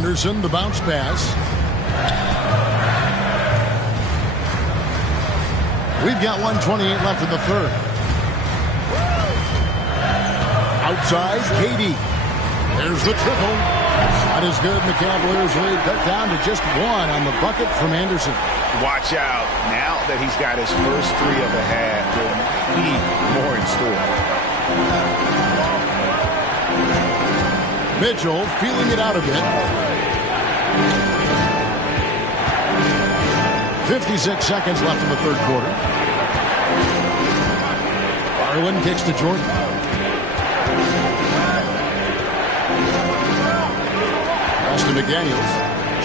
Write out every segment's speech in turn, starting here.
Anderson, the bounce pass. We've got 1:28 left in the third. Outside, KD. There's the triple. That is good, and the Cavaliers lead cut down to just one on the bucket from Anderson. Watch out. Now that he's got his first three of the half, there'll be more in store. Mitchell feeling it out a bit. 56 seconds left in the third quarter. Garland kicks to Jordan. Pass to McDaniels.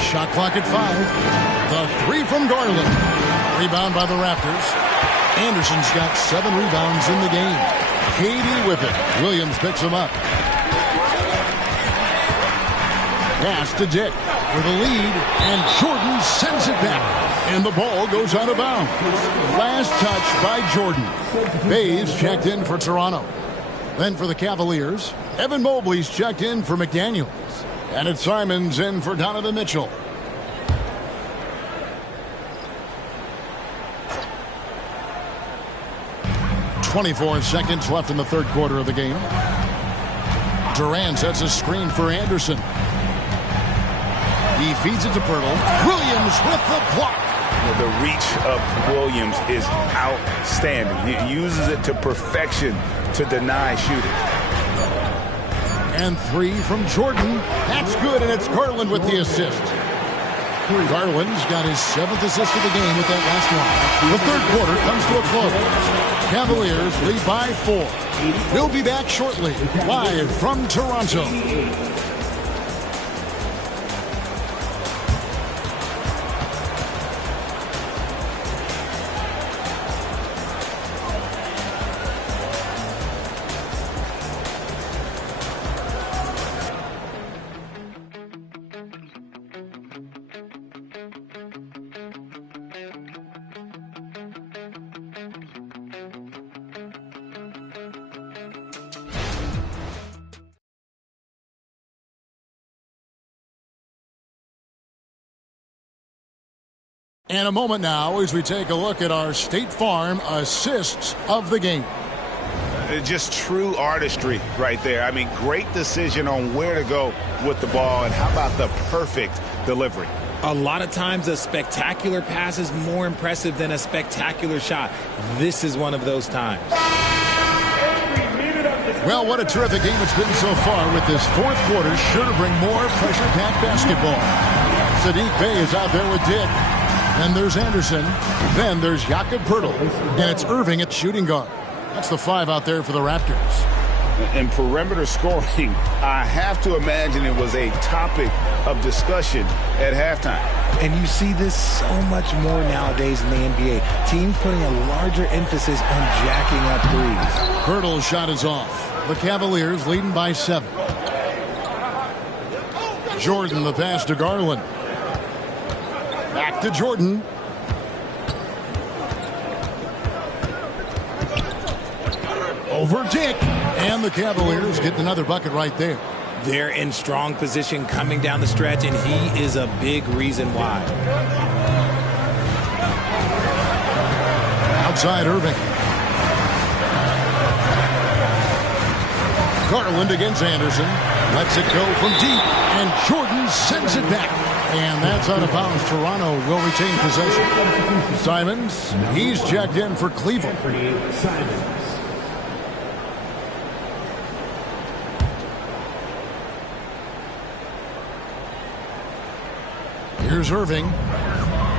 Shot clock at 5. The three from Garland. Rebound by the Raptors. Anderson's got 7 rebounds in the game. KD with it. Williams picks him up. Pass to Dick for the lead, and Jordan sends it back. And the ball goes out of bounds. Last touch by Jordan. Bayes checked in for Toronto. Then for the Cavaliers, Evan Mobley's checked in for McDaniels. And it's Simons in for Donovan Mitchell. .24 seconds left in the third quarter of the game. Durant sets a screen for Anderson. He feeds it to Pirtle. Williams with the block. The reach of Williams is outstanding. He uses it to perfection to deny shooting. And 3 from Jordan. That's good, and it's Garland with the assist. Garland's got his 7th assist of the game with that last one. The third quarter comes to a close. Cavaliers lead by 4. We'll be back shortly, live from Toronto. And a moment now as we take a look at our State Farm assists of the game. Just true artistry right there. I mean, great decision on where to go with the ball, and how about the perfect delivery? A lot of times a spectacular pass is more impressive than a spectacular shot. This is one of those times. Well, what a terrific game it's been so far, with this fourth quarter sure to bring more pressure-packed basketball. Saddiq Bey is out there with Dick. Then there's Anderson. Then there's Jakob Poeltl. And it's Irving at shooting guard. That's the 5 out there for the Raptors. In perimeter scoring, I have to imagine it was a topic of discussion at halftime. And you see this so much more nowadays in the NBA. Teams putting a larger emphasis on jacking up threes. Poeltl's shot is off. The Cavaliers leading by 7. Jordan, the pass to Garland. Back to Jordan. Over Dick. And the Cavaliers get another bucket right there. They're in strong position coming down the stretch, and he is a big reason why. Outside Irving. Garland against Anderson. Lets it go from deep. And Jordan sends it back. And that's out of bounds. Toronto will retain possession. Simons, he's checked in for Cleveland. Here's Irving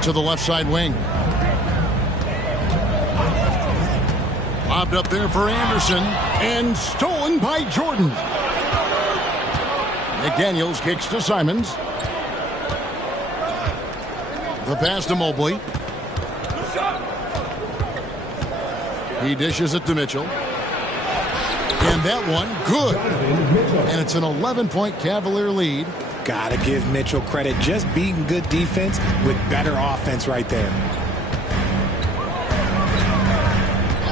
to the left side wing. Lobbed up there for Anderson and stolen by Jordan. McDaniels kicks to Simons. The pass to Mobley. He dishes it to Mitchell. And that one, good. And it's an 11-point Cavalier lead. Gotta give Mitchell credit. Just beating good defense with better offense right there.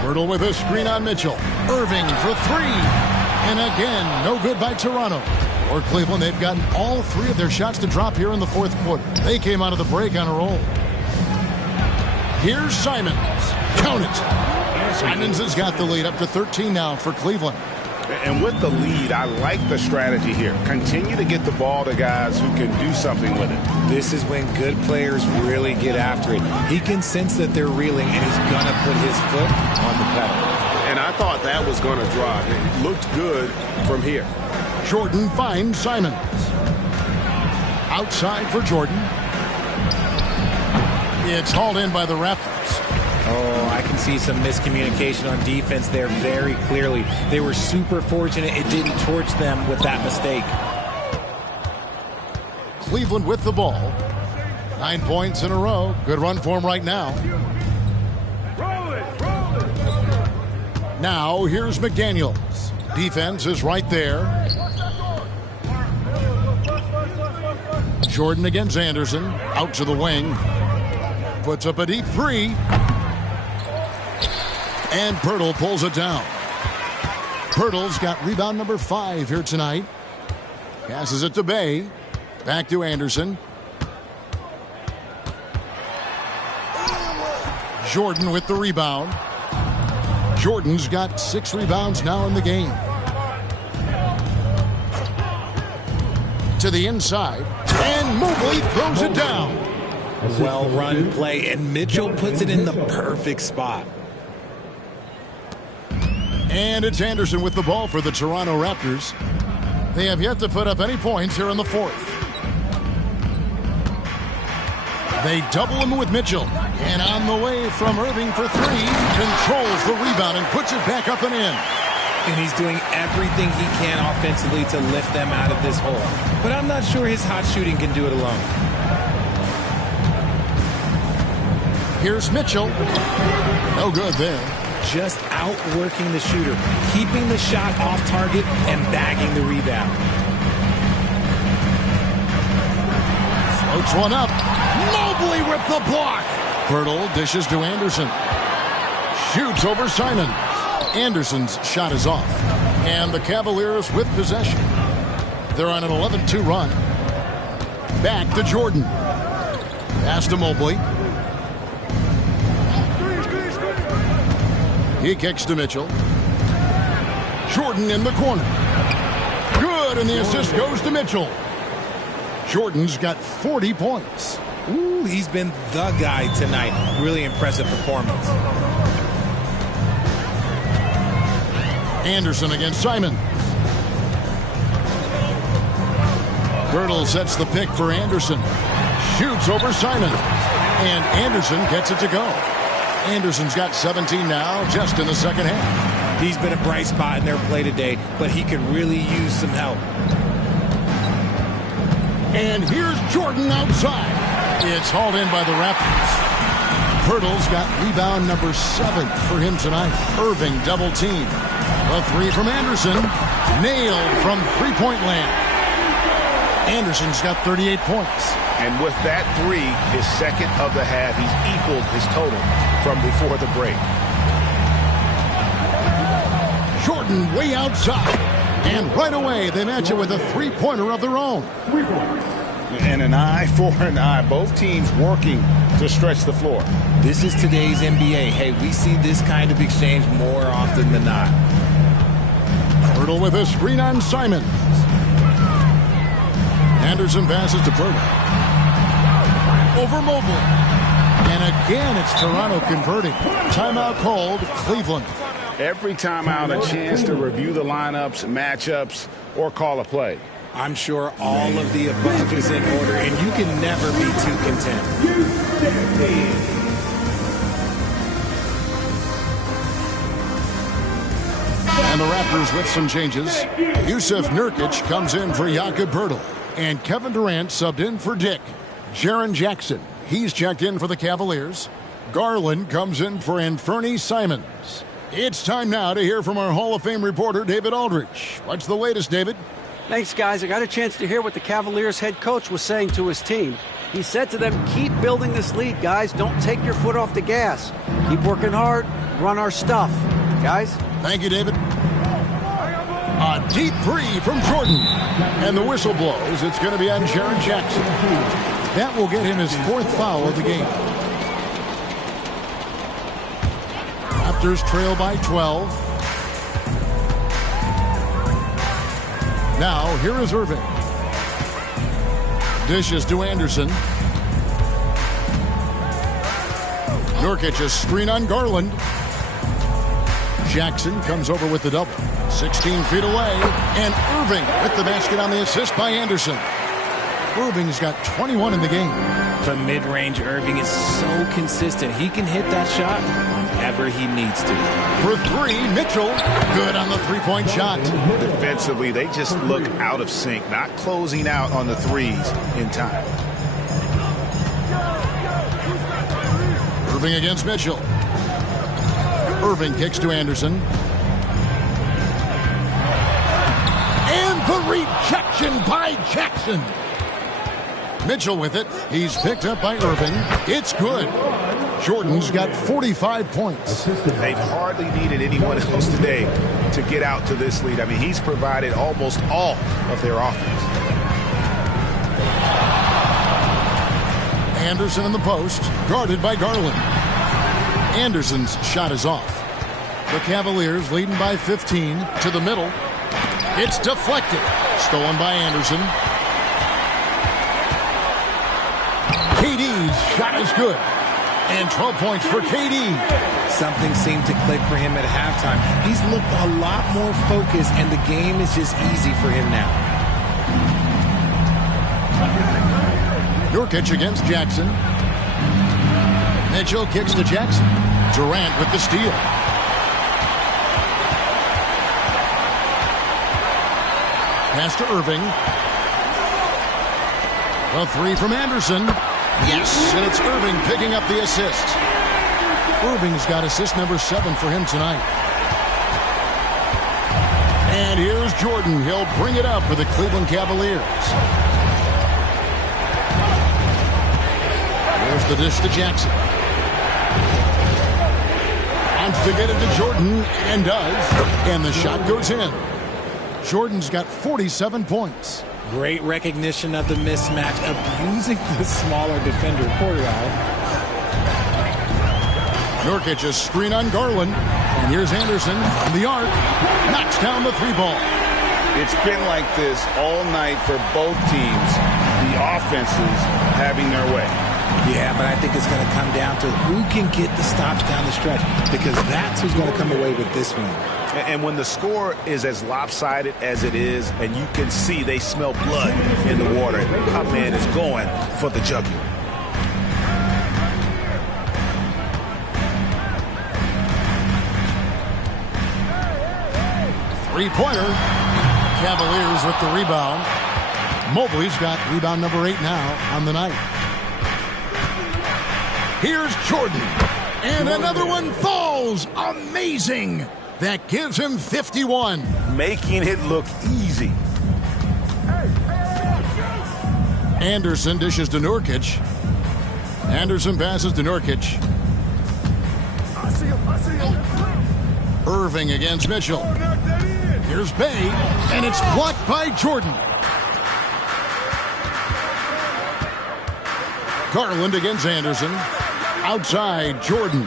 Poeltl with a screen on Mitchell. Irving for 3. And again, no good by Toronto. For Cleveland, they've gotten all 3 of their shots to drop here in the 4th quarter. They came out of the break on a roll. Here's Simons. Count it. Simons has got the lead up to 13 now for Cleveland. And with the lead, I like the strategy here. Continue to get the ball to guys who can do something with it. This is when good players really get after it. He can sense that they're reeling, and he's going to put his foot on the pedal. And I thought that was going to drop. It looked good from here. Jordan finds Simons. Outside for Jordan. It's hauled in by the Raptors. Oh, I can see some miscommunication on defense there very clearly. They were super fortunate it didn't torch them with that mistake. Cleveland with the ball. 9 points in a row. Good run for him right now. Now here's McDaniels. Defense is right there. Jordan against Anderson. Out to the wing. Puts up a deep 3. And Pirtle pulls it down. Pirtle's got rebound number 5 here tonight. Passes it to Bay. Back to Anderson. Jordan with the rebound. Jordan's got 6 rebounds now in the game. To the inside. And Mobley throws it down. Well-run play, and Mitchell puts it in the perfect spot. And it's Anderson with the ball for the Toronto Raptors. They have yet to put up any points here in the 4th. They double him with Mitchell. And on the way from Irving for 3. Controls the rebound and puts it back up and in. And he's doing everything he can offensively to lift them out of this hole. But I'm not sure his hot shooting can do it alone. Here's Mitchell. No good there. Just outworking the shooter, keeping the shot off target and bagging the rebound. Floats one up. Mobley with the block. Pirtle dishes to Anderson. Shoots over Simon. Anderson's shot is off. And the Cavaliers with possession. They're on an 11-2 run. Back to Jordan. Pass to Mobley. He kicks to Mitchell. Jordan in the corner. Good, and the assist goes to Mitchell. Jordan's got 40 points. Ooh, he's been the guy tonight. Really impressive performance. Anderson against Simon. Pirtle sets the pick for Anderson. Shoots over Simon. And Anderson gets it to go. Anderson's got 17 now, just in the second half. He's been a bright spot in their play today, but he could really use some help. And here's Jordan outside. It's hauled in by the Raptors. Pirtle's got rebound number 7 for him tonight. Irving double team. A 3 from Anderson. Nailed from three-point land. Anderson's got 38 points. And with that 3, his second of the half, he's equaled his total from before the break. Jordan way outside. And right away, they match it with a 3-pointer of their own. And an eye for an eye. Both teams working to stretch the floor. This is today's NBA. Hey, we see this kind of exchange more often than not. Pirtle with a screen on Simon. Anderson passes to Pirtle. Over Mobley. And again, it's Toronto converting. Timeout called, Cleveland. Every timeout, a chance to review the lineups, matchups, or call a play. I'm sure all of the above is in order, and you can never be too content. And the Raptors with some changes. Yusuf Nurkic comes in for Jakob Poeltl. And Kevin Durant subbed in for Dick. Jaren Jackson, he's checked in for the Cavaliers. Garland comes in for Anthony Simons. It's time now to hear from our Hall of Fame reporter, David Aldridge. What's the latest, David? Thanks, guys. I got a chance to hear what the Cavaliers head coach was saying to his team. He said to them, keep building this lead, guys. Don't take your foot off the gas. Keep working hard. Run our stuff. Guys? Thank you, David. A deep three from Jordan. And the whistle blows. It's going to be on Jaren Jackson. That will get him his 4th foul of the game. Raptors trail by 12. Now, here is Irving. Dishes to Anderson. Nurkic a screen on Garland. Jackson comes over with the double. 16 feet away. And Irving with the basket on the assist by Anderson. Irving's got 21 in the game. From mid-range, Irving is so consistent. He can hit that shot whenever he needs to. For 3, Mitchell. Good on the three-point shot. Defensively, they just look out of sync, not closing out on the threes in time. Irving against Mitchell. Irving kicks to Anderson. And the rejection by Jackson. Mitchell with it. He's picked up by Irving. It's good. Jordan's got 45 points. They've hardly needed anyone else today to get out to this lead. I mean, he's provided almost all of their offense. Anderson in the post, guarded by Garland. Anderson's shot is off. The Cavaliers leading by 15 to the middle. It's deflected. Stolen by Anderson. KD's shot is good. And 12 points for KD. Something seemed to click for him at halftime. He's looked a lot more focused, and the game is just easy for him now. Nurkic against Jackson. Mitchell kicks to Jackson. Durant with the steal. Pass to Irving. A 3 from Anderson. Yes, and it's Irving picking up the assist. Irving's got assist number 7 for him tonight. And here's Jordan. He'll bring it up for the Cleveland Cavaliers. There's the dish to Jackson. Wants to get it to Jordan, and does. And the shot goes in. Jordan's got 47 points. Great recognition of the mismatch, abusing the smaller defender. Poor guy. Nurkic a screen on Garland. And here's Anderson from the arc. Knocks down the 3-ball. It's been like this all night for both teams. The offenses having their way. Yeah, but I think it's going to come down to who can get the stops down the stretch, because that's who's going to come away with this one. And when the score is as lopsided as it is, and you can see they smell blood in the water, my man is going for the jugular. Three-pointer. Cavaliers with the rebound. Mobley's got rebound number 8 now on the night. Here's Jordan. And another one falls. Amazing. That gives him 51. Making it look easy. Anderson dishes to Nurkic. Anderson passes to Nurkic. Irving against Mitchell. Here's Bay, and it's blocked by Jordan. Garland against Anderson. Outside, Jordan.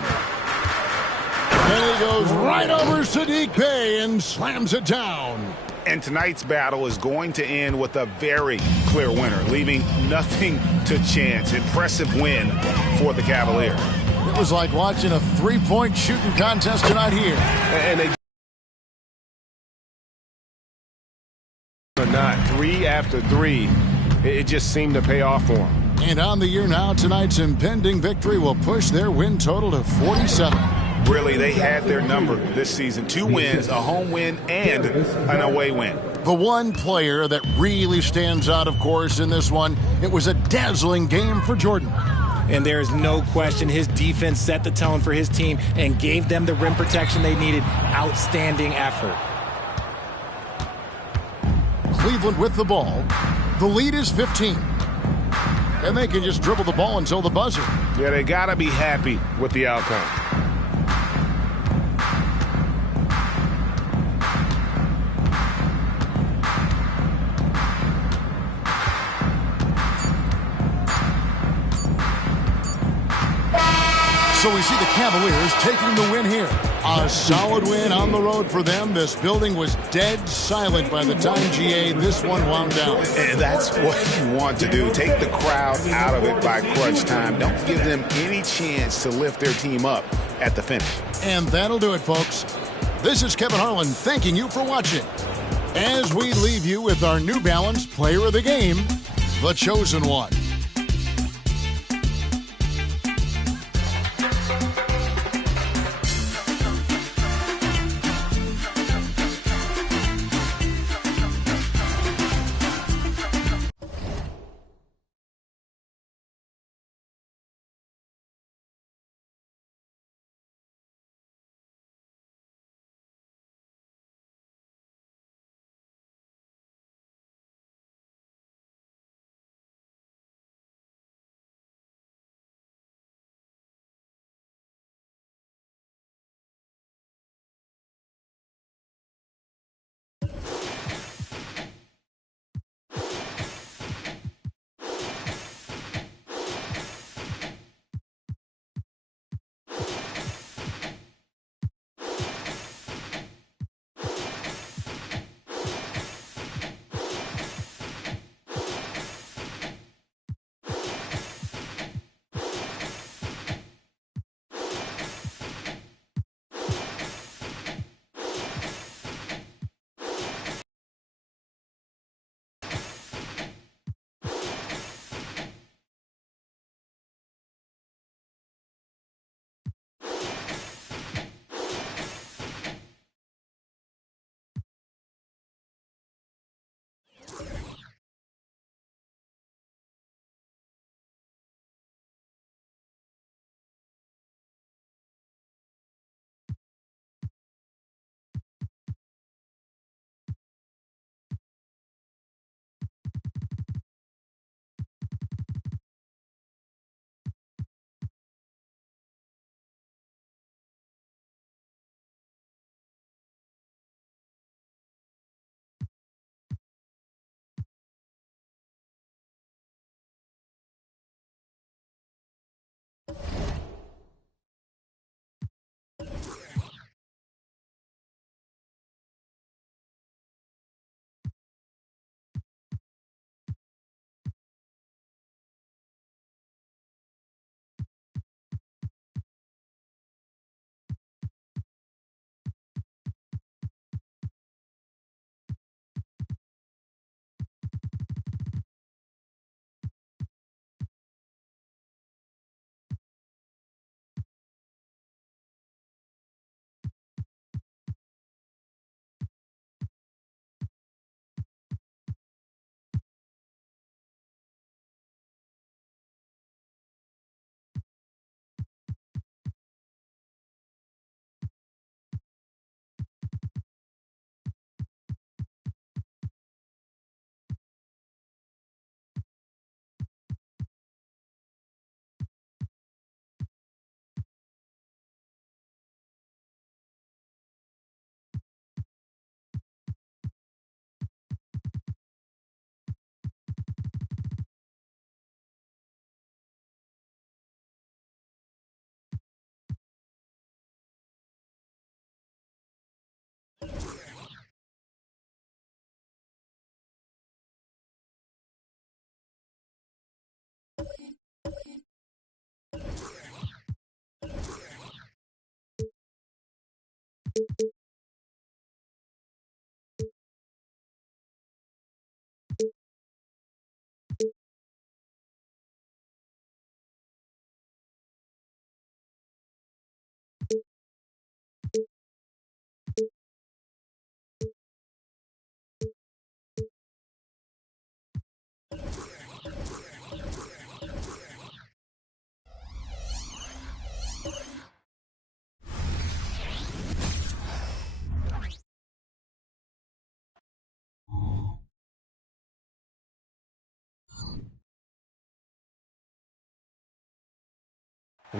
And he goes right over Saddiq Bey and slams it down. And tonight's battle is going to end with a very clear winner, leaving nothing to chance. Impressive win for the Cavaliers. It was like watching a three-point shooting contest tonight here. And they or not, 3 after 3, it just seemed to pay off for them. And on the year now, tonight's impending victory will push their win total to 47. Really, they had their number this season. 2 wins, a home win, and an away win. The one player that really stands out, of course, in this one, it was a dazzling game for Jordan. And there is no question his defense set the tone for his team and gave them the rim protection they needed. Outstanding effort. Cleveland with the ball. The lead is 15. And they can just dribble the ball until the buzzer. Yeah, they got to be happy with the outcome. So we see the Cavaliers taking the win here. A solid win on the road for them. This building was dead silent by the time, GA, this one wound down. And that's what you want to do. Take the crowd out of it by crunch time. Don't give them any chance to lift their team up at the finish. And that'll do it, folks. This is Kevin Harlan thanking you for watching. As we leave you with our New Balance Player of the Game, the Chosen One.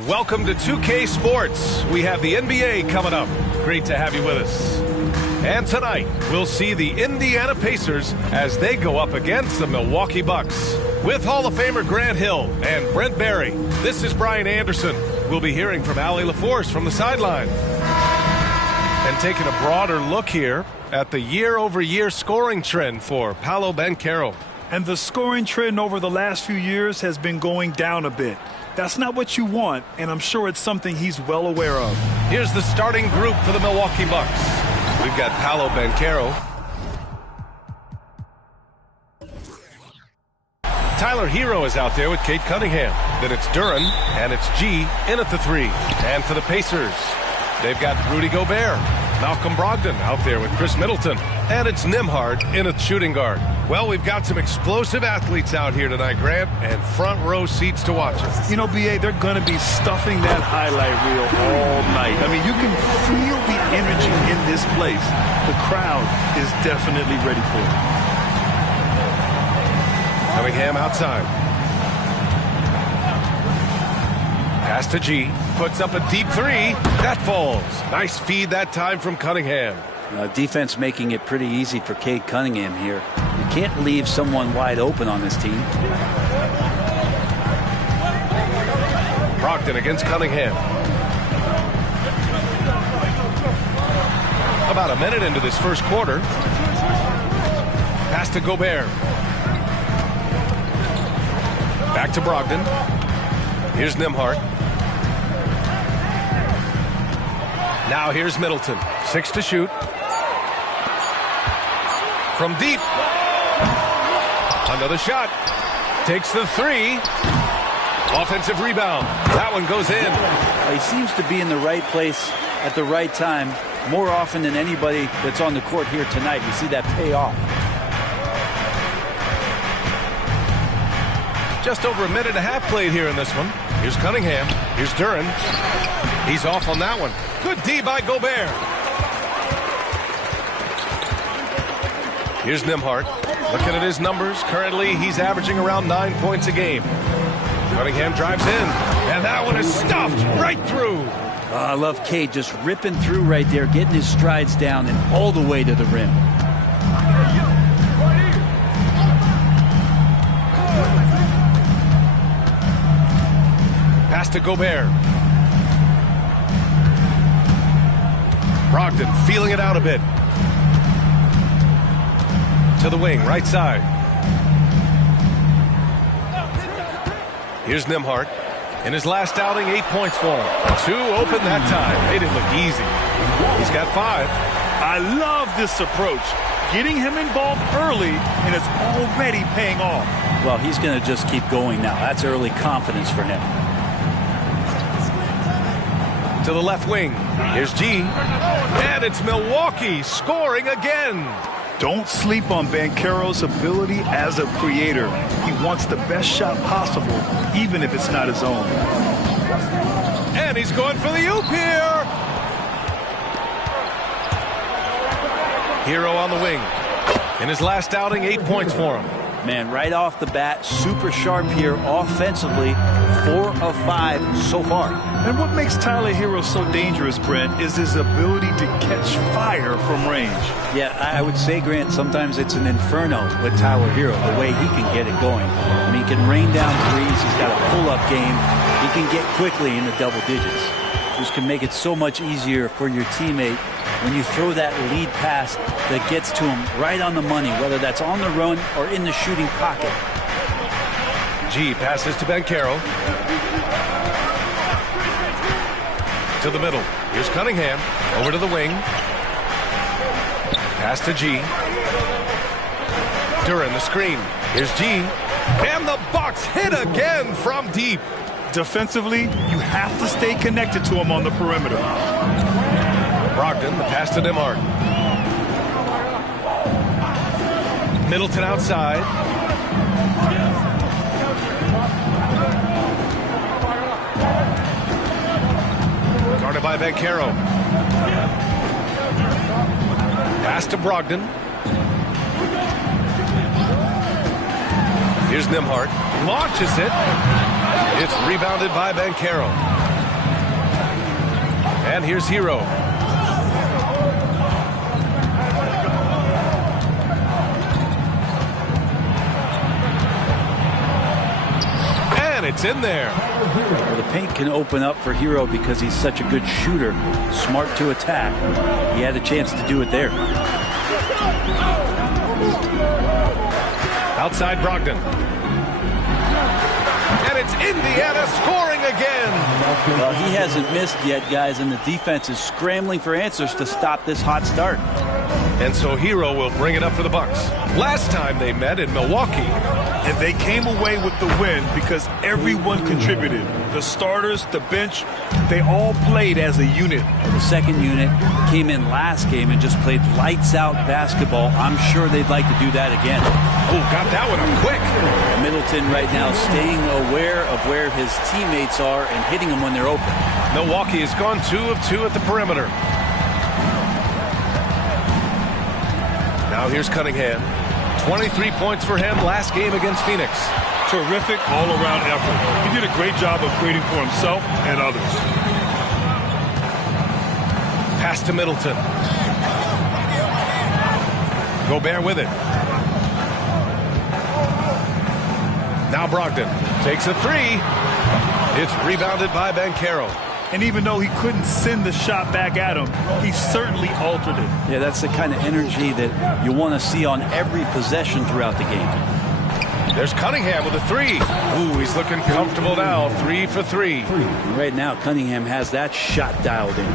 Welcome to 2K Sports. We have the NBA coming up. Great to have you with us. And tonight, we'll see the Indiana Pacers as they go up against the Milwaukee Bucks. With Hall of Famer Grant Hill and Brent Barry, this is Brian Anderson. we'll be hearing from Allie LaForce from the sideline. And taking a broader look here at the year-over-year scoring trend for Paolo Banchero. And the scoring trend over the last few years has been going down a bit. That's not what you want, and I'm sure it's something he's well aware of. Here's the starting group for the Milwaukee Bucks. We've got Paolo Banchero, Tyler Hero is out there with Cade Cunningham. Then it's Duren, and it's G in at the 3. And for the Pacers, they've got Rudy Gobert, Malcolm Brogdon out there with Chris Middleton, and it's Nembhard in at shooting guard. Well, we've got some explosive athletes out here tonight, Grant, and front row seats to watch them. You know, B.A., they're going to be stuffing that highlight reel all night. I mean, you can feel the energy in this place. The crowd is definitely ready for it. Cunningham outside. Pass to G. Puts up a deep 3. That falls. Nice feed that time from Cunningham. Defense making it pretty easy for Cade Cunningham here. You can't leave someone wide open on this team. Brogdon against Cunningham. About a minute into this first quarter. Pass to Gobert. Back to Brogdon. Here's Nembhard. Now here's Middleton. 6 to shoot. From deep. Another shot. Takes the 3. Offensive rebound. That one goes in. He seems to be in the right place at the right time more often than anybody that's on the court here tonight. You see that pay off. Just over a minute and a half played here in this one. Here's Cunningham. Here's Duren. He's off on that one. Good D by Gobert. Here's Nembhard. Looking at his numbers. Currently, he's averaging around 9 points a game. Cunningham drives in. And that one is stuffed right through. I love Cade just ripping through right there, getting his strides down and all the way to the rim. Pass to Gobert. Brogdon feeling it out a bit. To the wing, right side. Here's Nembhard. In his last outing, 8 points for him. 2 open that time. Made it look easy. He's got 5. I love this approach. Getting him involved early, and it's already paying off. Well, he's going to just keep going now. That's early confidence for him. To the left wing. Here's G. And it's Milwaukee scoring again. Don't sleep on Banchero's ability as a creator. He wants the best shot possible, even if it's not his own. And he's going for the oop here. Hero on the wing. In his last outing, 8 points for him. Man, right off the bat, super sharp here offensively. 4 of 5 so far. And what makes Tyler Hero so dangerous, Brent, is his ability to catch fire from range. Yeah, I would say, Grant, sometimes it's an inferno with Tyler Hero, the way he can get it going. I mean, he can rain down threes. He's got a pull-up game. He can get quickly in the double digits, which can make it so much easier for your teammate when you throw that lead pass that gets to him right on the money, whether that's on the run or in the shooting pocket. G passes to Banchero. To the middle. Here's Cunningham. Over to the wing. Pass to G. Duren the screen. Here's G. And the Bucks hit again from deep. Defensively, you have to stay connected to him on the perimeter. Brogdon, the pass to Nembhard. Middleton outside. Guarded by Banchero. Pass to Brogdon. Here's Nembhard. Launches it. It's rebounded by Banchero. And here's Hero. it's in there. Well, the paint can open up for Hero because he's such a good shooter, smart to attack. He had a chance to do it there. Outside Brogdon. And it's Indiana scoring again. Well, he hasn't missed yet, guys, and the defense is scrambling for answers to stop this hot start. And so Hero will bring it up for the Bucks. Last time they met in Milwaukee. And they came away with the win because everyone contributed. The starters, the bench, they all played as a unit. The second unit came in last game and just played lights-out basketball. I'm sure they'd like to do that again. Oh, got that one up quick. Middleton right now staying aware of where his teammates are and hitting them when they're open. Milwaukee has gone 2 of 2 at the perimeter. Now here's Cunningham. 23 points for him last game against Phoenix. Terrific all-around effort. He did a great job of creating for himself and others. Pass to Middleton. Gobert with it. Now Brogdon takes a 3. It's rebounded by Banchero. And even though he couldn't send the shot back at him, he certainly altered it. Yeah, that's the kind of energy that you want to see on every possession throughout the game. There's Cunningham with a 3. Ooh, he's looking comfortable now. 3 for 3. Right now, Cunningham has that shot dialed in.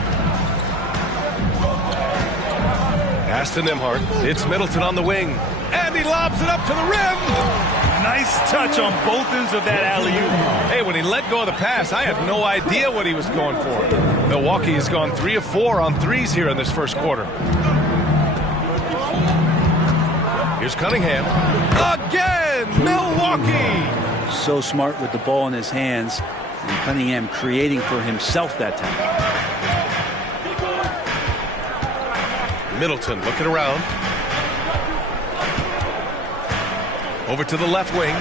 Pass to Nembhard. It's Middleton on the wing. And he lobs it up to the rim. Nice touch on both ends of that alley-oop. Hey, when he let go of the pass, I had no idea what he was going for. Milwaukee has gone 3 of 4 on threes here in this first quarter. Here's Cunningham. Again, Milwaukee! So smart with the ball in his hands. And Cunningham creating for himself that time. Middleton looking around. Over to the left wing.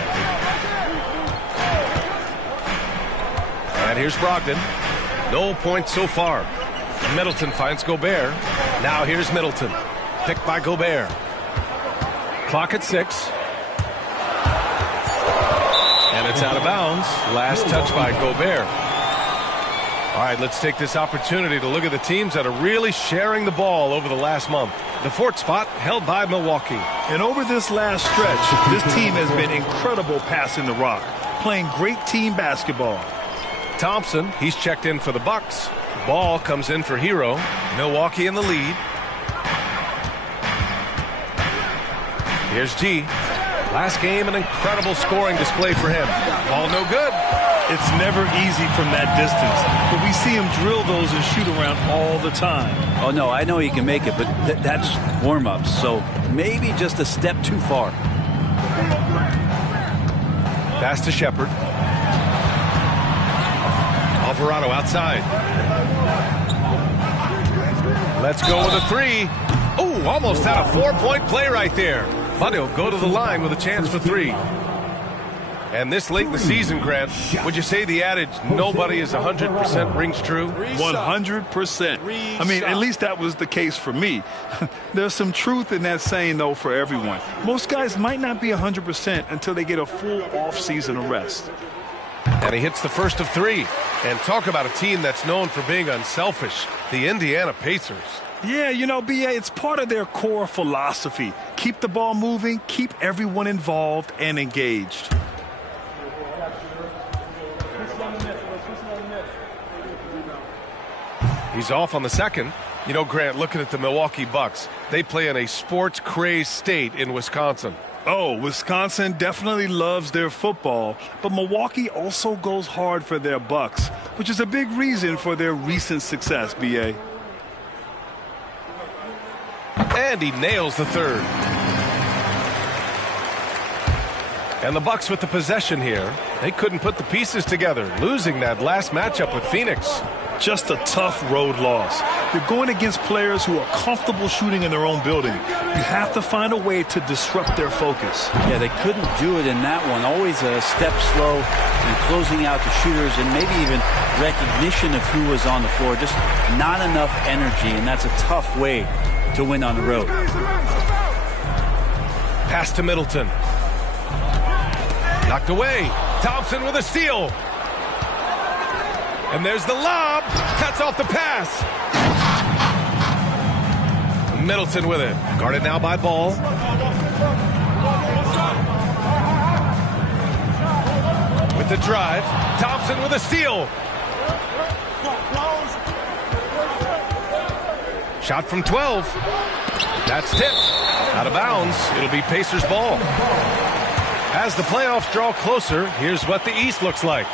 And here's Brogdon. No points so far. Middleton finds Gobert. Now here's Middleton. Picked by Gobert. Clock at 6. And it's out of bounds. Last touch by Gobert. All right, let's take this opportunity to look at the teams that are really sharing the ball over the last month. The 4th spot held by Milwaukee. And over this last stretch, this team has been incredible passing the rock, playing great team basketball. Thompson, he's checked in for the Bucks. Ball comes in for Hero. Milwaukee in the lead. Here's G. Last game, an incredible scoring display for him. Ball no good. It's never easy from that distance, but we see him drill those and shoot around all the time. Oh, no, I know he can make it, but that's warm-ups, so maybe just a step too far. Pass to Shepard. Alvarado outside. Let's go with a 3. Oh, almost had a 4-point play right there. But he'll go to the line with a chance for 3. And this late in the season, Grant, would you say the adage, nobody is 100% rings true? 100%. I mean, at least that was the case for me. There's some truth in that saying, though, for everyone. Most guys might not be 100% until they get a full off-season of rest. And he hits the first of 3. And talk about a team that's known for being unselfish, the Indiana Pacers. Yeah, you know, BA, it's part of their core philosophy. Keep the ball moving, keep everyone involved and engaged. He's off on the second. You know, Grant, looking at the Milwaukee Bucks, they play in a sports-crazed state in Wisconsin. Oh, Wisconsin definitely loves their football, but Milwaukee also goes hard for their Bucks, which is a big reason for their recent success, BA. And he nails the 3rd. And the Bucks with the possession here. They couldn't put the pieces together, losing that last matchup with Phoenix. Just a tough road loss. You're going against players who are comfortable shooting in their own building. You have to find a way to disrupt their focus. Yeah, they couldn't do it in that one. Always a step slow and closing out the shooters and maybe even recognition of who was on the floor. Just not enough energy, and that's a tough way to win on the road. Pass to Middleton. Knocked away. Thompson with a steal. And there's the lob. Cuts off the pass. Middleton with it. Guarded now by Ball. With the drive. Thompson with a steal. Shot from 12. That's tipped. Out of bounds. It'll be Pacers ball. As the playoffs draw closer, here's what the East looks like.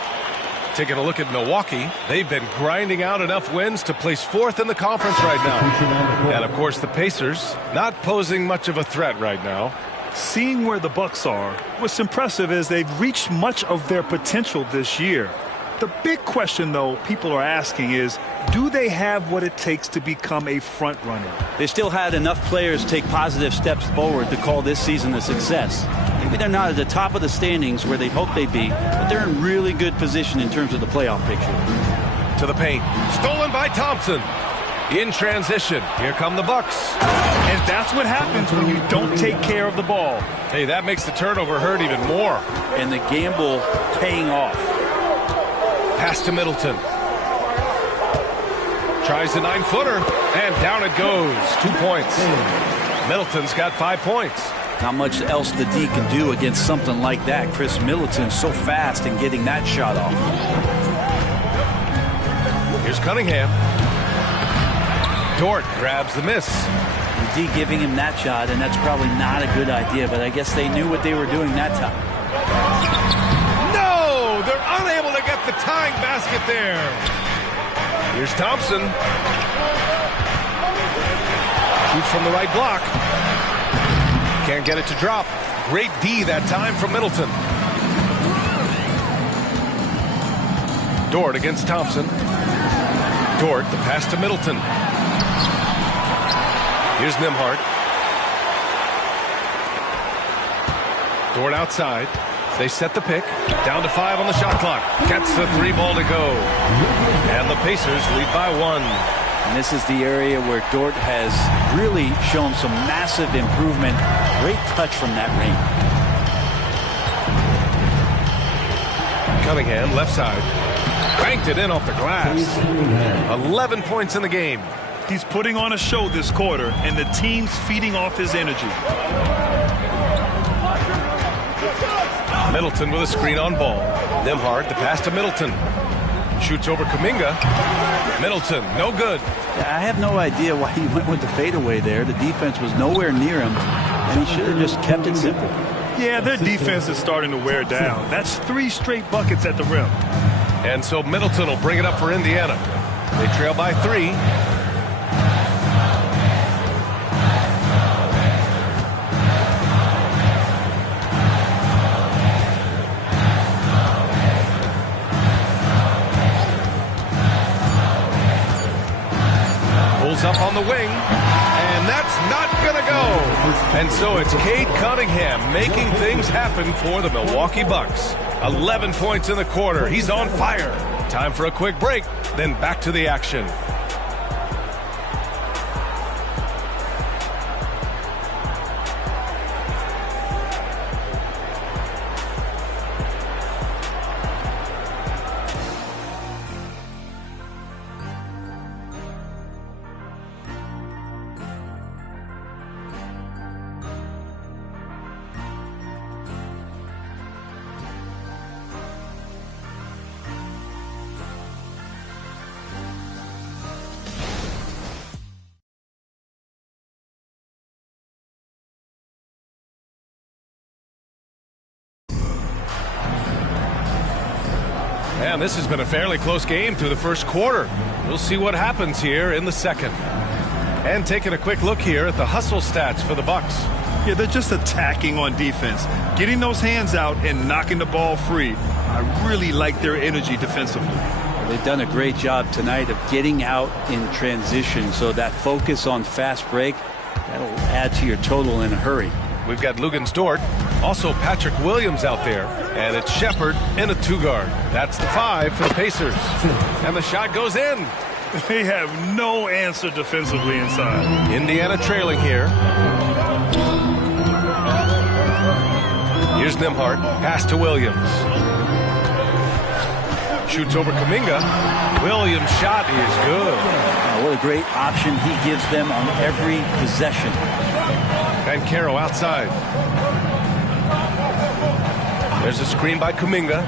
Taking a look at Milwaukee, they've been grinding out enough wins to place 4th in the conference right now. And, of course, the Pacers not posing much of a threat right now. Seeing where the Bucks are, what's impressive is they've reached much of their potential this year. The big question, though, people are asking is, do they have what it takes to become a front runner? They still had enough players take positive steps forward to call this season a success. Maybe they're not at the top of the standings where they hope they'd be, but they're in really good position in terms of the playoff picture. To the paint. Stolen by Thompson. In transition. Here come the Bucks. And that's what happens when you don't take care of the ball. Hey, that makes the turnover hurt even more. And the gamble paying off. Pass to Middleton. Tries a 9-footer, and down it goes. 2 points. Middleton's got 5 points. Not much else the D can do against something like that. Chris Middleton so fast in getting that shot off. Here's Cunningham. Dort grabs the miss. The D giving him that shot, and that's probably not a good idea, but I guess they knew what they were doing that time. No! They're unable to get the tying basket there. Here's Thompson. Shoots from the right block. Can't get it to drop. Great D that time from Middleton. Dort against Thompson. Dort, the pass to Middleton. Here's Nembhard. Dort outside. They set the pick. Down to 5 on the shot clock. Gets the 3 ball to go. And the Pacers lead by 1. And this is the area where Dort has really shown some massive improvement. Great touch from that range. Cunningham, left side. Banked it in off the glass. 11 points in the game. He's putting on a show this quarter, and the team's feeding off his energy. Middleton with a screen on Ball. Nembhard, the pass to Middleton. Shoots over Kuminga. Middleton, no good. I have no idea why he went with the fadeaway there. The defense was nowhere near him, and he should have just kept it simple. Yeah, their defense is starting to wear down. That's 3 straight buckets at the rim. And so Middleton will bring it up for Indiana. They trail by 3. Up on the wing, and that's not gonna go. And so it's Cade Cunningham making things happen for the Milwaukee Bucks. 11 points in the quarter. He's on fire. Time for a quick break, then back to the action. And this has been a fairly close game through the first quarter. We'll see what happens here in the second. And taking a quick look here at the hustle stats for the Bucks. Yeah, they're just attacking on defense, getting those hands out and knocking the ball free. I really like their energy defensively. They've done a great job tonight of getting out in transition, so that focus on fast break, that'll add to your total in a hurry. We've got Luguentz Dort, also Patrick Williams out there, and it's Shepherd in a 2-guard. That's the 5 for the Pacers. And the shot goes in. They have no answer defensively inside. Indiana trailing here. Here's Nembhard, pass to Williams. shoots over Kuminga. Williams' shot is good. What a great option he gives them on every possession. Banchero outside. There's a screen by Kuminga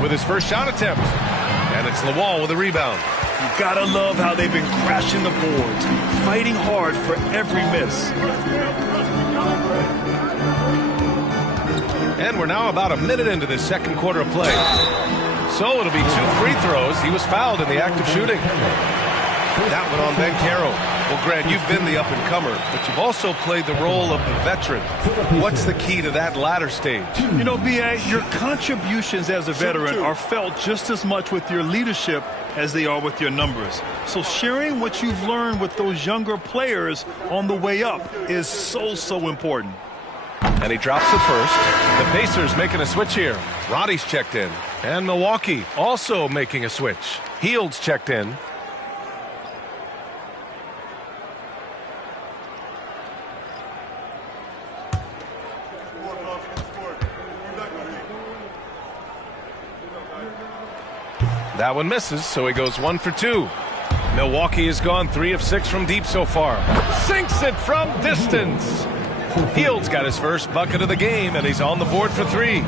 with his first shot attempt. And it's Lawal with a rebound. You gotta love how they've been crashing the boards, fighting hard for every miss. And we're now about a minute into this second quarter of play. So it'll be 2 free throws. He was fouled in the act of shooting. That one on Banchero. Well, Grant, you've been the up-and-comer, but you've also played the role of the veteran. What's the key to that latter stage? You know, B.A., your contributions as a veteran are felt just as much with your leadership as they are with your numbers. So sharing what you've learned with those younger players on the way up is so important. And he drops the first. The Pacers making a switch here. Roddy's checked in. And Milwaukee also making a switch. Hield's checked in. That one misses, so he goes 1 for 2. Milwaukee has gone 3 of 6 from deep so far. Sinks it from distance. Hield's got his first bucket of the game, and he's on the board for 3.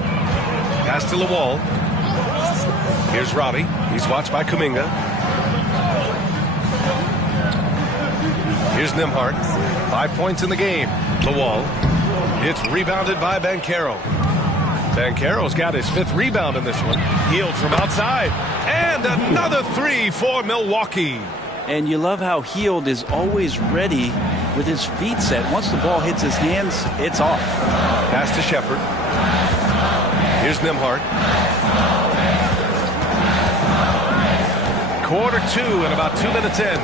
Pass to Lawal. Here's Roddy. He's watched by Kuminga. Here's Nembhard. 5 points in the game. Lawal. It's rebounded by Banchero. Banchero's got his 5th rebound in this one. Hield from outside. And another 3 for Milwaukee. And you love how Hield is always ready with his feet set. Once the ball hits his hands, it's off. Pass to Shepherd. Here's Nembhard. Quarter 2 and about 2 minutes in.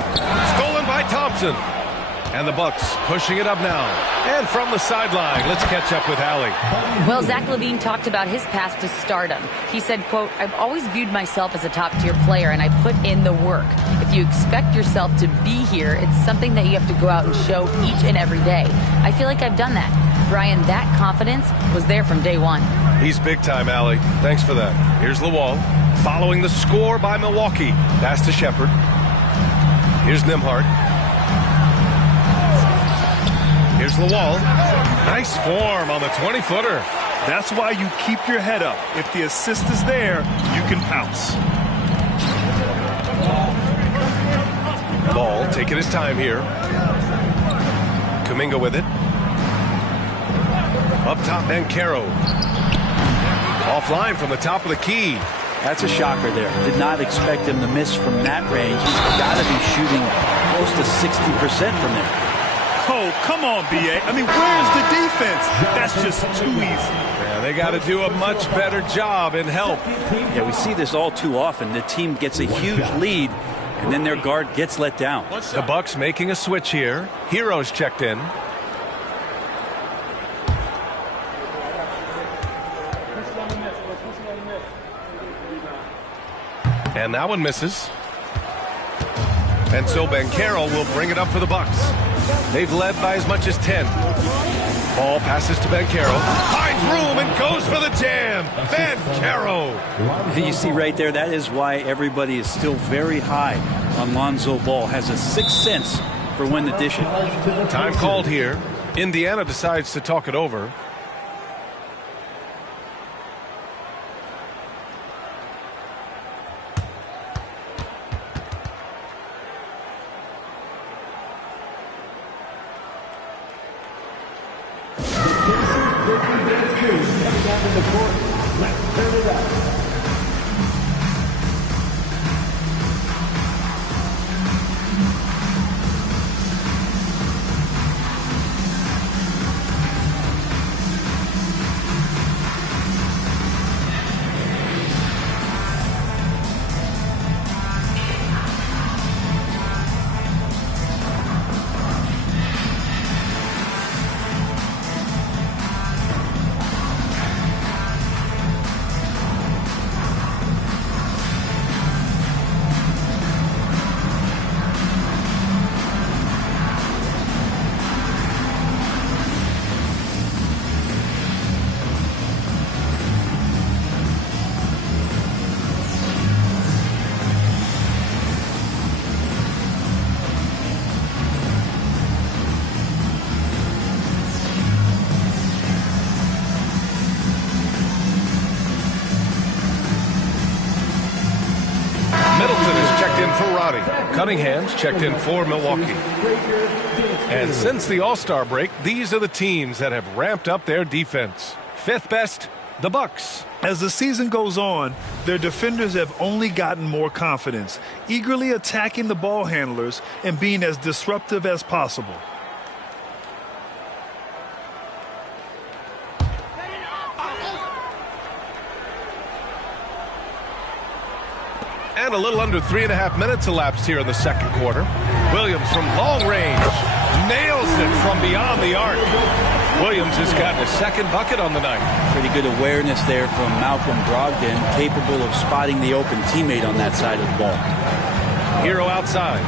Stolen by Thompson. And the Bucks pushing it up now. And from the sideline, let's catch up with Allie. Well, Zach LaVine talked about his path to stardom. He said, quote, "I've always viewed myself as a top-tier player, and I put in the work. If you expect yourself to be here, it's something that you have to go out and show each and every day. I feel like I've done that." Brian, that confidence was there from day one. He's big time, Allie. Thanks for that. Here's Lawal. Following the score by Milwaukee. Pass to Shepherd. Here's Nembhard. Here's Lawal. Nice form on the 20-footer. That's why you keep your head up. If the assist is there, you can pounce. Ball taking his time here. Kuminga with it. Up top, Banchero. Offline from the top of the key. That's a shocker there. Did not expect him to miss from that range. He's got to be shooting close to 60% from there. Oh, come on, B.A. I mean, where's the defense? That's just too easy. Yeah, they got to do a much better job in help. Yeah, we see this all too often. The team gets a huge lead, and then their guard gets let down. The Bucks making a switch here. Hero's checked in. And that one misses. And so Banchero will bring it up for the Bucks. They've led by as much as 10. Ball passes to Banchero. Finds room and goes for the jam. Banchero. You see right there, that is why everybody is still very high on Lonzo Ball. Has a sixth sense for when to dish it. Time called here. Indiana decides to talk it over. checked in for Roddy. Cunningham's checked in for Milwaukee. And since the All-Star break, these are the teams that have ramped up their defense. Fifth best, the Bucks. As the season goes on, their defenders have only gotten more confidence, eagerly attacking the ball handlers and being as disruptive as possible. And a little under 3.5 minutes elapsed here in the second quarter. Williams from long range nails it from beyond the arc. Williams has gotten his second bucket on the night. Pretty good awareness there from Malcolm Brogdon, capable of spotting the open teammate on that side of the ball. Hero outside.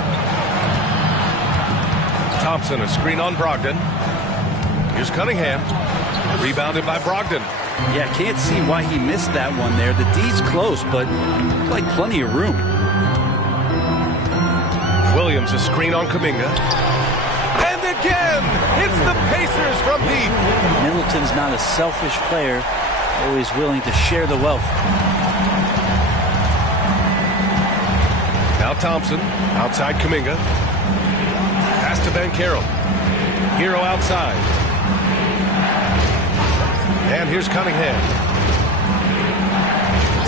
Thompson, a screen on Brogdon. Here's Cunningham. Rebounded by Brogdon. Yeah, can't see why he missed that one there. The D's close, but looked like plenty of room. Williams, a screen on Kuminga. And again, it's the Pacers from deep. Middleton's not a selfish player, always willing to share the wealth. Now Thompson, outside Kuminga. Pass to Banchero. Hero outside. And here's Cunningham.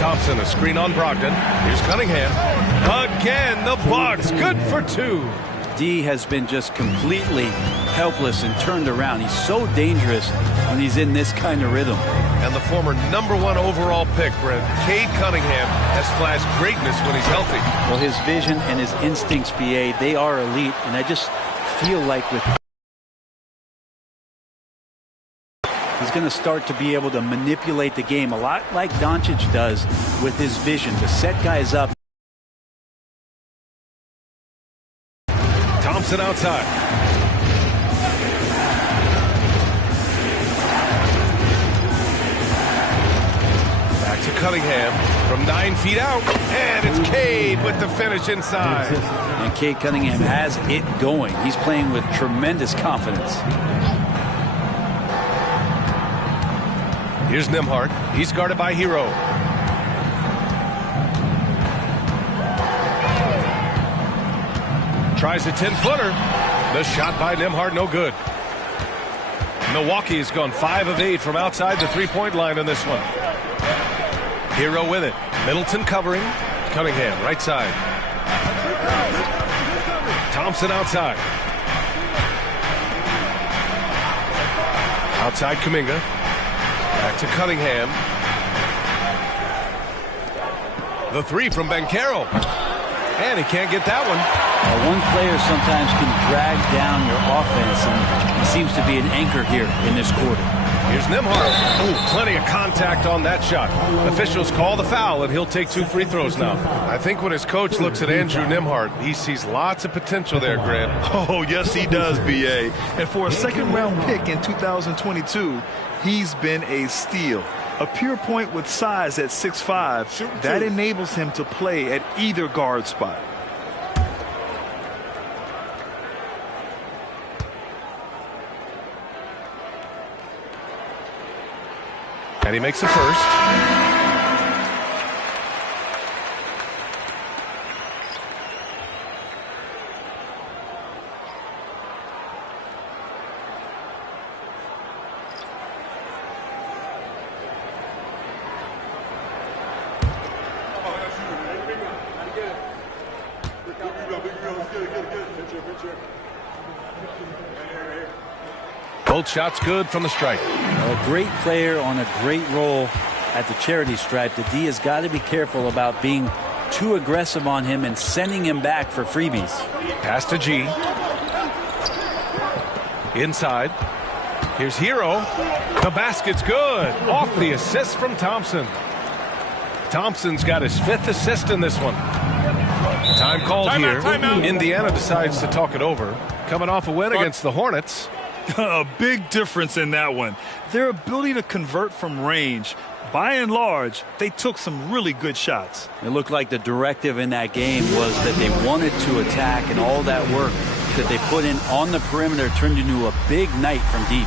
Thompson, a screen on Brogdon. Here's Cunningham. Again, the Bucks, good for two. D has been just completely helpless and turned around. He's so dangerous when he's in this kind of rhythm. And the former #1 overall pick, Brent, Cade Cunningham, has flashed greatness when he's healthy. Well, his vision and his instincts, BA, they are elite. And I just feel like with he's going to start to be able to manipulate the game a lot like Doncic does with his vision to set guys up. Thompson outside. Back to Cunningham from 9 feet out. And it's Cade with the finish inside. And Cade Cunningham has it going. He's playing with tremendous confidence. Here's Nembhard. He's guarded by Hero. Tries a 10-footer. The shot by Nembhard, no good. Milwaukee has gone 5 of 8 from outside the three-point line on this one. Hero with it. Middleton covering. Cunningham, right side. Thompson outside. Outside Kuminga. Back to Cunningham. The three from Banchero. And he can't get that one. One player sometimes can drag down your offense, and he seems to be an anchor here in this quarter. Here's Nembhard. Oh, plenty of contact on that shot. Officials call the foul, and he'll take 2 free throws now. I think when his coach looks at Andrew Nembhard, he sees lots of potential there, Grant. Oh, yes, he does, B.A. And for a second-round pick in 2022, he's been a steal. A pure point with size at 6'5", that enables him to play at either guard spot. And he makes the first. Both shots good from the stripe. A great player on a great role at the charity stripe. The D has got to be careful about being too aggressive on him and sending him back for freebies. Pass to G. Inside. Here's Hero. The basket's good. Off the assist from Thompson. Thompson's got his 5th assist in this one. Time called here. Indiana decides to talk it over. Coming off a win against the Hornets. A big difference in that one. Their ability to convert from range. By and large, they took some really good shots. It looked like the directive in that game was that they wanted to attack, and all that work that they put in on the perimeter turned into a big night from deep.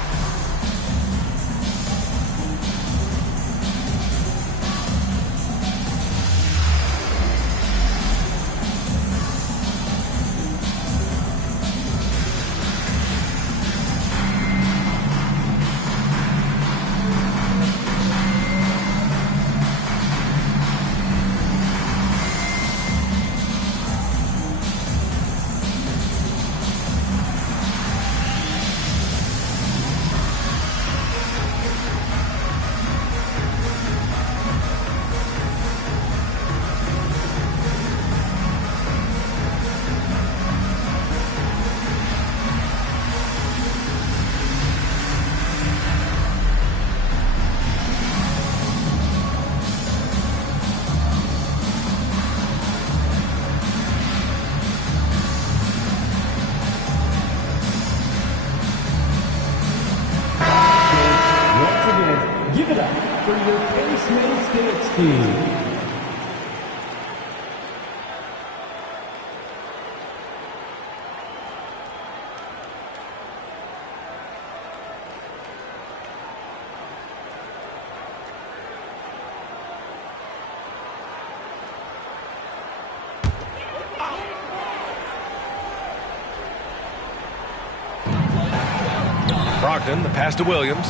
Brogdon, the pass to Williams.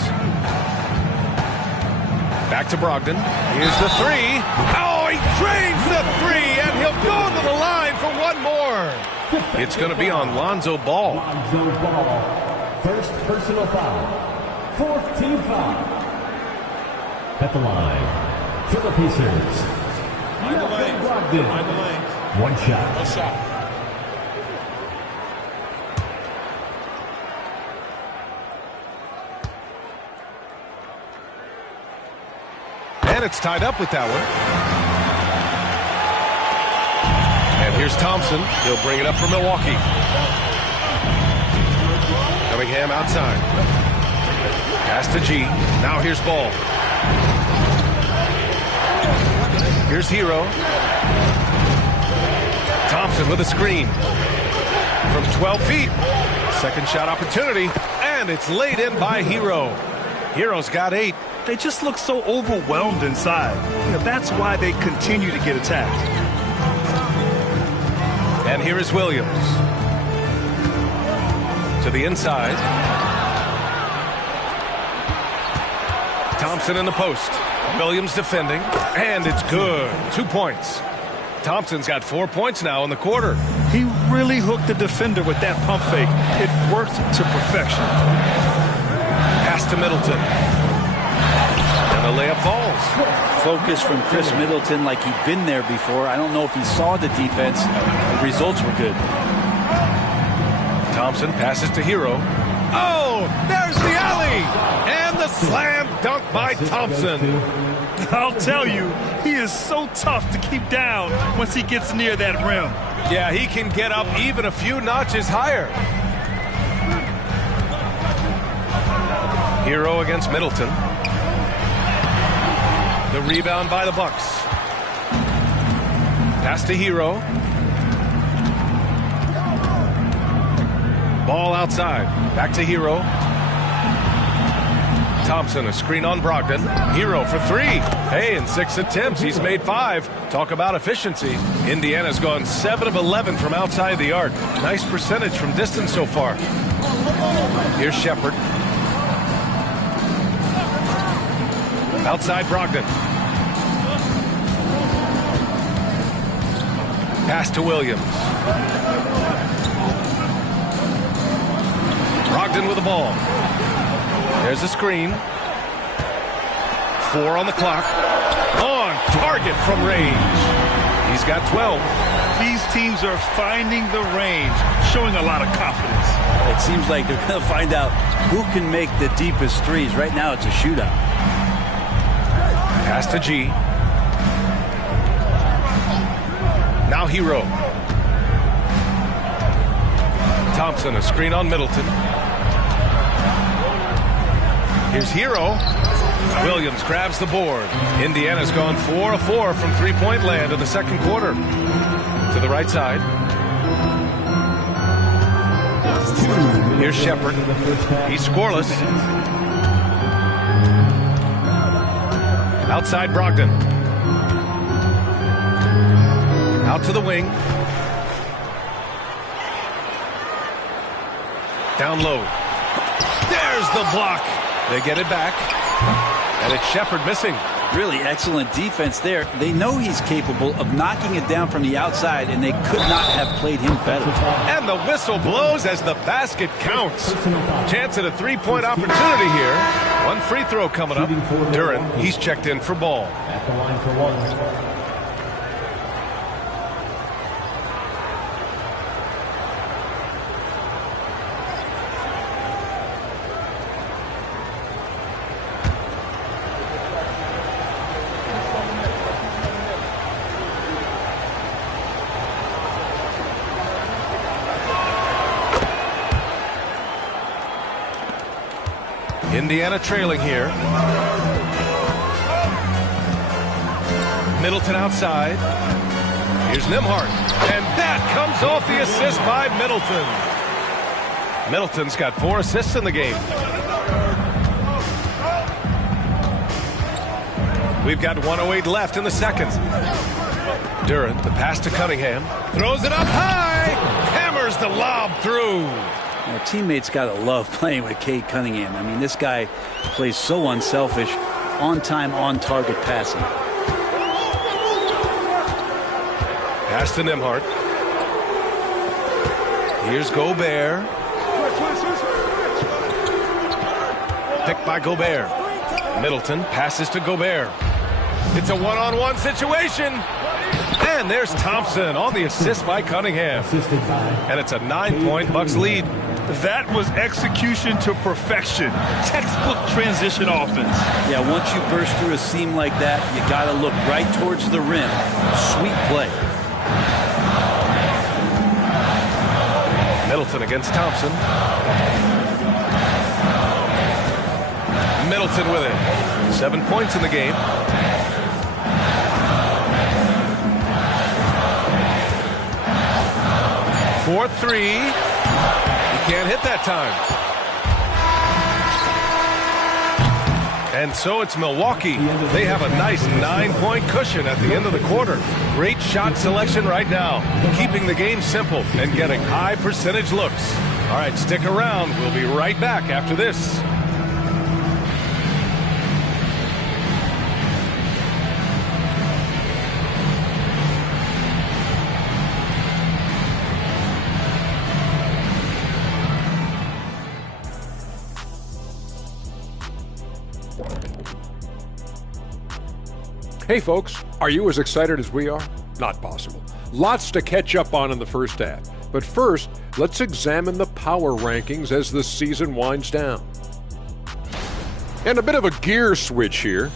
Back to Brogdon. Here's the three. Oh, he drains the three, and he'll go to the line for one more. It's going to be on Lonzo Ball. Lonzo Ball. First personal foul. Fourth team foul. At the line for the Pacers. Brogdon. One shot. One shot. And it's tied up with that one. And here's Thompson. He'll bring it up for Milwaukee. Cunningham outside. Pass to G. Now here's Ball. Here's Hero. Thompson with a screen. From 12 feet. Second shot opportunity. And it's laid in by Hero. Hero's got 8. They just look so overwhelmed inside. That's why they continue to get attacked. And here is Williams. To the inside. Thompson in the post. Williams defending. And it's good. 2 points. Thompson's got 4 points now in the quarter. He really hooked the defender with that pump fake. It worked to perfection. Pass to Middleton. The layup falls. Focus from Chris Middleton like he'd been there before. I don't know if he saw the defense. The results were good. Thompson passes to Hero. Oh, there's the alley! And the slam dunk by Thompson. I'll tell you, he is so tough to keep down once he gets near that rim. Yeah, he can get up even a few notches higher. Hero against Middleton. The rebound by the Bucks. Pass to Hero. Ball outside. Back to Hero. Thompson, a screen on Brogdon. Hero for 3. Hey, in 6 attempts, he's made 5. Talk about efficiency. Indiana's gone 7 of 11 from outside the arc. Nice percentage from distance so far. Here's Shepard. Outside Brogdon. Pass to Williams. Brogdon with the ball. There's a screen. 4 on the clock. On target from range. He's got 12. These teams are finding the range, showing a lot of confidence. It seems like they're going to find out who can make the deepest threes. Right now, it's a shootout. Pass to G. Now Hero. Thompson, a screen on Middleton. Here's Hero. Williams grabs the board. Indiana's gone 4 of 4 from three-point land in the second quarter. To the right side. Here's Shepard. He's scoreless. Outside Brogdon. Out to the wing. Down low. There's the block. They get it back. And it's Shepard missing. Really excellent defense there. They know he's capable of knocking it down from the outside, and they could not have played him better. And the whistle blows as the basket counts. Chance at a three-point opportunity here. One free throw coming up. Duren, he's checked in for Ball. At the line for 1. Indiana trailing here. Middleton outside. Here's Nembhard. And that comes off the assist by Middleton. Middleton's got 4 assists in the game. We've got 1:08 left in the second. Duren, the pass to Cunningham. Throws it up high. Hammers the lob through. Well, teammates got to love playing with Cade Cunningham. I mean, this guy plays so unselfish, on-time, on-target passing. Pass to Nembhard. Here's Gobert. Picked by Gobert. Middleton passes to Gobert. It's a one-on-one situation. And there's Thompson on the assist by Cunningham. And it's a 9-point Bucks lead. That was execution to perfection. Textbook transition offense. Yeah, once you burst through a seam like that, you got to look right towards the rim. Sweet play. Middleton against Thompson. Middleton with it. 7 points in the game. For 3. He can't hit that time. And so it's Milwaukee. They have a nice 9-point cushion at the end of the quarter. Great shot selection right now, keeping the game simple and getting high percentage looks. All right, stick around. We'll be right back after this. Hey folks, are you as excited as we are? Not possible. Lots to catch up on in the first half. But first, let's examine the power rankings as the season winds down. And a bit of a gear switch here.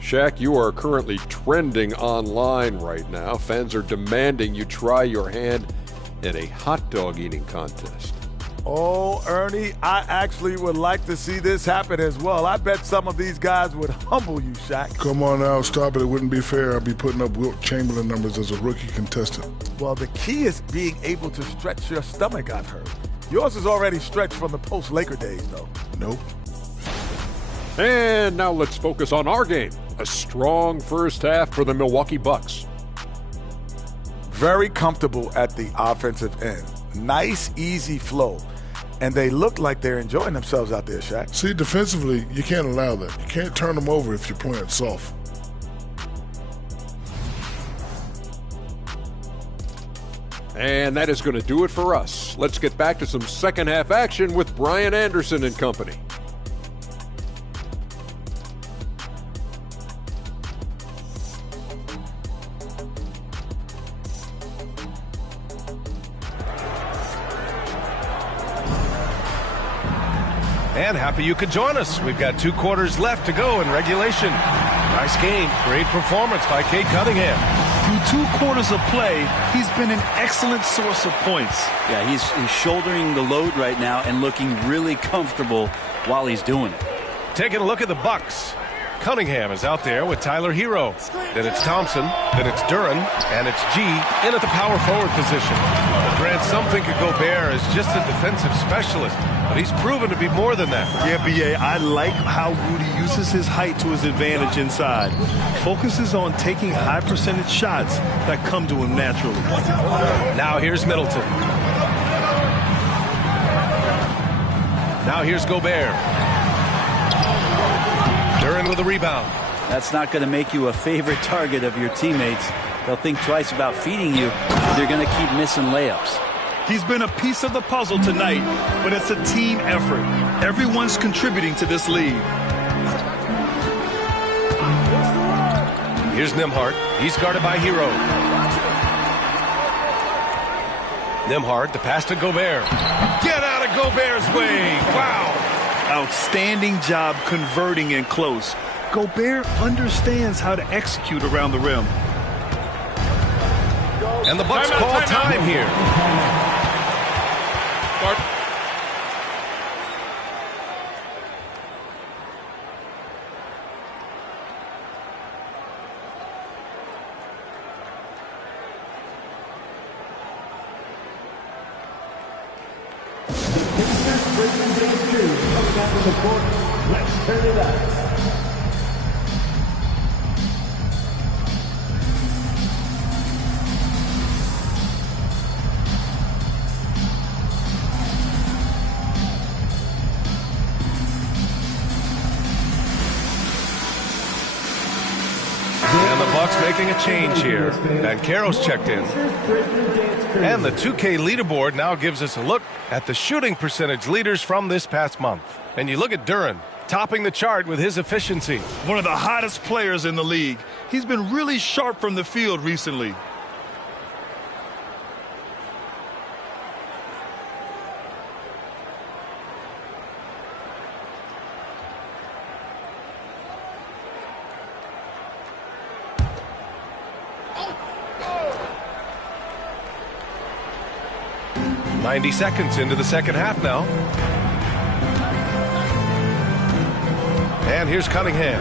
Shaq, you are currently trending online right now. Fans are demanding you try your hand in a hot dog eating contest. Oh, Ernie, I actually would like to see this happen as well. I bet some of these guys would humble you, Shaq. Come on now, stop it. It wouldn't be fair. I'd be putting up Wilt Chamberlain numbers as a rookie contestant. Well, the key is being able to stretch your stomach, I've heard. Yours is already stretched from the post-Laker days, though. Nope. And now let's focus on our game. A strong first half for the Milwaukee Bucks. Very comfortable at the offensive end. Nice, easy flow. And they look like they're enjoying themselves out there, Shaq. See, defensively, you can't allow that. You can't turn them over if you're playing soft. And that is going to do it for us. Let's get back to some second half action with Brian Anderson and company. And happy you could join us. We've got 2 quarters left to go in regulation. Nice game. Great performance by Cade Cunningham. Through 2 quarters of play, he's been an excellent source of points. Yeah, he's shouldering the load right now and looking really comfortable while he's doing it. Taking a look at the Bucks. Cunningham is out there with Tyler Hero. Then it's Thompson. Then it's Duren. And it's G in at the power forward position. Grant, some think of Gobert as just a defensive specialist, but he's proven to be more than that. Yeah, B.A., I like how Rudy uses his height to his advantage inside. Focuses on taking high percentage shots that come to him naturally. Now here's Middleton. Now here's Gobert. Duren with a rebound. That's not going to make you a favorite target of your teammates. They'll think twice about feeding you. They're going to keep missing layups. He's been a piece of the puzzle tonight, but it's a team effort. Everyone's contributing to this lead. Here's Nembhard. He's guarded by Hero. Nembhard, the pass to Gobert. Get out of Gobert's way. Wow. Outstanding job converting in close. Gobert understands how to execute around the rim. And the Bucks call time here. Coming out of the court, let's turn it up. And the Bucks making a change here. And Caro's checked in. And the 2K leaderboard now gives us a look at the shooting percentage leaders from this past month. And you look at Duren, topping the chart with his efficiency. One of the hottest players in the league. He's been really sharp from the field recently. .90 seconds into the second half now. And here's Cunningham.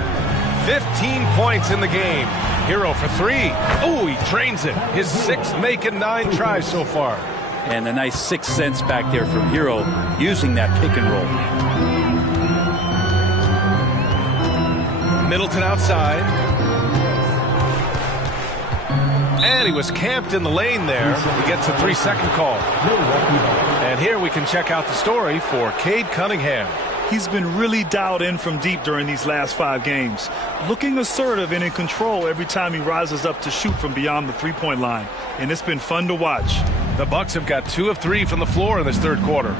15 points in the game. Hero for three. Oh, he drains it. His sixth make in 9 tries so far. And a nice 6 cents back there from Hero using that pick and roll. Middleton outside. And he was camped in the lane there. He gets a 3-second call. And here we can check out the story for Cade Cunningham. He's been really dialed in from deep during these last 5 games. Looking assertive and in control every time he rises up to shoot from beyond the three-point line. And it's been fun to watch. The Bucks have got 2 of 3 from the floor in this third quarter.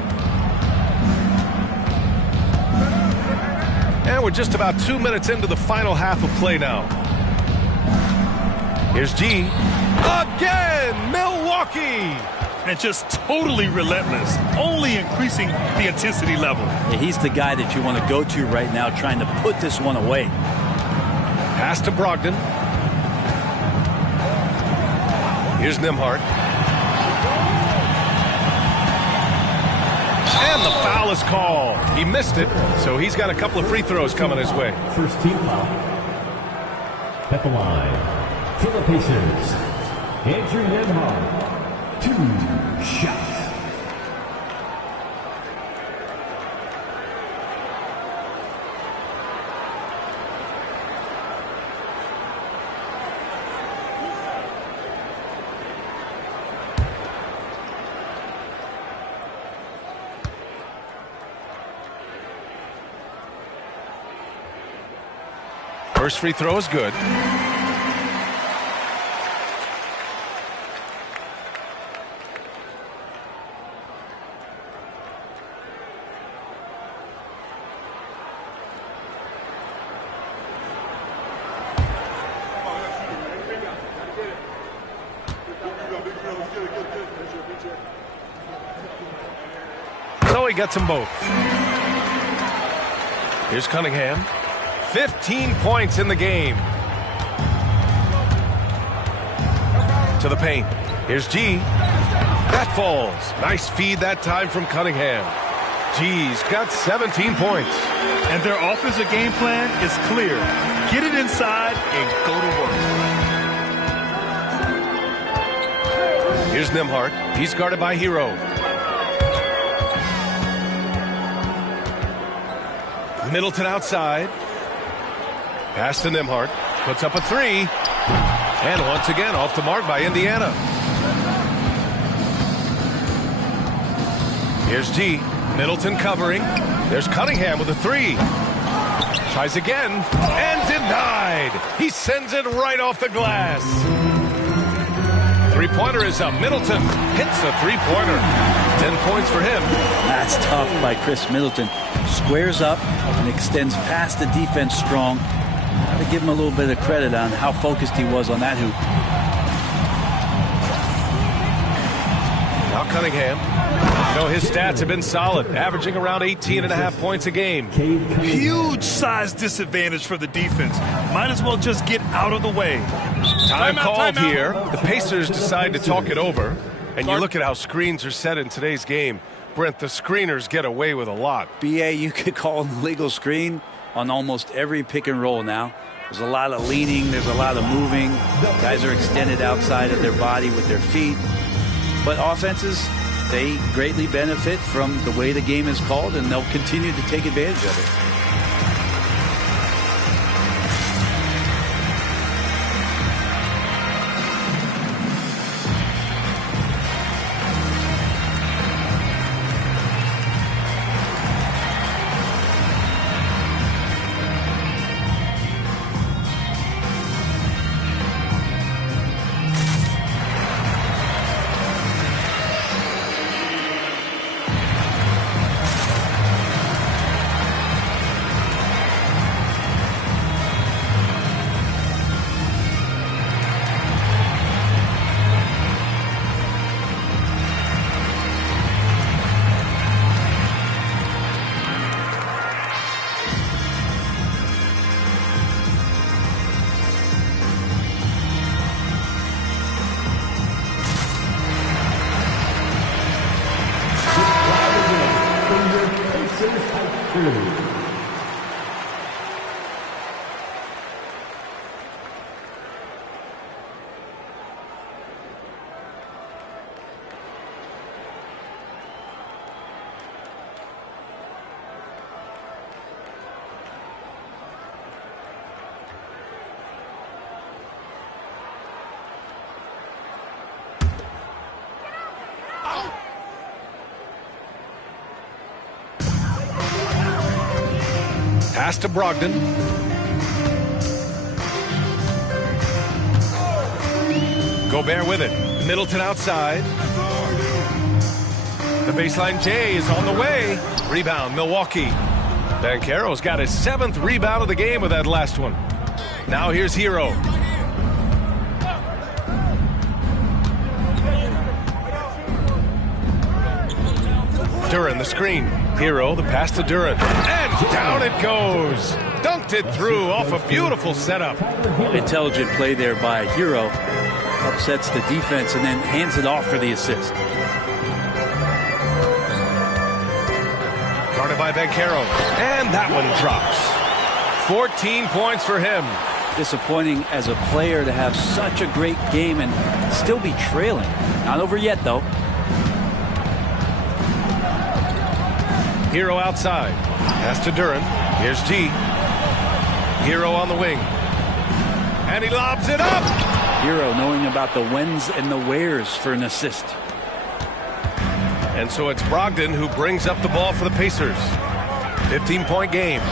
And we're just about 2 minutes into the final half of play now. Here's G. Again, Milwaukee! And just totally relentless, only increasing the intensity level. Yeah, he's the guy that you want to go to right now, trying to put this one away. Pass to Brogdon. Here's Nembhard. And the foul is called. He missed it, so he's got a couple of free throws coming his way. First team foul. At the line. For the Pacers, Andrew Nembhard, 2 shots. First free throw is good. So he gets them both. Here's Cunningham. 15 points in the game. To the paint. Here's G. That falls. Nice feed that time from Cunningham. G's got 17 points. And their offensive game plan is clear. Get it inside and go to work. Here's Nembhard. He's guarded by Hero. Middleton outside. Pass to Nembhard. Puts up a 3. And once again off the mark by Indiana. Here's G. Middleton covering. There's Cunningham with a 3. Tries again. And denied. He sends it right off the glass. Three-pointer is up. Middleton hits the three-pointer. 10 points for him. That's tough by Chris Middleton. Squares up and extends past the defense strong. Got to give him a little bit of credit on how focused he was on that hoop. Now Cunningham. You know, his stats have been solid, averaging around 18.5 points a game. Huge size disadvantage for the defense. Might as well just get out of the way. Time called here. The Pacers decide to talk it over. And you look at how screens are set in today's game. Brent, the screeners get away with a lot. BA, you could call an illegal screen on almost every pick and roll now. There's a lot of leaning. There's a lot of moving. Guys are extended outside of their body with their feet. But offenses, they greatly benefit from the way the game is called, and they'll continue to take advantage of it. Pass to Brogdon. Gobert with it. Middleton outside. The baseline J is on the way. Rebound, Milwaukee. Banchero's got his 7th rebound of the game with that last one. Now here's Hero. Duren, the screen. Hero, the pass to Duren. And down it goes. Dunked it through off a beautiful setup. Intelligent play there by Hero. Upsets the defense and then hands it off for the assist. Guarded by Banchero. And that one drops. 14 points for him. Disappointing as a player to have such a great game and still be trailing. Not over yet, though. Hero outside. Pass to Duren. Here's G. Hero on the wing. And he lobs it up. Hero knowing about the whens and the wheres for an assist. And so it's Brogdon who brings up the ball for the Pacers. 15-point game.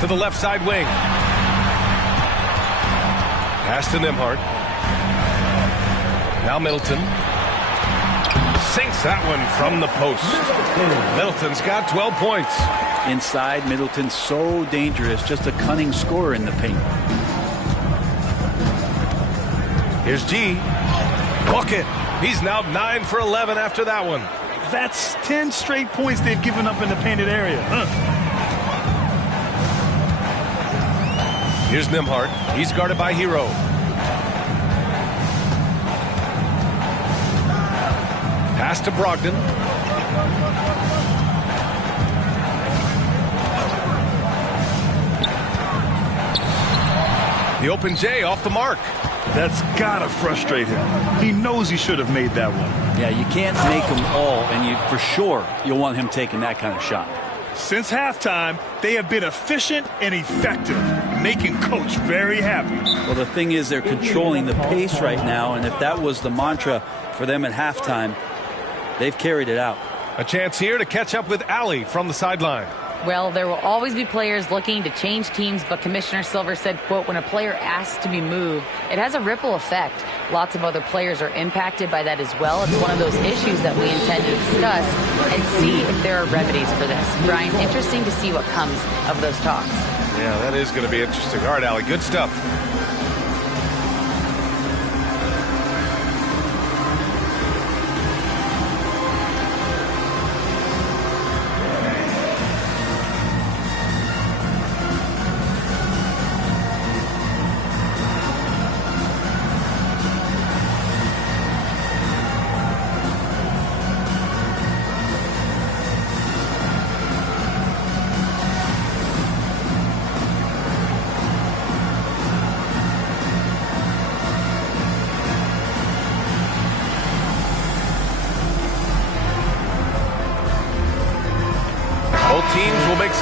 To the left side wing. Pass to Nembhard. Now Middleton. Sinks that one from the post. Middleton's got 12 points. Inside, Middleton's so dangerous. Just a cunning scorer in the paint. Here's G. Bucket. He's now 9 for 11 after that one. That's 10 straight points they've given up in the painted area. Here's Nembhard. He's guarded by Hero. Pass to Brogdon. The open J off the mark. That's gotta frustrate him. He knows he should have made that one. Yeah, you can't make them all, and for sure you'll want him taking that kind of shot. Since halftime, they have been efficient and effective, making Coach very happy. Well, the thing is they're controlling the pace right now, and if that was the mantra for them at halftime, they've carried it out. A chance here to catch up with Allie from the sideline. Well, there will always be players looking to change teams, but Commissioner Silver said, quote, when a player asks to be moved, it has a ripple effect. Lots of other players are impacted by that as well. It's one of those issues that we intend to discuss and see if there are remedies for this. Brian, interesting to see what comes of those talks. Yeah, that is going to be interesting. All right, Allie, good stuff.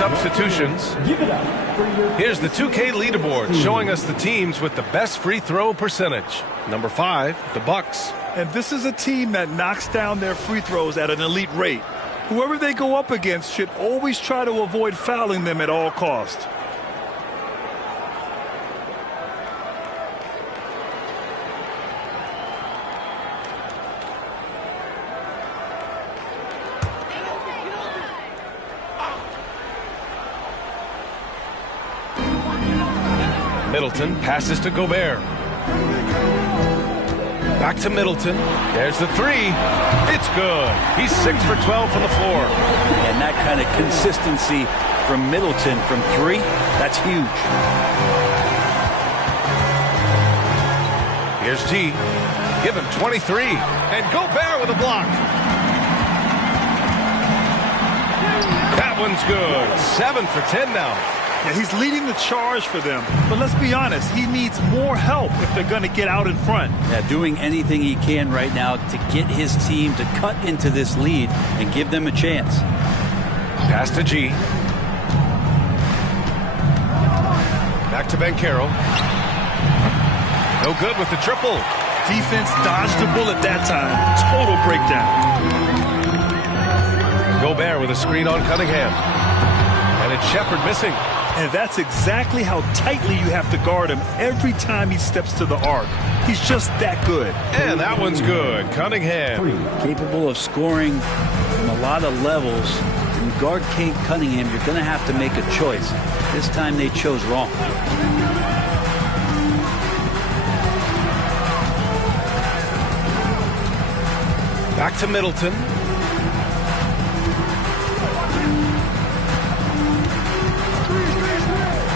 substitutions. Here's the 2K leaderboard showing us the teams with the best free throw percentage. Number 5, the Bucks. And this is a team that knocks down their free throws at an elite rate. Whoever they go up against should always try to avoid fouling them at all costs. Middleton passes to Gobert. Back to Middleton. There's the three. It's good. He's 6 for 12 from the floor. And that kind of consistency from Middleton from 3, that's huge. Here's G. Give him 23. And Gobert with a block. That one's good. 7 for 10 now. Yeah, he's leading the charge for them. But let's be honest, he needs more help if they're going to get out in front. Yeah, doing anything he can right now to get his team to cut into this lead and give them a chance. Pass to G. Back to Banchero. No good with the triple. Defense dodged the bullet that time. Total breakdown. Gobert with a screen on Cunningham. And it's Shepherd missing. And that's exactly how tightly you have to guard him every time he steps to the arc. He's just that good. And that one's good. Cunningham. Capable of scoring from a lot of levels. When you guard Cade Cunningham, you're going to have to make a choice. This time they chose wrong. Back to Middleton.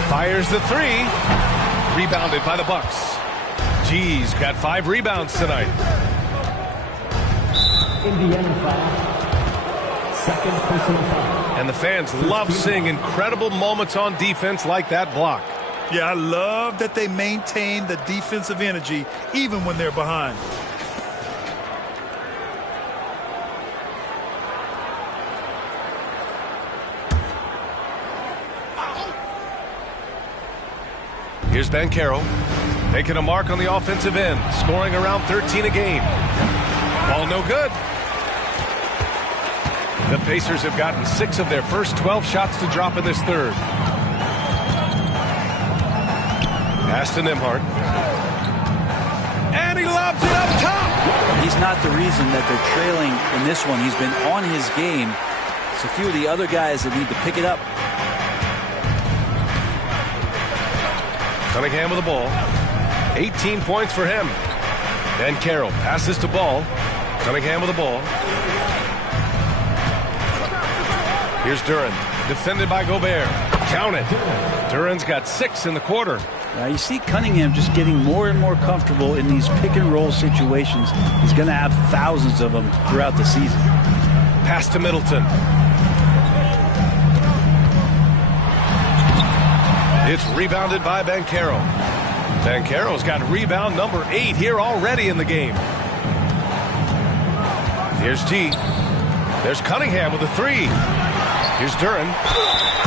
Fires the three. Rebounded by the Bucks. G's got 5 rebounds tonight. Indiana foul. Second personal foul. And the fans love seeing incredible moments on defense like that block. Yeah, I love that they maintain the defensive energy even when they're behind. Here's Banchero, making a mark on the offensive end, scoring around 13 a game. Ball no good. The Pacers have gotten 6 of their first 12 shots to drop in this third. Pass to Nembhard. And he lobs it up top. He's not the reason that they're trailing in this one. He's been on his game. It's a few of the other guys that need to pick it up. Cunningham with the ball. 18 points for him. Banchero passes to Ball. Cunningham with the ball. Here's Duren. Defended by Gobert. Count it. Duren's got 6 in the quarter. Now you see Cunningham just getting more and more comfortable in these pick and roll situations. He's going to have thousands of them throughout the season. Pass to Middleton. It's rebounded by Banchero. Banchero's got rebound number 8 here already in the game. Here's G. There's Cunningham with a 3. Here's Duren.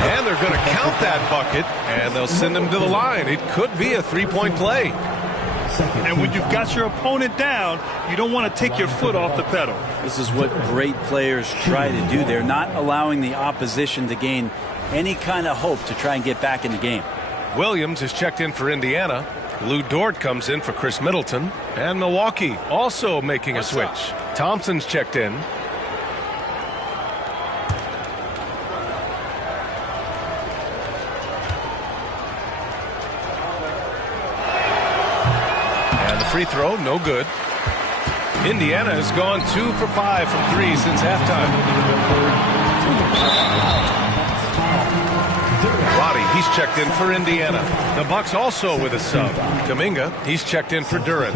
And they're going to count that bucket, and they'll send him to the line. It could be a 3-point play. And when you've got your opponent down, you don't want to take your foot off the pedal. This is what great players try to do. They're not allowing the opposition to gain any kind of hope to try and get back in the game. Williams is checked in for Indiana. Lou Dort comes in for Chris Middleton. And Milwaukee also making a switch. Thompson's checked in. And the free throw, no good. Indiana has gone 2 for 5 from 3 since halftime. Roddy, he's checked in for Indiana. The Bucks also with a sub. Kuminga, he's checked in for Duren.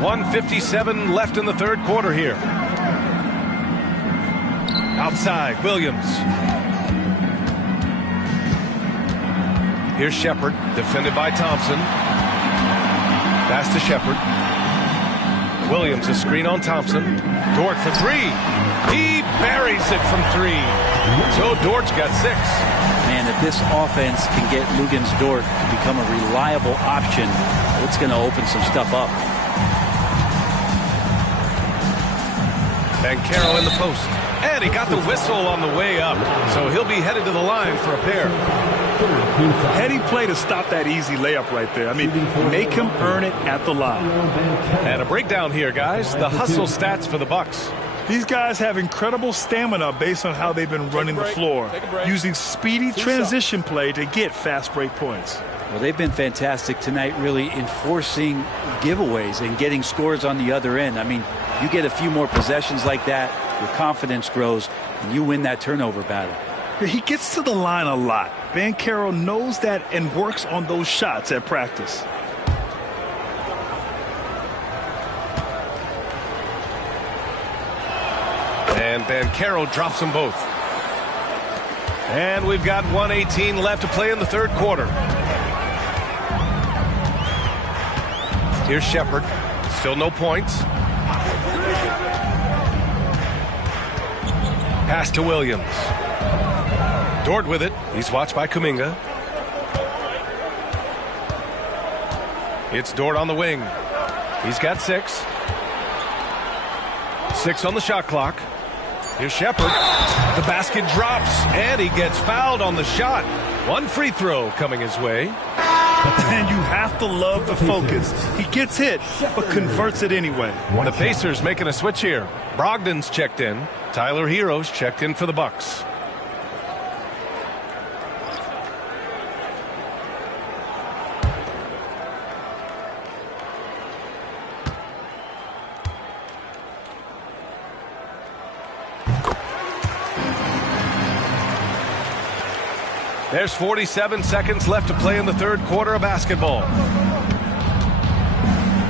.157 left in the third quarter here. Outside, Williams. Here's Shepard, defended by Thompson. Pass to Shepard. Williams, a screen on Thompson. Dort for three. He buries it from three. So Dort's got 6. Man, if this offense can get Luguentz Dort to become a reliable option, it's going to open some stuff up. Banchero in the post. And he got the whistle on the way up. So he'll be headed to the line for a pair. Heady play to stop that easy layup right there. I mean, make him earn it at the line. And a breakdown here, guys. The hustle stats for the Bucks. These guys have incredible stamina based on how they've been running the floor, using speedy transition play to get fast break points. Well, they've been fantastic tonight, really enforcing giveaways and getting scores on the other end. I mean, you get a few more possessions like that, your confidence grows, and you win that turnover battle. He gets to the line a lot. Banchero knows that and works on those shots at practice. And Banchero drops them both. And we've got 1:18 left to play in the third quarter. Here's Shepard. Still no points. Pass to Williams. Dort with it. He's watched by Kuminga. It's Dort on the wing. He's got 6. 6 on the shot clock. Here's Shepard. The basket drops, and he gets fouled on the shot. 1 free throw coming his way. And you have to love the focus. He gets hit, but converts it anyway. The Pacers making a switch here. Brogdon's checked in. Tyler Hero's checked in for the Bucks. There's 47 seconds left to play in the third quarter of basketball.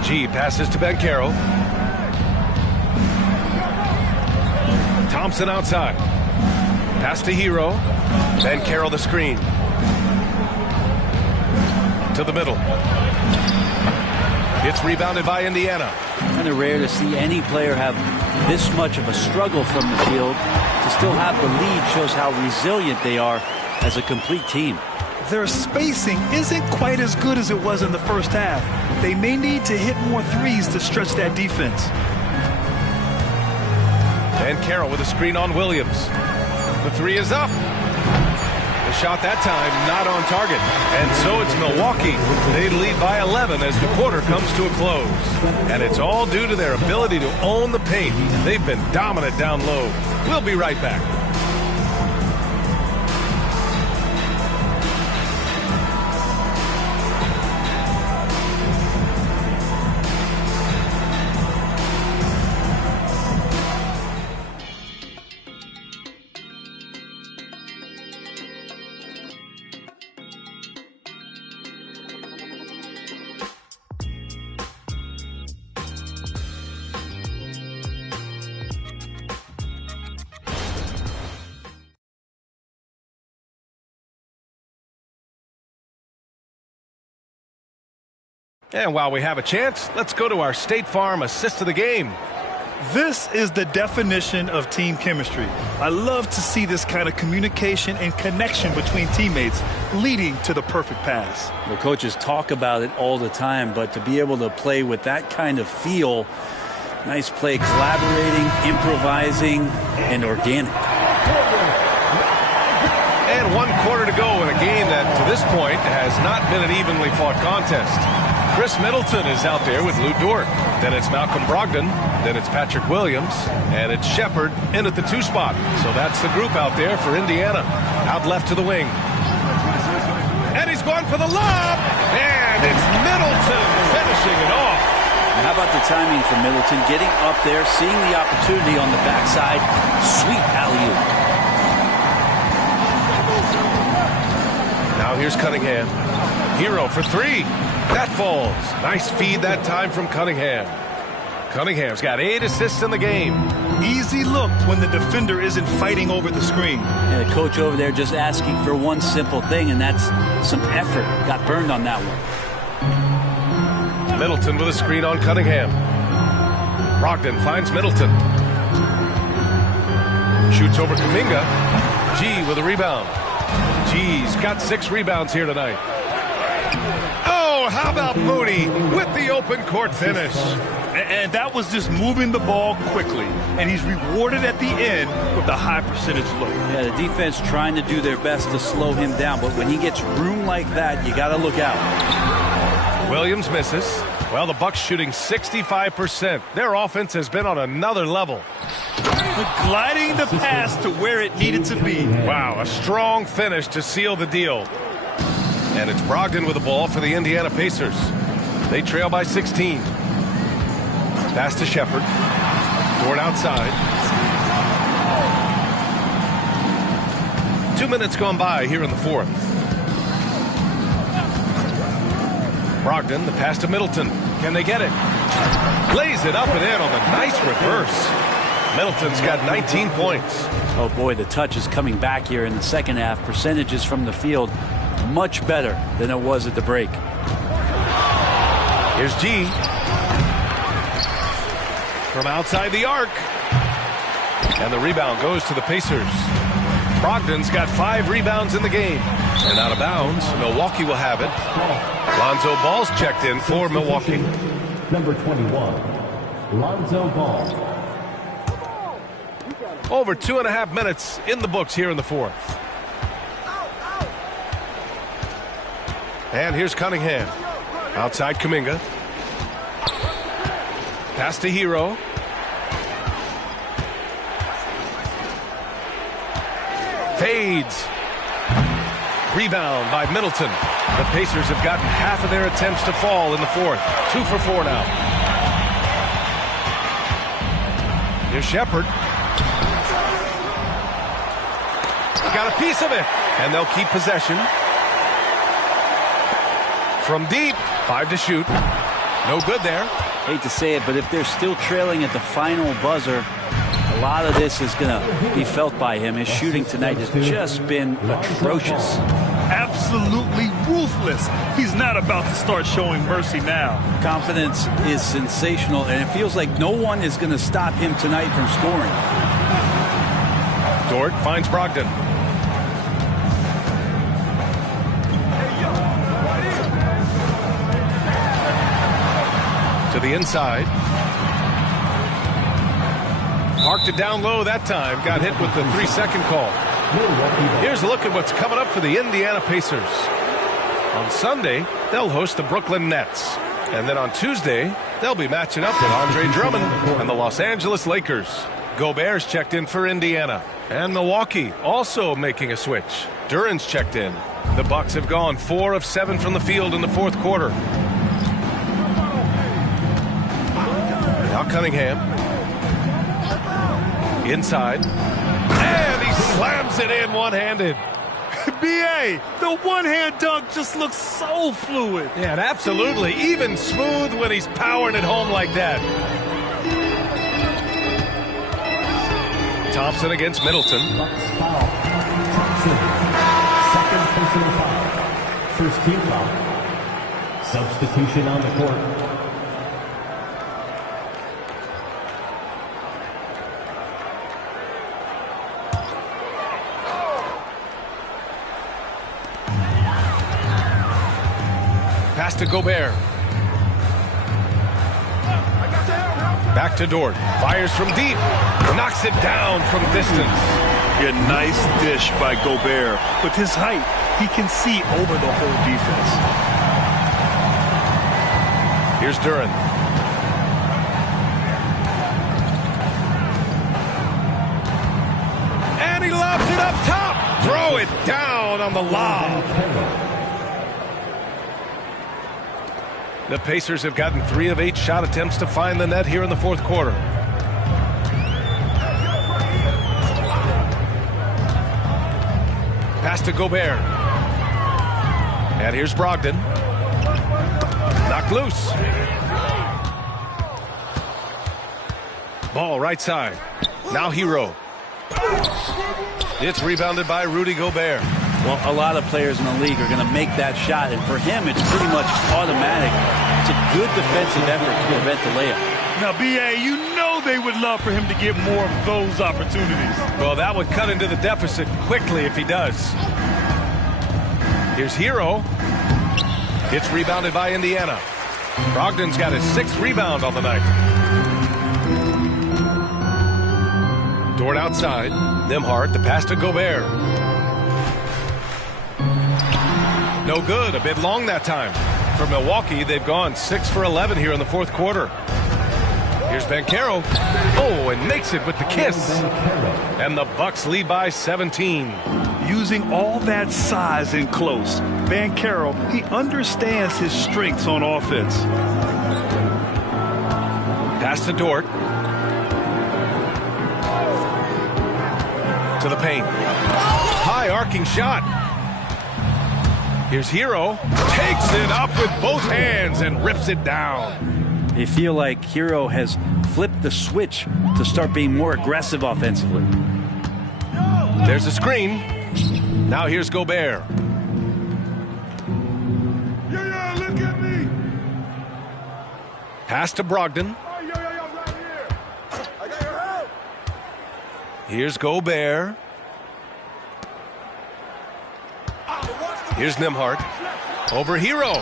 G passes to Banchero. Thompson outside. Pass to Hero. Banchero the screen. To the middle. It's rebounded by Indiana. Kind of rare to see any player have this much of a struggle from the field. To still have the lead shows how resilient they are as a complete team. Their spacing isn't quite as good as it was in the first half. They may need to hit more threes to stretch that defense. Banchero with a screen on Williams. The three is up. The shot that time not on target. And so it's Milwaukee. They lead by 11 as the quarter comes to a close. And it's all due to their ability to own the paint. They've been dominant down low. We'll be right back. And while we have a chance, let's go to our State Farm assist of the game. This is the definition of team chemistry. I love to see this kind of communication and connection between teammates leading to the perfect pass. The coaches talk about it all the time, but to be able to play with that kind of feel, nice play, collaborating, improvising, and organic. And 1 quarter to go in a game that, to this point, has not been an evenly fought contest. Chris Middleton is out there with Lou Dort. Then it's Malcolm Brogdon. Then it's Patrick Williams. And it's Shepard in at the 2 spot. So that's the group out there for Indiana. Out left to the wing. And he's going for the lob. And it's Middleton finishing it off. How about the timing for Middleton? Getting up there, seeing the opportunity on the backside. Sweet alley-oop. Now here's Cunningham. Hero for 3. That falls. Nice feed that time from Cunningham. Cunningham's got 8 assists in the game. Easy look when the defender isn't fighting over the screen. Yeah, the coach over there just asking for one simple thing, and that's some effort. Got burned on that one. Middleton with a screen on Cunningham. Brogdon finds Middleton. Shoots over Kuminga. G with a rebound. G's got 6 rebounds here tonight. Oh, how about Moody with the open court finish? And that was just moving the ball quickly. And he's rewarded at the end with a high percentage look. Yeah, the defense trying to do their best to slow him down. But when he gets room like that, you got to look out. Williams misses. Well, the Bucks shooting 65%. Their offense has been on another level. Gliding the pass to where it needed to be. Wow, a strong finish to seal the deal. And it's Brogdon with the ball for the Indiana Pacers. They trail by 16. Pass to Shepherd. Dort outside. 2 minutes gone by here in the fourth. Brogdon, the pass to Middleton. Can they get it? Lays it up and in on the nice reverse. Middleton's got 19 points. Oh, boy, the touch is coming back here in the second half. Percentages from the field much better than it was at the break. Here's G. From outside the arc. And the rebound goes to the Pacers. Brogdon's got 5 rebounds in the game. And out of bounds, Milwaukee will have it. Lonzo Ball's checked in for Milwaukee. Number 21, Lonzo Ball. Over 2.5 minutes in the books here in the fourth. And here's Cunningham. Outside Kuminga. Pass to Hero. Fades. Rebound by Middleton. The Pacers have gotten half of their attempts to fall in the fourth. 2 for 4 now. Here's Shepherd. Got a piece of it. And they'll keep possession. From deep. 5 to shoot. No good there. Hate to say it, but if they're still trailing at the final buzzer, a lot of this is going to be felt by him. His shooting tonight has just been atrocious. Absolutely ruthless. He's not about to start showing mercy now. Confidence is sensational, and it feels like no one is going to stop him tonight from scoring. Dort finds Brogdon. To the inside. Parked it down low that time. Got hit with the 3-second call. Here's a look at what's coming up for the Indiana Pacers. On Sunday, they'll host the Brooklyn Nets. And then on Tuesday, they'll be matching up with Andre Drummond and the Los Angeles Lakers. Gobert's checked in for Indiana. And Milwaukee also making a switch. Duran's checked in. The Bucks have gone 4 of 7 from the field in the fourth quarter. Now Cunningham. Inside. And he slams it in one-handed. B.A., the one-hand dunk just looks so fluid. Yeah, and absolutely. Even smooth when he's powering it home like that. Thompson against Middleton. Foul. Thompson. Second personal foul. First team foul. Substitution on the court. Pass to Gobert. Back to Dort. Fires from deep. Knocks it down from distance. A nice dish by Gobert. With his height, he can see over the whole defense. Here's Duran. And he lobs it up top. Throw it down on the lob. The Pacers have gotten 3 of 8 shot attempts to find the net here in the fourth quarter. Pass to Gobert. And here's Brogdon. Knocked loose. Ball right side. Now Hero. It's rebounded by Rudy Gobert. Well, a lot of players in the league are going to make that shot, and for him, it's pretty much automatic. It's a good defensive effort to prevent the layup. Now, B.A., you know they would love for him to get more of those opportunities. Well, that would cut into the deficit quickly if he does. Here's Hero. It's rebounded by Indiana. Brogdon's got his 6th rebound on the night. Dort outside. Nembhard, the pass to Gobert. No good. A bit long that time. For Milwaukee, they've gone 6 for 11 here in the 4th quarter. Here's Banchero. Oh, and makes it with the kiss. And the Bucks lead by 17. Using all that size and close, Banchero, he understands his strengths on offense. Pass to Dort. To the paint. High arcing shot. Here's Hero. Takes it up with both hands and rips it down. They feel like Hero has flipped the switch to start being more aggressive offensively. There's a screen. Now here's Gobert. Yeah, look at me. Pass to Brogdon. Right here. I got your help. Here's Gobert. Here's Nembhard. Over Hero.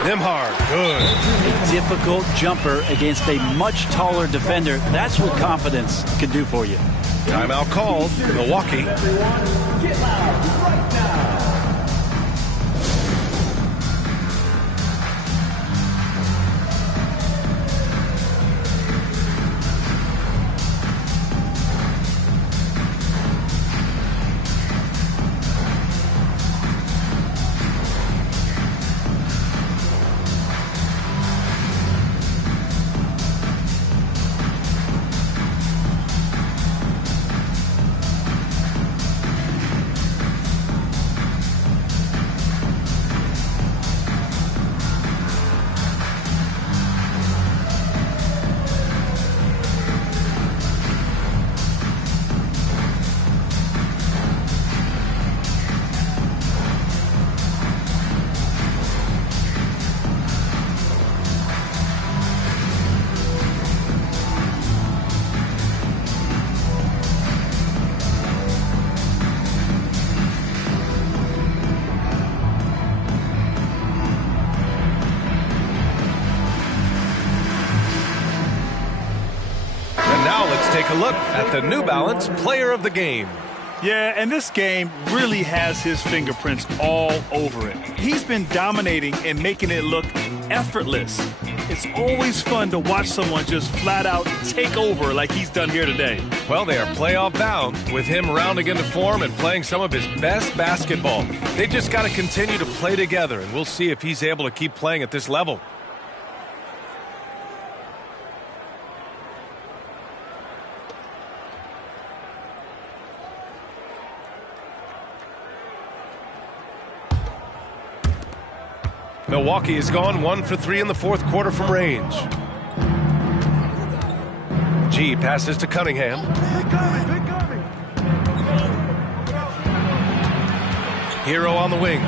Nembhard. Good. A difficult jumper against a much taller defender. That's what confidence can do for you. Timeout called. Milwaukee. Get loud right now. Take a look at the New Balance Player of the Game. Yeah, and this game really has his fingerprints all over it. He's been dominating and making it look effortless. It's always fun to watch someone just flat out take over like he's done here today. Well, they are playoff bound with him rounding into form and playing some of his best basketball. They just got to continue to play together, and we'll see if he's able to keep playing at this level. Milwaukee has gone 1 for 3 in the 4th quarter from range. G passes to Cunningham. Hero on the wing.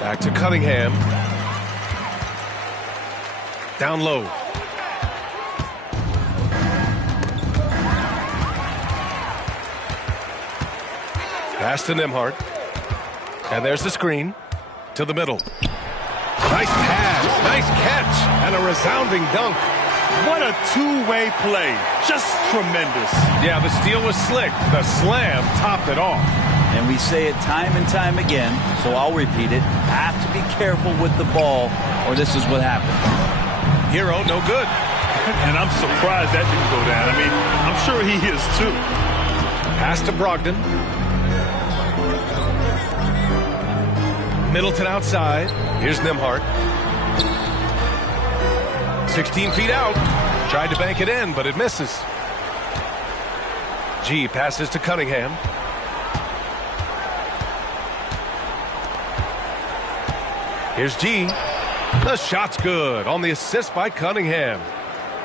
Back to Cunningham. Down low. Pass to Nembhard. And there's the screen. To the middle. Nice pass, nice catch, and a resounding dunk. What a two-way play. Just tremendous. Yeah, the steal was slick. The slam topped it off. And we say it time and time again, so I'll repeat it. Have to be careful with the ball, or this is what happens. Hero, no good. And I'm surprised that didn't go down. I mean, I'm sure he is too. Pass to Brogdon. Middleton outside. Here's Nembhard. 16 feet out. Tried to bank it in, but it misses. G passes to Cunningham. Here's G. The shot's good on the assist by Cunningham.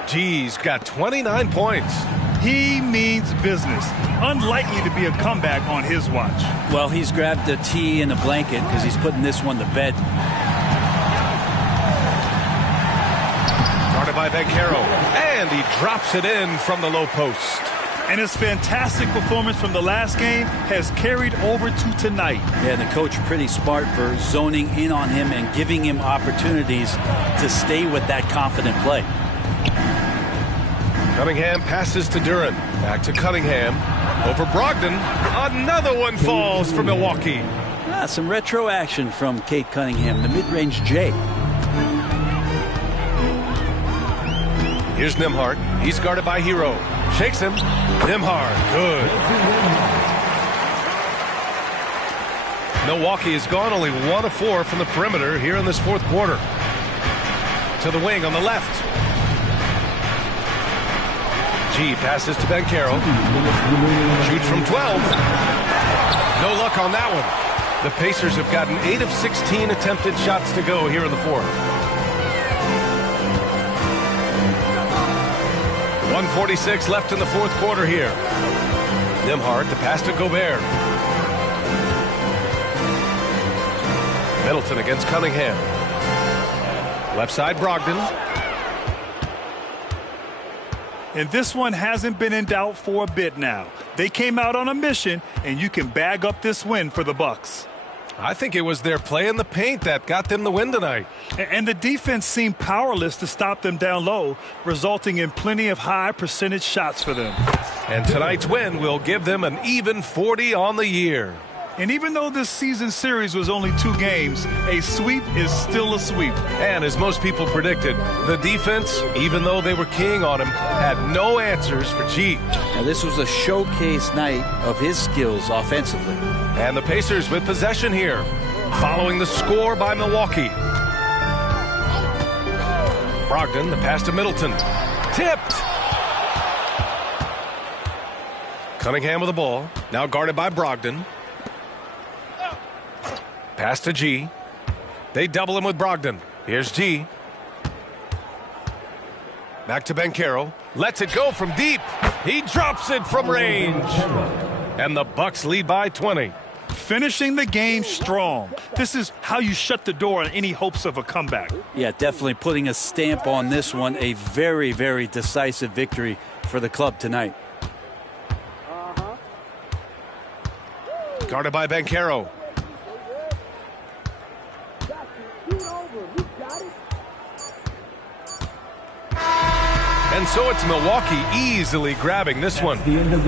G's got 29 points. He means business. Unlikely to be a comeback on his watch. Well, he's grabbed the tee and a blanket because he's putting this one to bed. Guarded by Beccaro, and he drops it in from the low post. And his fantastic performance from the last game has carried over to tonight. Yeah, the coach pretty smart for zoning in on him and giving him opportunities to stay with that confident play. Cunningham passes to Duran. Back to Cunningham. Over Brogdon. Another one falls for Milwaukee. Some retro action from Cade Cunningham, the mid-range J. Here's Nembhard. He's guarded by Hero. Shakes him. Nembhard. Good. Milwaukee has gone only 1 of 4 from the perimeter here in this fourth quarter. To the wing on the left. G passes to Beccaro. Shoots from 12. No luck on that one. The Pacers have gotten 8 of 16 attempted shots to go here in the fourth. 1:46 left in the fourth quarter here. Nembhard, the pass to Gobert. Middleton against Cunningham. Left side, Brogdon. And this one hasn't been in doubt for a bit now. They came out on a mission, and you can bag up this win for the Bucks. I think it was their play in the paint that got them the win tonight. And the defense seemed powerless to stop them down low, resulting in plenty of high percentage shots for them. And tonight's win will give them an even 40 on the year. And even though this season series was only 2 games, a sweep is still a sweep. And as most people predicted, the defense, even though they were keying on him, had no answers for G. Now, this was a showcase night of his skills offensively. And the Pacers with possession here, following the score by Milwaukee. Brogdon, the pass to Middleton. Tipped! Cunningham with the ball, now guarded by Brogdon. Pass to G. They double him with Brogdon. Here's G. Back to Beccaro. Lets it go from deep. He drops it from range. And the Bucks lead by 20. Finishing the game strong. This is how you shut the door on any hopes of a comeback. Yeah, definitely putting a stamp on this one. A very, very decisive victory for the club tonight. Guarded by Beccaro. And so it's Milwaukee easily grabbing this one.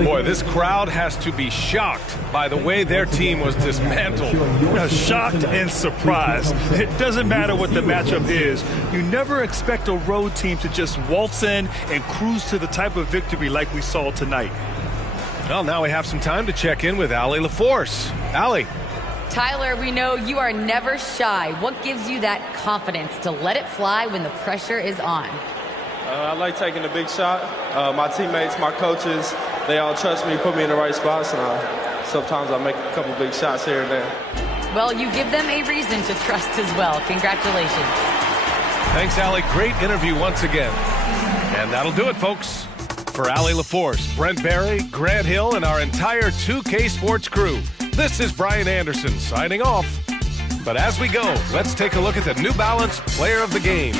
Boy, this crowd has to be shocked by the way their team was dismantled. Shocked and surprised. It doesn't matter what the matchup is. You never expect a road team to just waltz in and cruise to the type of victory like we saw tonight. Well, now we have some time to check in with Allie LaForce. Allie. Tyler, we know you are never shy. What gives you that confidence to let it fly when the pressure is on? I like taking a big shot. My teammates, my coaches, they all trust me, put me in the right spots, and sometimes I make a couple big shots here and there. Well, you give them a reason to trust as well. Congratulations. Thanks, Allie. Great interview once again. And that'll do it, folks. For Allie LaForce, Brent Barry, Grant Hill, and our entire 2K Sports crew, this is Brian Anderson signing off. But as we go, let's take a look at the New Balance Player of the Game.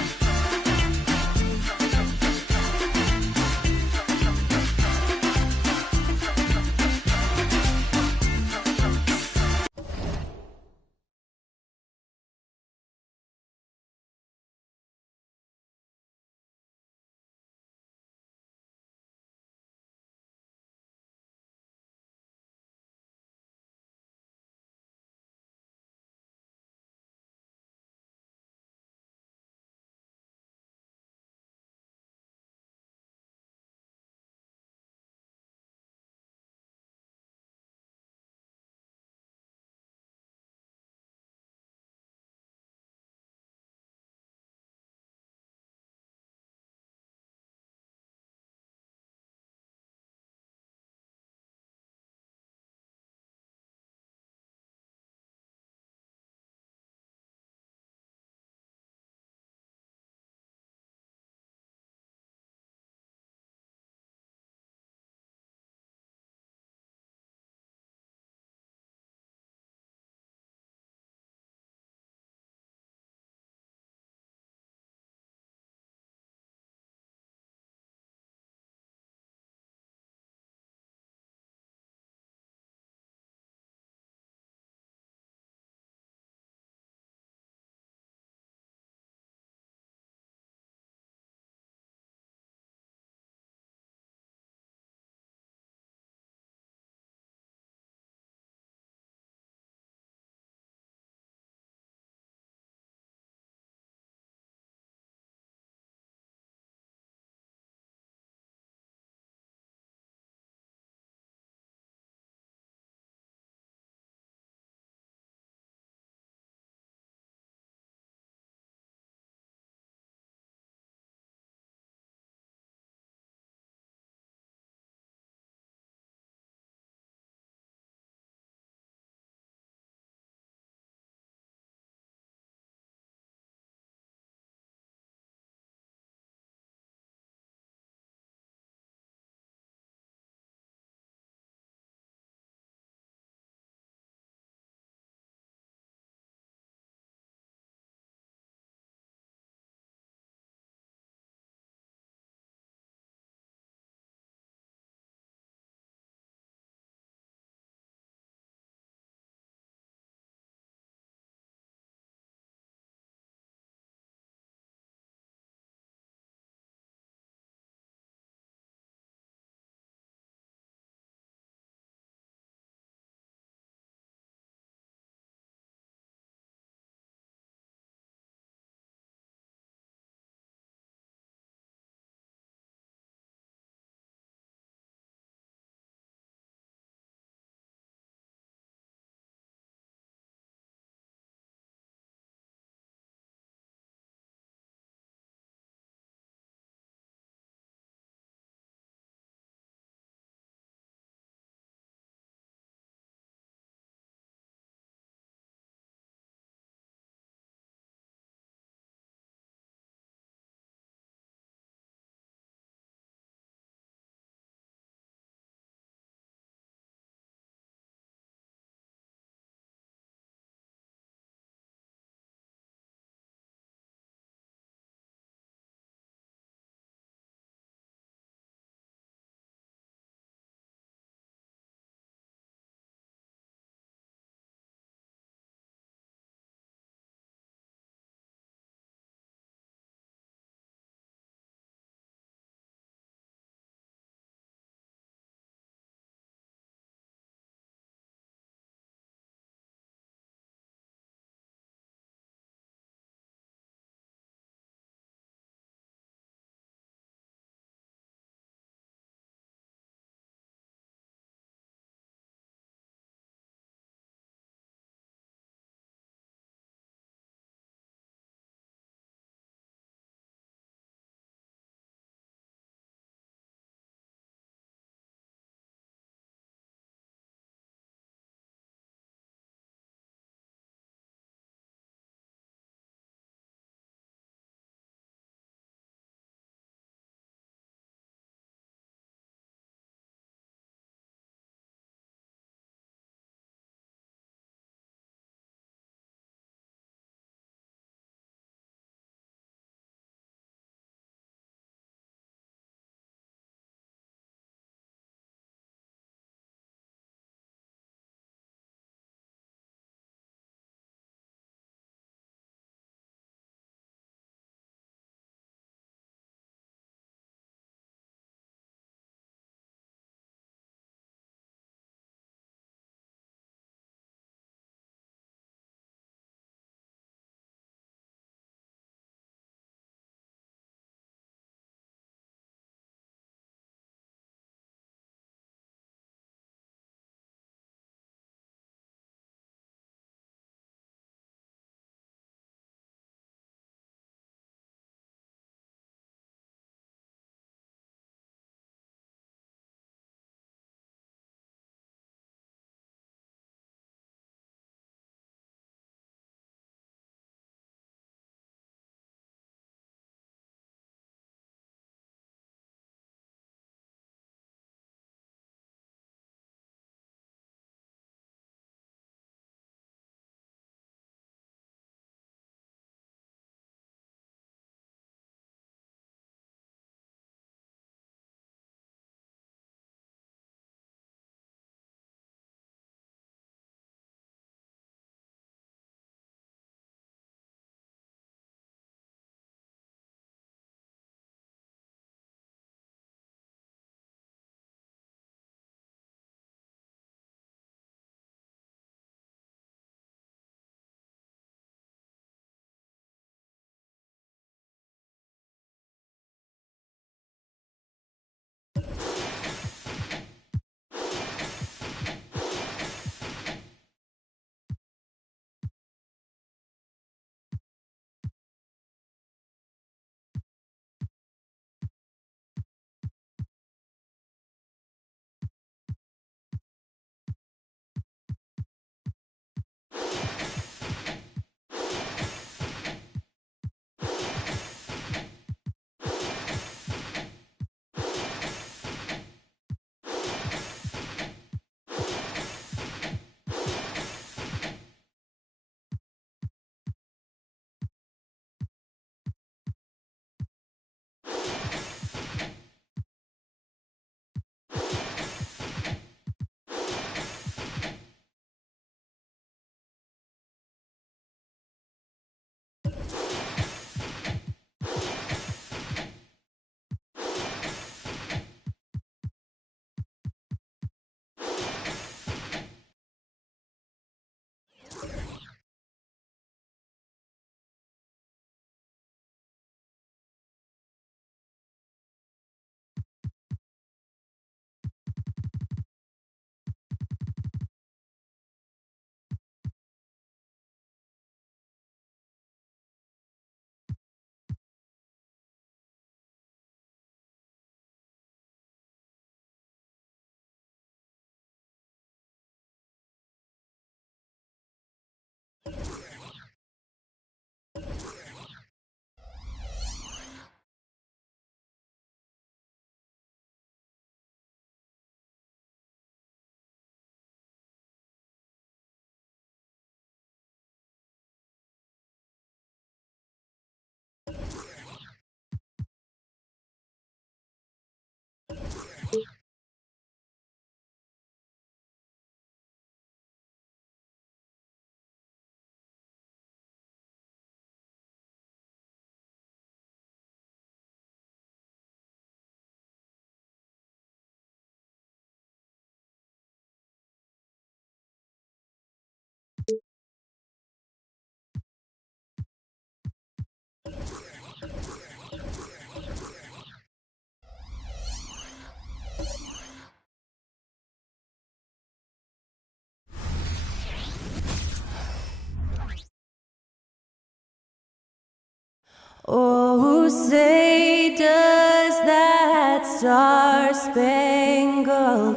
Oh, say does that star-spangled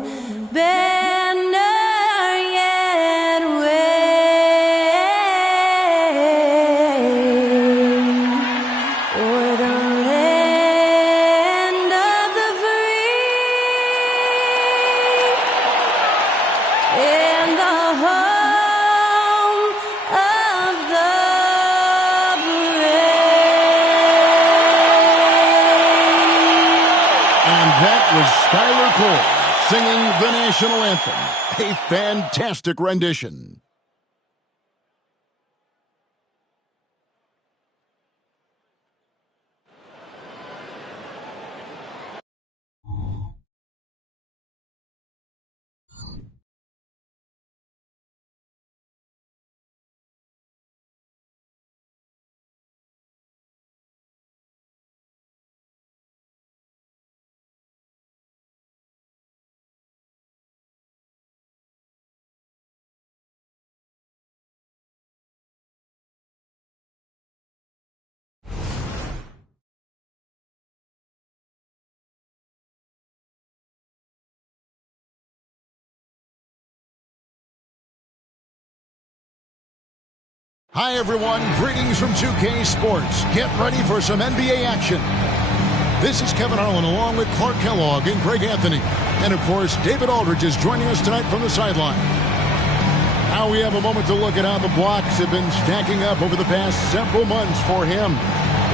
banner yet wave o'er the land of the free and the home of the was Skylar Cole singing the national anthem. A fantastic rendition. Hi, everyone. Greetings from 2K Sports. Get ready for some NBA action. This is Kevin Harlan along with Clark Kellogg and Greg Anthony. And, of course, David Aldridge is joining us tonight from the sideline. Now we have a moment to look at how the blocks have been stacking up over the past several months for him.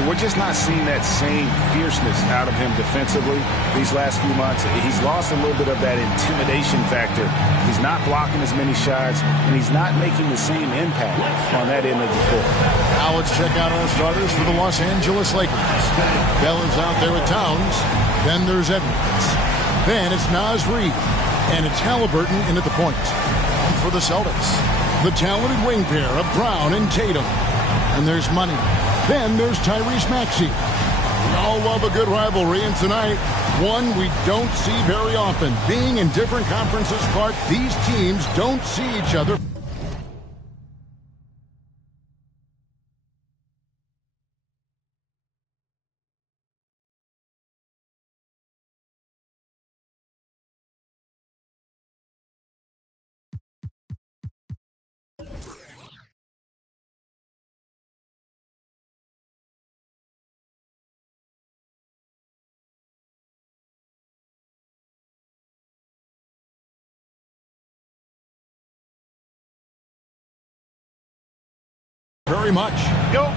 We're just not seeing that same fierceness out of him defensively these last few months. He's lost a little bit of that intimidation factor. He's not blocking as many shots, and he's not making the same impact on that end of the floor. Now let's check out our starters for the Los Angeles Lakers. Bell is out there with Towns. Then there's Edwards. Then it's Naz Reid. And it's Halliburton in at the point. For the Celtics, the talented wing pair of Brown and Tatum. And there's Money. Then there's Tyrese Maxey. We all love a good rivalry, and tonight, one we don't see very often. Being in different conferences, Clark, these teams don't see each other. Very much.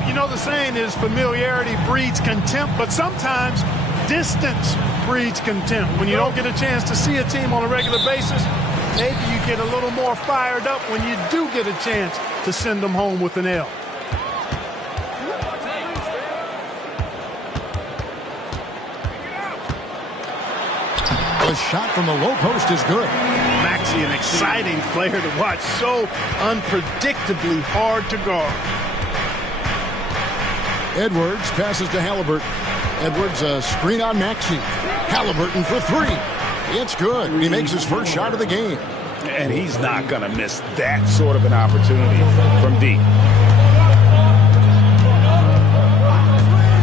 You know the saying is familiarity breeds contempt, but sometimes distance breeds contempt. When you don't get a chance to see a team on a regular basis, maybe you get a little more fired up when you do get a chance to send them home with an L. The shot from the low post is good. Maxey, an exciting player to watch, so unpredictably hard to guard. Edwards passes to Halliburton. Edwards a screen on Maxey. Halliburton for three. It's good. He makes his first shot of the game. And he's not going to miss that sort of an opportunity from deep.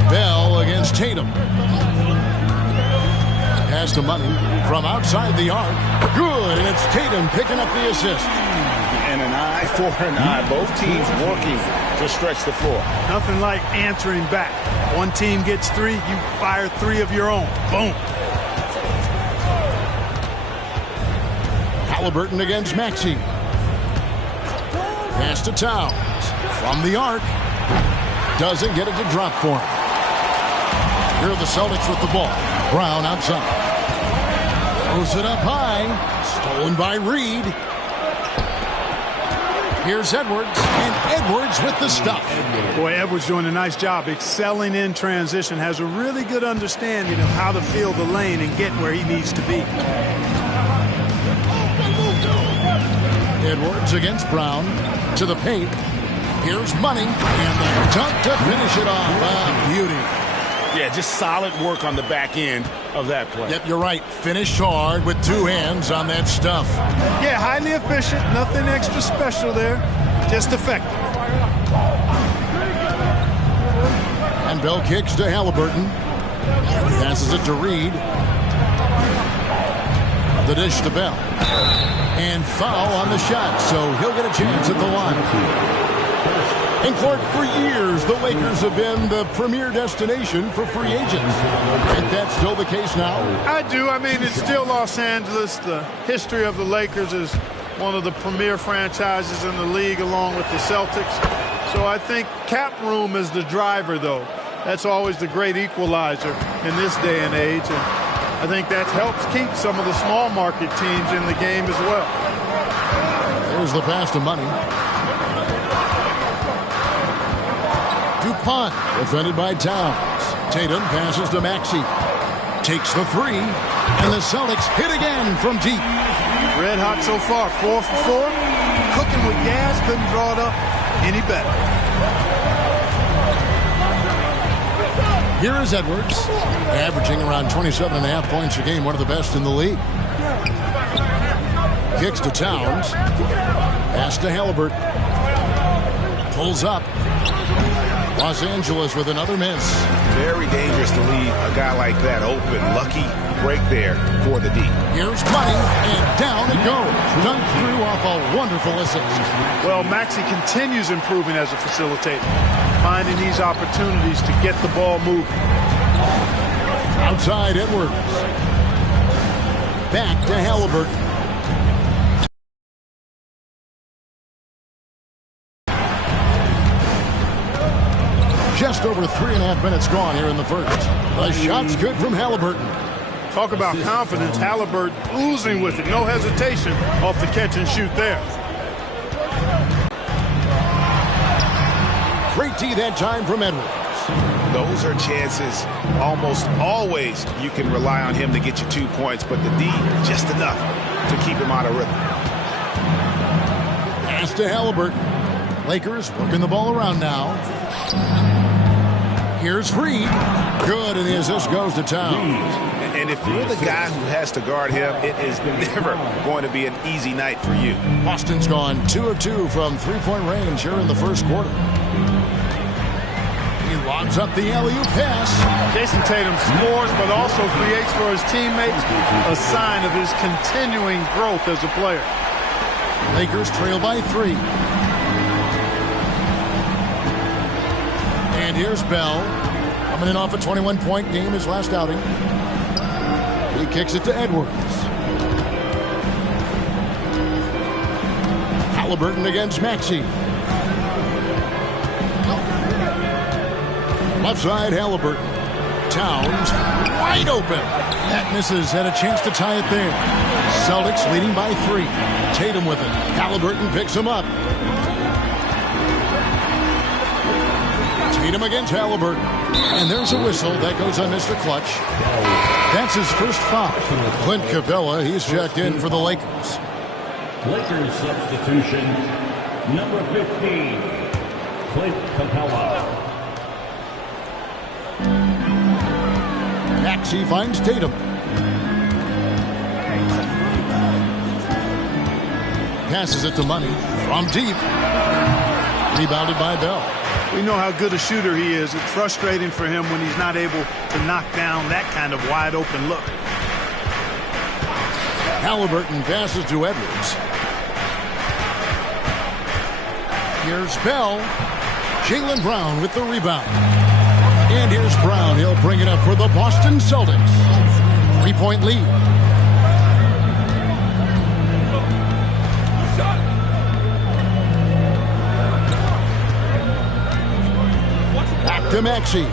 Bell against Tatum. Pass to Money from outside the arc. Good, and it's Tatum picking up the assist. And an eye for an eye. Both teams working to stretch the floor. Nothing like answering back. One team gets three, you fire three of your own. Boom. Halliburton against Maxey. Pass to Towns. From the arc. Doesn't get it to drop for him. Here are the Celtics with the ball. Brown outside. Throws it up high. Stolen by Reid. Here's Edwards, and Edwards with the stuff. Boy, Edwards doing a nice job excelling in transition. Has a really good understanding of how to fill the lane and get where he needs to be. Edwards against Brown. To the paint. Here's Money, and the dunk to finish it off. Beauty. Yeah, just solid work on the back end of that play. Yep, you're right. Finished hard with two hands on that stuff. Yeah, highly efficient. Nothing extra special there. Just effective. And And Bell kicks to Halliburton. Passes it to Reed. The dish to Bell. And foul on the shot, so he'll get a chance at the line. And Clark, for years, the Lakers have been the premier destination for free agents. Think that's still the case now? I do. I mean, it's still Los Angeles. The history of the Lakers is one of the premier franchises in the league, along with the Celtics. So I think cap room is the driver, though. That's always the great equalizer in this day and age. And I think that helps keep some of the small market teams in the game as well. There's the pass to Money. DuPont, defended by Towns. Tatum passes to Maxey. Takes the three, and the Celtics hit again from deep. Red hot so far, 4 for 4. Cooking with gas, couldn't draw it up any better. Here is Edwards, averaging around 27.5 points a game, one of the best in the league. Kicks to Towns. Pass to Halliburton. Pulls up. Los Angeles with another miss. Very dangerous to leave a guy like that open. Lucky break there for the D. Here's Money, and down it goes. Dunked through off a wonderful assist. Well, Maxey continues improving as a facilitator, finding these opportunities to get the ball moving. Outside Edwards. Back to Halliburton. Just over 3.5 minutes gone here in the first. The shot's good from Halliburton. Talk about confidence. Halliburton oozing with it. No hesitation off the catch and shoot there. Great D that time from Edwards. Those are chances almost always you can rely on him to get you 2 points, but the D just enough to keep him out of rhythm. Pass to Halliburton. Lakers working the ball around now. Here's Reed. Good, and the assist goes to Towns. And if you're the guy who has to guard him, it is never going to be an easy night for you. Boston's gone 2 of 2 from three-point range here in the first quarter. He lobs up the alley-oop pass. Jason Tatum scores, but also creates for his teammates a sign of his continuing growth as a player. Lakers trail by 3. And here's Bell, coming in off a 21-point game his last outing. He kicks it to Edwards. Halliburton against Maxey. Left side, Halliburton. Towns, wide open. That misses, had a chance to tie it there. Celtics leading by 3. Tatum with it. Halliburton picks him up. Tatum against Halliburton. And there's a whistle. That goes on Mr. Clutch. That's his first foul. Clint Capella, he's checked in for the Lakers. Lakers substitution, number 15, Clint Capella. Maxey finds Tatum. Passes it to Money from deep. Rebounded by Bell. We know how good a shooter he is. It's frustrating for him when he's not able to knock down that kind of wide open look. Halliburton passes to Edwards. Here's Bell. Jaylen Brown with the rebound. And here's Brown. He'll bring it up for the Boston Celtics. 3-point lead. Back to Maxey.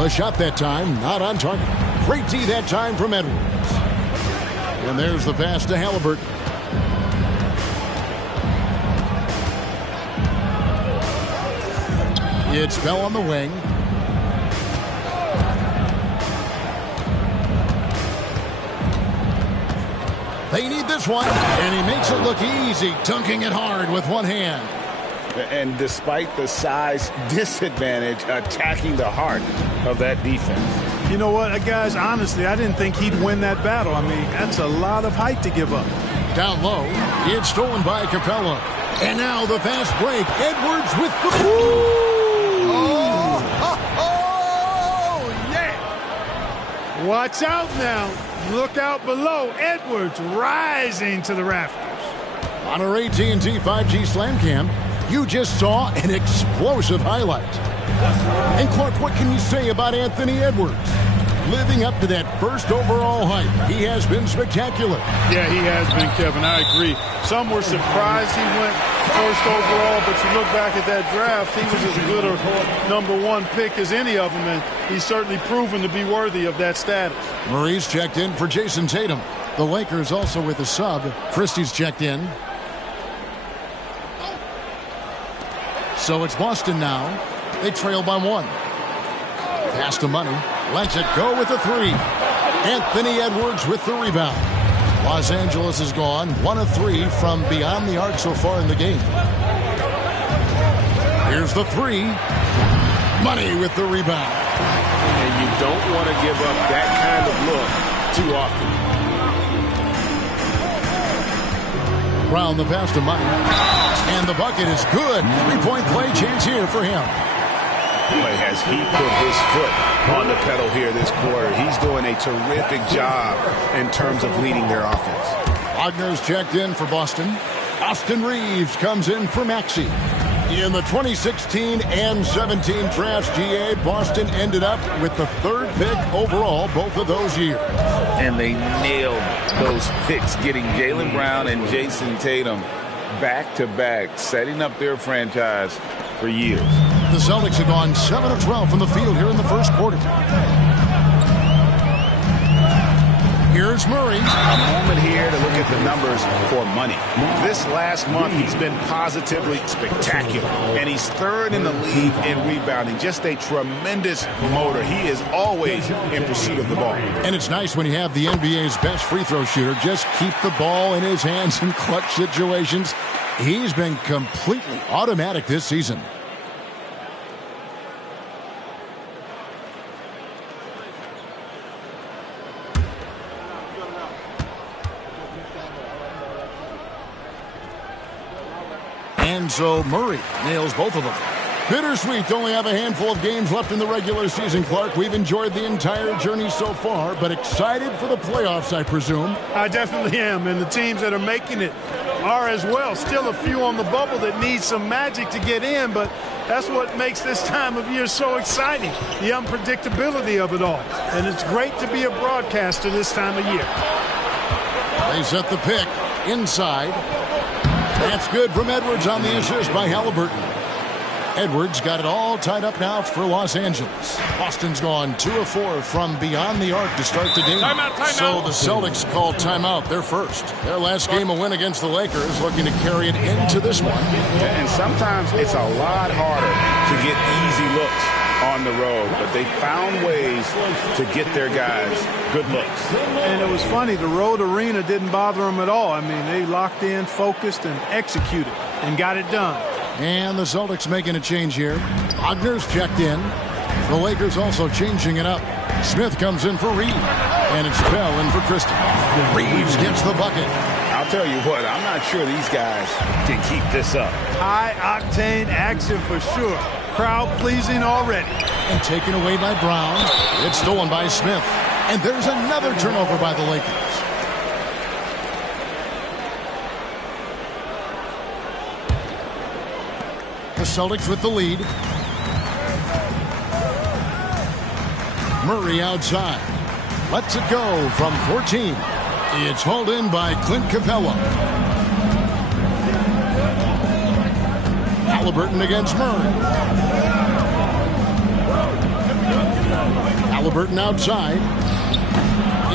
The shot that time, not on target. Great D that time from Edwards. And there's the pass to Halliburton. It's Bell on the wing. They need this one, and he makes it look easy, dunking it hard with one hand. And despite the size disadvantage, attacking the heart of that defense. You know what, guys, honestly, I didn't think he'd win that battle. I mean, that's a lot of height to give up. Down low, it's stolen by Capella. And now the fast break. Edwards with the... Yeah! Watch out now. Look out below. Edwards rising to the rafters. On our AT&T 5G Slam Cam, you just saw an explosive highlight. And Clark, what can you say about Anthony Edwards? Living up to that first overall hype, he has been spectacular. Yeah, he has been, Kevin. I agree. Some were surprised he went first overall, but you look back at that draft, he was as good a #1 pick as any of them, and he's certainly proven to be worthy of that status. Murray's checked in for Jason Tatum. The Lakers also with a sub. Christie's checked in. So it's Boston now. They trail by 1. Pass to Money. Lets it go with the 3. Anthony Edwards with the rebound. Los Angeles is gone 1 of 3 from beyond the arc so far in the game. Here's the 3. Money with the rebound. And you don't want to give up that kind of look too often. Brown the pass to Money. And the bucket is good. 3-point play chance here for him. Boy, has he put his foot on the pedal here this quarter. He's doing a terrific job in terms of leading their offense. Wagner's checked in for Boston. Austin Reeves comes in for Maxey. In the 2016 and 17 drafts, GA, Boston ended up with the 3rd pick overall both of those years. And they nailed those picks, getting Jaylen Brown and Jason Tatum back-to-back, setting up their franchise for years. The Celtics have gone 7 of 12 from the field here in the first quarter. Here's Murray. A moment here to look at the numbers for Money. This last month, he's been positively spectacular. And he's 3rd in the league in rebounding. Just a tremendous motor. He is always in pursuit of the ball. And it's nice when you have the NBA's best free throw shooter just keep the ball in his hands in clutch situations. He's been completely automatic this season. And so Murray nails both of them. Bittersweet to only have a handful of games left in the regular season, Clark. We've enjoyed the entire journey so far, but excited for the playoffs, I presume. I definitely am, and the teams that are making it are as well. Still a few on the bubble that need some magic to get in, but that's what makes this time of year so exciting, the unpredictability of it all. And it's great to be a broadcaster this time of year. They set the pick inside. That's good from Edwards on the assist by Halliburton. Edwards got it all tied up now for Los Angeles. Boston's gone 2 of 4 from beyond the arc to start the game. So the Celtics call timeout. They're first. Their last game a win against the Lakers, looking to carry it into this one. And sometimes it's a lot harder to get easy looks on the road, but they found ways to get their guys good looks. And it was funny, the road arena didn't bother them at all. I mean, they locked in, focused, and executed, and got it done. And the Celtics making a change here. Wagner's checked in. The Lakers also changing it up. Smith comes in for Reed. And it's Bell in for Christie. Reeves gets the bucket. I'll tell you what, I'm not sure these guys can keep this up. High-octane action for sure. Crowd-pleasing already. And taken away by Brown. It's stolen by Smith. And there's another turnover by the Lakers. The Celtics with the lead. Murray outside. Lets it go from 14. It's hauled in by Clint Capella. Halliburton against Murray. Halliburton outside.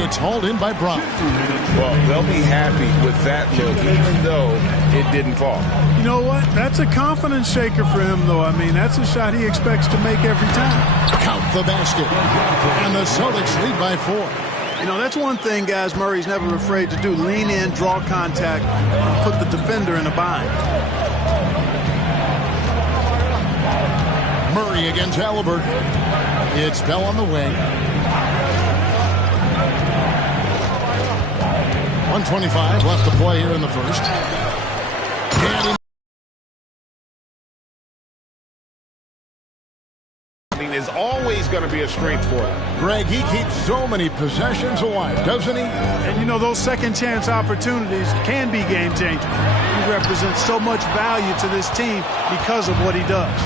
It's hauled in by Brown. Well, they'll be happy with that look, even though it didn't fall. You know what? That's a confidence shaker for him, though. I mean, that's a shot he expects to make every time. Count the basket. And the Celtics lead by 4. You know, that's one thing, guys, Murray's never afraid to do. Lean in, draw contact, and put the defender in a bind. Murray against Halliburton. It's Bell on the wing. 1:25 left to play here in the first. And going to be a strength for them. Greg, he keeps so many possessions alive, doesn't he? And you know, those second chance opportunities can be game changers. He represents so much value to this team because of what he does.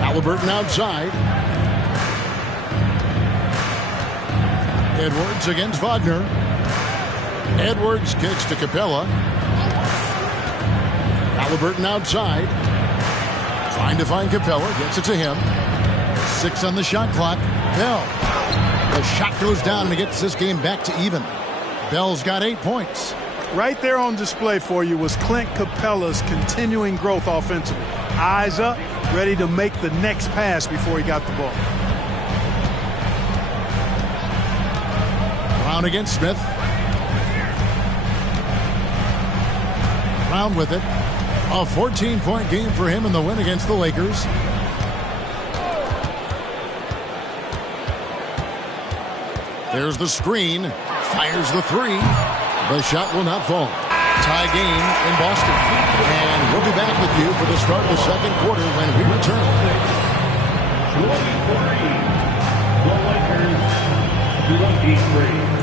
Halliburton outside. Edwards against Wagner. Edwards kicks to Capella. Halliburton outside. Trying to find Capella. Gets it to him. 6 on the shot clock. Bell. The shot goes down and it gets this game back to even. Bell's got 8 points. Right there on display for you was Clint Capella's continuing growth offensively. Eyes up, ready to make the next pass before he got the ball. Brown against Smith. Brown with it. A 14-point game for him in the win against the Lakers. There's the screen. Fires the 3. The shot will not fall. Tie game in Boston. And we'll be back with you for the start of the second quarter when we return. 23. The Lakers 23.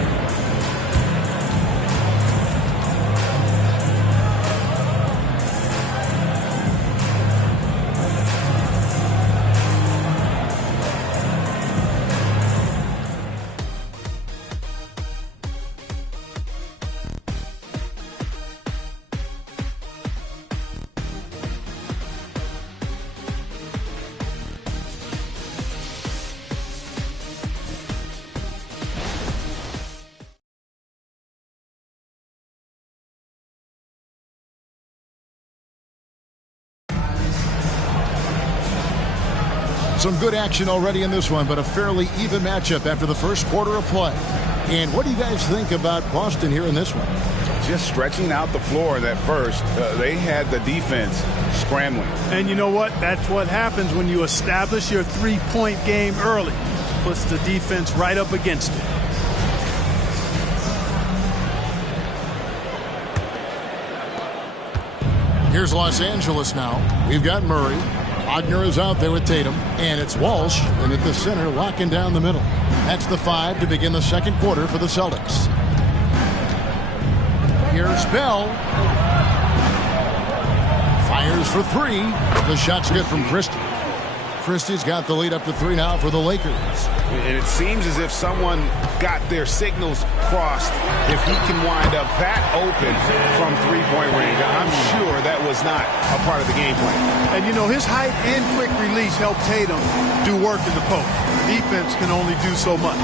Some good action already in this one, but a fairly even matchup after the first quarter of play. And what do you guys think about Boston here in this one? Just stretching out the floor in that first. They had the defense scrambling. And you know what? That's what happens when you establish your three-point game early. Puts the defense right up against it. Here's Los Angeles now. We've got Murray. Wagner is out there with Tatum. And it's Walsh, and at the center, locking down the middle. That's the 5 to begin the second quarter for the Celtics. Here's Bell. Fires for 3. The shot's good from Christie. Christie's got the lead up to 3 now for the Lakers. And it seems as if someone got their signals crossed if he can wind up that open from three-point range. I'm sure that was not a part of the game plan. And, you know, his height and quick release helped Tatum do work in the post. Defense can only do so much.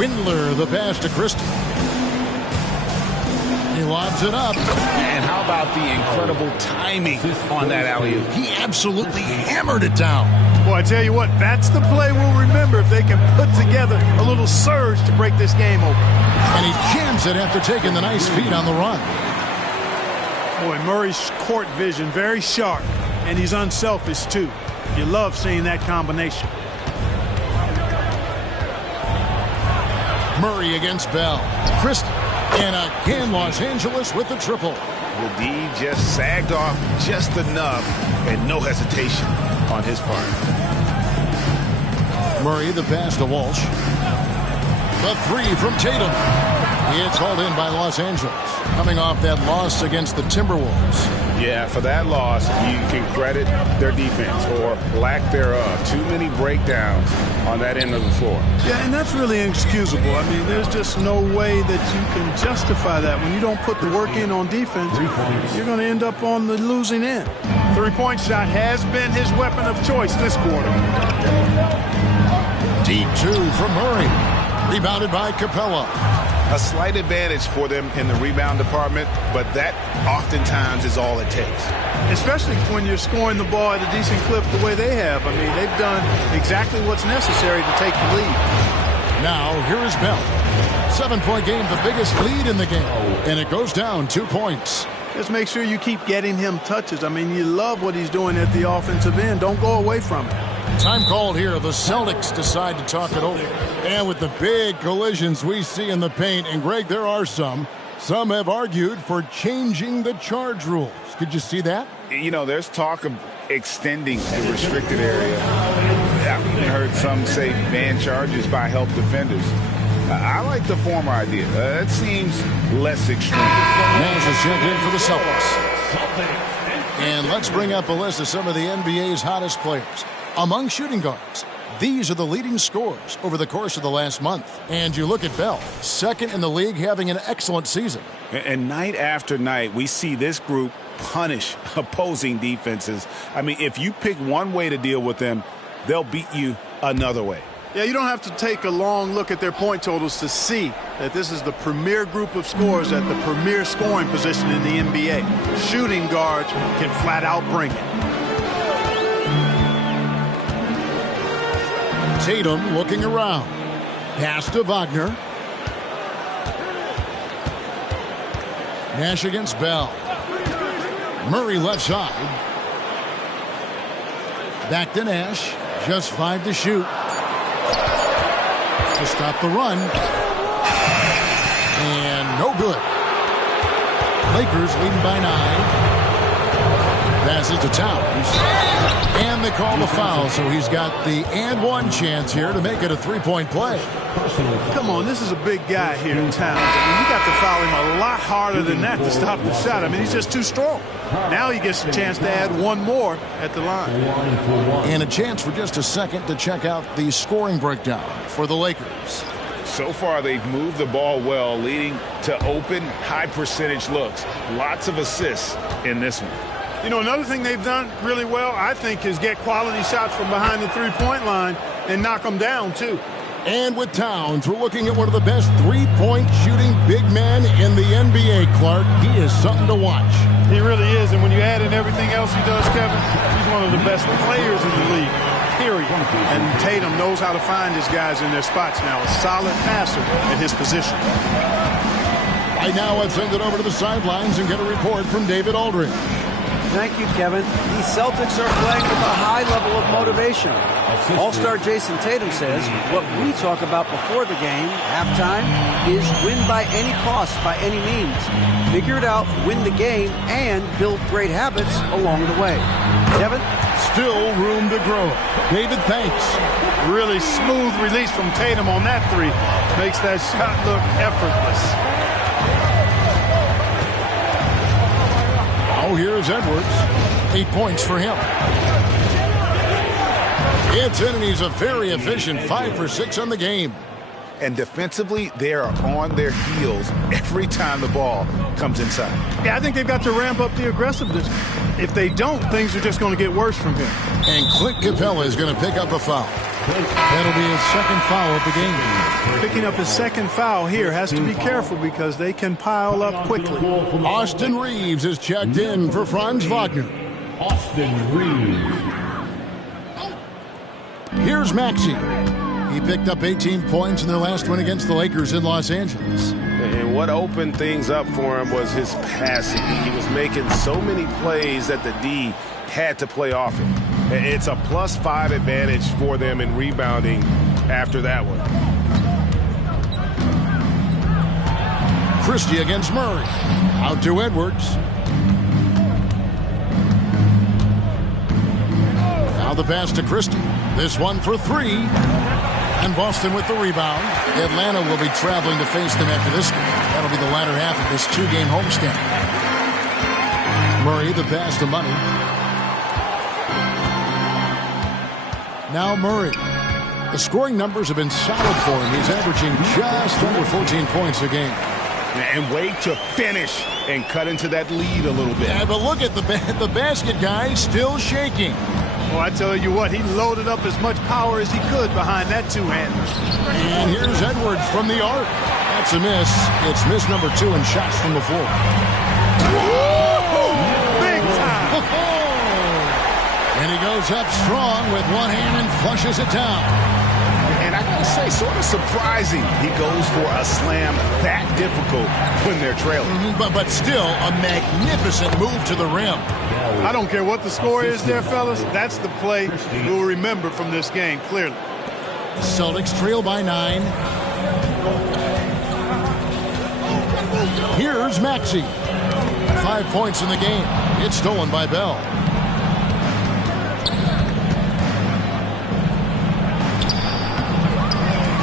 Windler, the pass to Christie. He lobs it up. And how about the incredible timing on that alley-oop? He absolutely hammered it down. Boy, I tell you what, that's the play we'll remember if they can put together a little surge to break this game open. And he jams it after taking the nice feed on the run. Boy, Murray's court vision very sharp, and he's unselfish too. You love seeing that combination. Murray against Bell. Christie. And again, Los Angeles with the triple. The D just sagged off just enough and no hesitation on his part. Murray, the pass to Walsh. The 3 from Tatum. It's hauled in by Los Angeles. Coming off that loss against the Timberwolves. Yeah, for that loss, you can credit their defense or lack thereof. Too many breakdowns on that end of the floor. Yeah, and that's really inexcusable. I mean, there's just no way that you can justify that. When you don't put the work in on defense, you're going to end up on the losing end. Three-point shot has been his weapon of choice this quarter. Deep 2 from Murray. Rebounded by Capella. A slight advantage for them in the rebound department, but that oftentimes is all it takes. Especially when you're scoring the ball at a decent clip the way they have. I mean, they've done exactly what's necessary to take the lead. Now, here is Bell. 7-point game, the biggest lead in the game. And it goes down 2 points. Just make sure you keep getting him touches. I mean, you love what he's doing at the offensive end. Don't go away from it. Time called here. The Celtics decide to talk it over. And with the big collisions we see in the paint, and Greg, there are some, Some have argued for changing the charge rules. Could you see that? You know, there's talk of extending the restricted area. I've even heard some say ban charges by help defenders. I like the former idea. It seems less extreme. Nash is checked in for the Celtics. And let's bring up a list of some of the NBA's hottest players. Among shooting guards, these are the leading scorers over the course of the last month. And you look at Bell, second in the league, having an excellent season. And night after night, we see this group punish opposing defenses. I mean, if you pick one way to deal with them, they'll beat you another way. Yeah, you don't have to take a long look at their point totals to see that this is the premier group of scorers at the premier scoring position in the NBA. Shooting guards can flat out bring it. Tatum looking around. Pass to Wagner. Nash against Bell. Murray left side. Back to Nash. Just 5 to shoot. To stop the run. And no good. Lakers leading by 9. Passes to Towns. And they call the foul, so he's got the and one chance here to make it a three-point play. Come on, this is a big guy here in Towns. I mean, you got to foul him a lot harder than that to stop the shot. I mean, he's just too strong. Now he gets a chance to add one more at the line. And a chance for just a second to check out the scoring breakdown for the Lakers. So far, they've moved the ball well, leading to open, high-percentage looks. Lots of assists in this one. You know, another thing they've done really well, I think, is get quality shots from behind the three-point line and knock them down, too. And with Towns, we're looking at one of the best three-point shooting big men in the NBA, Clark. He is something to watch. He really is, and when you add in everything else he does, Kevin, he's one of the best players in the league, period. And Tatum knows how to find his guys in their spots now. A solid passer at his position. Right now, let's send it over to the sidelines and get a report from David Aldridge. Thank you, Kevin. The Celtics are playing with a high level of motivation. All-star Jason Tatum says what we talk about before the game, halftime, is win by any cost, by any means. Figure it out, win the game, and build great habits along the way. Kevin? Still room to grow. David, thanks. Really smooth release from Tatum on that three. Makes that shot look effortless. Oh, here's Edwards. 8 points for him. It's in, and he's a very efficient 5 for 6 on the game. And defensively, they are on their heels every time the ball comes inside. Yeah, I think they've got to ramp up the aggressiveness. If they don't, things are just going to get worse from here. And Clint Capella is going to pick up a foul. That'll be his second foul of the game. Picking up his second foul here, has to be careful because they can pile up quickly. Austin Reeves is checked in for Franz Wagner. Austin Reeves. Here's Maxey. He picked up 18 points in their last win against the Lakers in Los Angeles. And what opened things up for him was his passing. He was making so many plays that the D had to play off him. It's a +5 advantage for them in rebounding after that one. Christie against Murray. Out to Edwards. Now the pass to Christie. This one for 3. And Boston with the rebound. Atlanta will be traveling to face them after this game. That'll be the latter half of this 2-game homestand. Murray, the pass to Money. Now Murray. The scoring numbers have been solid for him. He's averaging just under 14 points a game. And wait to finish and cut into that lead a little bit. Yeah, but look at the basket guy still shaking. Well, I tell you what, he loaded up as much power as he could behind that two-hander. And here's Edwards from the arc. That's a miss. It's miss number 2 in shots from the floor. Big time! And he goes up strong with one hand and flushes it down. And I gotta say, sort of surprising he goes for a slam that difficult when they're trailing. But still a magnificent move to the rim. I don't care what the score is there, fellas. That's the play we'll remember from this game, clearly. Celtics trail by 9. Here's Maxey. 5 points in the game. It's stolen by Bell.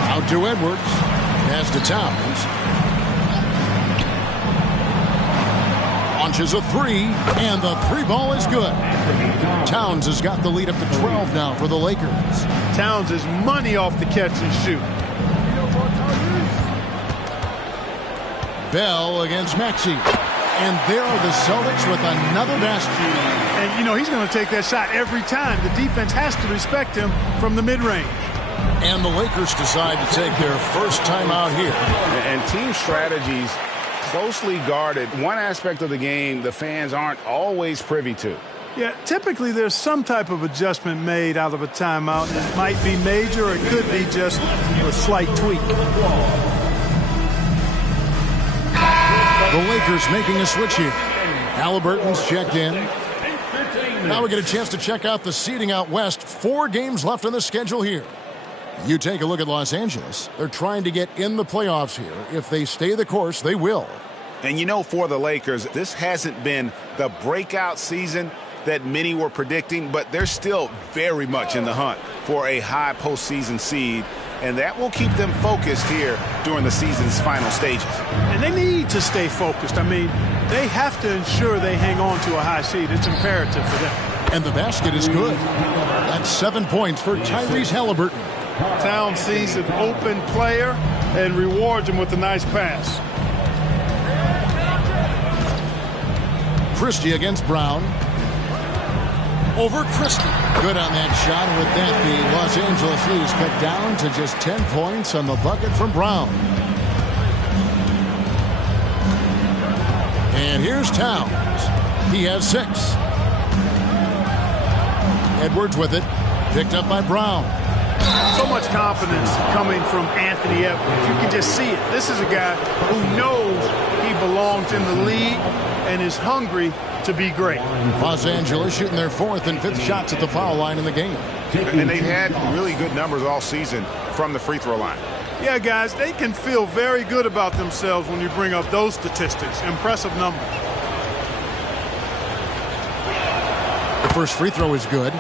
Out to Edwards. Pass to Towns. Launches a three, and the three ball is good. Towns has got the lead up to 12 now for the Lakers. Towns is money off the catch and shoot. Bell against Maxey. And there are the Celtics with another basket. And, you know, he's going to take that shot every time. The defense has to respect him from the mid-range. And the Lakers decide to take their first time out here. And team strategies closely guarded. One aspect of the game the fans aren't always privy to. Yeah, typically there's some type of adjustment made out of a timeout. It might be major or it could be just a slight tweak. The Lakers making a switch here. Halliburton's checked in. Now we get a chance to check out the seeding out west. 4 games left on the schedule here. You take a look at Los Angeles. They're trying to get in the playoffs here. If they stay the course, they will. And you know, for the Lakers, this hasn't been the breakout season that many were predicting, but they're still very much in the hunt for a high postseason seed. And that will keep them focused here during the season's final stages. And they need to stay focused. I mean, they have to ensure they hang on to a high seed. It's imperative for them. And the basket is good. That's 7 points for Tyrese Halliburton. Towns sees an open player and rewards him with a nice pass. Christie against Brown. Over Christie. Good on that shot. With that, the Los Angeles Leafs cut down to just 10 points on the bucket from Brown. And here's Towns. He has 6. Edwards with it. Picked up by Brown. So much confidence coming from Anthony Edwards. You can just see it. This is a guy who knows he belongs in the league and is hungry to be great. Los Angeles shooting their 4th and 5th shots at the foul line in the game. And they've had really good numbers all season from the free throw line. Yeah, guys, they can feel very good about themselves when you bring up those statistics. Impressive numbers. The first free throw is good.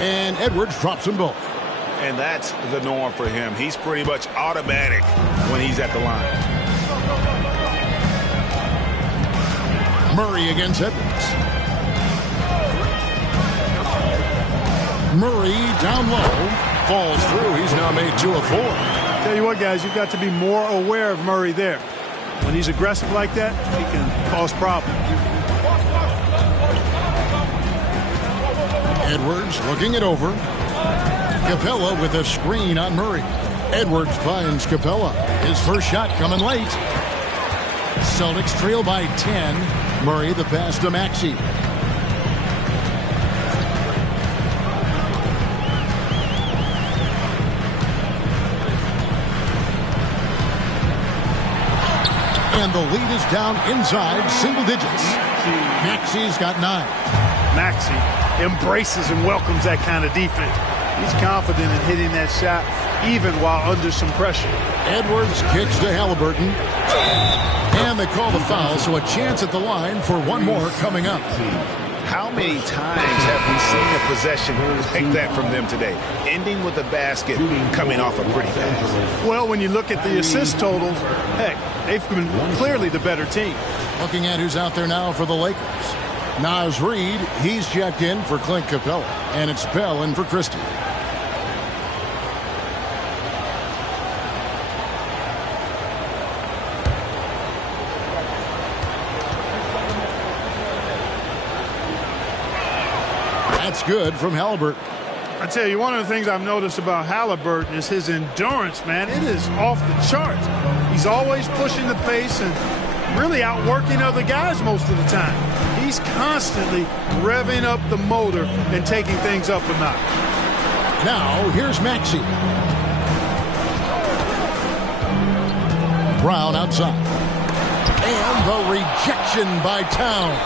And Edwards drops them both. And that's the norm for him. He's pretty much automatic when he's at the line. Murray against Edwards. Murray down low. Falls through. He's now made 2 of 4. Tell you what, guys, you've got to be more aware of Murray there. When he's aggressive like that, he can cause problems. Edwards looking it over. Capella with a screen on Murray. Edwards finds Capella. His first shot coming late. Celtics trail by 10. Murray the pass to Maxey. And the lead is down inside single digits. Maxey's got 9. Maxey embraces and welcomes that kind of defense. He's confident in hitting that shot even while under some pressure. Edwards kicks to Halliburton. And they call the foul, so a chance at the line for one more coming up. How many times have we seen a possession like that from them today? Ending with a basket, coming off a pretty pass. Well, when you look at the assist totals, heck, they've been clearly the better team. Looking at who's out there now for the Lakers. Naz Reid, he's checked in for Clint Capella. And it's Bell in for Christie. That's good from Halliburton. I tell you, one of the things I've noticed about Halliburton is his endurance, man. It is off the charts. He's always pushing the pace and really outworking other guys most of the time. He's constantly revving up the motor and taking things up a notch. Now, here's Maxey. Brown outside. And the rejection by Towns.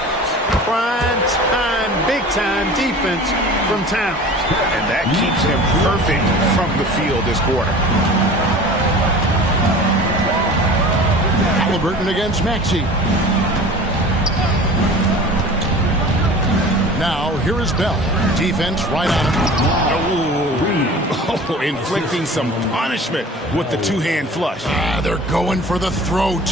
Prime time, big time defense from Towns. And that keeps him perfect from the field this quarter. Halliburton against Maxey. Now, here is Bell. Defense right on him. Oh, inflicting some punishment with the two-hand flush. They're going for the throat.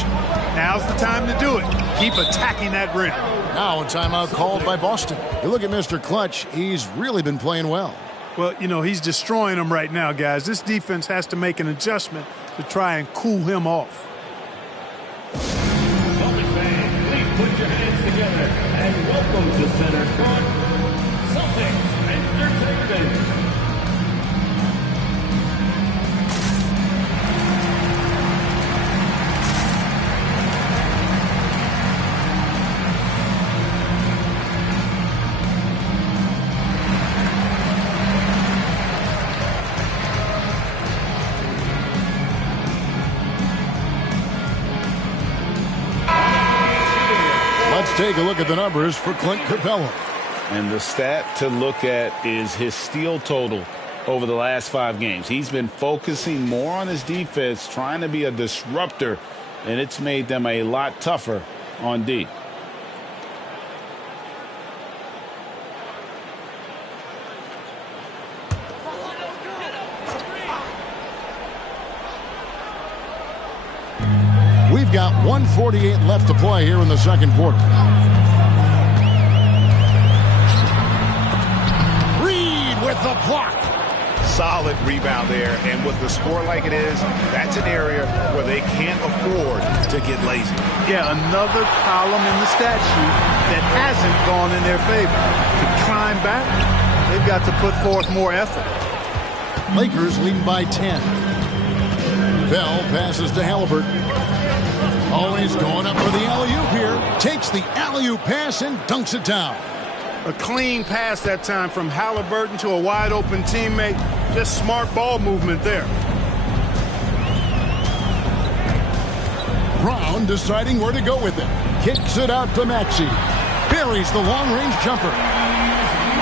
Now's the time to do it. Keep attacking that rim. Now a timeout called by Boston. You look at Mr. Clutch. He's really been playing well. Well, you know, he's destroying them right now, guys. This defense has to make an adjustment to try and cool him off. Celtics fans, please put your hands together and welcome to center court, Celtics Entertainment. Take a look at the numbers for Clint Capella. And the stat to look at is his steal total over the last 5 games. He's been focusing more on his defense, trying to be a disruptor, and it's made them a lot tougher on D. We've got 1:48 left to play here in the second quarter. Reed with the block. Solid rebound there, and with the score like it is, that's an area where they can't afford to get lazy. Yeah, another column in the stat sheet that hasn't gone in their favor. To climb back, they've got to put forth more effort. Lakers leading by 10. Bell passes to Halliburton. Oh, he's going up for the alley-oop here. Takes the alley-oop pass and dunks it down. A clean pass that time from Halliburton to a wide-open teammate. Just smart ball movement there. Brown deciding where to go with it. Kicks it out to Maxey. Buries the long-range jumper.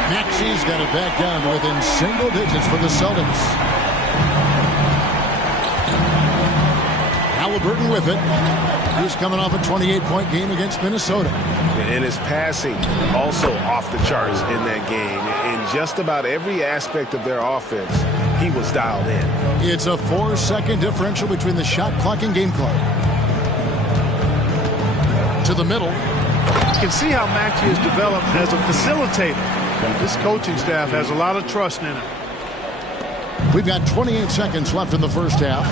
Maxey's got it back down to within single digits for the Celtics. Halliburton with it. He's coming off a 28-point game against Minnesota. And his passing also off the charts in that game. In just about every aspect of their offense, he was dialed in. It's a 4-second differential between the shot clock and game clock. To the middle. You can see how Maxey has developed as a facilitator. This coaching staff has a lot of trust in him. We've got 28 seconds left in the first half.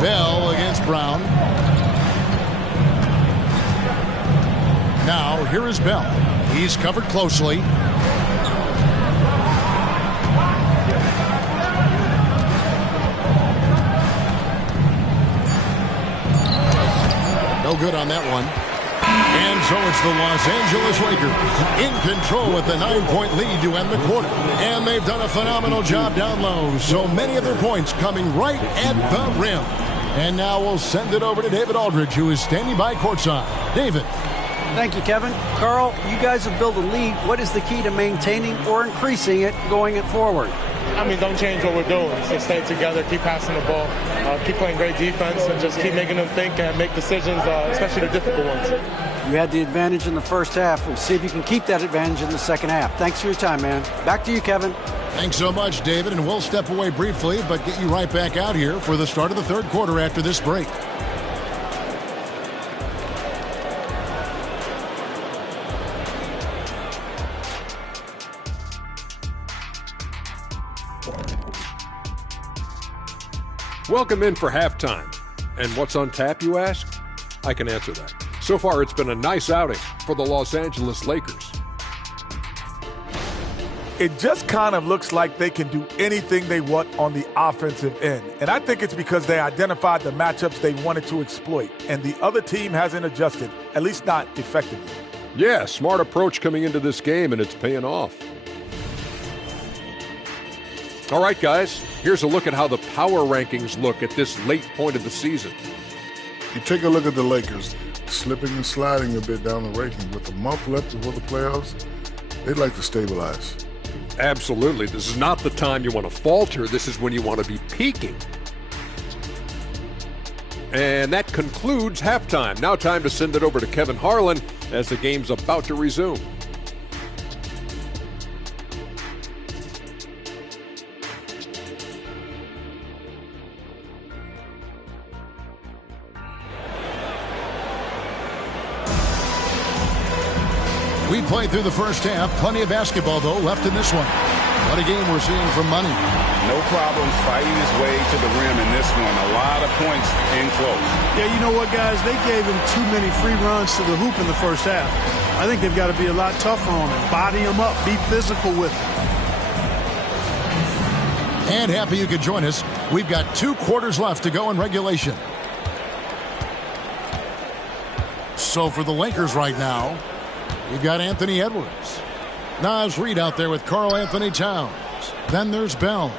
Bell against Brown. Now, here is Bell. He's covered closely. No good on that one. And so it's the Los Angeles Lakers in control with the 9-point lead to end the quarter. And they've done a phenomenal job down low. So many of their points coming right at the rim. And now we'll send it over to David Aldridge, who is standing by courtside. David. Thank you, Kevin. Carl, you guys have built a lead. What is the key to maintaining or increasing it going it forward? I mean, don't change what we're doing. So stay together, keep passing the ball, keep playing great defense, and just keep making them think and make decisions, especially the difficult ones. You had the advantage in the first half. We'll see if you can keep that advantage in the second half. Thanks for your time, man. Back to you, Kevin. Thanks so much, David, and we'll step away briefly, but get you right back out here for the start of the third quarter after this break. Welcome in for halftime. And what's on tap, you ask? I can answer that. So far, it's been a nice outing for the Los Angeles Lakers. It just kind of looks like they can do anything they want on the offensive end. And I think it's because they identified the matchups they wanted to exploit, and the other team hasn't adjusted, at least not effectively. Yeah, smart approach coming into this game, and it's paying off. All right, guys, here's a look at how the power rankings look at this late point of the season. You take a look at the Lakers, slipping and sliding a bit down the ranking. With a month left before the playoffs, they'd like to stabilize. Absolutely. This is not the time you want to falter. This is when you want to be peaking. And that concludes halftime. Now time to send it over to Kevin Harlan as the game's about to resume. We played through the first half. Plenty of basketball, though, left in this one. What a game we're seeing from Money. No problems fighting his way to the rim in this one. A lot of points in close. Yeah, you know what, guys? They gave him too many free runs to the hoop in the first half. I think they've got to be a lot tougher on him. Body him up. Be physical with him. And happy you could join us. We've got 2 quarters left to go in regulation. So for the Lakers right now, we've got Anthony Edwards. Naz Reid out there with Karl Anthony Towns. Then there's Bell.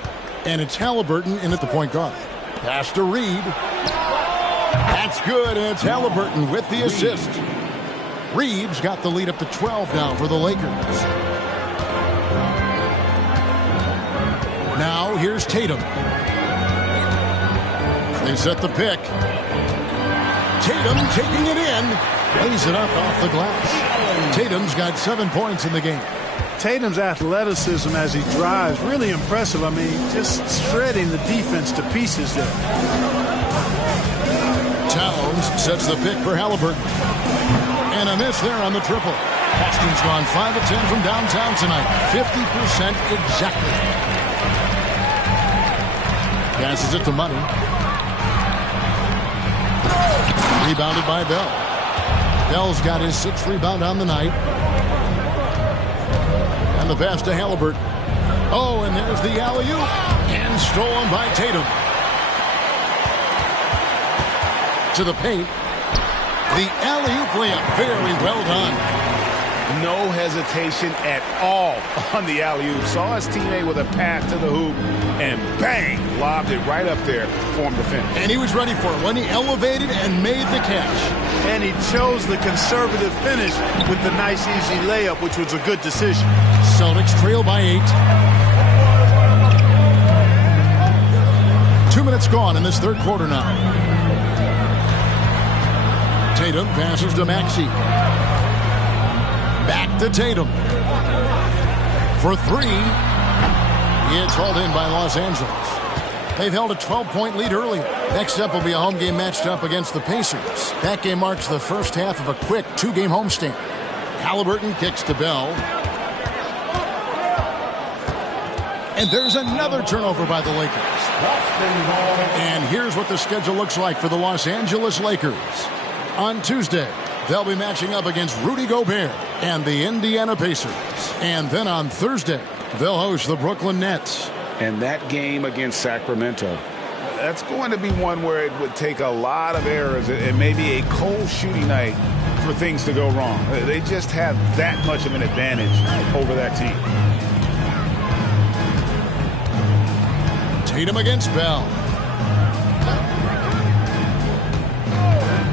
And it's Halliburton in at the point guard. Pass to Reid. That's good, and it's Halliburton with the assist. Reid's got the lead up to 12 now for the Lakers. Now here's Tatum. They set the pick. Tatum taking it in. Lays it up off the glass. Tatum's got 7 points in the game. Tatum's athleticism as he drives, really impressive. I mean, just shredding the defense to pieces there. Towns sets the pick for Halliburton. And a miss there on the triple. Boston's gone 5 of 10 from downtown tonight. 50% exactly. Passes it to Money. Rebounded by Bell. Bell's got his 6th rebound on the night. And the pass to Halliburton. Oh, and there's the alley-oop. And stolen by Tatum. To the paint. The alley-oop layup. Very well done. No hesitation at all on the alley-oop. Saw his teammate with a pass to the hoop, and bang, lobbed it right up there for him to finish. And he was ready for it when he elevated and made the catch. And he chose the conservative finish with the nice, easy layup, which was a good decision. Celtics trail by 8. 2 minutes gone in this third quarter now. Tatum passes to Maxey. Back to Tatum. For 3. It's hauled in by Los Angeles. They've held a 12-point lead earlier. Next up will be a home game matched up against the Pacers. That game marks the first half of a quick 2-game homestand. Halliburton kicks to Bell. And there's another turnover by the Lakers. And here's what the schedule looks like for the Los Angeles Lakers. On Tuesday, they'll be matching up against Rudy Gobert and the Indiana Pacers. And then on Thursday, they'll host the Brooklyn Nets. And that game against Sacramento, that's going to be one where it would take a lot of errors and maybe a cold shooting night for things to go wrong. They just have that much of an advantage over that team. Tatum against Bell.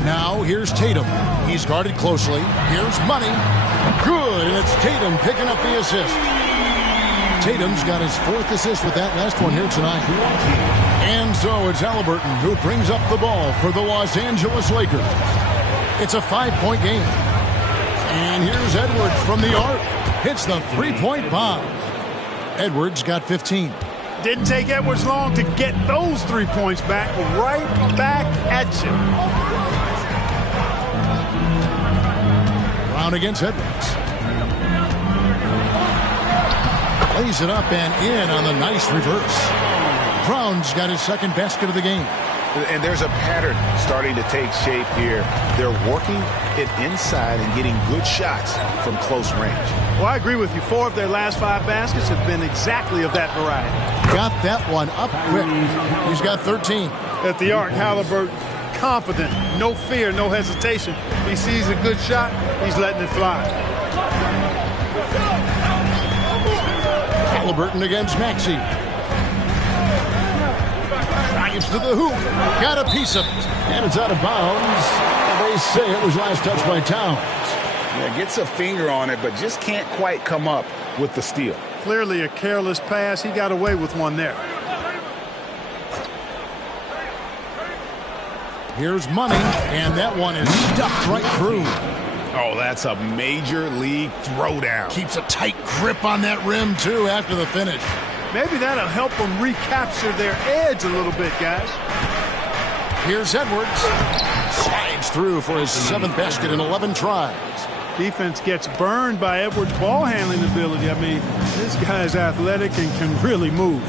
Now here's Tatum. He's guarded closely. Here's Money. Good, and it's Tatum picking up the assist. Tatum's got his 4th assist with that last one here tonight. And so it's Halliburton who brings up the ball for the Los Angeles Lakers. It's a 5-point game. And here's Edwards from the arc. Hits the 3-point bomb. Edwards got 15. Didn't take Edwards long to get those 3 points back. Right back at you. Brown against Edwards. Lays it up and in on the nice reverse. Brown's got his 2nd basket of the game. And there's a pattern starting to take shape here. They're working it inside and getting good shots from close range. Well, I agree with you. 4 of their last 5 baskets have been exactly of that variety. Got that one up quick. He's got 13. At the arc, Halliburton, confident, no fear, no hesitation. He sees a good shot, he's letting it fly. Halliburton against Maxey. Drives to the hoop. Got a piece of it. And it's out of bounds. They say it was last touched by Towns. Yeah, gets a finger on it, but just can't quite come up with the steal. Clearly a careless pass. He got away with one there. Here's Money, and that one is stuffed right through. Oh, that's a major league throwdown. Keeps a tight grip on that rim, too, after the finish. Maybe that'll help them recapture their edge a little bit, guys. Here's Edwards. Slides through for his 7th basket in 11 tries. Defense gets burned by Edwards' ball handling ability. I mean, this guy's athletic and can really move.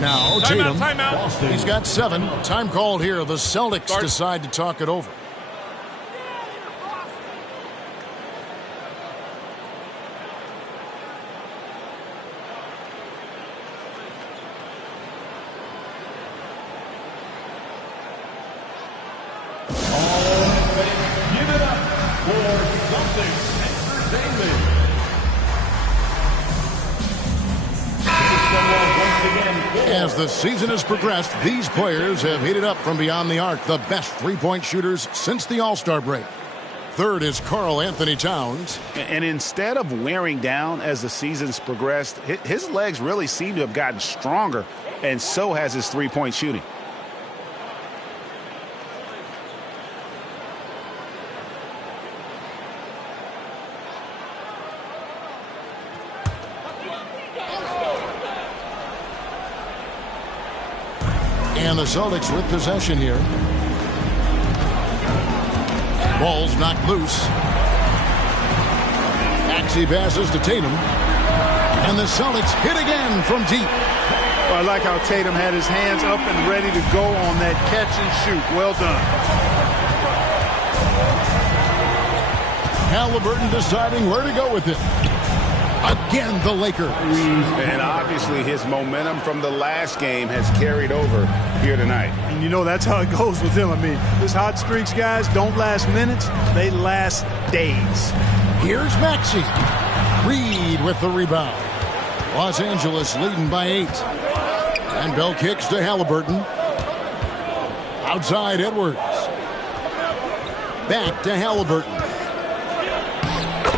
Now, Tatum. Timeout. He's got 7. Time called here. The Celtics decide to talk it over. Give it up for Celtics Entertainment. As the season has progressed, these players have heated up from beyond the arc, the best three-point shooters since the All-Star break. Third is Karl Anthony Towns. And instead of wearing down as the season's progressed, his legs really seem to have gotten stronger, and so has his three-point shooting. And the Celtics with possession here. Ball's knocked loose. Maxey passes to Tatum. And the Celtics hit again from deep. Well, I like how Tatum had his hands up and ready to go on that catch and shoot. Well done. Halliburton deciding where to go with it. Again, the Lakers. And obviously his momentum from the last game has carried over here tonight. And you know that's how it goes with him. I mean, his hot streaks, guys, don't last minutes. They last days. Here's Maxey. Reed with the rebound. Los Angeles leading by 8. And Bell kicks to Halliburton. Outside Edwards. Back to Halliburton.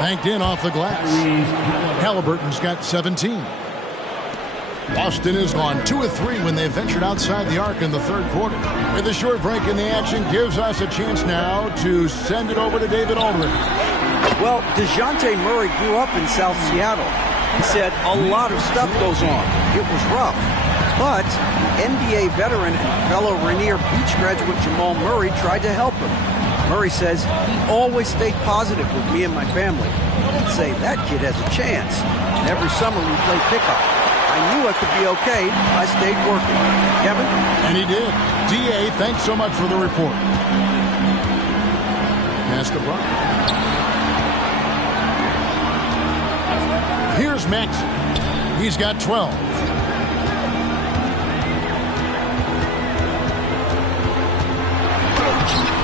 Banked in off the glass. Halliburton's got 17. Boston has gone 2 of 3 when they ventured outside the arc in the third quarter. With a short break in the action, gives us a chance now to send it over to David Aldridge. Well, DeJounte Murray grew up in South Seattle. He said a lot of stuff goes on. It was rough. But NBA veteran and fellow Rainier Beach graduate Jamal Murray tried to help him. Murray says he always stayed positive with me and my family. He'd say, that kid has a chance. And every summer we play pickup. I knew I could be okay. I stayed working. Kevin? And he did. D.A., thanks so much for the report. Pass to Brown. Here's Max. He's got 12.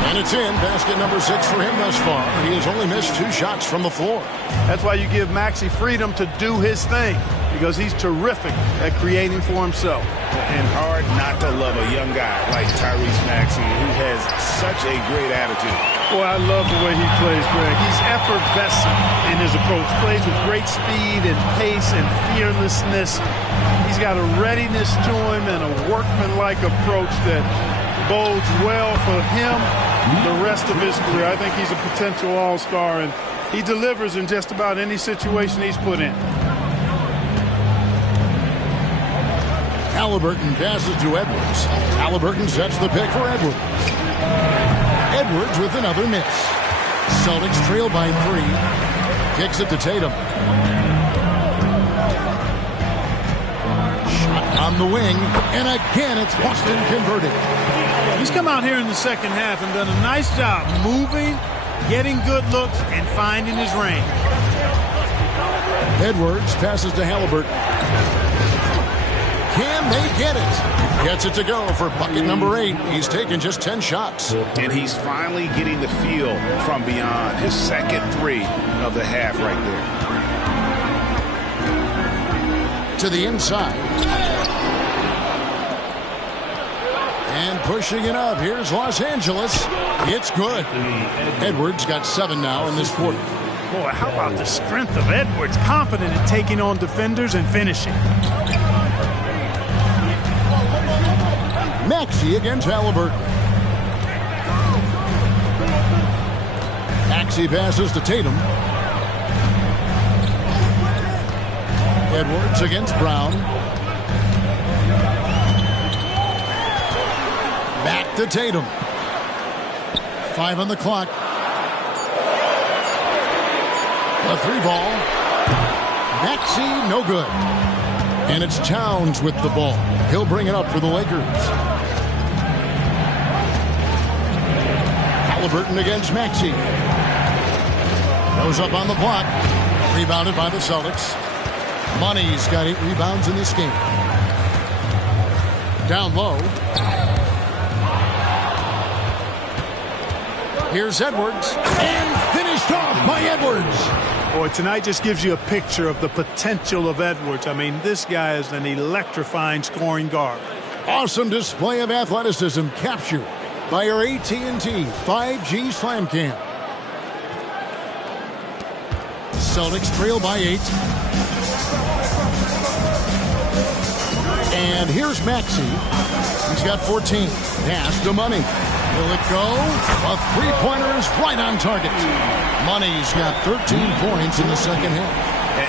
And it's in. Basket number 6 for him thus far. He has only missed 2 shots from the floor. That's why you give Maxey freedom to do his thing, because he's terrific at creating for himself. And hard not to love a young guy like Tyrese Maxey, who has such a great attitude. Boy, I love the way he plays, Greg. He's effervescent in his approach. Plays with great speed and pace and fearlessness. He's got a readiness to him and a workmanlike approach that bodes well for him the rest of his career. I think he's a potential all-star, and he delivers in just about any situation he's put in. Halliburton passes to Edwards. Halliburton sets the pick for Edwards. Edwards with another miss. Celtics trail by 3. Kicks it to Tatum. Shot on the wing, and again it's Boston converted. He's come out here in the second half and done a nice job moving, getting good looks, and finding his range. Edwards passes to Halliburton. Can they get it? Gets it to go for bucket number 8. He's taken just 10 shots. And he's finally getting the feel from beyond. His second 3 of the half right there. to the inside. And pushing it up. Here's Los Angeles. It's good. Edwards got 7 now in this quarter. Boy, how about the strength of Edwards? Confident in taking on defenders and finishing. Maxey against Halliburton. Maxey passes to Tatum. Edwards against Brown. Back to Tatum. 5 on the clock. A 3 ball. Maxey, no good. And it's Towns with the ball. He'll bring it up for the Lakers. Halliburton against Maxey. Goes up on the block. Rebounded by the Celtics. Money's got 8 rebounds in this game. Down low. Here's Edwards. And finished off by Edwards. Boy, tonight just gives you a picture of the potential of Edwards. I mean, this guy is an electrifying scoring guard. Awesome display of athleticism captured by our AT&T 5G Slam Cam. Celtics trail by 8. And here's Maxey. He's got 14. Pass to Money. Will it go? A three-pointer is right on target. Money's got 13 points in the second half.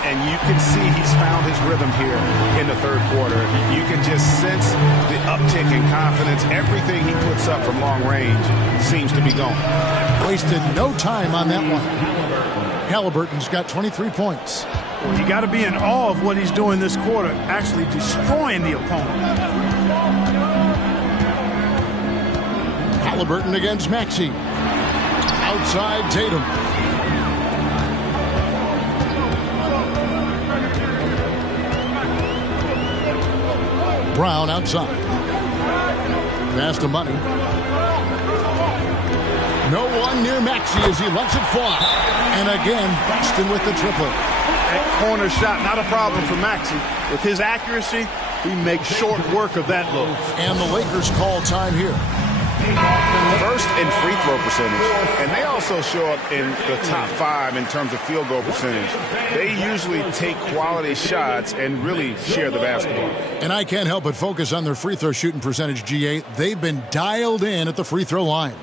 And you can see he's found his rhythm here in the third quarter. You can just sense the uptick in confidence. Everything he puts up from long range seems to be going. Wasted no time on that one. Halliburton's got 23 points. Well, you got to be in awe of what he's doing this quarter, actually destroying the opponent. Halliburton against Maxey. Outside Tatum. Brown outside. Pass to Money. No one near Maxey as he lets it fly. And again, Boston with the triple. That corner shot, not a problem for Maxey. With his accuracy, he makes short work of that look. And the Lakers call time here. First in free throw percentage, and they also show up in the top 5 in terms of field goal percentage. They usually take quality shots and really share the basketball. And I can't help but focus on their free throw shooting percentage, GA. They've been dialed in at the free throw line.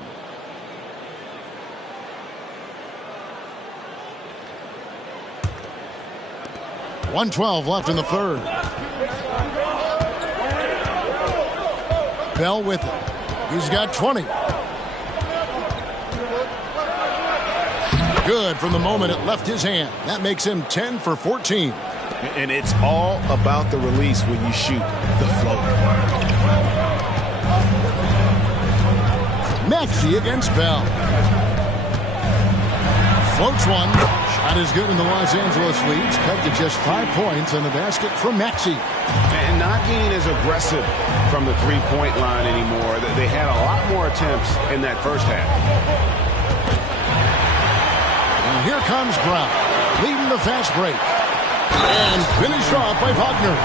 .112 left in the third. Bell with it. He's got 20. Good from the moment it left his hand. That makes him 10 for 14. And it's all about the release when you shoot the floater. Maxey against Bell. Floats one. Shot is good in the Los Angeles leads. Cut to just 5 points on the basket from Maxey. And not being as aggressive from the three-point line anymore. They had a lot more attempts in that first half. And here comes Brown, leading the fast break. And finished off by Wagner.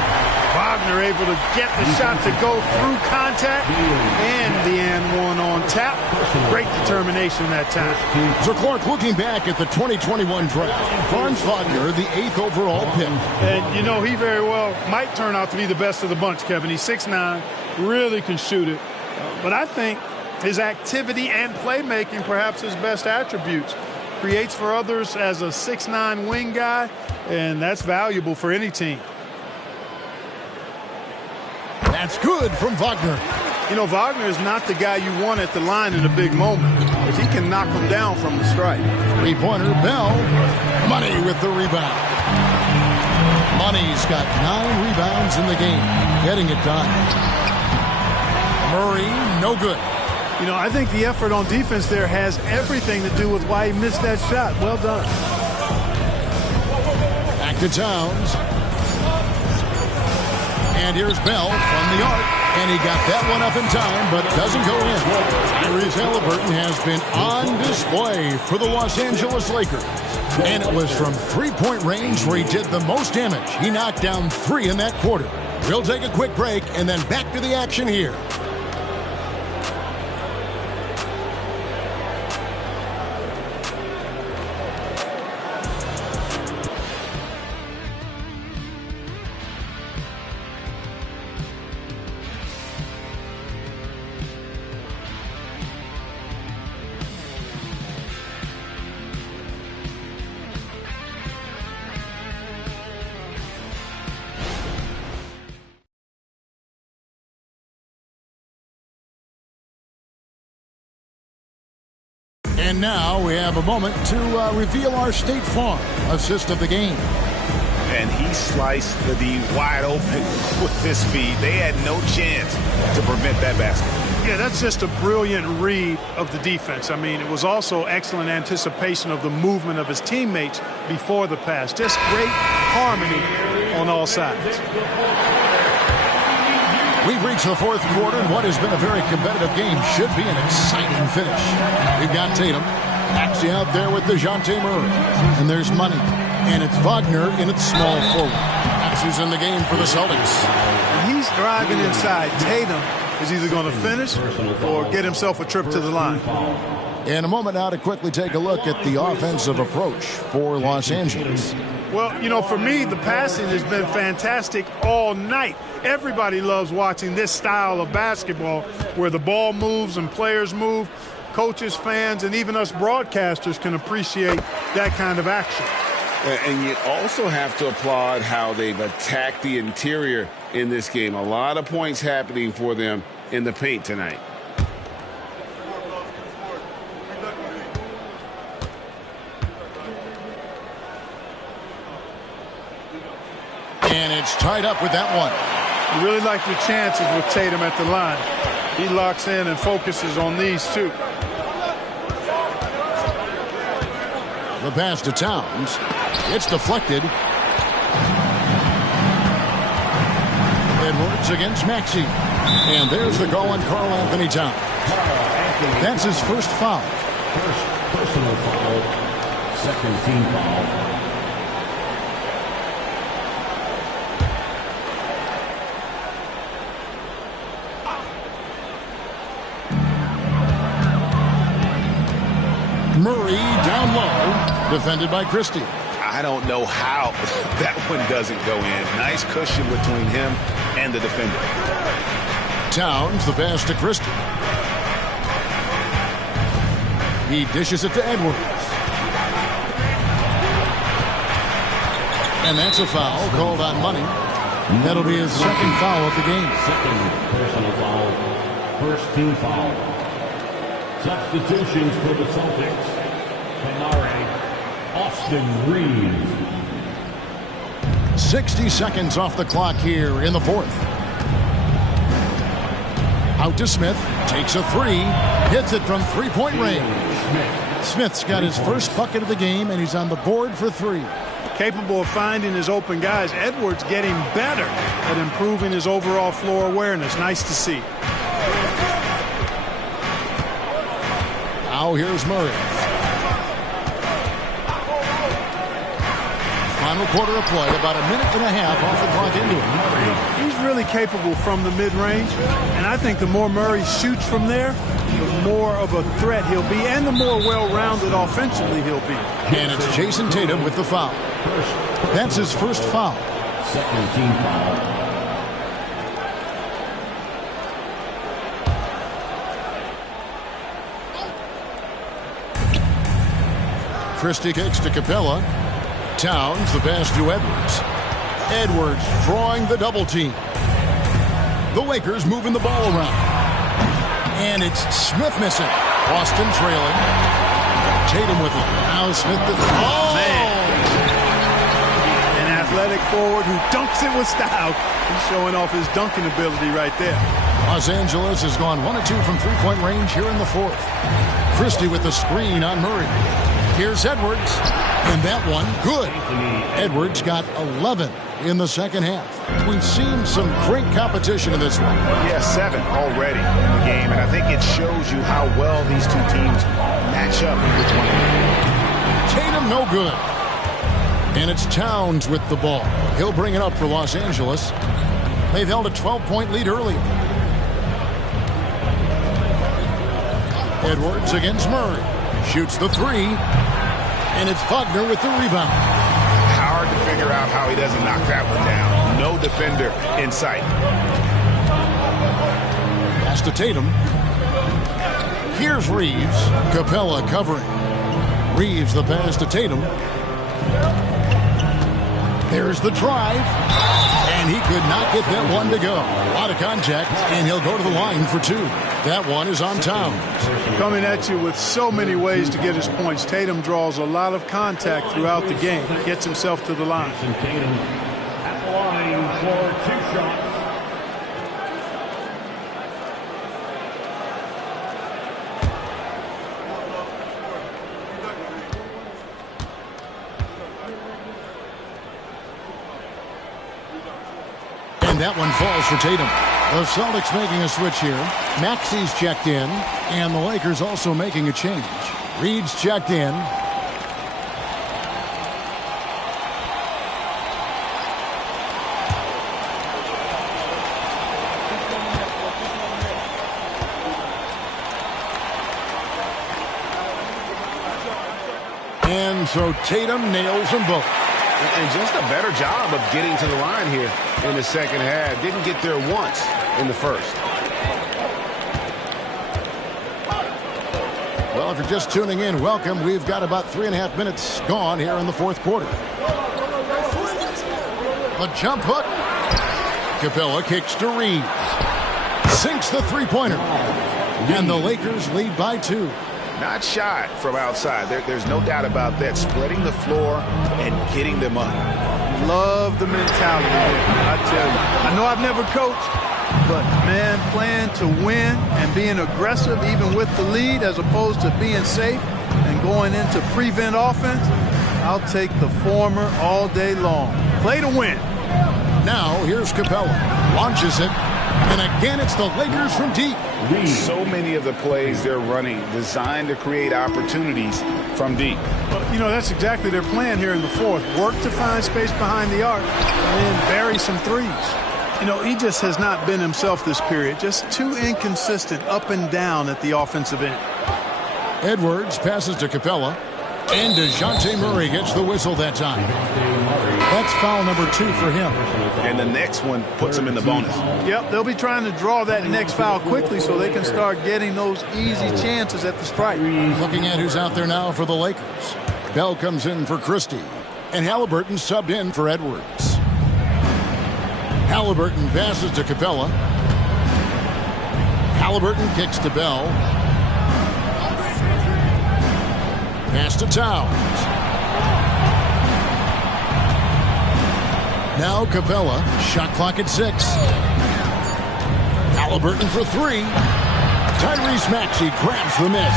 Wagner able to get the shot to go through contact and the and one on tap. Great determination that time. So Clark, looking back at the 2021 draft, Franz Wagner, the 8th overall pick. And you know, he very well might turn out to be the best of the bunch, Kevin. He's 6'9", really can shoot it. But I think his activity and playmaking, perhaps his best attributes. Creates for others as a 6'9" wing guy, and that's valuable for any team. That's good from Wagner. You know, Wagner is not the guy you want at the line in a big moment, but he can knock him down from the strike. Three-pointer, Bell. Money with the rebound. Money's got 9 rebounds in the game, getting it done. Murray, no good. You know, I think the effort on defense there has everything to do with why he missed that shot. Well done. Back to Towns. And here's Bell from the arc. And he got that one up in time, but doesn't go in. Tyrese Halliburton has been on display for the Los Angeles Lakers. And it was from three-point range where he did the most damage. He knocked down 3 in that quarter. We'll take a quick break and then back to the action here. And now we have a moment to reveal our State Farm assist of the game. And he sliced the D wide open with his feet. They had no chance to prevent that basket. Yeah, that's just a brilliant read of the defense. I mean, it was also excellent anticipation of the movement of his teammates before the pass. Just great harmony on all sides. We've reached the fourth quarter, and what has been a very competitive game should be an exciting finish. We've got Tatum, Maxey out there with DeJounte Murray, and there's Money, and it's Wagner in its small forward. Maxey's in the game for the Celtics. And he's driving inside. Tatum is either going to finish or get himself a trip to the line. In a moment now to quickly take a look at the offensive approach for Los Angeles. Well, you know, for me, the passing has been fantastic all night. Everybody loves watching this style of basketball where the ball moves and players move. Coaches, fans, and even us broadcasters can appreciate that kind of action. And you also have to applaud how they've attacked the interior in this game. A lot of points happening for them in the paint tonight. And it's tied up with that one. You really like your chances with Tatum at the line. He locks in and focuses on these two. The pass to Towns. It's deflected. Edwards against Maxey. And there's the call on Karl Anthony Towns. That's his first foul. First personal foul. Second team foul. Murray down low, defended by Christie. I don't know how that one doesn't go in. Nice cushion between him and the defender. Towns, the pass to Christie. He dishes it to Edwards. And that's a foul called on Money. That'll be his second foul of the game. Second personal foul. First team foul. Substitutions for the Celtics. Kamari, Austin Reeves. 60 seconds off the clock here in the fourth. Out to Smith, takes a three, hits it from three-point range. Smith's got his first bucket of the game, and he's on the board for 3. Capable of finding his open guys. Edwards getting better at improving his overall floor awareness. Nice to see. Now here's Murray. Final quarter of play, about a minute and a half off the clock into it. He's really capable from the mid-range, and I think the more Murray shoots from there, the more of a threat he'll be, and the more well-rounded offensively he'll be. And it's Jason Tatum with the foul. That's his first foul. Second team foul. Christie kicks to Capella. Towns, the pass to Edwards. Edwards drawing the double team. The Lakers moving the ball around. And it's Smith missing. Boston trailing. Tatum with it. Now Smith. Oh! Man. An athletic forward who dunks it with style. He's showing off his dunking ability right there. Los Angeles has gone 1 of 2 from three-point range here in the fourth. Christie with the screen on Murray. Here's Edwards. And that one, good. Edwards got 11 in the second half. We've seen some great competition in this one. Yeah, 7 already in the game, and I think it shows you how well these two teams match up with one another. Tatum, no good. And it's Towns with the ball. He'll bring it up for Los Angeles. They've held a 12-point lead earlier. Edwards against Murray. Shoots the 3. And it's Wagner with the rebound. Hard to figure out how he doesn't knock that one down. No defender in sight. Pass to Tatum. Here's Reeves. Capella covering. Reeves the pass to Tatum. There's the drive. And he could not get that one to go. A lot of contact, and he'll go to the line for 2. That one is on Towns. Coming at you with so many ways to get his points. Tatum draws a lot of contact throughout the game. Gets himself to the line. Tatum at the line for 2 shots. That one falls for Tatum. The Celtics making a switch here. Maxi's checked in, and the Lakers also making a change. Reed's checked in. And so Tatum nails them both. And just a better job of getting to the line here in the second half. Didn't get there once in the first. Well, if you're just tuning in, welcome. We've got about 3.5 minutes gone here in the fourth quarter. A jump hook. Capella kicks to Reeves. Sinks the three-pointer. And the Lakers lead by 2. Not shy from outside. There's no doubt about that. Spreading the floor and getting them up. Love the mentality there, I tell you. I know I've never coached, but, man, playing to win and being aggressive even with the lead as opposed to being safe and going into prevent offense, I'll take the former all day long. Play to win. Now, here's Capella. Launches it. And again, it's the Lakers from deep. So many of the plays they're running designed to create opportunities from deep. Well, you know, that's exactly their plan here in the fourth. Work to find space behind the arc and then bury some threes. You know, he just has not been himself this period. Just too inconsistent up and down at the offensive end. Edwards passes to Capella. And DeJounte Murray gets the whistle that time. That's foul number 2 for him. And the next one puts him in the bonus. Yep, they'll be trying to draw that next foul quickly so they can start getting those easy chances at the stripe. Looking at who's out there now for the Lakers. Bell comes in for Christie. And Halliburton subbed in for Edwards. Halliburton passes to Capella. Halliburton kicks to Bell. Pass to Towns. Now Capella. Shot clock at 6. Halliburton for 3. Tyrese Maxey grabs the miss.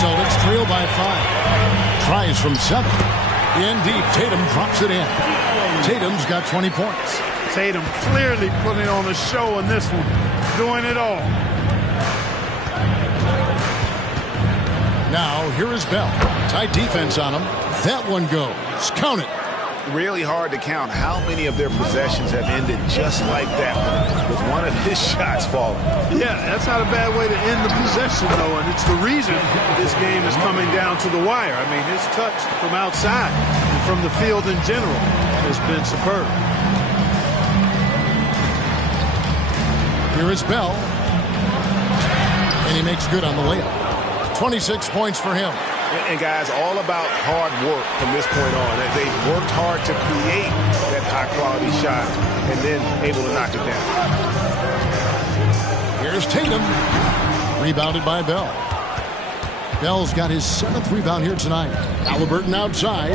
Celtics trail by 5. Tries from 7. In deep. Tatum drops it in. Tatum's got 20 points. Tatum clearly putting on a show in this one. Doing it all. Now, here is Bell. Tight defense on him. That one goes. Count it. Really hard to count how many of their possessions have ended just like that one, with one of his shots falling. Yeah, that's not a bad way to end the possession, though, and it's the reason this game is coming down to the wire. I mean, his touch from outside and from the field in general has been superb. Here is Bell. And he makes good on the layup. 26 points for him. And guys, all about hard work from this point on. They've worked hard to create that high-quality shot and then able to knock it down. Here's Tatum. Rebounded by Bell. Bell's got his 7th rebound here tonight. Halliburton outside.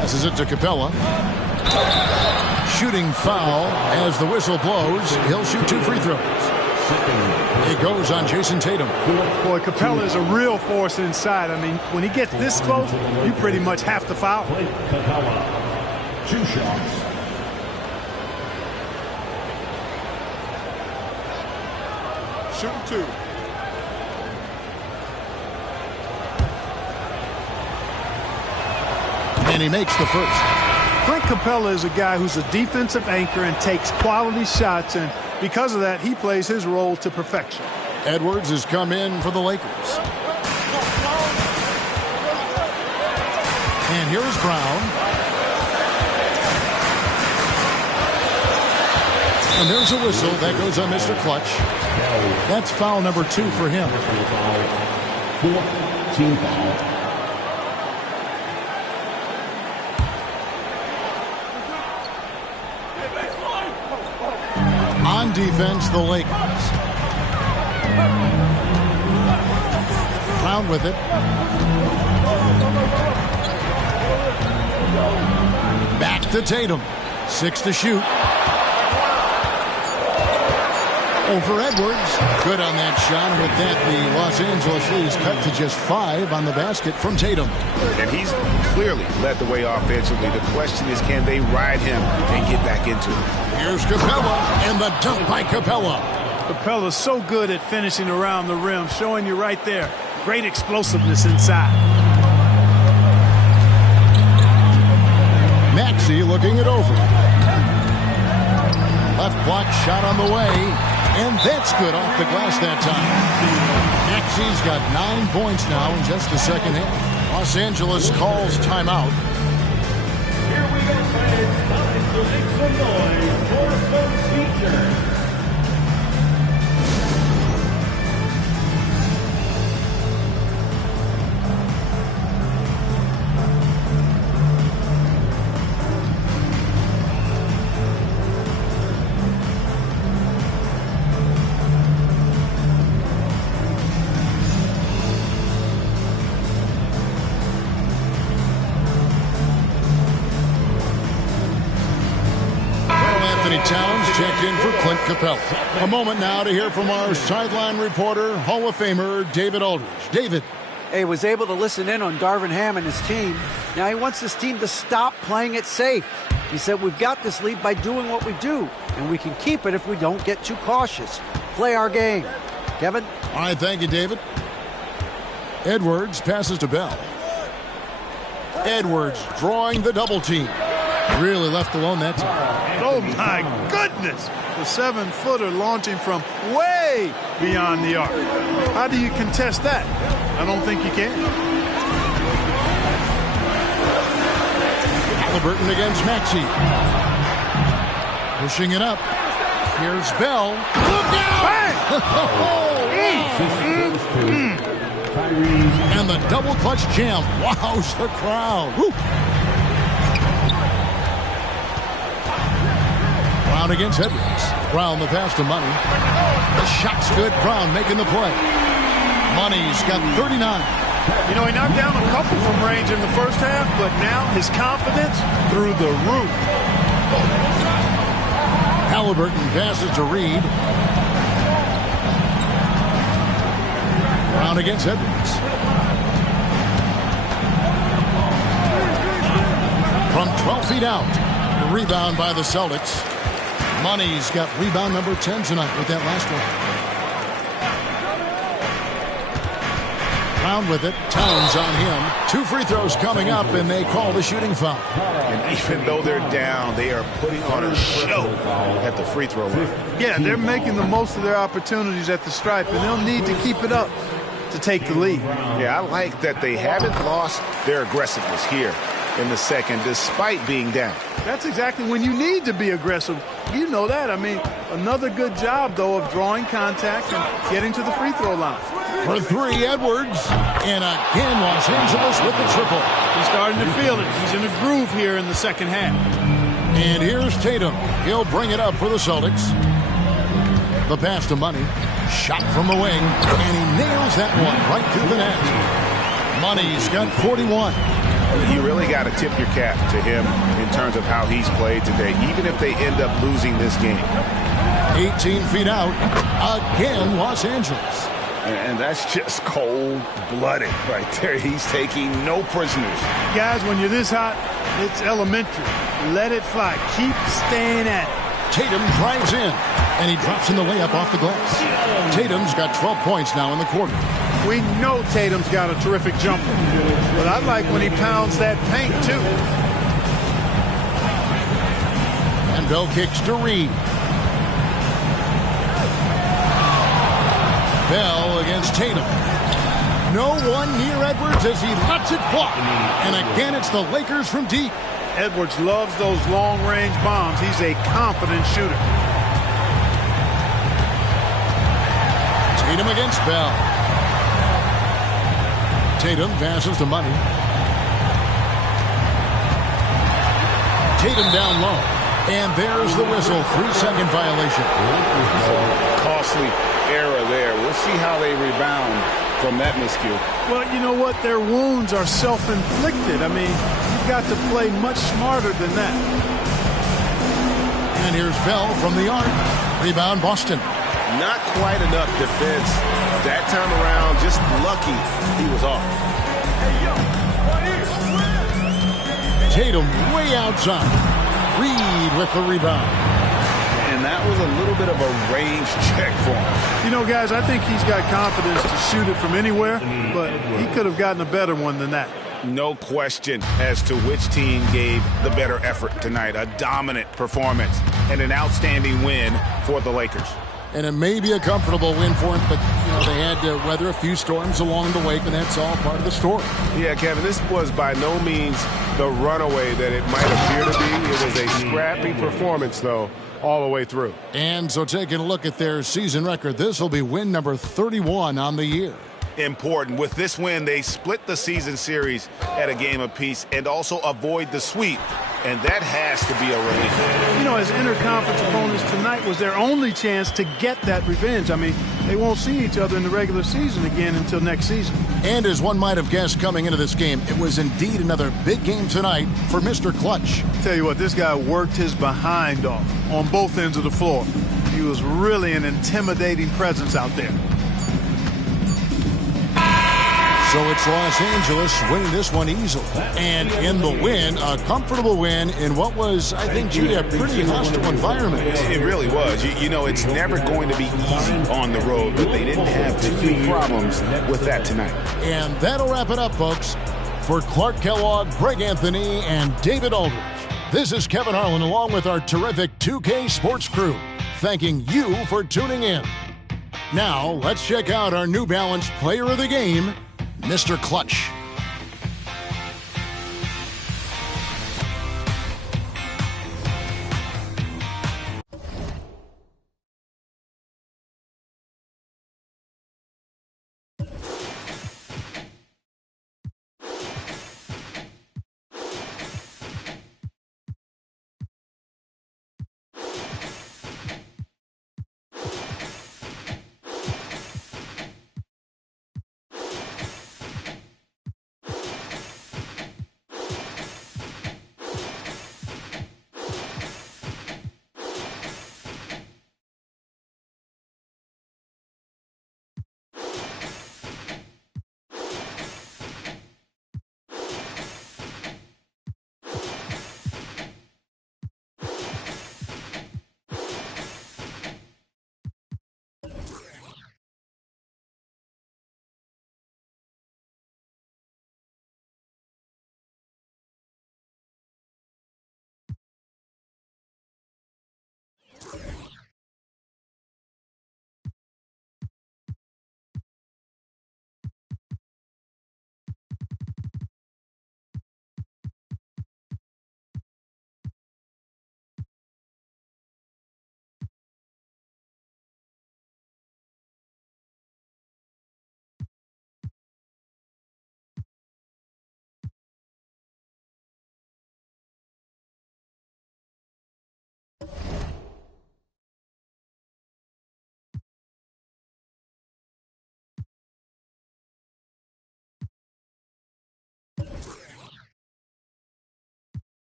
Passes it to Capella. Shooting foul as the whistle blows. He'll shoot 2 free throws. It goes on Jason Tatum. Boy, Capella is a real force inside. I mean, when he gets this close, you pretty much have to foul. Capella, 2 shots. Shoot 2. And he makes the first. Clint Capella is a guy who's a defensive anchor and takes quality shots, and because of that, he plays his role to perfection. Edwards has come in for the Lakers. And here's Brown. And there's a whistle. That goes on Mr. Clutch. That's foul number 2 for him. 4-team foul. On defense, the Lakers. Brown with it. Back to Tatum. 6 to shoot. Over Edwards. Good on that shot. And with that, the Los Angeles lead is cut to just 5 on the basket from Tatum. And he's clearly led the way offensively. The question is, can they ride him and get back into it? Here's Capella, and the dunk by Capella. Capella's so good at finishing around the rim, showing you right there. Great explosiveness inside. Maxey looking it over. Left block shot on the way, and that's good off the glass that time. Maxey's got 9 points now in just the second half. Los Angeles calls timeout. Here we go, fans. Time to make some noise for some teachers. Towns checked in for Clint Capella. A moment now to hear from our sideline reporter, Hall of Famer David Aldridge. David. He was able to listen in on Darvin Ham and his team. Now he wants his team to stop playing it safe. He said, we've got this lead by doing what we do, and we can keep it if we don't get too cautious. Play our game. Kevin? All right, thank you, David. Edwards passes to Bell. Edwards drawing the double team. Really left alone that time. Oh, my goodness. The 7-footer launching from way beyond the arc. How do you contest that? I don't think you can. Halliburton against Maxey. Pushing it up. Here's Bell. Look out! And the double clutch jam. Wows the crowd. Woo. Brown against Edwards. Brown the pass to Money. The shot's good. Brown making the play. Money's got 39. You know, he knocked down a couple from range in the first half, but now his confidence through the roof. Halliburton passes to Reed. Brown against Edwards. From 12 feet out. The rebound by the Celtics. Money's got rebound number 10 tonight with that last one. Brown with it. Towns on him. 2 free throws coming up, and they call the shooting foul. And even though they're down, they are putting on a show at the free throw line. Yeah, they're making the most of their opportunities at the stripe, and they'll need to keep it up to take the lead. Yeah, I like that they haven't lost their aggressiveness here in the second, despite being down. That's exactly when you need to be aggressive. You know that. I mean, another good job, though, of drawing contact and getting to the free throw line. For 3, Edwards. And again, Los Angeles with the triple. He's starting to feel it. He's in a groove here in the second half. And here's Tatum. He'll bring it up for the Celtics. The pass to Money. Shot from the wing. And he nails that one right through the net. Money's got 41. You really got to tip your cap to him in terms of how he's played today, even if they end up losing this game. 18 feet out. Again, Los Angeles. And that's just cold-blooded right there. He's taking no prisoners. Guys, when you're this hot, it's elementary. Let it fly. Keep staying at it. Tatum drives in, and he drops in the layup off the glass. Tatum's got 12 points now in the quarter. We know Tatum's got a terrific jumper, but I like when he pounds that paint, too. And Bell kicks to Reed. Bell against Tatum. No one near Edwards as he lets it fly. And again, it's the Lakers from deep. Edwards loves those long-range bombs. He's a confident shooter. Tatum against Bell. Tatum passes to Money. Tatum down low. And there's the whistle. 3-second violation. Costly error there. We'll see how they rebound from that miscue. Well, you know what? Their wounds are self-inflicted. I mean, you've got to play much smarter than that. And here's Bell from the arc. Rebound, Boston. Not quite enough defense that time around. Just lucky he was off. Tatum way outside. Reed with the rebound. And that was a little bit of a range check for him. You know, guys, I think he's got confidence to shoot it from anywhere, but he could have gotten a better one than that. No question as to which team gave the better effort tonight. A dominant performance and an outstanding win for the Lakers. And it may be a comfortable win for him, but they had to weather a few storms along the way, and that's all part of the story. Yeah, Kevin, this was by no means the runaway that it might appear to be. It was a scrappy performance, though, all the way through. And so taking a look at their season record, this will be win number 31 on the year. Important. With this win, they split the season series at a game apiece and also avoid the sweep. And that has to be a relief. You know, as interconference opponents, tonight was their only chance to get that revenge. I mean, they won't see each other in the regular season again until next season. And as one might have guessed coming into this game, it was indeed another big game tonight for Mr. Clutch. Tell you what, this guy worked his behind off on both ends of the floor. He was really an intimidating presence out there. So it's Los Angeles winning this one easily. And in the win, a comfortable win in what was, I think, G, a pretty hostile environment. It really was. You know, it's never going to be easy on the road, but they didn't have too many problems with that tonight. And that'll wrap it up, folks. For Clark Kellogg, Greg Anthony, and David Aldridge, this is Kevin Harlan along with our terrific 2K sports crew, thanking you for tuning in. Now, let's check out our New Balance player of the game, Mr. Clutch.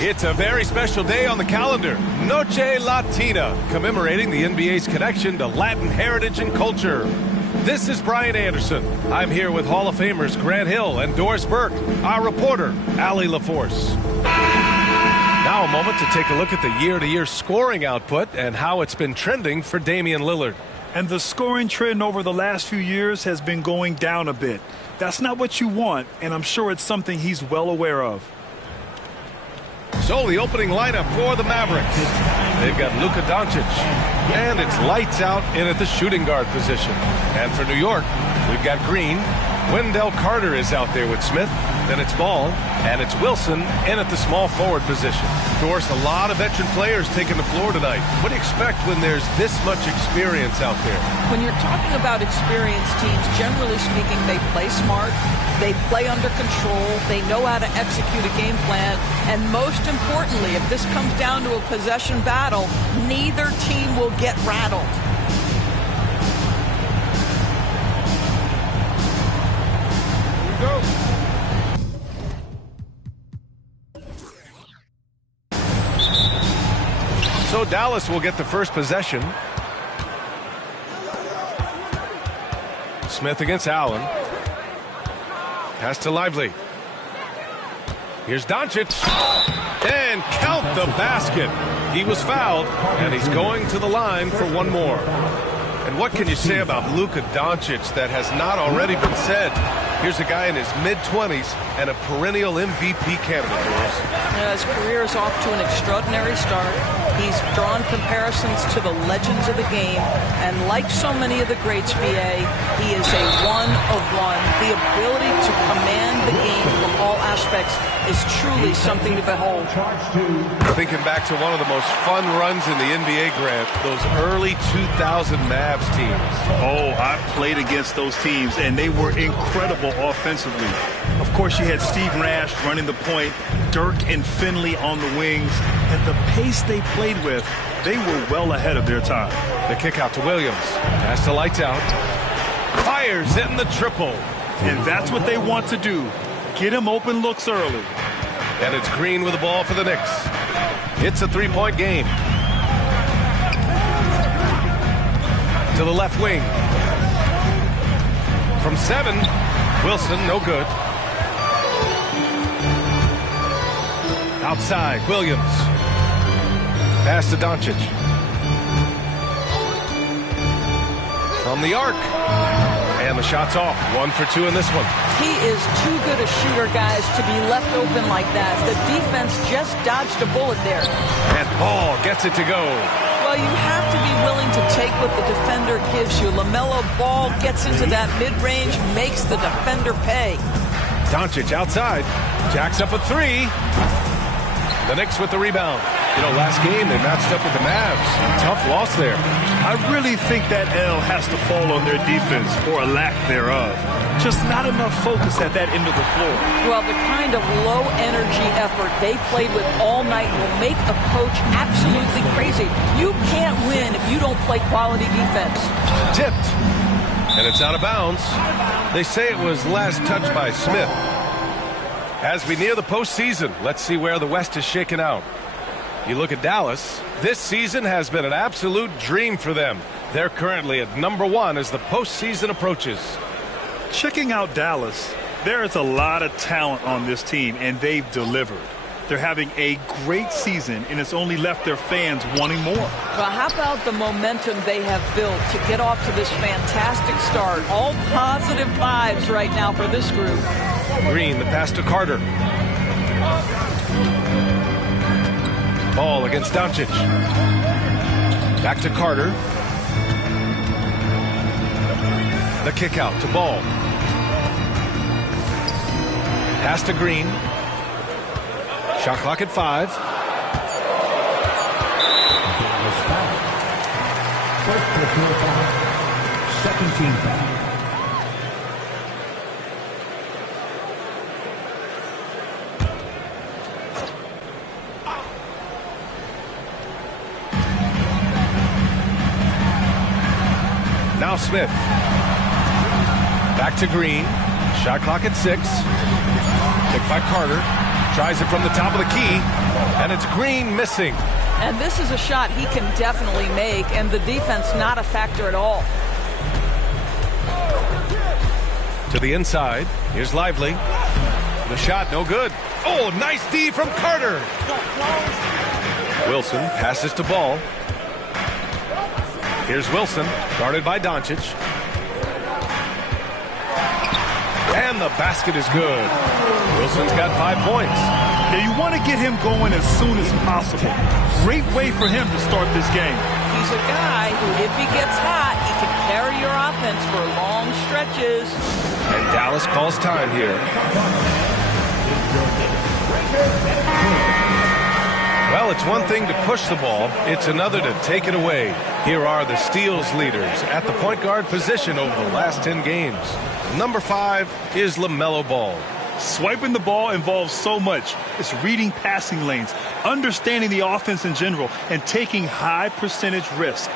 It's a very special day on the calendar, Noche Latina, commemorating the NBA's connection to Latin heritage and culture. This is Brian Anderson. I'm here with Hall of Famers Grant Hill and Doris Burke, our reporter, Allie LaForce. Now a moment to take a look at the year-to-year scoring output and how it's been trending for Damian Lillard. And the scoring trend over the last few years has been going down a bit. That's not what you want, and I'm sure it's something he's well aware of. So the opening lineup for the Mavericks. They've got Luka Doncic, and it's lights out in at the shooting guard position. And for New York, we've got Green. Wendell Carter is out there with Smith. Then it's Ball, and it's Wilson in at the small forward position. Of course, a lot of veteran players taking the floor tonight. What do you expect when there's this much experience out there? When you're talking about experienced teams, generally speaking, they play smart, they play under control, they know how to execute a game plan, and most importantly, if this comes down to a possession battle, neither team will get rattled. Here we go. So Dallas will get the first possession. Smith against Allen. Pass to Lively. Here's Doncic. And count the basket. He was fouled, and he's going to the line for one more. And what can you say about Luka Doncic that has not already been said? Here's a guy in his mid-20s and a perennial MVP candidate, Doris. His career is off to an extraordinary start. He's drawn comparisons to the legends of the game, and like so many of the greats, BA, he is a one-of-one. The ability to command the game from all aspects is truly something to behold. Thinking back to one of the most fun runs in the NBA, Grant, those early 2000 Mavs teams. Oh, I played against those teams, and they were incredible offensively. Of course, you had Steve Nash running the point, Dirk and Finley on the wings, and the pace they played with, they were well ahead of their time. The kick out to Williams. Pass to Lights out. Fires in the triple. And that's what they want to do. Get him open looks early. And it's Green with the ball for the Knicks. It's a three-point game. To the left wing. From 7, Wilson, no good. Outside, Williams. Pass to Doncic. From the arc. And the shot's off. 1 for 2 in this one. He is too good a shooter, guys, to be left open like that. The defense just dodged a bullet there. And Ball gets it to go. Well, you have to be willing to take what the defender gives you. LaMelo Ball gets into that mid-range, makes the defender pay. Doncic outside. Jacks up a 3. The Knicks with the rebound. You know, last game they matched up with the Mavs. Tough loss there. I really think that L has to fall on their defense, or a lack thereof. Just not enough focus at that end of the floor. Well, the kind of low-energy effort they played with all night will make a coach absolutely crazy. You can't win if you don't play quality defense. Tipped. And it's out of bounds. They say it was last touched by Smith. As we near the postseason, let's see where the West is shaken out. You look at Dallas, this season has been an absolute dream for them. They're currently at number 1 as the postseason approaches. Checking out Dallas, there is a lot of talent on this team, and they've delivered. They're having a great season, and it's only left their fans wanting more. Well, how about the momentum they have built to get off to this fantastic start? All positive vibes right now for this group. Green, the pass to Carter. Ball against Doncic. Back to Carter. The kick out to Ball. Pass to Green. Shot clock at 5. First personal foul. Second team foul. Now Smith. Back to Green. Shot clock at 6. Picked by Carter. Tries it from the top of the key, and it's Green missing. And this is a shot he can definitely make, and the defense not a factor at all. To the inside. Here's Lively. The shot, no good. Oh, nice D from Carter. Wilson passes to Ball. Here's Wilson, guarded by Doncic. And the basket is good. Wilson's got 5 points. Now you want to get him going as soon as possible. Great way for him to start this game. He's a guy who, if he gets hot, he can carry your offense for long stretches. And Dallas calls time here. Well, it's one thing to push the ball. It's another to take it away. Here are the steals leaders at the point guard position over the last 10 games. Number 5 is LaMelo Ball. Swiping the ball involves so much. It's reading passing lanes, understanding the offense in general, and taking high percentage risk.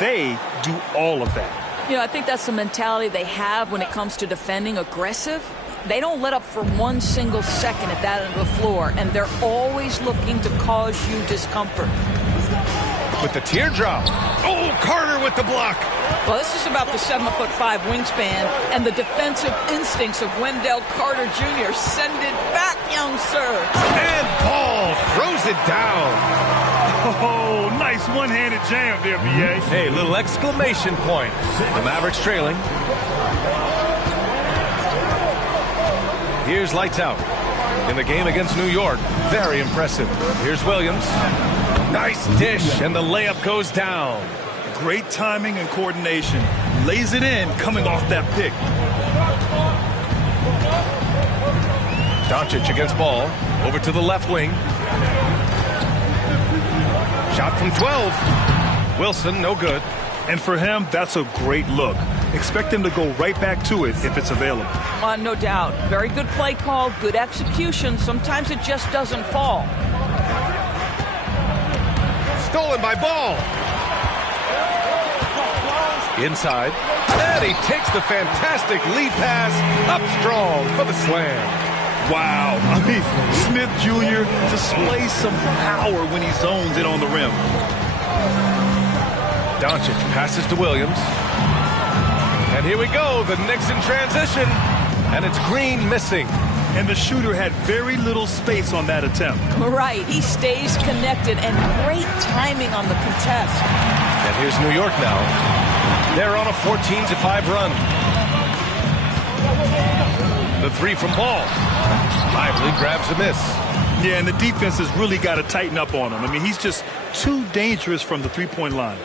They do all of that. You know, I think that's the mentality they have when it comes to defending aggressive. They don't let up for one single second at that end of the floor, and they're always looking to cause you discomfort. With the teardrop. Oh, Carter with the block. Well, this is about the 7'5" wingspan and the defensive instincts of Wendell Carter Jr. Send it back, young sir. And Ball throws it down. Oh, nice one-handed jam there, B.A. Hey, little exclamation point. The Mavericks trailing. Here's lights out. In the game against New York, very impressive. Here's Williams. Nice dish, and the layup goes down. Great timing and coordination. Lays it in, coming off that pick. Doncic against Ball. Over to the left wing. Shot from 12. Wilson, no good. And for him, that's a great look. Expect him to go right back to it if it's available. No doubt. Very good play call, good execution. Sometimes it just doesn't fall. Stolen by Ball. Inside. And he takes the fantastic lead pass up strong for the slam. Wow. I mean, Smith Jr. displays some power when he zones it on the rim. Doncic passes to Williams. And here we go. The Knicks in transition. And it's Green missing. And the shooter had very little space on that attempt. Right. He stays connected and great timing on the contest. And here's New York now. They're on a 14-5 run. The three from Ball. Lively grabs a miss. Yeah, and the defense has really got to tighten up on him. I mean, he's just too dangerous from the three-point line.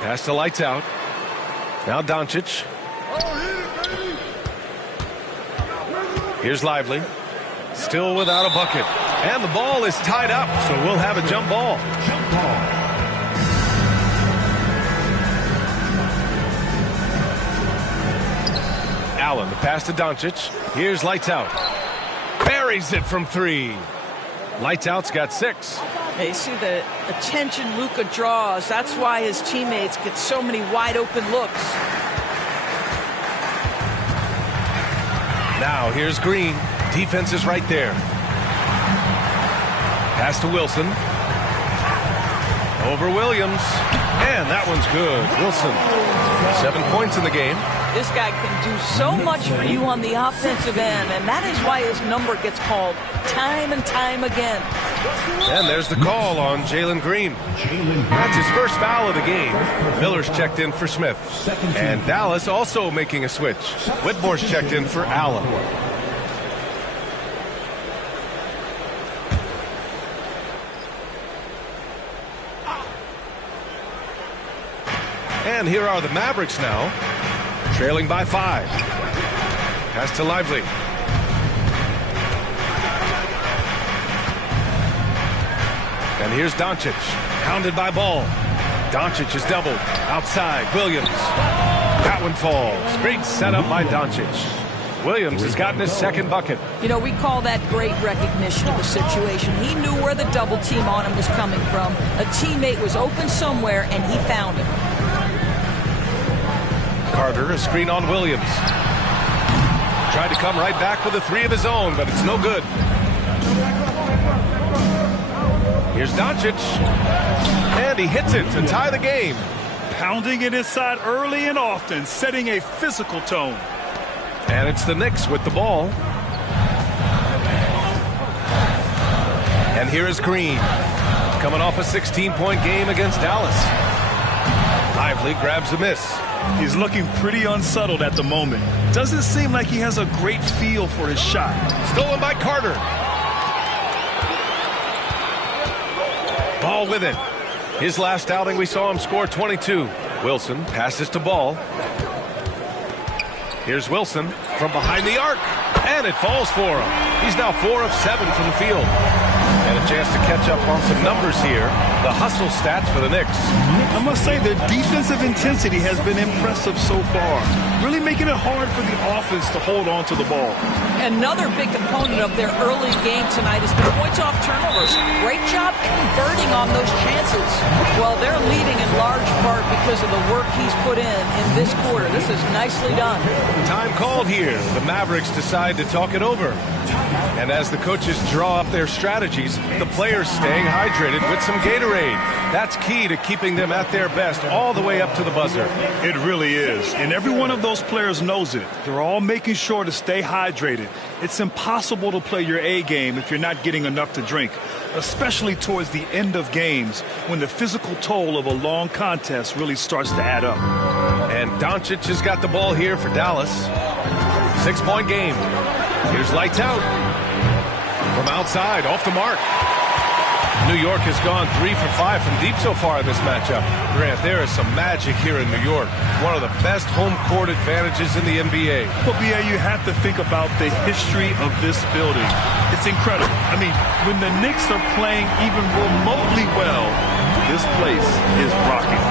Pass to lights out. Now Doncic. Here's Lively. Still without a bucket. And the ball is tied up, so we'll have a jump ball. Jump ball. Allen, the pass to Doncic. Here's lights out. Buries it from 3. Lights out's got 6. You see the attention Luka draws. That's why his teammates get so many wide open looks. Now here's Green. Defense is right there. Pass to Wilson. Over Williams. And that one's good. Wilson, 7 points in the game. This guy can do so much for you on the offensive end, and that is why his number gets called time and time again. And there's the call on Jalen Green. That's his first foul of the game. Miller's checked in for Smith. And Dallas also making a switch. Whitmore's checked in for Allen. And here are the Mavericks now, trailing by 5. Pass to Lively. And here's Doncic, pounded by Ball. Doncic is doubled. Outside, Williams. That one falls. Great setup by Doncic. Williams has gotten his second bucket. You know, we call that great recognition of the situation. He knew where the double team on him was coming from. A teammate was open somewhere, and he found it. Carter, a screen on Williams. Tried to come right back with a three of his own, but it's no good. Here's Doncic. And he hits it to tie the game. Pounding it inside early and often, setting a physical tone. And it's the Knicks with the ball. And here is Green, coming off a 16-point game against Dallas. Lively grabs a miss. He's looking pretty unsettled at the moment. Doesn't seem like he has a great feel for his shot. Stolen by Carter. Ball with it. His last outing, we saw him score 22. Wilson passes to Ball. Here's Wilson from behind the arc. And it falls for him. He's now 4 of 7 from the field. And a chance to catch up on some numbers here. The hustle stats for the Knicks. I must say their defensive intensity has been impressive so far. Really making it hard for the offense to hold on to the ball. Another big component of their early game tonight has been points off turnovers. Great job converting on those chances. Well, they're leading in large part because of the work he's put in this quarter. This is nicely done. Time called here. The Mavericks decide to talk it over. And as the coaches draw up their strategies, the players staying hydrated with some Gatorade. That's key to keeping them at their best all the way up to the buzzer. It really is. And every one of those players knows it. They're all making sure to stay hydrated. It's impossible to play your A game if you're not getting enough to drink, especially towards the end of games when the physical toll of a long contest really starts to add up. And Doncic has got the ball here for Dallas. 6-point game. Here's lights out. From outside, off the mark. New York has gone 3 for 5 from deep so far in this matchup. Grant, there is some magic here in New York. One of the best home court advantages in the NBA. Well, B.A., you have to think about the history of this building. It's incredible. I mean, when the Knicks are playing even remotely well, this place is rocking.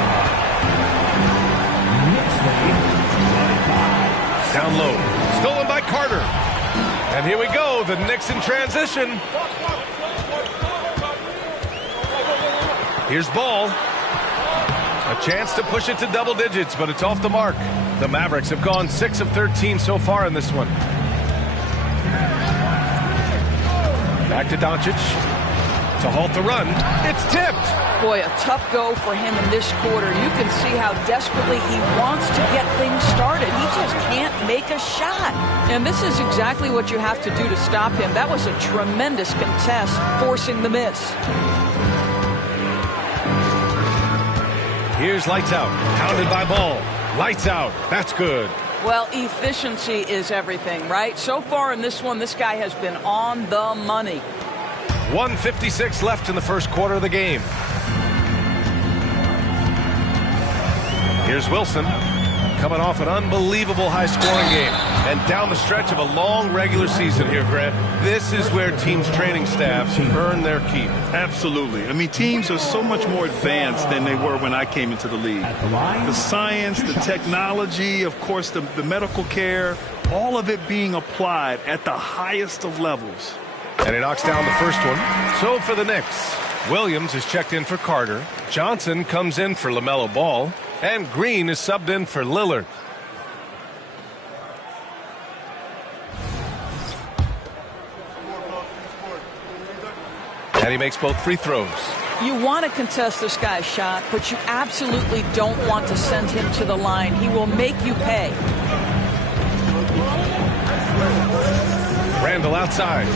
Down low. Stolen by Carter. And here we go. The Knicks in transition. Here's Ball. A chance to push it to double digits, but it's off the mark. The Mavericks have gone 6 of 13 so far in this one. Back to Doncic. To halt the run. It's tipped. Boy, a tough go for him in this quarter. You can see how desperately he wants to get things started. He just can't make a shot. And this is exactly what you have to do to stop him. That was a tremendous contest, forcing the miss. Here's lights out. Pounded by Ball. Lights out. That's good. Well, efficiency is everything, right? So far in this one, this guy has been on the money. 1:56 left in the first quarter of the game. Here's Wilson, coming off an unbelievable high-scoring game. And down the stretch of a long regular season here, Grant, this is where teams' training staffs earn their keep. Absolutely. I mean, teams are so much more advanced than they were when I came into the league. The science, the technology, of course, the medical care, all of it being applied at the highest of levels. And he knocks down the first one. So for the Knicks, Williams is checked in for Carter. Johnson comes in for LaMelo Ball. And Green is subbed in for Lillard. And he makes both free throws. You want to contest this guy's shot, but you absolutely don't want to send him to the line. He will make you pay. Randall outside.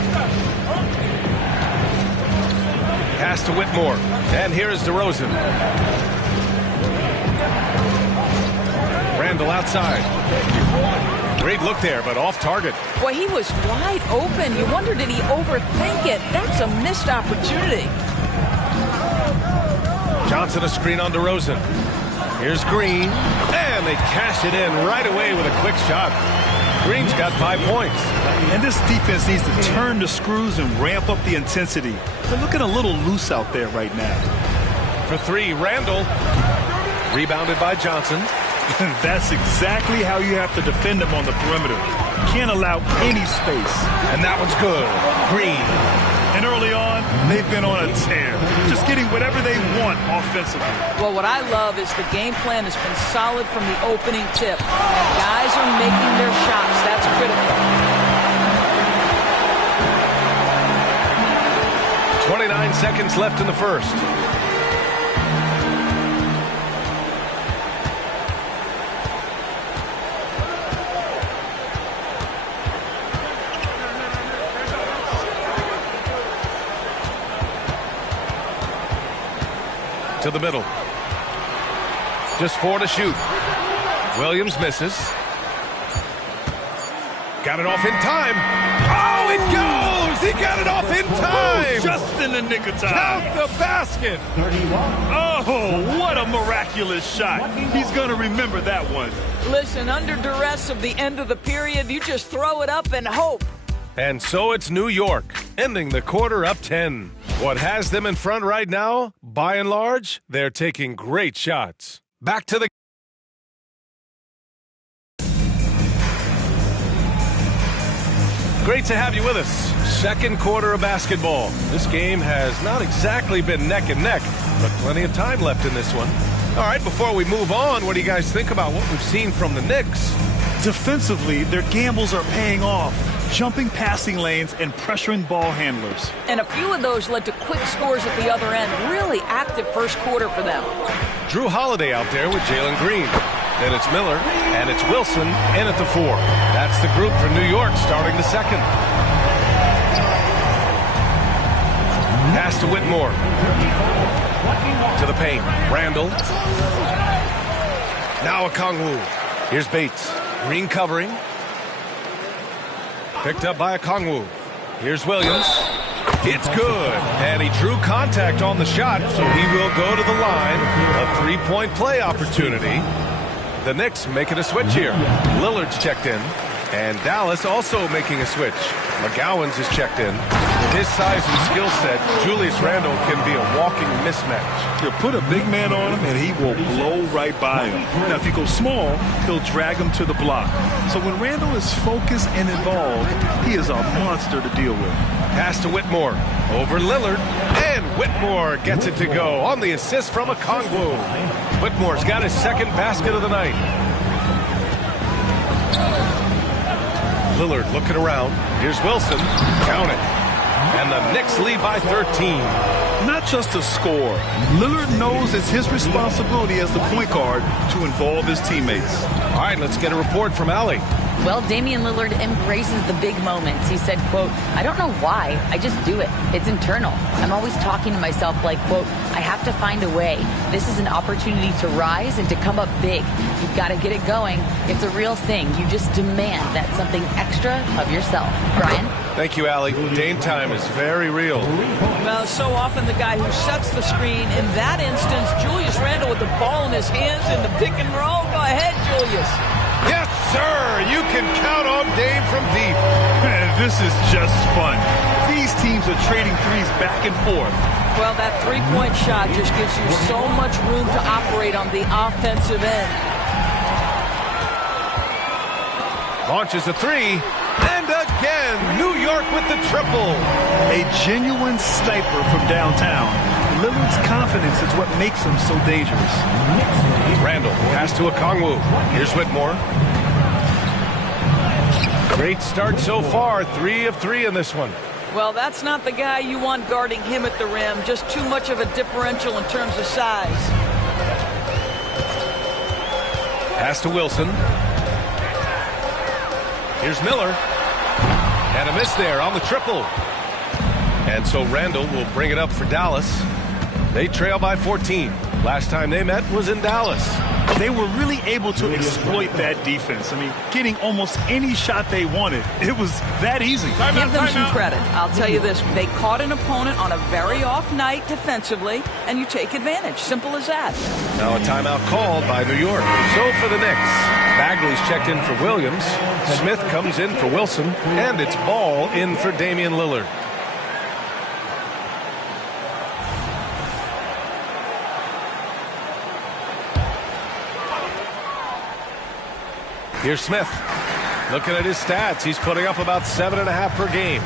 Pass to Whitmore. And here is DeRozan. Randall outside. Great look there, but off target. Boy, he was wide open. You wonder, did he overthink it? That's a missed opportunity. Johnson a screen on DeRozan. Here's Green. And they cash it in right away with a quick shot. Green's got 5 points. And this defense needs to turn the screws and ramp up the intensity. They're looking a little loose out there right now. For 3, Randall. Rebounded by Johnson. That's exactly how you have to defend him on the perimeter. Can't allow any space. And that one's good. Green. And early on, they've been on a tear, just getting whatever they want offensively. Well, what I love is the game plan has been solid from the opening tip. And guys are making their shots. That's critical. 29 seconds left in the first. To the middle. Just 4 to shoot. Williams misses. Got it off in time. Oh, it goes! He got it off in time! Just in the nick of time. Count the basket! Oh, what a miraculous shot. He's going to remember that one. Listen, under duress of the end of the period, you just throw it up and hope. And so it's New York, ending the quarter up 10. What has them in front right now? By and large, they're taking great shots. Back to the... Great to have you with us. Second quarter of basketball. This game has not exactly been neck and neck, but plenty of time left in this one. All right, before we move on, what do you guys think about what we've seen from the Knicks? Defensively, their gambles are paying off. Jumping passing lanes and pressuring ball handlers. And a few of those led to quick scores at the other end. Really active first quarter for them. Drew Holiday out there with Jalen Green. Then it's Miller, and it's Wilson in at the 4. That's the group for New York starting the second. Pass to Whitmore. To the paint. Randall. Now Okongwu. Here's Bates. Green covering. Picked up by Okongwu. Here's Williams. It's good. And he drew contact on the shot, so he will go to the line. A three-point play opportunity. The Knicks making a switch here. Lillard's checked in. And Dallas also making a switch. McGowan's is checked in. With his size and skill set, Julius Randle can be a walking mismatch. You put a big man on him, and he will blow right by him. Now, if you go small, he'll drag him to the block. So when Randle is focused and involved, he is a monster to deal with. Pass to Whitmore. Over Lillard. And Whitmore gets it to go on the assist from Okongwu. Whitmore's got his second basket of the night. Lillard looking around. Here's Wilson. Count it. And the Knicks lead by 13. Not just a score. Lillard knows it's his responsibility as the point guard to involve his teammates. All right, let's get a report from Allie. Well, Damian Lillard embraces the big moments. He said, quote, I don't know why, I just do it. It's internal. I'm always talking to myself like, quote, I have to find a way. This is an opportunity to rise and to come up big. You've got to get it going. It's a real thing. You just demand that something extra of yourself. Brian? Thank you, Allie. Game time is very real. Well, so often the guy who sets the screen. In that instance, Julius Randle with the ball in his hands in the pick and roll. Go ahead, Julius. Yes, sir. You can count on Dame from deep. Man, this is just fun. These teams are trading threes back and forth. Well, that three-point shot just gives you so much room to operate on the offensive end. Launches a three. And again, New York with the triple. A genuine sniper from downtown. Lillard's confidence is what makes him so dangerous. Randall, pass to Okongwu. Here's Whitmore. Great start so far. 3 of 3 in this one. Well, that's not the guy you want guarding him at the rim. Just too much of a differential in terms of size. Pass to Wilson. Here's Miller. And a miss there on the triple. And so Randall will bring it up for Dallas. They trail by 14. Last time they met was in Dallas. They were really able to exploit that defense. I mean, getting almost any shot they wanted. It was that easy. Give them some credit. I'll tell you this. They caught an opponent on a very off night defensively, and you take advantage. Simple as that. Now a timeout called by New York. So for the Knicks, Bagley's checked in for Williams. Smith comes in for Wilson. And it's Ball in for Damian Lillard. Here's Smith. Looking at his stats, he's putting up about 7.5 per game.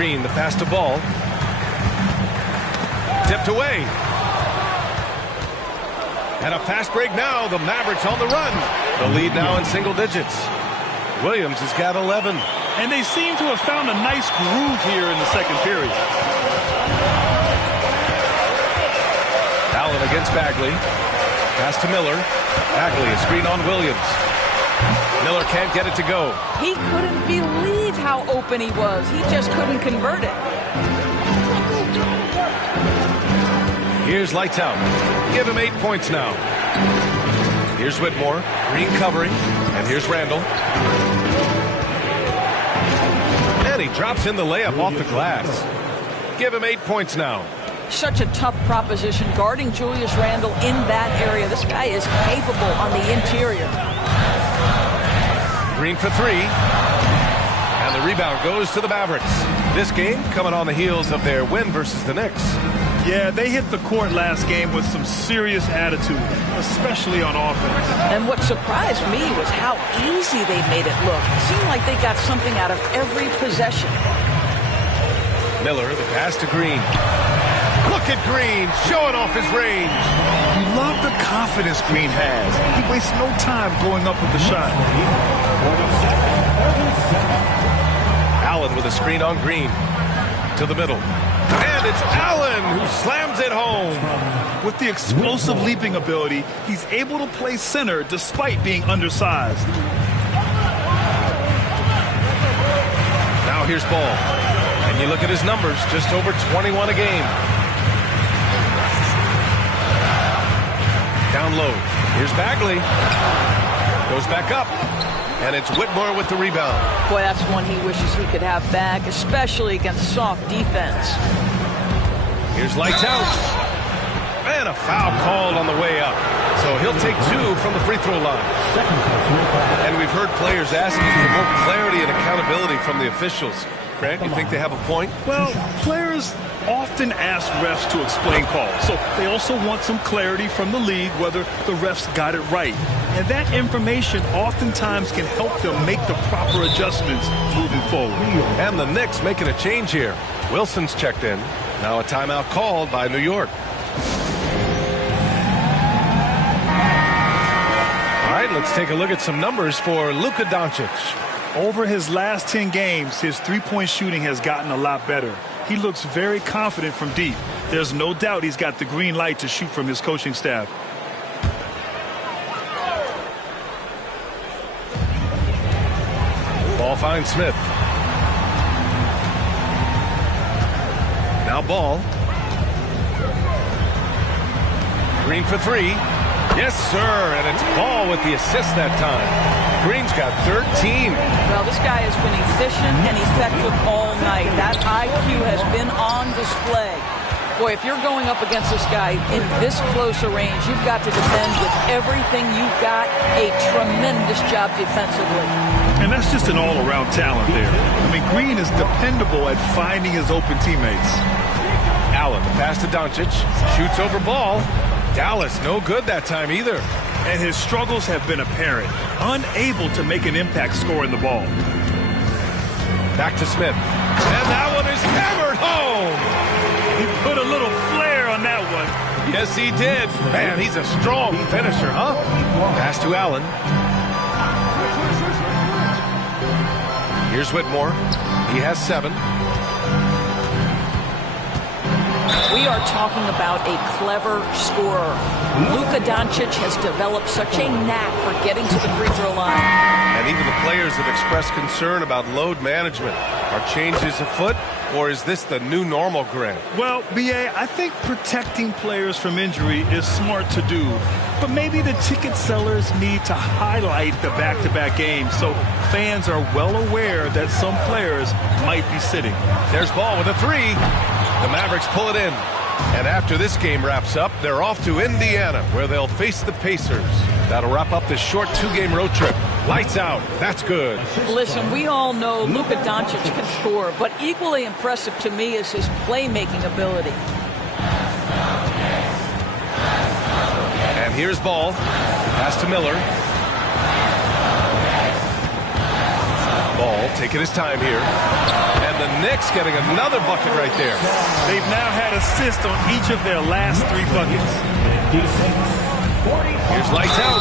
Green, the pass to Ball. Tipped away. And a fast break now. The Mavericks on the run. The lead now in single digits. Williams has got 11. And they seem to have found a nice groove here in the second period. Allen against Bagley. Pass to Miller. Bagley, a screen on Williams. Miller can't get it to go. He couldn't believe how open he was. He just couldn't convert it. Here's Lights Out. Give him 8 points now. Here's Whitmore. Green covering. And here's Randall. And he drops in the layup off the glass. Give him 8 points now. Such a tough proposition guarding Julius Randle in that area. This guy is capable on the interior. Green for 3. And the rebound goes to the Mavericks. This game coming on the heels of their win versus the Knicks. Yeah, they hit the court last game with some serious attitude, especially on offense. And what surprised me was how easy they made it look. It seemed like they got something out of every possession. Miller, the pass to Green. Look at Green, showing off his range. You love the confidence Green has. He wastes no time going up with the shot. Allen with a screen on Green. To the middle. And it's Allen who slams it home. With the explosive leaping ability, he's able to play center despite being undersized. Now here's Ball. And you look at his numbers, just over 21 a game. Down low. Here's Bagley. Goes back up. And it's Whitmore with the rebound. Boy, that's one he wishes he could have back, especially against soft defense. Here's Lights Out. And a foul called on the way up. So he'll take 2 from the free throw line. And we've heard players asking for more clarity and accountability from the officials. Grant, you think they have a point? Well, players often ask refs to explain calls, so they also want some clarity from the league whether the refs got it right. And that information oftentimes can help them make the proper adjustments moving forward. And the Knicks making a change here. Wilson's checked in. Now a timeout called by New York. All right, let's take a look at some numbers for Luka Doncic. Over his last 10 games, his three-point shooting has gotten a lot better. He looks very confident from deep. There's no doubt he's got the green light to shoot from his coaching staff. Ball finds Smith. Now Ball. Green for 3. Yes, sir. And it's Ball with the assist that time. Green's got 13. Well, this guy has been efficient and effective all night. That IQ has been on display. Boy, if you're going up against this guy in this close a range, you've got to defend with everything you've got. A tremendous job defensively. And that's just an all-around talent there. I mean, Green is dependable at finding his open teammates. Allen, the pass to Doncic. Shoots over Ball. Dallas, no good that time either. And his struggles have been apparent. Unable to make an impact scoring the ball. Back to Smith. And that one is hammered home. He put a little flair on that one. Yes, he did. Man, he's a strong finisher, huh? Pass to Allen. Here's Whitmore. He has 7. We are talking about a clever scorer. Luka Doncic has developed such a knack for getting to the free throw line. And even the players have expressed concern about load management. Are changes afoot, or is this the new normal, Grant? Well, B.A., I think protecting players from injury is smart to do. But maybe the ticket sellers need to highlight the back-to-back games so fans are well aware that some players might be sitting. There's Ball with a 3. The Mavericks pull it in. And after this game wraps up, they're off to Indiana, where they'll face the Pacers. That'll wrap up this short 2-game road trip. Lights out. That's good. Listen, we all know Luka Doncic can score, but equally impressive to me is his playmaking ability. And here's Ball. Pass to Miller. Ball taking his time here. And the Knicks getting another bucket right there. They've now had assists on each of their last 3 buckets. Here's lights out.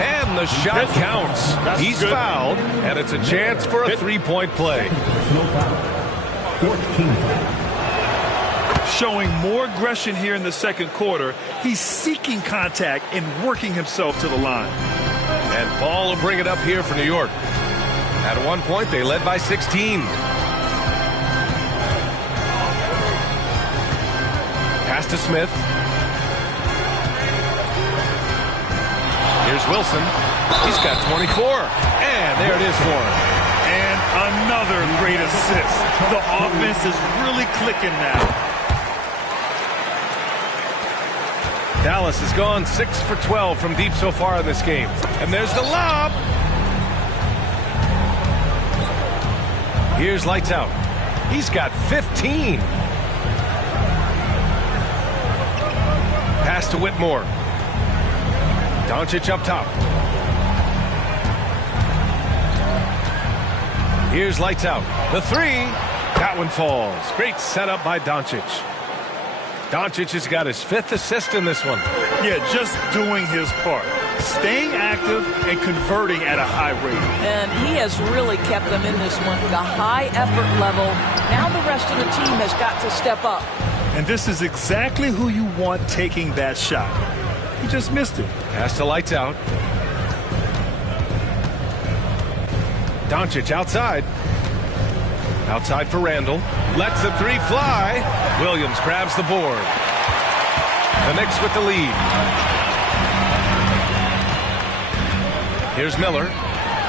And the shot counts. He's fouled, and it's a chance for a 3-point play. Showing more aggression here in the second quarter. He's seeking contact and working himself to the line. And Ball will bring it up here for New York. At one point, they led by 16. Pass to Smith. Here's Wilson. He's got 24. And there it is for him. And another great assist. The offense is really clicking now. Dallas has gone 6 for 12 from deep so far in this game. And there's the lob. Here's lights out. He's got 15. Pass to Whitmore. Doncic up top. Here's lights out. The 3. That one falls. Great setup by Doncic. Doncic has got his 5th assist in this one. Yeah, just doing his part. Staying active and converting at a high rate. And he has really kept them in this one. The high effort level. Now the rest of the team has got to step up. And this is exactly who you want taking that shot. He just missed it. Pass to lights out. Doncic outside. Outside for Randall. Lets the 3 fly. Williams grabs the board. The Knicks with the lead. Here's Miller.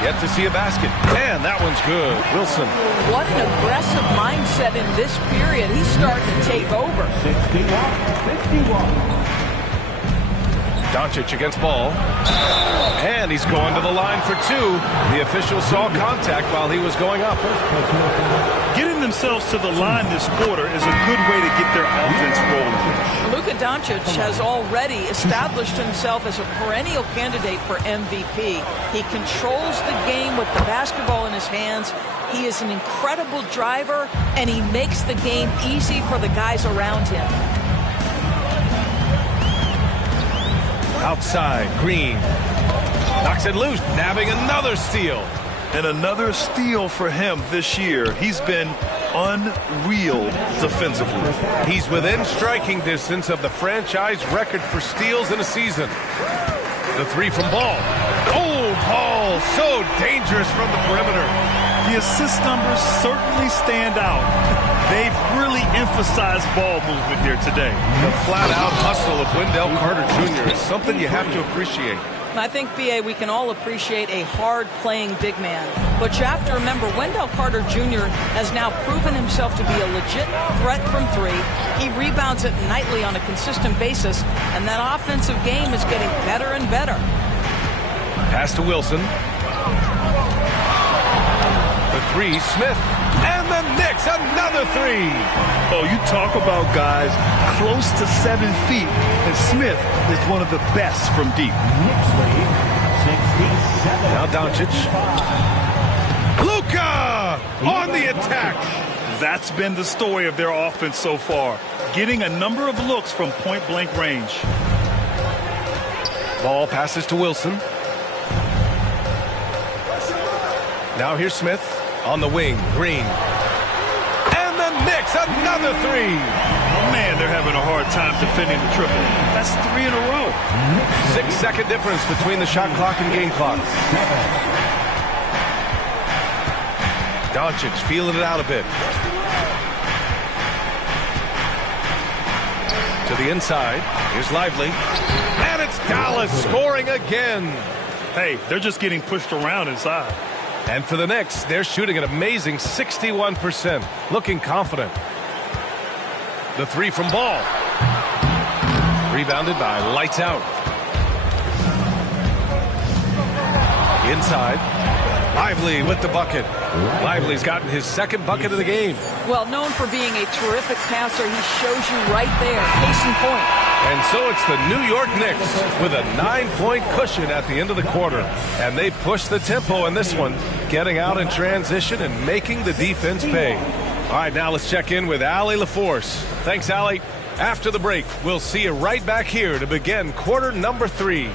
Yet to see a basket. And that one's good. Wilson. What an aggressive mindset in this period. He's starting to take over. 61-51. Doncic against Ball. And he's going to the line for 2. The official saw contact while he was going up. Getting themselves to the line this quarter is a good way to get their offense rolling. Luka Doncic has already established himself as a perennial candidate for MVP. He controls the game with the basketball in his hands. He is an incredible driver, and he makes the game easy for the guys around him. Outside, Green. Knocks it loose, nabbing another steal. And another steal for him this year. He's been unreal defensively. He's within striking distance of the franchise record for steals in a season. The 3 from Ball. Oh, Ball, so dangerous from the perimeter. The assist numbers certainly stand out. They've really emphasized ball movement here today. The flat-out hustle of Wendell Carter Jr. is something you have to appreciate. I think, B.A., we can all appreciate a hard-playing big man. But you have to remember, Wendell Carter Jr. has now proven himself to be a legit threat from 3. He rebounds it nightly on a consistent basis, and that offensive game is getting better and better. Pass to Wilson. The 3, Smith. And the Knicks, another 3. Oh, you talk about guys close to 7 feet, and Smith is one of the best from deep. Now Doncic. Luka on the attack. That's been the story of their offense so far, getting a number of looks from point-blank range. Ball passes to Wilson. Now here's Smith on the wing. Green. And the Knicks, another 3. Oh, man, they're having a hard time defending the triple. That's 3 in a row. 6-second difference between the shot clock and game clock. Doncic feeling it out a bit. To the inside. Here's Lively. And it's Dallas scoring again. Hey, they're just getting pushed around inside. And for the Knicks, they're shooting an amazing 61%. Looking confident. The 3 from Ball. Rebounded by Lights Out. Inside. Lively with the bucket. Lively's gotten his 2nd bucket of the game. Well, known for being a terrific passer, he shows you right there. Case in point. And so it's the New York Knicks with a 9-point cushion at the end of the quarter. And they push the tempo in this one, getting out in transition and making the defense pay. All right, now let's check in with Allie LaForce. Thanks, Allie. After the break, we'll see you right back here to begin quarter number 3.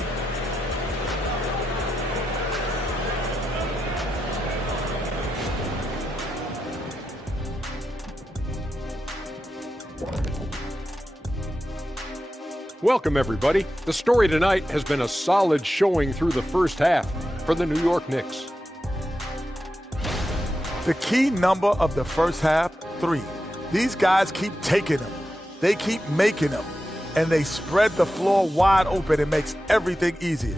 Welcome, everybody. The story tonight has been a solid showing through the first half for the New York Knicks. The key number of the first half, 3. These guys keep taking them. They keep making them. And they spread the floor wide open. It makes everything easier.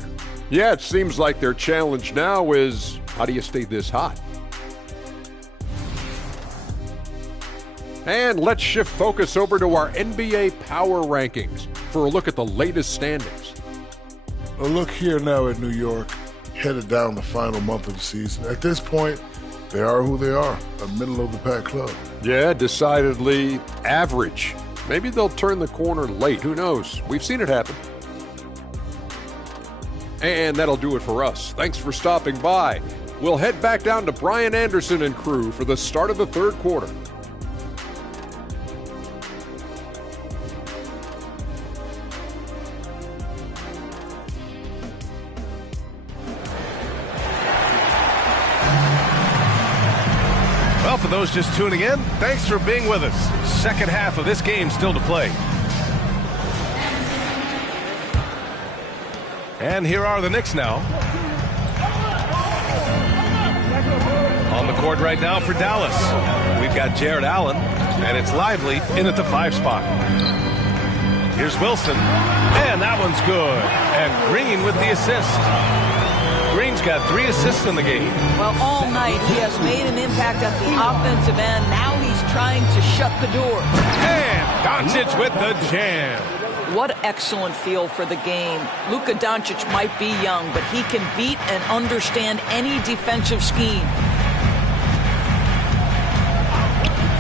Yeah, it seems like their challenge now is, how do you stay this hot? And let's shift focus over to our NBA power rankings for a look at the latest standings. A look here now at New York, headed down the final month of the season. At this point, they are who they are, a middle-of-the-pack club. Yeah, decidedly average. Maybe they'll turn the corner late. Who knows? We've seen it happen. And that'll do it for us. Thanks for stopping by. We'll head back down to Brian Anderson and crew for the start of the third quarter. Well, for those just tuning in, thanks for being with us. Second half of this game still to play. And here are the Knicks now. On the court right now for Dallas, we've got Jared Allen, and it's Lively in at the 5 spot. Here's Wilson, and that one's good. And Green with the assist. Green's got 3 assists in the game. Well, all night he has made an impact at the offensive end. Now he's trying to shut the door. And Doncic with the jam. What excellent feel for the game. Luka Doncic might be young, but he can beat and understand any defensive scheme.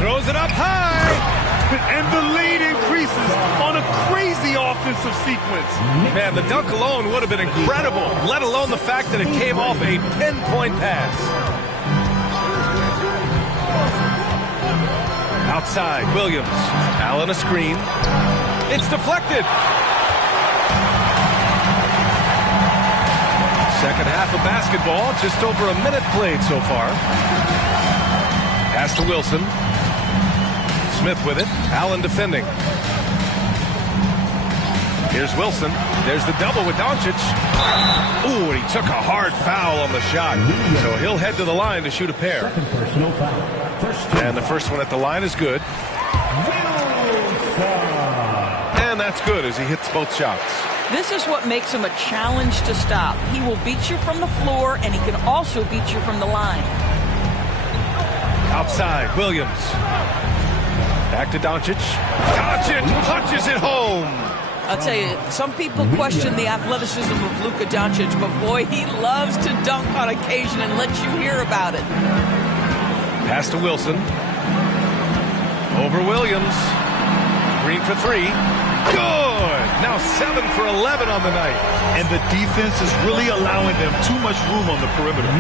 Throws it up high. And the lead increases on a crazy offensive sequence. Man, the dunk alone would have been incredible, let alone the fact that it came off a pinpoint pass. Outside, Williams. Allen a screen. It's deflected. Second half of basketball, just over a minute played so far. Pass to Wilson. Smith with it. Allen defending. Here's Wilson. There's the double with Doncic. Ooh, and he took a hard foul on the shot. So he'll head to the line to shoot a pair. And the first one at the line is good. And that's good as he hits both shots. This is what makes him a challenge to stop. He will beat you from the floor, and he can also beat you from the line. Outside, Williams. Back to Doncic. Doncic punches it home. I'll tell you, some people question the athleticism of Luka Doncic, but boy, he loves to dunk on occasion and let you hear about it. Pass to Wilson. Over Williams. Green for 3. Good. Now 7 for 11 on the night. And the defense is really allowing them too much room on the perimeter.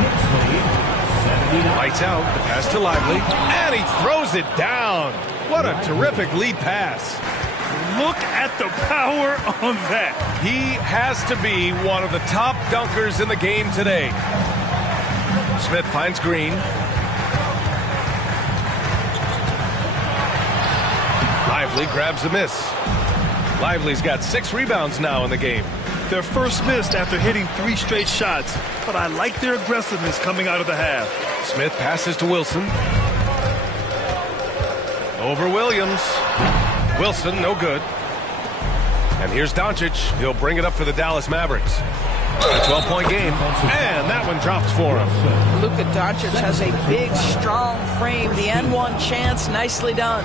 Lights out. The pass to Lively. And he throws it down. What a terrific lead pass. Look at the power on that. He has to be one of the top dunkers in the game today. Smith finds Green. Lively grabs the miss. Lively's got 6 rebounds now in the game. Their first miss after hitting 3 straight shots, but I like their aggressiveness coming out of the half. Smith passes to Wilson. Over Williams. Wilson, no good. And here's Doncic. He'll bring it up for the Dallas Mavericks. A 12-point game. And that one drops for him. Luka Doncic has a big, strong frame. The N1 chance, nicely done.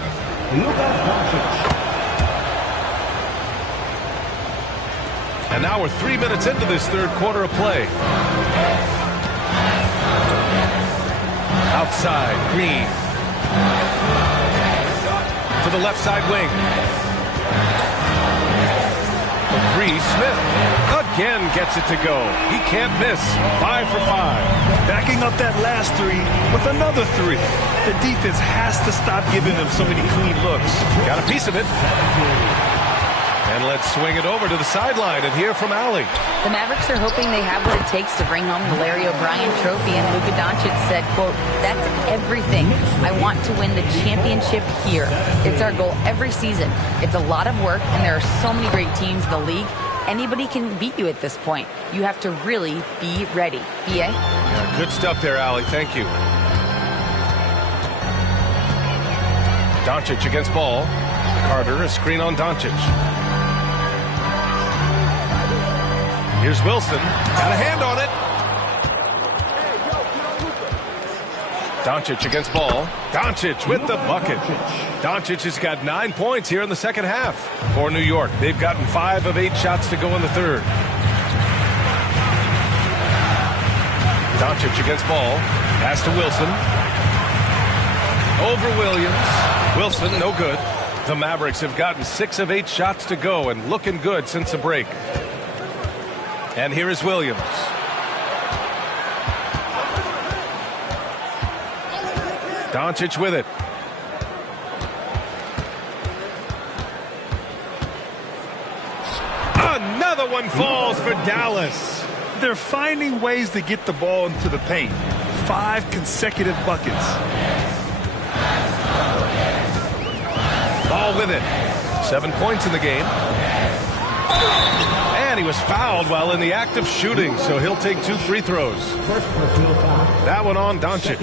And now we're 3 minutes into this third quarter of play. Outside, Green. To the left side wing. For 3, Smith. A again gets it to go. He can't miss. 5 for 5. Backing up that last three with another three. The defense has to stop giving them so many clean looks. Got a piece of it. And let's swing it over to the sideline and hear from Allie. The Mavericks are hoping they have what it takes to bring home the Larry O'Brien trophy, and Luka Doncic said, quote, "That's everything. I want to win the championship here. It's our goal every season. It's a lot of work, and there are so many great teams in the league. Anybody can beat you at this point. You have to really be ready." B.A.? Yeah, good stuff there, Allie. Thank you. Doncic against ball. Carter, a screen on Doncic. Here's Wilson. Got a hand on it. Doncic against ball. Doncic with the bucket. Doncic has got 9 points here in the second half for New York. They've gotten 5 of 8 shots to go in the third. Doncic against ball. Pass to Wilson. Over Williams. Wilson, no good. The Mavericks have gotten 6 of 8 shots to go and looking good since the break. And here is Williams. Doncic with it. Another one falls for Dallas. They're finding ways to get the ball into the paint. 5 consecutive buckets. Ball with it. 7 points in the game. And he was fouled while in the act of shooting, so he'll take 2 free throws. That one on Doncic.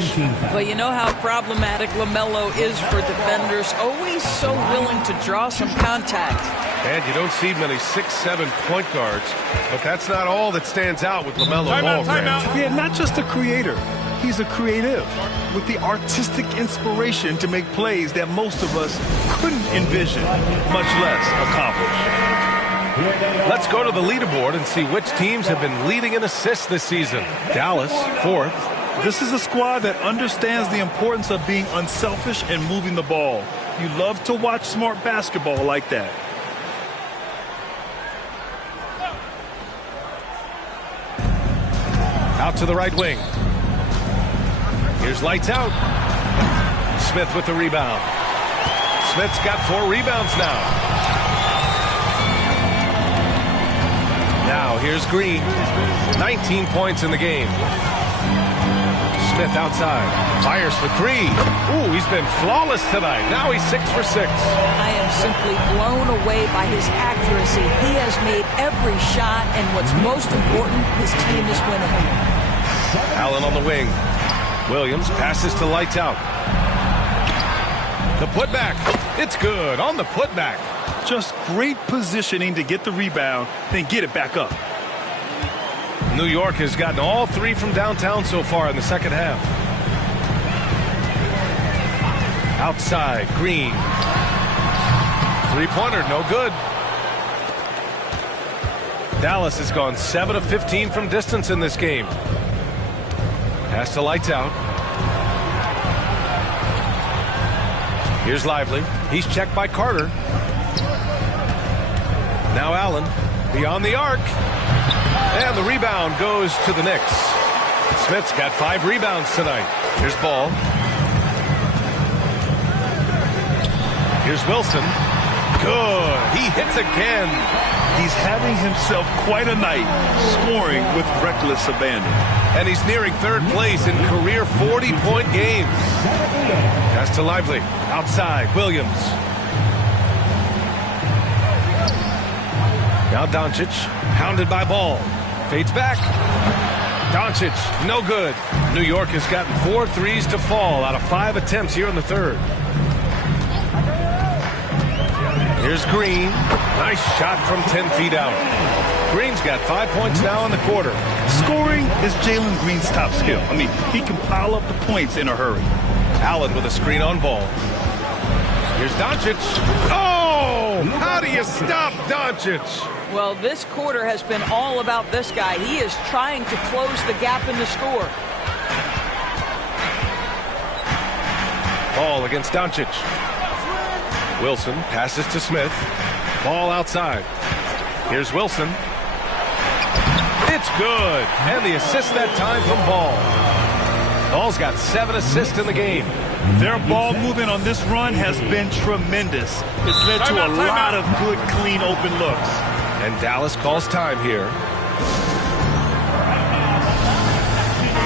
Well, you know how problematic LaMelo is for defenders. Always so willing to draw some contact. And you don't see many 6'7" point guards, but that's not all that stands out with LaMelo Ball. Yeah, not just a creator. He's a creative with the artistic inspiration to make plays that most of us couldn't envision, much less accomplish. Let's go to the leaderboard and see which teams have been leading in assists this season. Dallas, 4th. This is a squad that understands the importance of being unselfish and moving the ball. You love to watch smart basketball like that. Out to the right wing. Here's lights out. Smith with the rebound. Smith's got 4 rebounds now. Now here's Green. 19 points in the game. Smith outside. Fires for 3. Ooh, he's been flawless tonight. Now he's 6 for 6. I am simply blown away by his accuracy. He has made every shot, and what's most important, his team is winning. Allen on the wing. Williams passes to lights out. The putback. It's good on the putback. Just great positioning to get the rebound, then get it back up. New York has gotten all 3 from downtown so far in the second half. Outside, Green. 3-pointer, no good. Dallas has gone 7 of 15 from distance in this game. Pass to lights out. Here's Lively. He's checked by Carter. Now Allen beyond the arc. And the rebound goes to the Knicks. Smith's got 5 rebounds tonight. Here's Ball. Here's Wilson. Good. He hits again. He's having himself quite a night, scoring with reckless abandon. And he's nearing 3rd place in career 40-point games. Pass to Lively. Outside, Williams. Now Doncic, pounded by Ball. Fades back. Doncic, no good. New York has gotten 4 threes to fall out of 5 attempts here in the third. Here's Green. Nice shot from 10 feet out. Green's got 5 points now in the quarter. Scoring is Jalen Green's top skill. I mean, he can pile up the points in a hurry. Allen with a screen on Ball. Here's Doncic. Oh! How do you stop Doncic? Well, this quarter has been all about this guy. He is trying to close the gap in the score. Ball against Doncic. Wilson passes to Smith. Ball outside. Here's Wilson. It's good. And the assist that time from Ball. Ball's got 7 assists in the game. Their ball movement on this run has been tremendous. It's led to a lot of good, clean, open looks. And Dallas calls time here.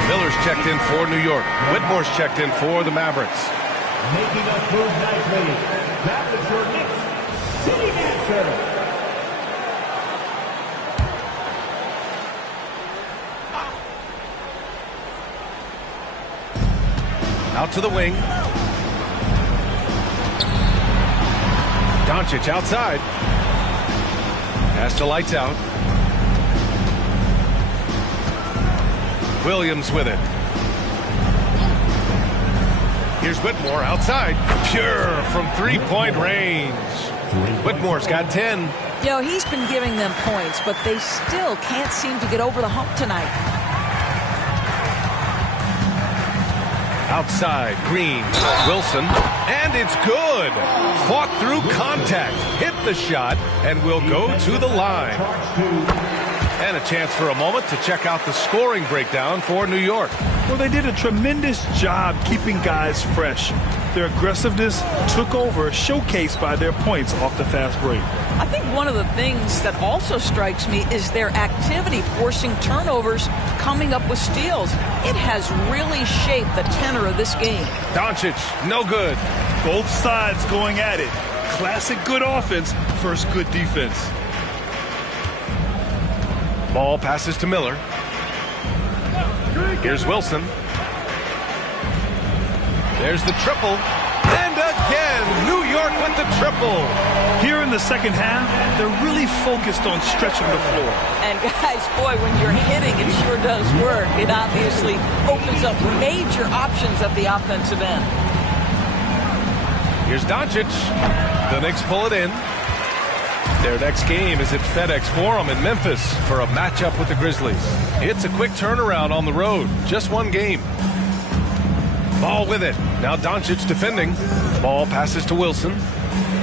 Miller's checked in for New York. Whitmore's checked in for the Mavericks. Making us move nicely. That was your next sitting answer. Out to the wing. Doncic outside. Pass to Lights Out. Williams with it. Here's Whitmore outside. Pure from three-point range. Whitmore's got 10. You know, he's been giving them points, but they still can't seem to get over the hump tonight. Outside, Green, Wilson, and it's good. Fought through contact, hit the shot, and will go to the line. And a chance for a moment to check out the scoring breakdown for New York. Well, they did a tremendous job keeping guys fresh. Their aggressiveness took over, showcased by their points off the fast break. I think one of the things that also strikes me is their activity forcing turnovers, coming up with steals. It has really shaped the tenor of this game. Doncic, no good. Both sides going at it. Classic good offense versus good defense. Ball passes to Miller. Here's Wilson. There's the triple. And again, New York with the triple. Here in the second half, they're really focused on stretching the floor. And guys, boy, when you're hitting, it sure does work. It obviously opens up major options at the offensive end. Here's Doncic. The Knicks pull it in. Their next game is at FedEx Forum in Memphis for a matchup with the Grizzlies. It's a quick turnaround on the road. Just one game. Ball with it. Now Doncic defending. Ball passes to Wilson.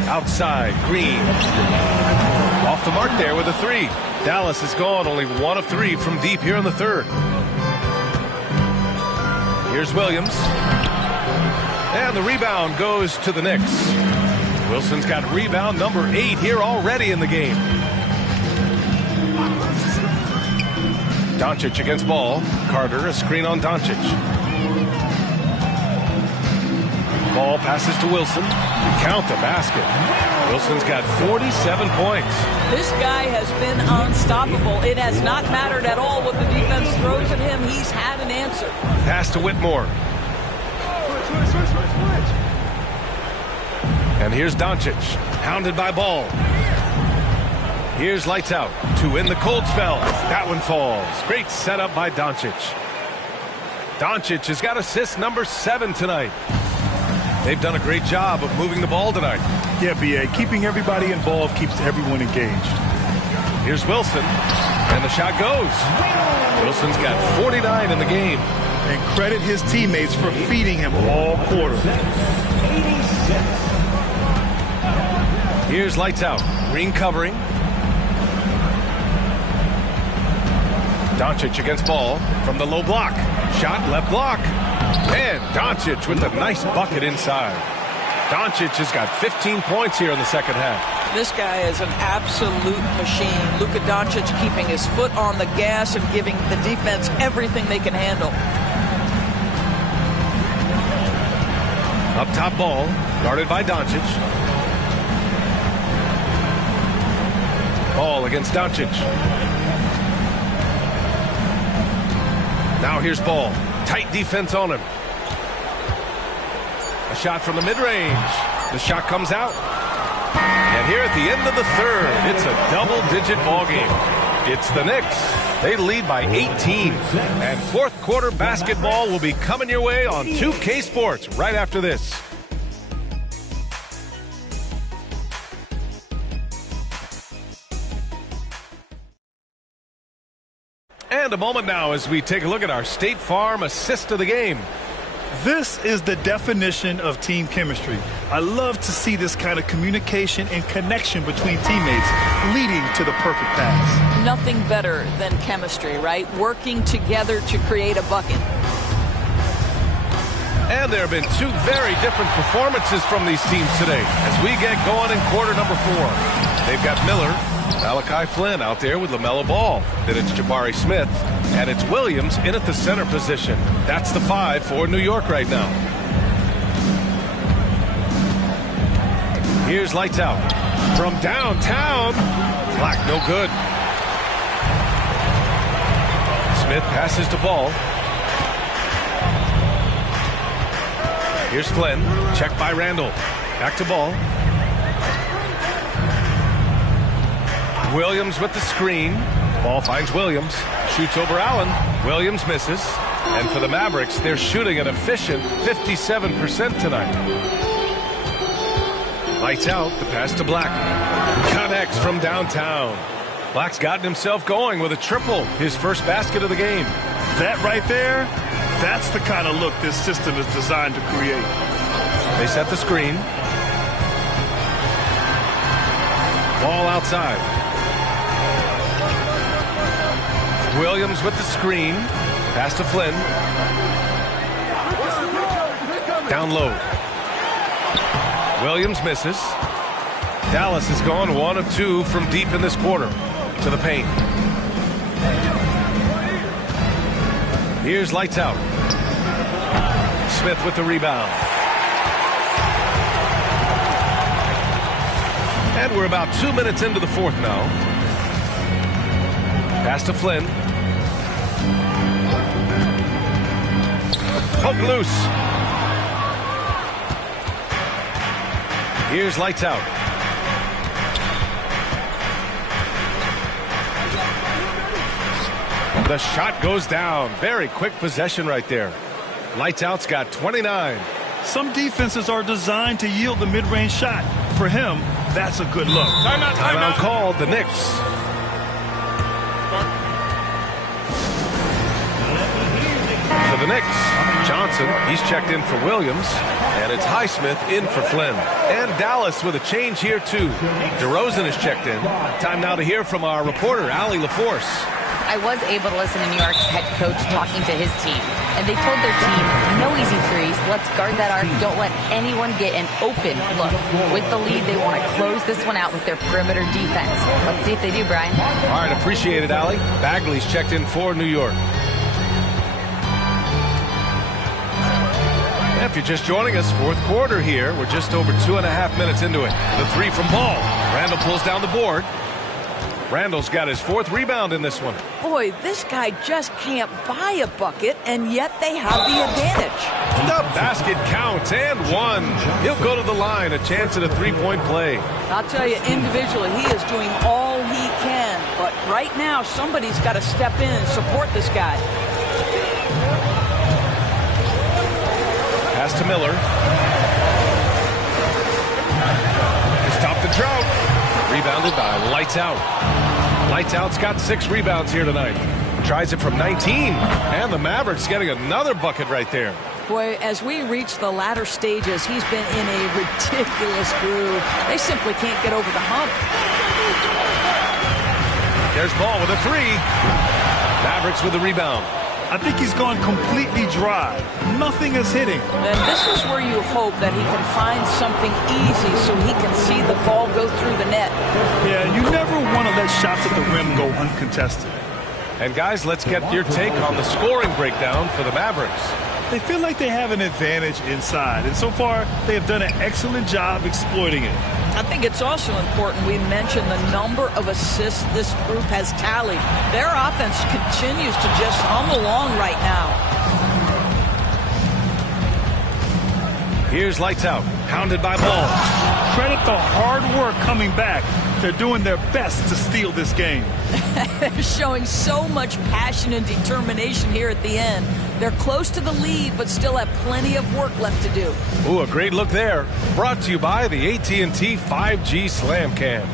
Outside, Green. Off the mark there with a three. Dallas is gone only 1 of 3 from deep here in the third. Here's Williams. And the rebound goes to the Knicks. Wilson's got rebound number 8 here already in the game. Doncic against Ball. Carter, a screen on Doncic. Ball passes to Wilson. Count the basket. Wilson's got 47 points. This guy has been unstoppable. It has not mattered at all what the defense throws at him. He's had an answer. Pass to Whitmore. And here's Doncic, hounded by Ball. Here's Lights Out to win the cold spell. That one falls. Great setup by Doncic. Doncic has got assist number 7 tonight. They've done a great job of moving the ball tonight. Yeah, B.A., keeping everybody involved keeps everyone engaged. Here's Wilson, and the shot goes. Wilson's got 49 in the game. And credit his teammates for feeding him all quarter. 86. Here's Lights Out. Green covering. Doncic against Ball from the low block. Shot left block. And Doncic with a nice bucket inside. Doncic has got 15 points here in the second half. This guy is an absolute machine. Luka Doncic keeping his foot on the gas and giving the defense everything they can handle. Up top Ball, guarded by Doncic. Ball against Doncic. Now here's Ball. Tight defense on him. A shot from the mid-range. The shot comes out. And here at the end of the third, it's a double-digit ball game. It's the Knicks. They lead by 18. And fourth quarter basketball will be coming your way on 2K Sports right after this. And a moment now as we take a look at our State Farm assist of the game. This is the definition of team chemistry. I love to see this kind of communication and connection between teammates leading to the perfect pass. nothing better than chemistry, right? Working together to create a bucket. And there have been two very different performances from these teams today as we get going in quarter number 4. They've got Miller, Malachi Flynn out there with LaMelo Ball. Then it's Jabari Smith, and it's Williams in at the center position. That's the 5 for New York right now. Here's lights out. From downtown, Black no good. Smith passes to Ball. Here's Flynn, checked by Randall. Back to Ball. Williams with the screen. Ball finds Williams. Shoots over Allen. Williams misses. And for the Mavericks, they're shooting an efficient 57% tonight. Lights out, the pass to Black. Connects from downtown. Black's gotten himself going with a triple, his first basket of the game. That right there, that's the kind of look this system is designed to create. They set the screen. Ball outside. Williams with the screen. Pass to Flynn. Down low. Williams misses. Dallas has gone 1 of 2 from deep in this quarter. To the paint. Here's lights out. Smith with the rebound. And we're about 2 minutes into the 4th now. Pass to Flynn. Poke loose. Here's lights out. The shot goes down. Very quick possession right there. Lights out's got 29. Some defenses are designed to yield the mid-range shot. For him, that's a good look. Timeout called, the Knicks. For the Knicks, Johnson, he's checked in for Williams. And it's Highsmith in for Flynn. And Dallas with a change here, too. DeRozan is checked in. Time now to hear from our reporter, Allie LaForce. I was able to listen to New York's head coach talking to his team, and they told their team, no easy threes, let's guard that arc, don't let anyone get an open look. With the lead, they want to close this one out with their perimeter defense. Let's see if they do, Brian. All right, appreciate it, Allie. Bagley's checked in for New York. If you're just joining us, 4th quarter here. We're just over 2.5 minutes into it. The 3 from Ball. Randall pulls down the board. Randall's got his 4th rebound in this one. Boy, this guy just can't buy a bucket, and yet they have the advantage. The basket counts, and 1. He'll go to the line, a chance at a 3-point play. I'll tell you, individually, he is doing all he can. But right now, somebody's got to step in and support this guy. Pass to Miller. To stop the drought. Rebounded by Lights Out. Lights Out's got 6 rebounds here tonight. Tries it from 19. And the Mavericks getting another bucket right there. Boy, as we reach the latter stages, he's been in a ridiculous groove. They simply can't get over the hump. There's Ball with a 3. Mavericks with the rebound. I think he's gone completely dry. Nothing is hitting. And this is where you hope that he can find something easy so he can see the ball go through the net. Yeah, you never want to let shots at the rim go uncontested. And guys, let's get your take on the scoring breakdown for the Mavericks. They feel like they have an advantage inside, and so far they have done an excellent job exploiting it. I think it's also important we mention the number of assists this group has tallied. Their offense continues to just hum along right now. Here's Lights Out, hounded by Ball. Credit the hard work coming back. They're doing their best to steal this game. They're showing so much passion and determination here at the end. They're close to the lead, but still have plenty of work left to do. Ooh, a great look there. Brought to you by the AT&T 5G Slam Cam.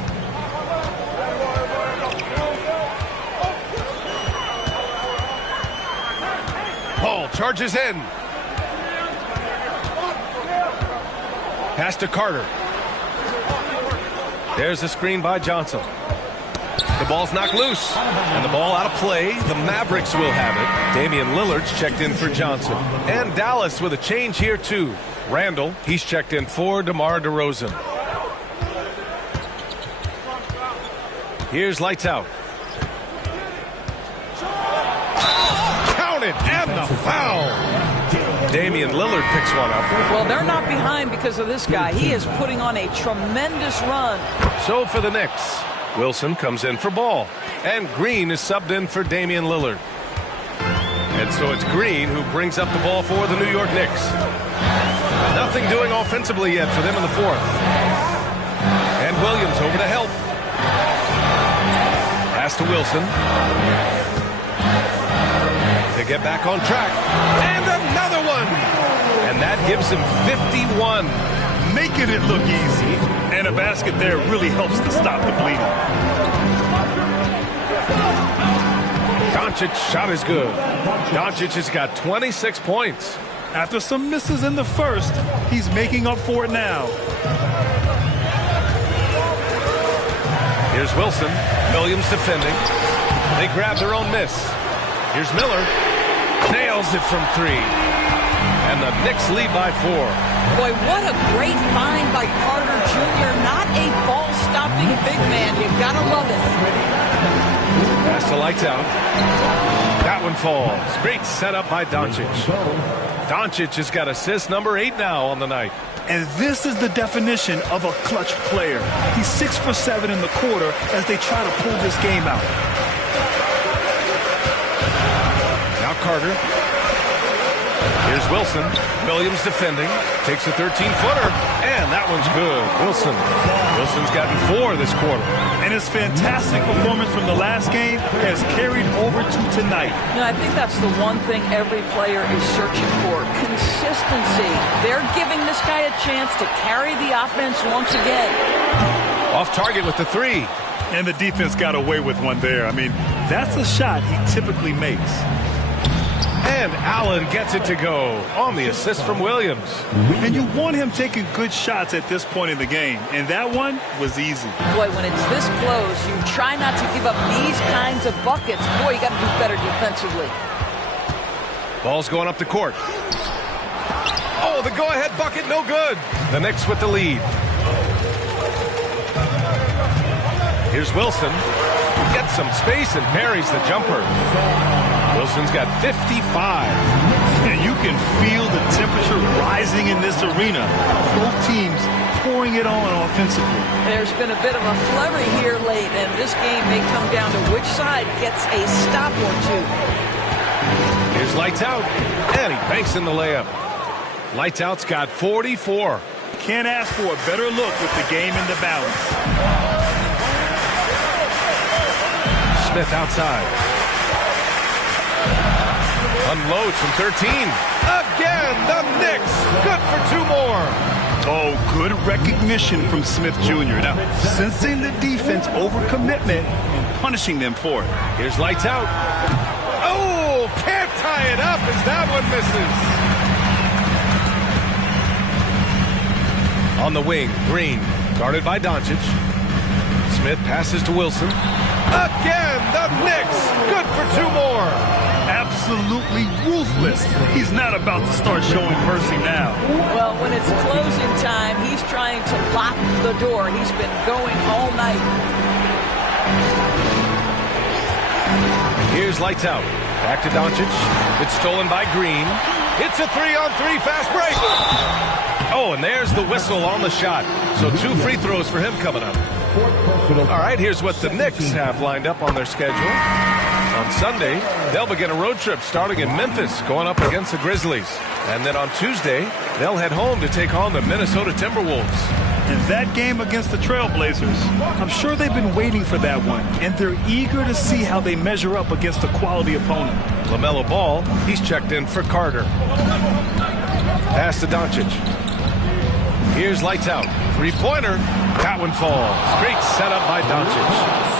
Ball charges in. Pass to Carter. There's the screen by Johnson. The ball's knocked loose. And the ball out of play. The Mavericks will have it. Damian Lillard's checked in for Johnson. And Dallas with a change here, too. Randall, he's checked in for DeMar DeRozan. Here's lights out. Counted, and the foul. Damian Lillard picks one up. Well, they're not behind because of this guy. He is putting on a tremendous run. So for the Knicks, Wilson comes in for Ball. And Green is subbed in for Damian Lillard. And so it's Green who brings up the ball for the New York Knicks. Nothing doing offensively yet for them in the fourth. And Williams over to help. Pass to Wilson. To get back on track. And another one. And that gives him 51. Making it look easy. And a basket there really helps to stop the bleeding. Doncic's shot is good. Doncic has got 26 points. After some misses in the first, he's making up for it now. Here's Wilson. Williams defending. They grab their own miss. Here's Miller. Nails it from three. And the Knicks lead by 4. Boy, what a great find by Carter Jr. Not a ball-stopping big man. You've got to love it. Pass to lights out. That one falls. Great setup by Doncic. Doncic has got assist number 8 now on the night. And this is the definition of a clutch player. He's 6 for 7 in the quarter as they try to pull this game out. Now Carter. Here's Wilson. Williams defending. Takes a 13-footer. And that one's good. Wilson's gotten 4 this quarter. And his fantastic performance from the last game has carried over to tonight. You know, I think that's the one thing every player is searching for. Consistency. They're giving this guy a chance to carry the offense once again. Off target with the 3. And the defense got away with one there. I mean, that's a shot he typically makes. And Allen gets it to go on the assist from Williams. And you want him taking good shots at this point in the game. And that one was easy. Boy, when it's this close, you try not to give up these kinds of buckets. Boy, you got to do better defensively. Ball's going up the court. Oh, the go-ahead bucket, no good. The Knicks with the lead. Here's Wilson. Gets some space and buries the jumper. Wilson's got 55. And you can feel the temperature rising in this arena. Both teams pouring it on offensively. There's been a bit of a flurry here late, and this game may come down to which side gets a stop or two. Here's lights out, and he banks in the layup. Lights out's got 44. Can't ask for a better look with the game in the balance. Smith outside. Unloads from 13. Again, the Knicks. Good for 2 more. Oh, good recognition from Smith Jr. Now, sensing the defense overcommitment and punishing them for it. Here's lights out. Oh, can't tie it up as that one misses. On the wing, Green, guarded by Doncic. Smith passes to Wilson. Again, the Knicks. Good for 2 more. Absolutely ruthless. He's not about to start showing mercy now. Well, when it's closing time, he's trying to lock the door. He's been going all night. Here's lights out. Back to Doncic. It's stolen by Green. It's a 3-on-3 fast break. Oh, and there's the whistle on the shot. So 2 free throws for him coming up. All right, here's what the Knicks have lined up on their schedule. On Sunday, they'll begin a road trip starting in Memphis, going up against the Grizzlies. And then on Tuesday, they'll head home to take on the Minnesota Timberwolves. And that game against the Trailblazers, I'm sure they've been waiting for that one. And they're eager to see how they measure up against a quality opponent. LaMelo Ball, he's checked in for Carter. Pass to Doncic. Here's lights out. 3-pointer. That one falls. Great setup by Doncic.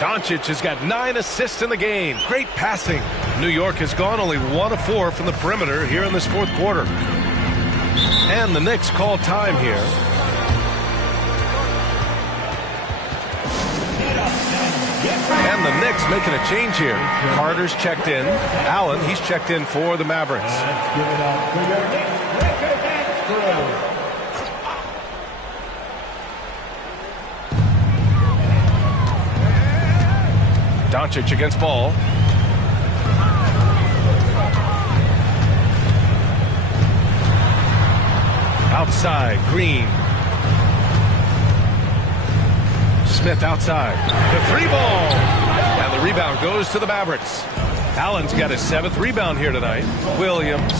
Doncic has got 9 assists in the game. Great passing. New York has gone only 1 of 4 from the perimeter here in this 4th quarter. And the Knicks call time here. And the Knicks making a change here. Carter's checked in. Allen, he's checked in for the Mavericks. Doncic against Ball. Outside, Green. Smith outside. The three ball. And the rebound goes to the Mavericks. Allen's got his 7th rebound here tonight. Williams.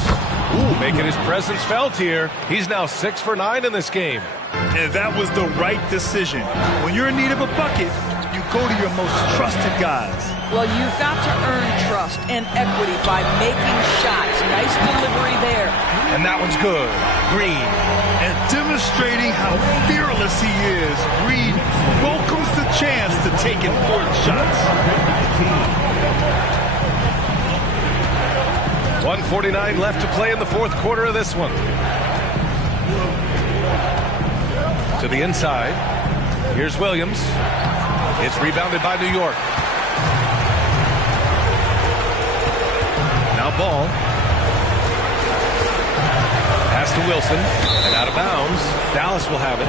Making his presence felt here. He's now 6 for 9 in this game. And that was the right decision. When you're in need of a bucket, you go to your most trusted guys. Well, you've got to earn trust and equity by making shots. Nice delivery there. And that one's good. Green. And demonstrating how fearless he is, Green welcomes the chance to take important shots. 1:49 left to play in the 4th quarter of this one. To the inside. Here's Williams. It's rebounded by New York. Now Ball. Pass to Wilson. And out of bounds. Dallas will have it.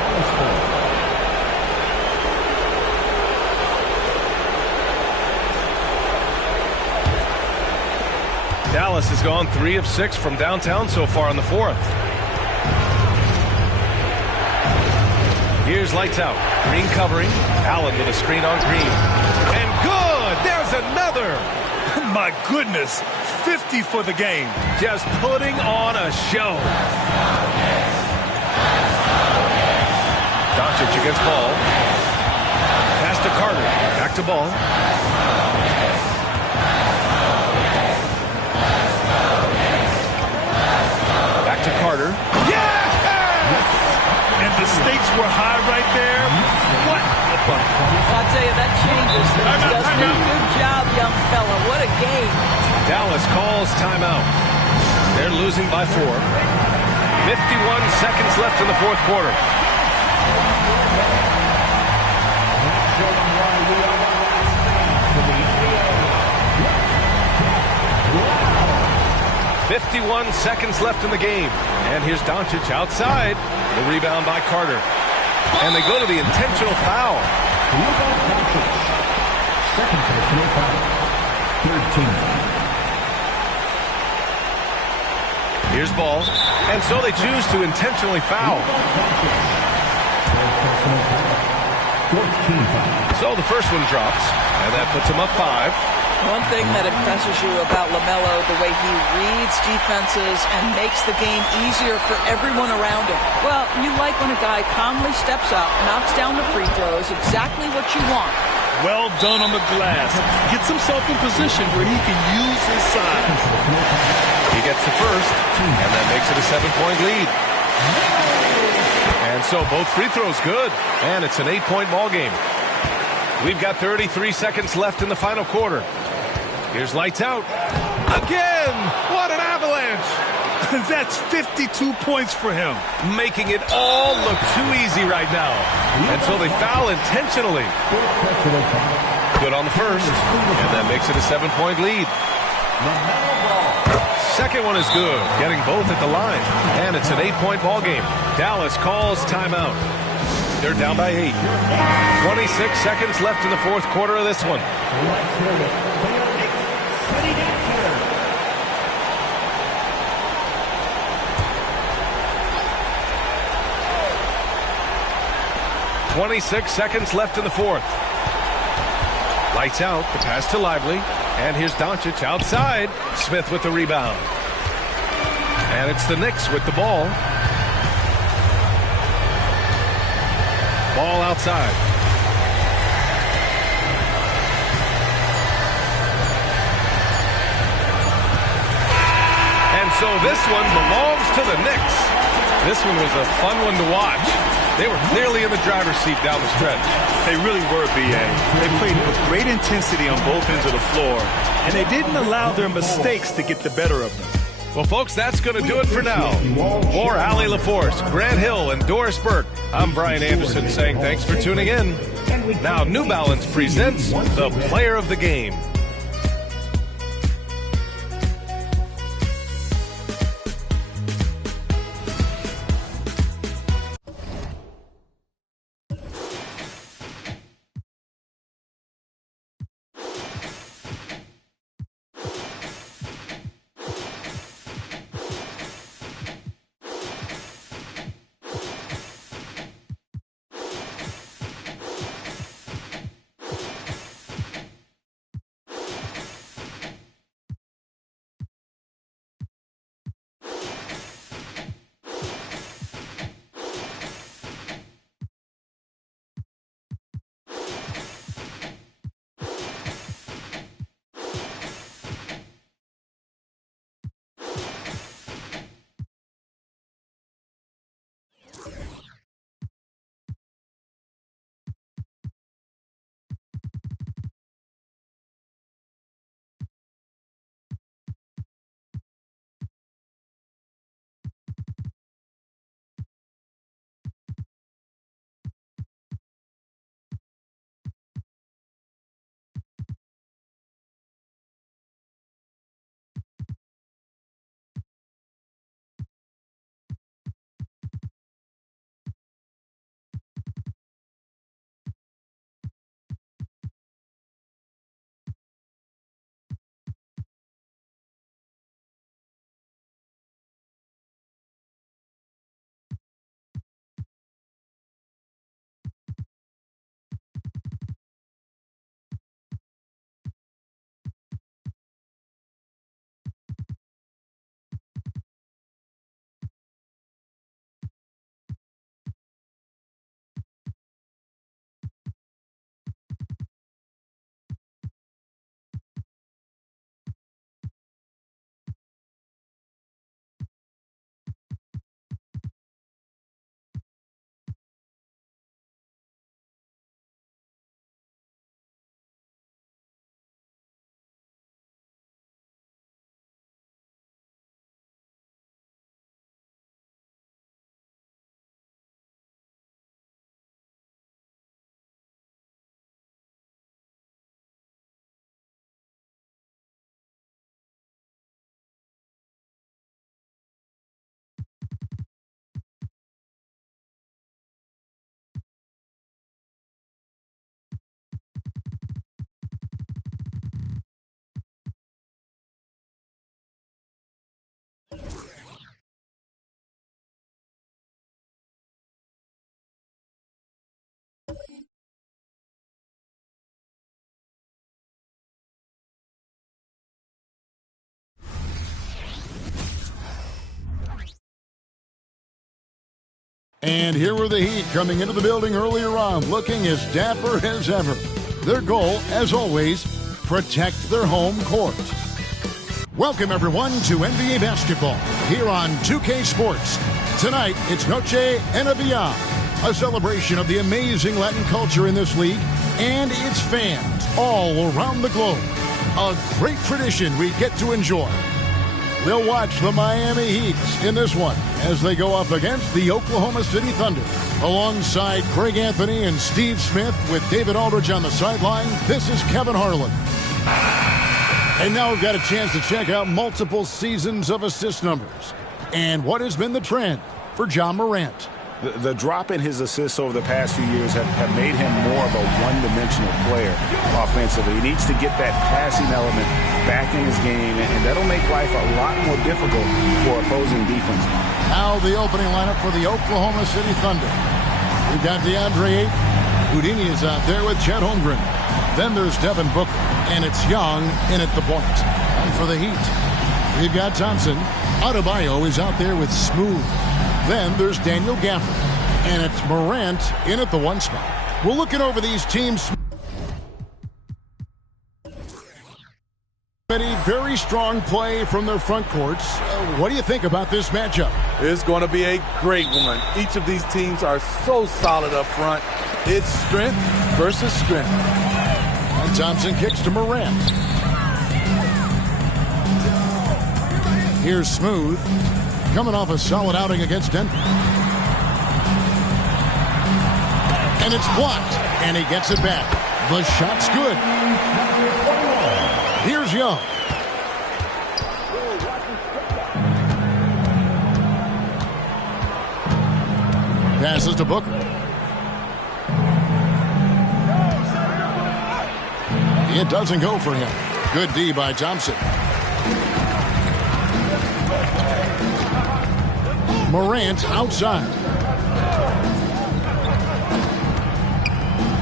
Dallas has gone 3 of 6 from downtown so far in the 4th. Here's lights out. Green covering. Allen with a screen on Green. And good! There's another! My goodness. 50 for the game. Just putting on a show. Doncic against Ball. Pass to Carter. Back to Ball. Back to Carter. Yes! And the stakes were high right there. What a bucket. I'll tell you, that changes things, doesn't it? Good job, young fella. What a game. Dallas calls timeout. They're losing by 4. 51 seconds left in the 4th quarter. "51 seconds left in the game." And here's Doncic outside. The rebound by Carter. And they go to the intentional foul. Second personal foul. 13. Here's Ball. And so they choose to intentionally foul. So the first one drops. And that puts him up 5. One thing that impresses you about LaMelo, the way he reads defenses and makes the game easier for everyone around him. Well, you like when a guy calmly steps up, knocks down the free throws, exactly what you want. Well done on the glass. Gets himself in position where he can use his size. He gets the first, and that makes it a 7-point lead. And so both free throws good, and it's an 8-point ball game. We've got 33 seconds left in the final quarter. Here's lights out. Again! What an avalanche! That's 52 points for him. Making it all look too easy right now. And so they foul intentionally. Good on the first, and that makes it a 7-point lead. Second one is good, getting both at the line. And it's an 8-point ball game. Dallas calls timeout. They're down by 8. 26 seconds left in the 4th quarter of this one. .26 seconds left in the 4th. Lights out. The pass to Lively. And here's Doncic outside. Smith with the rebound. And it's the Knicks with the ball. Ball outside. And so this one belongs to the Knicks. This one was a fun one to watch. They were clearly in the driver's seat down the stretch. They really were, B.A. They played with great intensity on both ends of the floor, and they didn't allow their mistakes to get the better of them. Well, folks, that's going to do it for now. For Allie LaForce, Grant Hill, and Doris Burke, I'm Brian Anderson saying thanks for tuning in. Now New Balance presents the Player of the Game. And here were the Heat coming into the building earlier on, looking as dapper as ever. Their goal, as always, protect their home court. Welcome, everyone, to NBA basketball here on 2K Sports. Tonight, it's Noche NBA, a celebration of the amazing Latin culture in this league and its fans all around the globe. A great tradition we get to enjoy. We'll watch the Miami Heat in this one as they go up against the Oklahoma City Thunder. Alongside Craig Anthony and Steve Smith with David Aldridge on the sideline, this is Kevin Harlan. And now we've got a chance to check out multiple seasons of assist numbers and what has been the trend for John Morant. The drop in his assists over the past few years have made him more of a one-dimensional player offensively. He needs to get that passing element back in his game, and that'll make life a lot more difficult for opposing defense. Now the opening lineup for the Oklahoma City Thunder. We've got DeAndre Ayton. Houdini is out there with Chet Holmgren. Then there's Devin Booker, and it's Young in at the point. And for the Heat, we've got Thompson. Adebayo is out there with Smooth. Then there's Daniel Gafford, and it's Morant in at the one spot. We're looking over these teams. Very strong play from their front courts. What do you think about this matchup? It's going to be a great one. Each of these teams are so solid up front. It's strength versus strength. And Thompson kicks to Morant. Here's Smooth. Coming off a solid outing against Denver. And it's blocked. And he gets it back. The shot's good. Here's Young. Passes to Booker. It doesn't go for him. Good D by Thompson. Morant outside.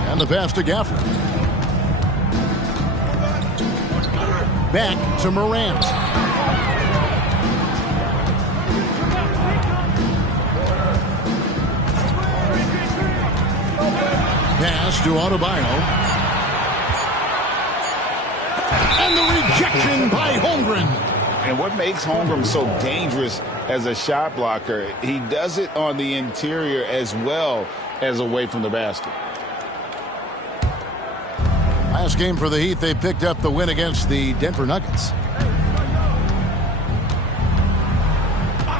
And the pass to Gafford. Back to Morant. Pass to Adebayo. And the rejection by Holmgren. And what makes Holmgren so dangerous as a shot blocker, he does it on the interior as well as away from the basket. Last game for the Heat, they picked up the win against the Denver Nuggets.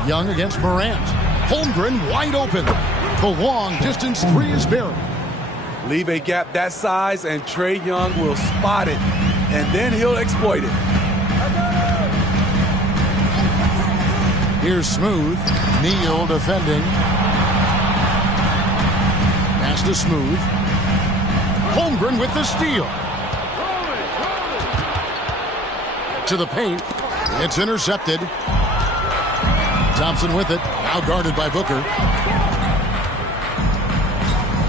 Young against Morant. Holmgren wide open. The long distance three is buried. Leave a gap that size and Trae Young will spot it, and then he'll exploit it. Here's Smooth. Neal defending. Pass to Smooth. Holmgren with the steal. To the paint. It's intercepted. Thompson with it. Now guarded by Booker.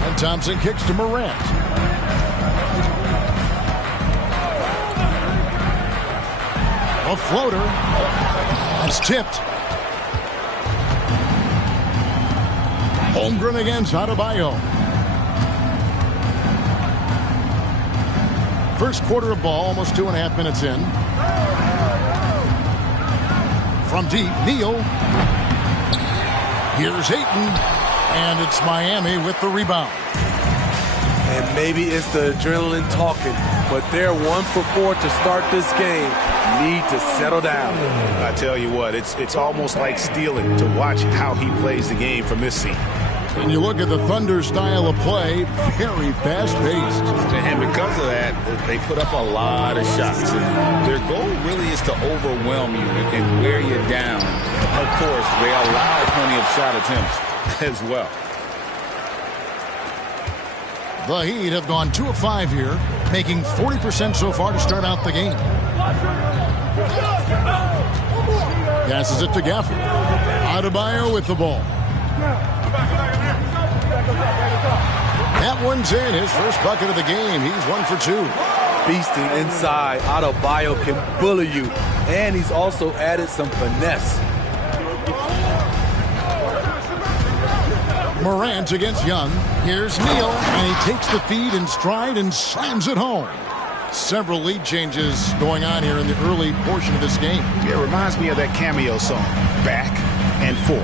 And Thompson kicks to Morant. A floater. That's tipped. Holmgren against Adebayo. First quarter of ball, almost 2.5 minutes in. From deep, Neal. Here's Ayton. And it's Miami with the rebound. And maybe it's the adrenaline talking, but they're 1 for 4 to start this game. Need to settle down. I tell you what, it's almost like stealing to watch how he plays the game from this seat. When you look at the Thunder style of play, very fast-paced. And because of that, they put up a lot of shots. And their goal really is to overwhelm you and wear you down. Of course, they allow plenty of shot attempts as well. The Heat have gone 2 of 5 here, making 40% so far to start out the game. Passes it to Gafford. Adebayo with the ball. That one's in. His first bucket of the game. He's 1 for 2. Beasting inside. Adebayo can bully you. And he's also added some finesse. Morant against Young. Here's Neal. And he takes the feed in stride and slams it home. Several lead changes going on here in the early portion of this game. Yeah, it reminds me of that cameo song, Back and Forth.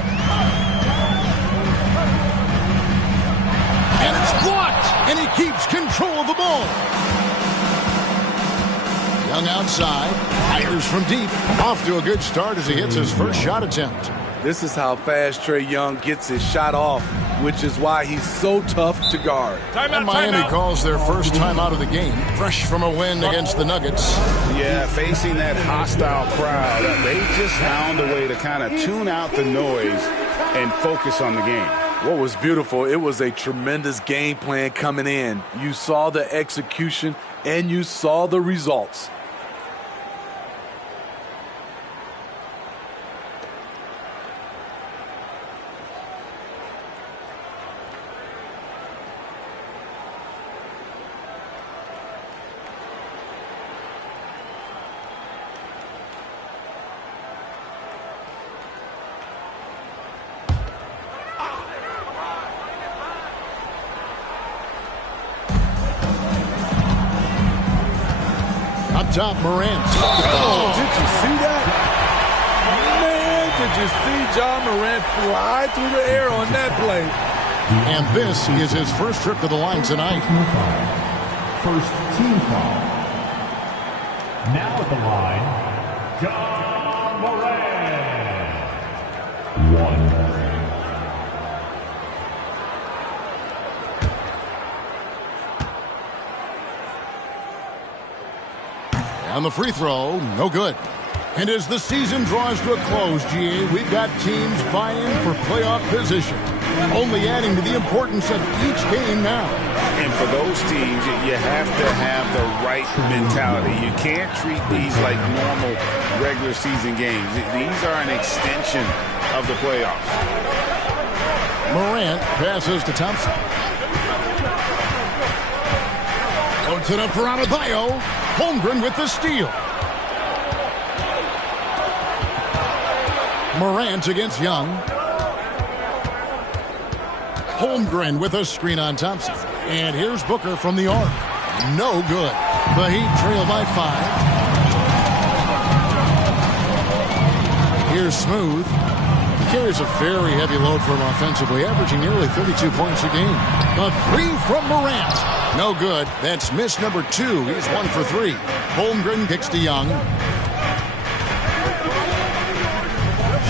And it's blocked, and he keeps control of the ball. Young outside, fires from deep. Off to a good start as he hits his first shot attempt. This is how fast Trae Young gets his shot off, which is why he's so tough to guard. And Miami calls their first time out of the game, fresh from a win against the Nuggets. Yeah, facing that hostile crowd, they just found a way to kind of tune out the noise and focus on the game. What was beautiful, it was a tremendous game plan coming in. You saw the execution and you saw the results. Top Morant. Oh, did you see that? Man, did you see John Morant fly through the air on that play? And this is his first trip to the line tonight. First team foul. Now at the line, John Morant. 1. And the free throw, no good. And as the season draws to a close, GA, we've got teams vying for playoff position, only adding to the importance of each game now. And for those teams, you have to have the right mentality. You can't treat these like normal regular season games. These are an extension of the playoffs. Morant passes to Thompson. Loads it up for Adebayo. Holmgren with the steal. Morant against Young. Holmgren with a screen on Thompson. And here's Booker from the arc. No good. The Heat trail by 5. Here's Smooth. He carries a very heavy load for him offensively, averaging nearly 32 points a game. A three from Morant. No good. That's miss number 2. He's 1 for 3. Holmgren kicks to Young.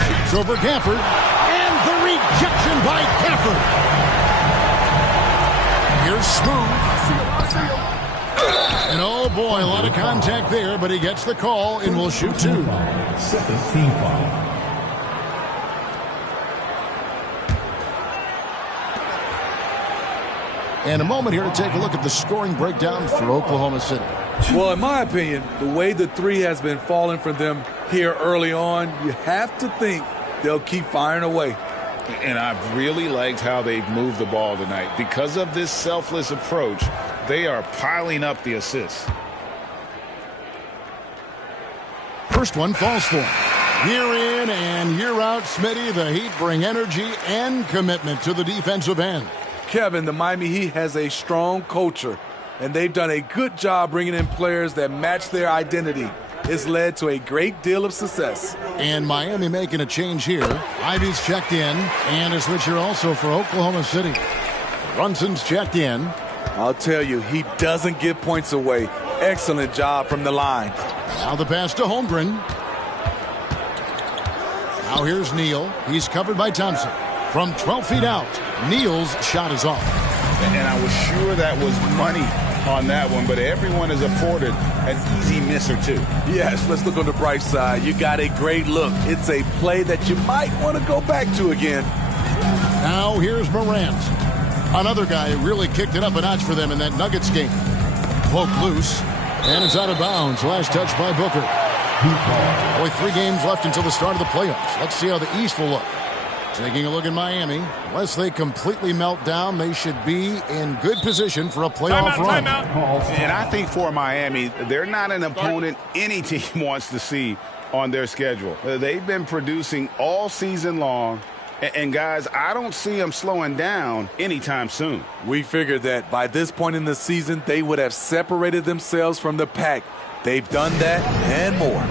Shoots over Gafford. And the rejection by Gafford. Here's Smooth. And oh boy, a lot of contact there, but he gets the call and will shoot 2. 17 foul. And a moment here to take a look at the scoring breakdown for Oklahoma City. Well, in my opinion, the way the three has been falling for them here early on, you have to think they'll keep firing away. And I've really liked how they've moved the ball tonight. Because of this selfless approach, they are piling up the assists. First one falls for him. Year in and year out, Smitty, the Heat bring energy and commitment to the defensive end. Kevin, the Miami Heat has a strong culture, and they've done a good job bringing in players that match their identity. It's led to a great deal of success. And Miami making a change here. Ivy's checked in, and a switcher also for Oklahoma City. Brunson's checked in. I'll tell you, he doesn't give points away. Excellent job from the line. Now the pass to Holmgren. Now here's Neal. He's covered by Thompson. From 12 feet out, Neal's shot is off. And I was sure that was money on that one, but everyone is afforded an easy miss or two. Yes, let's look on the bright side. You got a great look. It's a play that you might want to go back to again. Now here's Morant. Another guy who really kicked it up a notch for them in that Nuggets game. Poke loose, and it's out of bounds. Last touch by Booker. Only 3 games left until the start of the playoffs. Let's see how the East will look. Taking a look at Miami. Unless they completely melt down, they should be in good position for a playoff run. And I think for Miami, they're not an opponent any team wants to see on their schedule. They've been producing all season long. And guys, I don't see them slowing down anytime soon. We figured that by this point in the season, they would have separated themselves from the pack. They've done that and more.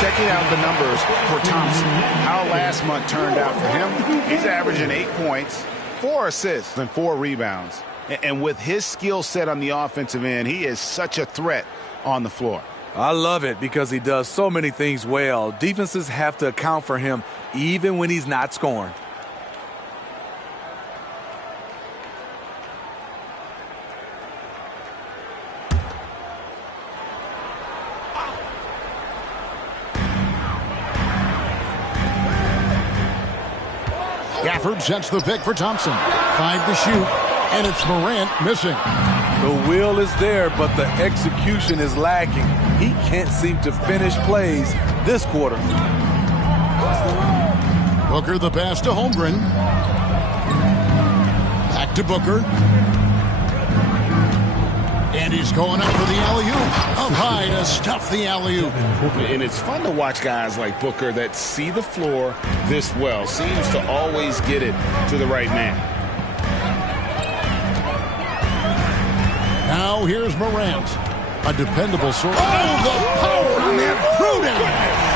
Checking out the numbers for Thompson, how last month turned out for him. He's averaging 8 points, 4 assists, and 4 rebounds. And with his skill set on the offensive end, he is such a threat on the floor. I love it because he does so many things well. Defenses have to account for him even when he's not scoring. Gafford sets the pick for Thompson. 5 to shoot, and it's Morant missing. The will is there, but the execution is lacking. He can't seem to finish plays this quarter. Booker the pass to Holmgren. Back to Booker. And he's going up for the alley-oop. Up high to stuff the alley-oop. And it's fun to watch guys like Booker that see the floor this well. Seems to always get it to the right man. Now here's Morant. A dependable source. Oh, the power on that Pruden.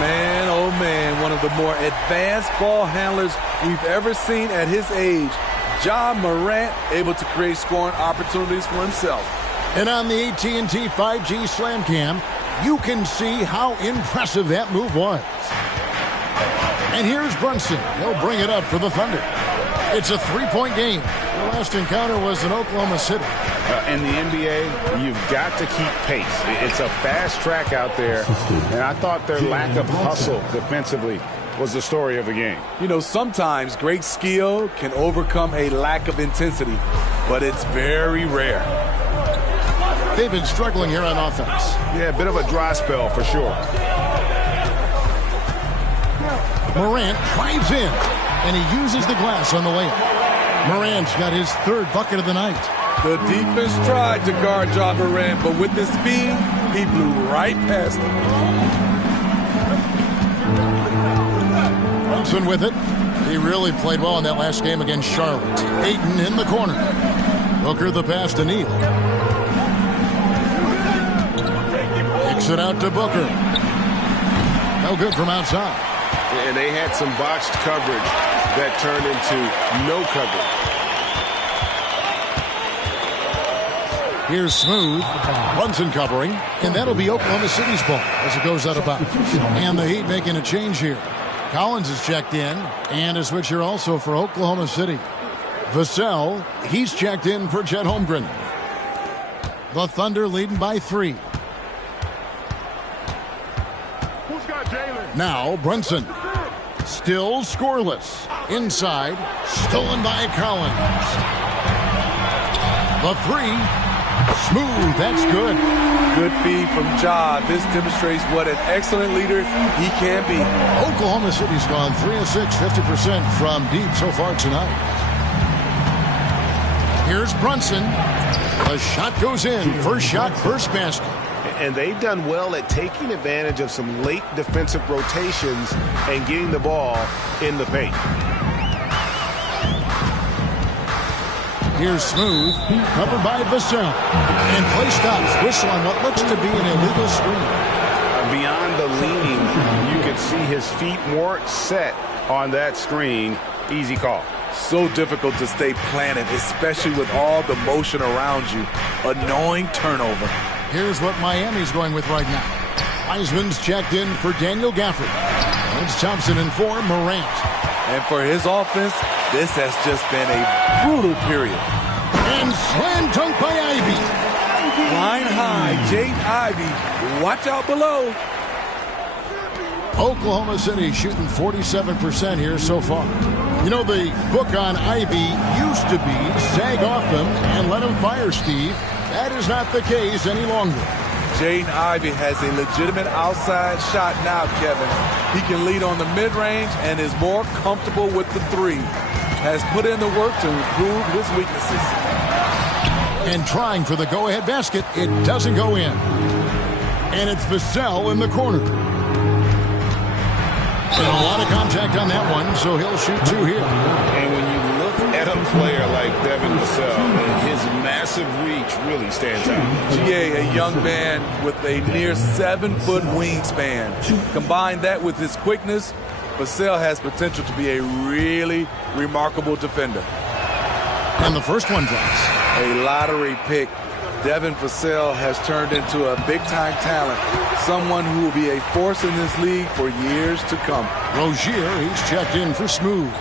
Man, oh man, one of the more advanced ball handlers we've ever seen at his age. Ja Morant able to create scoring opportunities for himself. And on the AT&T 5G Slam Cam, you can see how impressive that move was. And here's Brunson. He'll bring it up for the Thunder. It's a three-point game. The last encounter was in Oklahoma City. In the NBA, you've got to keep pace. It's a fast track out there, and I thought their lack of hustle defensively was the story of the game. You know, sometimes great skill can overcome a lack of intensity, but it's very rare. They've been struggling here on offense. Yeah, a bit of a dry spell for sure. Morant drives in, and he uses the glass on the layup. Morant's got his third bucket of the night. The defense tried to guard Ja Morant, but with his speed, he blew right past him. Brunson with it. He really played well in that last game against Charlotte. Ayton in the corner. Booker the pass to Neal. Kicks it out to Booker. No good from outside. And they had some botched coverage that turned into no coverage. Here's Smooth. Brunson covering. And that'll be Oklahoma City's ball as it goes out of bounds. And the Heat making a change here. Collins is checked in. And a switch here also for Oklahoma City. Vassell, he's checked in for Chet Holmgren. The Thunder leading by 3. Now Brunson. Still scoreless. Inside. Stolen by Collins. The 3. Smooth. That's good. Good feed from Ja. This demonstrates what an excellent leader he can be. Oklahoma City's gone 3 of 6, 50% from deep so far tonight. Here's Brunson. The shot goes in. First shot, first basket. And they've done well at taking advantage of some late defensive rotations and getting the ball in the paint. Here's Smooth, covered by Vassell. And play stops. Whistle on what looks to be an illegal screen. Beyond the leaning, you can see his feet more set on that screen. Easy call. So difficult to stay planted, especially with all the motion around you. Annoying turnover. Here's what Miami's going with right now. Wiseman's checked in for Daniel Gafford. It's Thompson in for Morant. And for his offense, this has just been a brutal period. And slam dunk by Ivy. Line high, Jaden Ivey. Watch out below. Oklahoma City shooting 47% here so far. You know, the book on Ivy used to be sag off him and let him fire, Steve. That is not the case any longer. Jaden Ivey has a legitimate outside shot now, Kevin. He can lead on the mid-range and is more comfortable with the 3. Has put in the work to improve his weaknesses. And trying for the go-ahead basket, it doesn't go in. And it's Vassell in the corner. And a lot of contact on that one, so he'll shoot 2 here. And when you look at a player like Devin Vassell, his massive reach really stands out. GA, a young man with a near 7-foot wingspan. Combine that with his quickness, Vassell has potential to be a really remarkable defender. And the first one drops. A lottery pick. Devin Vassell has turned into a big-time talent, someone who will be a force in this league for years to come. Rozier, he's checked in for Smooth.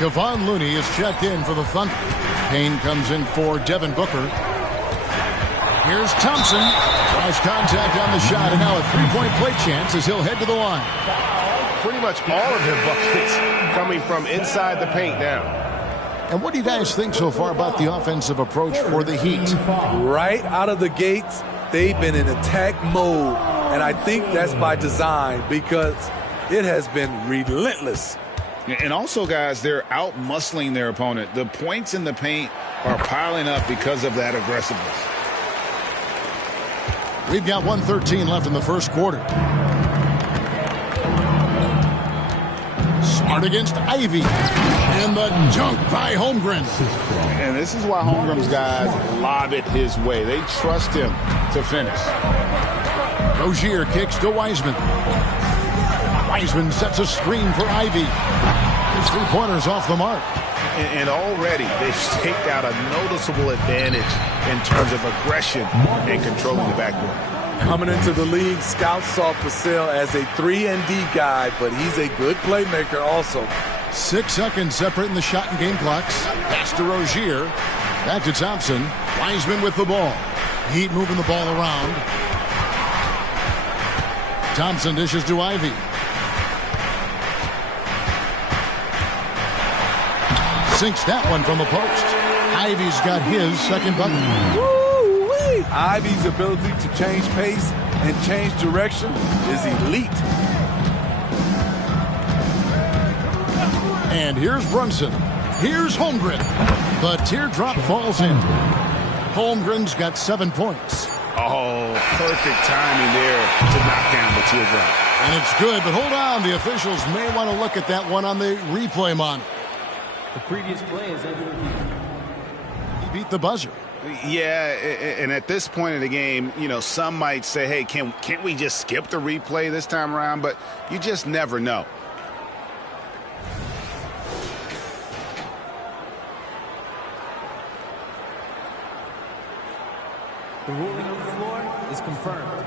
Kevon Looney is checked in for the Thunder. Payne comes in for Devin Booker. Here's Thompson. Cross contact on the shot, and now a three-point play chance as he'll head to the line. Pretty much all of their buckets coming from inside the paint now. And what do you guys think so far about the offensive approach for the Heat? Right out of the gates, they've been in attack mode. And I think that's by design because It has been relentless. And also, guys, they're out-muscling their opponent. The points in the paint are piling up because of that aggressiveness. We've got 1:13 left in the first quarter. Smart against Ivy. And the dunk by Holmgren. And this is why Holmgren's guys lob it his way. They trust him to finish. Rozier kicks to Wiseman. Wiseman sets a screen for Ivy. His three-pointers off the mark. And already they've staked out a noticeable advantage in terms of aggression and controlling the backboard. Coming into the league, scouts saw Purcell as a 3-and-D guy, but he's a good playmaker also. 6 seconds separating the shot and game clocks. Pass to Rozier. Back to Thompson. Wiseman with the ball. Heat moving the ball around. Thompson dishes to Ivy. Sinks that one from the post. Ivy's got his second bucket. Woo-wee. Ivy's ability to change pace and change direction is elite. And here's Brunson. Here's Holmgren. The teardrop falls in. Holmgren's got 7 points. Oh, perfect timing there to knock down the teardrop. And it's good, but hold on. The officials may want to look at that one on the replay monitor. The previous play is under review. He beat the buzzer. Yeah, and at this point in the game, you know, some might say, hey, can't we just skip the replay this time around? But you just never know. The ruling on the floor is confirmed.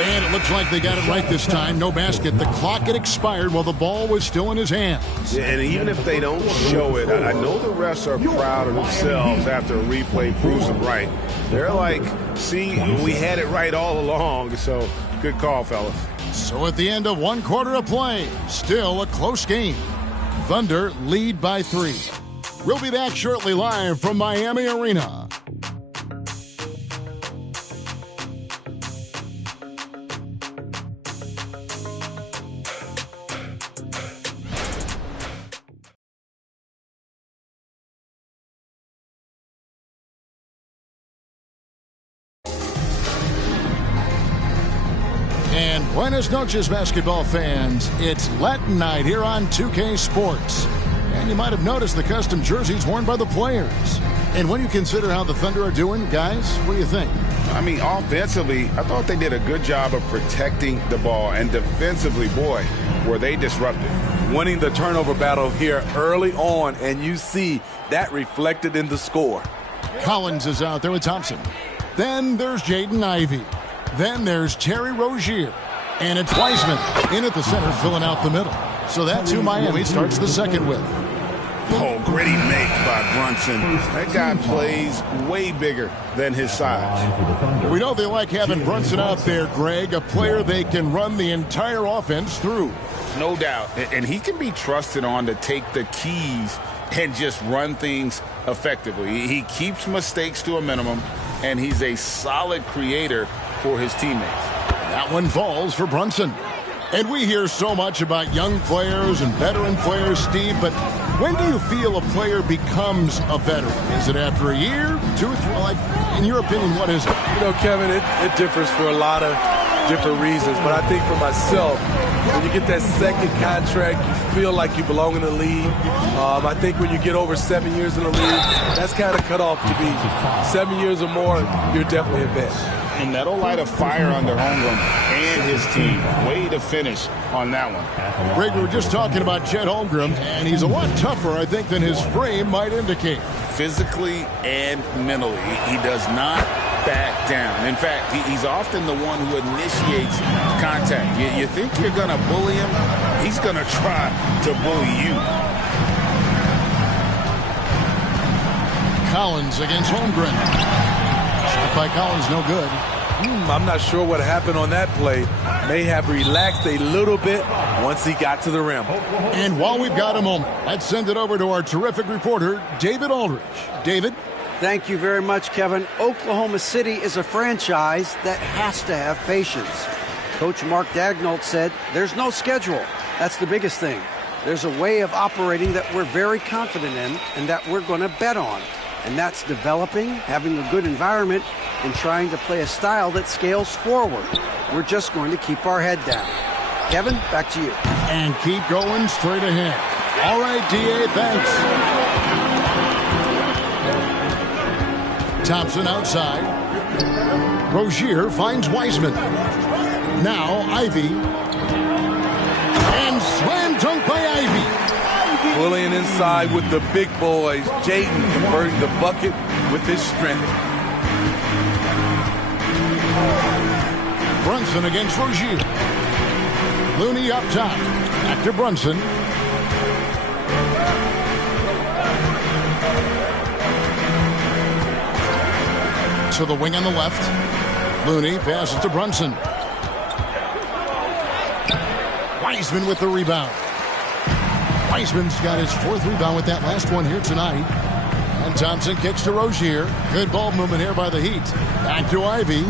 And it looks like they got it right this time. No basket. The clock had expired while the ball was still in his hands. Yeah, and even if they don't show it, I know the refs are proud of themselves after a replay proves them right. They're like, see, we had it right all along. So good call, fellas. So at the end of 1 quarter of play, still a close game. Thunder lead by 3. We'll be back shortly live from Miami Arena. And buenas noches, basketball fans. It's Latin night here on 2K Sports. And you might have noticed the custom jerseys worn by the players. And when you consider how the Thunder are doing, guys, what do you think? I mean, offensively, I thought they did a good job of protecting the ball. And defensively, boy, were they disruptive. Winning the turnover battle here early on, and you see that reflected in the score. Collins is out there with Thompson. Then there's Jaden Ivey. Then there's Terry Rozier. And it's Wiseman in at the center, filling out the middle. So that's who Miami starts the second with. Oh, gritty make by Brunson. That guy plays way bigger than his size. We know they like having Brunson out there, Greg, a player they can run the entire offense through. No doubt. And he can be trusted on to take the keys and just run things effectively. He keeps mistakes to a minimum, and he's a solid creator for his teammates. That one falls for Brunson. And we hear so much about young players and veteran players, Steve, but when do you feel a player becomes a veteran? Is it after a year, 2 or 3? Like, in your opinion, what is it? You know, Kevin, it differs for a lot of different reasons. But I think for myself, when you get that second contract, you feel like you belong in the league. I think when you get over 7 years in the league, that's kind of cut off to be 7 years or more, you're definitely a vet. And that'll light a fire under Holmgren and his team. Way to finish on that one. Greg, we were just talking about Chet Holmgren, and he's a lot tougher, I think, than his frame might indicate. Physically and mentally, he does not back down. In fact, he's often the one who initiates contact. You think you're going to bully him? He's going to try to bully you. Collins against Holmgren. Shot by Collins, no good. I'm not sure what happened on that play. May have relaxed a little bit once he got to the rim. And while we've got a moment, let's send it over to our terrific reporter, David Aldridge. David? Thank you very much, Kevin. Oklahoma City is a franchise that has to have patience. Coach Mark Daigneault said there's no schedule. That's the biggest thing. There's a way of operating that we're very confident in and that we're going to bet on. And that's developing, having a good environment, and trying to play a style that scales forward. We're just going to keep our head down. Kevin, back to you. And keep going straight ahead. All right, D.A., thanks. Thompson outside. Rozier finds Wiseman. Now Ivy. And slam dunk by Ivy. Bullying inside with the big boys. Jaden converting the bucket with his strength. Brunson against Rozier. Looney up top. Back to Brunson. To the wing on the left. Looney passes to Brunson. Wiseman with the rebound. Wiseman's got his 4th rebound with that last one here tonight. And Thompson kicks to Rozier. Good ball movement here by the Heat. Back to Ivy.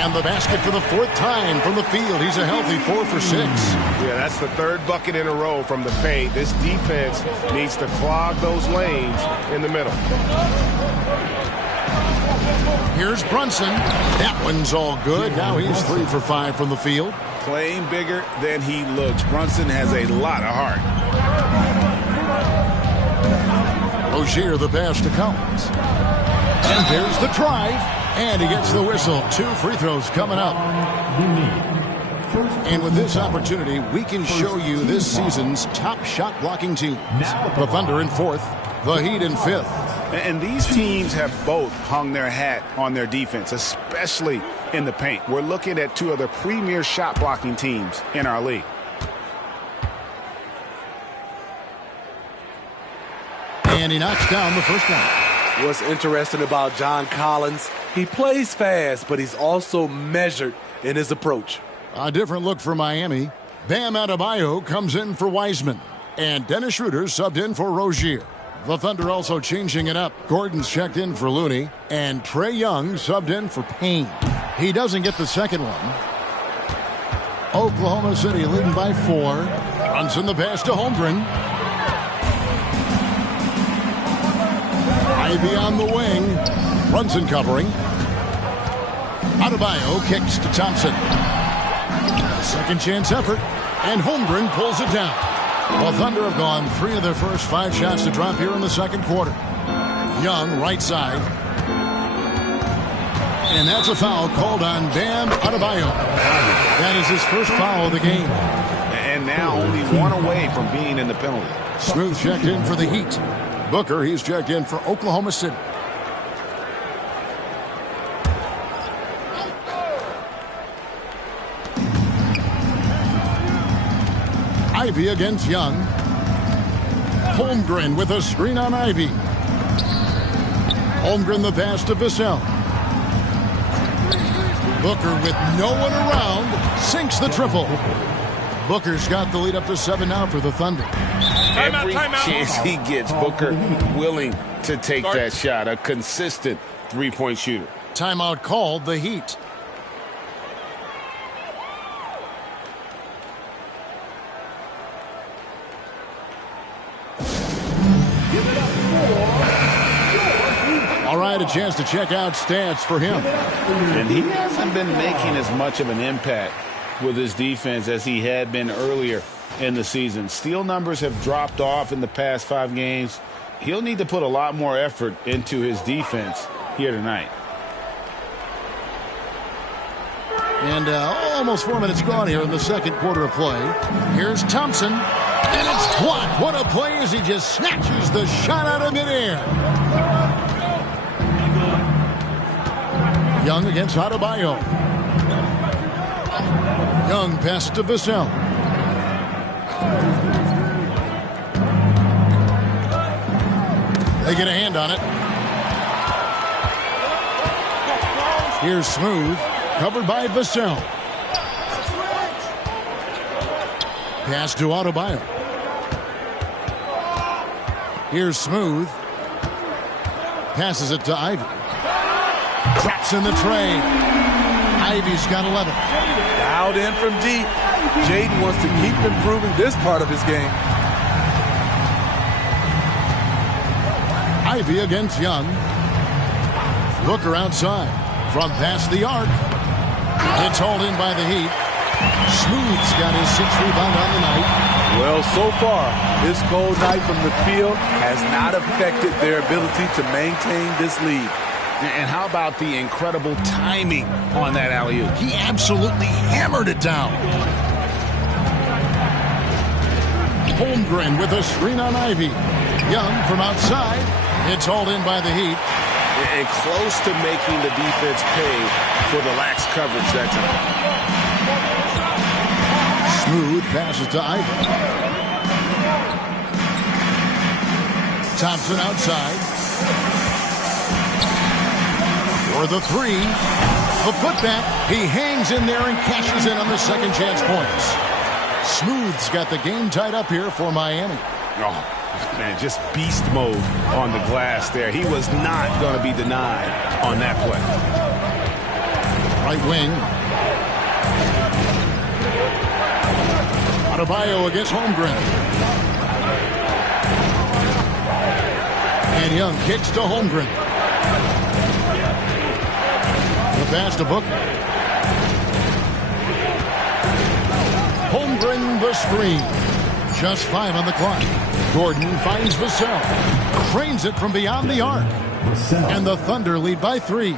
And the basket for the 4th time from the field. He's a healthy 4 for 6. Yeah, that's the 3rd bucket in a row from the paint. This defense needs to clog those lanes in the middle. Here's Brunson. That one's all good. Now he's 3 for 5 from the field. Playing bigger than he looks. Brunson has a lot of heart. Rozier the pass to Collins. And there's the drive. And he gets the whistle. 2 free throws coming up. And with this opportunity, we can show you this season's top shot blocking teams. The Thunder in 4th. The Heat in 5th. And these teams have both hung their hat on their defense, especially in the paint. We're looking at 2 of the premier shot blocking teams in our league. And he knocks down the first one. What's interesting about John Collins, he plays fast, but he's also measured in his approach. A different look for Miami. Bam Adebayo comes in for Wiseman. And Dennis Schroeder subbed in for Rozier. The Thunder also changing it up. Gordon's checked in for Looney. And Trae Young subbed in for Payne. He doesn't get the second one. Oklahoma City leading by 4. Brunson the pass to Holmgren. Ivy on the wing. Brunson covering. Adebayo kicks to Thompson. Second chance effort. And Holmgren pulls it down. The Thunder have gone 3 of their first 5 shots to drop here in the second quarter. Young, right side. And that's a foul called on Bam Adebayo. That is his first foul of the game. And now only 1 away from being in the penalty. Smooth checked in for the Heat. Booker, he's checked in for Oklahoma City. Ivy against Young. Holmgren with a screen on Ivy. Holmgren the pass to Vassell. Booker with no one around sinks the triple. Booker's got the lead up to 7 now for the Thunder. Every chance he gets, Booker willing to take that shot. A consistent 3-point shooter. Timeout called, the Heat. All right, a chance to check out stats for him. And he hasn't been making as much of an impact with his defense as he had been earlier in the season. Steal numbers have dropped off in the past 5 games. He'll need to put a lot more effort into his defense here tonight. And almost 4 minutes gone here in the second quarter of play. Here's Thompson. And it's blocked. What a play as he just snatches the shot out of midair. Young against Adebayo. Young pass to Vassell. They get a hand on it. Here's Smooth. Covered by Vassell. Pass to Adebayo. Here's Smooth. passes it to Ivy. Traps in the tray. Ivy's got 11. Dialed in from deep. Jaden wants to keep improving this part of his game. Ivy against Young. Booker outside. From past the arc. It's hauled in by the Heat. Smooth's got his 6th rebound on the night. Well, so far, this cold night from the field has not affected their ability to maintain this lead. And how about the incredible timing on that alley-oop? He absolutely hammered it down. Holmgren with a screen on Ivy. Young from outside. It's hauled in by the Heat. And close to making the defense pay for the lax coverage that time. Smooth passes to Ivy. Thompson outside. For the 3. The putback. He hangs in there and cashes in on the second chance points. Smooth's got the game tied up here for Miami. Oh, man, just beast mode on the glass there. He was not going to be denied on that play. Right wing. Adebayo against Holmgren. And Young kicks to Holmgren. The pass to Booker. Holmgren the screen. Just 5 on the clock. Gordon finds Vassell. Trains it from beyond the arc. And the Thunder lead by 3.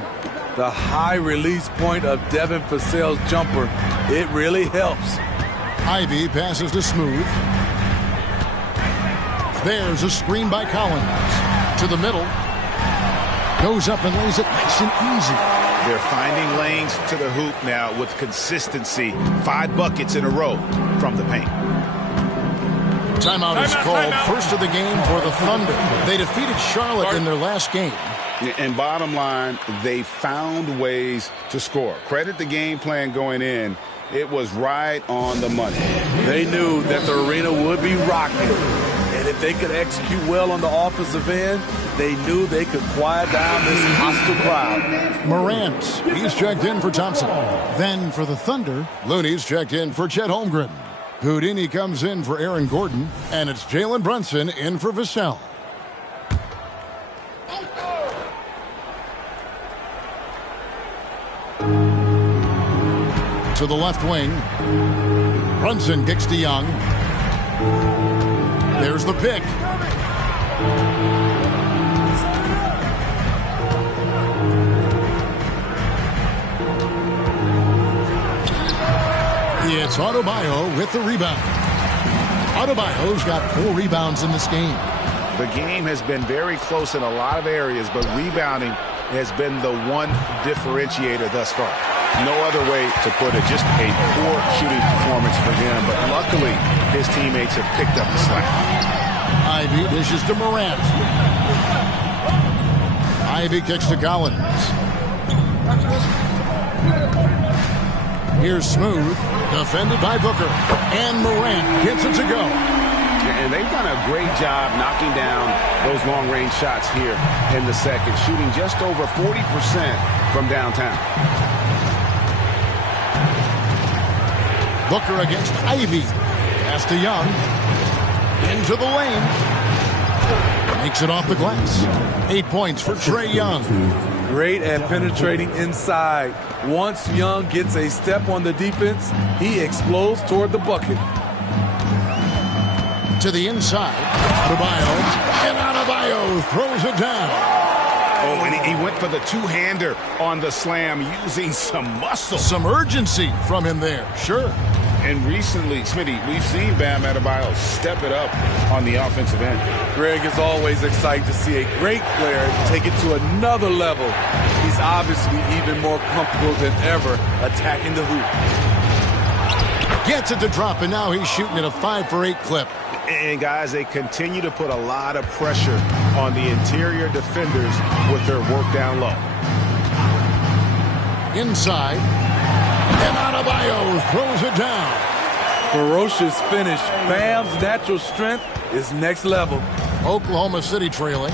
The high release point of Devin Vassell's jumper, it really helps. Ivy passes to Smooth. There's a screen by Collins. To the middle. Goes up and lays it nice and easy. They're finding lanes to the hoop now with consistency. 5 buckets in a row from the paint. Timeout is called. First of the game for the Thunder. They defeated Charlotte in their last game. And bottom line, they found ways to score. Credit the game plan going in. It was right on the money. They knew that the arena would be rocking. And if they could execute well on the offensive end, they knew they could quiet down this hostile crowd. Morant, he's checked in for Thompson. Then for the Thunder, Looney's checked in for Chet Holmgren. Houdini comes in for Aaron Gordon, and it's Jalen Brunson in for Vassell. To the left wing. Brunson kicks to Young. There's the pick. It's Adebayo with the rebound. Adebayo's got 4 rebounds in this game. The game has been very close in a lot of areas, but rebounding has been the one differentiator thus far. No other way to put it. Just a poor shooting performance for him, but luckily his teammates have picked up the slack. Ivy dishes to Morant. Ivy kicks to Collins. Here's Smooth, defended by Booker. And Morant gets it to go. And they've done a great job knocking down those long-range shots here in the second, shooting just over 40% from downtown. Booker against Ivy. Pass to Young. Into the lane. Makes it off the glass. 8 points for Trae Young. Great at penetrating inside. Once Young gets a step on the defense, he explodes toward the bucket. To the inside. Adebayo. And Adebayo throws it down. Oh, and he went for the two-hander on the slam, using some muscle. Some urgency from him there, sure. And recently, Smitty, we've seen Bam Adebayo step it up on the offensive end. Greg is always excited to see a great player take it to another level. He's obviously even more comfortable than ever attacking the hoop. Gets it to drop, and now he's shooting at a 5 for 8 clip. And guys, they continue to put a lot of pressure on the interior defenders with their work down low. Inside. And Adebayo throws it down. Ferocious finish. Bam's natural strength is next level. Oklahoma City trailing.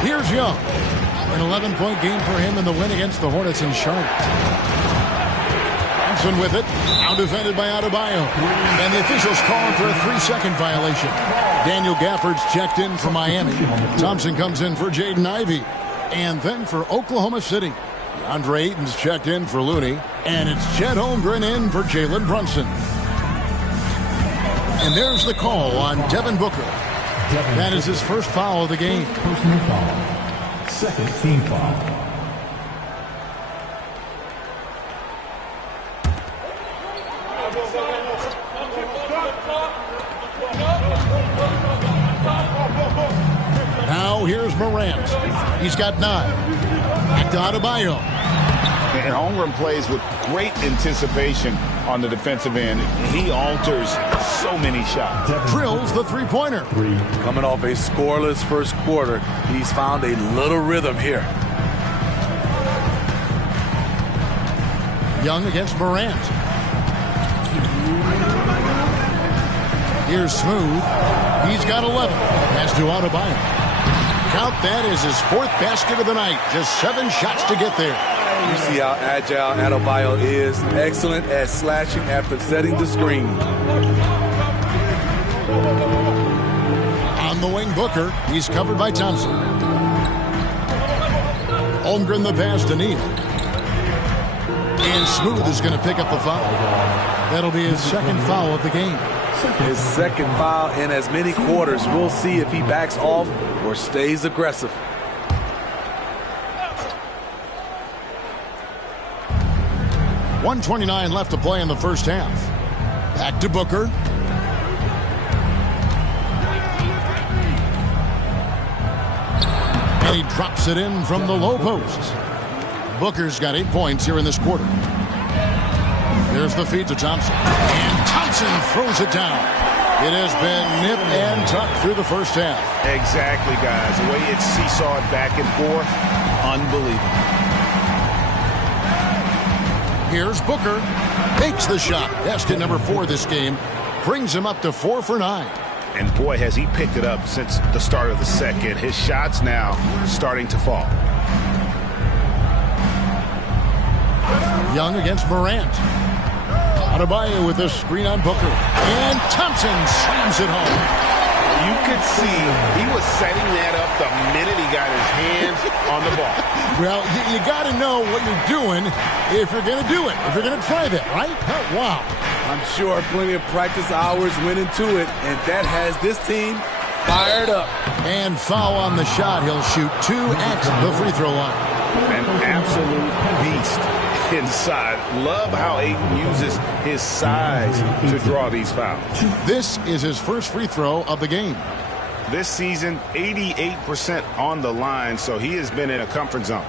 Here's Young. An 11-point game for him in the win against the Hornets in Charlotte. Thompson with it. Now defended by Adebayo. And the officials calling for a 3-second violation. Daniel Gafford's checked in for Miami. Thompson comes in for Jaden Ivey. And then for Oklahoma City, Andre Ayton's checked in for Looney. And it's Chet Holmgren in for Jalen Brunson. And there's the call on Devin Booker. That is his first foul of the game. Personal foul. Second team foul. Now here's Morant. He's got 9. Back to Adebayo. And Holmgren plays with great anticipation on the defensive end. He alters so many shots. Drills the three-pointer. Coming off a scoreless first quarter, he's found a little rhythm here. Young against Morant. Here's Smooth. He's got 11. Pass to Adebayo. Count that as his 4th basket of the night. Just 7 shots to get there. You see how agile Adebayo is. Excellent at slashing after setting the screen. On the wing, Booker. He's covered by Thompson. Holmgren the pass to Neal. And Smooth is going to pick up the foul. That'll be his 2nd foul of the game. His 2nd foul in as many quarters. We'll see if he backs off or stays aggressive. .129 left to play in the first half. Back to Booker. And he drops it in from the low post. Booker's got 8 points here in this quarter. There's the feed to Thompson. And Thompson throws it down. It has been nip and tuck through the first half. Exactly, guys. The way it's seesawed back and forth, unbelievable. Here's Booker. Takes the shot. Basket number 4 this game. Brings him up to 4 for 9. And boy, has he picked it up since the start of the second. His shots now starting to fall. Young against Morant. Adebayo with a screen on Booker. And Thompson slams it home. You could see he was setting that up the minute he got his hands on the ball. Well, you got to know what you're doing if you're going to do it, if you're going to try that, right? Wow. I'm sure plenty of practice hours went into it, and that has this team fired up. And foul on the shot. He'll shoot 2 at the free throw line. An absolute beast inside. Love how Ayton uses his size to draw these fouls. This is his first free throw of the game. This season, 88% on the line, so he has been in a comfort zone.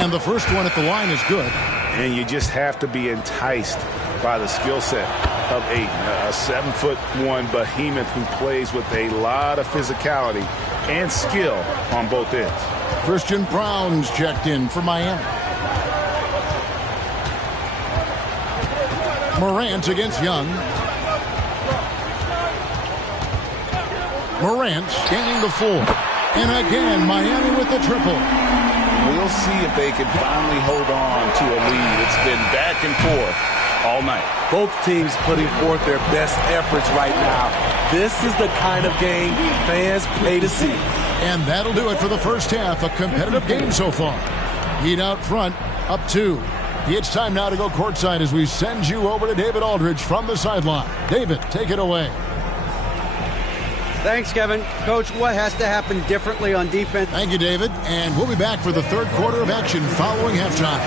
And the first one at the line is good. And you just have to be enticed by the skill set of Ayton, a 7'1" behemoth who plays with a lot of physicality and skill on both ends. Christian Brown's checked in for Miami. Morant against Young. Morant scanning the floor. And again, Miami with the triple. We'll see if they can finally hold on to a lead. It's been back and forth all night. Both teams putting forth their best efforts right now. This is the kind of game fans pay to see. And that'll do it for the first half. A competitive game so far. Heat out front, up 2. It's time now to go courtside as we send you over to David Aldridge from the sideline. David, take it away. Thanks, Kevin. Coach, what has to happen differently on defense? Thank you, David. And we'll be back for the third quarter of action following halftime.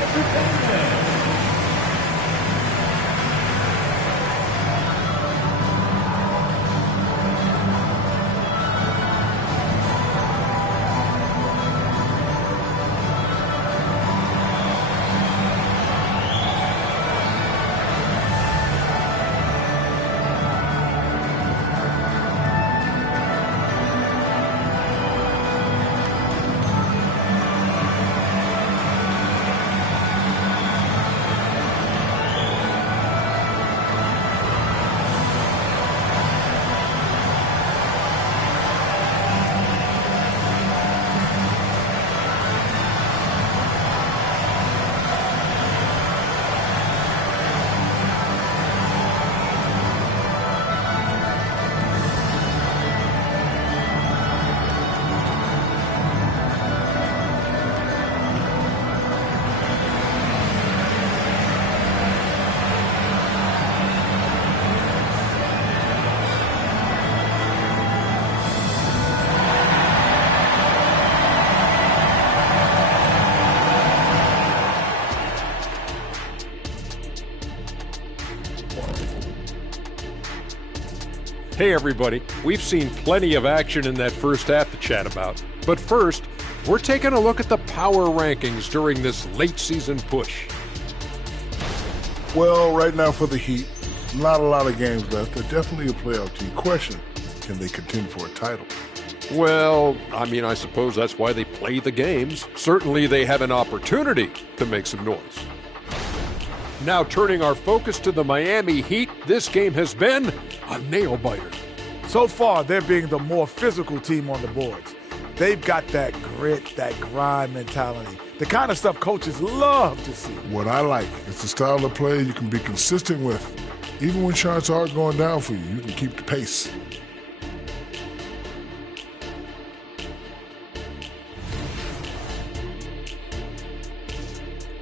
Hey, everybody. We've seen plenty of action in that first half to chat about. But first, we're taking a look at the power rankings during this late-season push. Well, right now for the Heat, not a lot of games left. They're definitely a playoff team. Question, can they contend for a title? Well, I mean, I suppose that's why they play the games. Certainly they have an opportunity to make some noise. Now turning our focus to the Miami Heat, this game has been a nail-biter. So far, they're being the more physical team on the boards. They've got that grit, that grind mentality, the kind of stuff coaches love to see. What I like is the style of play you can be consistent with. Even when shots are going down for you, you can keep the pace.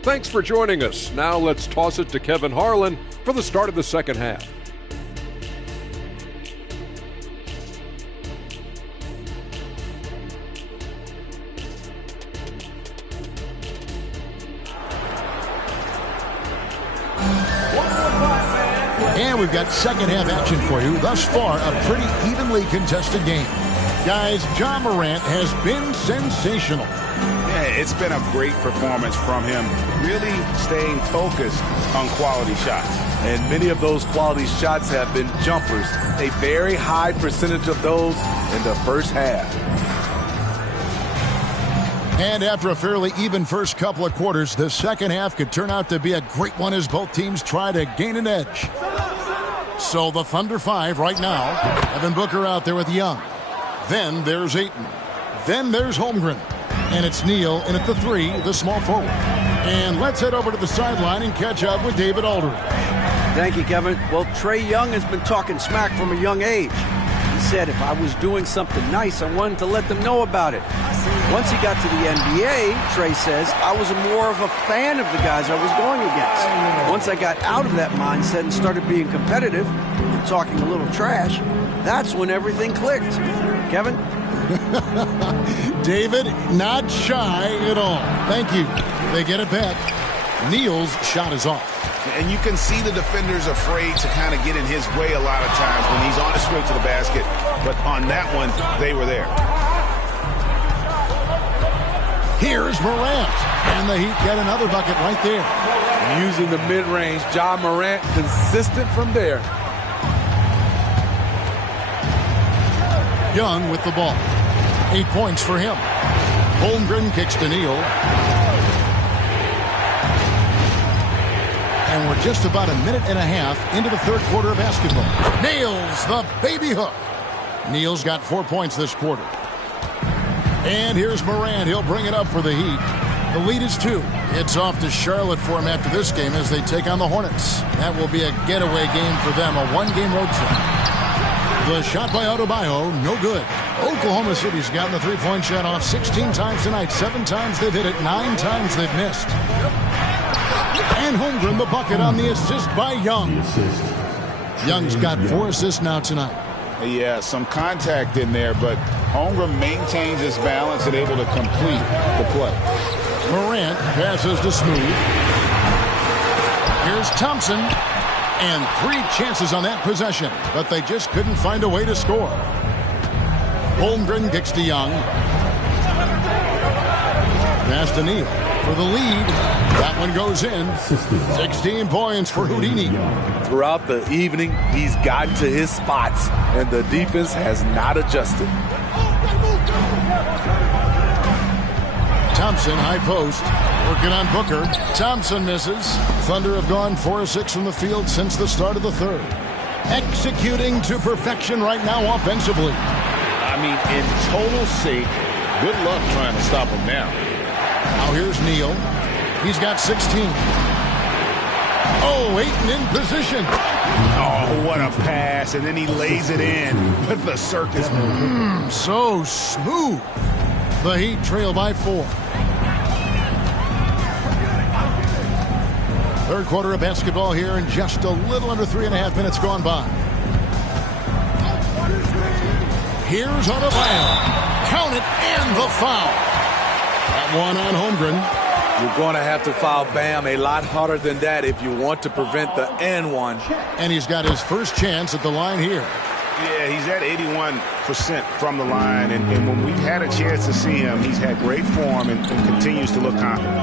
Thanks for joining us. Now let's toss it to Kevin Harlan for the start of the second half. And we've got second half action for you. Thus far, a pretty evenly contested game. Guys, Ja Morant has been sensational. Yeah, it's been a great performance from him, really staying focused on quality shots. And many of those quality shots have been jumpers, a very high percentage of those in the first half. And after a fairly even first couple of quarters, the second half could turn out to be a great one as both teams try to gain an edge. So the Thunder 5 right now. Devin Booker out there with Young. Then there's Ayton. Then there's Holmgren. And it's Neal in at the 3, the small forward. And let's head over to the sideline and catch up with David Aldridge. Thank you, Kevin. Well, Trae Young has been talking smack from a young age. He said if I was doing something nice, I wanted to let them know about it. Once he got to the NBA, Trae says, I was more of a fan of the guys I was going against. Once I got out of that mindset and started being competitive and talking a little trash, that's when everything clicked. Kevin? David, not shy at all. Thank you. They get it back. Neal's shot is off. And you can see the defenders afraid to kind of get in his way a lot of times when he's on his way to the basket. But on that one, they were there. Here's Morant. And the Heat get another bucket right there. Using the mid-range, Ja Morant consistent from there. Young with the ball. 8 points for him. Holmgren kicks to Neal. And we're just about a minute and a half into the third quarter of basketball. Nails the baby hook. Neal's got 4 points this quarter. And here's Morant. He'll bring it up for the Heat. The lead is 2. It's off to Charlotte for him after this game as they take on the Hornets. That will be a getaway game for them, a one-game road trip. The shot by Adebayo, no good. Oklahoma City's gotten the three-point shot off 16 times tonight. 7 times they've hit it, 9 times they've missed. And Holmgren the bucket on the assist by Young. Young's got 4 assists now tonight. Yeah, some contact in there, but Holmgren maintains his balance and able to complete the play. Morant passes to Smooth. Here's Thompson. And 3 chances on that possession, but they just couldn't find a way to score. Holmgren kicks to Young. Pass to Neal for the lead. That one goes in. 16 points for Houdini. Throughout the evening, he's gotten to his spots, and the defense has not adjusted. Thompson, high post, working on Booker. Thompson misses. Thunder have gone 4 of 6 from the field since the start of the third. Executing to perfection right now offensively. I mean, in total sync. Good luck trying to stop him now. Now here's Neal. He's got 16. Oh, Ayton in position. Oh, what a pass. And then he lays it in with the circus move. So smooth. The Heat trail by 4. Third quarter of basketball here in just a little under 3.5 minutes gone by. Here's Adebayo. Count it and the foul. That one on Holmgren. You're going to have to foul Bam a lot harder than that if you want to prevent the and one. And he's got his first chance at the line here. Yeah, he's at 81% from the line, and when we've had a chance to see him, he's had great form and continues to look confident.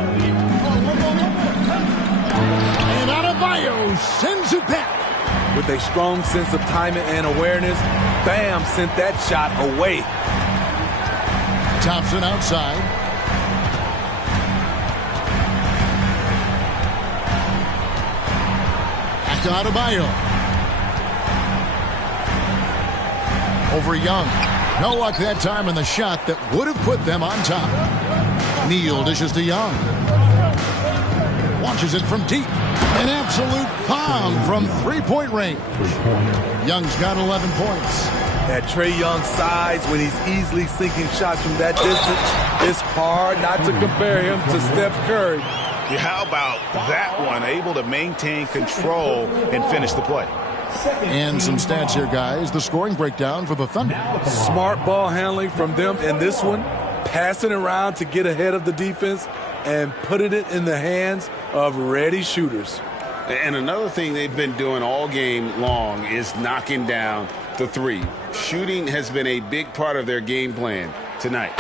And Adebayo sends it back. With a strong sense of timing and awareness, Bam sent that shot away. Thompson outside. Back to Adebayo. Over Young. No luck that time in the shot that would have put them on top. Neal dishes to Young. Launches it from deep. An absolute bomb from three-point range. Young's got 11 points. At Trae Young's size, when he's easily sinking shots from that distance, it's hard not to compare him to Steph Curry. Yeah, how about that one? Able to maintain control and finish the play. And some stats here, guys. The scoring breakdown for the Thunder. Smart ball handling from them in this one. Passing around to get ahead of the defense and putting it in the hands of ready shooters. And another thing they've been doing all game long is knocking down the three. Shooting has been a big part of their game plan tonight.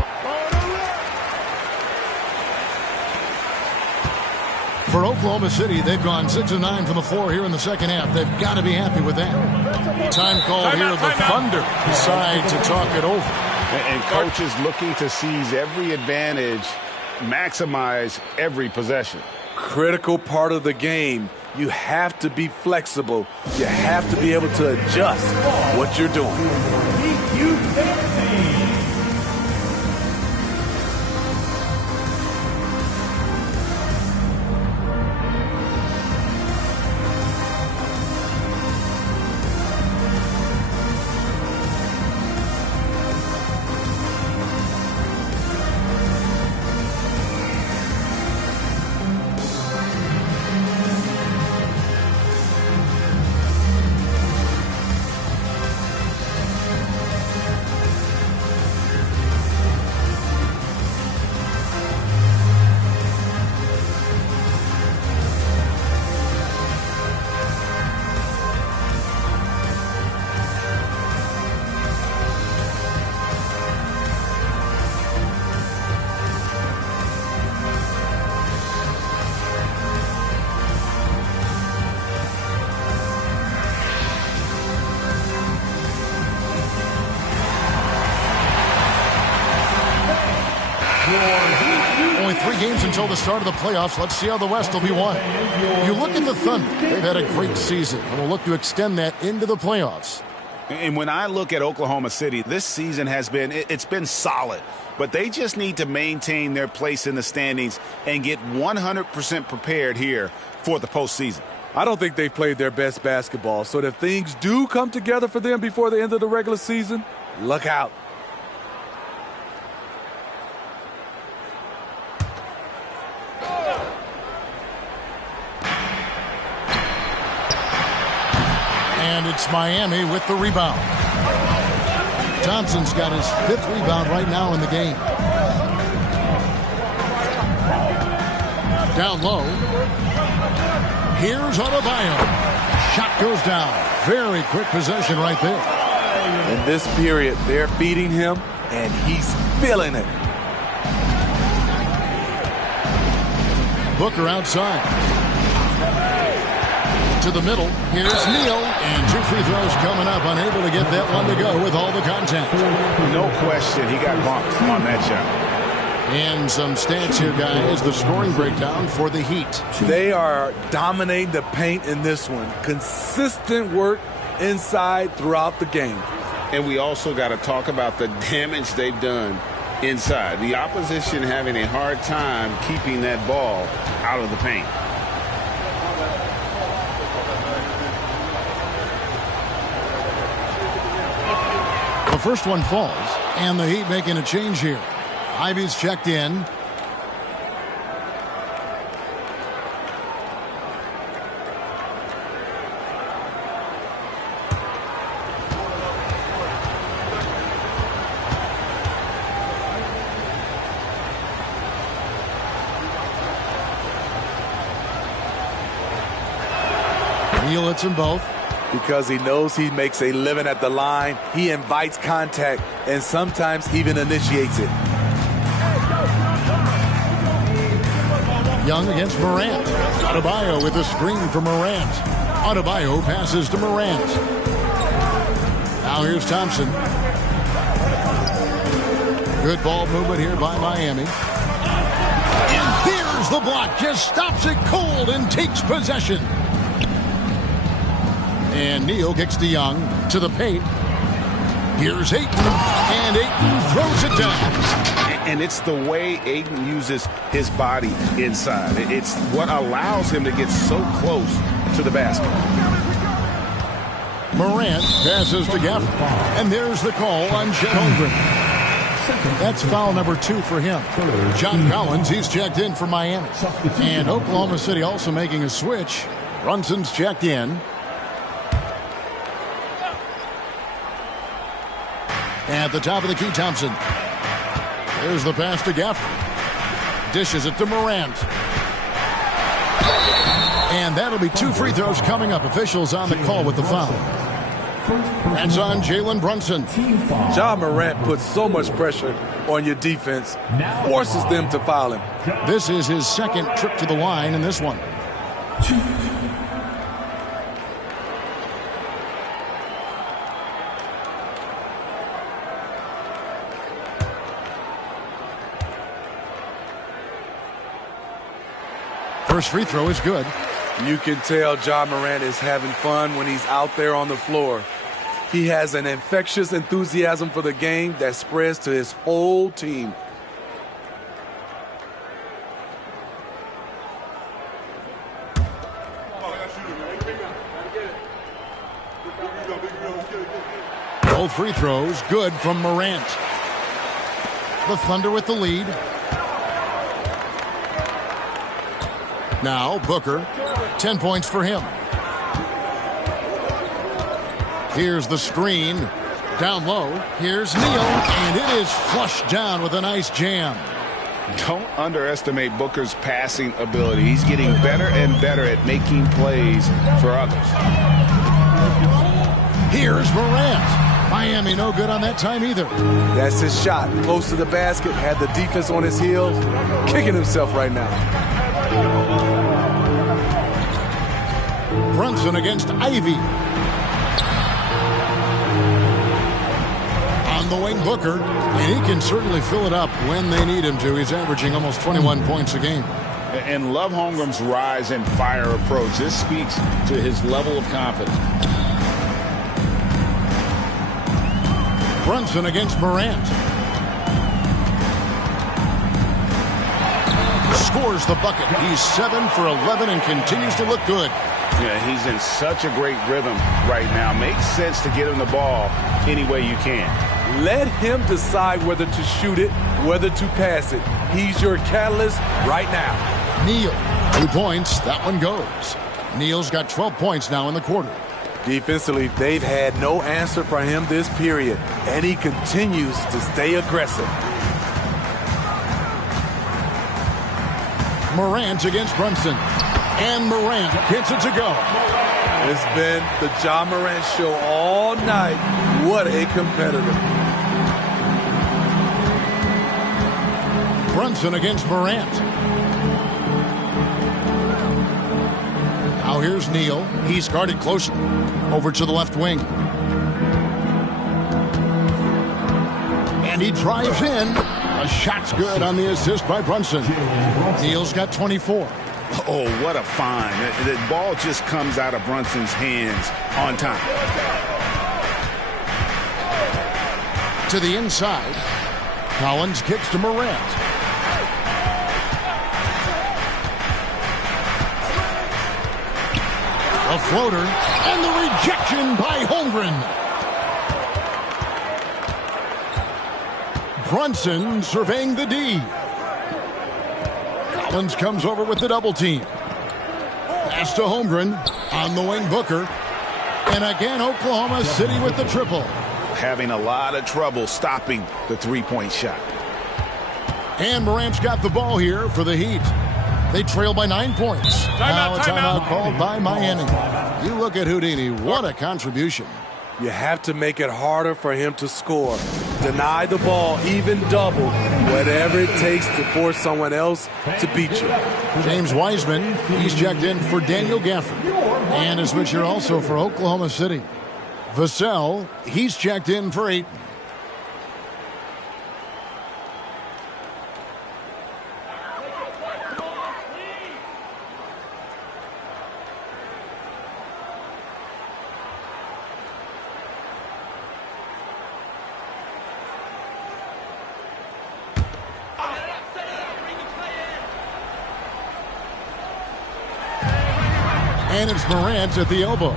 For Oklahoma City, they've gone 6 of 9 from the floor here in the second half. They've got to be happy with that. Time call here. The Thunder decide to talk it over. And coaches looking to seize every advantage, maximize every possession. Critical part of the game. You have to be flexible. You have to be able to adjust what you're doing. Only 3 games until the start of the playoffs. Let's see how the West will be won. You look at the Thunder. They've had a great season and will look to extend that into the playoffs. And when I look at Oklahoma City, this season has been, it's been solid. But they just need to maintain their place in the standings and get 100% prepared here for the postseason. I don't think they've played their best basketball, so if things do come together for them before the end of the regular season, look out. And it's Miami with the rebound. Thompson's got his 5th rebound right now in the game. Down low. Here's Adebayo. Shot goes down. Very quick possession right there. In this period, they're beating him, and he's feeling it. Booker outside. To the middle. Here's Neal. And 2 free throws coming up. Unable to get that one to go with all the contact. No question, he got bumped on that shot. And some stats here, guys. The scoring breakdown for the Heat. They are dominating the paint in this one. Consistent work inside throughout the game. And we also got to talk about the damage they've done inside. The opposition having a hard time keeping that ball out of the paint. The first one falls, and the Heat making a change here. Ivy's checked in. Neal hits them both. because he knows he makes a living at the line. He invites contact and sometimes even initiates it. Young against Morant. Adebayo with a screen for Morant. Adebayo passes to Morant. Now here's Thompson. Good ball movement here by Miami. And there's the block. Just stops it cold and takes possession. And Neal kicks to Young to the paint. Here's Ayton. And Ayton throws it down. And it's the way Ayton uses his body inside. It's what allows him to get so close to the basket. Morant passes to Gafford. And there's the call on Chet Holmgren. That's foul number 2 for him. John Collins, he's checked in for Miami. And Oklahoma City also making a switch. Brunson's checked in. At the top of the key, Thompson. There's the pass to Gafford. Dishes it to Morant. And that'll be 2 free throws coming up. Officials on the call with the foul. That's on Jalen Brunson. Ja Morant puts so much pressure on your defense, forces them to foul him. This is his second trip to the line in this one. First free throw is good. You can tell Ja Morant is having fun when he's out there on the floor. He has an infectious enthusiasm for the game that spreads to his whole team. Both free throws good from Morant. The Thunder with the lead. Now Booker, 10 points for him. Here's the screen. Down low. Here's Neal. And it is flushed down with a nice jam. Don't underestimate Booker's passing ability. He's getting better and better at making plays for others. Here's Morant. Miami no good on that time either. That's his shot. Close to the basket. Had the defense on his heels. Kicking himself right now. Brunson against Ivy. On the wing, Booker, and he can certainly fill it up when they need him to. He's averaging almost 21 points a game. And love Holmgren's rise and fire approach. This speaks to his level of confidence. Brunson against Morant. Scores the bucket. He's 7 for 11 and continues to look good. Yeah, he's in such a great rhythm right now. Makes sense to get him the ball any way you can. Let him decide whether to shoot it, whether to pass it. He's your catalyst right now. Neal, 2 points. That one goes. Neal's got 12 points now in the quarter. Defensively, they've had no answer for him this period, and he continues to stay aggressive. Morant against Brunson. And Morant gets it to go. It's been the Ja Morant show all night. What a competitor. Brunson against Morant. Now here's Neal. He's guarded closely. Over to the left wing. And he drives in. A shot's good on the assist by Brunson. Neal's got 24. Oh, what a find. The ball just comes out of Brunson's hands on time. To the inside. Collins kicks to Morant. A floater. And the rejection by Holmgren. Brunson surveying the D. Collins comes over with the double team. Pass to Holmgren. On the wing, Booker. And again, Oklahoma City with the triple. Having a lot of trouble stopping the three-point shot. And Morant's got the ball here for the Heat. They trail by 9 points. Now a timeout called by Miami. You look at Houdini, what a contribution. You have to make it harder for him to score. Deny the ball, even double, whatever it takes to force someone else to beat you. James Wiseman, he's checked in for Daniel Gafford. And a switcher also for Oklahoma City. Vassell, he's checked in for Ayton. And it's Morant at the elbow.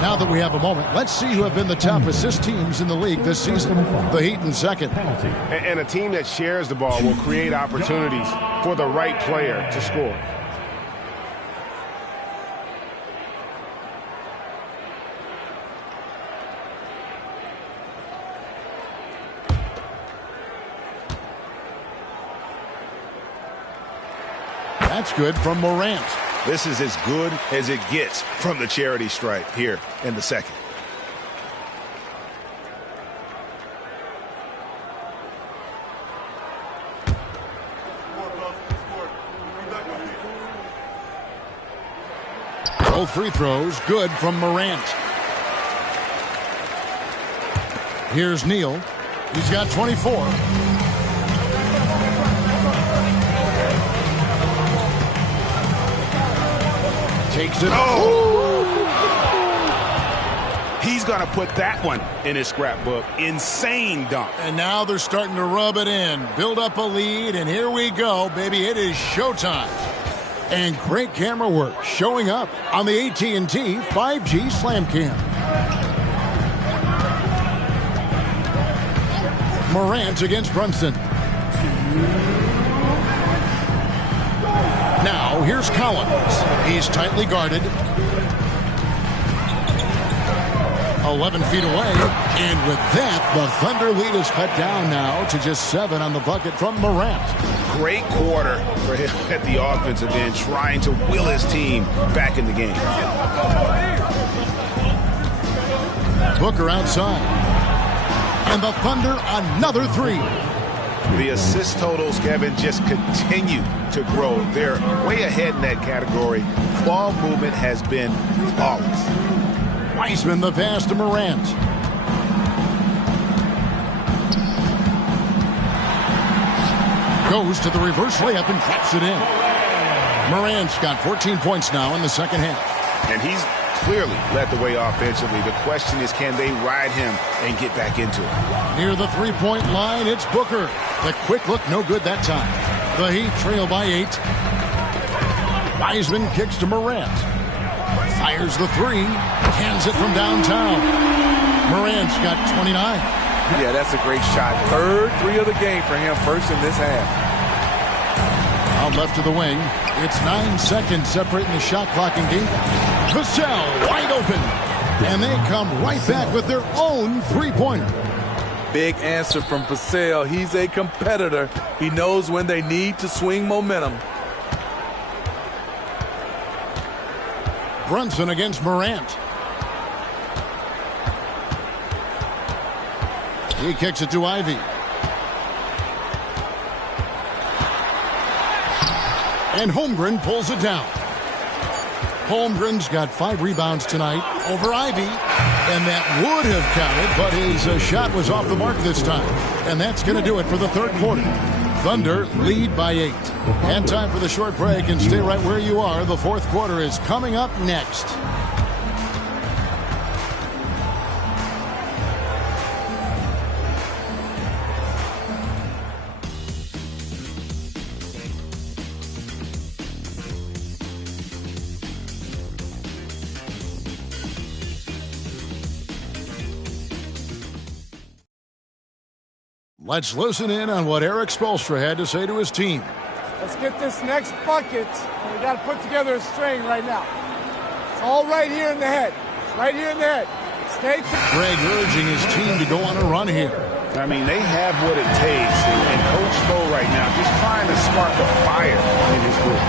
Now that we have a moment, let's see who have been the top assist teams in the league this season. The Heat in second. And a team that shares the ball will create opportunities for the right player to score. That's good from Morant. This is as good as it gets from the charity stripe here in the second. Both free throws good from Morant. Here's Neal. He's got 24. Takes it. Oh! He's going to put that one in his scrapbook. Insane dunk. And now they're starting to rub it in. Build up a lead, and here we go, baby. It is showtime. And great camera work showing up on the AT&T 5G Slam Cam. Morant against Brunson. Now, here's Collins. He's tightly guarded. 11 feet away. And with that, the Thunder lead is cut down now to just 7 on the bucket from Morant. Great quarter for him at the offensive end, trying to will his team back in the game. Booker outside. And the Thunder, another 3. The assist totals, Kevin, just continue to grow. They're way ahead in that category. Ball movement has been flawless. Wiseman the pass to Morant. Goes to the reverse layup and drops it in. Morant's got 14 points now in the second half. And he's clearly led the way offensively. The question is, can they ride him and get back into it? Near the three-point line, it's Booker. The quick look, no good that time. The Heat trail by 8. Wiseman kicks to Morant. Fires the 3. Cans it from downtown. Morant's got 29. Yeah, that's a great shot. Third 3 of the game for him, first in this half. Out left to the wing. It's 9 seconds separating the shot clock and game. Vassell wide open. And they come right back with their own three-pointer. Big answer from Vassell. He's a competitor. He knows when they need to swing momentum. Brunson against Morant. He kicks it to Ivy. And Holmgren pulls it down. Holmgren's got 5 rebounds tonight over Ivy. And that would have counted, but his shot was off the mark this time. And that's going to do it for the third quarter. Thunder lead by 8. And time for the short break, and stay right where you are. The fourth quarter is coming up next. Let's listen in on what Eric Spoelstra had to say to his team. Let's get this next bucket. We got to put together a string right now. It's all right here in the head. It's right here in the head. Stay. Greg urging his team to go on a run here. I mean, they have what it takes, and Coach Spo right now just trying to spark a fire in his group.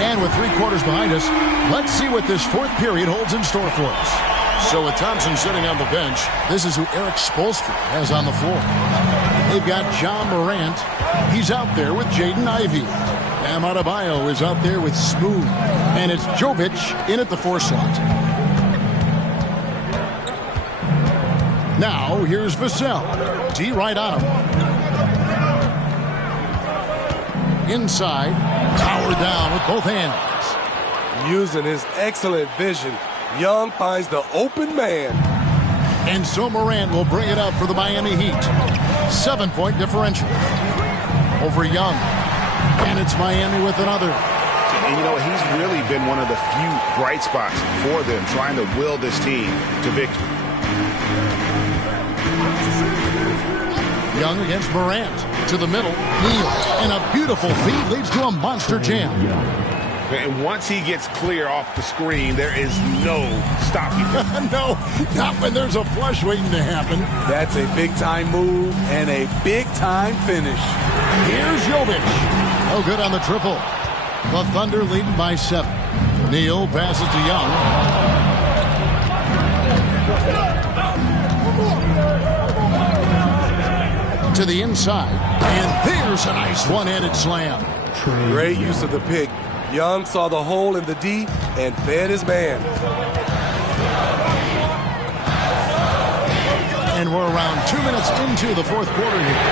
And with 3 quarters behind us, let's see what this 4th period holds in store for us. So with Thompson sitting on the bench, this is who Eric Spoelstra has on the floor. They've got John Morant. He's out there with Jaden Ivey. Bam Adebayo is out there with Smooth. And it's Jovic in at the 4 slot. Now, here's Vassell. D right on him. Inside, power down with both hands. Using his excellent vision, Young finds the open man. And so Morant will bring it up for the Miami Heat. 7-point differential over Young. And it's Miami with another. And you know, he's really been one of the few bright spots for them, trying to will this team to victory. Young against Morant. To the middle. Neal. And a beautiful feed leads to a monster jam. And once he gets clear off the screen, there is no stopping him. No, not when there's a flush waiting to happen. That's a big-time move and a big-time finish. Here's Jovic. No good on the triple. The Thunder leading by 7. Neal passes to Young. To the inside. And there's a nice one-handed slam. Great use of the pick. Young saw the hole in the D and fed his man. And we're around 2 minutes into the 4th quarter here.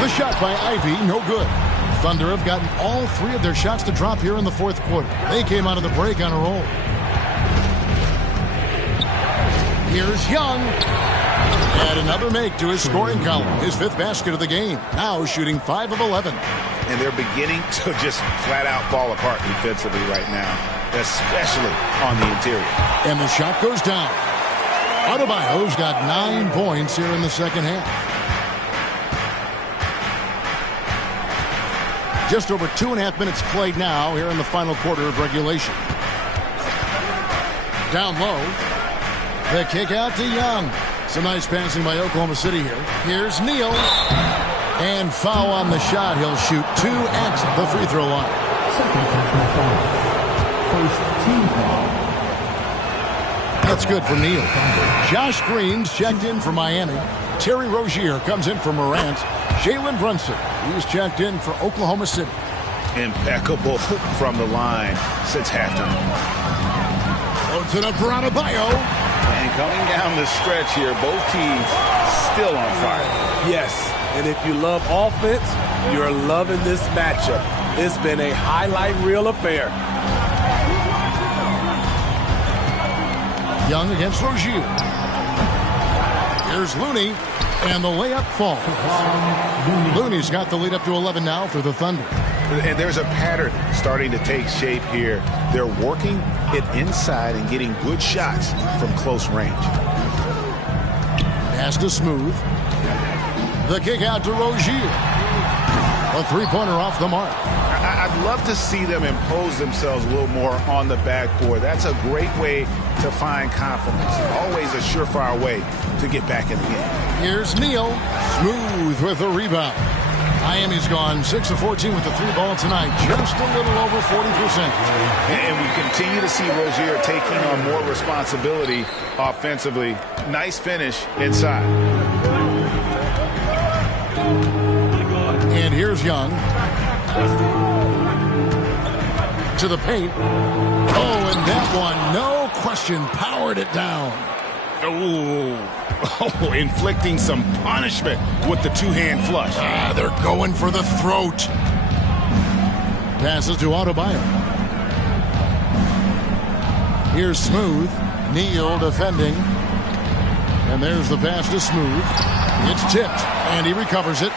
The shot by Ivey, no good. Thunder have gotten all 3 of their shots to drop here in the 4th quarter. They came out of the break on a roll. Here's Young. And another make to his scoring column. His 5th basket of the game. Now shooting 5 of 11. And they're beginning to just flat out fall apart defensively right now, especially on the interior. And the shot goes down. Adebayo's got 9 points here in the second half. Just over 2.5 minutes played now here in the final quarter of regulation. Down low. The kick out to Young. Some nice passing by Oklahoma City here. Here's Neal. And foul on the shot. He'll shoot 2 at the free throw line. First team foul. That's good for Neal. Josh Green's checked in for Miami. Terry Rozier comes in for Morant. Jalen Brunson, he's checked in for Oklahoma City. Impeccable from the line since halftime. Loads it up for Adebayo. And coming down the stretch here, both teams still on fire. Yes, and if you love offense, you're loving this matchup. It's been a highlight reel affair. Young against Rozier. Here's Looney, and the layup falls. Looney's got the lead up to 11 now for the Thunder. And there's a pattern starting to take shape here. They're working it inside and getting good shots from close range. Pass to Smooth. The kick out to Rozier. A three-pointer off the mark. I'd love to see them impose themselves a little more on the backboard. That's a great way to find confidence. Always a surefire way to get back in the game. Here's Neal. Smooth with the rebound. Miami's gone 6 of 14 with the 3-ball tonight. Just a little over 40%. And we continue to see Rozier taking on more responsibility offensively. Nice finish inside. And here's Young. To the paint. Oh, and that one, no question, powered it down. Oh, inflicting some punishment with the two-hand flush. They're going for the throat. Passes to Adebayo. Here's Smooth. Neal defending. And there's the pass to Smooth. It's tipped, and he recovers it.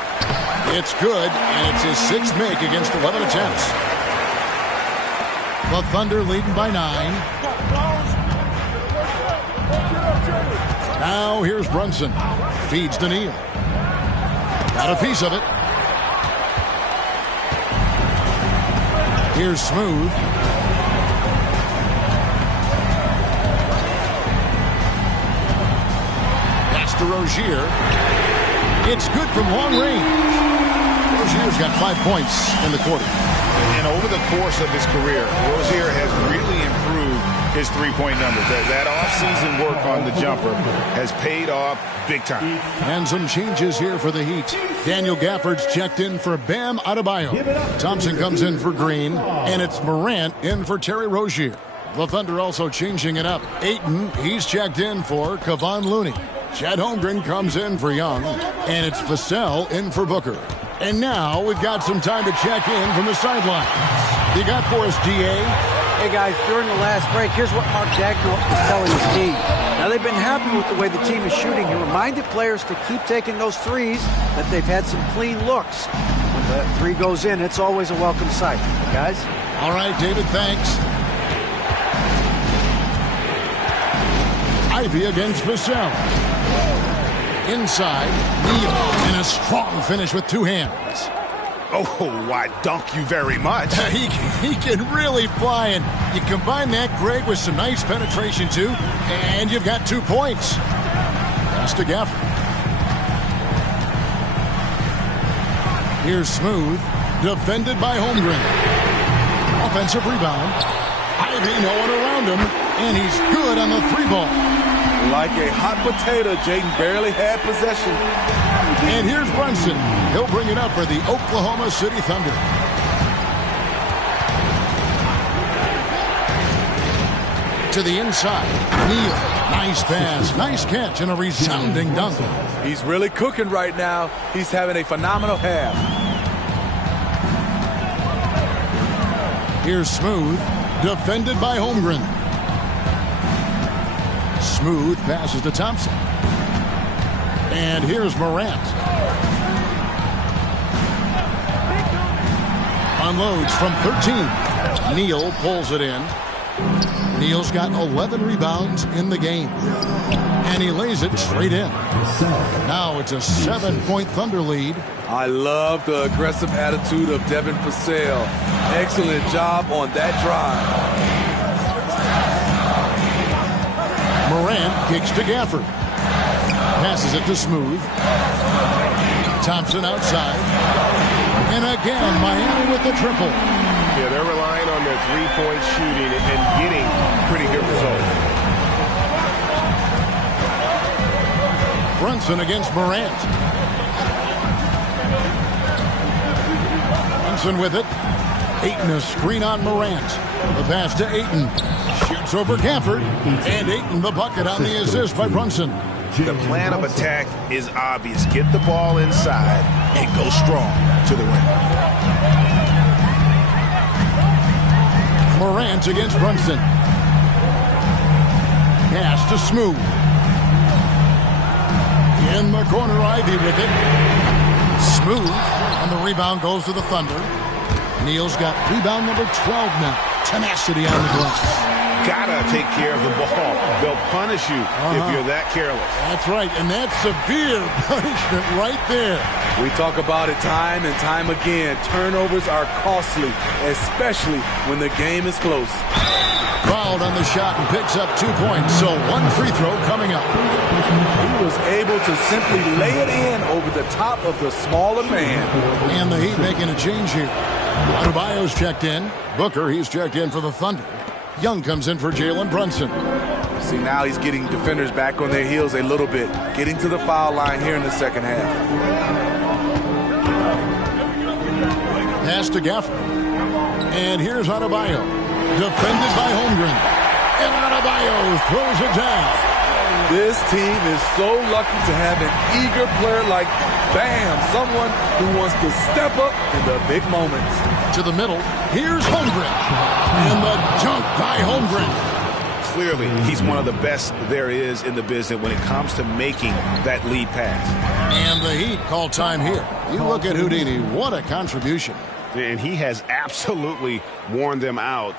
It's good, and it's his 6th make against 11 attempts. The Thunder leading by 9. Now here's Brunson. Feeds to Neal. Got a piece of it. Here's Smooth. Pass to Rozier. It's good from long range. Rozier's got 5 points in the quarter. And over the course of his career, Rozier has really improved his three-point numbers. That offseason work on the jumper has paid off big time. And some changes here for the Heat. Daniel Gafford's checked in for Bam Adebayo. Thompson comes in for Green, and it's Morant in for Terry Rozier. The Thunder also changing it up. Ayton, he's checked in for Kevon Looney. Chet Holmgren comes in for Young, and it's Vassell in for Booker. And now we've got some time to check in from the sidelines. You got for us, D.A.? Hey, guys, during the last break, here's what Mark Dagnall is telling his team. Now, they've been happy with the way the team is shooting. He reminded players to keep taking those threes, that they've had some clean looks. When the three goes in, it's always a welcome sight. Guys? All right, David, thanks. Ivy against Vassell. Inside, Neal, and a strong finish with two hands. Oh, I dunk you very much. He can really fly, and you combine that, Greg, with some nice penetration, too, and you've got 2 points. Pass to Gafford. Here's Smooth, defended by Holmgren. Offensive rebound. Ivy, no one around him, and he's good on the three ball. Like a hot potato, Jaden barely had possession. And here's Brunson. He'll bring it up for the Oklahoma City Thunder. To the inside. Neal. Nice pass. Nice catch and a resounding dunk. He's really cooking right now. He's having a phenomenal half. Here's Smooth. Defended by Holmgren. Smooth passes to Thompson. And here's Morant. Unloads from 13. Neal pulls it in. Neal's got 11 rebounds in the game. And he lays it straight in. Now it's a 7-point Thunder lead. I love the aggressive attitude of Devin Vassell. Excellent job on that drive. Morant kicks to Gafford. Passes it to Smooth. Thompson outside. And again, Miami with the triple. Yeah, they're relying on their three-point shooting and getting pretty good results. Brunson against Morant. Brunson with it. Ayton a screen on Morant. The pass to Ayton. Shoots over Gafford. And Ayton the bucket on the assist by Brunson. The plan of attack is obvious. Get the ball inside and go strong to the rim. Morant against Brunson. Pass to Smooth. In the corner, Ivy with it. Smooth. And the rebound goes to the Thunder. Neal's got rebound number 12 now. Tenacity on the glass. Gotta take care of the ball. They'll punish you if you're that careless. That's right, and that's severe punishment right there. We talk about it time and time again. Turnovers are costly, especially when the game is close. Fouled on the shot and picks up 2 points, so one free throw coming up. He was able to simply lay it in over the top of the smaller man. And the Heat making a change here. Adebayo's checked in. Booker, he's checked in for the Thunder. Young comes in for Jalen Brunson. See, now he's getting defenders back on their heels a little bit. Getting to the foul line here in the second half. Pass to Gafford. And here's Adebayo. Defended by Holmgren. And Adebayo throws it down. This team is so lucky to have an eager player like Bam. Someone who wants to step up in the big moments. To the middle. Here's Holmgren. And the dunk by Holmgren. Clearly, he's one of the best there is in the business when it comes to making that lead pass. And the Heat call time here. You look at Houdini. What a contribution. And he has absolutely worn them out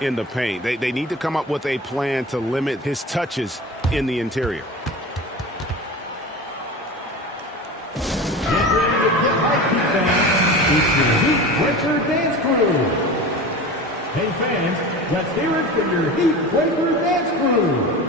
in the paint. They need to come up with a plan to limit his touches in the interior. Get ready to get hyped, fans. It's your Heat Breaker Dance Crew. Hey, fans, let's hear it for your Heat Breaker Dance Crew.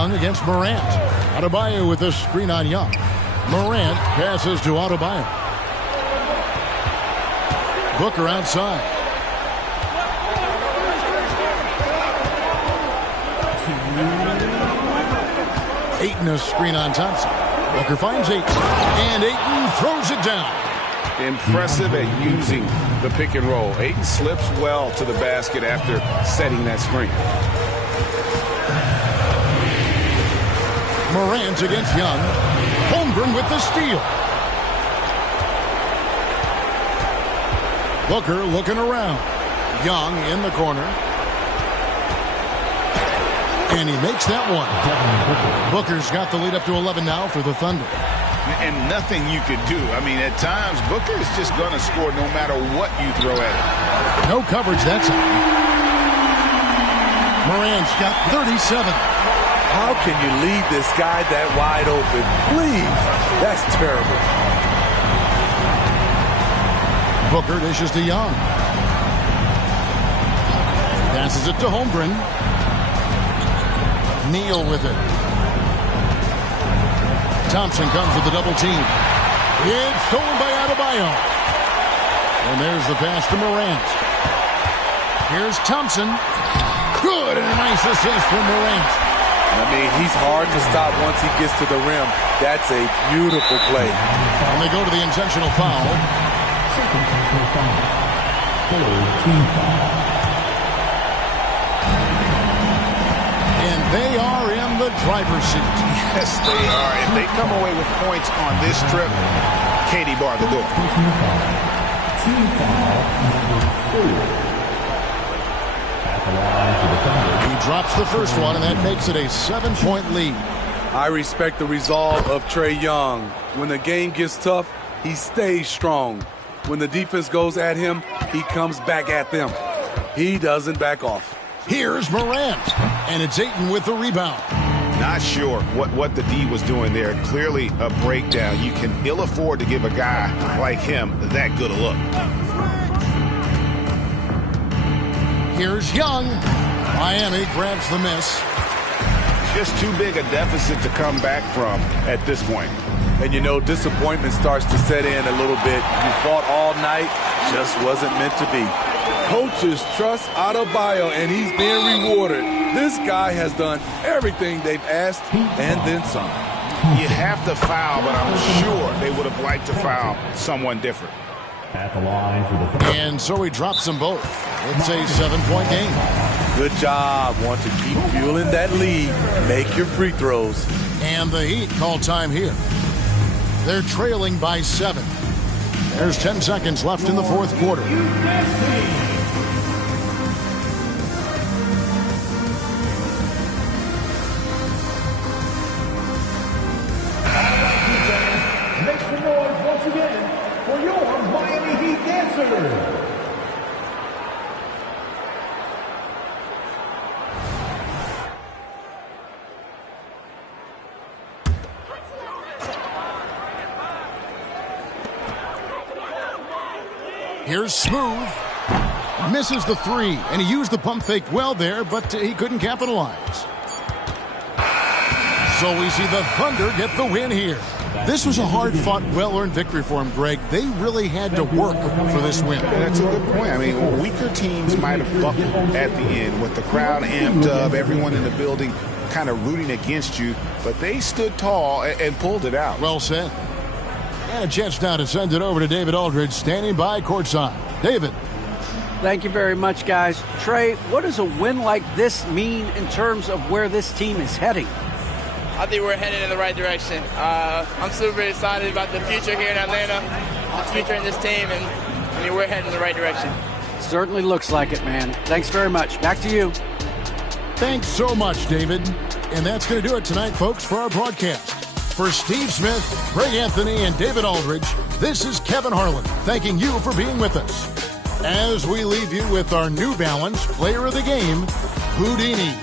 Young against Morant. Adebayo with a screen on Young. Morant passes to Adebayo. Booker outside. Ayton a screen on Thompson. Booker finds Ayton. And Ayton throws it down. Impressive at using the pick and roll. Ayton slips well to the basket after setting that screen. Morant against Young. Holmgren with the steal. Booker looking around. Young in the corner. And he makes that one. Booker's got the lead up to 11 now for the Thunder. And nothing you could do. I mean, at times, Booker is just going to score no matter what you throw at him. No coverage that time. Morant's got 37. How can you leave this guy that wide open? Please. That's terrible. Booker dishes to Young. Passes it to Holmgren. Neal with it. Thompson comes with the double team. It's stolen by Adebayo. And there's the pass to Morant. Here's Thompson. Good, and a nice assist from Morant. I mean, he's hard to stop once he gets to the rim. That's a beautiful play. And they go to the intentional foul. And they are in the driver's seat. Yes, they are. If they come away with points on this trip, Katie bar the door. Team foul number 4. He drops the first one, and that makes it a 7-point lead. I respect the resolve of Trae Young. When the game gets tough, he stays strong. When the defense goes at him, he comes back at them. He doesn't back off. Here's Morant, and it's Ayton with the rebound. Not sure what the D was doing there. Clearly a breakdown. You can ill afford to give a guy like him that good a look. Here's Young. Miami grabs the miss. Just too big a deficit to come back from at this point. And you know, disappointment starts to set in a little bit. You fought all night, just wasn't meant to be. Coaches trust Adebayo, and he's being rewarded. This guy has done everything they've asked and then some. You have to foul, but I'm sure they would have liked to foul someone different. At the line for the and so he drops them both. It's a 7-point game. Good job. Want to keep fueling that lead. Make your free throws. And the Heat call time here. They're trailing by 7. There's 10 seconds left in the fourth quarter. Make some noise once again for your Miami Heat dancers. Here's Smooth. Misses the 3, and he used the pump fake well there, but he couldn't capitalize. So we see the Thunder get the win here. This was a hard-fought, well-earned victory for him, Greg. They really had to work for this win. That's a good point. I mean, weaker teams might have buckled at the end with the crowd amped up, everyone in the building kind of rooting against you, but they stood tall and pulled it out. Well said. And a chance now to send it over to David Aldridge, standing by courtside. David. Thank you very much, guys. Trae, what does a win like this mean in terms of where this team is heading? I think we're heading in the right direction. I'm super excited about the future here in Atlanta, the future in this team, and I mean, we're heading in the right direction. Certainly looks like it, man. Thanks very much. Back to you. Thanks so much, David. And that's going to do it tonight, folks, for our broadcast. For Steve Smith, Greg Anthony, and David Aldridge, this is Kevin Harlan thanking you for being with us. As we leave you with our New Balance Player of the Game, Houdini.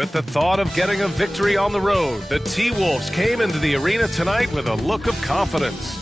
With the thought of getting a victory on the road, the T-Wolves came into the arena tonight with a look of confidence.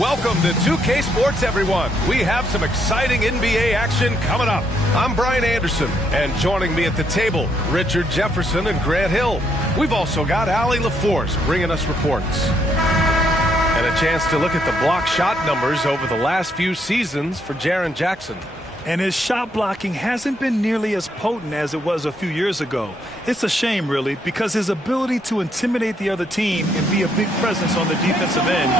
Welcome to 2K Sports, everyone. We have some exciting NBA action coming up. I'm Brian Anderson, and joining me at the table, Richard Jefferson and Grant Hill. We've also got Allie LaForce bringing us reports. And a chance to look at the block shot numbers over the last few seasons for Jaren Jackson. And his shot blocking hasn't been nearly as potent as it was a few years ago. It's a shame, really, because his ability to intimidate the other team and be a big presence on the defensive end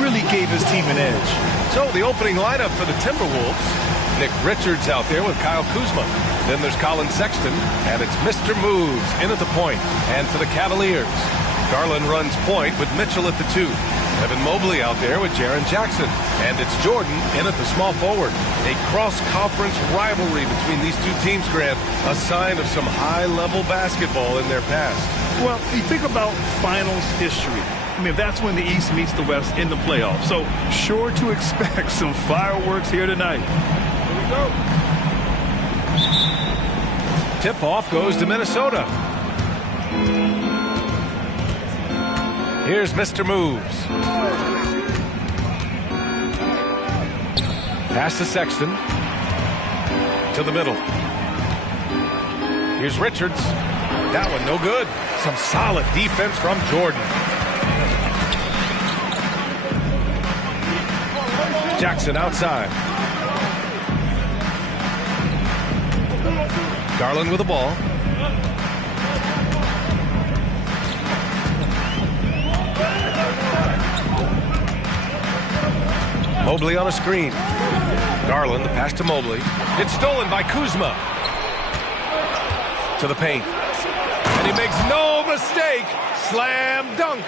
really gave his team an edge. So the opening lineup for the Timberwolves, Nick Richards out there with Kyle Kuzma. Then there's Colin Sexton, and it's Mr. Moves in at the point. And for the Cavaliers, Garland runs point with Mitchell at the 2. Evan Mobley out there with Jaren Jackson. And it's Jordan in at the small forward. A cross-conference rivalry between these two teams, Grant, a sign of some high-level basketball in their past. Well, you think about finals history. I mean, that's when the East meets the West in the playoffs. So sure to expect some fireworks here tonight. Here we go. Tip-off goes to Minnesota. Here's Mr. Moves. Pass to Sexton. To the middle. Here's Richards. That one no good. Some solid defense from Jordan. Jackson outside. Garland with the ball. Mobley on a screen. Garland, the pass to Mobley. It's stolen by Kuzma. To the paint. And he makes no mistake. Slam dunk.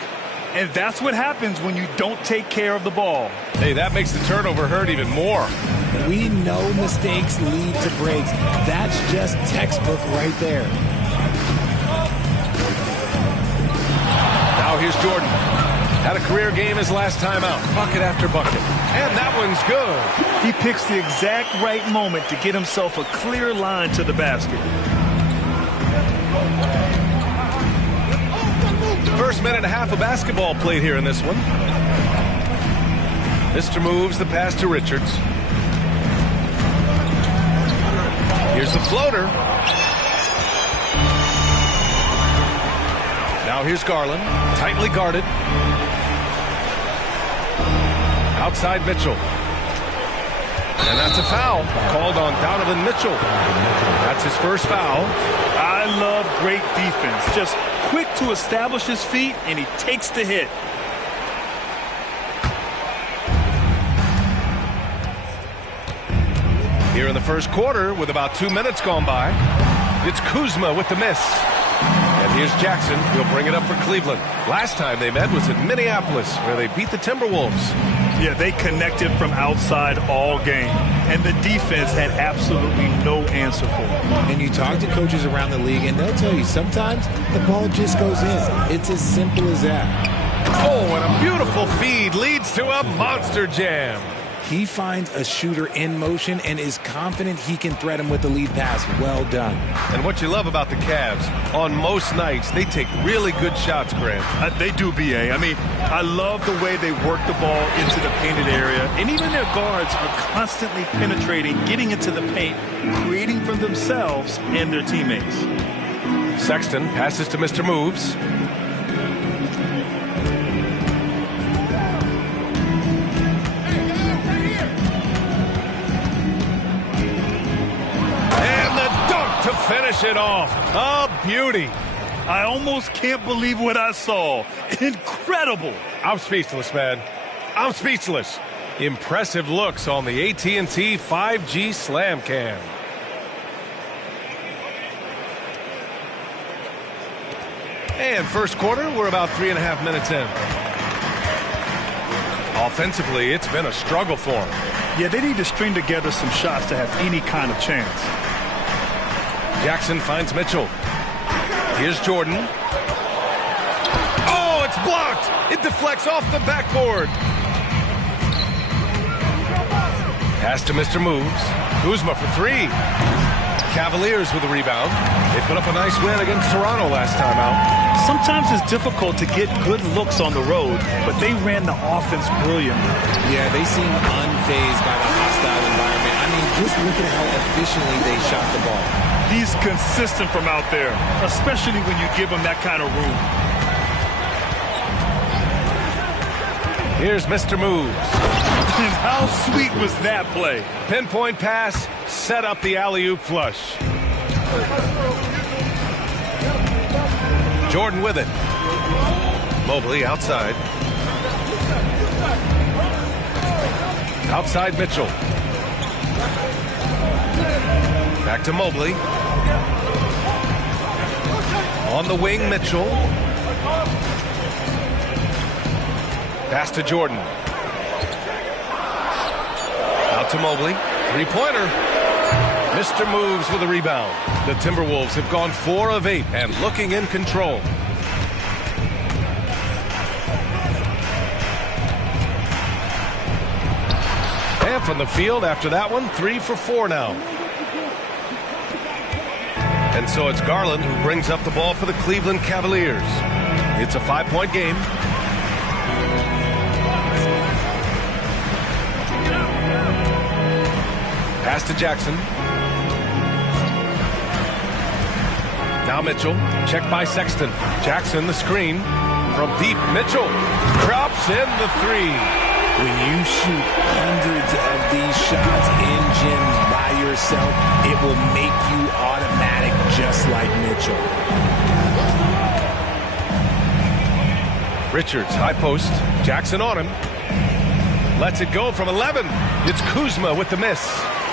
And that's what happens when you don't take care of the ball. Hey, that makes the turnover hurt even more. We know mistakes lead to breaks. That's just textbook right there. Now here's Jordan. Had a career game his last time out. Bucket after bucket. And that one's good. He picks the exact right moment to get himself a clear line to the basket. First minute and a half of basketball played here in this one. Mr. Moves the pass to Richards. Here's the floater. Now here's Garland. Tightly guarded. Outside Mitchell. And that's a foul called on Donovan Mitchell. That's his first foul. I love great defense. Just quick to establish his feet, and he takes the hit. Here in the first quarter, with about 2 minutes gone by, it's Kuzma with the miss. And here's Jackson. He'll bring it up for Cleveland. Last time they met was in Minneapolis, where they beat the Timberwolves. Yeah, they connected from outside all game, and the defense had absolutely no answer for it. And you talk to coaches around the league, and they'll tell you sometimes the ball just goes in. It's as simple as that. Oh, and a beautiful feed leads to a monster jam. He finds a shooter in motion and is confident he can thread him with the lead pass. Well done. And what you love about the Cavs, on most nights, they take really good shots, Grant. They do, B.A. I mean, I love the way they work the ball into the painted area. And even their guards are constantly penetrating, getting into the paint, creating for themselves and their teammates. Sexton passes to Mr. Moves. Finish it off. A beauty. I almost can't believe what I saw. Incredible. I'm speechless, man. I'm speechless. Impressive looks on the AT&T 5G Slam Cam. And first quarter, we're about 3.5 minutes in. Offensively, it's been a struggle for them. Yeah, they need to string together some shots to have any kind of chance. Jackson finds Mitchell. Here's Jordan. Oh, it's blocked. It deflects off the backboard. Pass to Mr. Moves. Kuzma for three. Cavaliers with a rebound. They put up a nice win against Toronto last time out. Sometimes it's difficult to get good looks on the road, but they ran the offense brilliantly. Yeah, they seem unfazed by the hostile environment. I mean, just look at how efficiently they shot the ball. He's consistent from out there, especially when you give him that kind of room. Here's Mr. Moves. And how sweet was that play? Pinpoint pass, set up the alley-oop flush. Jordan with it. Mobley outside. Outside Mitchell. Back to Mobley. On the wing, Mitchell. Pass to Jordan. Out to Mobley. Three-pointer. Mr. Moves with a rebound. The Timberwolves have gone 4 of 8 and looking in control. And from the field after that one, 3 for 4 now. And so it's Garland who brings up the ball for the Cleveland Cavaliers. It's a 5-point game. Pass to Jackson. Now Mitchell, checked by Sexton. Jackson the screen. From deep, Mitchell drops in the three. When you shoot hundreds of these shots in gyms by yourself, it will make you automatic just like Mitchell. Richards, high post. Jackson on him. Lets it go from 11. It's Kuzma with the miss.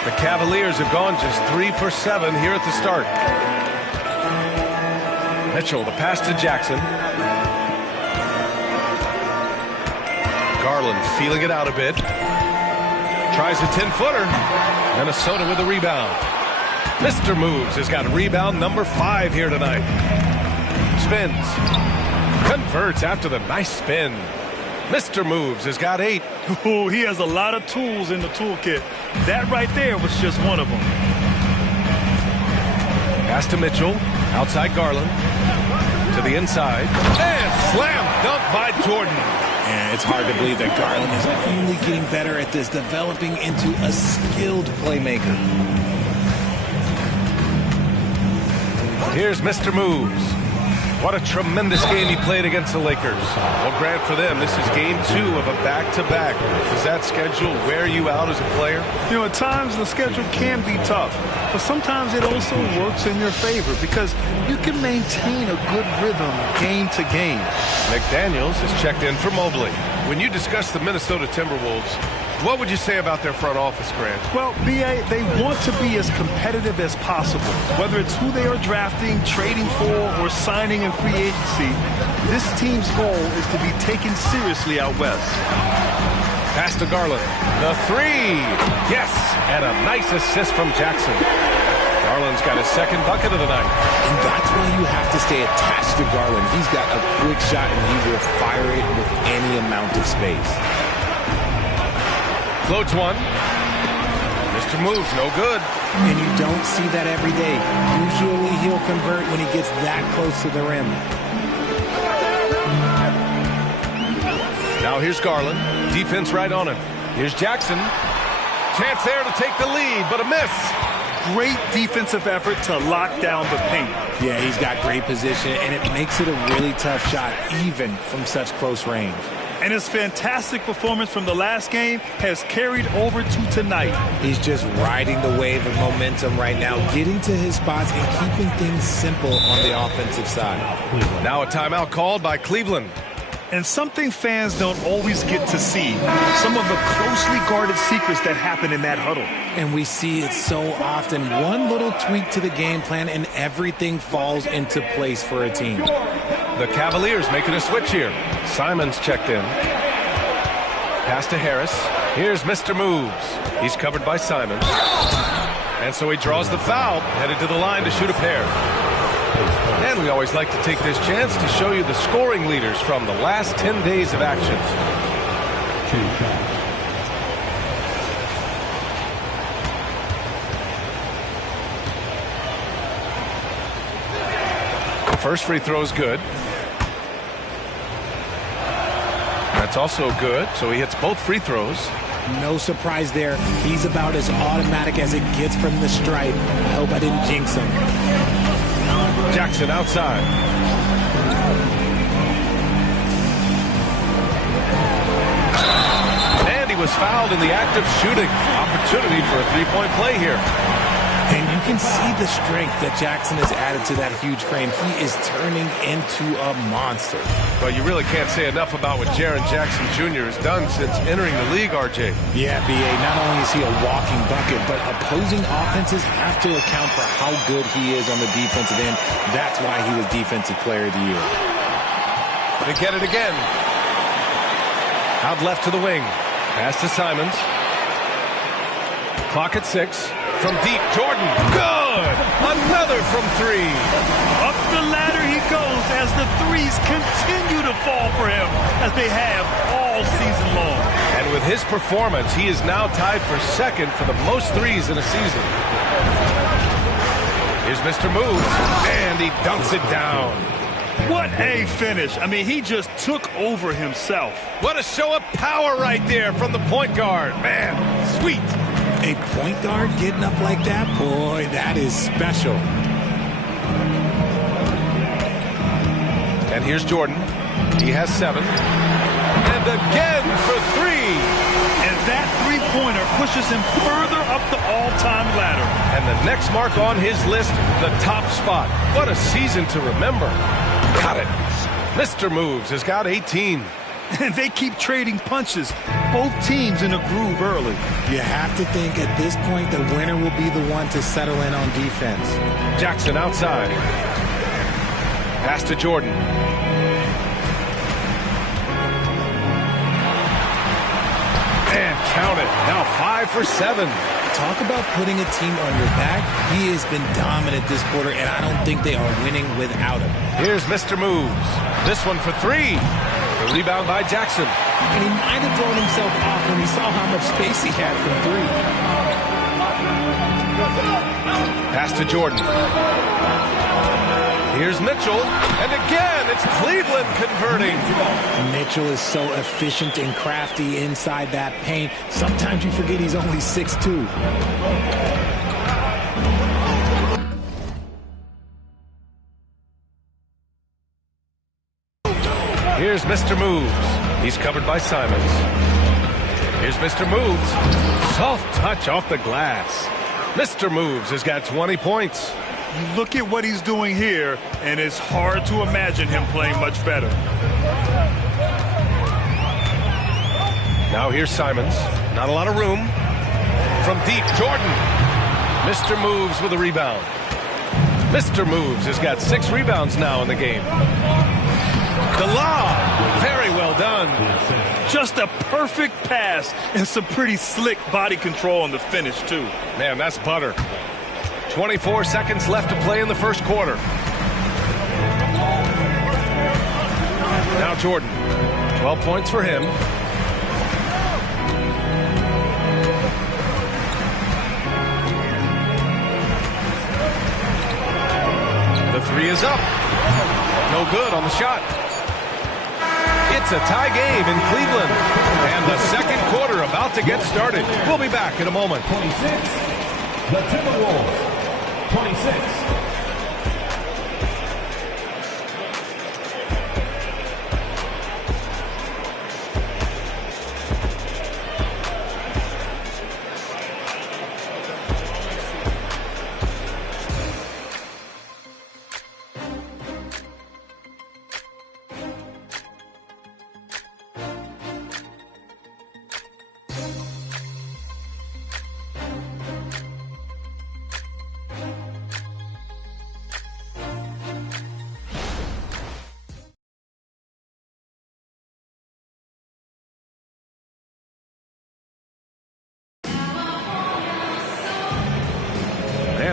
The Cavaliers have gone just 3 for 7 here at the start. Mitchell, the pass to Jackson. Garland feeling it out a bit. Tries a 10-footer. Minnesota with a rebound. Mr. Moves has got rebound number 5 here tonight. Spins. Converts after the nice spin. Mr. Moves has got 8. Ooh, he has a lot of tools in the toolkit. That right there was just one of them. Pass to Mitchell. Outside Garland. To the inside. And slam dunk by Jordan. And it's hard to believe that Garland is only getting better at this, developing into a skilled playmaker. Here's Mr. Moves. What a tremendous game he played against the Lakers. Well, Grant, for them, this is game 2 of a back-to-back. Does that schedule wear you out as a player? You know, at times the schedule can be tough, but sometimes it also works in your favor because you can maintain a good rhythm game to game. McDaniels has checked in for Mobley. When you discuss the Minnesota Timberwolves, what would you say about their front office, Grant? Well, B.A., they want to be as competitive as possible. Whether it's who they are drafting, trading for, or signing in free agency, this team's goal is to be taken seriously out west. Pass to Garland. The three. Yes, and a nice assist from Jackson. Garland's got his second bucket of the night. And that's why you have to stay attached to Garland. He's got a quick shot, and he will fire it with any amount of space. Floats one. Mr. Moves, no good. And you don't see that every day. Usually he'll convert when he gets that close to the rim. Now here's Garland. Defense right on him. Here's Jackson. Chance there to take the lead, but a miss. Great defensive effort to lock down the paint. Yeah, he's got great position, and it makes it a really tough shot, even from such close range. And his fantastic performance from the last game has carried over to tonight. He's just riding the wave of momentum right now, getting to his spots and keeping things simple on the offensive side. Now a timeout called by Cleveland. And something fans don't always get to see, some of the closely guarded secrets that happen in that huddle. And we see it so often. One little tweak to the game plan and everything falls into place for a team. The Cavaliers making a switch here. Simons checked in. Pass to Harris. Here's Mr. Moves. He's covered by Simons. And so he draws the foul, headed to the line to shoot a pair. And And we always like to take this chance to show you the scoring leaders from the last 10 days of action. First free throw is good. That's also good, so he hits both free throws. No surprise there. He's about as automatic as it gets from the stripe. I hope I didn't jinx him. Jackson outside. And he was fouled in the act of shooting. Opportunity for a three-point play here. And you can see the strength that Jackson has added to that huge frame. He is turning into a monster. Well, you really can't say enough about what Jaren Jackson Jr. has done since entering the league, RJ. Yeah, B.A., not only is he a walking bucket, but opposing offenses have to account for how good he is on the defensive end. That's why he was Defensive Player of the Year. They get it again. Out left to the wing. Pass to Simons. Clock at 6. From deep, Jordan. Good! Another from 3. Up the ladder he goes as the threes continue to fall for him, as they have all season long. And with his performance, he is now tied for second for the most threes in a season. Here's Mr. Moves, and he dunks it down. What a finish. I mean, he just took over himself. What a show of power right there from the point guard. Man, sweet. A point guard getting up like that? Boy, that is special. And here's Jordan. He has 7. And again for 3. And that three-pointer pushes him further up the all-time ladder. And the next mark on his list, the top spot. What a season to remember. Got it. Mr. Moves has got 18. And they keep trading punches. Both teams in a groove early. You have to think at this point the winner will be the one to settle in on defense. Jackson outside. Pass to Jordan. And count it. Now 5 for 7. Talk about putting a team on your back. He has been dominant this quarter, and I don't think they are winning without him. Here's Mr. Moves. This one for 3. The rebound by Jackson. And he might have thrown himself off when he saw how much space he had from 3. Pass to Jordan. Here's Mitchell. And again, it's Cleveland converting. Mitchell is so efficient and crafty inside that paint. Sometimes you forget he's only 6'2". Here's Mr. Moves. He's covered by Simons. Here's Mr. Moves. Soft touch off the glass. Mr. Moves has got 20 points. You look at what he's doing here, and it's hard to imagine him playing much better. Now here's Simons. Not a lot of room. From deep, Jordan. Mr. Moves with a rebound. Mr. Moves has got 6 rebounds now in the game. The lob. Very well done. Just a perfect pass and some pretty slick body control on the finish, too. Man, that's butter. 24 seconds left to play in the first quarter. Now Jordan. 12 points for him. The 3 is up. No good on the shot. It's a tie game in Cleveland. And the second quarter about to get started. We'll be back in a moment. 26, the Timberwolves. 26.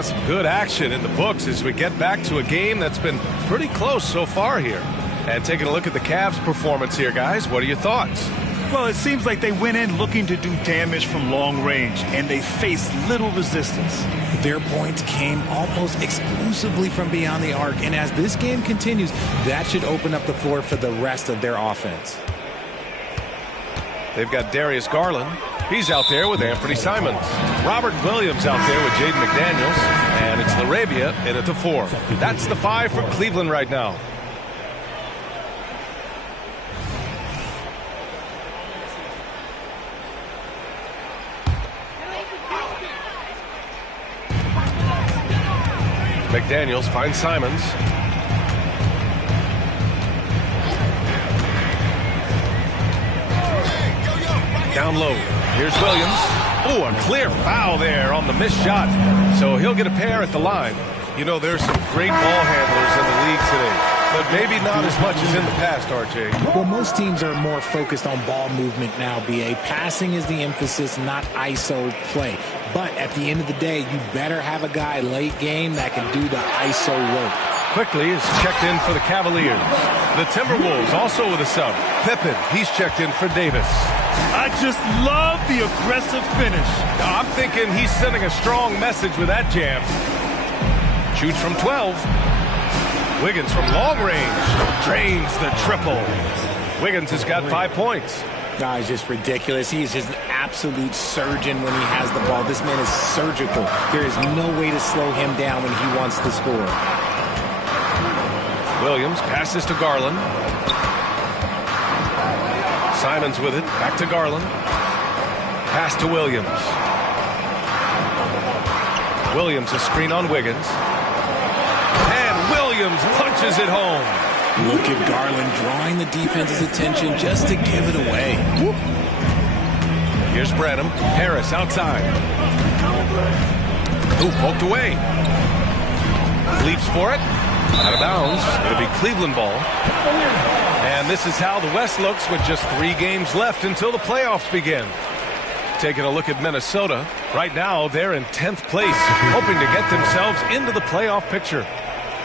got some good action in the books as we get back to a game that's been pretty close so far here. And taking a look at the Cavs' performance here, guys, what are your thoughts? Well, it seems like they went in looking to do damage from long range, and they faced little resistance. Their points came almost exclusively from beyond the arc, and as this game continues, that should open up the floor for the rest of their offense. They've got Darius Garland. He's out there with Anthony Simons. Robert Williams out there with Jaden McDaniels. And it's LaRavia in at the 4. That's the 5 for Cleveland right now. McDaniels finds Simons. Down low. Here's Williams. Oh, a clear foul there on the missed shot. So he'll get a pair at the line. You know, there's some great ball handlers in the league today, but maybe not as much as in the past, RJ. Well, most teams are more focused on ball movement now, BA. Passing is the emphasis, not ISO play. But at the end of the day, you better have a guy late game that can do the ISO work. Quickly is checked in for the Cavaliers. The Timberwolves also with a sub. Pippen, he's checked in for Davis. I just love the aggressive finish. I'm thinking he's sending a strong message with that jam. Shoots from 12. Wiggins from long range drains the triple. Wiggins has got 5 points. He's just ridiculous. He's just an absolute surgeon when he has the ball. This man is surgical. There is no way to slow him down when he wants to score. Williams passes to Garland. Simons with it. Back to Garland. Pass to Williams. Williams a screen on Wiggins. And Williams punches it home. Look at Garland drawing the defense's attention just to give it away. Here's Branham. Harris outside. Ooh, poked away. Leaps for it. Out of bounds. It'll be Cleveland ball. And this is how the West looks with just 3 games left until the playoffs begin. Taking a look at Minnesota. Right now, they're in 10th place, hoping to get themselves into the playoff picture.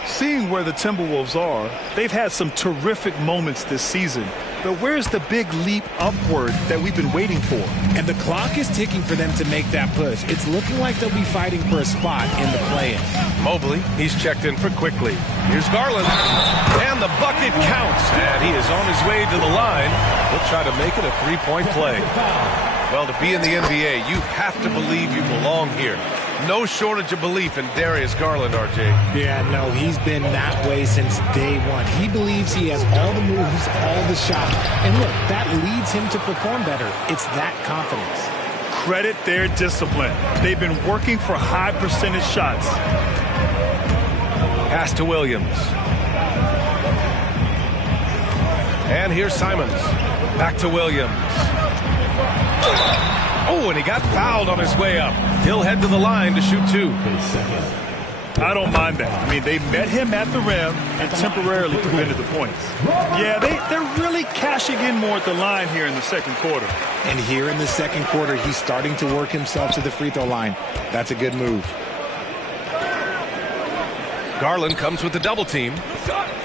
Seeing where the Timberwolves are, they've had some terrific moments this season. But where's the big leap upward that we've been waiting for? And the clock is ticking for them to make that push. It's looking like they'll be fighting for a spot in the play-in. Mobley, he's checked in for Quickly. Here's Garland. And the bucket counts. And he is on his way to the line. He'll try to make it a 3-point play. Well, to be in the NBA, you have to believe you belong here. No shortage of belief in Darius Garland, RJ. Yeah, no, he's been that way since day one. He believes he has all the moves, all the shots. And look, that leads him to perform better. It's that confidence. Credit their discipline. They've been working for high percentage shots. Pass to Williams. And here's Simons. Back to Williams. Oh, and he got fouled on his way up. He'll head to the line to shoot 2. I don't mind that. I mean, they met him at the rim and temporarily prevented the points. Yeah, they're really cashing in more at the line here in the second quarter. And here in the second quarter, he's starting to work himself to the free throw line. That's a good move. Garland comes with the double team.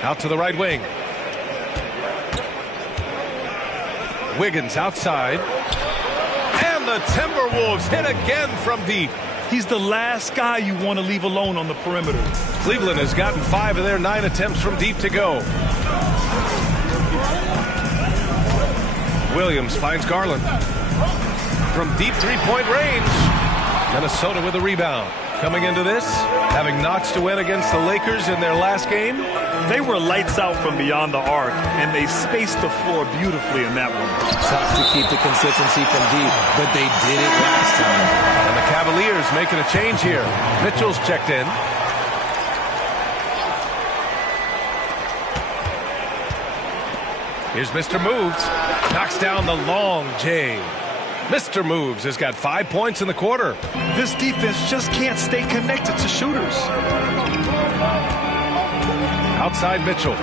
Out to the right wing. Wiggins outside. And the Timberwolves hit again from deep. He's the last guy you want to leave alone on the perimeter. Cleveland has gotten 5 of their 9 attempts from deep to go. Williams finds Garland. From deep 3-point range. Minnesota with a rebound. Coming into this, having notched to win against the Lakers in their last game. They were lights out from beyond the arc, and they spaced the floor beautifully in that one. Tough to keep the consistency from deep, but they did it last time. And the Cavaliers making a change here. Mitchell's checked in. Here's Mr. Moves. Knocks down the long J. Mr. Moves has got 5 points in the quarter. This defense just can't stay connected to shooters. Outside Mitchell.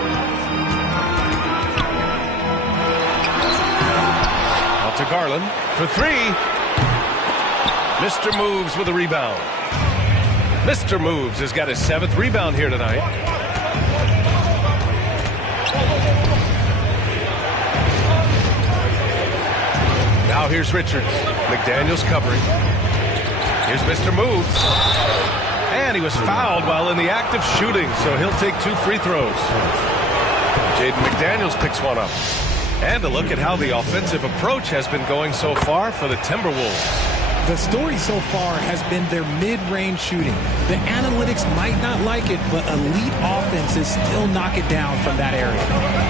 Out to Garland for 3. Mr. Moves with a rebound. Mr. Moves has got his 7th rebound here tonight. Now here's Richards. McDaniels covering. Here's Mr. Moves. And he was fouled while in the act of shooting, so he'll take 2 free throws. Jaden McDaniels picks one up. And a look at how the offensive approach has been going so far for the Timberwolves. The story so far has been their mid-range shooting. The analytics might not like it, but elite offenses still knock it down from that area.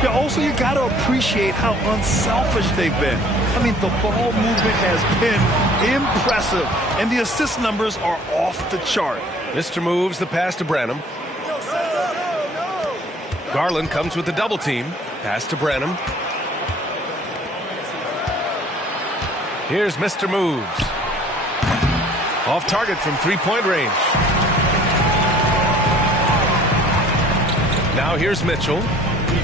Yeah, also, you got to appreciate how unselfish they've been. I mean, the ball movement has been impressive, and the assist numbers are off the chart. Mr. Moves the pass to Branham. Garland comes with the double team. Pass to Branham. Here's Mr. Moves. Off target from 3-point range. Now here's Mitchell.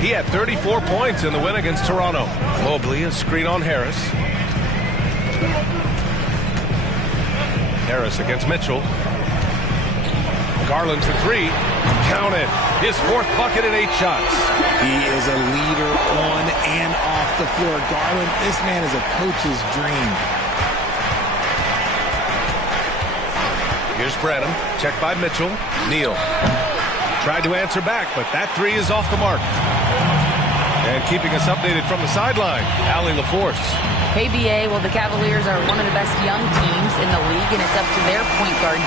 He had 34 points in the win against Toronto. Mobley, a screen on Harris. Harris against Mitchell. Garland for 3. Count it. His 4th bucket in 8 shots. He is a leader on and off the floor. Garland, this man is a coach's dream. Here's Branham. Checked by Mitchell. Neal tried to answer back, but that 3 is off the mark. And keeping us updated from the sideline, Allie LaForce. Hey, BA, well, the Cavaliers are one of the best young teams in the league, and it's up to their point guard.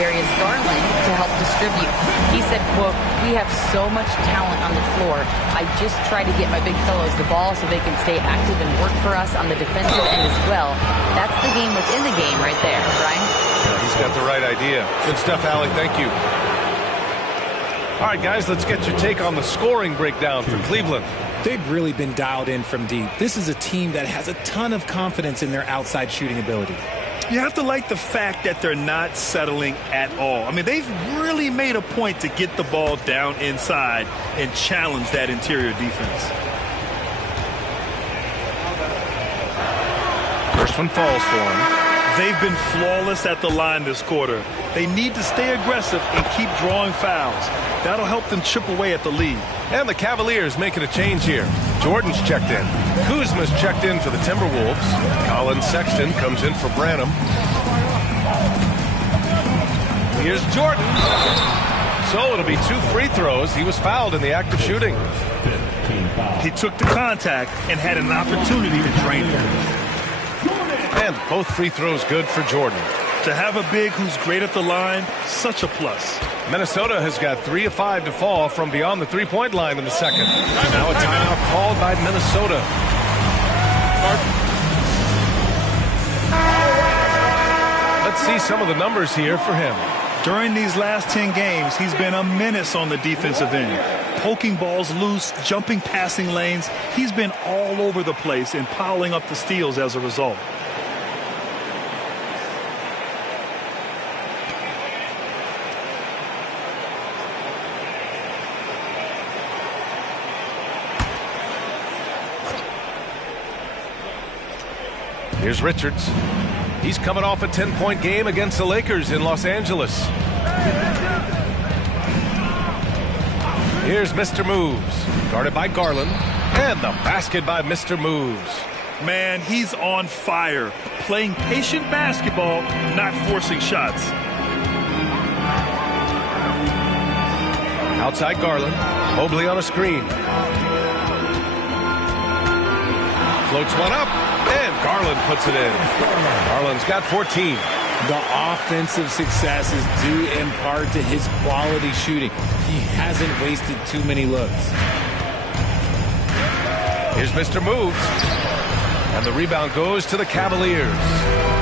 Darius Garland to help distribute. He said, quote, "We have so much talent on the floor. I just try to get my big fellows the ball so they can stay active and work for us on the defensive end as well." That's the game within the game right there, Brian. Yeah, he's got the right idea. Good stuff, Allie. Thank you. All right, guys, let's get your take on the scoring breakdown for Cleveland. They've really been dialed in from deep. This is a team that has a ton of confidence in their outside shooting ability. You have to like the fact that they're not settling at all. I mean, they've really made a point to get the ball down inside and challenge that interior defense. First one falls for them. They've been flawless at the line this quarter. They need to stay aggressive and keep drawing fouls. That'll help them chip away at the lead. And the Cavaliers making a change here. Jordan's checked in. Kuzma's checked in for the Timberwolves. Colin Sexton comes in for Branham. Here's Jordan. So it'll be 2 free throws. He was fouled in the act of shooting. He took the contact and had an opportunity to drain it. And both free throws good for Jordan. To have a big who's great at the line, such a plus. Minnesota has got 3 of 5 to fall from beyond the 3-point line in the second. Now a timeout called by Minnesota. Let's see some of the numbers here for him. During these last 10 games, he's been a menace on the defensive end. Poking balls loose, jumping passing lanes. He's been all over the place and piling up the steals as a result. Here's Richards. He's coming off a 10-point game against the Lakers in Los Angeles. Here's Mr. Moves, guarded by Garland, and the basket by Mr. Moves. Man, he's on fire, playing patient basketball, not forcing shots. Outside Garland. Mobley on a screen. Floats one up, and Garland puts it in. Garland's got 14. The offensive success is due in part to his quality shooting. He hasn't wasted too many looks. Here's Mr. Moves. And the rebound goes to the Cavaliers.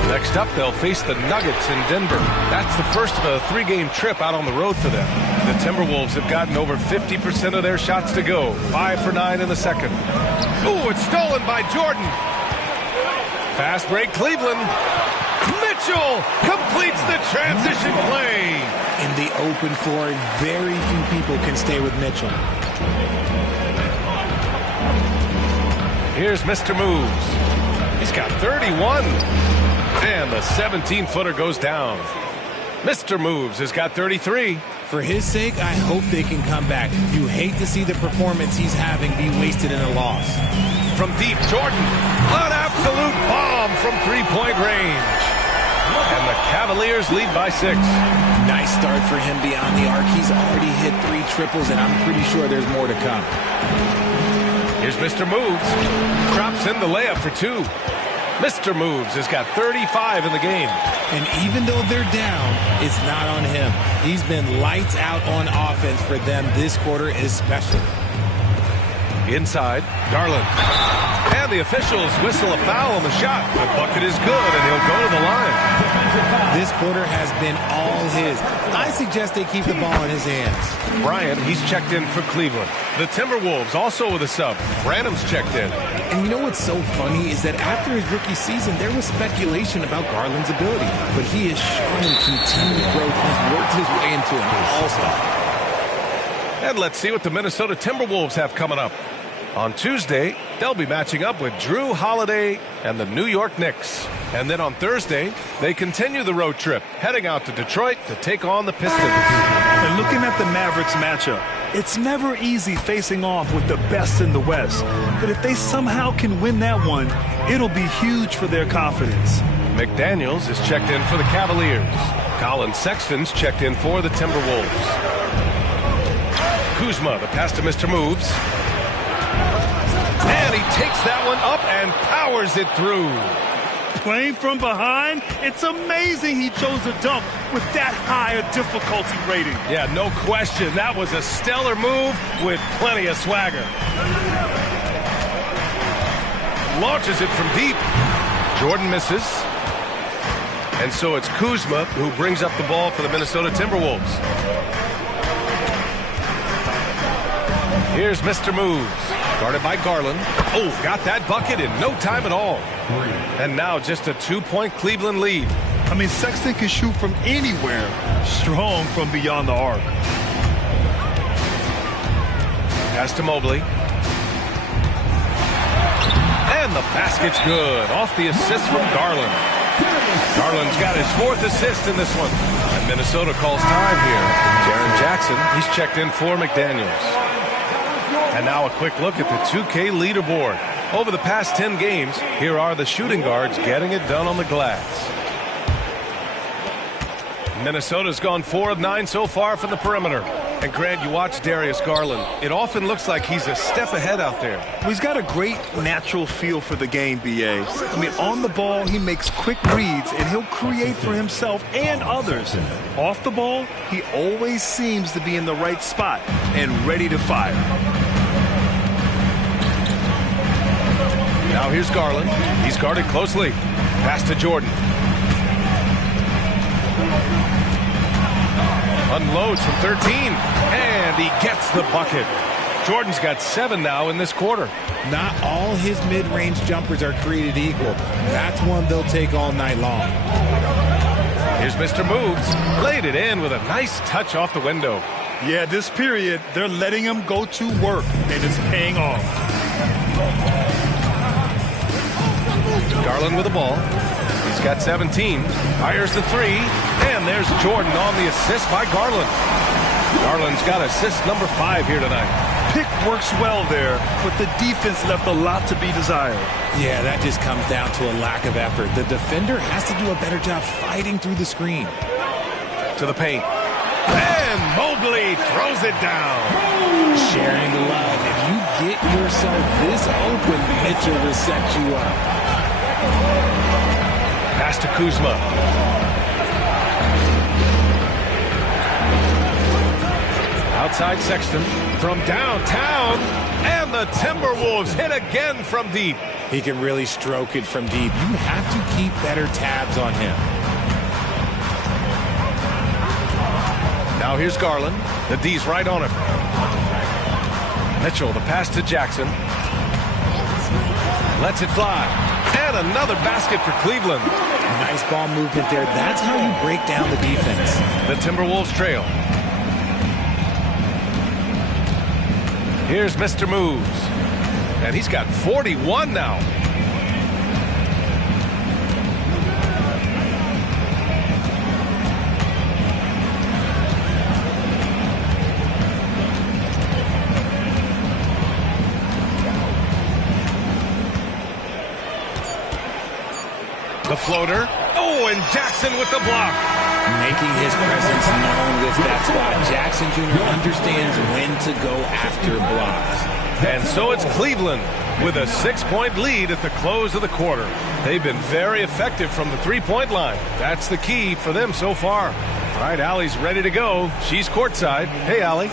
Next up, they'll face the Nuggets in Denver. That's the first of a 3-game trip out on the road for them. The Timberwolves have gotten over 50% of their shots to go. 5 for 9 in the second. Ooh, it's stolen by Jordan. Fast break, Cleveland. Mitchell completes the transition play. In the open floor, very few people can stay with Mitchell. Here's Mr. Moves. He's got 31. And the 17-footer goes down. Mr. Moves has got 33. For his sake, I hope they can come back. You hate to see the performance he's having be wasted in a loss. From deep, Jordan. An absolute bomb from three-point range. And the Cavaliers lead by 6. Nice start for him beyond the arc. He's already hit 3 triples, and I'm pretty sure there's more to come. Here's Mr. Moves. Drops in the layup for 2. Mr. Moves has got 35 in the game. And even though they're down, it's not on him. He's been lights out on offense for them this quarter especially. Inside, Garland. And the officials whistle a foul on the shot. The bucket is good, and he'll go to the line. This quarter has been all his. I suggest they keep the ball in his hands. Bryant, he's checked in for Cleveland. The Timberwolves also with a sub. Branham's checked in. And you know what's so funny is that after his rookie season, there was speculation about Garland's ability. But he has shown continued growth. He's worked his way into an all-star. And let's see what the Minnesota Timberwolves have coming up. On Tuesday, they'll be matching up with Drew Holiday and the New York Knicks. And then on Thursday, they continue the road trip, heading out to Detroit to take on the Pistons. And looking at the Mavericks matchup, it's never easy facing off with the best in the West. But if they somehow can win that one, it'll be huge for their confidence. McDaniels is checked in for the Cavaliers. Colin Sexton's checked in for the Timberwolves. Kuzma, the pass to Mr. Moves. And he takes that one up and powers it through. Playing from behind, it's amazing he chose to dunk with that high a difficulty rating. Yeah, no question. That was a stellar move with plenty of swagger. Launches it from deep. Jordan misses. And so it's Kuzma who brings up the ball for the Minnesota Timberwolves. Here's Mr. Moves. Guarded by Garland. Oh, got that bucket in no time at all. And now just a 2-point Cleveland lead. I mean, Sexton can shoot from anywhere. Strong from beyond the arc. Pass to Mobley. And the basket's good. Off the assist from Garland. Garland's got his 4th assist in this one. And Minnesota calls time here. Jaren Jackson, he's checked in for McDaniels. And now a quick look at the 2K leaderboard. Over the past 10 games, here are the shooting guards getting it done on the glass. Minnesota's gone 4 of 9 so far from the perimeter. And Grant, you watch Darius Garland. It often looks like he's a step ahead out there. Well, he's got a great natural feel for the game, B.A. I mean, on the ball, he makes quick reads, and he'll create for himself and others. Off the ball, he always seems to be in the right spot and ready to fire. Now here's Garland. He's guarded closely. Pass to Jordan. Unloads from 13. And he gets the bucket. Jordan's got 7 now in this quarter. Not all his mid-range jumpers are created equal. That's one they'll take all night long. Here's Mr. Moves. Laid it in with a nice touch off the window. Yeah, this period, they're letting him go to work, and it's paying off. Garland with the ball. He's got 17. Fires the 3. And there's Jordan on the assist by Garland. Garland's got assist number 5 here tonight. Pick works well there, but the defense left a lot to be desired. Yeah, that just comes down to a lack of effort. The defender has to do a better job fighting through the screen. To the paint. And Mobley throws it down. Sharing the love. If you get yourself this open, Mitchell will set you up. Pass to Kuzma. Outside Sexton from downtown, and the Timberwolves hit again from deep. He can really stroke it from deep. You have to keep better tabs on him. Now here's Garland. The D's right on him. Mitchell, the pass to Jackson. Lets it fly. And another basket for Cleveland. Nice ball movement there. That's how you break down the defense. The Timberwolves trail. Here's Mr. Moves. And he's got 41 now. The floater. Oh, and Jackson with the block. Making his presence known with that spot. Jackson Jr. understands when to go after blocks. And so it's Cleveland with a 6-point lead at the close of the quarter. They've been very effective from the three-point line. That's the key for them so far. All right, Allie's ready to go. She's courtside. Hey, Allie.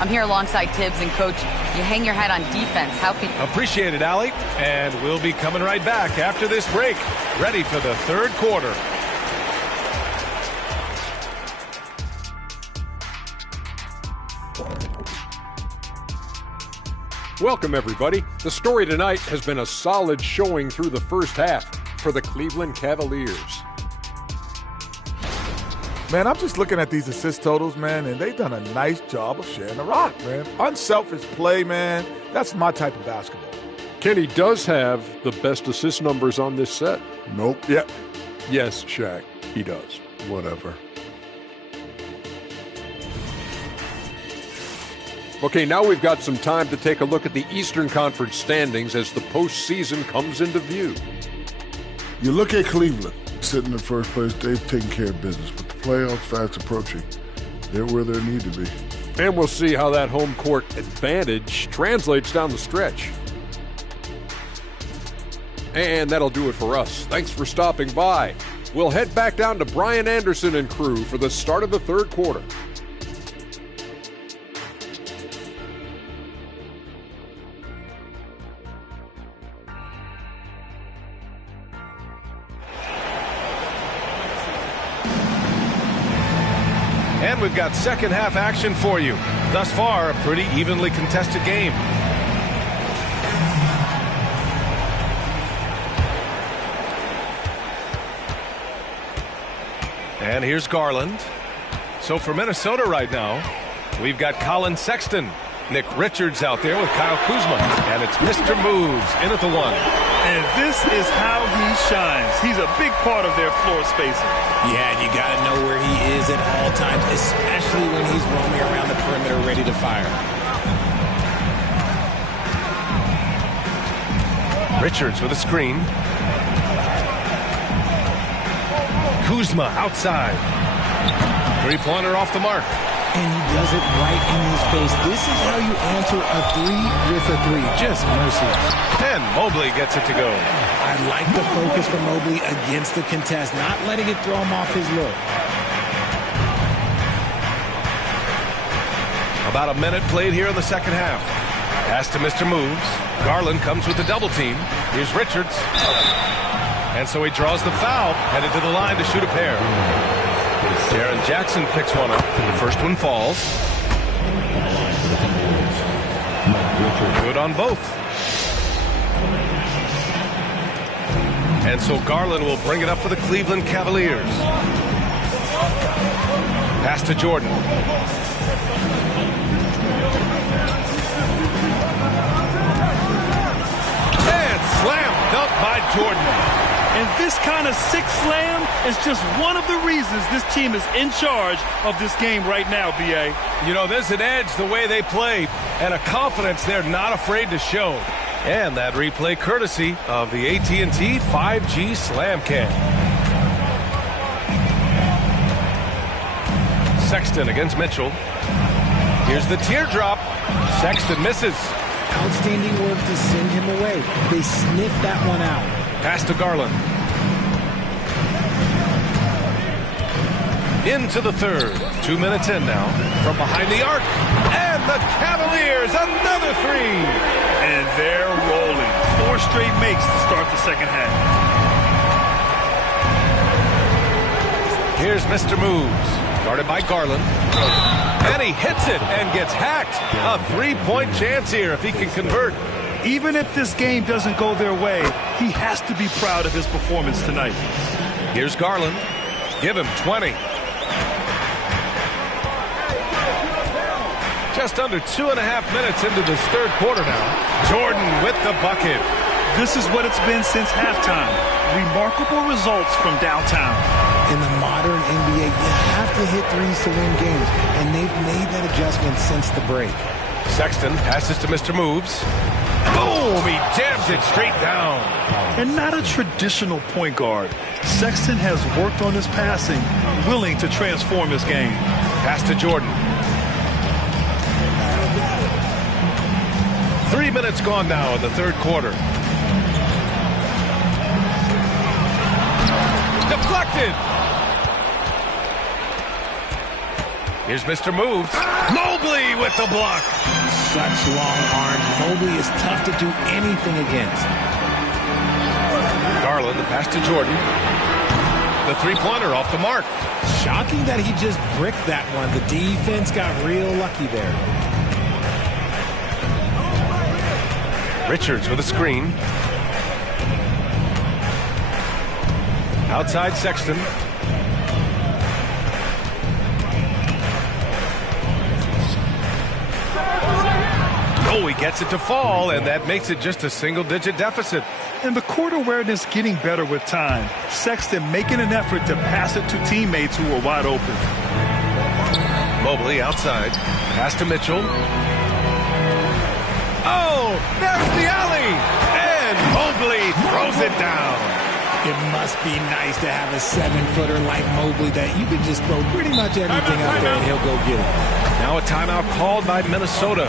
I'm here alongside Tibbs, and Coach, you hang your hat on defense. How can... Appreciate it, Allie. And we'll be coming right back after this break. Ready for the third quarter. Welcome, everybody. The story tonight has been a solid showing through the first half for the Cleveland Cavaliers. Man, I'm just looking at these assist totals, man, and they've done a nice job of sharing the rock, man. Unselfish play, man. That's my type of basketball. Kenny does have the best assist numbers on this set. Nope. Yeah. Yes, Shaq, he does. Whatever. Okay, now we've got some time to take a look at the Eastern Conference standings as the postseason comes into view. You look at Cleveland, sitting in first place. They've taken care of business. With the playoffs fast approaching, they're where they need to be. And we'll see how that home court advantage translates down the stretch. And that'll do it for us. Thanks for stopping by. We'll head back down to Brian Anderson and crew for the start of the third quarter. And we've got second half action for you. Thus far, a pretty evenly contested game. And here's Garland. So for Minnesota right now, we've got Colin Sexton. Nick Richards out there with Kyle Kuzma. And it's Mr. Moves in at the one. And this is how he shines. He's a big part of their floor spacing. Yeah, and you got to know where he is at all times, especially when he's roaming around the perimeter ready to fire. Richards with a screen. Kuzma outside. Three-pointer off the mark. And he does it right in his face. This is how you answer a three with a three. Just merciless. And Mobley gets it to go. I like the focus from Mobley against the contest, not letting it throw him off his look. About a minute played here in the second half. Pass to Mr. Moves. Garland comes with the double team. Here's Richards. And so he draws the foul, headed to the line to shoot a pair. Jaren Jackson picks one up. The first one falls. Good on both. And so Garland will bring it up for the Cleveland Cavaliers. Pass to Jordan. And slam dunk by Jordan. And this kind of six slam is just one of the reasons this team is in charge of this game right now, B.A. You know, there's an edge the way they play and a confidence they're not afraid to show. And that replay courtesy of the AT&T 5G Slam Cam. Sexton against Mitchell. Here's the teardrop. Sexton misses. Outstanding work to send him away. They sniffed that one out. Pass to Garland. Into the third. 2 minutes in now. From behind the arc. And the Cavaliers, another three. And they're rolling. 4 straight makes to start the second half. Here's Mr. Moves. Guarded by Garland. And he hits it and gets hacked. A 3-point chance here if he can convert. Even if this game doesn't go their way, he has to be proud of his performance tonight. Here's Garland. Give him 20. Just under 2.5 minutes into this third quarter now. Jordan with the bucket. This is what it's been since halftime. Remarkable results from downtown. In the modern NBA, you have to hit threes to win games, and they've made that adjustment since the break. Sexton passes to Mr. Moves. Boom! He jams it straight down. And not a traditional point guard. Sexton has worked on his passing, willing to transform his game. Pass to Jordan. 3 minutes gone now in the third quarter. Deflected. Here's Mr. Moves. Mobley with the block. Such long arms. Mobley is tough to do anything against. Garland, the pass to Jordan. The three-pointer off the mark. Shocking that he just bricked that one. The defense got real lucky there. Richards with a screen. Outside Sexton. Oh, he gets it to fall, and that makes it just a single-digit deficit. And the court awareness getting better with time. Sexton making an effort to pass it to teammates who are wide open. Mobley outside. Pass to Mitchell. Oh, there's the alley. And Mobley throws it down. It must be nice to have a 7-footer like Mobley that you can just throw pretty much anything out there and he'll go get it. Now a timeout called by Minnesota.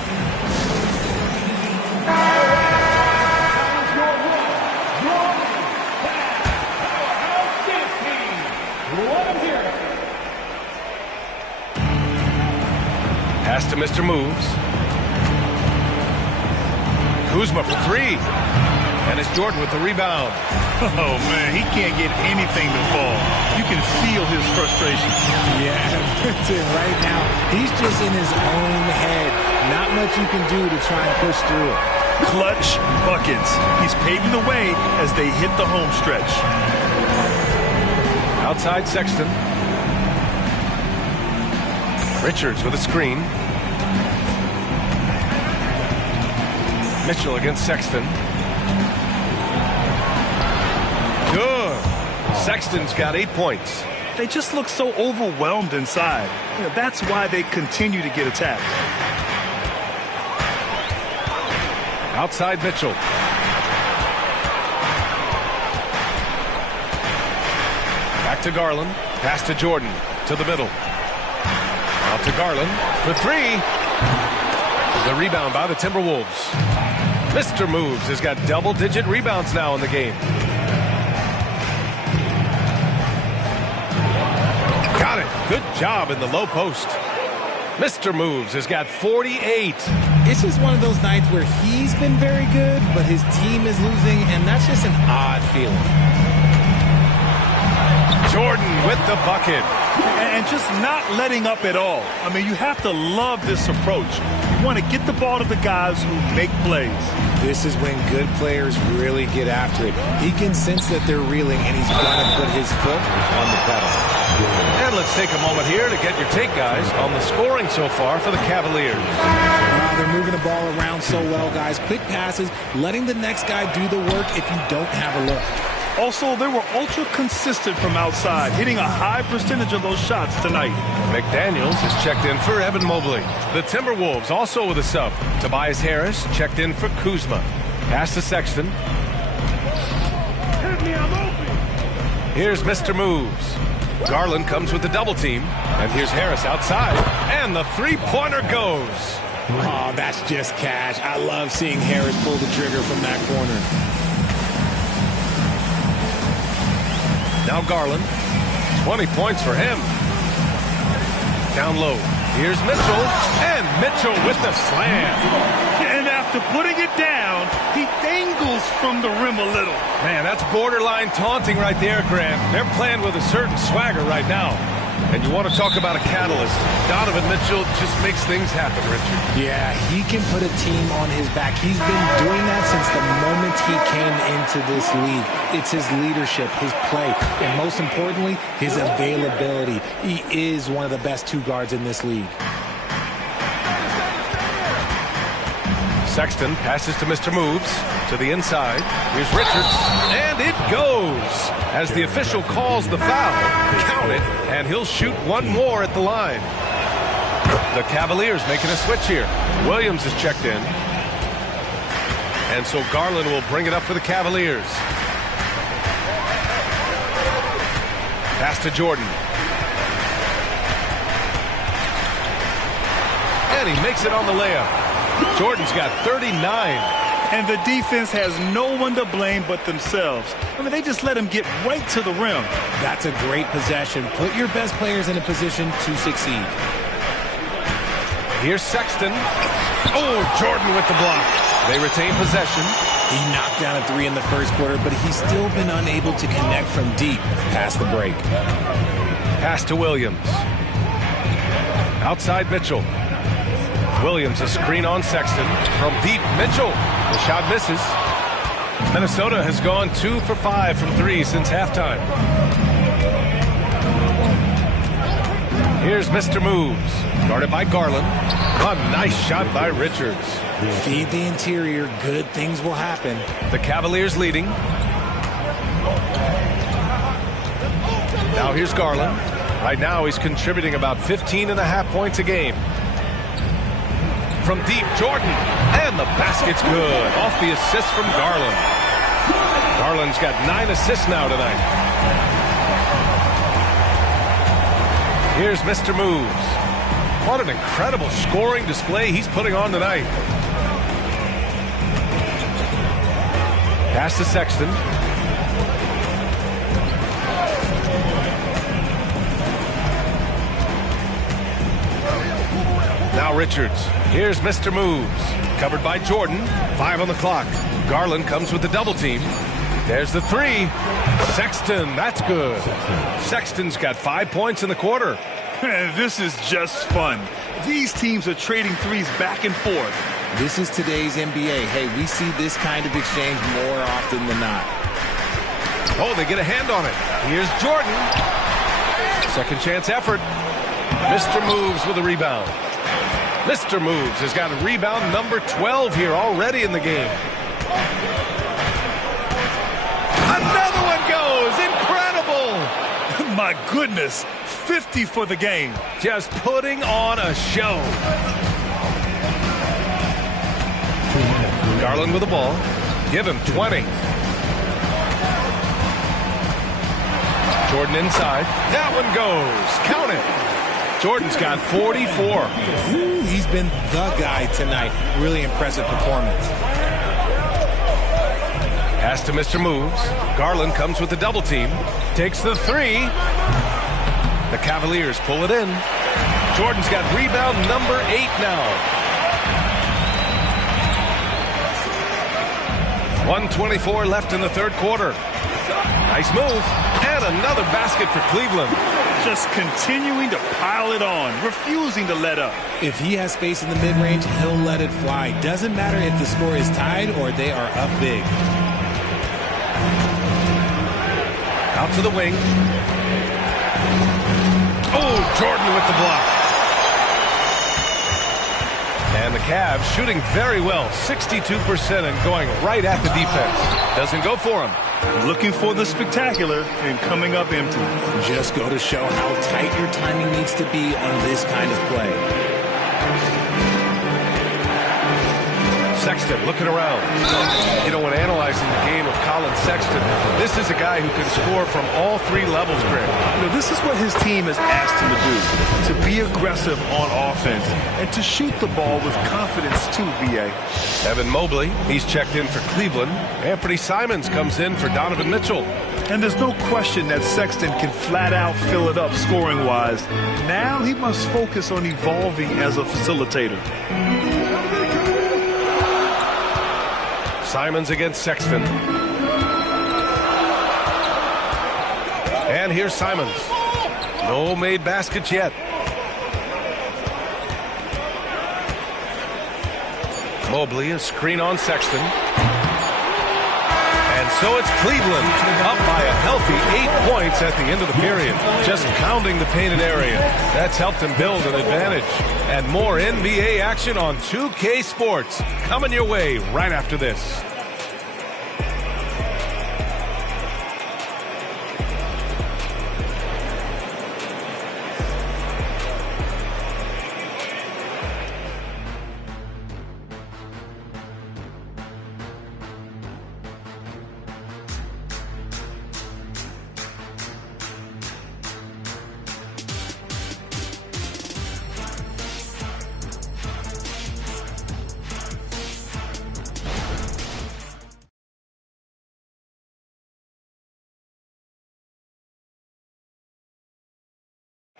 Pass to Mr. Moves. Kuzma for three. And it's Jordan with the rebound. Oh, man, he can't get anything to fall. You can feel his frustration. Yeah, right now, he's just in his own head. Not much you can do to try and push through it. Clutch buckets. He's paving the way as they hit the home stretch. Outside Sexton. Richards with a screen. Mitchell against Sexton. Good. Sexton's got 8 points. They just look so overwhelmed inside. You know, that's why they continue to get attacked. Outside Mitchell. Back to Garland. Pass to Jordan. To the middle. Out to Garland for three. The rebound by the Timberwolves. Mr. Moves has got double-digit rebounds now in the game. Got it. Good job in the low post. Mr. Moves has got 48. It's just one of those nights where he's been very good, but his team is losing, and that's just an odd feeling. Jordan with the bucket. And just not letting up at all. I mean, you have to love this approach. You want to get the ball to the guys who make plays. This is when good players really get after it. He can sense that they're reeling, and he's going to put his foot on the pedal. And let's take a moment here to get your take, guys, on the scoring so far for the Cavaliers. Wow, they're moving the ball around so well, guys. Quick passes, letting the next guy do the work if you don't have a look. Also, they were ultra consistent from outside, hitting a high percentage of those shots tonight. McDaniels is checked in for Evan Mobley. The Timberwolves also with a sub. Tobias Harris checked in for Kuzma. Pass to Sexton. Here's Mr. Moves. Garland comes with the double team. And here's Harris outside. And the three-pointer goes. Oh, that's just cash. I love seeing Harris pull the trigger from that corner. Now Garland. 20 points for him. Down low. Here's Mitchell. And Mitchell with the slam. And after putting it down, he dangles from the rim a little. Man, that's borderline taunting right there, Grant. They're playing with a certain swagger right now. And you want to talk about a catalyst. Donovan Mitchell just makes things happen, Richard. Yeah, he can put a team on his back. He's been doing that since the moment he came into this league. It's his leadership, his play, and most importantly, his availability. He is one of the best two guards in this league. Sexton passes to Mr. Moves to the inside. Here's Richards, and it goes. As the official calls the foul, count it, and he'll shoot one more at the line. The Cavaliers making a switch here. Williams is checked in. And so Garland will bring it up for the Cavaliers. Pass to Jordan. And he makes it on the layup. Jordan's got 39. And the defense has no one to blame but themselves. I mean, they just let him get right to the rim. That's a great possession. Put your best players in a position to succeed. Here's Sexton. Oh, Jordan with the block. They retain possession. He knocked down a three in the first quarter, but he's still been unable to connect from deep past the break. Pass to Williams. Outside Mitchell. Williams a screen on Sexton. From deep, Mitchell. The shot misses. Minnesota has gone 2 for 5 from 3 since halftime. Here's Mr. Moves. Guarded by Garland. A nice shot by Richards. Feed the interior. Good things will happen. The Cavaliers leading. Now here's Garland. Right now he's contributing about 15.5 points a game. From deep, Jordan. And the basket's good. Off the assist from Garland. Garland's got 9 assists now tonight. Here's Mr. Moves. What an incredible scoring display he's putting on tonight. Pass to Sexton. Now Richards. Here's Mr. Moves. Covered by Jordan. 5 on the clock. Garland comes with the double team. There's the three. Sexton, that's good. Sexton's got 5 points in the quarter. This is just fun. These teams are trading threes back and forth. This is today's NBA. Hey, we see this kind of exchange more often than not. Oh, they get a hand on it. Here's Jordan. Second chance effort. Mr. Moves with a rebound. Mr. Moves has got a rebound number 12 here already in the game. Another one goes. Incredible. My goodness. 50 for the game. Just putting on a show. Garland with the ball. Give him 20. Jordan inside. That one goes. Count it. Jordan's got 44. Ooh, he's been the guy tonight. Really impressive performance. Pass to Mr. Moves. Garland comes with the double team. Takes the three. The Cavaliers pull it in. Jordan's got rebound number 8 now. 1:24 left in the third quarter. Nice move. And another basket for Cleveland. Just continuing to pile it on, refusing to let up. If he has space in the mid-range, he'll let it fly. Doesn't matter if the score is tied or they are up big. Out to the wing. Oh, Jordan with the block. And the Cavs shooting very well, 62% and going right at the defense. Doesn't go for him. Looking for the spectacular and coming up empty. Just go to show how tight your timing needs to be on this kind of play. Sexton looking around. You know, when analyzing the game of Colin Sexton, this is a guy who can score from all three levels, Greg. You know, this is what his team has asked him to do, to be aggressive on offense and to shoot the ball with confidence too, B.A. Evan Mobley, he's checked in for Cleveland. Anthony Simons comes in for Donovan Mitchell. And there's no question that Sexton can flat out fill it up scoring-wise. Now he must focus on evolving as a facilitator. Simons against Sexton. And here's Simons. No made baskets yet. Mobley, a screen on Sexton. And so it's Cleveland up by a healthy 8 points at the end of the period. Just pounding the painted area. That's helped them build an advantage. And more NBA action on 2K Sports coming your way right after this.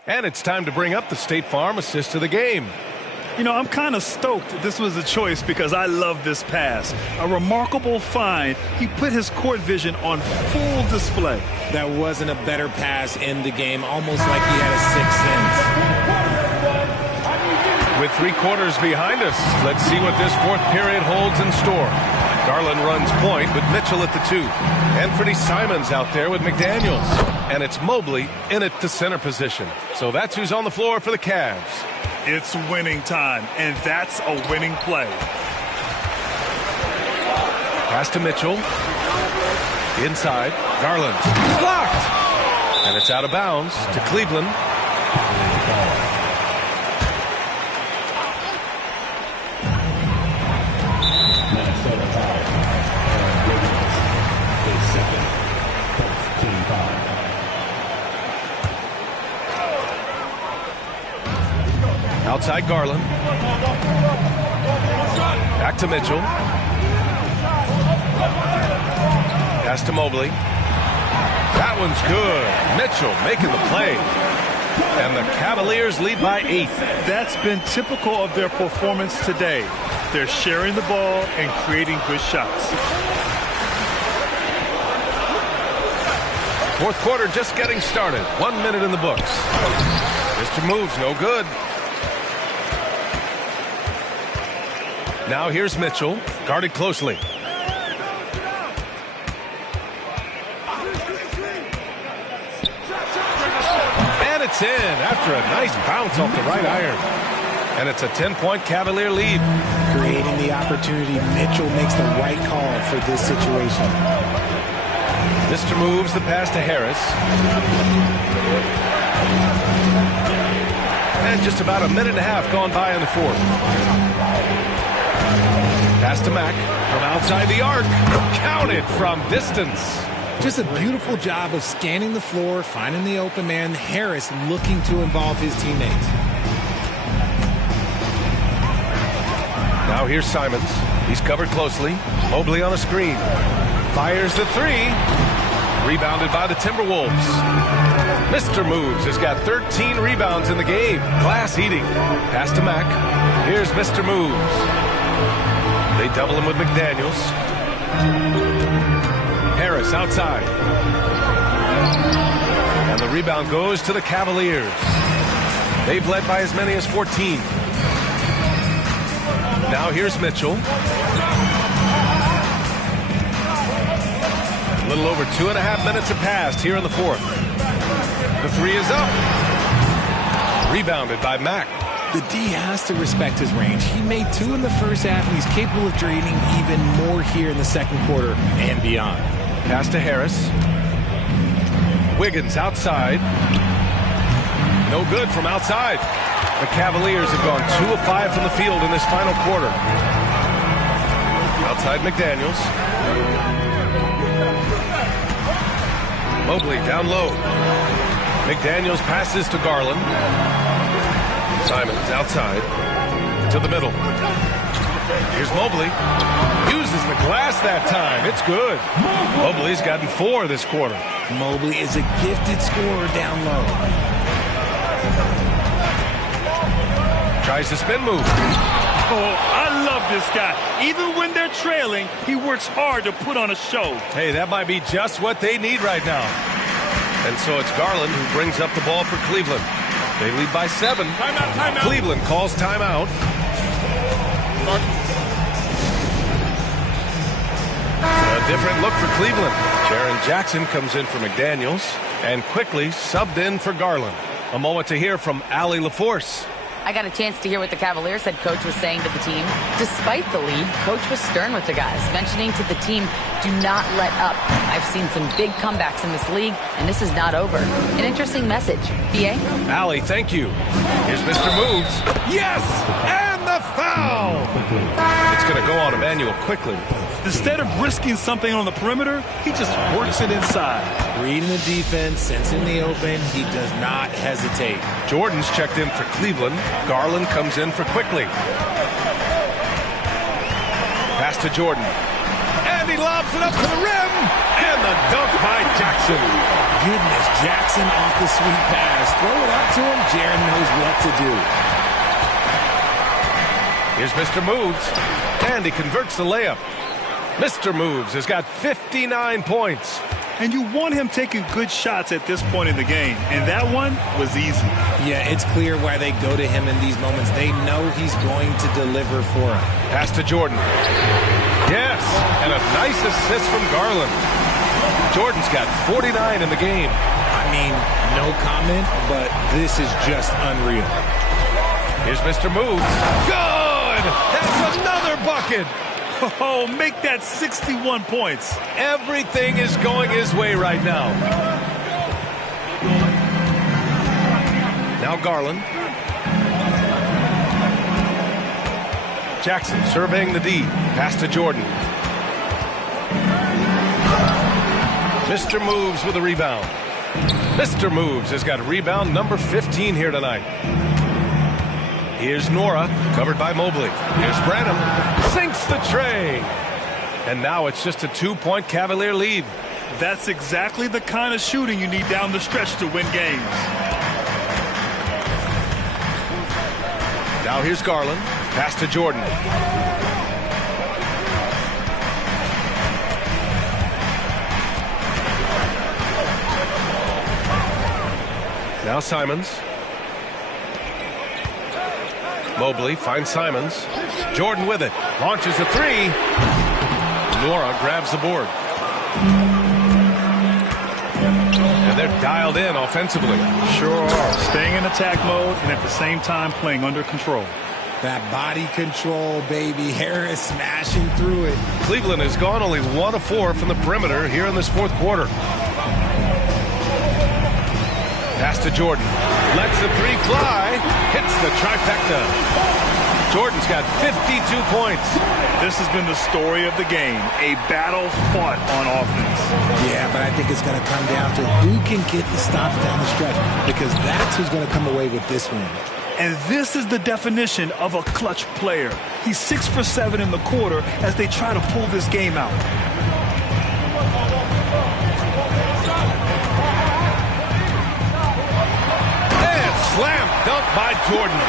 And it's time to bring up the State Farm assist of the game. You know, I'm kind of stoked this was a choice because I love this pass. A remarkable find. He put his court vision on full display. That wasn't a better pass in the game, almost like he had a sixth sense. With 3 quarters behind us, let's see what this fourth period holds in store. Garland runs point with Mitchell at the 2. Anthony Simons out there with McDaniels. And it's Mobley in at the center position. So that's who's on the floor for the Cavs. It's winning time, and that's a winning play. Pass to Mitchell. Inside. Garland. Blocked! And it's out of bounds to Cleveland. Outside Garland. Back to Mitchell. Pass to Mobley. That one's good. Mitchell making the play. And the Cavaliers lead by 8. That's been typical of their performance today. They're sharing the ball and creating good shots. Fourth quarter just getting started. 1 minute in the books. Mr. Moves, no good. Now here's Mitchell, guarded closely. And it's in after a nice bounce off the right iron. And it's a 10-point Cavalier lead. Creating the opportunity, Mitchell makes the right call for this situation. Mr. Moves the pass to Harris. And just about a minute and a half gone by in the fourth. Pass to Mack from outside the arc. Counted from distance. Just a beautiful job of scanning the floor, finding the open man. Harris looking to involve his teammates. Now here's Simons. He's covered closely. Mobley on a screen. Fires the 3. Rebounded by the Timberwolves. Mr. Moves has got 13 rebounds in the game. Glass eating. Pass to Mack. Here's Mr. Moves. They double him with McDaniels. Harris outside. And the rebound goes to the Cavaliers. They've led by as many as 14. Now here's Mitchell. A little over 2.5 minutes have passed here in the fourth. The 3 is up. Rebounded by Mack. The D has to respect his range. He made 2 in the first half, and he's capable of draining even more here in the second quarter and beyond. Pass to Harris. Wiggins outside. No good from outside. The Cavaliers have gone 2 of 5 from the field in this final quarter. outside McDaniels. Mobley down low. McDaniels passes to Garland. Simons outside to the middle. Here's Mobley. Uses the glass that time. It's good. Mobley's gotten 4 this quarter. Mobley is a gifted scorer down low. Tries to spin move. Oh, I love this guy. Even when they're trailing, he works hard to put on a show. Hey, that might be just what they need right now. And so it's Garland who brings up the ball for Cleveland. They lead by 7. Timeout. Cleveland calls timeout. A different look for Cleveland. Jaren Jackson comes in for McDaniels and quickly subbed in for Garland. A moment to hear from Allie LaForce. I got a chance to hear what the Cavaliers head coach was saying to the team. Despite the lead, coach was stern with the guys, mentioning to the team, do not let up. I've seen some big comebacks in this league, and this is not over. An interesting message. B.A.? Allie, thank you. Here's Mr. Moves. Yes! And the foul! It's going to go on Emmanuel quickly. Instead of risking something on the perimeter, he just works it inside. Reading the defense, sensing the open, he does not hesitate. Jordan's checked in for Cleveland. Garland comes in for quickly. Pass to Jordan. And he lobs it up to the rim. And the dunk by Jackson. Goodness, Jackson off the sweet pass. Throw it up to him. Jaren knows what to do. Here's Mr. Moves. And he converts the layup. Mr. Moves has got 59 points. And you want him taking good shots at this point in the game. And that one was easy. Yeah, it's clear why they go to him in these moments. They know he's going to deliver for them. Pass to Jordan. Yes, and a nice assist from Garland. Jordan's got 49 in the game. I mean, no comment, but this is just unreal. Here's Mr. Moves. Good! That's another bucket! Oh, make that 61 points. Everything is going his way right now. Now Garland. Jackson surveying the D. Pass to Jordan. Mr. Moves with a rebound. Mr. Moves has got rebound number 15 here tonight. Here's Nora, covered by Mobley. Here's Branham, sinks the tray. And now it's just a 2-point Cavalier lead. That's exactly the kind of shooting you need down the stretch to win games. Now here's Garland, pass to Jordan. Now Simons. Mobley finds Simons. Jordan with it. Launches a 3. Nora grabs the board. And they're dialed in offensively. Sure are. Staying in attack mode and at the same time playing under control. That body control, baby. Harris smashing through it. Cleveland has gone only 1 of 4 from the perimeter here in this fourth quarter. Pass to Jordan. Lets the 3 fly. Hits the trifecta. Jordan's got 52 points. This has been the story of the game. A battle fought on offense. Yeah, but I think it's going to come down to who can get the stops down the stretch, because that's who's going to come away with this win. And this is the definition of a clutch player. He's 6 for 7 in the quarter as they try to pull this game out. And slam dunk by Jordan.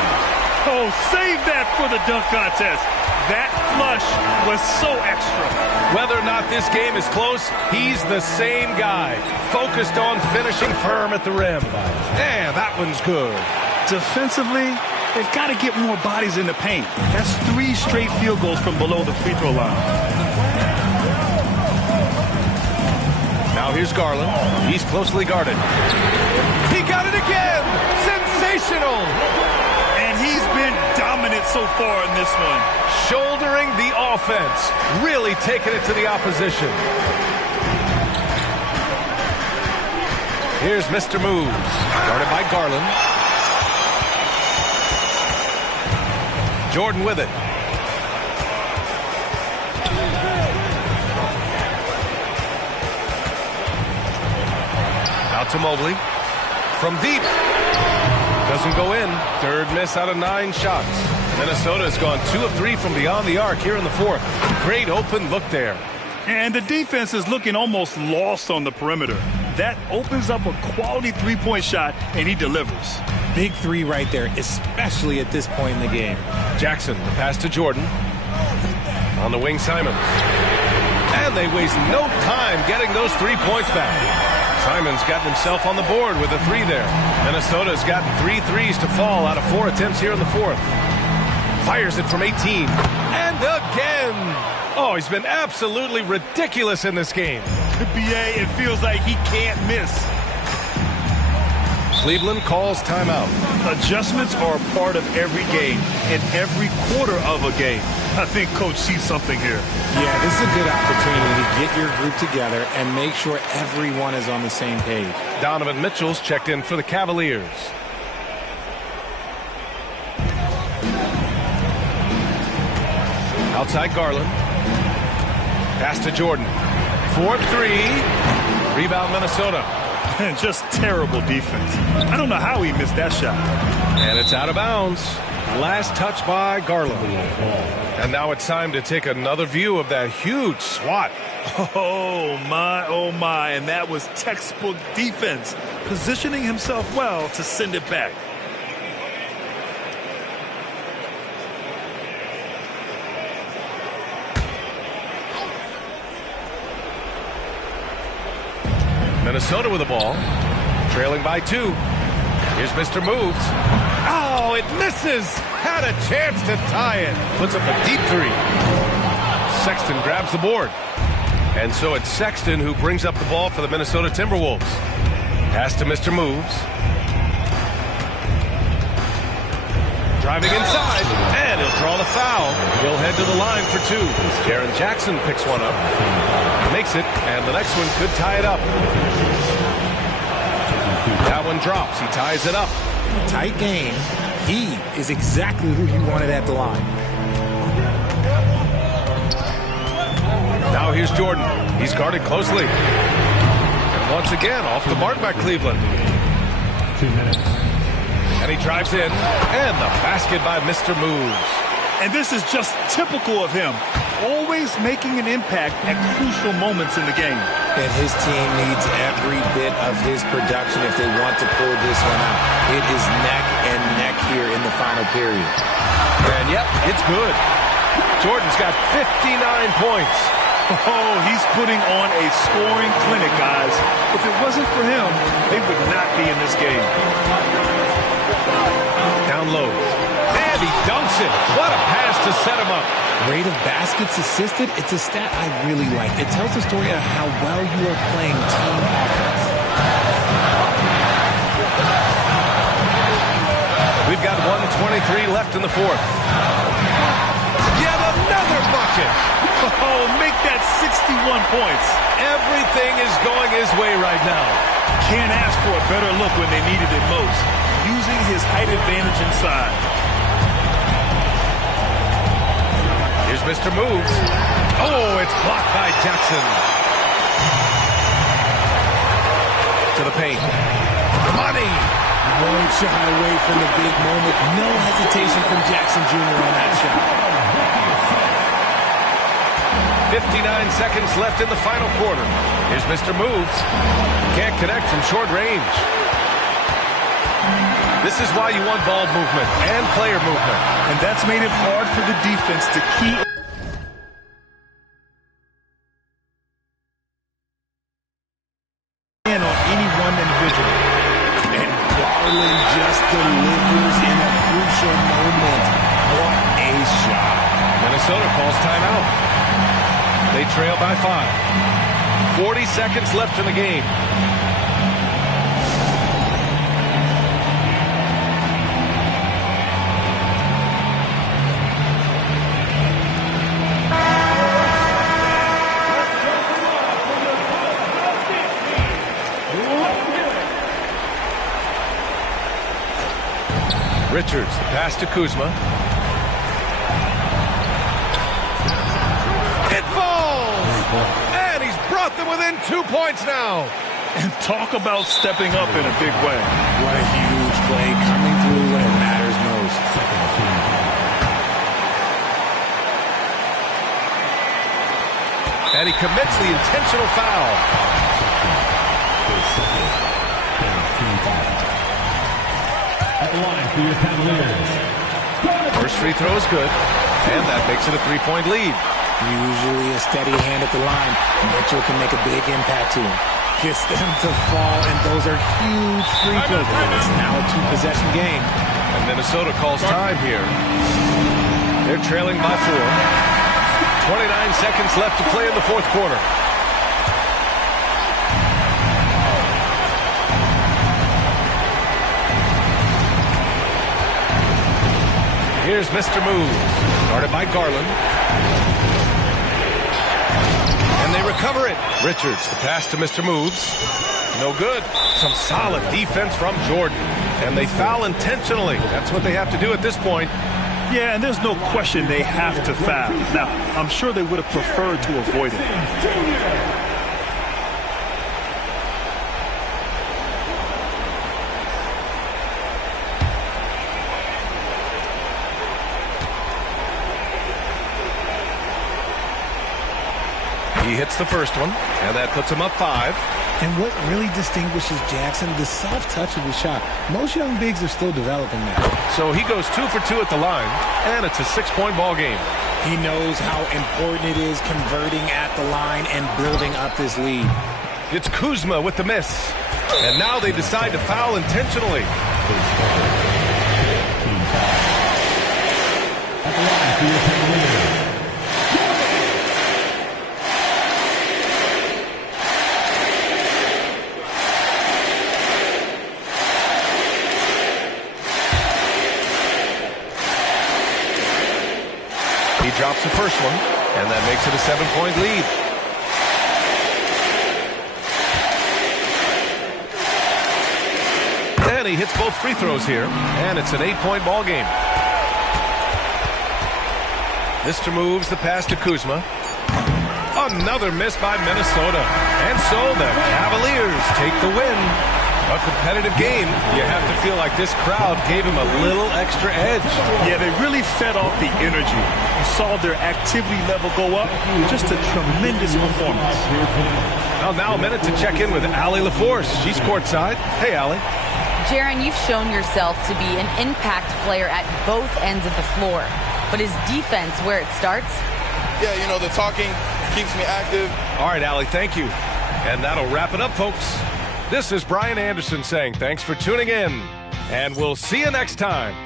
Oh, save that for the dunk contest. That flush was so extra. Whether or not this game is close, he's the same guy. Focused on finishing firm at the rim. And that one's good. Defensively, they've got to get more bodies in the paint. That's 3 straight field goals from below the free throw line. Now here's Garland. He's closely guarded. He got it again! Sensational! And he's been dominant so far in this one. Shouldering the offense. Really taking it to the opposition. Here's Mr. Moves. Guarded by Garland. Jordan with it. to Mobley. From deep. Doesn't go in. Third miss out of 9 shots. Minnesota has gone 2 of 3 from beyond the arc here in the fourth. Great open look there. And the defense is looking almost lost on the perimeter. That opens up a quality three-point shot, and he delivers. Big three right there, especially at this point in the game. Jackson, the pass to Jordan. On the wing, Simons. And they waste no time getting those 3 points back. Simons got himself on the board with a 3 there. Minnesota's gotten 3 threes to fall out of 4 attempts here in the fourth. Fires it from 18. And again! Oh, he's been absolutely ridiculous in this game. BA, it feels like he can't miss. Cleveland calls timeout. Adjustments are a part of every game and every quarter of a game. I think Coach sees something here. Yeah, this is a good opportunity to get your group together and make sure everyone is on the same page. Donovan Mitchell's checked in for the Cavaliers. Outside Garland. Pass to Jordan. 4-3. Rebound Minnesota. Just terrible defense. I don't know how he missed that shot. And it's out of bounds. Last touch by Garland. And now it's time to take another view of that huge swat. Oh, my. And that was textbook defense. Positioning himself well to send it back. Minnesota with the ball. Trailing by 2. Here's Mr. Moves. Oh, it misses. Had a chance to tie it. Puts up a deep 3. Sexton grabs the board. And so it's Sexton who brings up the ball for the Minnesota Timberwolves. Pass to Mr. Moves. Driving inside. And he'll draw the foul. He'll head to the line for 2. Jaren Jackson picks one up. Makes it. And the next one could tie it up. That one drops. He ties it up. In a tight game, he is exactly who you wanted at the line. Now here's Jordan. He's guarded closely. And once again, off the mark by Cleveland. 2 minutes. And he drives in. And the basket by Mr. Moves. And this is just typical of him. Always making an impact at crucial moments in the game. And his team needs every bit of his production if they want to pull this one out. It is neck and neck here in the final period. And yep, it's good. Jordan's got 59 points. Oh, he's putting on a scoring clinic, guys. If it wasn't for him, they would not be in this game. Down low. And he dunks it. What a pass to set him up. Rate of baskets assisted, it's a stat I really like. It tells the story of how well you are playing team offense. We've got 1:23 left in the fourth. Yet another bucket. Oh, make that 61 points. Everything is going his way right now. Can't ask for a better look when they needed it most. Using his height advantage inside. Here's Mr. Moves. Oh, it's blocked by Jackson. To the paint. Money. Won't shy away from the big moment. No hesitation from Jackson Jr. on that shot. 59 seconds left in the final quarter. Here's Mr. Moves. Can't connect from short range. This is why you want ball movement and player movement. And that's made it hard for the defense to key in on any one individual. And Garland just delivers in a crucial moment. What a shot. Minnesota calls timeout. They trail by 5. 40 seconds left in the game. Richards, the pass to Kuzma. It falls! And he's brought them within 2 points now. And talk about stepping up in a big way. What a huge play, coming through when it matters most. And he commits the intentional foul. At the line for your Cavaliers. First free throw is good, and that makes it a 3-point lead. Usually a steady hand at the line. Mitchell can make a big impact to him. Gets them to fall, and those are huge free throws. It's now a 2-possession game. And Minnesota calls time here. They're trailing by 4. 29 seconds left to play in the fourth quarter. Here's Mr. Moves, guarded by Garland. And they recover it. Richards, the pass to Mr. Moves. No good. Some solid defense from Jordan. And they foul intentionally. That's what they have to do at this point. Yeah, and there's no question they have to foul. Now, I'm sure they would have preferred to avoid it. He hits the first one, and that puts him up 5. And what really distinguishes Jackson, the soft touch of his shot. Most young bigs are still developing that. So he goes 2 for 2 at the line, and it's a 6-point ball game. He knows how important it is converting at the line and building up this lead. It's Kuzma with the miss. And now they decide to foul intentionally. At the line for your Cavaliers. He drops the first one, and that makes it a 7-point lead. And he hits both free throws here, and it's an 8-point ball game. Mr. Moves the pass to Kuzma. Another miss by Minnesota. And so the Cavaliers take the win. A competitive game. You have to feel like this crowd gave him a little extra edge. Yeah, they really fed off the energy. You saw their activity level go up. Just a tremendous performance. Well, now a minute to check in with Allie LaForce. She's courtside. Hey, Allie. Jaron, you've shown yourself to be an impact player at both ends of the floor. But is defense where it starts? Yeah, you know, the talking keeps me active. All right, Allie, thank you. And that'll wrap it up, folks. This is Brian Anderson saying thanks for tuning in, and we'll see you next time.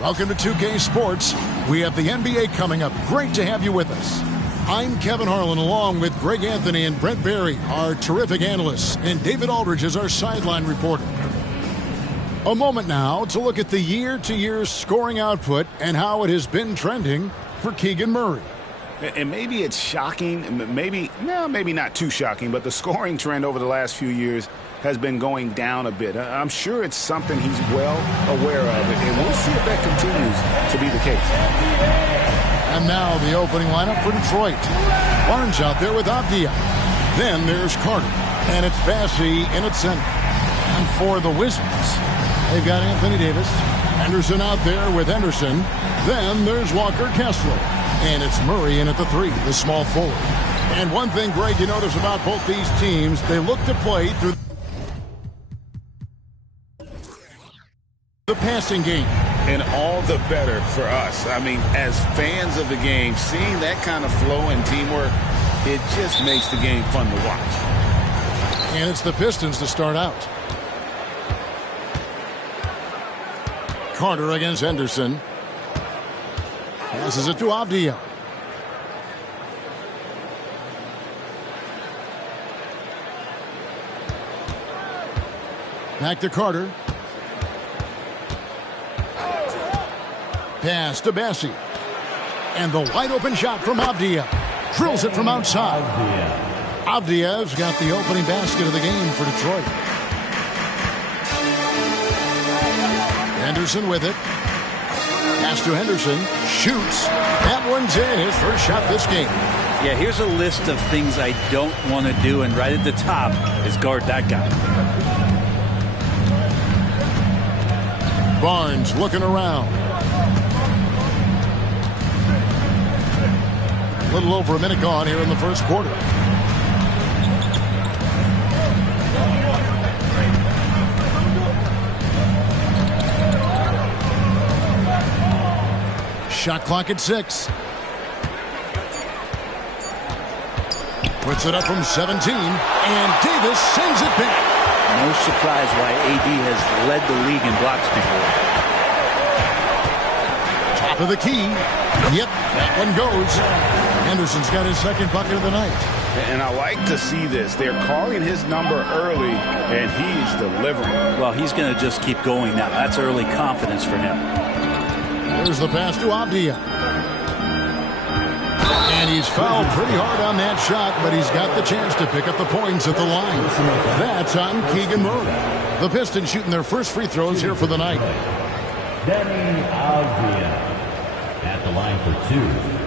Welcome to 2K Sports. We have the NBA coming up. Great to have you with us. I'm Kevin Harlan, along with Greg Anthony and Brent Barry, our terrific analysts, and David Aldridge is our sideline reporter. A moment now to look at the year-to-year scoring output and how it has been trending for Keegan Murray. And maybe it's shocking, maybe not too shocking, but the scoring trend over the last few years has been going down a bit. I'm sure it's something he's well aware of, and we'll see if that continues to be the case. And now the opening lineup for Detroit. Barnes out there with Avdia. Then there's Carter, and it's Bassey in at center. And for the Wizards, they've got Anthony Davis. Henderson out there with Henderson. Then there's Walker Kessler. And it's Murray in at the 3, the small forward. And one thing, Greg, you notice about both these teams, they look to play through the passing game. And all the better for us. I mean, as fans of the game, seeing that kind of flow and teamwork, it just makes the game fun to watch. And it's the Pistons to start out. Carter against Henderson. Passes it to Avdia. Back to Carter. Pass to Bassey. And the wide open shot from Avdia. Drills it from outside. Avdia's got the opening basket of the game for Detroit. Henderson with it. Pass to Henderson. Shoots. That one's in. His first shot this game. Yeah, here's a list of things I don't want to do, and right at the top is guard that guy. Barnes looking around. A little over a minute gone here in the first quarter. Shot clock at 6. Puts it up from 17, and Davis sends it back. No surprise why AD has led the league in blocks before. Top of the key. Yep, that one goes. Henderson's got his second bucket of the night. And I like to see this. They're calling his number early, and he's delivering. Well, he's going to just keep going now. That's early confidence for him. Here's the pass to Avdia. And he's fouled pretty hard on that shot, but he's got the chance to pick up the points at the line. That's on Keegan Murray. The Pistons shooting their first free throws here for the night. Danny Avdia at the line for 2.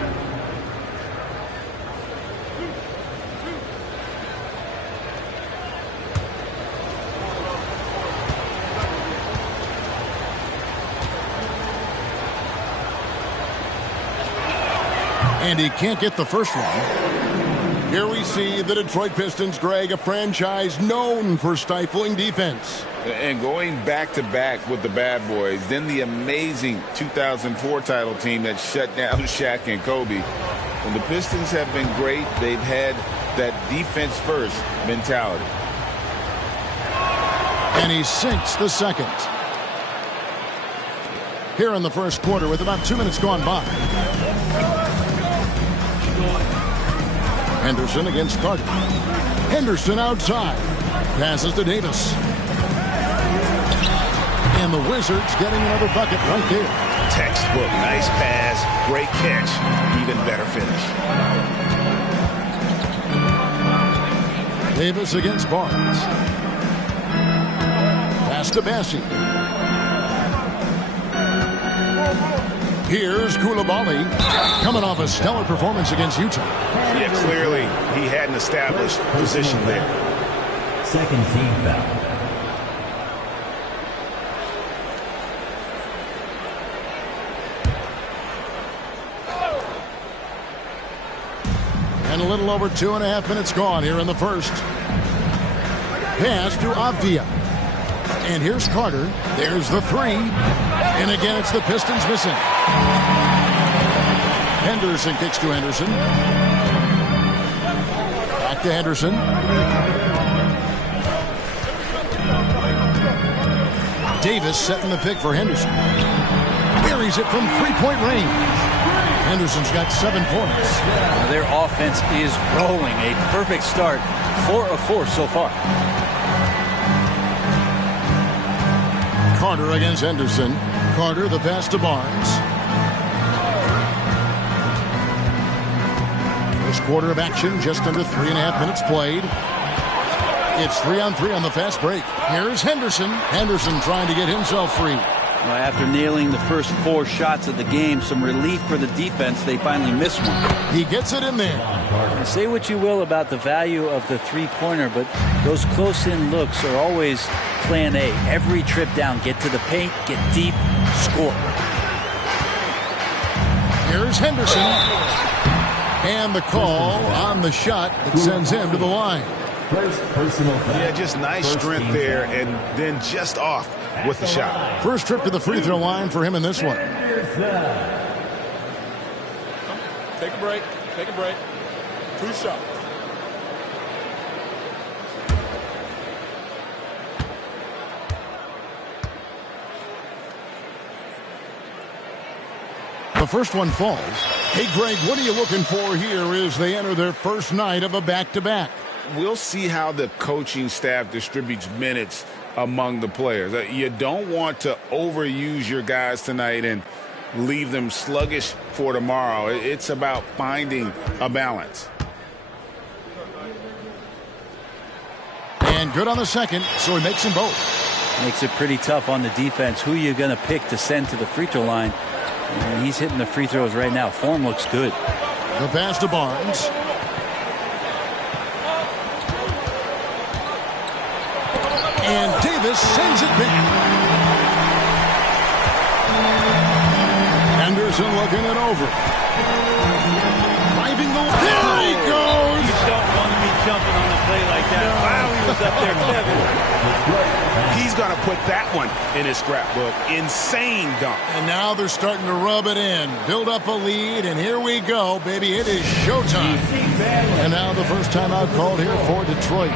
And he can't get the first one. Here we see the Detroit Pistons, Greg, a franchise known for stifling defense. And going back-to-back with the bad boys, then the amazing 2004 title team that shut down Shaq and Kobe. And the Pistons have been great. They've had that defense-first mentality. And he sinks the second. Here in the first quarter with about 2 minutes gone by. Henderson against Carter. Henderson outside. Passes to Davis. And the Wizards getting another bucket right there. Textbook, nice pass, great catch, even better finish. Davis against Barnes. Pass to Bassey. Here's Koulibaly, coming off a stellar performance against Utah. Yeah, clearly he had an established position there. Second team foul. And a little over 2.5 minutes gone here in the first. Pass to Avdia. And here's Carter. There's the 3. And again, it's the Pistons missing. Henderson kicks to Henderson. Back to Henderson. Davis setting the pick for Henderson. Buries it from three-point range. Henderson's got 7 points. Now their offense is rolling. A perfect start. 4 of 4 so far. Carter against Henderson. Carter, the pass to Barnes. First quarter of action, just under 3.5 minutes played. It's 3-on-3 on the fast break. Here's Henderson. Henderson trying to get himself free. Well, after nailing the first 4 shots of the game, some relief for the defense. They finally missed one. He gets it in there. Say what you will about the value of the three-pointer, but those close-in looks are always plan A. Every trip down, get to the paint, get deep, score. Here's Henderson. And the call on the shot that sends him to the line. First personal foul. Yeah, just nice strength there, and then just off with the shot. First trip to the free throw line for him in this one. Take a break. Take a break. 2 shots. The first one falls. Hey, Greg, what are you looking for here as they enter their first night of a back-to-back? We'll see how the coaching staff distributes minutes among the players. You don't want to overuse your guys tonight and leave them sluggish for tomorrow. It's about finding a balance. And good on the second, so he makes them both. Makes it pretty tough on the defense. Who are you going to pick to send to the free throw line? And he's hitting the free throws right now. Form looks good. The pass to Barnes. And Davis sends it back. Henderson looking it over. Driving the... There he goes! You don't want to be jumping on a play like that. Wow, he was up there, Kevin. He's going to put that one in his scrapbook. Insane dunk. And now they're starting to rub it in. Build up a lead, and here we go, baby. It is showtime. And now the first timeout called here for Detroit.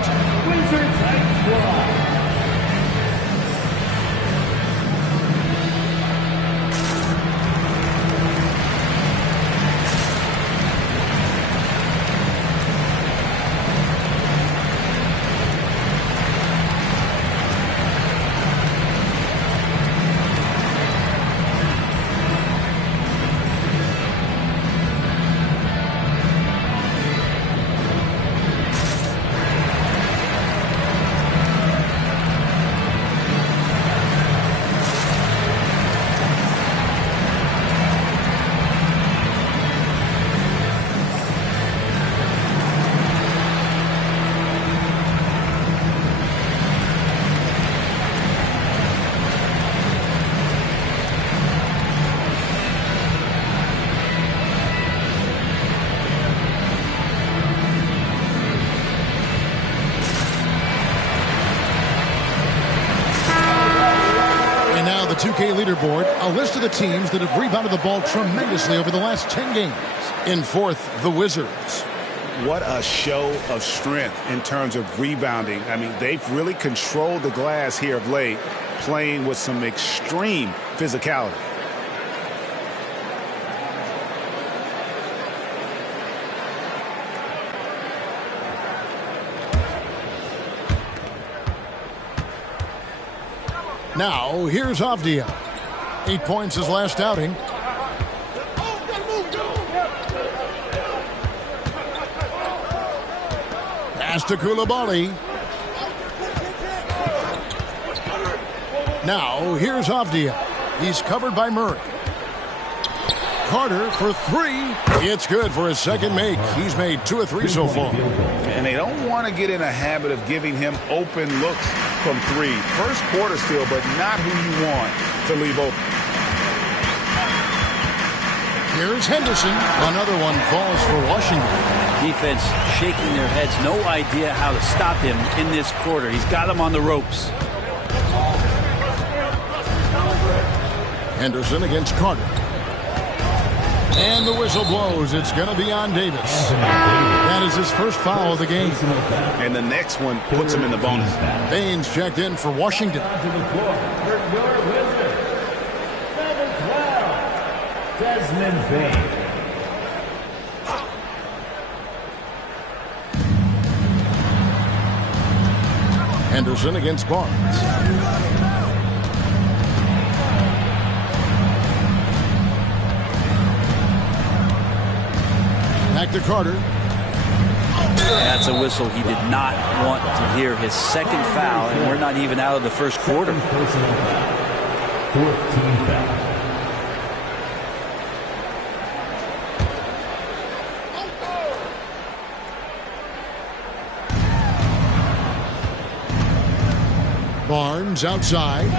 The 2K leaderboard, a list of the teams that have rebounded the ball tremendously over the last 10 games. In fourth, the Wizards. What a show of strength in terms of rebounding. I mean, they've really controlled the glass here of late, playing with some extreme physicality. Now, here's Avdia. 8 points his last outing. Pass to Koulibaly. Now, here's Avdia. He's covered by Murray. Carter for 3. It's good for his second make. He's made 2 of 3 so far. And they don't want to get in a habit of giving him open looks from 3. First quarter still, but not who you want to leave open. Here's Henderson. Another one falls for Washington. Defense shaking their heads. No idea how to stop him in this quarter. He's got him on the ropes. Henderson against Carter. And the whistle blows. It's going to be on Davis. That is his first foul of the game. And the next one puts him in the bonus. Baines checked in for Washington. Desmond Baines. Henderson against Barnes. Back to Carter. That's a whistle he did not want to hear. His second foul, and we're not even out of the first quarter. 4th team foul. Barnes outside.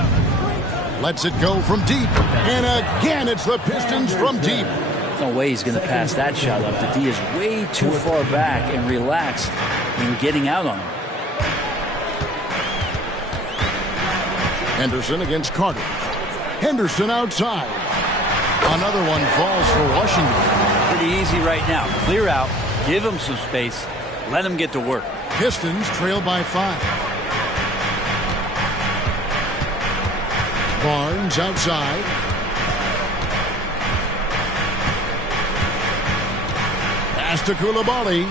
Lets it go from deep. And again, it's the Pistons from deep. There's no way he's going to pass that shot up. The D is way too far back and relaxed in getting out on him. Henderson against Carter. Henderson outside. Another one falls for Washington. Pretty easy right now. Clear out. Give him some space. Let him get to work. Pistons trail by 5. Barnes outside. Pass to Coulibaly.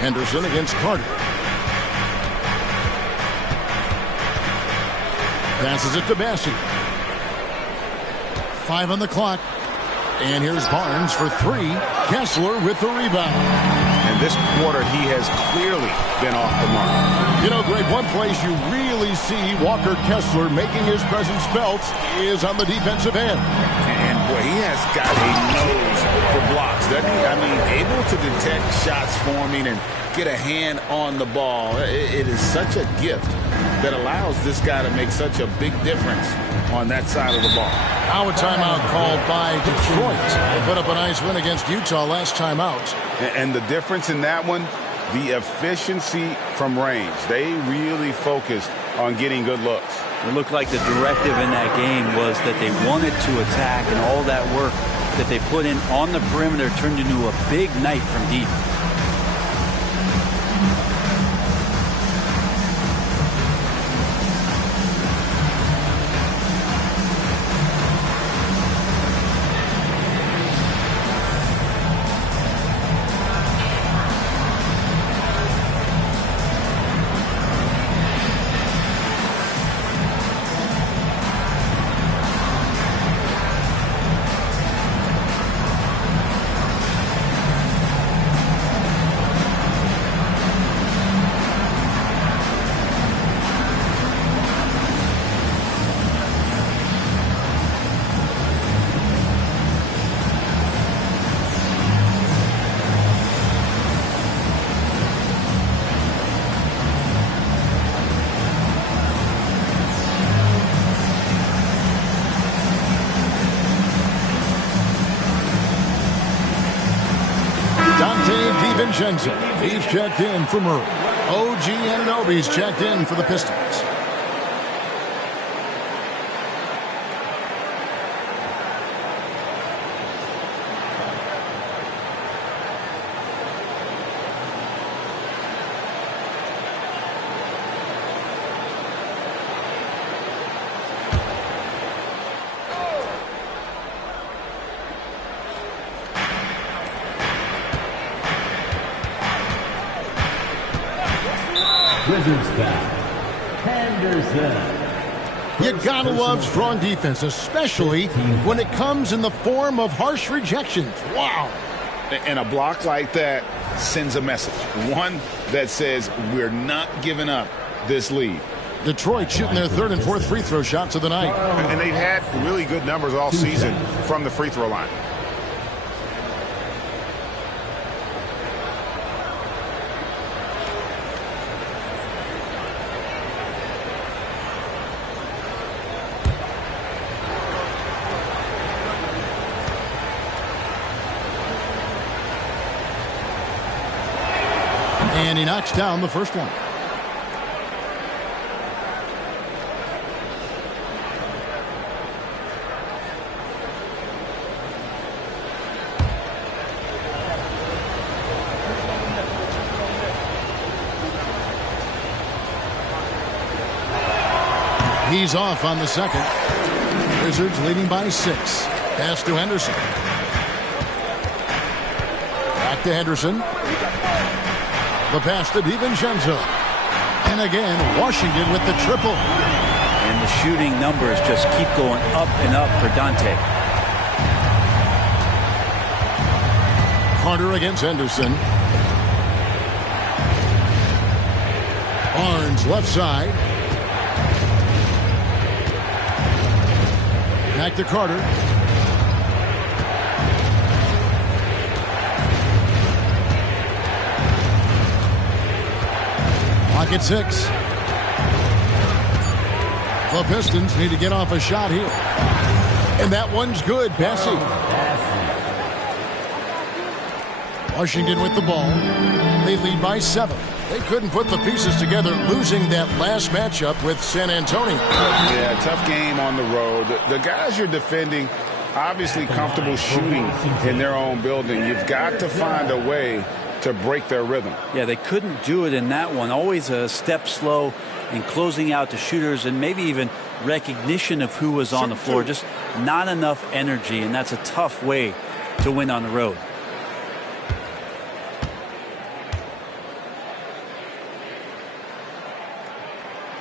Henderson against Carter. Passes it to Bassey. 5 on the clock. And here's Barnes for 3. Kessler with the rebound. And this quarter, he has clearly been off the mark. You know, Greg, one place you really see Walker Kessler making his presence felt is on the defensive end. And, boy, he has got a nose for blocks, doesn't he? I mean, able to detect shots forming and get a hand on the ball. It is such a gift that allows this guy to make such a big difference on that side of the ball. Now a timeout called by Detroit. They put up a nice win against Utah last time out. And the difference in that one, the efficiency from range. They really focused on getting good looks. It looked like the directive in that game was that they wanted to attack, and all that work that they put in on the perimeter turned into a big night from deep. He's checked in for Murray. OG Anunoby's checked in for the Pistons. Wizards foul. Henderson. You gotta love strong defense, especially when it comes in the form of harsh rejections. Wow. And a block like that sends a message. One that says we're not giving up this lead. Detroit shooting their 3rd and 4th free throw shots of the night. And they've had really good numbers all season from the free throw line. And he knocks down the first one. He's off on the second. Wizards leading by 6. Pass to Henderson. Back to Henderson. The pass to DiVincenzo. And again, Washington with the triple. And the shooting numbers just keep going up and up for Dante. Carter against Henderson. Barnes left side. Back to Carter. Clock at 6. The Pistons need to get off a shot here. And that one's good. Passing. Washington with the ball. They lead by 7. They couldn't put the pieces together, losing that last matchup with San Antonio. Yeah, tough game on the road. The guys you're defending, obviously comfortable shooting in their own building. You've got to find a way to break their rhythm. Yeah, they couldn't do it in that one. Always a step slow in closing out the shooters and maybe even recognition of who was on the floor. Just not enough energy, and that's a tough way to win on the road.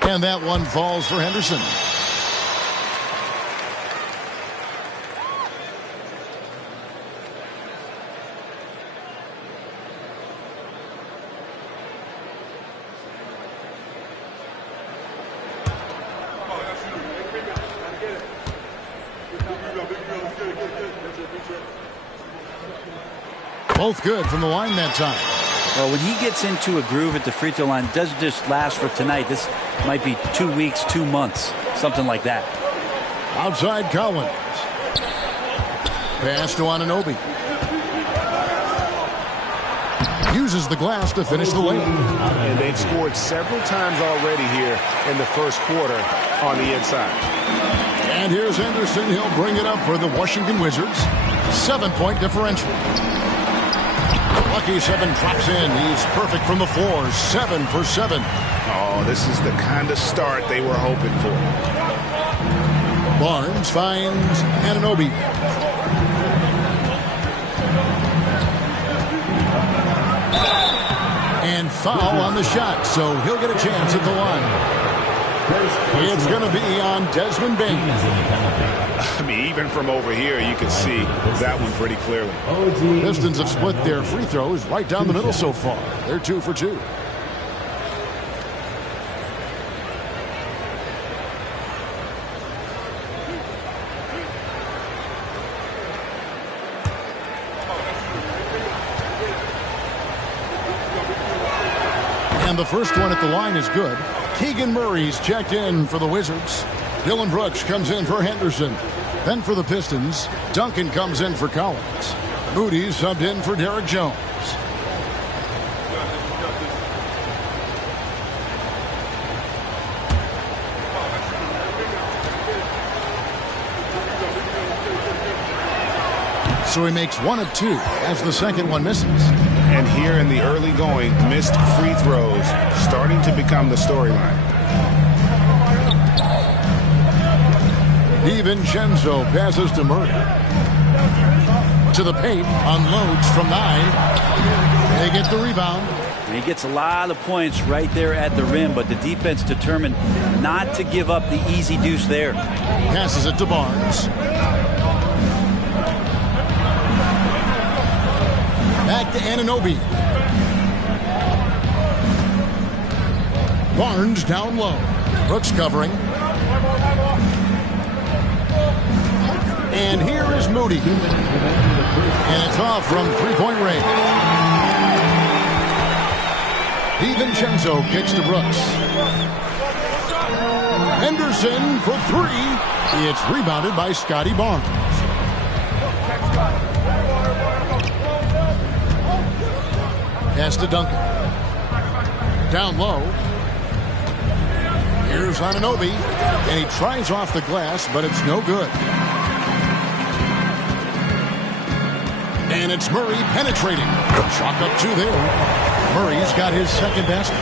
And that one falls for Henderson. Both good from the line that time. Well, when he gets into a groove at the free throw line, it doesn't just last for tonight. This might be 2 weeks, 2 months, something like that. Outside Collins. Pass to Anunoby. Uses the glass to finish the lane. And they've scored several times already here in the first quarter on the inside. And here's Henderson. He'll bring it up for the Washington Wizards. 7-point differential. Lucky 7 drops in. He's perfect from the floor. 7 for 7. Oh, this is the kind of start they were hoping for. Barnes finds Anunoby. And foul on the shot, so he'll get a chance at the line. It's going to be on Desmond Bain. I mean, even from over here, you can see that one pretty clearly. Pistons have split their free throws right down the middle so far. They're 2 for 2. And the first one at the line is good. Keegan Murray's checked in for the Wizards. Dylan Brooks comes in for Henderson. Then for the Pistons, Duncan comes in for Collins. Moody subbed in for Derek Jones. So he makes 1 of 2 as the second one misses. And here in the early going, missed free throws starting to become the storyline. DiVincenzo passes to Murray. To the paint, unloads from 9. They get the rebound. He gets a lot of points right there at the rim, but the defense determined not to give up the easy deuce there. Passes it to Barnes. Back to Anunoby. Barnes down low. Brooks covering. And here is Moody. And it's off from three-point range. DiVincenzo kicks to Brooks. Henderson for 3. It's rebounded by Scotty Barnes. Pass to Duncan. Down low. Here's Anunoby. And he tries off the glass, but it's no good. And it's Murray penetrating. Chalk up 2 there. Murray's got his second basket.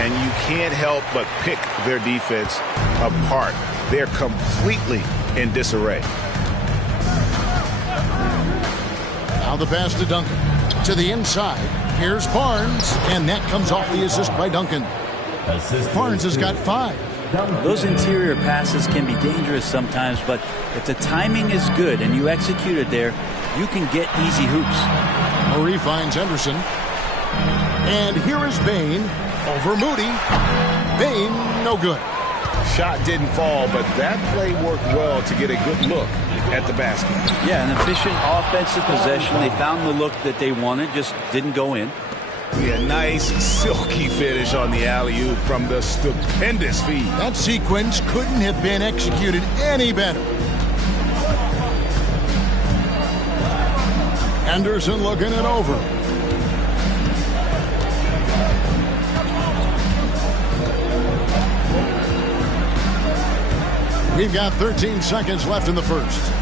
And you can't help but pick their defense apart. They're completely in disarray. Now the pass to Duncan. To the inside. Here's Barnes. And that comes off the assist by Duncan. Barnes has got 5. Those interior passes can be dangerous sometimes, but if the timing is good and you execute it there, you can get easy hoops. Murray finds Henderson. And here is Bain over Moody. Bain, no good. Shot didn't fall, but that play worked well to get a good look at the basket. Yeah, an efficient offensive possession. They found the look that they wanted, just didn't go in. Yeah, nice silky finish on the alley-oop from the stupendous feed. That sequence couldn't have been executed any better. Anderson looking it over. We've got 13 seconds left in the first.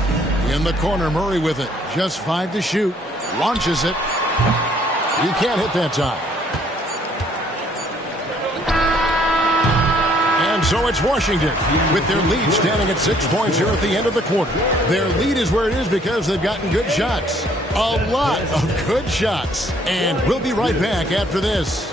In the corner, Murray with it. Just 5 to shoot. Launches it. He can't hit that time. And so it's Washington with their lead standing at 6 points here at the end of the quarter. Their lead is where it is because they've gotten good shots. A lot of good shots. And we'll be right back after this.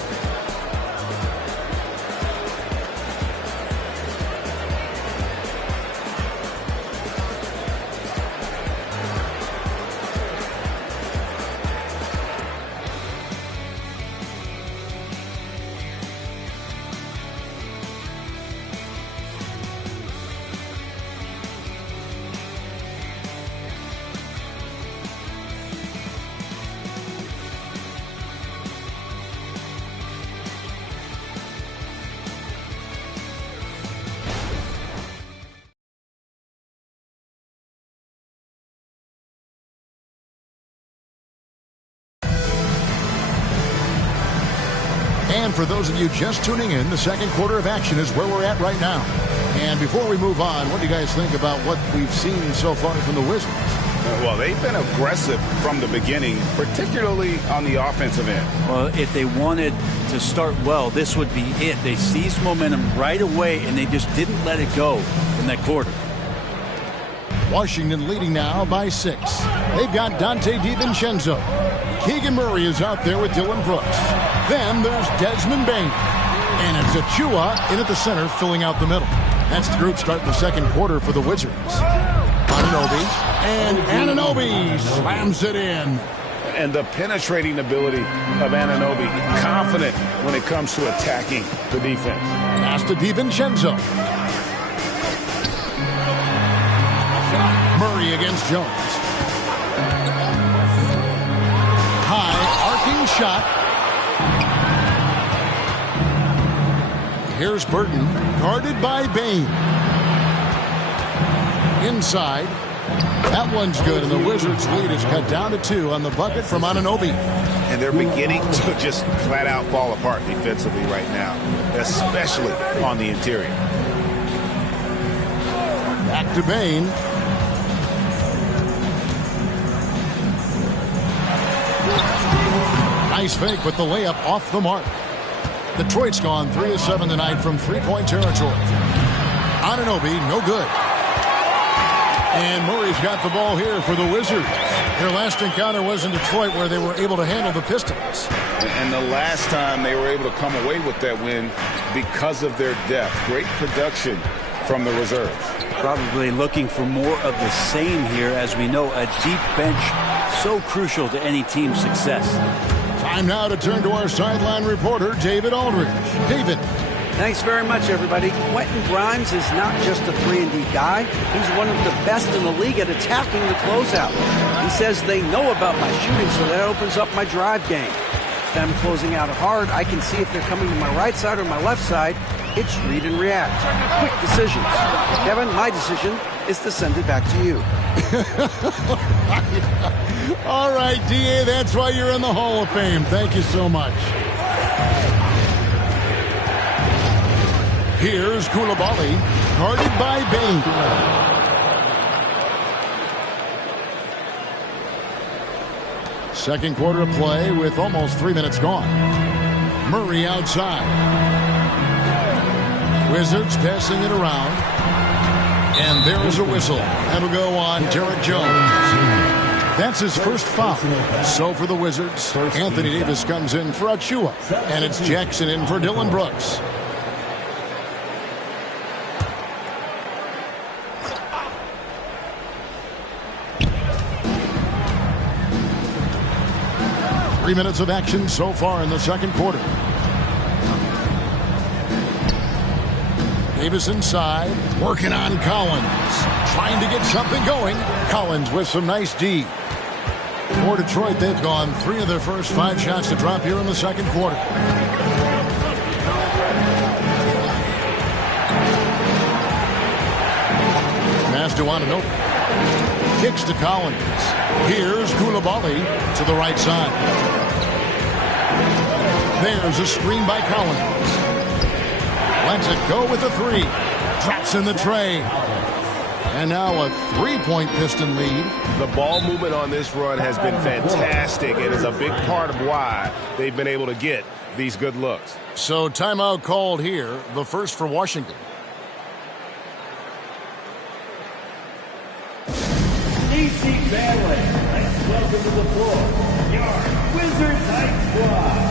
And for those of you just tuning in, the second quarter of action is where we're at right now. And before we move on, what do you guys think about what we've seen so far from the Wizards? Well, they've been aggressive from the beginning, particularly on the offensive end. Well, if they wanted to start well, this would be it. They seized momentum right away, and they just didn't let it go in that quarter. Washington leading now by 6. They've got Dante DiVincenzo. Keegan Murray is out there with Dylan Brooks. Then there's Desmond Bain. And it's Achua in at the center, filling out the middle. That's the group starting the second quarter for the Wizards. Anunoby. And Anunoby slams it in. And the penetrating ability of Anunoby, confident when it comes to attacking the defense. Pass to DiVincenzo. Murray against Jones. High arcing shot. Here's Burton, guarded by Bain. Inside. That one's good, and the Wizards' lead is cut down to 2 on the bucket from Anunoby. And they're beginning to just flat out fall apart defensively right now, especially on the interior. Back to Bain. Nice fake with the layup off the mark. Detroit's gone 3 of 7 tonight from three-point territory. Anunoby, no good. And Murray's got the ball here for the Wizards. Their last encounter was in Detroit, where they were able to handle the Pistons. And the last time they were able to come away with that win because of their depth. Great production from the reserves. Probably looking for more of the same here. As we know, a deep bench so crucial to any team's success. Time now to turn to our sideline reporter, David Aldridge. David. Thanks very much, everybody. Quentin Grimes is not just a 3-and-D guy. He's one of the best in the league at attacking the closeout. He says they know about my shooting, so that opens up my drive game. If I'm closing out hard, I can see if they're coming to my right side or my left side. It's read and react. Quick decisions. Kevin, my decision is to send it back to you. All right, D.A., that's why you're in the Hall of Fame. Thank you so much. Here's Koulibaly, guarded by Bain. Second quarter of play with almost 3 minutes gone. Murray outside. Wizards passing it around. And there's a whistle. That'll go on Derek Jones. That's his first foul. So for the Wizards, Anthony Davis comes in for Achua. And it's Jackson in for Dillon Brooks. Three minutes of action so far in the second quarter. Davis inside, working on Collins. Trying to get something going. Collins with some nice D. For Detroit, they've gone 3 of their first 5 shots to drop here in the second quarter. Pass to Ananobi. Kicks to Collins. Here's Koulibaly to the right side. There's a screen by Collins. Lets it go with the 3. Drops in the tray. And now a 3-point Piston lead. The ball movement on this run has been fantastic and is a big part of why they've been able to get these good looks. So timeout called here, the first for Washington. DC family, let's welcome to the floor your Wizards High Squad.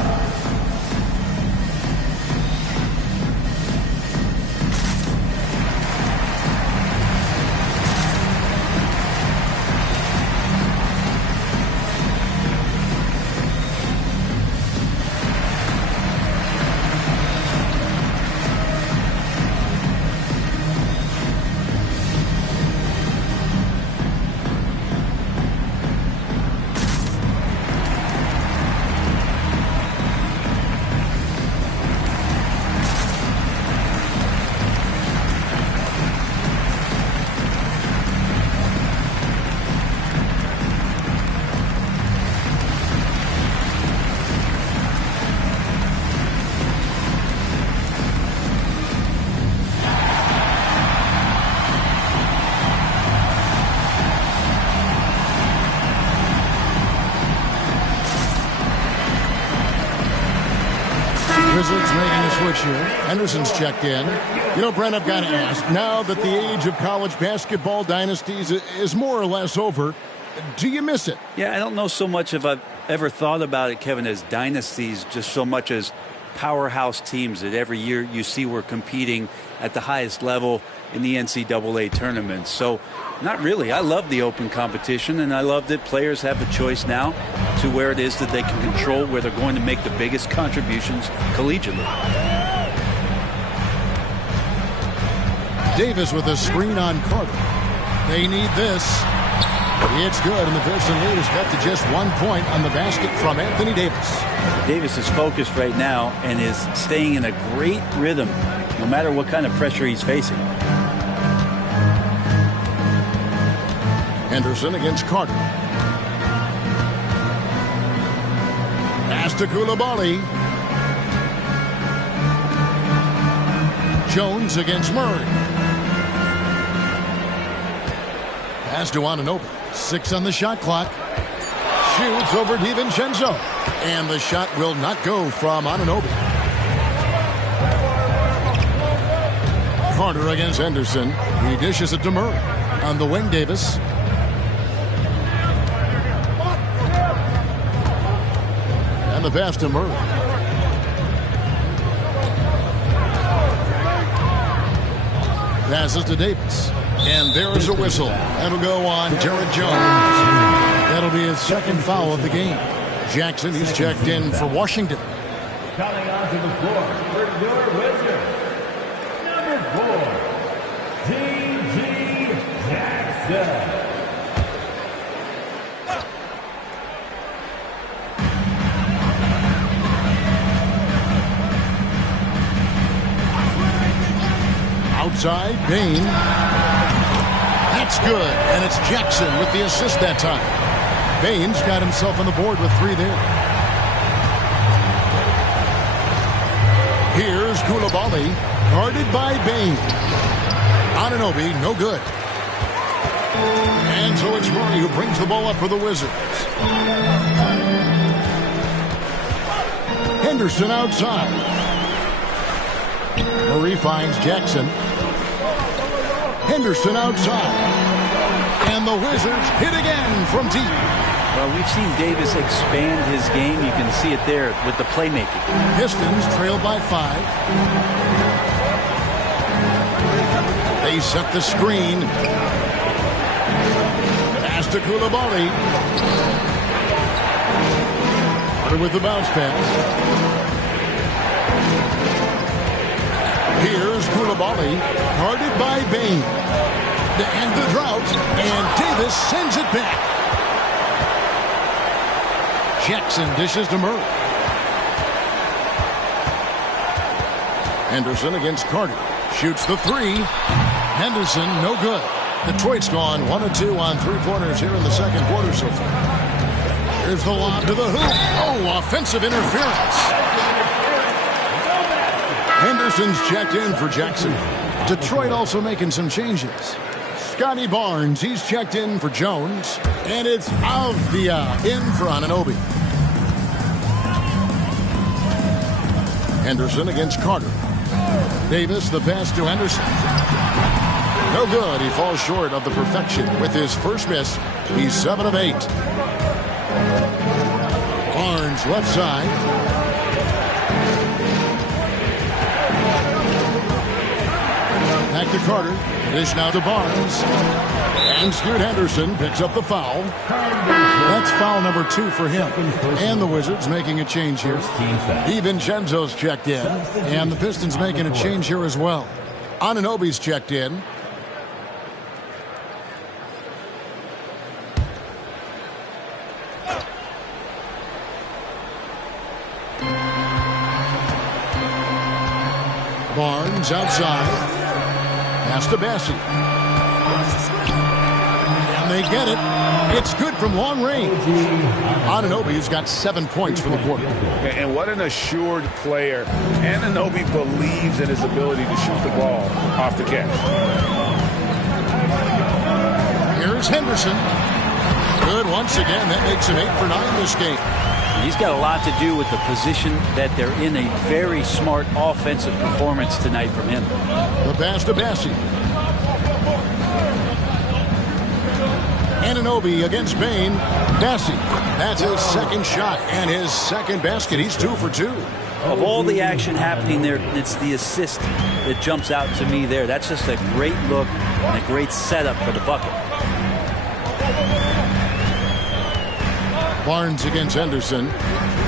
Wizards making a switch here. Henderson's checked in. You know, Brent, I've got to ask, now that the age of college basketball dynasties is more or less over, do you miss it? Yeah, I don't know so much if I've ever thought about it, Kevin, as dynasties, just so much as powerhouse teams that every year you see we're competing at the highest level in the NCAA tournaments. So not really. I love the open competition, and I love that players have a choice now to where it is that they can control where they're going to make the biggest contributions collegiately. Davis with a screen on Carter. They need this. It's good, and the Piston lead is cut to just 1 point on the basket from Anthony Davis. Davis is focused right now and is staying in a great rhythm, no matter what kind of pressure he's facing. Henderson against Carter. Pass to Koulibaly. Jones against Murray. Pass to Ananobi. 6 on the shot clock. Shoots over DiVincenzo. And the shot will not go from Ananobi. Carter against Henderson. He dishes it to Murray. On the wing, Davis. And the pass to Murray. Passes to Davis. And there's a whistle. That'll go on Derek Jones. That'll be his second foul of the game. Jackson, he's checked in for Washington. Coming onto the floor for your Wizards, number 4, D.G. Jackson. Outside, Bain. That's good, and it's Jackson with the assist that time. Bain's got himself on the board with 3 there. Here's Koulibaly, guarded by Bain. Ananobi, no good. And so it's Murray who brings the ball up for the Wizards. Henderson outside. Murray finds Jackson. Henderson outside. And the Wizards hit again from deep. Well, we've seen Davis expand his game. You can see it there with the playmaking. Pistons trailed by 5. They set the screen. Pass to Koulibaly. Carter with the bounce pass. Here's Koulibaly, guarded by Bain. To end the drought, and Davis sends it back. Jackson dishes to Murray. Henderson against Carter. Shoots the 3. Henderson, no good. Detroit's gone 1 of 2 on 3-pointers here in the second quarter so far. Here's the lob to the hoop. Oh, offensive interference. Henderson's checked in for Jackson. Detroit also making some changes. Scotty Barnes, he's checked in for Jones. And it's Avdia in for Anunoby. Henderson against Carter. Davis, the pass to Henderson. No good. He falls short of the perfection with his first miss. He's 7 of 8. Barnes left side. Back to Carter. Dish now to Barnes. And Scoot Henderson picks up the foul. That's foul number 2 for him. And the Wizards making a change here. DiVincenzo's checked in. And the Pistons making a change here as well. Anunoby's checked in. Barnes outside. Pass to Bassey. And they get it. It's good from long range. Anunoby's got 7 points for the quarter. And what an assured player. Anunoby believes in his ability to shoot the ball off the catch. Here's Henderson. Good once again. That makes him 8 for 9 this game. He's got a lot to do with the position that they're in. A very smart offensive performance tonight from him. The pass to Bassey. Anunoby against Bain. Bassey. That's his second shot and his second basket. He's 2 for 2. Of all the action happening there, it's the assist that jumps out to me there. That's just a great look and a great setup for the bucket. Barnes against Henderson.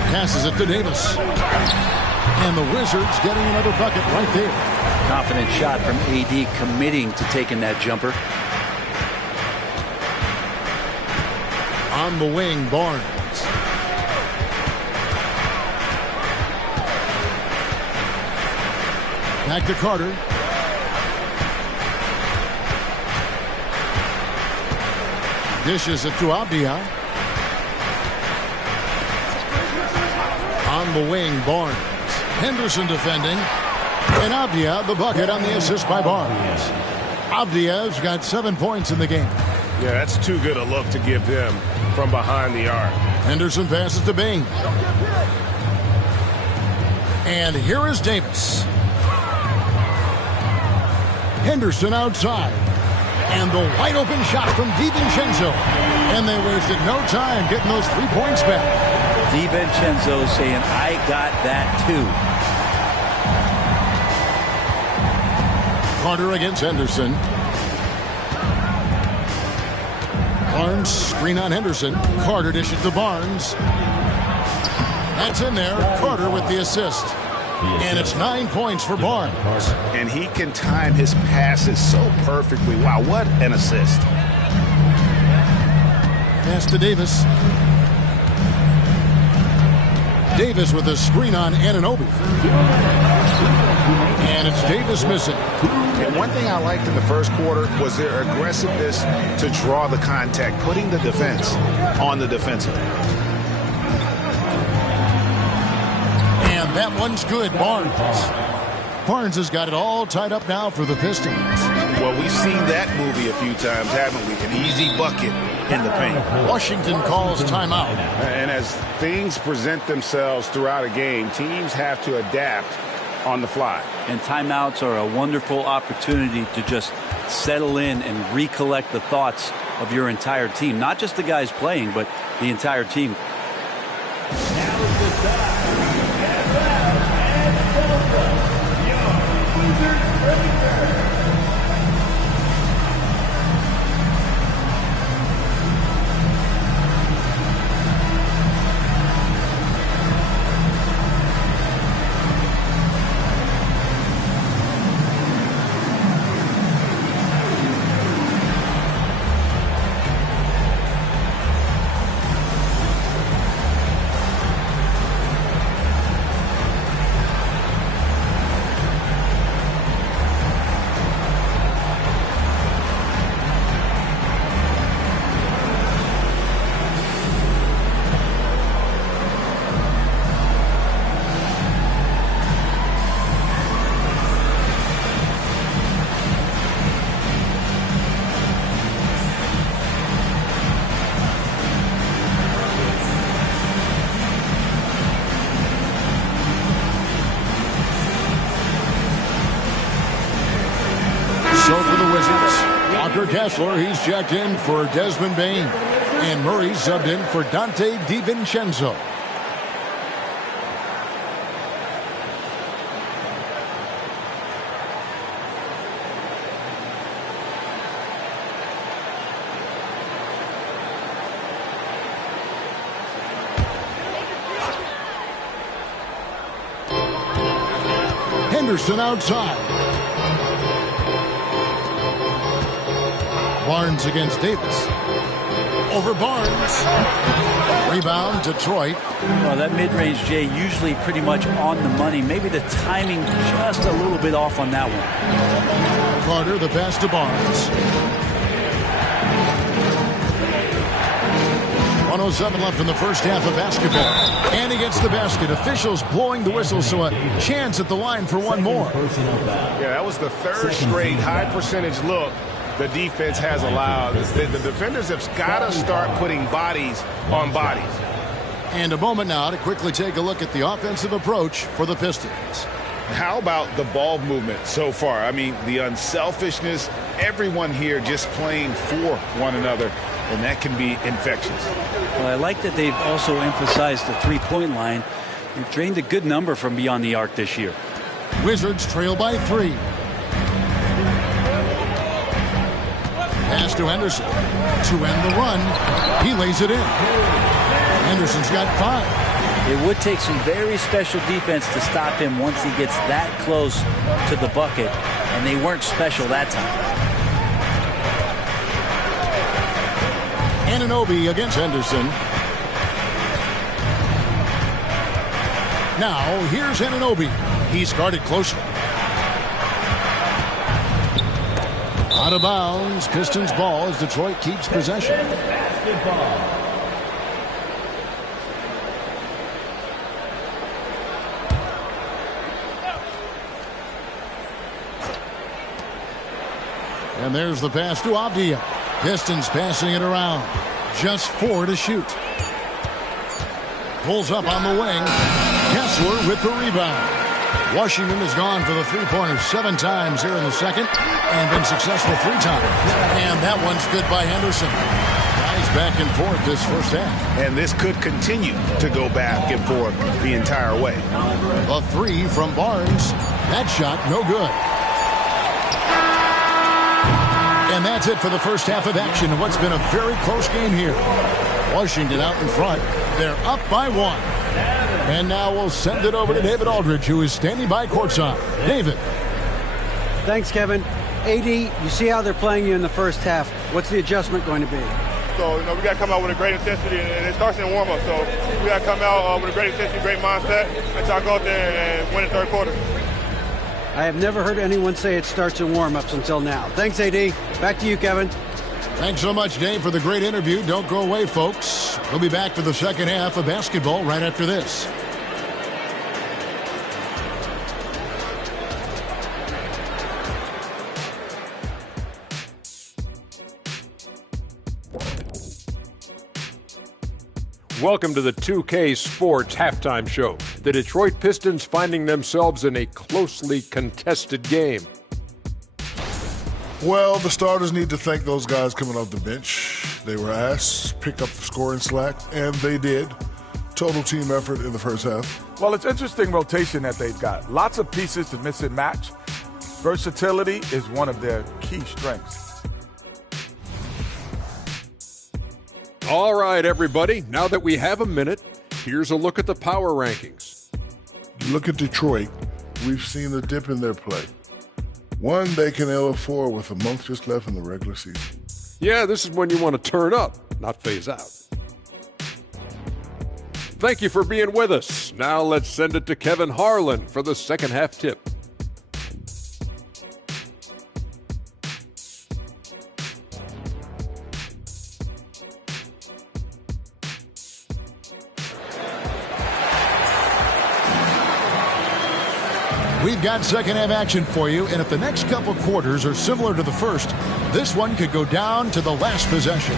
Passes it to Davis. And the Wizards getting another bucket right there. Confident shot from AD, committing to taking that jumper. On the wing, Barnes. Back to Carter. Dishes it to Avdia. On the wing, Barnes. Henderson defending. And Avdia, the bucket on the assist by Barnes. Avdia's got 7 points in the game. Yeah, that's too good a look to give them from behind the arc. Henderson passes to Bain. And here is Davis. Henderson outside. And the wide open shot from DiVincenzo. And they wasted no time getting those 3 points back. DiVincenzo saying, I got that too. Carter against Henderson. Barnes screen on Henderson. Carter dishes to Barnes. That's in there. Carter with the assist. And it's 9 points for Barnes. And he can time his passes so perfectly. Wow, what an assist. Pass to Davis. Davis with a screen on Anunoby. And it's Davis missing. And one thing I liked in the first quarter was their aggressiveness to draw the contact, putting the defense on the defensive. And that one's good, Barnes. Barnes has got it all tied up now for the Pistons. Well, we've seen that movie a few times, haven't we? An easy bucket in the paint. Washington calls timeout. And as things present themselves throughout a game, teams have to adapt on the fly. And timeouts are a wonderful opportunity to just settle in and recollect the thoughts of your entire team. Not just the guys playing, but the entire team. Now is the time. Get back and welcome your Wizards Rangers. Kessler, he's checked in for Desmond Bain. And Murray subbed in for Dante DiVincenzo. Henderson outside. Barnes against Davis. Over Barnes. Rebound, Detroit. Well, that mid-range, Jay, usually pretty much on the money. Maybe the timing just a little bit off on that one. Carter, the pass to Barnes. 1:07 left in the first half of basketball. And he gets the basket. Officials blowing the whistle, so a chance at the line for one more. Yeah, that was the third straight high percentage look the defense has allowed. The defenders have got to start putting bodies on bodies. And a moment now to quickly take a look at the offensive approach for the Pistons. How about the ball movement so far? I mean, the unselfishness, everyone here just playing for one another, and that can be infectious. Well, I like that they've also emphasized the three-point line. They've drained a good number from beyond the arc this year. Wizards trail by 3. Pass to Henderson to end the run. He lays it in. Henderson's got 5. It would take some very special defense to stop him once he gets that close to the bucket, and they weren't special that time. Anunoby against Henderson. Now here's Anunoby. He's guarded closely. Out of bounds. Pistons ball as Detroit keeps possession. Basketball. And there's the pass to Avdia. Pistons passing it around. Just 4 to shoot. Pulls up on the wing. Kessler with the rebound. Washington has gone for the three-pointer 7 times here in the second and been successful 3 times. And that one's good by Henderson. Guys back and forth this first half. And this could continue to go back and forth the entire way. A 3 from Barnes. That shot no good. And that's it for the first half of action in what's been a very close game here. Washington out in front. They're up by 1. And now we'll send it over to David Aldridge, who is standing by courtside. David. Thanks, Kevin. AD, you see how they're playing you in the first half. What's the adjustment going to be? So, we got to come out with a great intensity, and it starts in warm-up. So we got to come out with a great intensity, great mindset, and try to go out there and win the third quarter. I have never heard anyone say it starts in warm-ups until now. Thanks, AD. Back to you, Kevin. Thanks so much, Dave, for the great interview. Don't go away, folks. We'll be back for the second half of basketball right after this. welcome to the 2K Sports Halftime Show. The Detroit Pistons finding themselves in a closely contested game. Well, the starters need to thank those guys coming off the bench. They were asked to pick up the scoring slack, and they did. Total team effort in the first half. Well, it's interesting rotation that they've got. Lots of pieces to mix and match. Versatility is one of their key strengths. All right, everybody. Now that we have a minute, here's a look at the power rankings. You look at Detroit, we've seen a dip in their play. One they can ill afford with a month just left in the regular season. Yeah, this is when you want to turn up, not phase out. Thank you for being with us. Now let's send it to Kevin Harlan for the second half tip. We've got second half action for you, and if the next couple quarters are similar to the first, this one could go down to the last possession.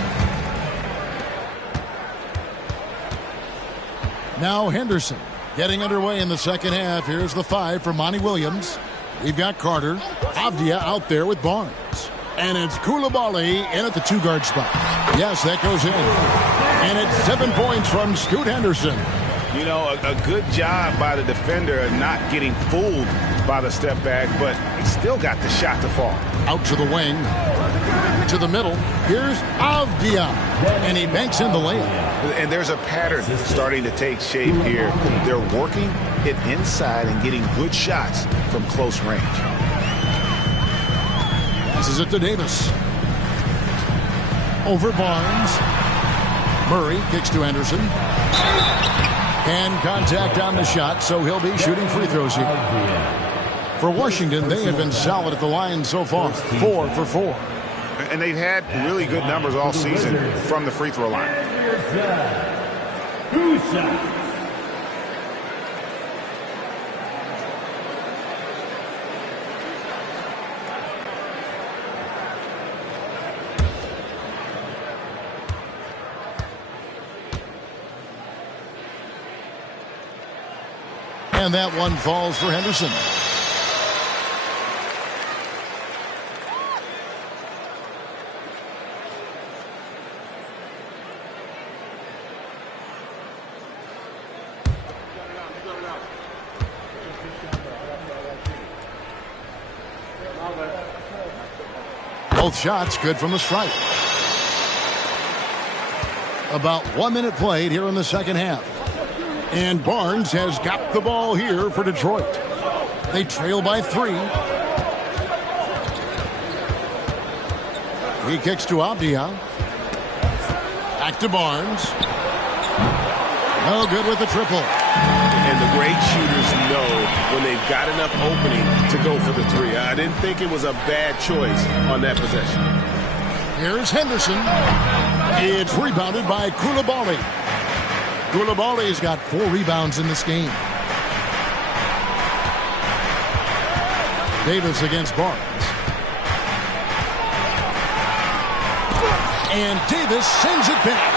Now Henderson getting underway in the second half. Here's the 5 for Monty Williams. We've got Carter. Avdia out there with Barnes. And it's Koulibaly in at the 2-guard spot. Yes, that goes in. And it's 7 points from Scoot Henderson. You know, a good job by the defender of not getting fooled by the step back, but he still got the shot to fall. Out to the wing, to the middle. Here's Avdia, and he banks in the layup. And there's a pattern starting to take shape here. They're working it inside and getting good shots from close range. Passes it to Davis. Over Barnes. Murray kicks to Henderson. And contact on the shot, so he'll be shooting free throws here. For Washington, they have been solid at the line so far, 4 for 4. And they've had really good numbers all season from the free throw line. And that one falls for Henderson. Both shots good from the stripe. About 1 minute played here in the second half. And Barnes has got the ball here for Detroit. They trail by 3. He kicks to Avdia. Back to Barnes. No good with the triple. And the great shooters know when they've got enough opening to go for the 3. I didn't think it was a bad choice on that possession. Here's Henderson. It's rebounded by Koulibaly. Koulibaly's got 4 rebounds in this game. Davis against Barnes. And Davis sends it back.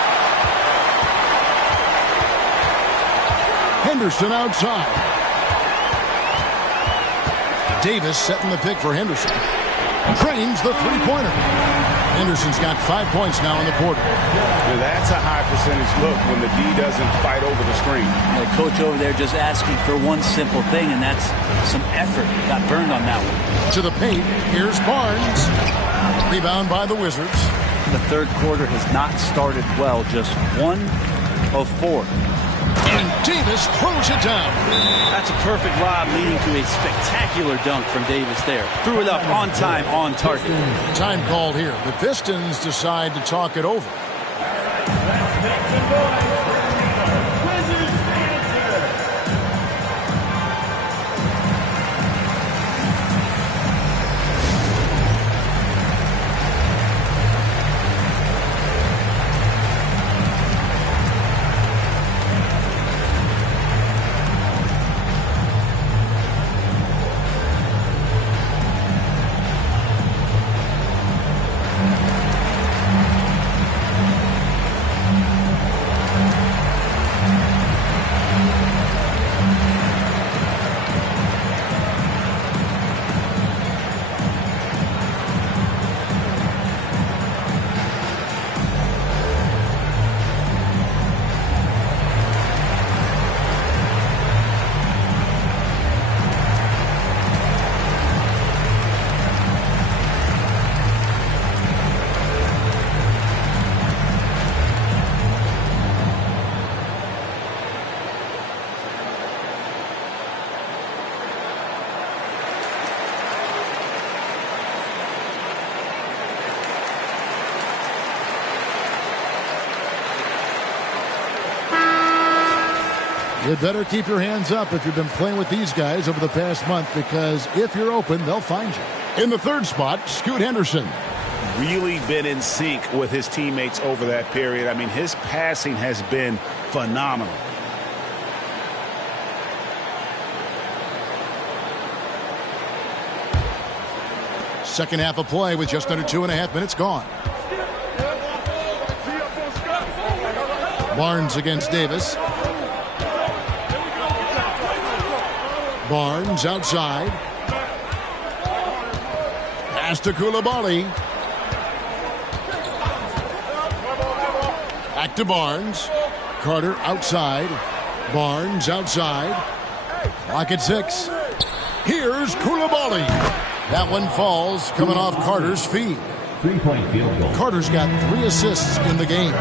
Henderson outside. Davis setting the pick for Henderson. Drains the three-pointer. Henderson's got 5 points now in the quarter. Yeah, that's a high percentage look when the D doesn't fight over the screen. The coach over there just asking for one simple thing, and that's some effort. Got burned on that one. To the paint, here's Barnes. Rebound by the Wizards. The third quarter has not started well, just 1 of 4. And Davis throws it down. That's a perfect lob leading to a spectacular dunk from Davis there. Threw it up on time, on target. Time called here. The Pistons decide to talk it over. You better keep your hands up if you've been playing with these guys over the past month, because if you're open, they'll find you. In the third spot, Scoot Henderson. Really been in sync with his teammates over that period. I mean, his passing has been phenomenal. Second half of play with just under 2.5 minutes gone. Barnes against Davis. Barnes outside. Pass to Coulibaly. Back to Barnes. Carter outside. Barnes outside. Clock at 6. Here's Coulibaly. That one falls, coming off Carter's feet. 3-point field goal. Carter's got 3 assists in the game.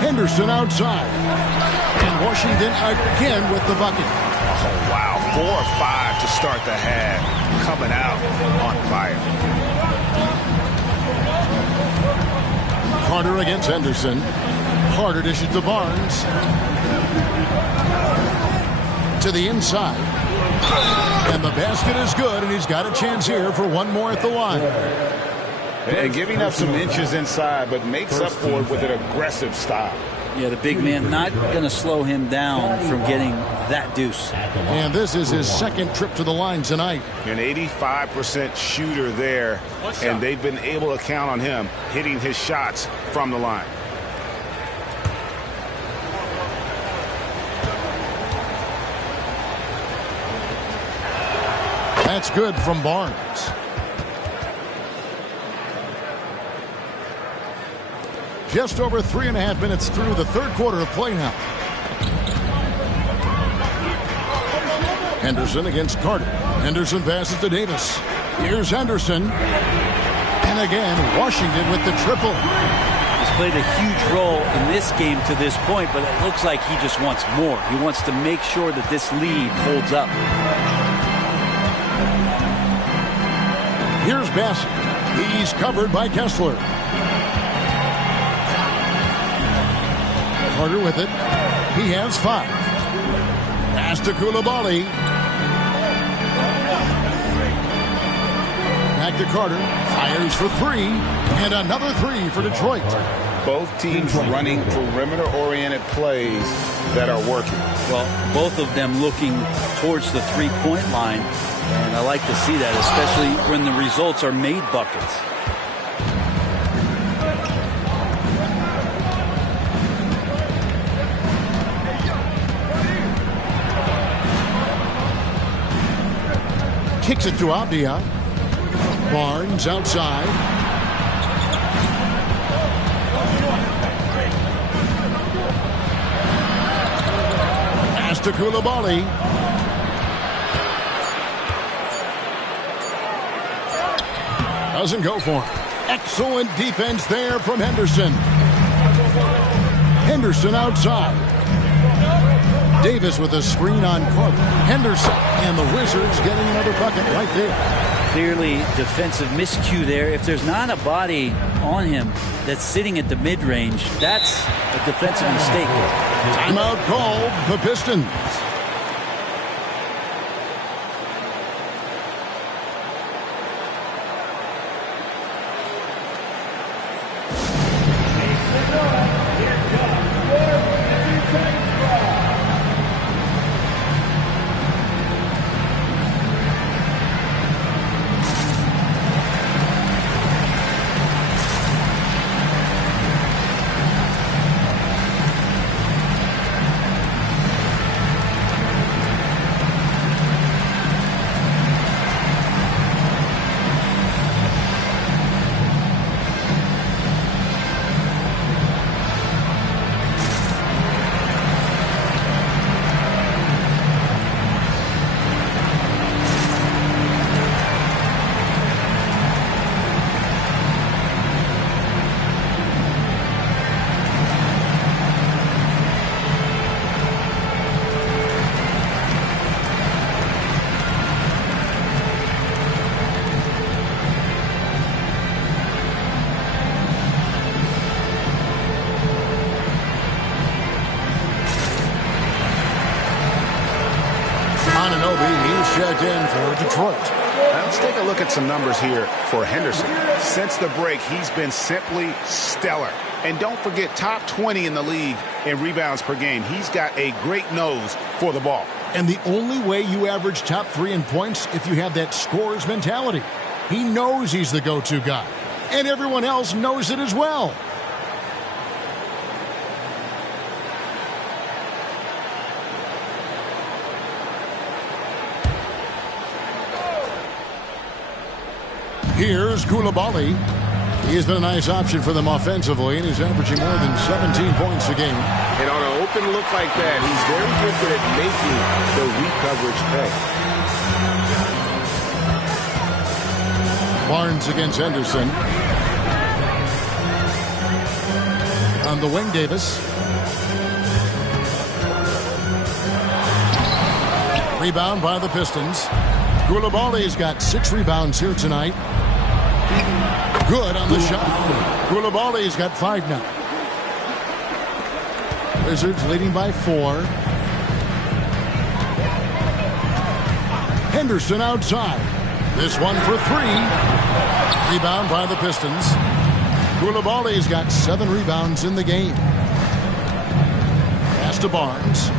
Henderson outside. And Washington again with the bucket. Oh, wow. 4 or 5 to start the half. Coming out on fire. Carter against Henderson. Carter dishes to Barnes. To the inside. And the basket is good, and he's got a chance here for one more at the line. And giving up some inches inside, but makes up for it with an aggressive style. Yeah, the big man not going to slow him down from getting that deuce. And this is his second trip to the line tonight. An 85% shooter there, and they've been able to count on him hitting his shots from the line. That's good from Barnes. Just over 3.5 minutes through the third quarter of play now. Henderson against Carter. Henderson passes to Davis. Here's Henderson. And again, Washington with the triple. He's played a huge role in this game to this point, but it looks like he just wants more. He wants to make sure that this lead holds up. Here's Bassett. He's covered by Kessler. Carter with it. He has 5. Pass to Coulibaly. Back to Carter. Fires for 3. And another 3 for Detroit. Both teams running perimeter-oriented plays that are working. Well, both of them looking towards the three-point line. And I like to see that, especially when the results are made buckets. Kicks it to Avdia. Barnes outside. Pass to Coulibaly. Doesn't go for it. Excellent defense there from Henderson. Henderson outside. Davis with a screen on Carter. Henderson and the Wizards getting another bucket right there. Clearly defensive miscue there. If there's not a body on him that's sitting at the mid-range, that's a defensive mistake. Timeout called the Pistons. Anunoby, he's checked in for Detroit. Now let's take a look at some numbers here for Henderson. Since the break, he's been simply stellar. And don't forget, top 20 in the league in rebounds per game. He's got a great nose for the ball. And the only way you average top 3 in points if you have that scorer's mentality. He knows he's the go-to guy. And everyone else knows it as well. Here's Koulibaly. He's been a nice option for them offensively, and he's averaging more than 17 points a game. And on an open look like that, he's very gifted at making the weak coverage pay. Barnes against Henderson. On the wing, Davis. Rebound by the Pistons. Koulibaly's got 6 rebounds here tonight. Good on the shot. Koulibaly's got 5 now. Wizards leading by 4. Henderson outside. This one for 3. Rebound by the Pistons. Koulibaly's got 7 rebounds in the game. Pass to Barnes.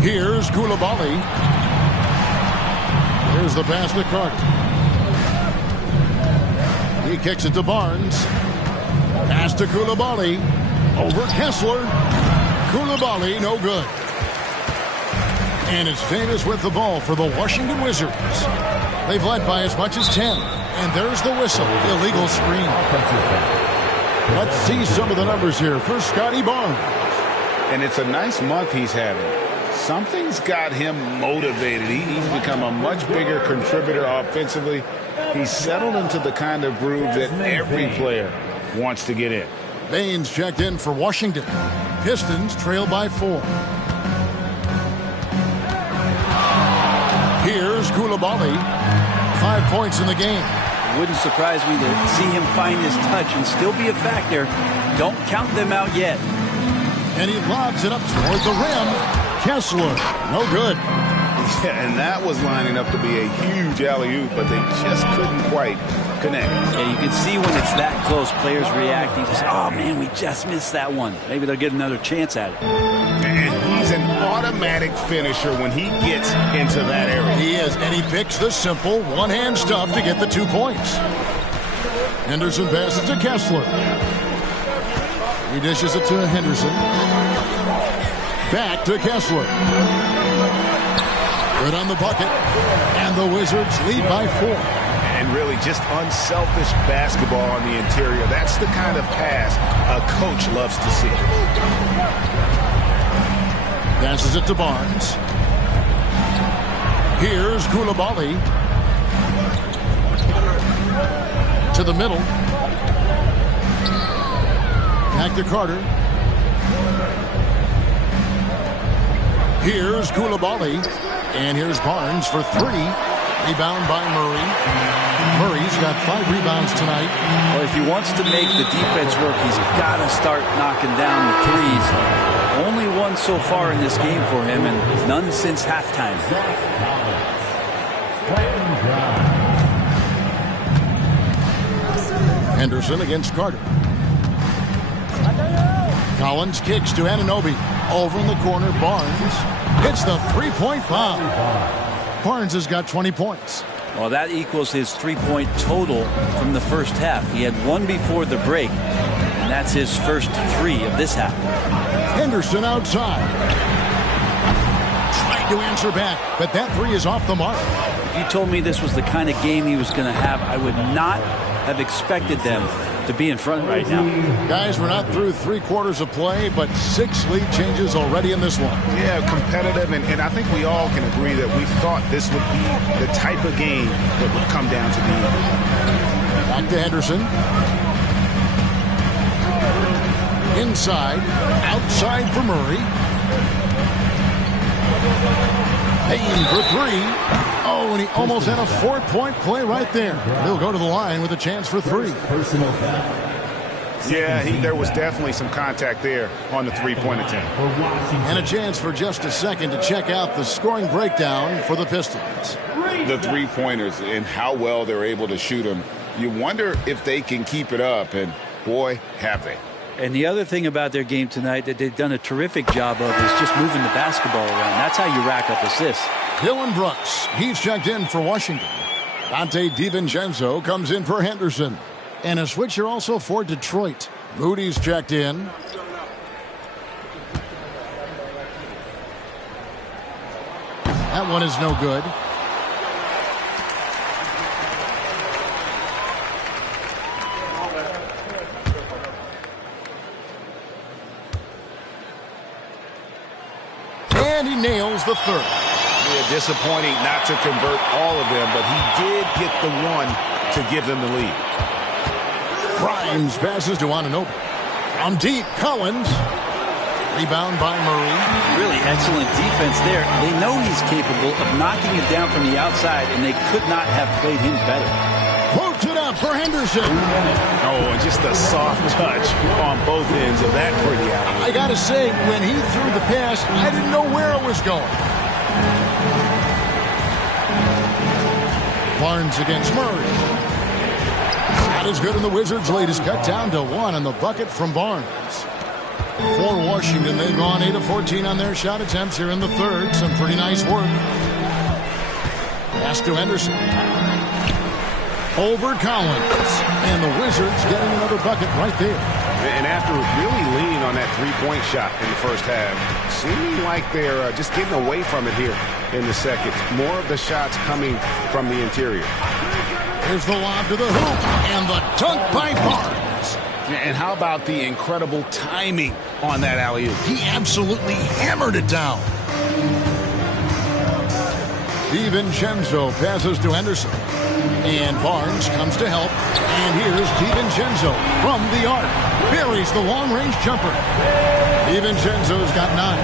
Here's Koulibaly. Here's the pass to Carter. He kicks it to Barnes. Pass to Koulibaly. Over Kessler. Koulibaly, no good. And it's Davis with the ball for the Washington Wizards. They've led by as much as 10. And there's the whistle. Illegal screen. Let's see some of the numbers here for Scotty Barnes. And it's a nice month he's having. Something's got him motivated. He's become a much bigger contributor offensively. He's settled into the kind of groove that every player wants to get in. Baines checked in for Washington. Pistons trail by 4. Here's Koulibaly. 5 points in the game. Wouldn't surprise me to see him find his touch and still be a factor. Don't count them out yet. And he lobs it up toward the rim. Kessler, no good. Yeah, and that was lining up to be a huge alley-oop, but they just couldn't quite connect. Yeah, you can see when it's that close, players reacting. Just, oh, man, we just missed that one. Maybe they'll get another chance at it. And he's an automatic finisher when he gets into that area. He is, and he picks the simple one-hand stuff to get the 2 points. Henderson passes to Kessler. He dishes it to Henderson. Back to Kessler. Good on the bucket. And the Wizards lead by 4. And really just unselfish basketball on the interior. That's the kind of pass a coach loves to see. Passes it to Barnes. Here's Koulibaly. To the middle. Back to Carter. Here's Koulibaly. And here's Barnes for 3. Rebound by Murray. Murray's got 5 rebounds tonight. Well, if he wants to make the defense work, he's got to start knocking down the threes. Only one so far in this game for him, and none since halftime. Henderson against Carter. Collins kicks to Anunoby. Over in the corner, Barnes hits the 3-point bomb. Barnes has got 20 points. Well, that equals his 3-point total from the first half. He had 1 before the break, and that's his first 3 of this half. Henderson outside. Trying to answer back, but that 3 is off the mark. If you told me this was the kind of game he was going to have, I would not have expected them to be in front right now. Guys, we're not through 3 quarters of play, but 6 lead changes already in this one. Yeah, competitive, and I think we all can agree that we thought this would be the type of game that would come down to the end. Back to Henderson. Inside, outside for Murray. Payne for 3. Oh, and he almost had a 4-point play right there. He'll go to the line with a chance for 3. Yeah, there was definitely some contact there on the three-point attempt. And a chance for just a second to check out the scoring breakdown for the Pistons. The three-pointers and how well they're able to shoot them. You wonder if they can keep it up, and boy, have they. And the other thing about their game tonight that they've done a terrific job of is just moving the basketball around. That's how you rack up assists. Dylan Brooks, he's checked in for Washington. Dante DiVincenzo comes in for Henderson. And a switcher also for Detroit. Moody's checked in. That one is no good. And he nails the third. Yeah, disappointing not to convert all of them, but he did get the one to give them the lead. Grimes passes to Anunoby. From deep, Collins. Rebound by Murray. Really excellent defense there. They know he's capable of knocking it down from the outside, and they could not have played him better. Floats it up for Henderson. Oh, and just a soft touch on both ends of that pretty alley. I got to say, when he threw the pass, I didn't know where it was going. Barnes against Murray. Not as good, and the Wizards' lead is cut down to 1 on the bucket from Barnes. For Washington, they've gone 8 of 14 on their shot attempts here in the third. Some pretty nice work. Pass to Henderson. Over Collins. And the Wizards getting another bucket right there. And after really leaning on that three-point shot in the first half, seeming like they're just getting away from it here in the second. More of the shots coming from the interior. Here's the lob to the hoop, and the dunk by Barnes. And how about the incredible timing on that alley-oop? He absolutely hammered it down. DiVincenzo passes to Henderson. And Barnes comes to help. And here's DiVincenzo from the arc. Buries the long-range jumper. DiVincenzo's got 9.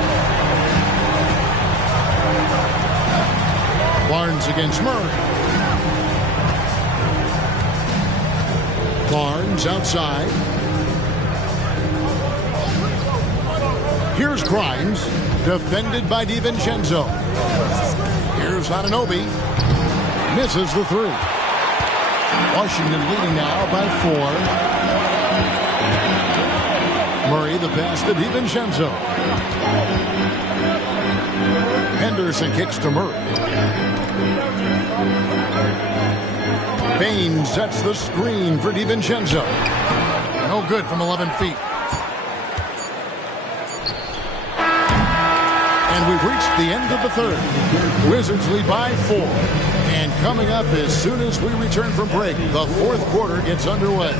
Barnes against Murray. Barnes outside. Here's Grimes, defended by DiVincenzo. Here's Anunoby. Misses the 3. Washington leading now by 4. Murray the pass to DiVincenzo. Henderson kicks to Murray. Bain sets the screen for DiVincenzo. No good from 11 feet. And we've reached the end of the third. Wizards lead by 4. And coming up as soon as we return from break, the fourth quarter gets underway.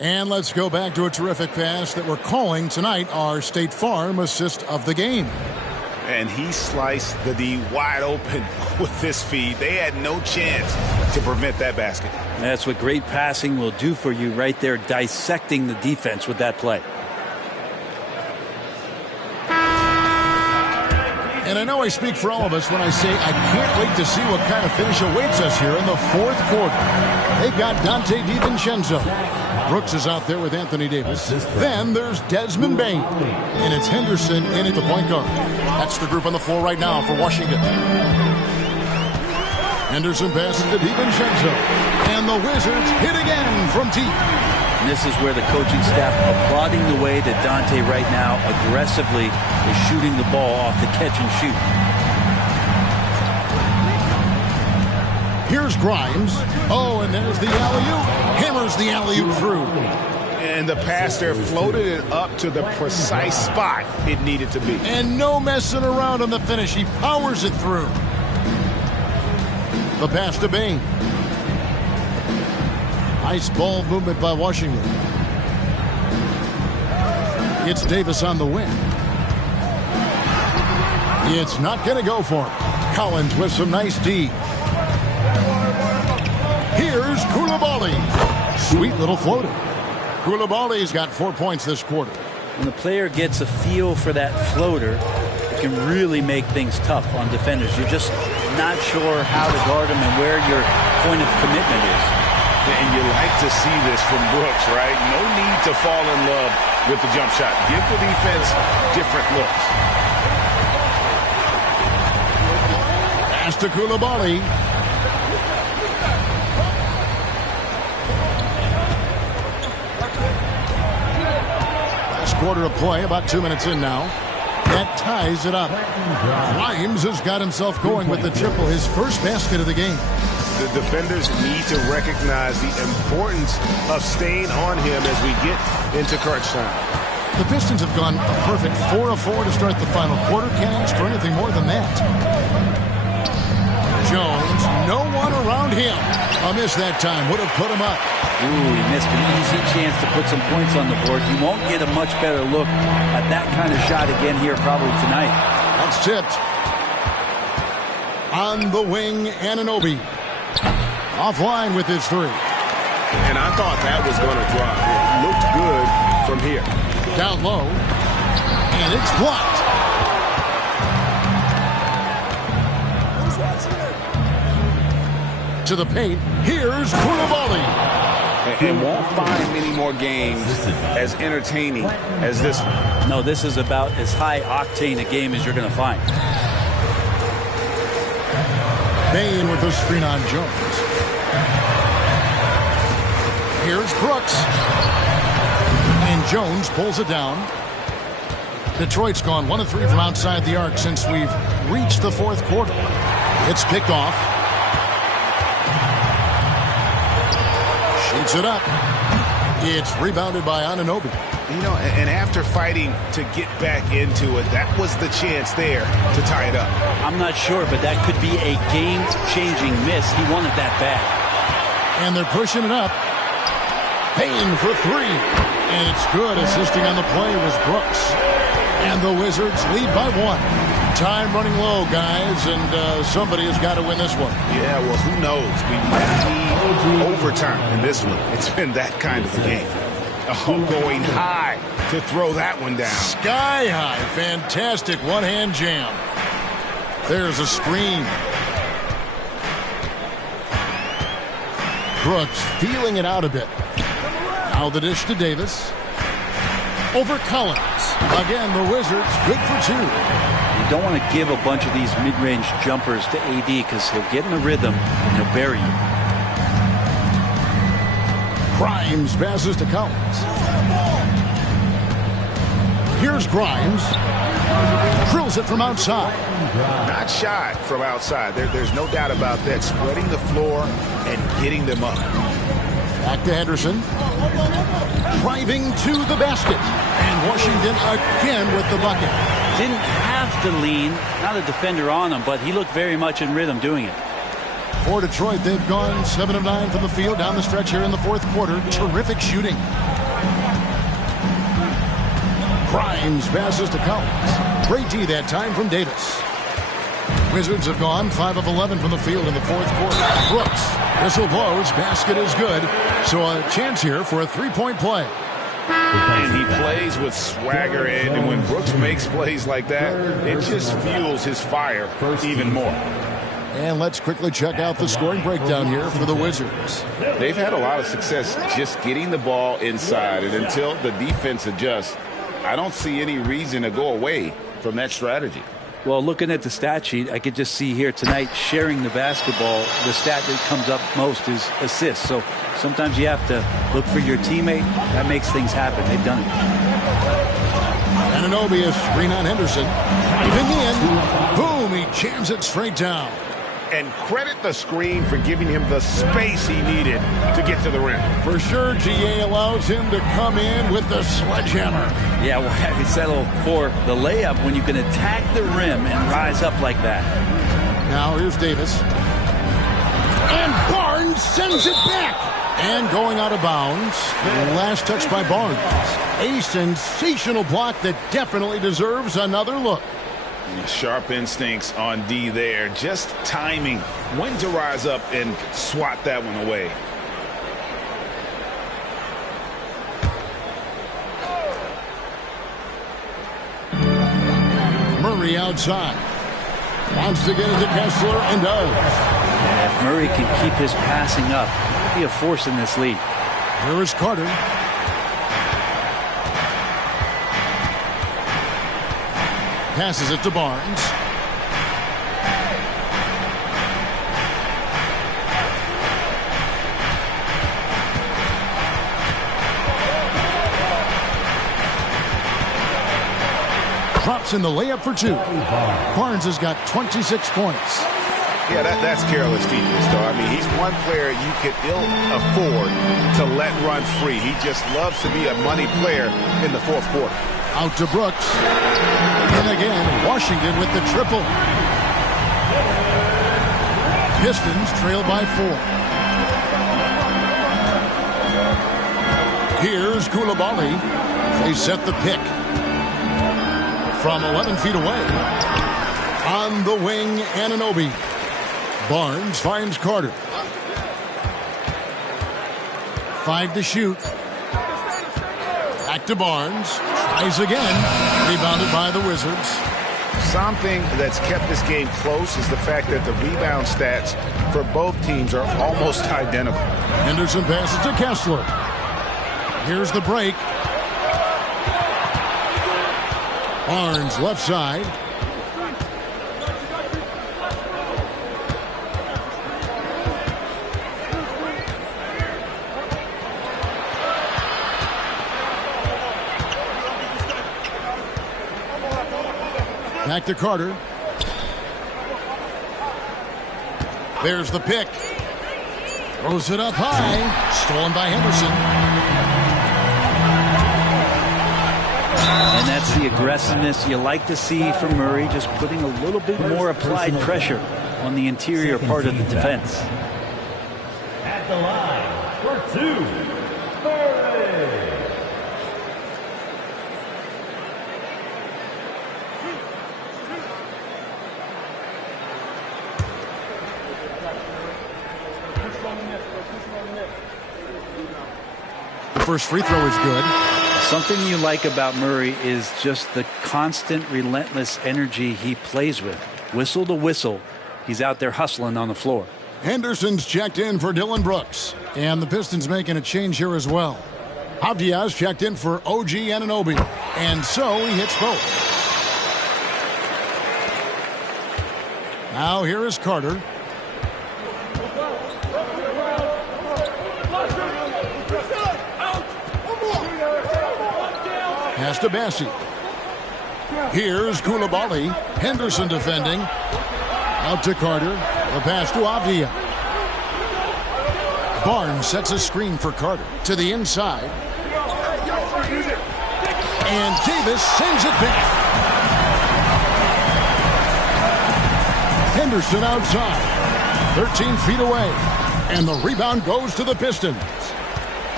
And let's go back to a terrific pass that we're calling tonight our State Farm assist of the game. And he sliced the D wide open with this feed. They had no chance to prevent that basket. That's what great passing will do for you right there, dissecting the defense with that play. And I know I speak for all of us when I say I can't wait to see what kind of finish awaits us here in the fourth quarter. They've got Dante DiVincenzo. Brooks is out there with Anthony Davis. Then there's Desmond Bain. And it's Henderson in at the point guard. That's the group on the floor right now for Washington. Henderson passes to DiVincenzo. And the Wizards hit again from deep. And this is where the coaching staff applauding the way that Dante right now aggressively is shooting the ball off the catch and shoot. Here's Grimes. Oh, and there's the alley-oop. Hammers the alley-oop through. And the pass there floated it up to the precise spot it needed to be. And no messing around on the finish. He powers it through. The pass to Bain. Nice ball movement by Washington. It's Davis on the wing. It's not going to go for him. Collins with some nice D. Here's Koulibaly. Sweet little floater. Koulibaly's got 4 points this quarter. When the player gets a feel for that floater, it can really make things tough on defenders. You're just not sure how to guard them and where your point of commitment is. And you like to see this from Brooks, right? No need to fall in love with the jump shot. Give the defense different looks. Pass to Koulibaly. Last quarter of play, about 2 minutes in now. That ties it up. Grimes has got himself going with the triple, his first basket of the game. The defenders need to recognize the importance of staying on him as we get into crunch time. The Pistons have gone a perfect 4 of 4 to start the final quarter. Can't ask for anything more than that. Jones, no one around him. A miss that time would have put him up. Ooh, he missed an easy chance to put some points on the board. He won't get a much better look at that kind of shot again here probably tonight. That's tipped. On the wing, Anunoby. Offline with his three. And I thought that was going to drop. It looked good from here. Down low. And it's blocked. To the paint. Here's Koulibaly. And won't find many more games as entertaining as this one. No, this is about as high octane a game as you're going to find. Bain with the screen on Jones. Here's Brooks. And Jones pulls it down. Detroit's gone 1 of 3 from outside the arc since we've reached the fourth quarter. It's picked off. Shoots it up. It's rebounded by Anunoby. You know, and after fighting to get back into it, that was the chance there to tie it up. I'm not sure, but that could be a game-changing miss. He wanted that bad. And they're pushing it up. Payne for 3. And it's good. Assisting on the play was Brooks. And the Wizards lead by 1. Time running low, guys, and somebody has got to win this one. Yeah, well, who knows? We might need overtime in this one. It's been that kind of a game. Oh, going high to throw that one down. Sky high. Fantastic one-hand jam. There's a screen. Brooks feeling it out a bit. Now the dish to Davis. Over Collins. Again, the Wizards good for 2. You don't want to give a bunch of these mid-range jumpers to AD because he'll get in the rhythm and he'll bury you. Grimes passes to Collins. Here's Grimes. Drills it from outside. Not shy from outside. There's no doubt about that. Spreading the floor and getting them up. Back to Henderson. Driving to the basket. And Washington again with the bucket. Didn't have to lean. Not a defender on him, but he looked very much in rhythm doing it. For Detroit, they've gone 7 of 9 from the field down the stretch here in the fourth quarter. Terrific shooting. Grimes passes to Collins. Great D that time from Davis. Wizards have gone 5 of 11 from the field in the fourth quarter. Brooks. Whistle blows. Basket is good. So a chance here for a 3-point play. And he plays with swagger, and when Brooks makes plays like that, it just fuels his fire even more. And let's quickly check out the scoring breakdown here for the Wizards. They've had a lot of success just getting the ball inside, and until the defense adjusts, I don't see any reason to go away from that strategy. Well, looking at the stat sheet, I could just see here tonight sharing the basketball. The stat that comes up most is assists. So sometimes you have to look for your teammate. That makes things happen. They've done it. Anunoby is screen on Henderson. Even in. Boom, he jams it straight down. and credit the screen for giving him the space he needed to get to the rim. For sure, GA allows him to come in with the sledgehammer. Yeah, well, have you settle for the layup when you can attack the rim and rise up like that? Now here's Davis. And Barnes sends it back. And going out of bounds. Last touch by Barnes. A sensational block that definitely deserves another look. Sharp instincts on D there. Just timing when to rise up and swat that one away. Murray outside. Wants to get it to Kessler and does. If Murray can keep his passing up, he'll be a force in this league. Here is Carter. Passes it to Barnes. Drops in the layup for two. Barnes has got 26 points. Yeah, that's careless defense, though. I mean, he's one player you could ill afford to let run free. He just loves to be a money player in the fourth quarter. Out to Brooks. And again, Washington with the triple. Pistons trail by 4. Here's Coulibaly. They set the pick. From 11 feet away. On the wing, Anunoby. Barnes finds Carter. 5 to shoot. Back to Barnes. Tries again. Rebounded by the Wizards. Something that's kept this game close is the fact that the rebound stats for both teams are almost identical. Henderson passes to Kessler. Here's the break. Barnes left side. Back to Carter. There's the pick. Throws it up high. Stolen by Henderson. And that's the aggressiveness you like to see from Murray, just putting a little bit more applied pressure on the interior part of the defense. At the line for 2, Murray. The first free throw is good. Something you like about Murray is just the constant, relentless energy he plays with. Whistle to whistle, he's out there hustling on the floor. Henderson's checked in for Dylan Brooks. And the Pistons making a change here as well. Avdia's checked in for OG Anunoby. And so he hits both. Now here is Carter. Pass to Bassi. Here's Coulibaly. Henderson defending. Out to Carter. The pass to Avdia. Barnes sets a screen for Carter. To the inside. And Davis sends it back. Henderson outside. 13 feet away. And the rebound goes to the Pistons.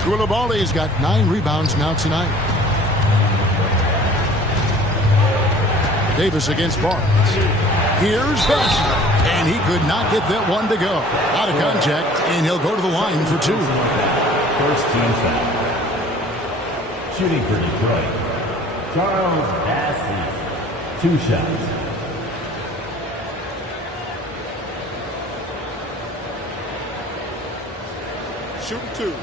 Coulibaly's got 9 rebounds now tonight. Davis against Barnes. Here's Bassi. And he could not get that one to go. Out of contact, and he'll go to the line for 2. First team foul. Shooting for Detroit, Charles Bassi. 2 shots. Shooting 2.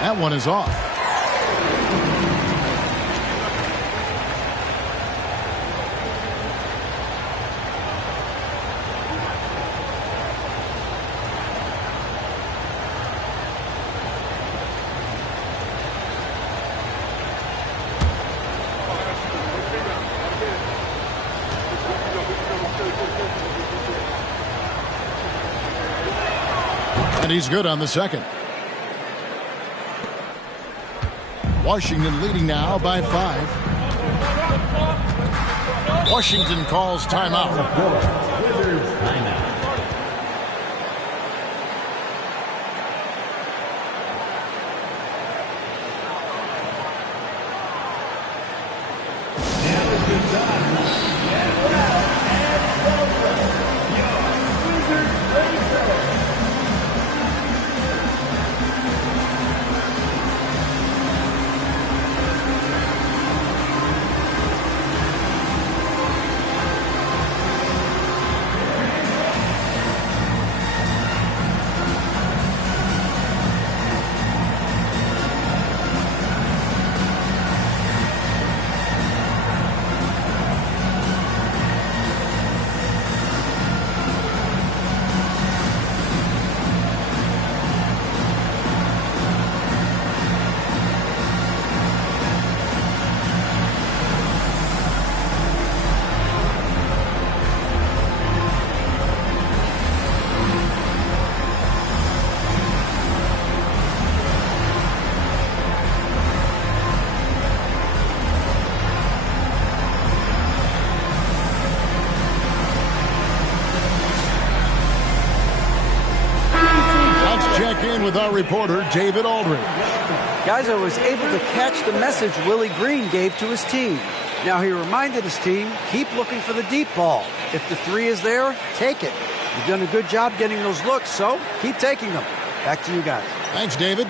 That one is off. And he's good on the second. Washington leading now by 5. Washington calls timeout. With our reporter, David Aldridge. Guys, I was able to catch the message Willie Green gave to his team. Now, he reminded his team, keep looking for the deep ball. If the three is there, take it. You've done a good job getting those looks, so keep taking them. Back to you guys. Thanks, David.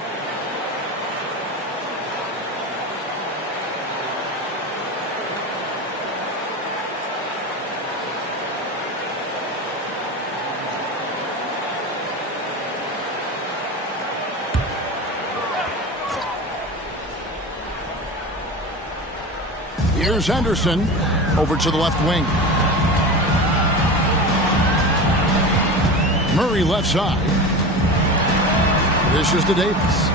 Here's Henderson over to the left wing. Murray left side. This is to Davis.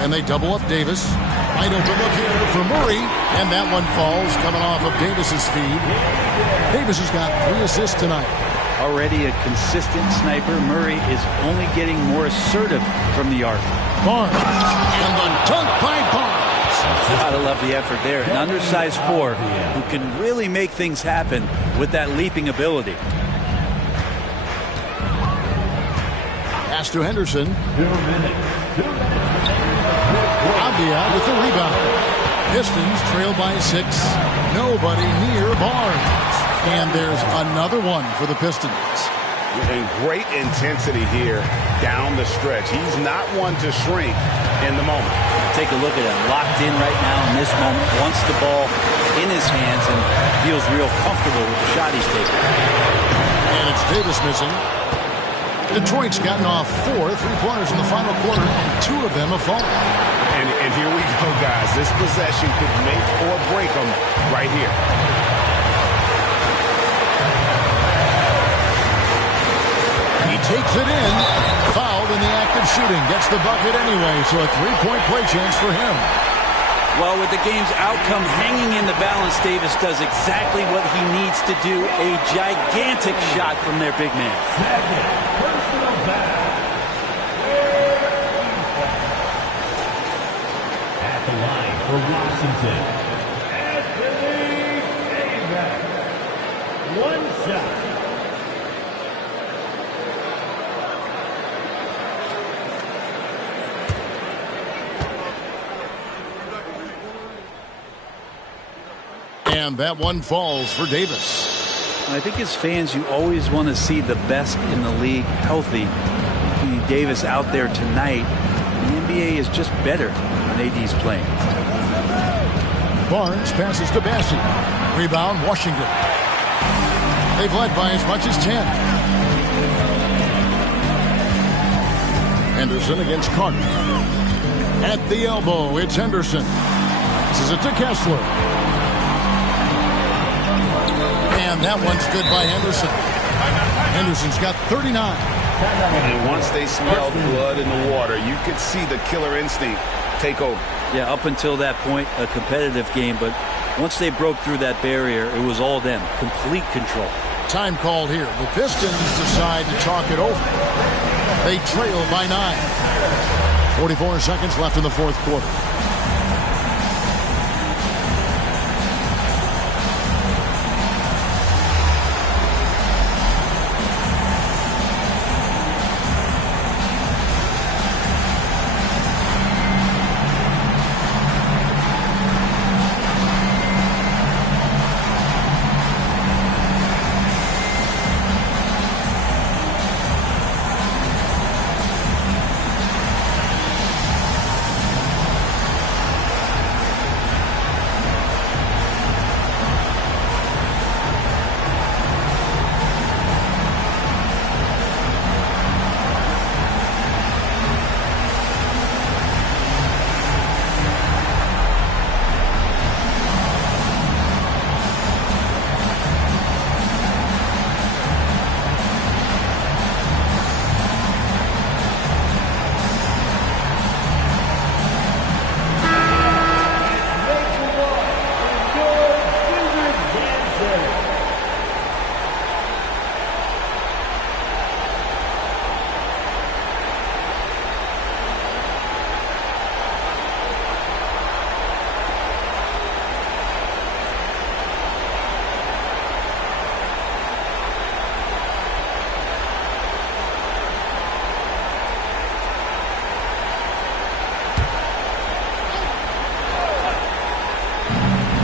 And they double up Davis. Wide open look here for Murray. And that one falls coming off of Davis's feed. Davis has got 3 assists tonight. Already a consistent sniper, Murray is only getting more assertive from the arc. Barnes. And the dunk by Barnes. Gotta love the effort there. An undersized 4 who can really make things happen with that leaping ability. Pass to Henderson. Abdia with the rebound. Pistons trail by 6. Nobody near Barnes. And there's another one for the Pistons. And great intensity here down the stretch. He's not one to shrink in the moment. Take a look at him. Locked in right now in this moment. Wants the ball in his hands and feels real comfortable with the shot he's taking. And it's Davis missing. Detroit's gotten off 4 3-pointers in the final quarter, and 2 of them have fallen. And here we go, guys. This possession could make or break them right here. Takes it in, fouled in the act of shooting, gets the bucket anyway, so a 3-point play chance for him. Well, with the game's outcome hanging in the balance, Davis does exactly what he needs to do, a gigantic shot from their big man. Second personal foul. At the line for Washington, Anthony Davis. 1 shot. And that one falls for Davis. I think as fans, you always want to see the best in the league healthy. Davis out there tonight. The NBA is just better when AD's playing. Barnes passes to Bassey. Rebound, Washington. They've led by as much as 10. Henderson against Carter. At the elbow, it's Henderson. This is it to Kessler. And that one's good by Henderson. Henderson's got 39. And once they smelled blood in the water, you could see the killer instinct take over. Yeah, up until that point, a competitive game, but once they broke through that barrier, it was all them. Complete control. Time called here. The Pistons decide to talk it over. They trail by 9. 44 seconds left in the fourth quarter.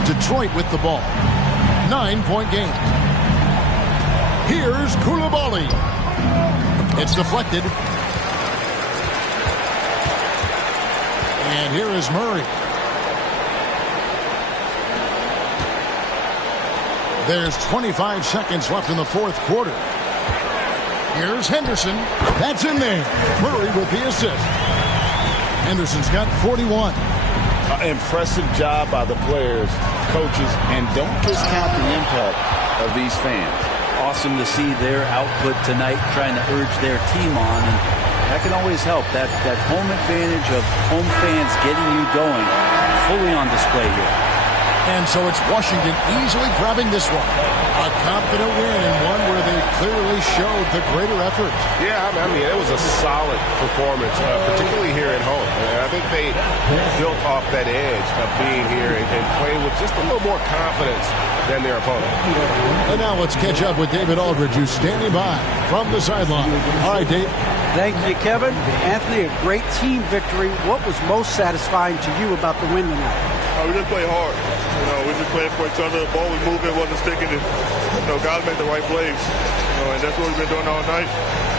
Detroit with the ball. 9-point game. Here's Koulibaly. It's deflected. And here is Murray. There's 25 seconds left in the fourth quarter. Here's Henderson. That's in there. Murray with the assist. Henderson's got 41. Impressive job by the players, coaches, and don't discount the impact of these fans. Awesome to see their output tonight, trying to urge their team on, and that can always help. That home advantage of home fans getting you going, fully on display here. And so it's Washington easily grabbing this one. A confident win and one where they clearly showed the greater effort. Yeah, I mean, it was a solid performance, particularly here at home. And I think they built off that edge of being here and playing with just a little more confidence than their opponent. And now let's catch up with David Aldridge, who's standing by from the sideline. All right, Dave. Thank you, Kevin. Anthony, a great team victory. What was most satisfying to you about the win tonight? We just play hard. We just playing for each other. The ball was moving, wasn't sticking. Guys made the right plays. And that's what we've been doing all night,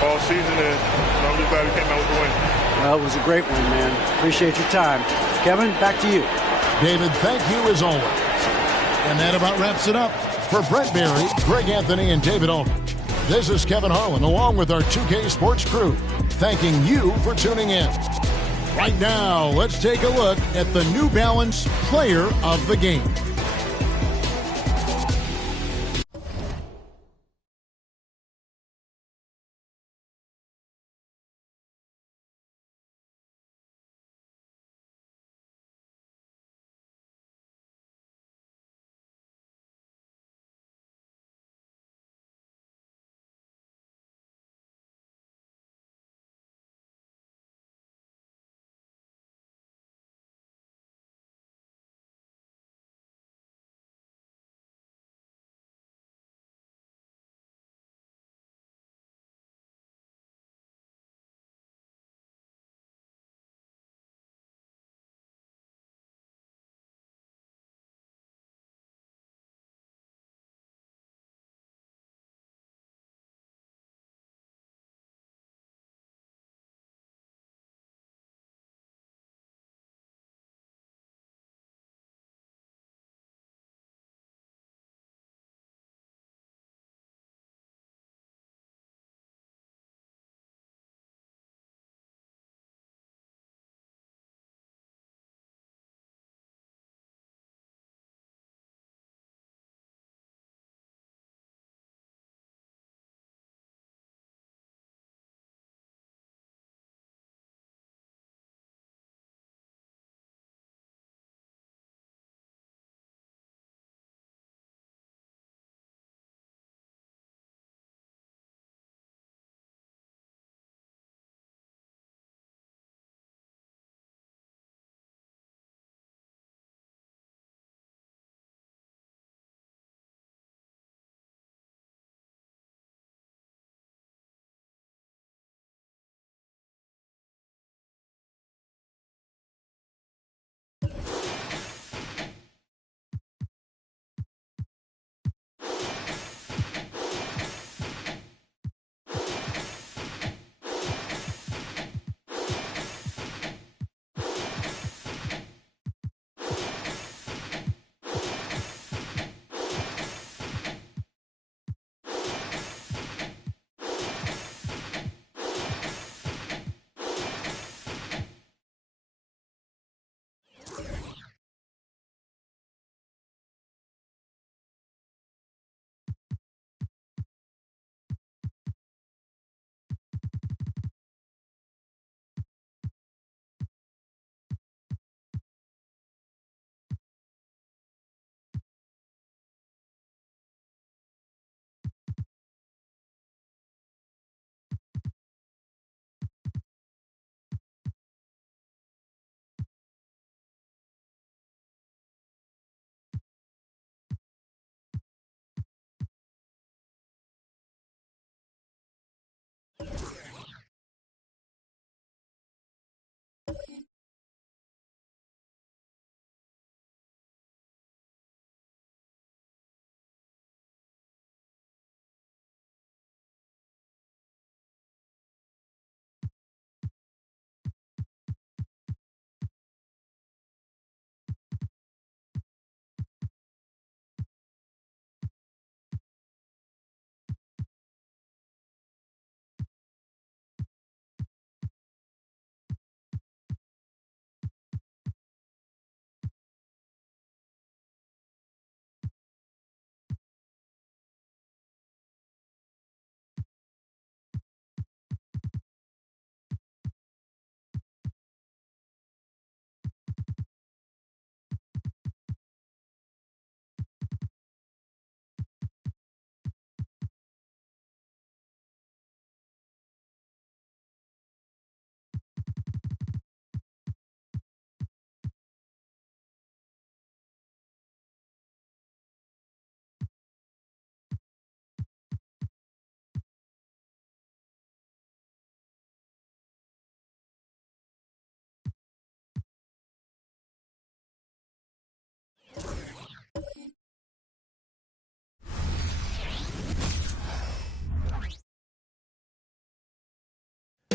all season. And I'm just glad we came out with the win. Well, it was a great one, man. Appreciate your time. Kevin, back to you. David, thank you as always. And that about wraps it up. For Brent Barry, Greg Anthony, and David Aldridge, this is Kevin Harlan along with our 2K Sports crew, thanking you for tuning in. Right now, let's take a look at the New Balance Player of the Game.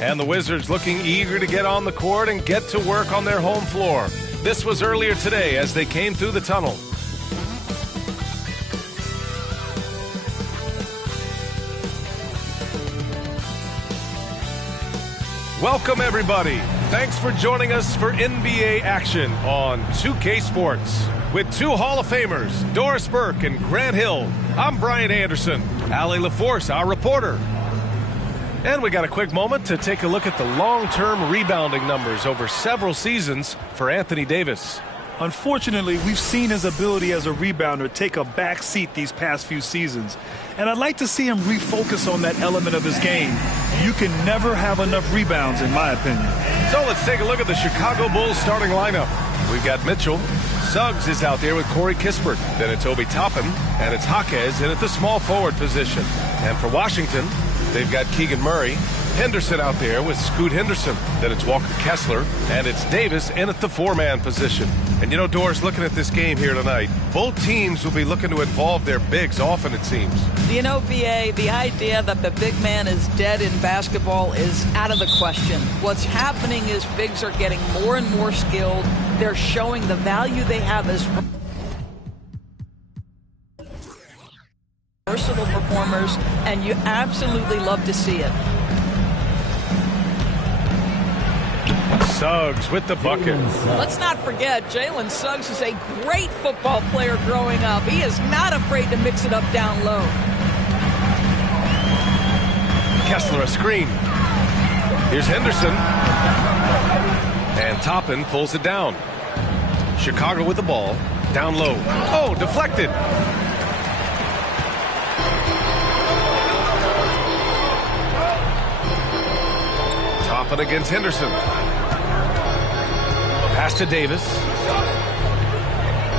And the Wizards looking eager to get on the court and get to work on their home floor. This was earlier today as they came through the tunnel. Welcome, everybody. Thanks for joining us for NBA action on 2K Sports. With two Hall of Famers, Doris Burke and Grant Hill, I'm Brian Anderson. Allie LaForce, our reporter. And we got a quick moment to take a look at the long-term rebounding numbers over several seasons for Anthony Davis. Unfortunately, we've seen his ability as a rebounder take a back seat these past few seasons. And I'd like to see him refocus on that element of his game. You can never have enough rebounds, in my opinion. So let's take a look at the Chicago Bulls starting lineup. We've got Mitchell. Suggs is out there with Corey Kispert. Then it's Obi Toppin, and it's Jaquez in at the small forward position. And for Washington, they've got Keegan Murray. Henderson out there with Scoot Henderson. Then it's Walker Kessler, and it's Davis in at the four-man position. And you know, Doris, looking at this game here tonight, both teams will be looking to involve their bigs often, it seems. You know, BA, the idea that the big man is dead in basketball is out of the question. What's happening is bigs are getting more and more skilled. They're showing the value they have as versatile performers, and you absolutely love to see it. Suggs with the bucket. Let's not forget, Jalen Suggs is a great football player growing up. He is not afraid to mix it up down low. Kessler a screen. Here's Henderson. And Toppin pulls it down. Chicago with the ball. Down low. Oh, deflected. Toppin against Henderson. Pass to Davis.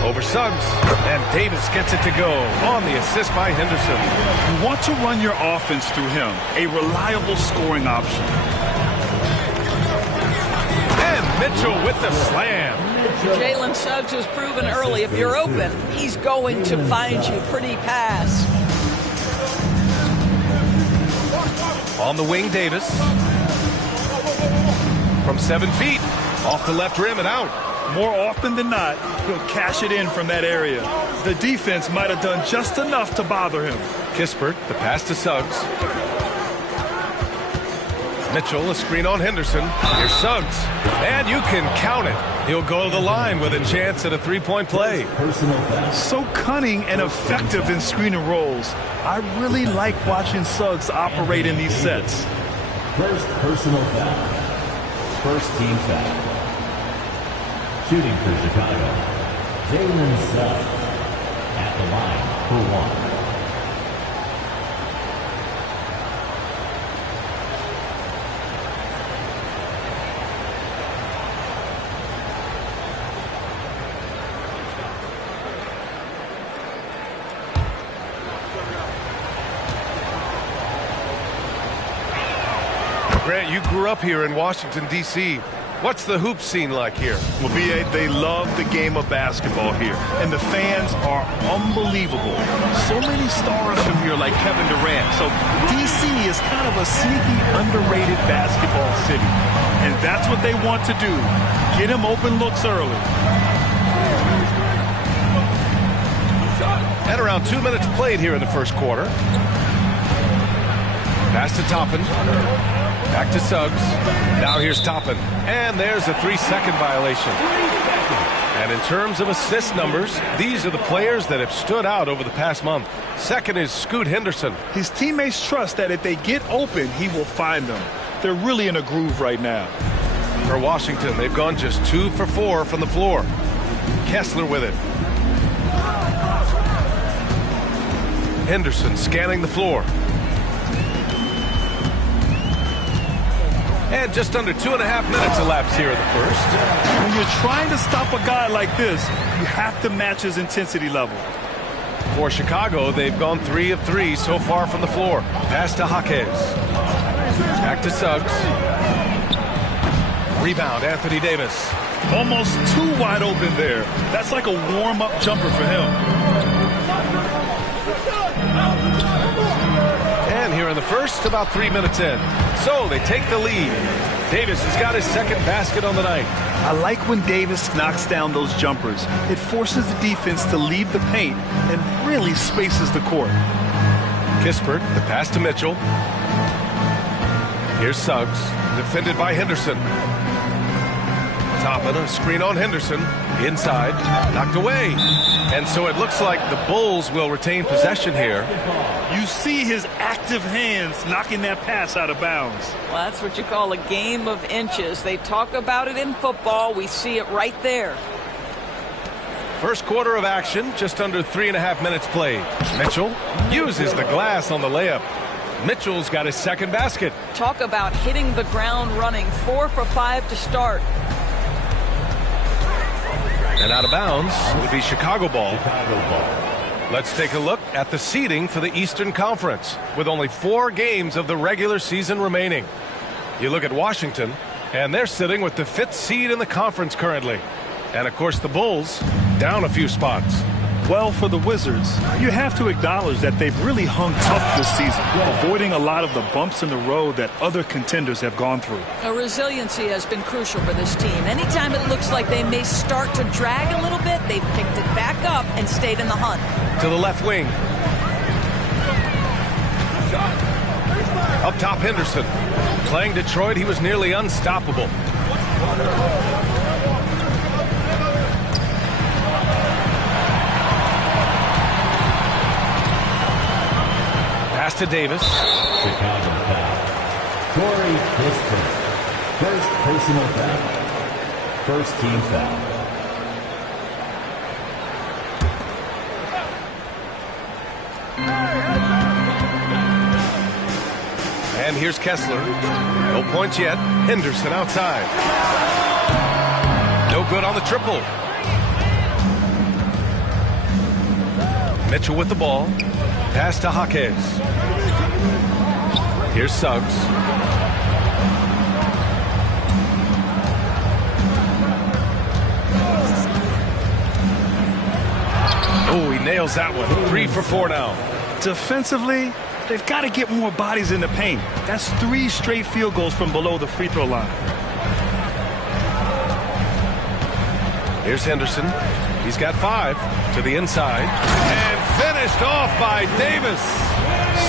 Over Suggs. And Davis gets it to go on the assist by Henderson. You want to run your offense through him. A reliable scoring option. And Mitchell with the slam. Jalen Suggs has proven early, if you're open, he's going to find you. Pretty pass. On the wing, Davis. From 7 feet. Off the left rim and out. More often than not, he'll cash it in from that area. The defense might have done just enough to bother him. Kispert, the pass to Suggs. Mitchell, a screen on Henderson. Here's Suggs. And you can count it. He'll go to the line with a chance at a three-point play. So cunning and effective in screen and rolls. I really like watching Suggs operate in these sets. First personal foul. First team foul. Shooting for Chicago, Jalen Suggs at the line for one. Grant, you grew up here in Washington, D.C. What's the hoop scene like here? Well, B.A., they love the game of basketball here, and the fans are unbelievable. So many stars from here, like Kevin Durant. So D.C. is kind of a sneaky, underrated basketball city, and that's what they want to do. Get him open looks early. And around 2 minutes played here in the first quarter. Pass to Toppin. Back to Suggs. Now here's Toppin. And there's a 3-second violation. And in terms of assist numbers, these are the players that have stood out over the past month. Second is Scoot Henderson. His teammates trust that if they get open, he will find them. They're really in a groove right now. For Washington, they've gone just 2 for 4 from the floor. Kessler with it. Henderson scanning the floor. And just under 2.5 minutes elapsed here in the first. When you're trying to stop a guy like this, you have to match his intensity level. For Chicago, they've gone 3 of 3 so far from the floor. Pass to Jaquez. Back to Suggs. Rebound, Anthony Davis. Almost too wide open there. That's like a warm-up jumper for him. And here here in the first, about 3 minutes in. So they take the lead. Davis has got his second basket on the night. I like when Davis knocks down those jumpers. It forces the defense to leave the paint and really spaces the court. Kispert, the pass to Mitchell. Here's Suggs, defended by Henderson. Toppin, a screen on Henderson. Inside, knocked away. And so it looks like the Bulls will retain possession here. You see his active hands knocking that pass out of bounds. Well, that's what you call a game of inches. They talk about it in football. We see it right there. First quarter of action, just under 3.5 minutes played. Mitchell uses the glass on the layup. Mitchell's got his second basket. Talk about hitting the ground running. 4 for 5 to start. And out of bounds would be Chicago ball. Let's take a look at the seeding for the Eastern Conference with only 4 games of the regular season remaining. You look at Washington, and they're sitting with the 5th seed in the conference currently. And, of course, the Bulls down a few spots. Well, for the Wizards, you have to acknowledge that they've really hung tough this season, avoiding a lot of the bumps in the road that other contenders have gone through. Resiliency has been crucial for this team. Anytime it looks like they may start to drag a little bit, they've picked it back up and stayed in the hunt. To the left wing. Up top, Henderson. Playing Detroit, he was nearly unstoppable. Pass to Davis. Chicago foul. Corey Kispert. First personal foul. First team foul. And here's Kessler. No points yet. Henderson outside. No good on the triple. Mitchell with the ball. Pass to Jaquez. Here's Suggs. Oh, he nails that one. 3 for 4 now. Defensively, they've got to get more bodies in the paint. That's 3 straight field goals from below the free throw line. Here's Henderson. He's got 5 to the inside. And finished off by Davis.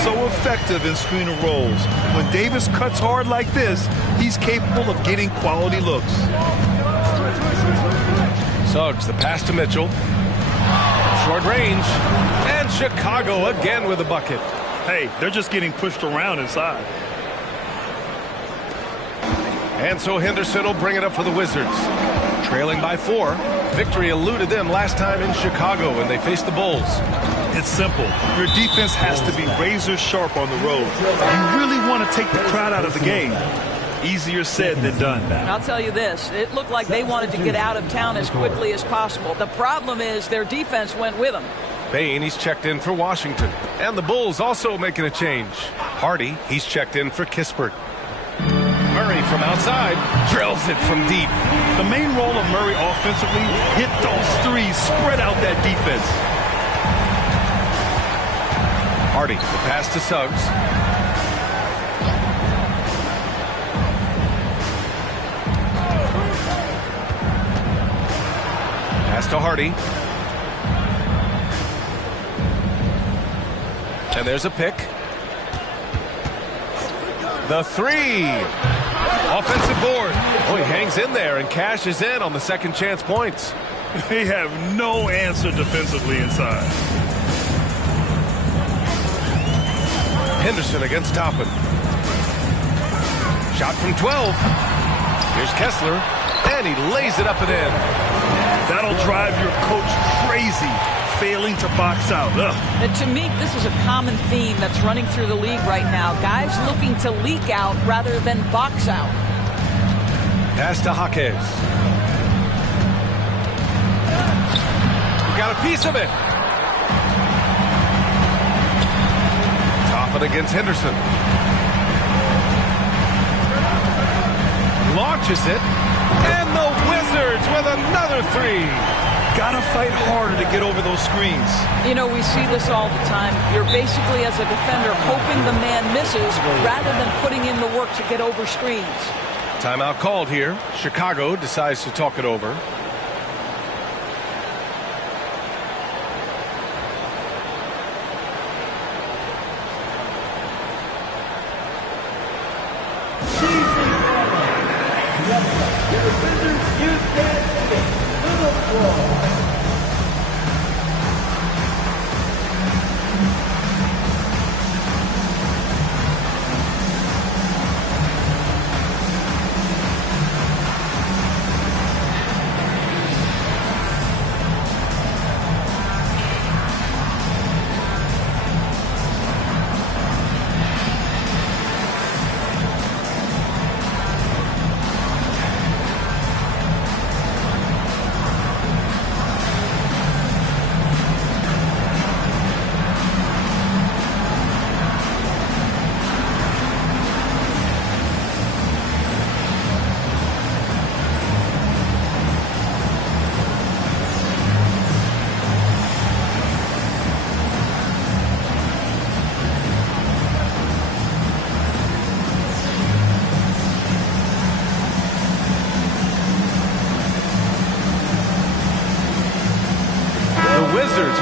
So effective in screen and rolls. When Davis cuts hard like this, he's capable of getting quality looks. Suggs, the pass to Mitchell. Short range. And Chicago again with a bucket. Hey, they're just getting pushed around inside. And so Henderson will bring it up for the Wizards. Trailing by 4. Victory eluded them last time in Chicago when they faced the Bulls. It's simple. Your defense has to be razor sharp on the road. You really want to take the crowd out of the game. Easier said than done. I'll tell you this. It looked like they wanted to get out of town as quickly as possible. The problem is their defense went with them. Bain, he's checked in for Washington. And the Bulls also making a change. Hardy, he's checked in for Kispert. Murray from outside drills it from deep. The main role of Murray offensively, hit those threes, spread out that defense. Hardy, the pass to Suggs. Pass to Hardy. And there's a pick. The 3. Offensive board. Oh, he hangs in there and cashes in on the second chance points. They have no answer defensively inside. Henderson against Toppin. Shot from 12. Here's Kessler. And he lays it up and in. That'll drive your coach crazy, failing to box out. And to me, this is a common theme that's running through the league right now. Guys looking to leak out rather than box out. Pass to Jaquez. Got a piece of it. Toppin against Henderson. Launches it. And the Wizards with another 3. got to fight harder to get over those screens. You know, we see this all the time. You're basically, as a defender, hoping the man misses rather than putting in the work to get over screens. Timeout called here. Chicago decides to talk it over.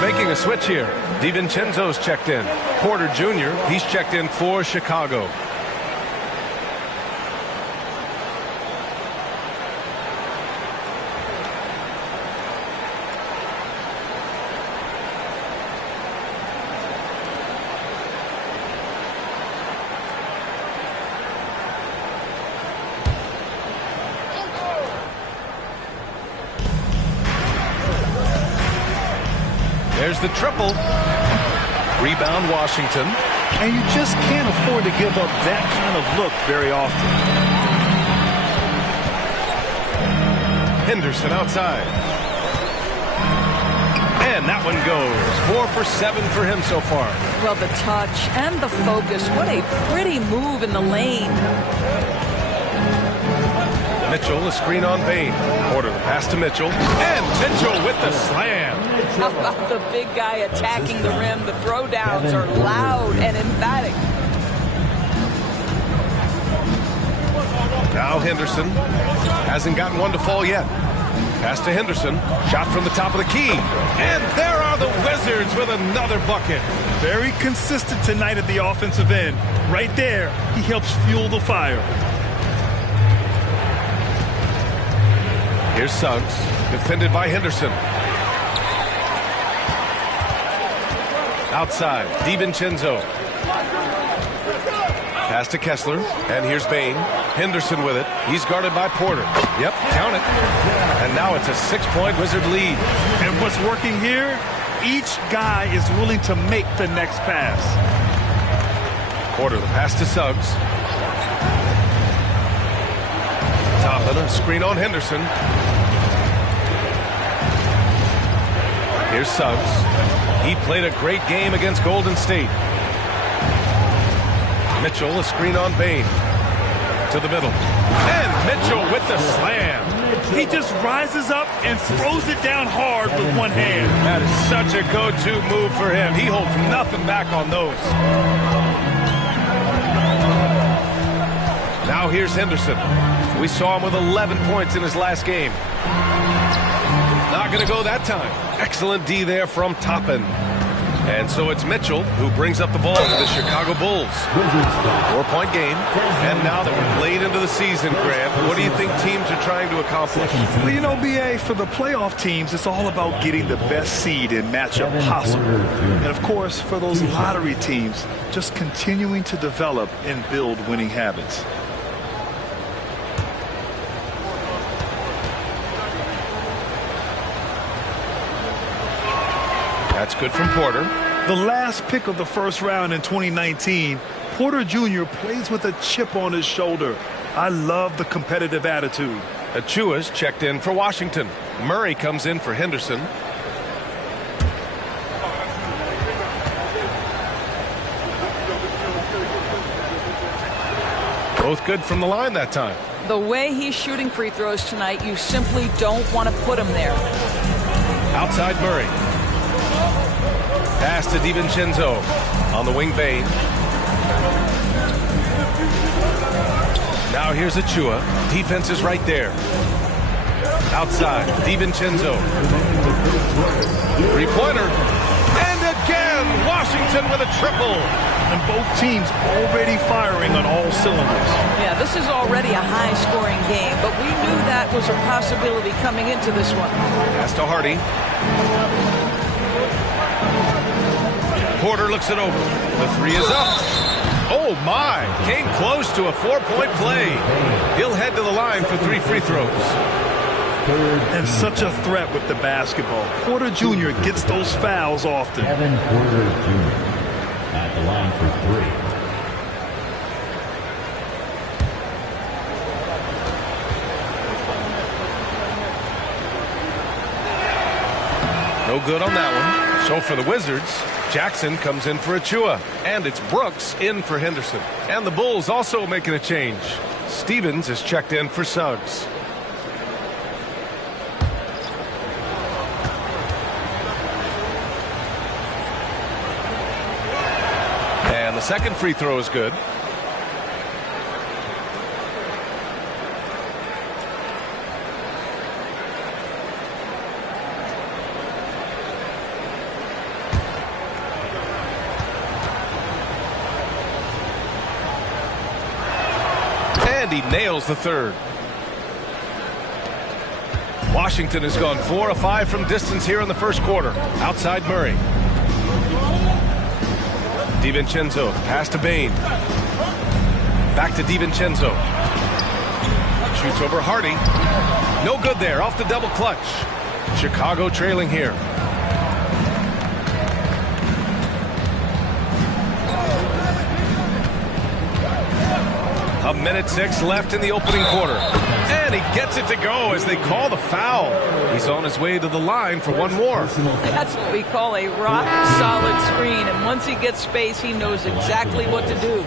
Making a switch here. DiVincenzo's checked in. Porter Jr., he's checked in for Chicago. There's the triple. Rebound, Washington. And you just can't afford to give up that kind of look very often. Henderson outside. And that one goes. 4 for 7 for him so far. Well, the touch and the focus. What a pretty move in the lane. Mitchell, a screen on Bain. Porter, the pass to Mitchell. And Mitchell with the slam. How about the big guy attacking the rim? The throwdowns are loud and emphatic. Now Henderson hasn't gotten one to fall yet. Pass to Henderson. Shot from the top of the key. And there are the Wizards with another bucket. Very consistent tonight at the offensive end. Right there, he helps fuel the fire. Here's Suggs, defended by Henderson. Outside, DiVincenzo. Pass to Kessler, and here's Bain. Henderson with it. He's guarded by Porter. Yep, count it. And now it's a 6-point Wizard lead. And what's working here? Each guy is willing to make the next pass. Porter, the pass to Suggs. Toppin, a screen on Henderson. Here's Suggs. He played a great game against Golden State. Mitchell, a screen on Bain. To the middle. And Mitchell with the slam. He just rises up and throws it down hard with one hand. That is such a go-to move for him. He holds nothing back on those. Now here's Henderson. We saw him with 11 points in his last game. Not going to go that time. Excellent D there from Toppin. And so it's Mitchell who brings up the ball for the Chicago Bulls. 4-point game. And now that we're late into the season, Grant, what do you think teams are trying to accomplish? Well, you know, B.A., for the playoff teams, it's all about getting the best seed and matchup possible. And, of course, for those lottery teams, just continuing to develop and build winning habits. That's good from Porter. The last pick of the first round in 2019, Porter Jr. plays with a chip on his shoulder. I love the competitive attitude. Achua's checked in for Washington. Murray comes in for Henderson. Both good from the line that time. The way he's shooting free throws tonight, you simply don't want to put him there. Outside Murray. Pass to DiVincenzo. On the wing, Bain. Now here's Achua. Defense is right there. Outside, DiVincenzo. Three-pointer. And again, Washington with a triple. And both teams already firing on all cylinders. Yeah, this is already a high-scoring game, but we knew that was a possibility coming into this one. Pass to Hardy. Porter looks it over. The three is up. Oh, my. Came close to a 4-point play. He'll head to the line for 3 free throws. And such a threat with the basketball. Porter Jr. gets those fouls often. Kevin Porter Jr. at the line for 3. No good on that one. So for the Wizards, Jackson comes in for Achua. And it's Brooks in for Henderson. And the Bulls also making a change. Stevens is checked in for Suggs. And the second free throw is good. And he nails the third. Washington has gone 4 of 5 from distance here in the first quarter. Outside Murray. DiVincenzo, pass to Bain. Back to DiVincenzo. Shoots over Hardy. No good there, off the double clutch. Chicago trailing here. A minute 6 left in the opening quarter. And he gets it to go as they call the foul. He's on his way to the line for one more. That's what we call a rock-solid screen. And once he gets space, he knows exactly what to do.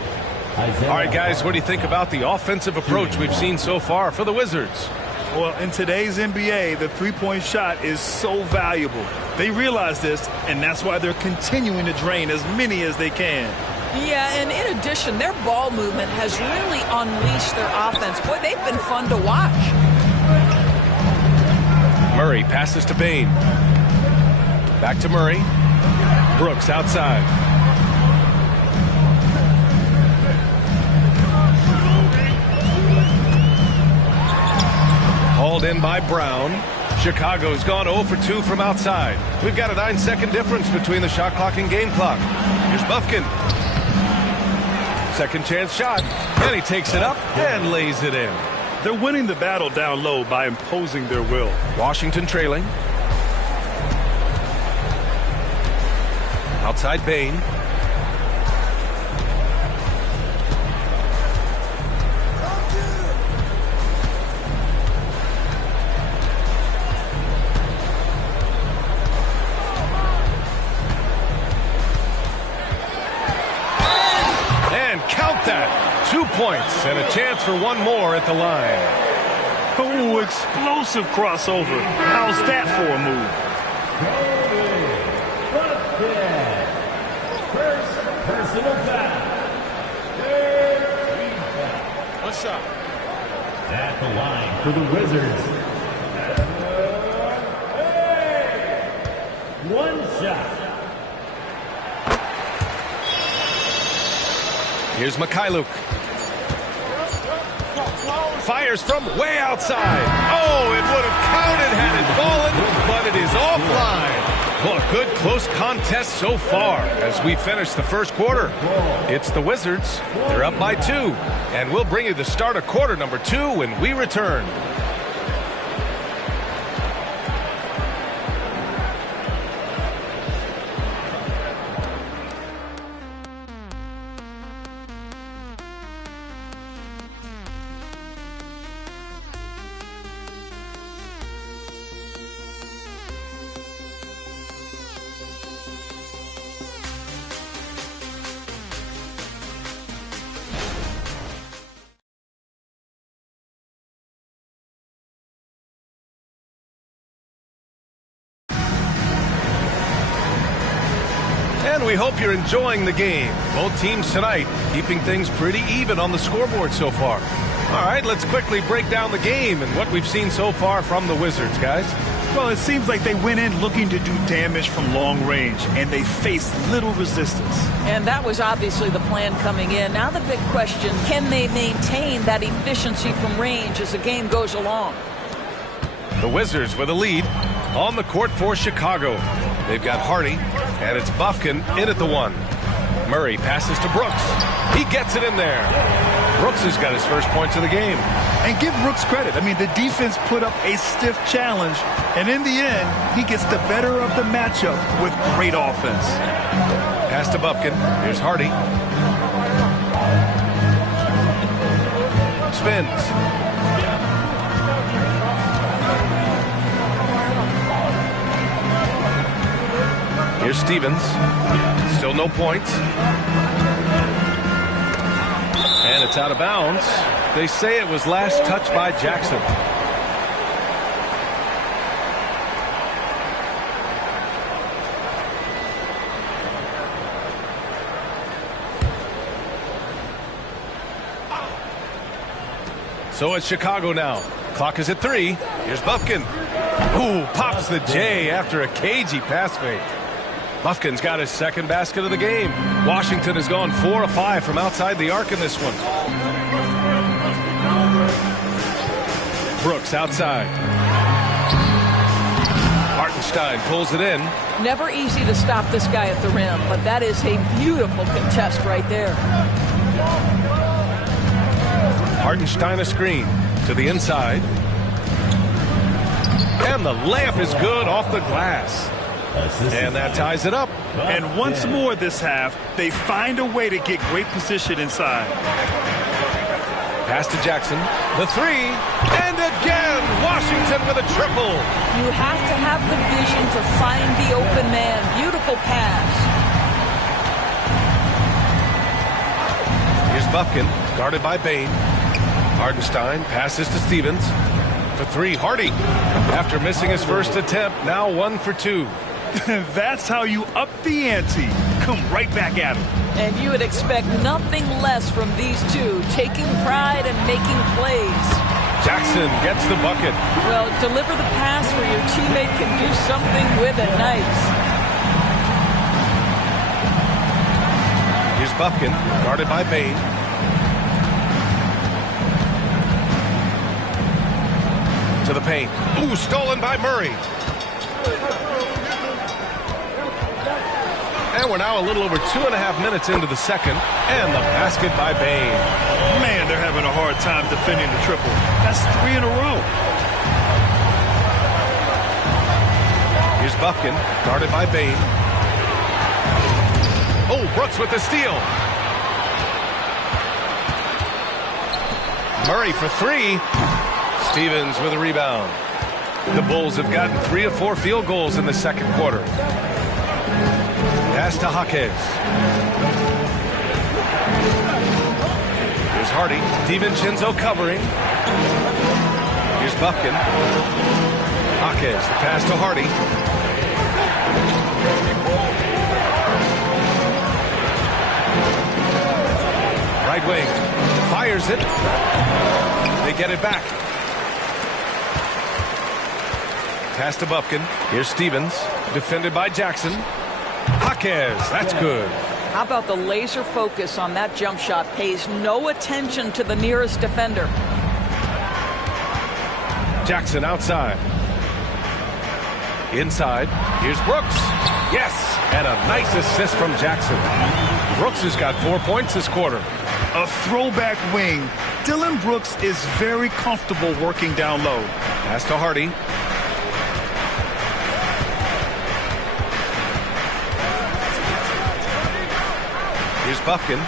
All right, guys, what do you think about the offensive approach we've seen so far for the Wizards? Well, in today's NBA, the three-point shot is so valuable. They realize this, and that's why they're continuing to drain as many as they can. Yeah, and in addition, their ball movement has really unleashed their offense. Boy, they've been fun to watch. Murray passes to Bain. Back to Murray. Brooks outside. Hauled in by Brown. Chicago's gone 0 for 2 from outside. We've got a 9-second difference between the shot clock and game clock. Here's Bufkin. Second chance shot, and he takes it up and lays it in. They're winning the battle down low by imposing their will. Washington trailing. Outside Bain. Count that. 2 points and a chance for one more at the line. Oh, explosive crossover. How's that for a move? First personal foul. One shot. At the line for the Wizards. One shot. Here's Mikhailuk. Fires from way outside. Oh, it would have counted had it fallen, but it is offline. Well, a good close contest so far as we finish the first quarter. It's the Wizards. They're up by 2. And we'll bring you the start of quarter number 2 when we return. And we hope you're enjoying the game. Both teams tonight keeping things pretty even on the scoreboard so far. All right, let's quickly break down the game and what we've seen so far from the Wizards, guys. Well, it seems like they went in looking to do damage from long range, and they faced little resistance. And that was obviously the plan coming in. Now the big question, can they maintain that efficiency from range as the game goes along? The Wizards with a lead on the court for Chicago. They've got Hardy, and it's Bufkin in at the 1. Murray passes to Brooks. He gets it in there. Brooks has got his first points of the game. And give Brooks credit. I mean, the defense put up a stiff challenge, and in the end, he gets the better of the matchup with great offense. Pass to Bufkin. Here's Hardy. Spins. Here's Stevens. Still no points. And it's out of bounds. They say it was last touched by Jackson. So it's Chicago now. Clock is at 3. Here's Bufkin. Ooh, pops the J after a cagey pass fake. Bufkin's got his second basket of the game. Washington has gone 4 of 5 from outside the arc in this one. Brooks outside. Hartenstein pulls it in. Never easy to stop this guy at the rim, but that is a beautiful contest right there. Hartenstein a screen to the inside. And the layup is good off the glass. And that ties it up. And once more this half, they find a way to get great position inside. Pass to Jackson. The 3. And again, Washington with a triple. You have to have the vision to find the open man. Beautiful pass. Here's Bufkin, guarded by Bain. Hartenstein passes to Stevens. For 3, Hardy. After missing his first attempt, now 1 for 2. That's how you up the ante. Come right back at him. And you would expect nothing less from these two, taking pride and making plays. Jackson gets the bucket. Well, deliver the pass where your teammate can do something with it. Nice. Here's Bufkin, guarded by Bain. To the paint. Ooh, stolen by Murray. And we're now a little over 2.5 minutes into the second. And the basket by Bain. Man, they're having a hard time defending the triple. That's 3 in a row. Here's Bufkin, guarded by Bain. Oh, Brooks with the steal. Murray for 3. Stevens with a rebound. The Bulls have gotten 3 of 4 field goals in the second quarter. Pass to Jaquez. Here's Hardy. DiVincenzo covering. Here's Bufkin. Jaquez, the pass to Hardy. Right wing. Fires it. They get it back. Pass to Bufkin. Here's Stevens. Defended by Jackson. Jaquez, that's good. How about the laser focus on that jump shot? Pays no attention to the nearest defender. Jackson outside. Inside. Here's Brooks. Yes, and a nice assist from Jackson. Brooks has got 4 points this quarter. A throwback wing. Dillon Brooks is very comfortable working down low. Pass to Hardy. Here's Bufkin.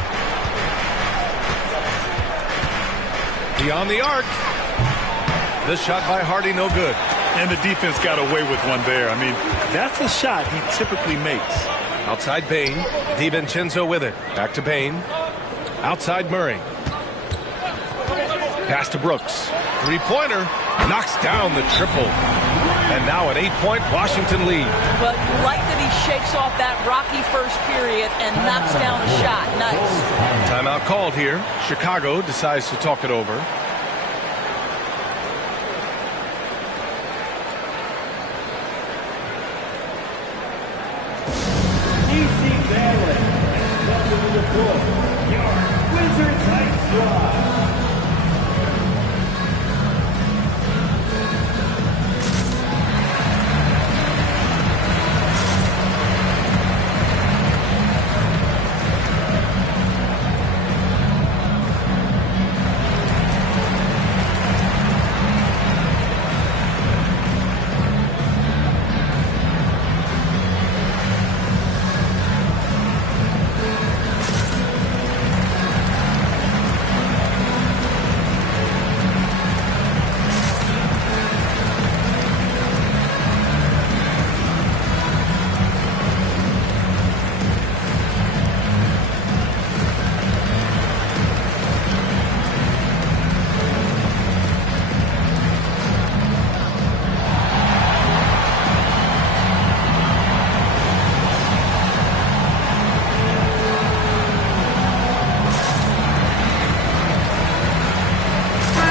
Beyond the arc. The shot by Hardy, no good. And the defense got away with one there. I mean, that's a shot he typically makes. Outside Bain. DiVincenzo with it. Back to Bain. Outside Murray. Pass to Brooks. Three-pointer. Knocks down the triple. And now an 8-point Washington lead. But you like that he shakes off that rocky first period and knocks down a shot. Nice. Timeout called here. Chicago decides to talk it over.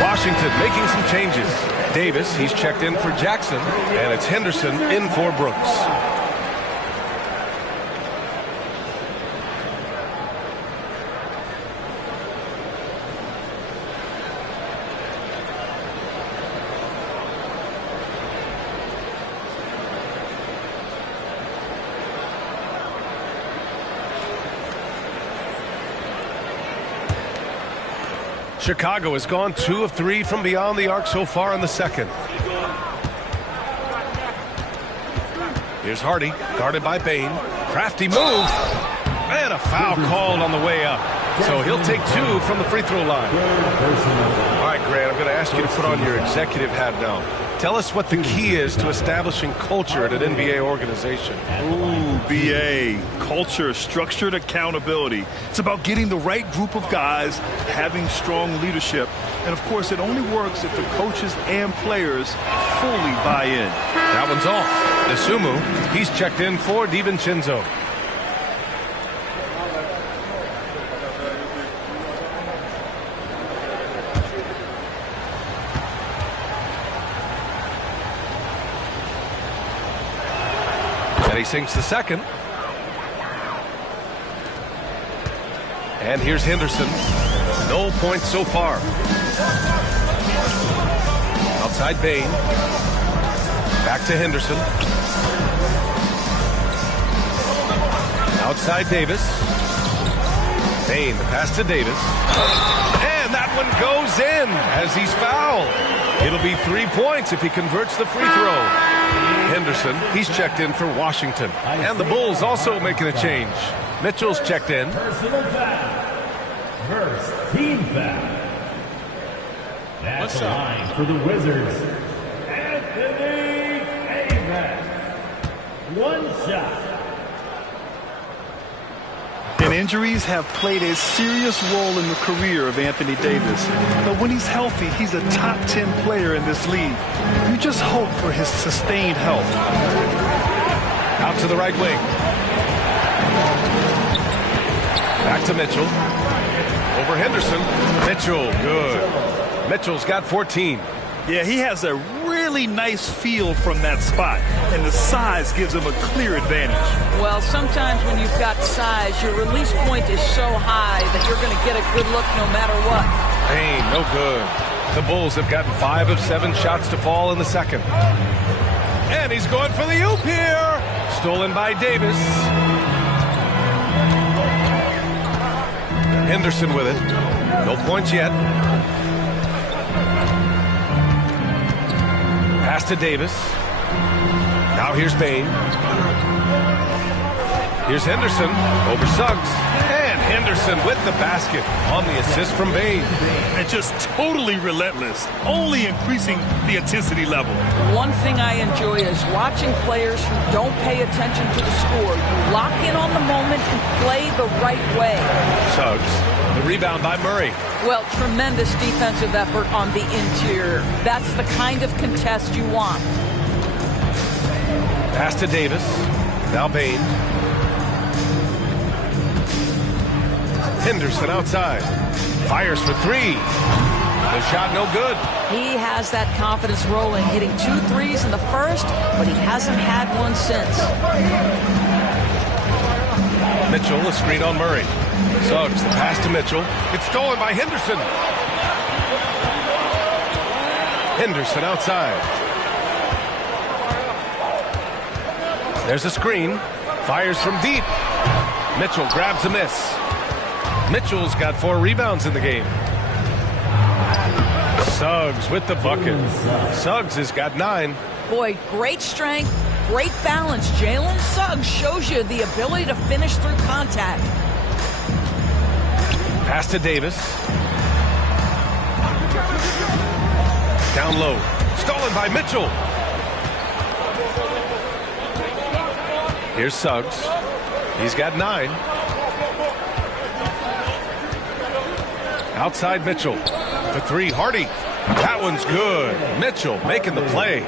Washington making some changes. Davis, he's checked in for Jackson, and it's Henderson in for Brooks. Chicago has gone 2 of 3 from beyond the arc so far in the second. Here's Hardy, guarded by Bain. Crafty move, and a foul called on the way up. So he'll take 2 from the free throw line. All right, Grant, I'm going to ask you to put on your executive hat now. Tell us what the key is to establishing culture at an NBA organization. Ooh, BA. Culture, structured accountability. It's about getting the right group of guys, having strong leadership. And, of course, it only works if the coaches and players fully buy in. That one's off. Nasumu, he's checked in for DiVincenzo. And he sinks the second. And here's Henderson. No points so far. Outside Bain. Back to Henderson. Outside Davis. Bain, the pass to Davis. And that one goes in as he's fouled. It'll be 3 points if he converts the free throw. Henderson, he's checked in for Washington. And the Bulls also making a change. Mitchell's checked in. Personal foul. First team foul. That's the line for the Wizards. Anthony Davis. One shot. And injuries have played a serious role in the career of Anthony Davis. But when he's healthy, he's a top 10 player in this league. You just hope for his sustained health. Out to the right wing. Back to Mitchell. Over Henderson. Mitchell, good. Mitchell's got 14. Yeah, he has a really nice feel from that spot, and the size gives him a clear advantage. Well, sometimes when you've got size, your release point is so high that you're going to get a good look no matter what. Bain, no good. The Bulls have gotten 5 of 7 shots to fall in the second. And he's going for the oop here. Stolen by Davis. Henderson with it. No points yet. Pass to Davis. Now here's Bain. Here's Henderson over Suggs. And Henderson with the basket on the assist from Bain. And just totally relentless, only increasing the intensity level. One thing I enjoy is watching players who don't pay attention to the score. You lock in on the moment and play the right way. Suggs, the rebound by Murray. Well, tremendous defensive effort on the interior. That's the kind of contest you want. Pass to Davis. Now Bain. Henderson outside. Fires for three. The shot no good. He has that confidence rolling, hitting 2 threes in the first, but he hasn't had one since. Mitchell, a screen on Murray. Suggs, the pass to Mitchell. It's stolen by Henderson. Henderson outside. There's a screen. Fires from deep. Mitchell grabs a miss. Mitchell's got 4 rebounds in the game. Suggs with the bucket. Suggs has got 9. Boy, great strength, great balance. Jalen Suggs shows you the ability to finish through contact. Pass to Davis. Down low. Stolen by Mitchell. Here's Suggs. He's got 9. Outside Mitchell. For 3, Hardy. That one's good. Mitchell making the play.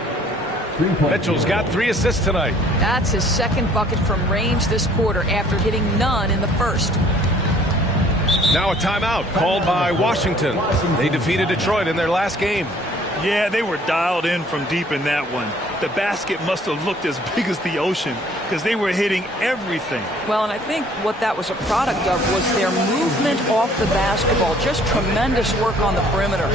Mitchell's got 3 assists tonight. That's his second bucket from range this quarter after hitting none in the first. Now a timeout called by Washington. They defeated Detroit in their last game. Yeah, they were dialed in from deep in that one. The basket must have looked as big as the ocean because they were hitting everything. Well, and I think what that was a product of was their movement off the basketball. Just tremendous work on the perimeter.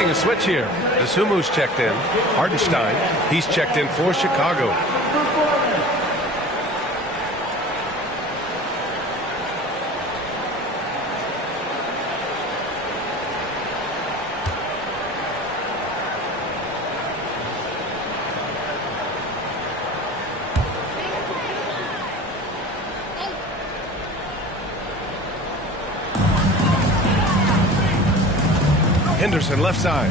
A switch here. Desumu's checked in. Hardenstein, he's checked in for Chicago. Henderson left side.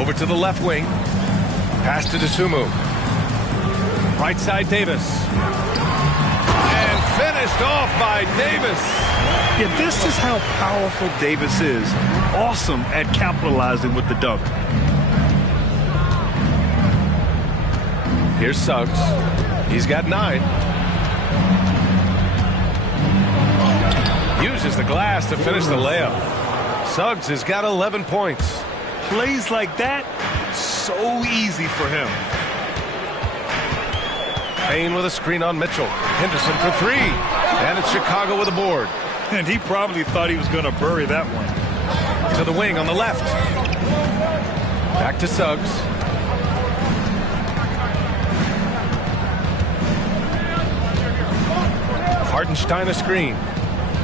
Over to the left wing. Pass to Desumu. Right side Davis. And finished off by Davis. Yeah, this is how powerful Davis is. Awesome at capitalizing with the dunk. Here's Suggs. He's got 9. Uses the glass to finish the layup. Suggs has got 11 points. Plays like that, so easy for him. Payne with a screen on Mitchell. Henderson for 3. And it's Chicago with a board. And he probably thought he was going to bury that one. To the wing on the left. Back to Suggs. Hardenstein a screen.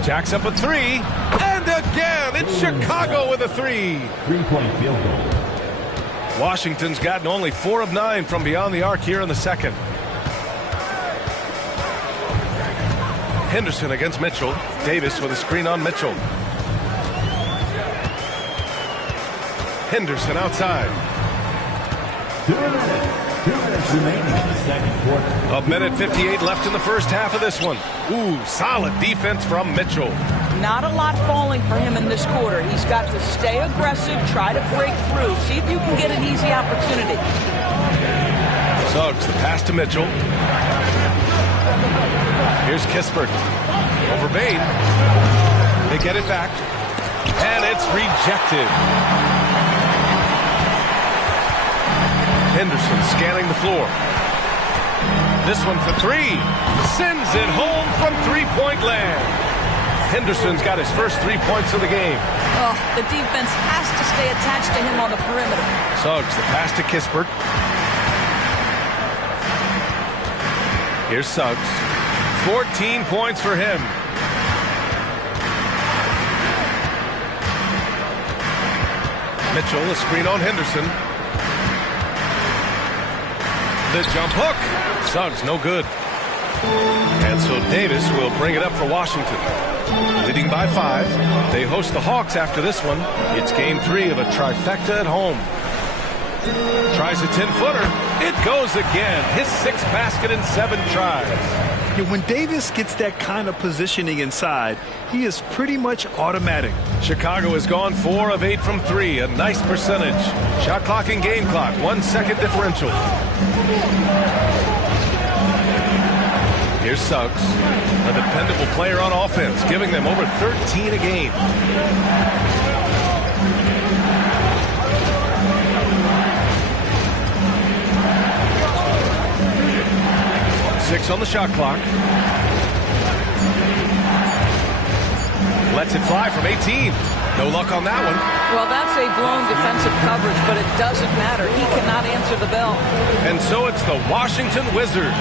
Jacks up a 3, and again, it's Chicago with a 3. 3-point field goal. Washington's gotten only 4 of 9 from beyond the arc here in the second. Henderson against Mitchell. Davis with a screen on Mitchell. Henderson outside. 2 minutes remaining in the second quarter. 1:58 left in the first half of this one. Ooh, solid defense from Mitchell. Not a lot falling for him in this quarter. He's got to stay aggressive, try to break through, see if you can get an easy opportunity. Suggs, the pass to Mitchell. Here's Kispert. Over Bain. They get it back. And it's rejected. Henderson scanning the floor. This one for three. Sends it home from three-point land. Henderson's got his first 3 points of the game. Oh, the defense has to stay attached to him on the perimeter. Suggs, the pass to Kispert. Here's Suggs. 14 points for him. Mitchell, a screen on Henderson. The jump hook. Suggs, no good. And so Davis will bring it up for Washington. Leading by 5. They host the Hawks after this one. It's game 3 of a trifecta at home. Tries a 10-footer. It goes again. His 6th basket in 7 tries. Yeah, when Davis gets that kind of positioning inside, he is pretty much automatic. Chicago has gone 4 of 8 from 3. A nice percentage. Shot clock and game clock. 1 second differential. Here's Suggs, a dependable player on offense, giving them over 13 a game. Six on the shot clock. Lets it fly from 18. No luck on that one. Well, that's a blown defensive coverage, but it doesn't matter. He cannot answer the bell. And so it's the Washington Wizards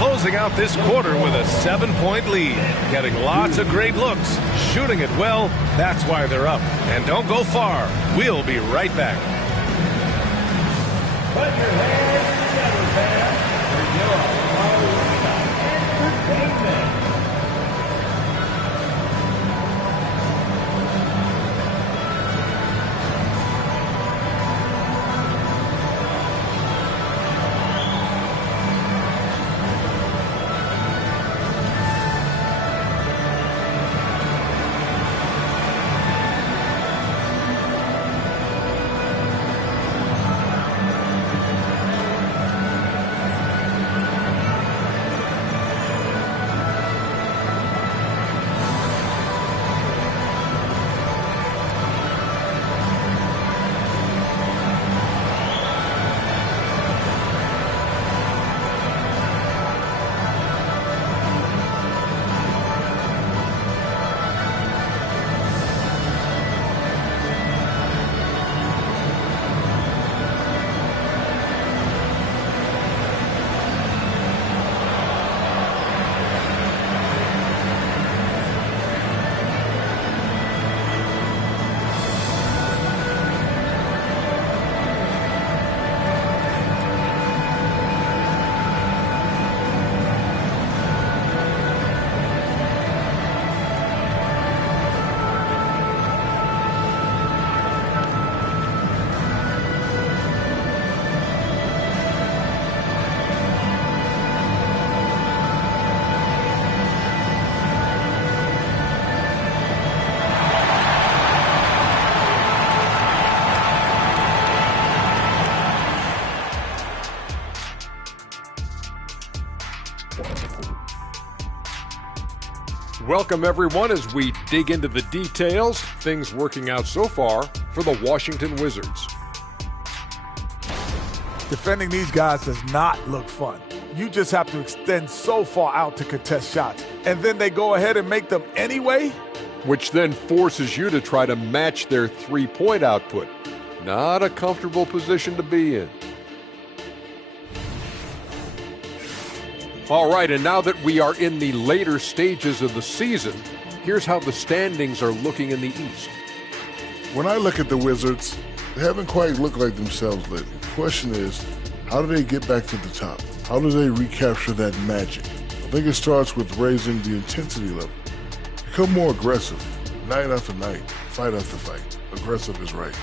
closing out this quarter with a 7-point lead. Getting lots of great looks, shooting it well. That's why they're up. And don't go far. We'll be right back. Put your hands together, fans, for your entertainment. Welcome, everyone, as we dig into the details. Things working out so far for the Washington Wizards. Defending these guys does not look fun. You just have to extend so far out to contest shots, and then they go ahead and make them anyway? Which then forces you to try to match their three-point output. Not a comfortable position to be in. All right, and now that we are in the later stages of the season, here's how the standings are looking in the East. When I look at the Wizards, they haven't quite looked like themselves lately. The question is, how do they get back to the top? How do they recapture that magic? I think it starts with raising the intensity level. Become more aggressive, night after night, fight after fight. Aggressive is right.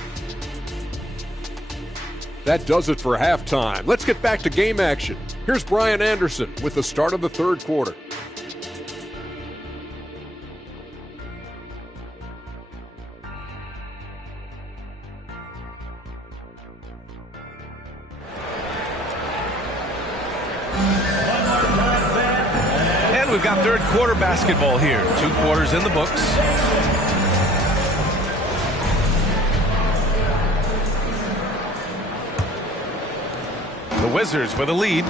That does it for halftime. Let's get back to game action. Here's Brian Anderson with the start of the third quarter. And we've got third quarter basketball here. 2 quarters in the books. The Wizards with a lead.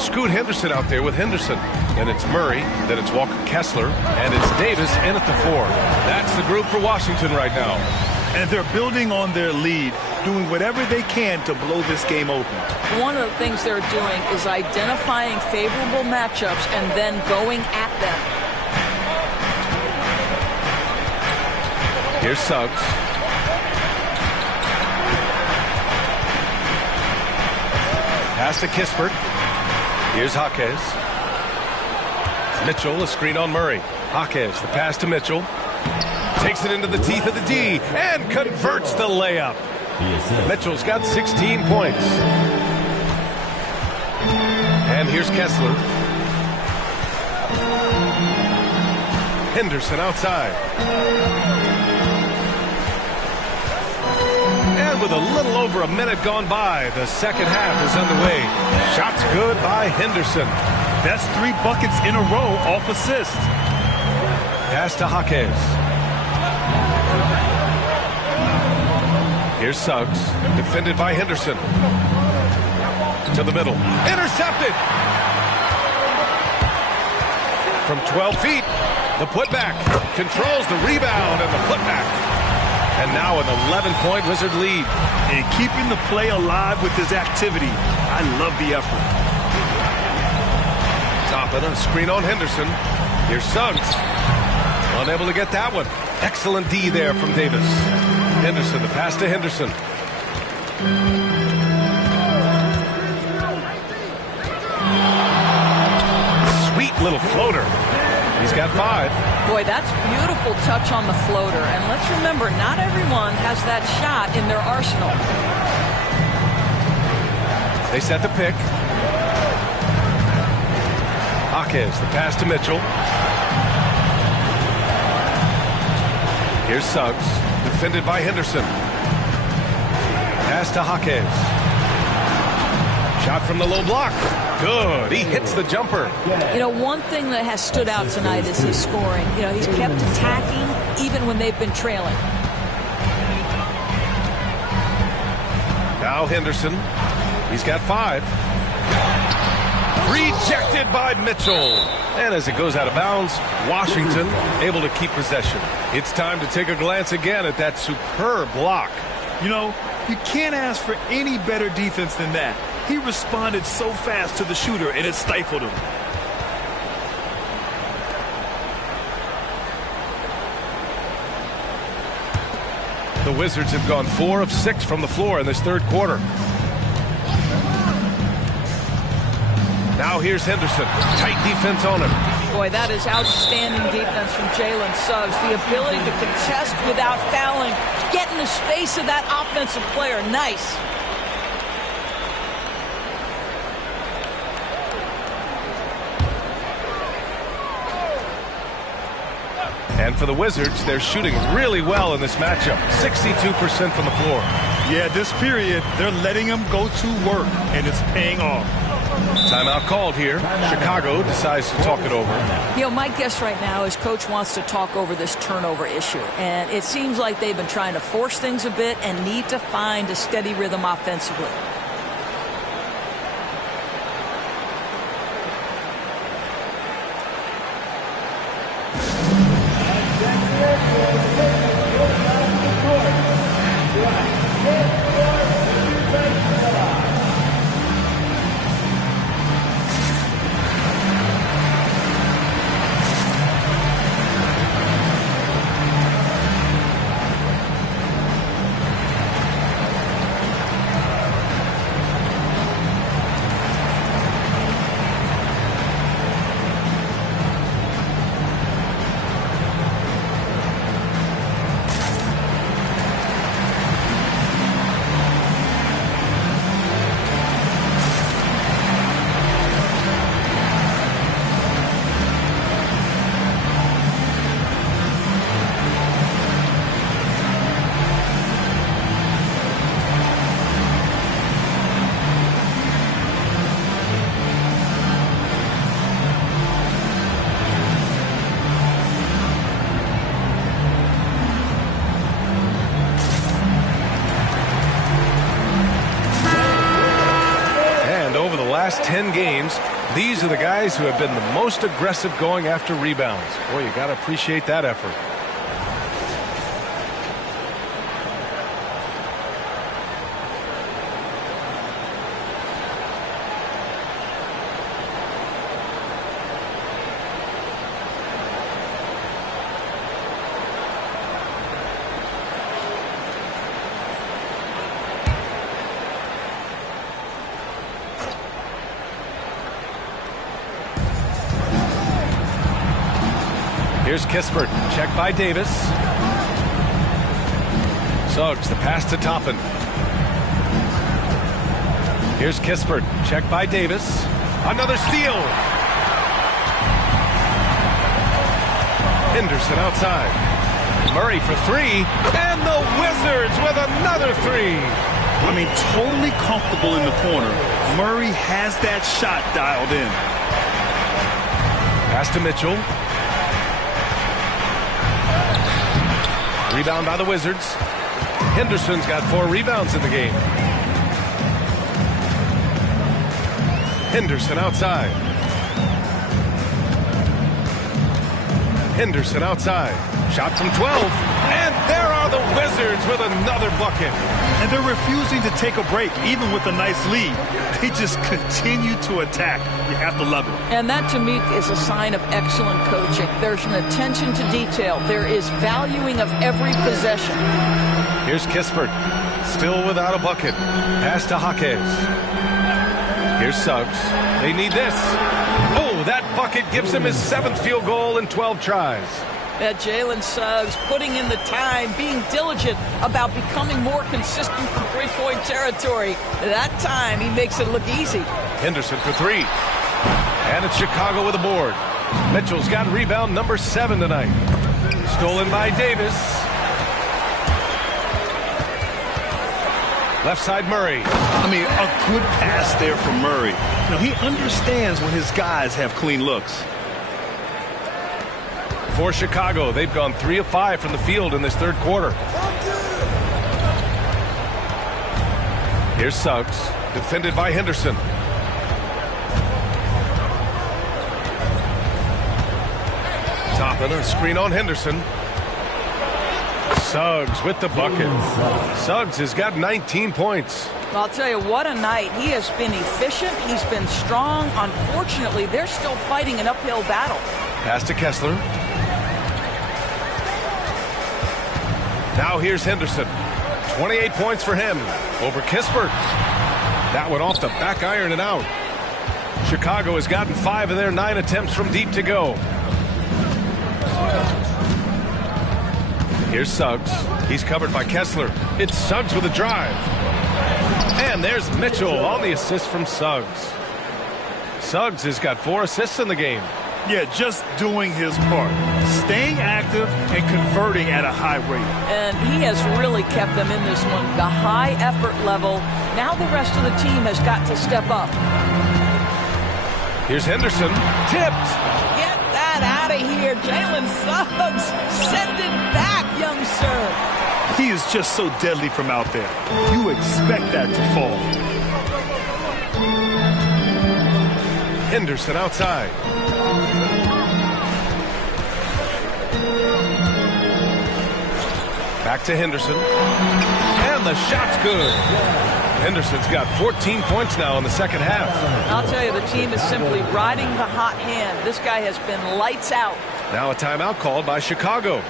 Scoot Henderson out there with Henderson. And it's Murray, then it's Walker Kessler, and it's Davis in at the 4. That's the group for Washington right now. And they're building on their lead, doing whatever they can to blow this game open. One of the things they're doing is identifying favorable matchups and then going at them. Here's Suggs. Pass to Kispert. Here's Jaquez. Mitchell, a screen on Murray. Jaquez, the pass to Mitchell. Takes it into the teeth of the D and converts the layup. Mitchell's got 16 points. And here's Kessler. Henderson outside. And with a little over a minute gone by, the second half is underway. Shots good by Henderson. That's 3 buckets in a row off assist. Pass to Jaquez. Here's Suggs, defended by Henderson. To the middle. Intercepted! From 12 feet, the putback. Controls the rebound and the putback. And now an 11-point Wizard lead. And keeping the play alive with his activity. I love the effort. Toppin, a screen on Henderson. Here's Suggs. Unable to get that one. Excellent D there from Davis. Henderson, the pass to Henderson. Sweet little floater. He's got 5. Boy, that's beautiful touch on the floater. And let's remember, not everyone has that shot in their arsenal. They set the pick. Jaquez, the pass to Mitchell. Here's Suggs, defended by Henderson. Pass to Jaquez. Shot from the low block. Good. He hits the jumper. You know, one thing that has stood out tonight is his scoring. You know, he's kept attacking even when they've been trailing. Now Henderson. He's got 5. Rejected by Mitchell. And as it goes out of bounds, Washington able to keep possession. It's time to take a glance again at that superb block. You know, you can't ask for any better defense than that. He responded so fast to the shooter, and it stifled him. The Wizards have gone 4 of 6 from the floor in this third quarter. Now here's Henderson. Tight defense on him. Boy, that is outstanding defense from Jalen Suggs. The ability to contest without fouling. Get in the space of that offensive player. Nice. And for the Wizards, they're shooting really well in this matchup. 62% from the floor. Yeah, this period, they're letting him go to work, and it's paying off. Timeout called here. Chicago decides to talk it over. You know, my guess right now is Coach wants to talk over this turnover issue. And it seems like they've been trying to force things a bit and need to find a steady rhythm offensively. last 10 games, these are the guys who have been the most aggressive going after rebounds. Boy, you got to appreciate that effort. Here's Kispert, checked by Davis. Suggs, the pass to Toppin. Here's Kispert, checked by Davis. Another steal. Henderson outside. Murray for three, and the Wizards with another three. I mean, totally comfortable in the corner. Murray has that shot dialed in. Pass to Mitchell. Rebound by the Wizards. Henderson's got 4 rebounds in the game. Henderson outside. Henderson outside. Shot from 12. And there are the Wizards with another bucket. And they're refusing to take a break, even with a nice lead. They just continue to attack. You have to love it. And that, to me, is a sign of excellent coaching. There's an attention to detail. There is valuing of every possession. Here's Kispert, still without a bucket. Pass to Jaquez. Here's Suggs. They need this. Oh, that bucket gives him his 7th field goal in 12 tries. That Jalen Suggs putting in the time, being diligent about becoming more consistent from three-point territory. That time, he makes it look easy. Henderson for 3. And it's Chicago with a board. Mitchell's got rebound number 7 tonight. Stolen by Davis. Left side Murray. I mean, a good pass there from Murray. You know, he understands when his guys have clean looks. For Chicago, they've gone 3 of 5 from the field in this third quarter. Here's Suggs, defended by Henderson. Toppin, a screen on Henderson. Suggs with the bucket. Suggs has got 19 points. I'll tell you, what a night. He has been efficient. He's been strong. Unfortunately, they're still fighting an uphill battle. Pass to Kessler. Now here's Henderson. 28 points for him over Kispert. That one off the back iron and out. Chicago has gotten 5 of their 9 attempts from deep to go. Here's Suggs. He's covered by Kessler. It's Suggs with a drive. And there's Mitchell on the assist from Suggs. Suggs has got 4 assists in the game. Yeah, just doing his part. Staying active and converting at a high rate. And he has really kept them in this one. The high effort level. Now the rest of the team has got to step up. Here's Henderson. Tipped. Get that out of here. Jalen Suggs. Send it back, young sir. He is just so deadly from out there. You expect that to fall. Henderson outside. Back to Henderson. And the shot's good. Henderson's got 14 points now in the second half. I'll tell you, the team is simply riding the hot hand. This guy has been lights out. Now a timeout called by Chicago.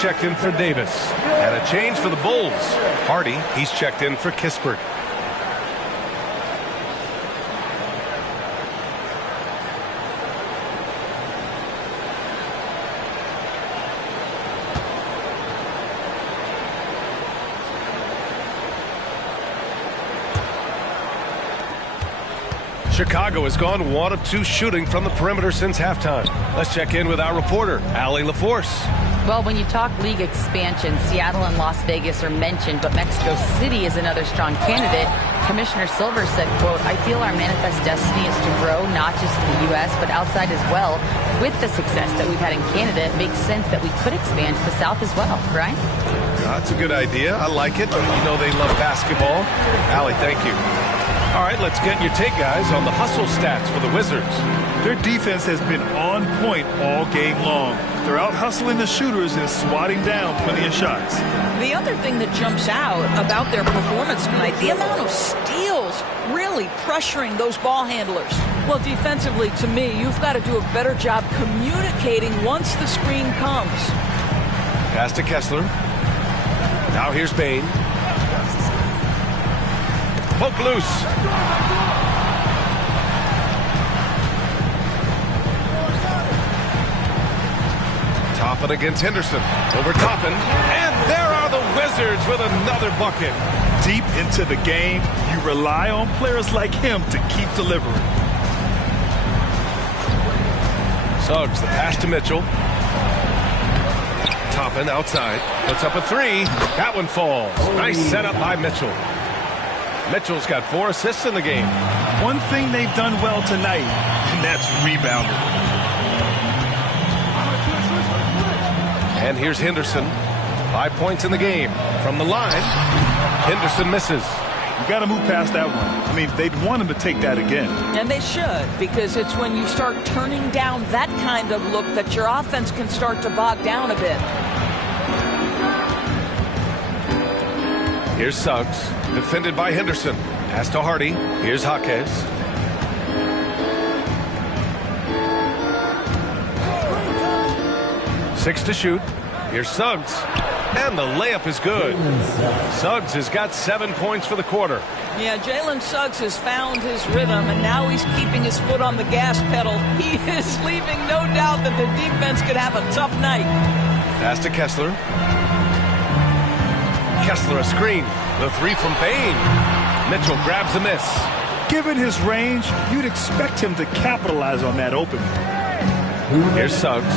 checked in for Davis. And a change for the Bulls. Hardy, he's checked in for Kispert. Chicago has gone 1 of 2 shooting from the perimeter since halftime. Let's check in with our reporter, Allie LaForce. Well, when you talk league expansion, Seattle and Las Vegas are mentioned, but Mexico City is another strong candidate. Commissioner Silver said, quote, I feel our manifest destiny is to grow not just in the U.S., but outside as well. With the success that we've had in Canada, it makes sense that we could expand to the South as well, right? That's a good idea. I like it. You know they love basketball. Allie, thank you. All right, let's get your take, guys, on the hustle stats for the Wizards. Their defense has been on point all game long. They're out hustling the shooters and swatting down plenty of shots. The other thing that jumps out about their performance tonight, the amount of steals really pressuring those ball handlers. Well, defensively, to me, you've got to do a better job communicating once the screen comes. Pass to Kessler. Now here's Bain. Poke loose. Toppin against Henderson. Over Toppin. And there are the Wizards with another bucket. Deep into the game, you rely on players like him to keep delivering. Suggs, the pass to Mitchell. Toppin outside. Puts up a 3. That one falls. Nice setup by Mitchell. Mitchell's got 4 assists in the game. One thing they've done well tonight, and that's rebounding. And here's Henderson. 5 points in the game. From the line, Henderson misses. You got to move past that one. I mean, they'd want him to take that again. And they should, because it's when you start turning down that kind of look that your offense can start to bog down a bit. Here's Suggs, defended by Henderson. Pass to Hardy. Here's Jaquez. Six to shoot. Here's Suggs. And the layup is good. Suggs has got 7 points for the quarter. Yeah, Jalen Suggs has found his rhythm, and now he's keeping his foot on the gas pedal. He is leaving no doubt that the defense could have a tough night. Pass to Kessler. Kessler a screen. The 3 from Bain. Mitchell grabs a miss. Given his range, you'd expect him to capitalize on that opening. Here's Suggs.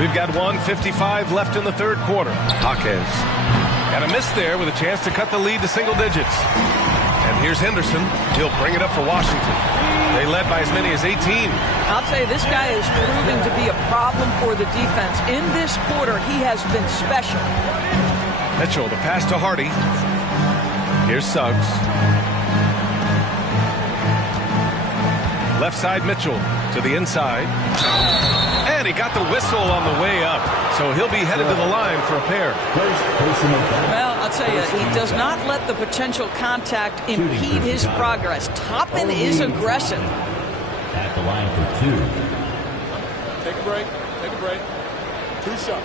We've got 1:55 left in the third quarter. Jaquez. And a miss there with a chance to cut the lead to single digits. And here's Henderson. He'll bring it up for Washington. They led by as many as 18. I'll tell you, this guy is proving to be a problem for the defense. In this quarter, he has been special. Mitchell, the pass to Hardy. Here's Suggs. Left side Mitchell to the inside. And he got the whistle on the way up. So he'll be headed to the line for a pair. Well, I'll tell you, he does not let the potential contact impede his progress. Toppin is aggressive. At the line for 2. Take a break. Take a break. 2 shots.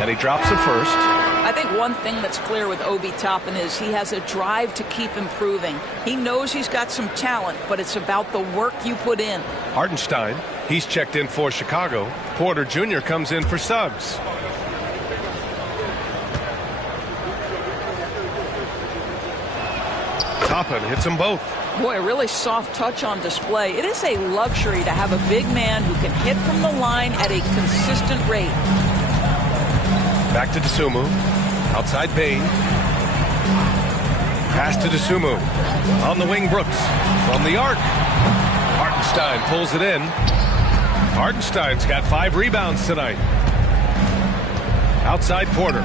And he drops it first. I think one thing that's clear with Obi Toppin is he has a drive to keep improving. He knows he's got some talent, but it's about the work you put in. Hartenstein, he's checked in for Chicago. Porter Jr. comes in for Suggs. Toppin hits them both. Boy, a really soft touch on display. It is a luxury to have a big man who can hit from the line at a consistent rate. Back to DeSumo. Outside Bain. Pass to DeSumo. On the wing, Brooks. From the arc. Hartenstein pulls it in. Hartenstein's got 5 rebounds tonight. Outside Porter.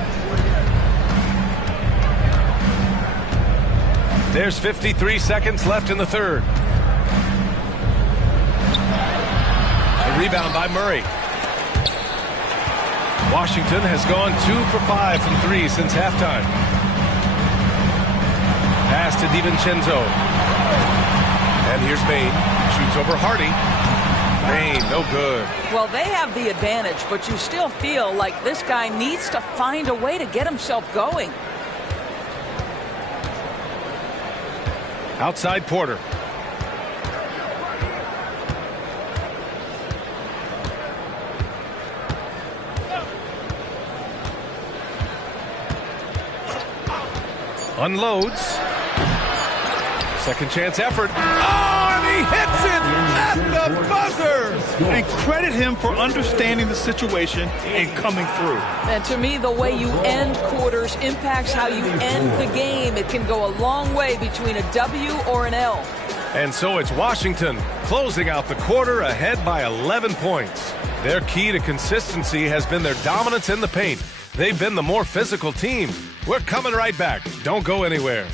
There's 53 seconds left in the third. A rebound by Murray. Washington has gone 2 for 5 from 3 since halftime. Pass to DiVincenzo. And here's Bain. Shoots over Hardy. Bain, no good. Well, they have the advantage, but you still feel like this guy needs to find a way to get himself going. Outside Porter. Unloads. Second chance effort. Oh, and he hits it at the buzzer. And credit him for understanding the situation and coming through. And to me, the way you end quarters impacts how you end the game. It can go a long way between a W or an L. And so it's Washington closing out the quarter ahead by 11 points. Their key to consistency has been their dominance in the paint. They've been the more physical team. We're coming right back. Don't go anywhere.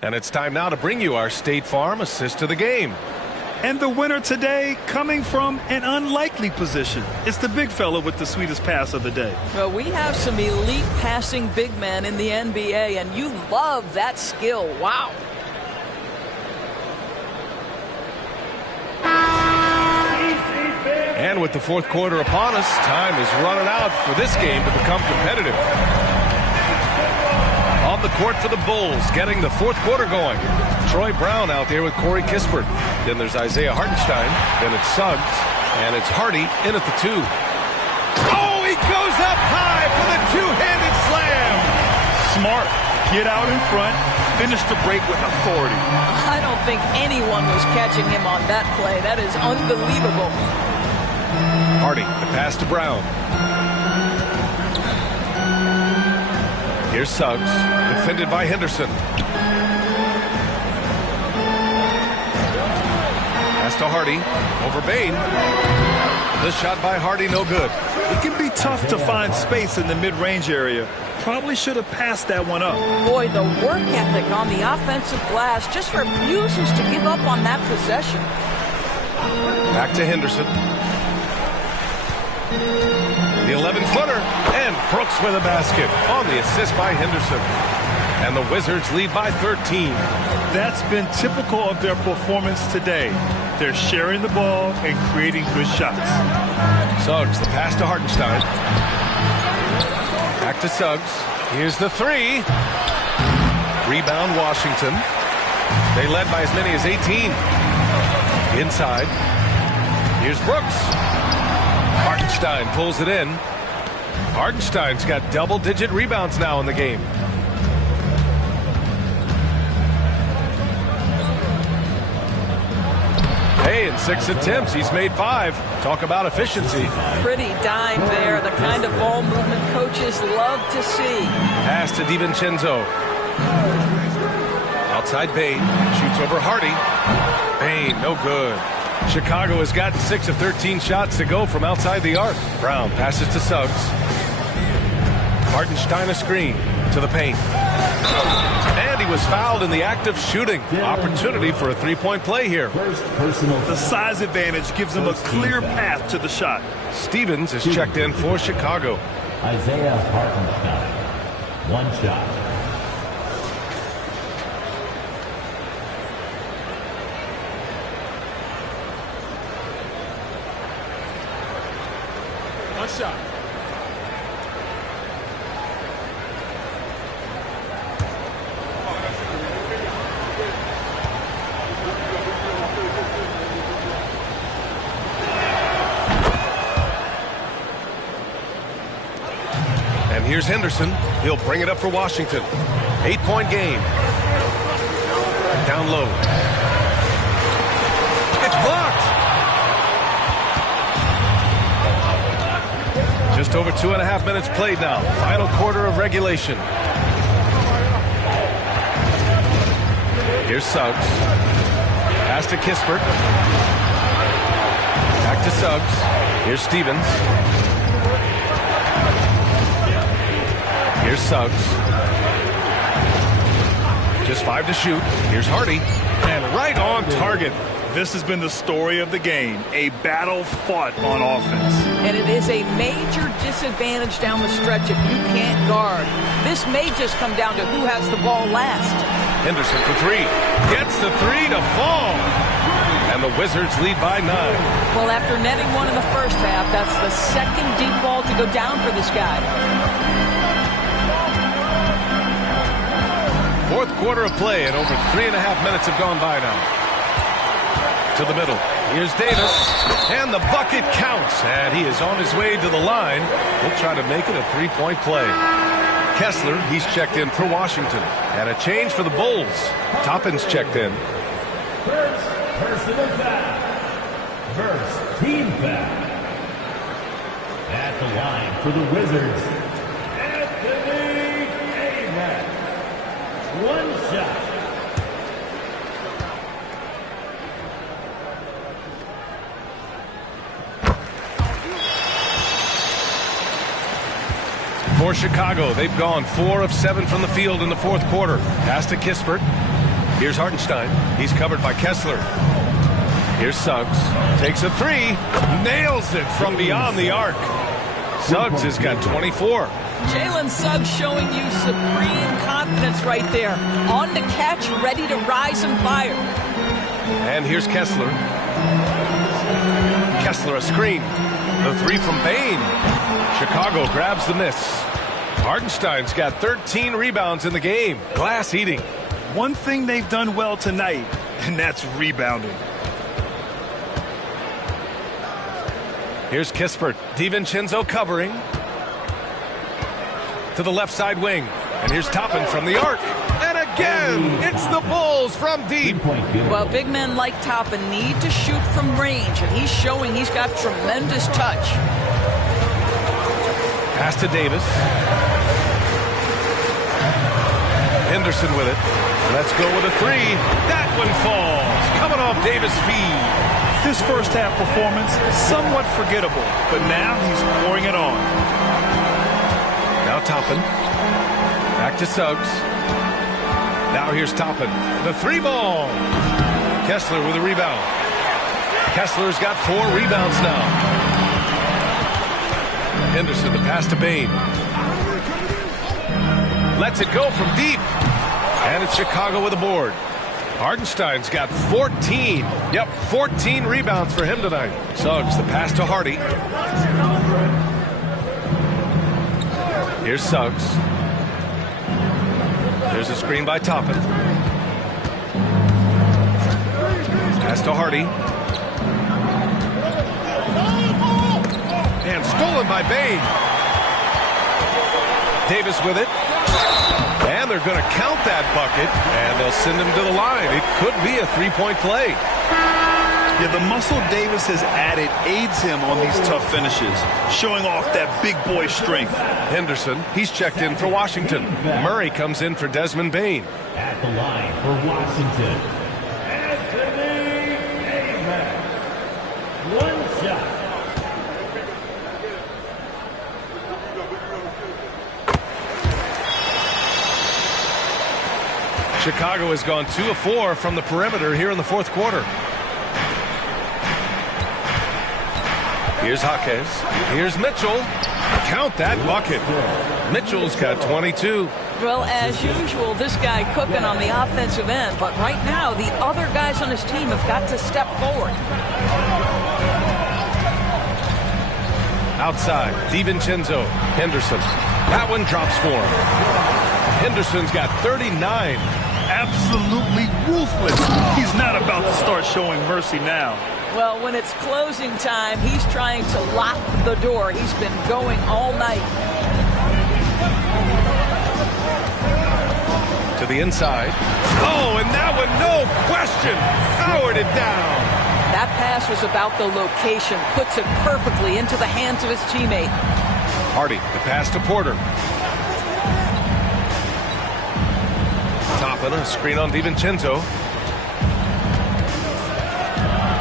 And it's time now to bring you our State Farm assist to the game. And the winner today coming from an unlikely position. It's the big fella with the sweetest pass of the day. Well, we have some elite passing big men in the NBA, and you love that skill. Wow. And with the fourth quarter upon us, time is running out for this game to become competitive. On the court for the Bulls, getting the fourth quarter going. Troy Brown out there with Corey Kispert. Then there's Isaiah Hartenstein. Then it's Suggs. And it's Hardy in at the 2. Oh, he goes up high for the two-handed slam. Smart. Get out in front. Finish the break with authority. I don't think anyone was catching him on that play. That is unbelievable. Hardy, the pass to Brown. Here's Suggs, defended by Henderson. Pass to Hardy, over Bain. The shot by Hardy, no good. It can be tough to find space in the mid-range area. Probably should have passed that one up. Boy, the work ethic on the offensive glass just refuses to give up on that possession. Back to Henderson. The 11-footer, and Brooks with a basket on the assist by Henderson. And the Wizards lead by 13. That's been typical of their performance today. They're sharing the ball and creating good shots. Suggs, the pass to Hartenstein. Back to Suggs. Here's the 3. Rebound Washington. They led by as many as 18. Inside. Here's Brooks. Hartenstein pulls it in. Hartenstein's got double-digit rebounds now in the game. Hey, in 6 attempts, he's made 5. Talk about efficiency. Pretty dime there, the kind of ball movement coaches love to see. Pass to DiVincenzo. Outside Bain, shoots over Hardy. Bain, no good. Chicago has gotten 6 of 13 shots to go from outside the arc. Brown passes to Suggs. Hartenstein a screen to the paint. And he was fouled in the act of shooting. Opportunity for a three-point play here. The size advantage gives him a clear path to the shot. Stevens is checked in for Chicago. Isaiah Hartenstein. 1 shot. Shot. And here's Henderson. He'll bring it up for Washington. 8-point game. Down low. It's blocked. Just over 2.5 minutes played now. Final quarter of regulation. Here's Suggs. Pass to Kispert. Back to Suggs. Here's Stevens. Here's Suggs. Just 5 to shoot. Here's Hardy. And right on target. This has been the story of the game. A battle fought on offense. And it is a major disadvantage down the stretch if you can't guard. This may just come down to who has the ball last. Henderson for 3. Gets the 3 to fall. And the Wizards lead by 9. Well, after netting one in the first half, that's the second deep ball to go down for this guy. Fourth quarter of play, and over 3.5 minutes have gone by now. To the middle. Here's Davis, and the bucket counts, and he is on his way to the line. He'll try to make it a 3-point play. Kessler, he's checked in for Washington, and a change for the Bulls. Toppin's checked in. First personal foul. First team foul. At the line for the Wizards, Anthony Davis. One shot. For Chicago, they've gone 4 of 7 from the field in the fourth quarter. Pass to Kispert. Here's Hartenstein. He's covered by Kessler. Here's Suggs. Takes a 3. Nails it from beyond the arc. Suggs has got 24. Jalen Suggs showing you supreme confidence right there. On the catch, ready to rise and fire. And here's Kessler. Kessler a screen. The 3 from Bain. Chicago grabs the miss. Hartenstein's got 13 rebounds in the game. Glass eating. One thing they've done well tonight, and that's rebounding. Here's Kispert. DiVincenzo covering. To the left side wing. And here's Toppin from the arc. And again, it's the Bulls from deep. Well, big men like Toppin need to shoot from range, and he's showing he's got tremendous touch. Pass to Davis. Henderson with it. Let's go with a 3. That one falls. Coming off Davis' feed. This first half performance, somewhat forgettable, but now he's pouring it on. Now Toppin. Back to Suggs. Now here's Toppin. The 3 ball. Kessler with a rebound. Kessler's got 4 rebounds now. Henderson, the pass to Bain. Lets it go from deep. And it's Chicago with a board. Hartenstein's got 14. Yep, 14 rebounds for him tonight. Suggs, the pass to Hardy. Here's Suggs. There's a screen by Toppin. Pass to Hardy. And stolen by Bain. Davis with it. And they're going to count that bucket, and they'll send him to the line. It could be a 3-point play. Yeah, the muscle Davis has added aids him on these tough finishes, showing off that big boy strength. Henderson, he's checked in for Washington. Murray comes in for Desmond Bain. At the line for Washington, Anthony Davis. One shot. Chicago has gone 2 of 4 from the perimeter here in the fourth quarter. Here's Jaquez. Here's Mitchell. Count that bucket. Mitchell's got 22. Well, as usual, this guy cooking on the offensive end. But right now, the other guys on his team have got to step forward. Outside, DiVincenzo. Henderson. That one drops for him. Henderson's got 39. Absolutely ruthless. He's not about to start showing mercy now. Well, when it's closing time, he's trying to lock the door. He's been going all night. To the inside. Oh, and that one, no question, powered it down. That pass was about the location. Puts it perfectly into the hands of his teammate. Hardy, the pass to Porter. Toppin, a screen on DiVincenzo.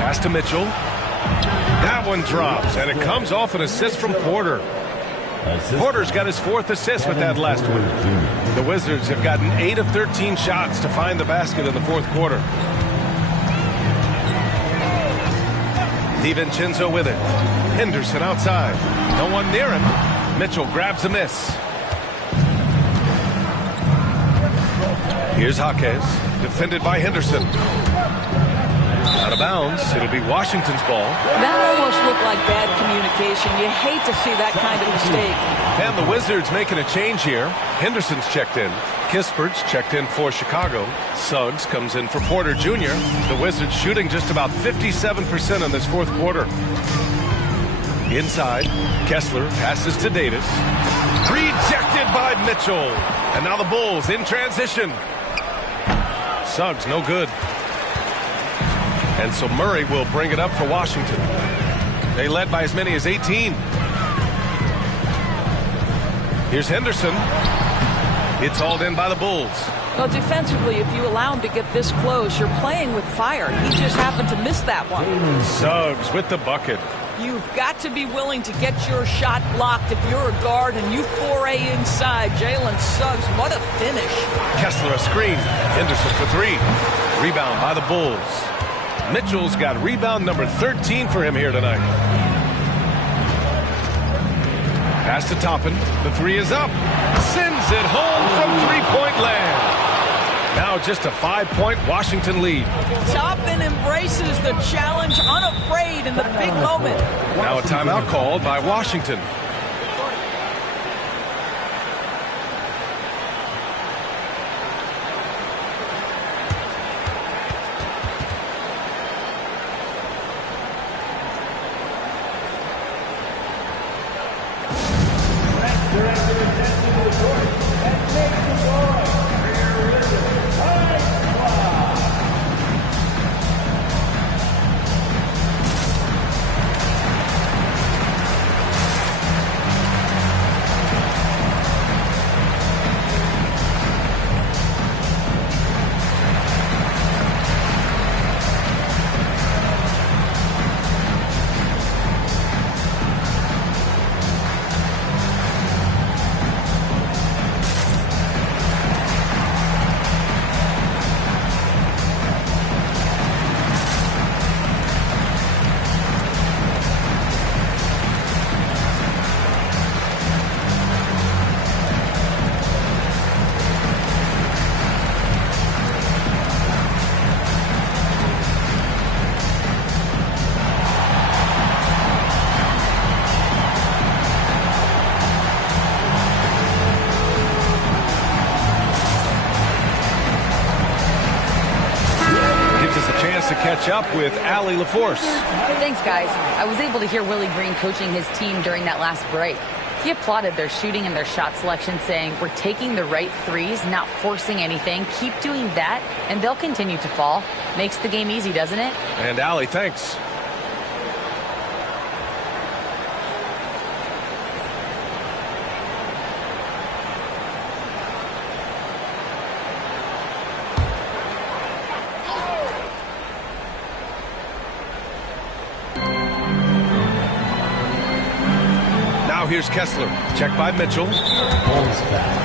Pass to Mitchell. That one drops, and it comes off an assist from Porter. Porter's got his 4th assist with that last one. The Wizards have gotten 8 of 13 shots to find the basket in the 4th quarter. DiVincenzo with it. Henderson outside. No one near him. Mitchell grabs a miss. Here's Jaquez, defended by Henderson. Out of bounds. It'll be Washington's ball. That almost looked like bad communication. You hate to see that kind of mistake. And the Wizards making a change here. Henderson's checked in. Kispert's checked in for Chicago. Suggs comes in for Porter Jr. The Wizards shooting just about 57% in this 4th quarter. Inside, Kessler passes to Davis. Rejected by Mitchell. And now the Bulls in transition. Suggs no good. And so Murray will bring it up for Washington. They led by as many as 18. Here's Henderson. It's hauled in by the Bulls. Well, defensively, if you allow him to get this close, you're playing with fire. He just happened to miss that one. Suggs with the bucket. You've got to be willing to get your shot blocked if you're a guard and you foray inside. Jalen Suggs, what a finish. Kessler a screen. Henderson for 3. Rebound by the Bulls. Mitchell's got rebound number 13 for him here tonight. Pass to Toppin. The 3 is up. Sends it home from 3-point land. Now just a 5-point Washington lead. Toppin embraces the challenge unafraid in the big moment. Now a timeout called by Washington. Catch up with Allie LaForce. Thanks, guys. I was able to hear Willie Green coaching his team during that last break. He applauded their shooting and their shot selection, saying, "We're taking the right threes, not forcing anything. Keep doing that, and they'll continue to fall." Makes the game easy, doesn't it? And Allie, thanks. Here's Kessler. Check by Mitchell. Bulls foul.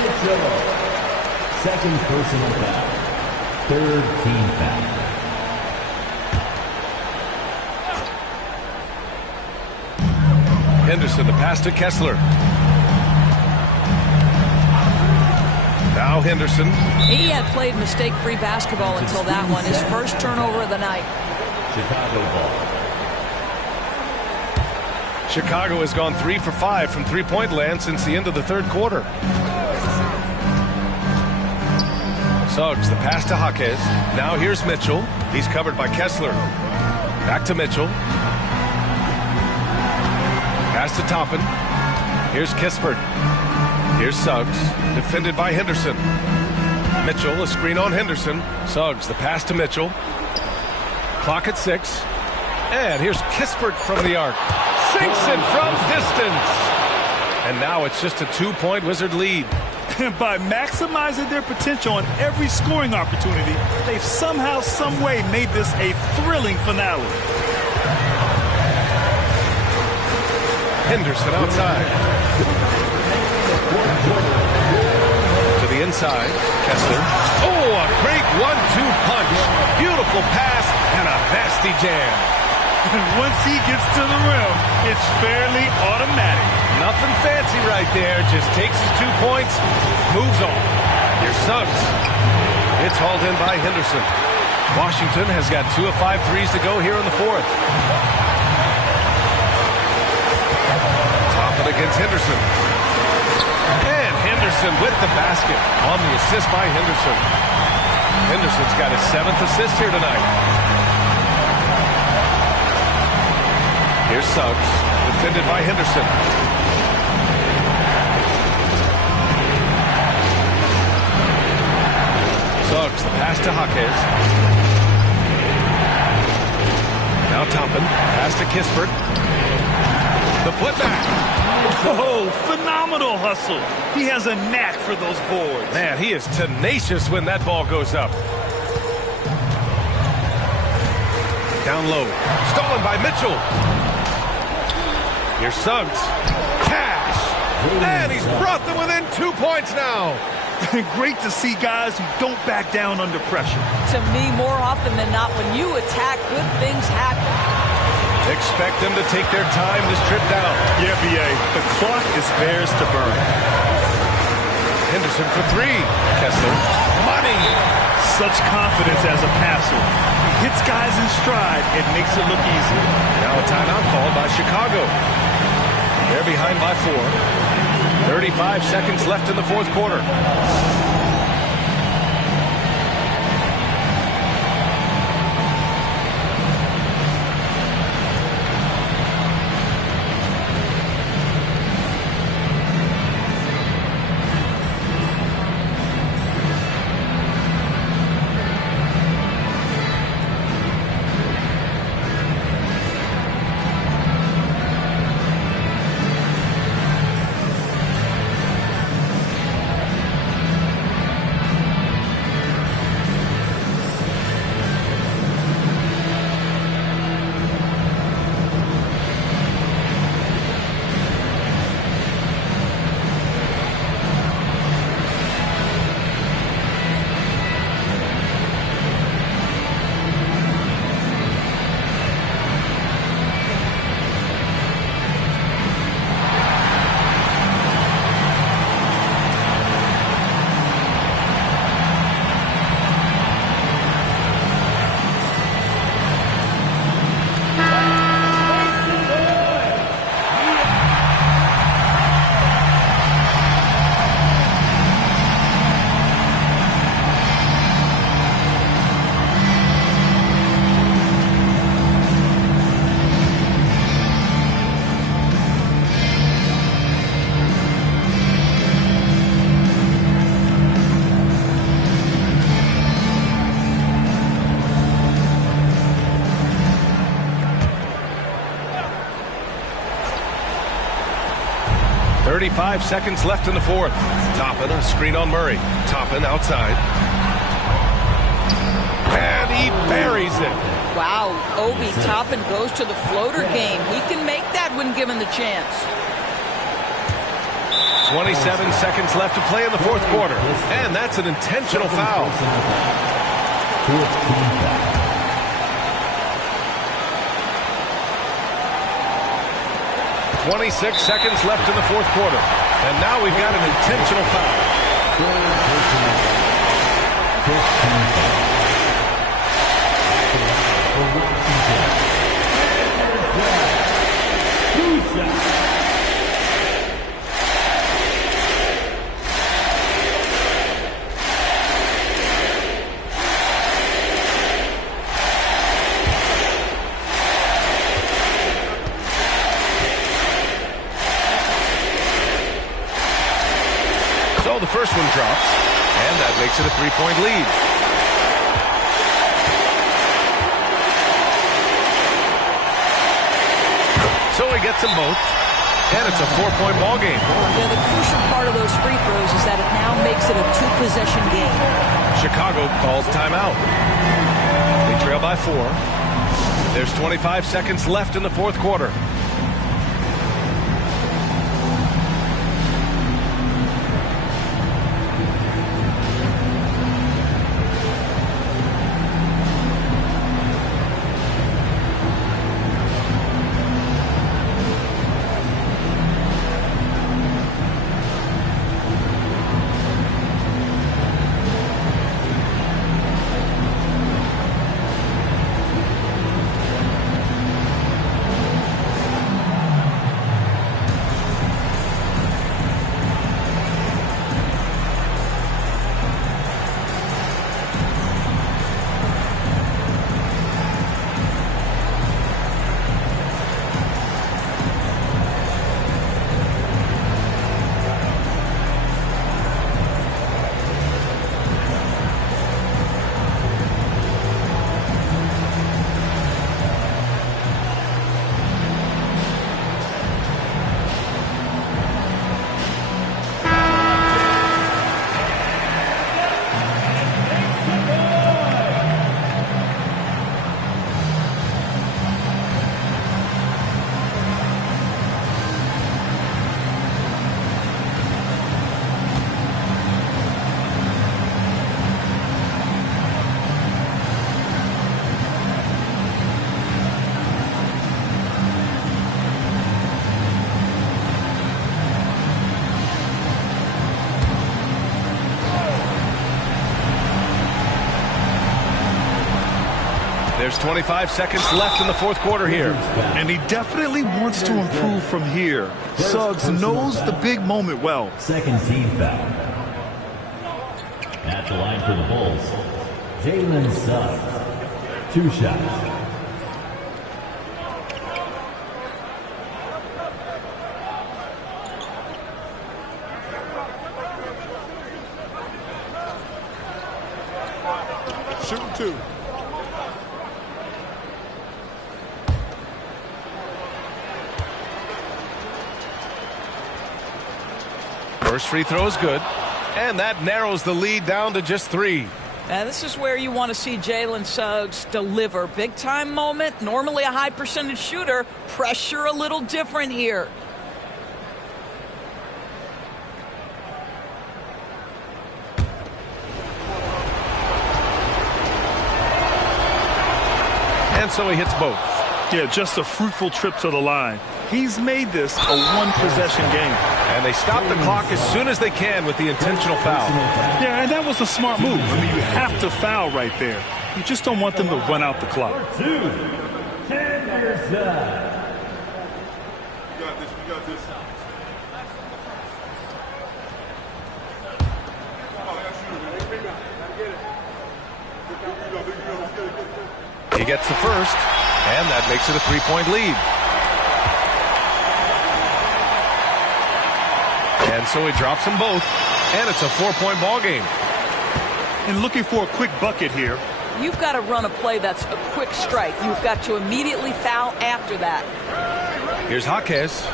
Mitchell. Second personal foul. Third team foul. Henderson, the pass to Kessler. Now Henderson. He had played mistake-free basketball until that one. His first turnover of the night. Chicago ball. Chicago has gone 3 for 5 from three-point land since the end of the 3rd quarter. Suggs, the pass to Jaquez. Now here's Mitchell. He's covered by Kessler. Back to Mitchell. Pass to Toppin. Here's Kispert. Here's Suggs, defended by Henderson. Mitchell, a screen on Henderson. Suggs, the pass to Mitchell. Clock at 6. And here's Kispert from the arc. Sinks it from distance. And now it's just a 2-point Wizard lead. By maximizing their potential on every scoring opportunity, they've somehow, some way made this a thrilling finale. Henderson outside. To the inside. Kessler. Oh, a great 1-2 punch. Beautiful pass and a nasty jam. Once he gets to the rim, it's fairly automatic. Nothing fancy right there. Just takes his 2 points, moves on. Here's Suggs. It's hauled in by Henderson. Washington has got 2 of 5 threes to go here in the fourth. Toppin against Henderson. And Henderson with the basket on the assist by Henderson. Henderson's got his 7th assist here tonight. Here's Suggs, defended by Henderson. Suggs, the pass to Jaquez. Now Toppin, pass to Kispert. The putback. Oh, phenomenal hustle. He has a knack for those boards. Man, he is tenacious when that ball goes up. Down low, stolen by Mitchell. Here's Suggs. Cash. And he's brought them within 2 points now. Great to see guys who don't back down under pressure. To me, more often than not, when you attack, good things happen. Expect them to take their time this trip down. Yeah, B.A., the clock is theirs to burn. Henderson for 3. Kessler. Money. Such confidence as a passer. He hits guys in stride and makes it look easy. Now a timeout called by Chicago. They're behind by 4. 35 seconds left in the fourth quarter. .35 seconds left in the fourth. Toppin, a screen on Murray. Toppin outside. And he buries it. Wow, Obi Toppin goes to the floater game. He can make that when given the chance. 27 seconds left to play in the fourth quarter. And that's an intentional foul. 26 seconds left in the fourth quarter. And now we've got an intentional foul. So the first one drops, and that makes it a three-point lead. So he gets them both. and it's a 4-point ball game. Yeah, the crucial part of those free throws is that it now makes it a 2-possession game. Chicago calls timeout. They trail by 4. There's 25 seconds left in the fourth quarter. There's 25 seconds left in the fourth quarter here. And he definitely wants to improve from here. Suggs knows the big moment well. Second team foul. At the line for the Bulls, Jalen Suggs. 2 shots. Shooting 2. First free throw is good, and that narrows the lead down to just 3. Now, this is where you want to see Jalen Suggs deliver. Big-time moment, normally a high-percentage shooter. Pressure a little different here. And so he hits both. Yeah, just a fruitful trip to the line. He's made this a one-possession game. And they stop the clock as soon as they can with the intentional foul. Yeah, and that was a smart move. I mean, you have to foul right there. You just don't want them to run out the clock. He gets the first, and that makes it a 3-point lead. And so he drops them both, and it's a 4-point ball game. And looking for a quick bucket here. You've got to run a play that's a quick strike. You've got to immediately foul after that. Here's Jaquez.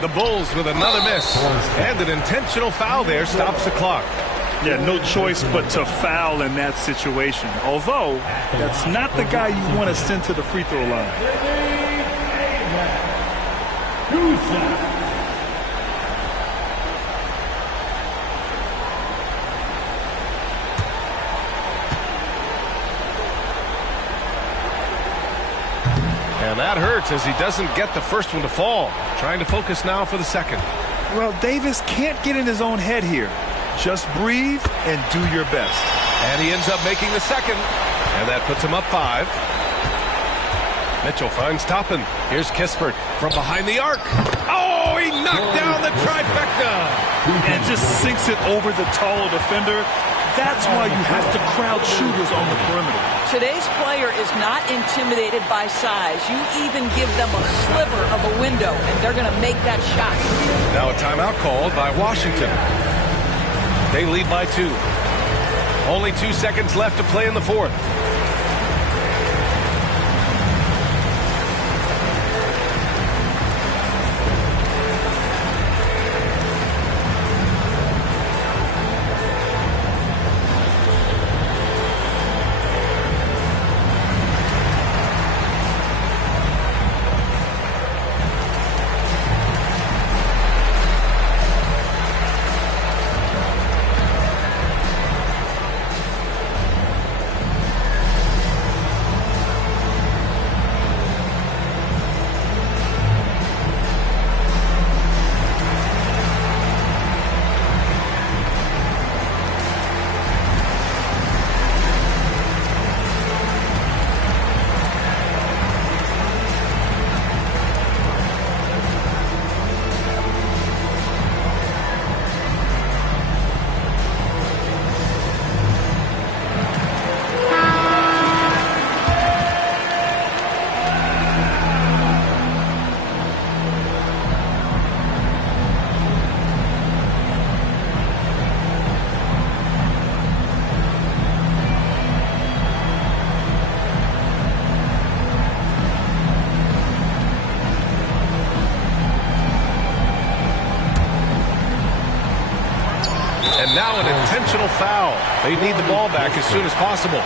The Bulls with another miss. And an intentional foul there stops the clock. Yeah, no choice but to foul in that situation. Although, that's not the guy you want to send to the free throw line. And that hurts as he doesn't get the first one to fall. Trying to focus now for the second. Well, Davis can't get in his own head here. Just breathe and do your best. And he ends up making the second. And that puts him up 5. Mitchell finds Toppin. Here's Kispert from behind the arc. Oh, he knocked down the trifecta. And just sinks it over the taller defender. That's why you have to crowd shooters on the perimeter. Today's player is not intimidated by size. You even give them a sliver of a window, and they're going to make that shot. Now a timeout called by Washington. They lead by 2. Only 2 seconds left to play in the fourth. Now an intentional foul. They need the ball back as soon as possible.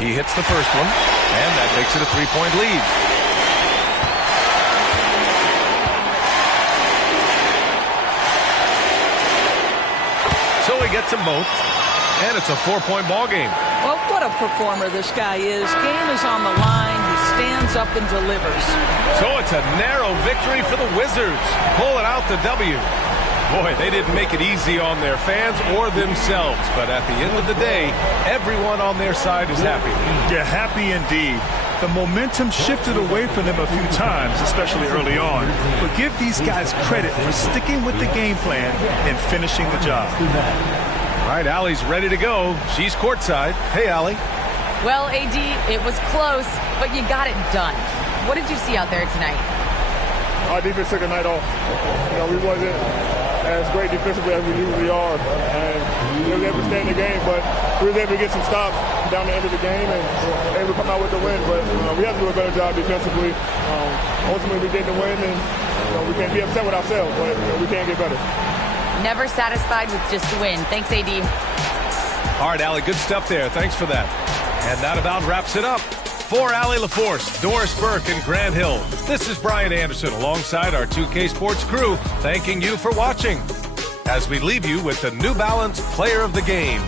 He hits the first one, and that makes it a 3-point lead. So he gets them both, and it's a 4-point ball game. Well, what a performer this guy is. Game is on the line. He stands up and delivers. So it's a narrow victory for the Wizards. Pulling out the W. Boy, they didn't make it easy on their fans or themselves. But at the end of the day, everyone on their side is happy. Yeah, happy indeed. The momentum shifted away from them a few times, especially early on. But give these guys credit for sticking with the game plan and finishing the job. All right, Allie's ready to go. She's courtside. Hey, Allie. Well, AD, it was close, but you got it done. What did you see out there tonight? Our defense took a night off. We wasn't as great defensively as we usually are, and we were able to stay in the game, but we were able to get some stops down the end of the game and able to come out with the win. But we have to do a better job defensively. Ultimately, we get the win, and we can't be upset with ourselves, but we can't get better. Never satisfied with just a win. Thanks, AD. All right, Allie, good stuff there. Thanks for that. And that about wraps it up. For Allie LaForce, Doris Burke, and Grant Hill, this is Brian Anderson alongside our 2K Sports crew, thanking you for watching as we leave you with the New Balance Player of the Game.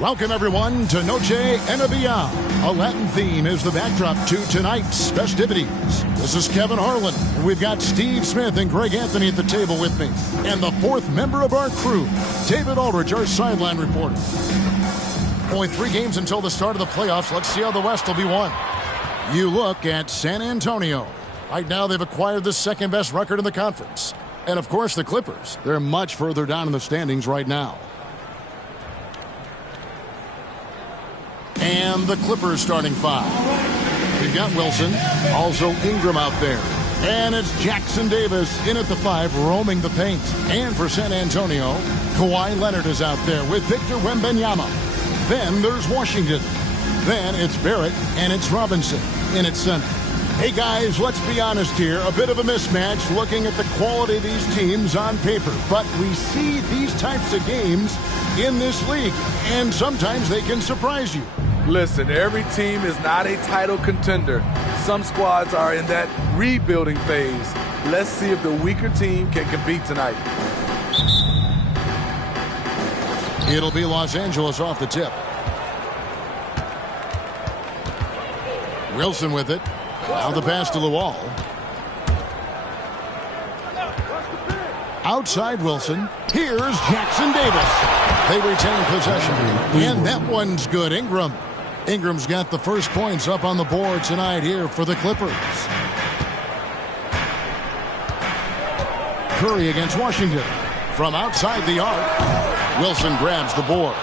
Welcome, everyone, to Noche Enabia. A Latin theme is the backdrop to tonight's festivities. This is Kevin Harlan. We've got Steve Smith and Greg Anthony at the table with me. And the fourth member of our crew, David Aldridge, our sideline reporter. Only 3 games until the start of the playoffs. Let's see how the West will be won. You look at San Antonio. Right now, they've acquired the second-best record in the conference. And, of course, the Clippers. They're much further down in the standings right now. And the Clippers starting 5. We've got Wilson, also Ingram out there. And it's Jackson Davis in at the 5, roaming the paint. And for San Antonio, Kawhi Leonard is out there with Victor Wembanyama. Then there's Washington. Then it's Barrett and it's Robinson in at center. Hey guys, let's be honest here. A bit of a mismatch looking at the quality of these teams on paper. But we see these types of games in this league. And sometimes they can surprise you. Listen, every team is not a title contender. Some squads are in that rebuilding phase. Let's see if the weaker team can compete tonight. It'll be Los Angeles off the tip. Wilson with it. Now the pass to the wall. Outside Wilson. Here's Jackson Davis. They retain possession. And that one's good. Ingram's got the first points up on the board tonight here for the Clippers. Curry against Washington. From outside the arc, Wilson grabs the board.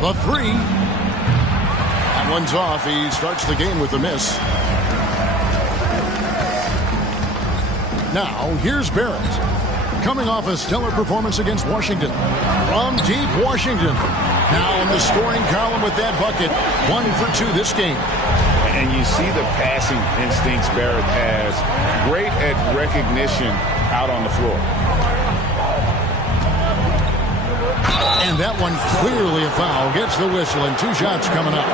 The 3. That one's off. He starts the game with a miss. Now, here's Barrett. Coming off a stellar performance against Washington. From deep Washington. Now in the scoring column with that bucket. 1 for 2 this game. And you see the passing instincts Barrett has. Great at recognition out on the floor. And that one clearly a foul. Gets the whistle and 2 shots coming up.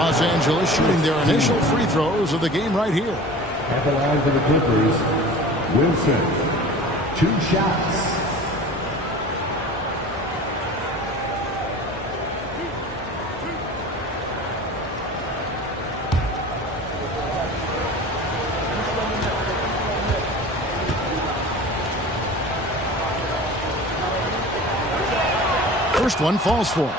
Los Angeles shooting their initial free throws of the game right here. At the line for the Clippers, Wilson, 2 shots. First one falls for him.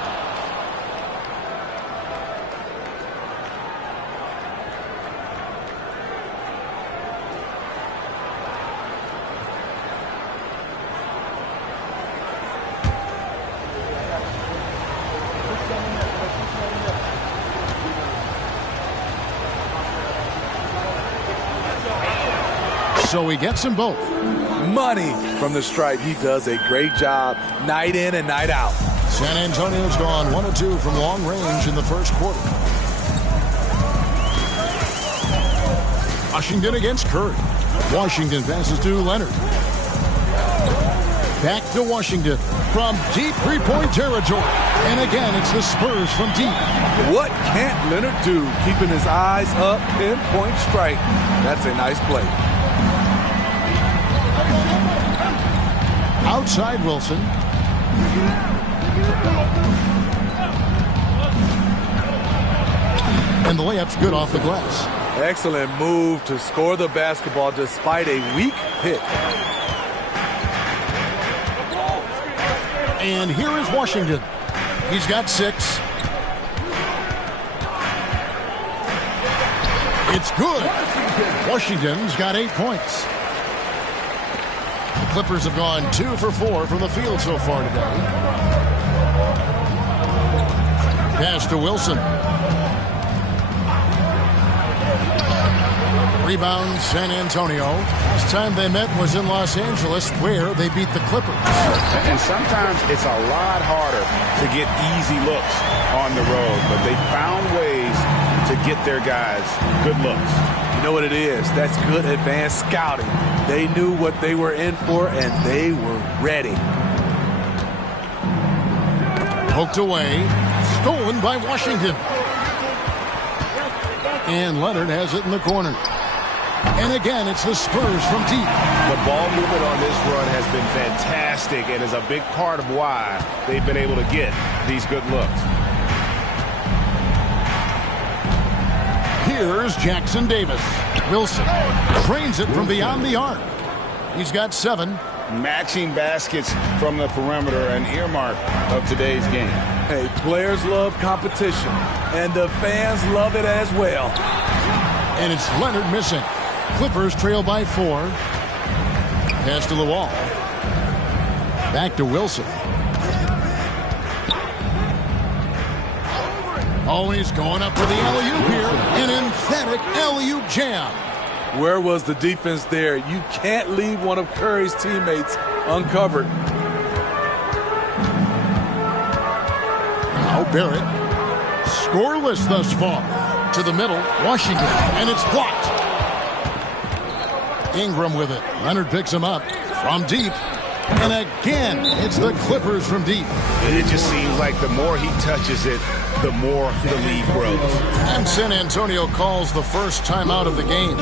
So he gets them both. Money from the stripe. He does a great job night in and night out. San Antonio's gone 1 of 2 from long range in the first quarter. Washington against Curry. Washington passes to Leonard. Back to Washington from deep 3-point territory. And again, it's the Spurs from deep. What can't Leonard do? Keeping his eyes up, pinpoint strike. That's a nice play. Outside Wilson. And the layup's good off the glass. Excellent move to score the basketball despite a weak pick. And here is Washington. He's got 6. It's good. Washington's got 8 points. The Clippers have gone 2 for 4 from the field so far today. Pass to Wilson. Rebound San Antonio. Last time they met was in Los Angeles, where they beat the Clippers. And sometimes it's a lot harder to get easy looks on the road, but they found ways to get their guys good looks. You know what it is? That's good advanced scouting. They knew what they were in for, and they were ready. Poked away. Stolen by Washington. And Leonard has it in the corner. And again, it's the Spurs from deep. The ball movement on this run has been fantastic and is a big part of why they've been able to get these good looks. Here's Jackson Davis. Wilson trains it from beyond the arc. He's got 7. Matching baskets from the perimeter, an earmark of today's game. Hey, players love competition, and the fans love it as well. And it's Leonard missing. Clippers trail by 4. Pass to the wall. Back to Wilson. Always going up for the alley-oop here. An emphatic alley-oop jam. Where was the defense there? You can't leave one of Curry's teammates uncovered. Now Barrett. Scoreless thus far. To the middle. Washington. And it's blocked. Ingram with it. Leonard picks him up from deep. And again, it's the Clippers from deep. It just seems like the more he touches it, the more the lead grows. And San Antonio calls the first timeout of the game.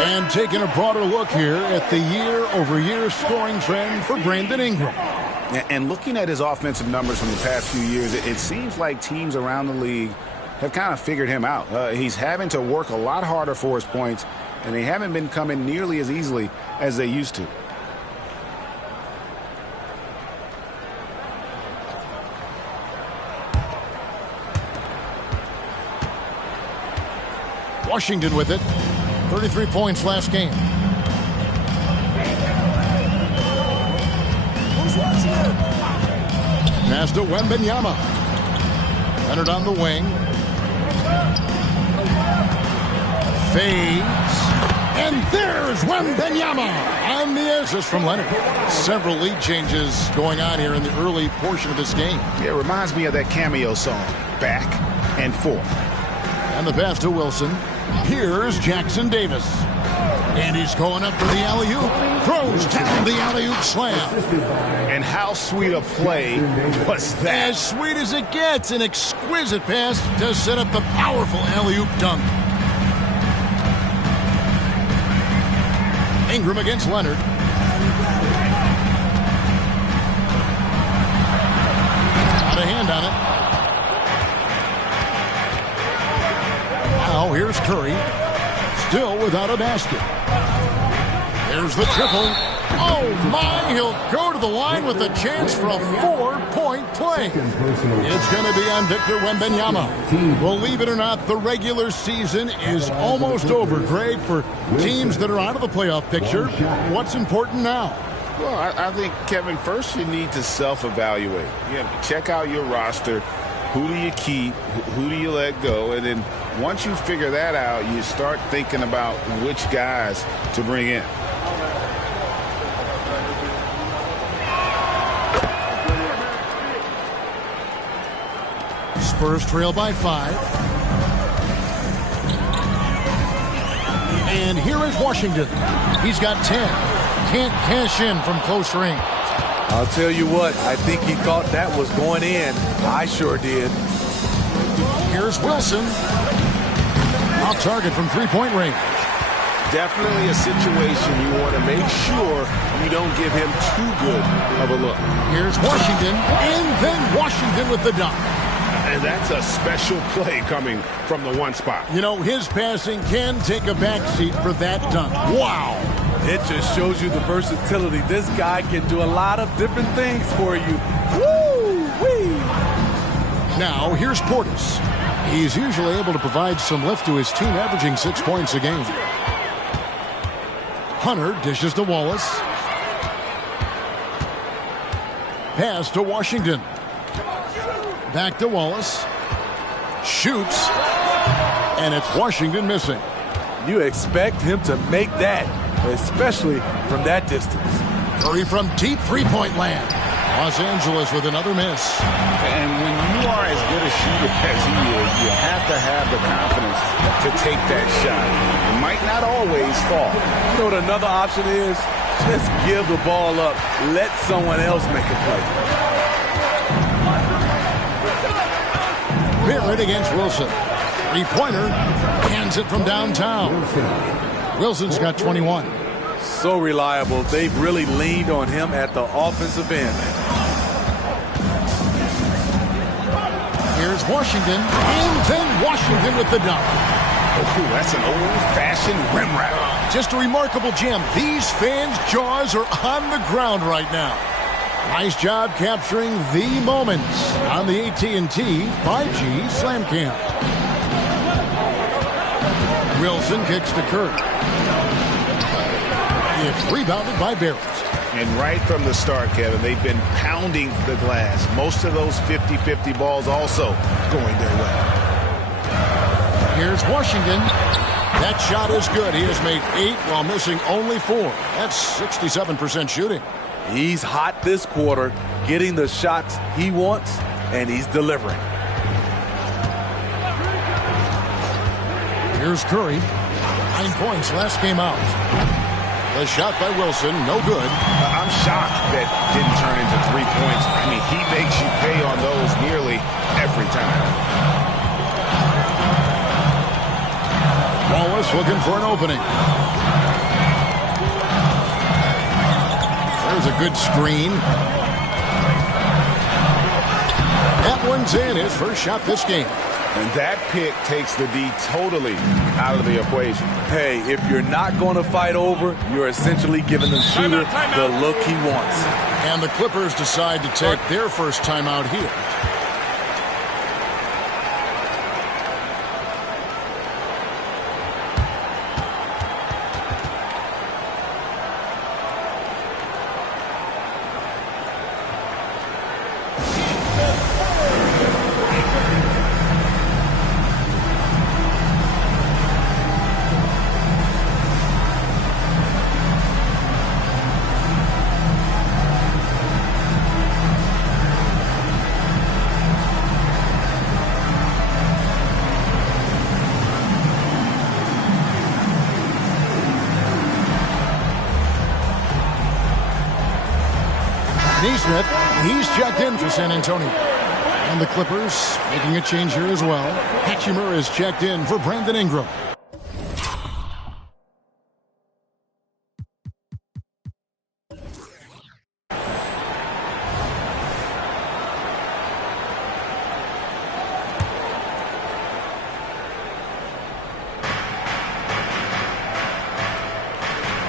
And taking a broader look here at the year-over-year scoring trend for Brandon Ingram. And looking at his offensive numbers from the past few years, it seems like teams around the league have kind of figured him out. He's having to work a lot harder for his points, and they haven't been coming nearly as easily as they used to. Washington with it. 33 points last game. Pass to Wembanyama. Leonard on the wing. Fades. And there's Wembanyama. And the assist from Leonard. Several lead changes going on here in the early portion of this game. Yeah, it reminds me of that cameo song, Back and Forth. And the pass to Wilson. Here's Jackson Davis. And he's going up for the alley-oop. Throws down the alley-oop slam. And how sweet a play was that? As sweet as it gets. An exquisite pass to set up the powerful alley-oop dunk. Ingram against Leonard. Got a hand on it. Now here's Curry. Still without a basket. There's the triple. Oh my, he'll go to the line with a chance for a 4-point play. It's going to be on Victor Wembanyama. Believe it or not, the regular season is almost over, Greg, for teams that are out of the playoff picture. What's important now? Well, I think, Kevin, first you need to self-evaluate. Check out your roster. Who do you keep? Who do you let go? And then once you figure that out, you start thinking about which guys to bring in. Spurs trail by 5. And here is Washington. He's got 10. Can't cash in from close range. I'll tell you what, I think he thought that was going in. I sure did. Here's Wilson. Off target from 3-point range. definitely a situation you want to make sure you don't give him too good of a look. Here's Washington, and then Washington with the dunk. And that's a special play coming from the one spot. You know, his passing can take a backseat for that dunk. Wow. It just shows you the versatility. This guy can do a lot of different things for you. Woo-wee! Now, here's Portis. He's usually able to provide some lift to his team, averaging 6 points a game. Hunter dishes to Wallace. Pass to Washington. Back to Wallace. Shoots. And it's Washington missing. You expect him to make that, especially from that distance. Curry from deep three-point land. Los Angeles with another miss. And when you are as good a shooter as he is, you have to have the confidence to take that shot. It might not always fall. You know what another option is? Just give the ball up. Let someone else make a play. Barrett against Wilson. Three-pointer. Hands it from downtown. Wilson's got 21. So reliable. They've really leaned on him at the offensive end. Here's Washington, and then Washington with the dunk. Oh, that's an old-fashioned rim wrap. Just a remarkable jam. These fans' jaws are on the ground right now. Nice job capturing the moments on the AT&T 5G Slam Cam. Wilson kicks to Curry. It's rebounded by Barrett. And right from the start, Kevin, they've been pounding the glass. Most of those 50-50 balls also going their way. Here's Washington. That shot is good. He has made 8 while missing only 4. That's 67% shooting. He's hot this quarter, getting the shots he wants, and he's delivering. Here's Curry. 9 points last game out. The shot by Wilson, no good. I'm shocked that didn't turn into 3 points. I mean, he makes you pay on those nearly every time. Wallace looking for an opening. There's a good screen. That one's in. His first shot this game. And that pick takes the D totally out of the equation. Hey, if you're not going to fight over, you're essentially giving the shooter the look he wants. And the Clippers decide to take their first timeout here. Neesmith, he's checked in for San Antonio. And the Clippers making a change here as well. Hachimura is checked in for Brandon Ingram.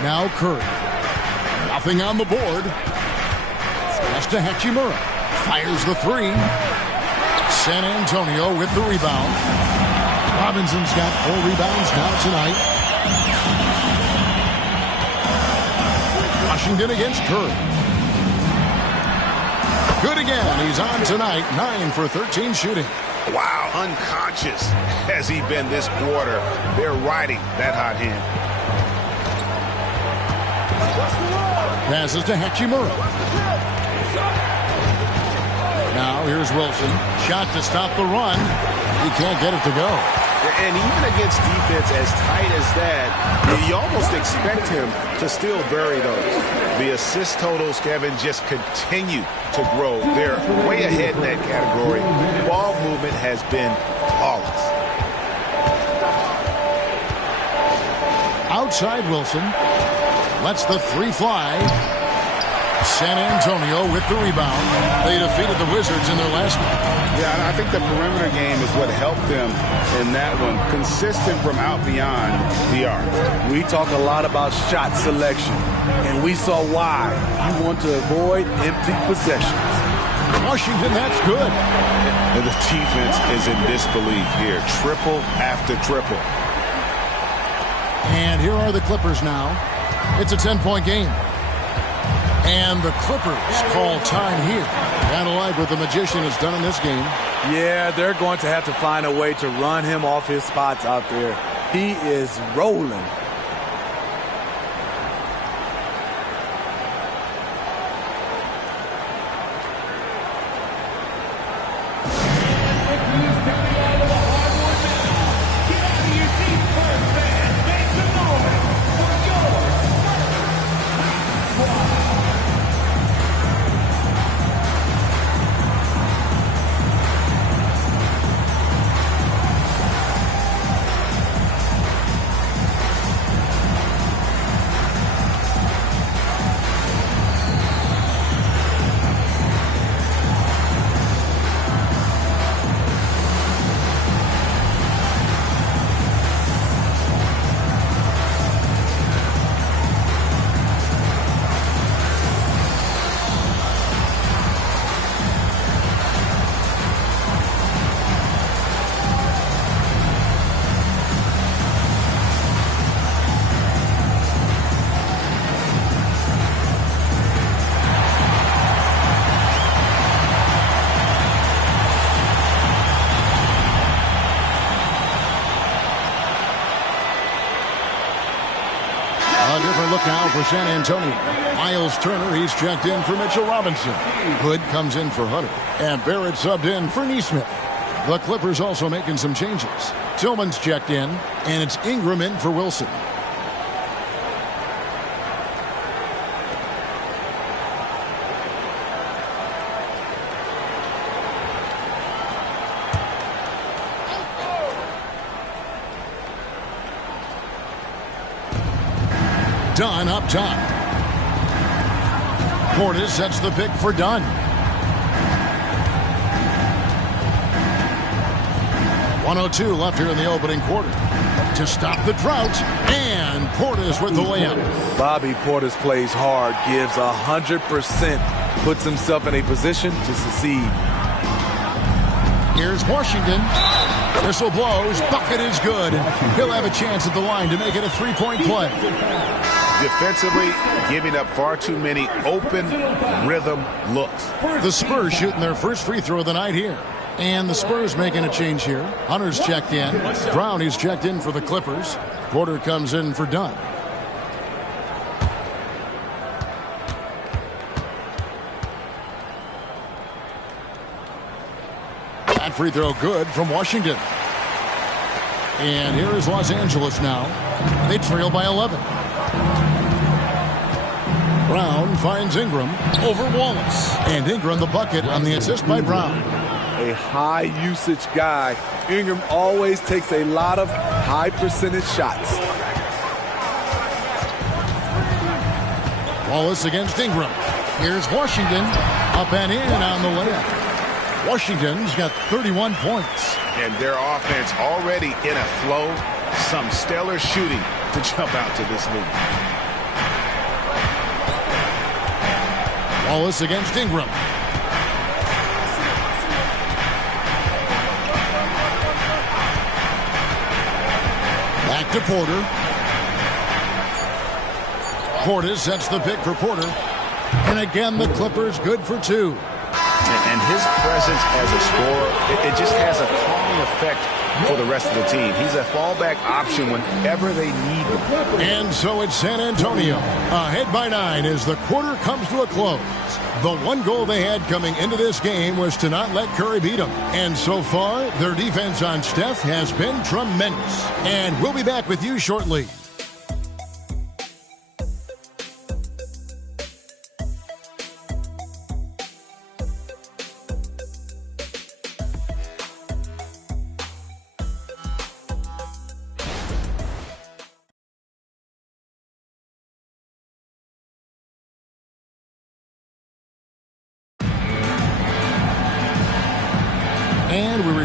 Now Curry. Nothing on the board. Pass to Hachimura. Fires the 3. San Antonio with the rebound. Robinson's got 4 rebounds now tonight. Washington against Curry. Good again. He's on tonight. 9 for 13 shooting. Wow, unconscious has he been this quarter. They're riding that hot hand. Passes to Hachimura. Now here's Wilson. Shot to stop the run. He can't get it to go. And even against defense as tight as that, you almost expect him to still bury those. The assist totals, Kevin, just continue to grow. They're way ahead in that category. Ball movement has been flawless. outside Wilson. Lets the three fly. San Antonio with the rebound. They defeated the Wizards in their last one. Yeah, I think the perimeter game is what helped them in that one. Consistent from out beyond the arc. We talk a lot about shot selection, and we saw why. You want to avoid empty possessions. Washington, that's good. And the defense is in disbelief here. Triple after triple. And here are the Clippers now. It's a 10-point game. And the Clippers call time here. Kind of like what the Magician has done in this game. Yeah, they're going to have to find a way to run him off his spots out there. He is rolling. A different look now for San Antonio. Miles Turner, he's checked in for Mitchell Robinson. Hood comes in for Hunter. And Barrett subbed in for Neesmith. The Clippers also making some changes. Tillman's checked in, and it's Ingram in for Wilson. Dunn up top. Portis sets the pick for Dunn. .102 left here in the opening quarter. To stop the drought, and Portis with the layup. Bobby Portis plays hard, gives 100%, puts himself in a position to succeed. Here's Washington. Whistle blows. Bucket is good. He'll have a chance at the line to make it a three-point play. Defensively, giving up far too many open rhythm looks. The Spurs shooting their first free throw of the night here. And the Spurs making a change here. Hunter's checked in. Brown, he's checked in for the Clippers. Porter comes in for Dunn. That free throw good from Washington. And here is Los Angeles now. They trail by 11. Brown finds Ingram over Wallace. And Ingram the bucket on the assist by Brown. A high usage guy. Ingram always takes a lot of high percentage shots. Wallace against Ingram. Here's Washington. Up and in on the layup. Washington's got 31 points. And their offense already in a flow. Some stellar shooting to jump out to this lead. Wallace against Ingram. Back to Porter. Portis sets the pick for Porter. And again, the Clippers good for two. And his presence as a scorer, it just has a calming effect for the rest of the team. He's a fallback option whenever they need him. And so it's San Antonio ahead by 9 as the quarter comes to a close. The one goal they had coming into this game was to not let Curry beat them. And so far, their defense on Steph has been tremendous. And we'll be back with you shortly.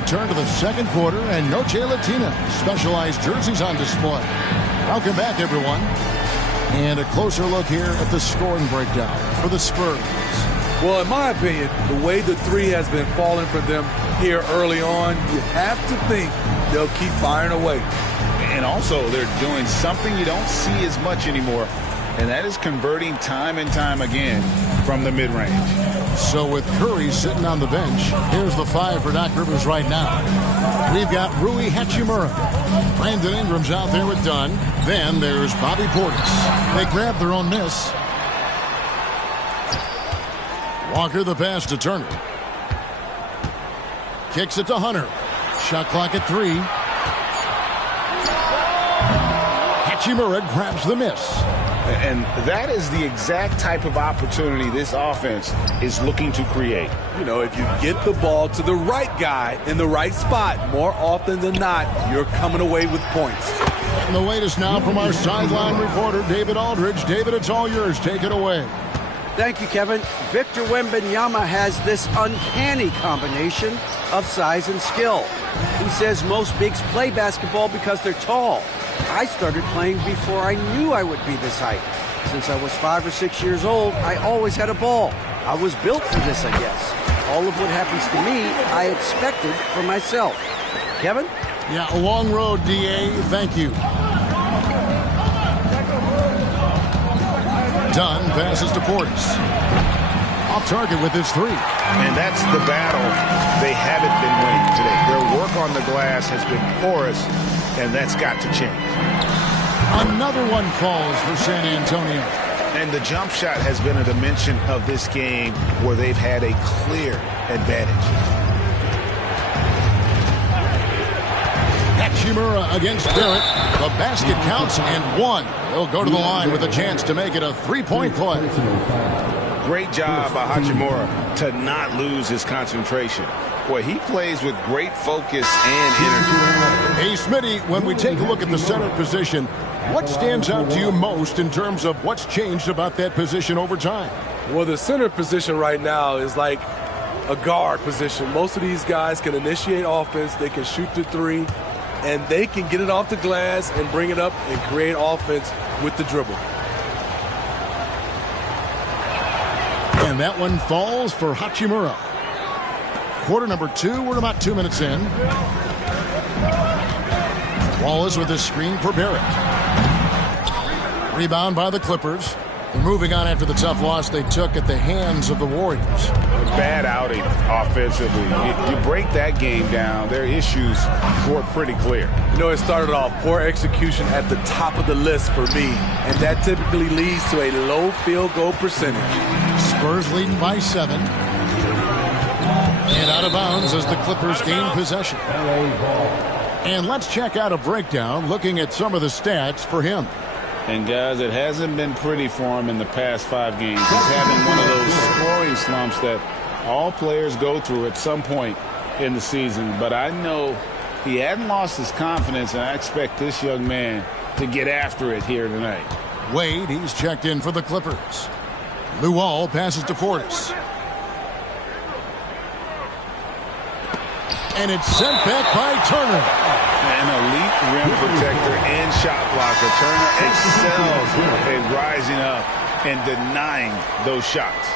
return to the second quarter, and Noche Latina specialized jerseys on display. Welcome back, everyone. And a closer look here at the scoring breakdown for the Spurs. Well, in my opinion, the way the three has been falling for them here early on, you have to think they'll keep firing away. And also, they're doing something you don't see as much anymore, and that is converting time and time again from the mid-range. So with Curry sitting on the bench, here's the 5 for Doc Rivers right now. We've got Rui Hachimura. Brandon Ingram's out there with Dunn. Then there's Bobby Portis. They grab their own miss. Walker the pass to Turner. Kicks it to Hunter. Shot clock at 3. Hachimura grabs the miss. And that is the exact type of opportunity this offense is looking to create. You know, if you get the ball to the right guy in the right spot, more often than not, you're coming away with points. And the latest now from our sideline reporter, David Aldridge. David, it's all yours. Take it away. Thank you, Kevin. Victor Wembanyama has this uncanny combination of size and skill. He says most bigs play basketball because they're tall. I started playing before I knew I would be this height. Since I was 5 or 6 years old, I always had a ball. I was built for this, I guess. All of what happens to me, I expected for myself. Kevin? Yeah, a long road, D.A. Thank you. Dunn passes to Portis. Off target with his 3. And that's the battle they haven't been winning today. Their work on the glass has been porous, and that's got to change. Another one falls for San Antonio. And the jump shot has been a dimension of this game where they've had a clear advantage. Hachimura against Barrett. The basket counts and 1. He'll go to the line with a chance to make it a 3-point play. Great job by Hachimura to not lose his concentration. Boy, he plays with great focus and energy. Hey, Smitty, when we take a look at the center position, what stands out to you most in terms of what's changed about that position over time? Well, the center position right now is like a guard position. Most of these guys can initiate offense, they can shoot the 3, and they can get it off the glass and bring it up and create offense with the dribble. And that one falls for Hachimura. Quarter number 2, we're about 2 minutes in. Wallace with a screen for Barrett. Rebound by the Clippers. They're moving on after the tough loss they took at the hands of the Warriors. A bad outing offensively. You break that game down, their issues were pretty clear. You know, it started off poor execution at the top of the list for me, and that typically leads to a low field goal percentage. Spurs leading by 7. And out of bounds as the Clippers gain possession. And let's check out a breakdown looking at some of the stats for him. And guys, it hasn't been pretty for him in the past 5 games. He's having one of those scoring slumps that all players go through at some point in the season. But I know he hadn't lost his confidence, and I expect this young man to get after it here tonight. Wade, he's checked in for the Clippers. Luol passes to Portis. And it's sent back by Turner. An elite rim protector and shot blocker. Turner excels in rising up and denying those shots.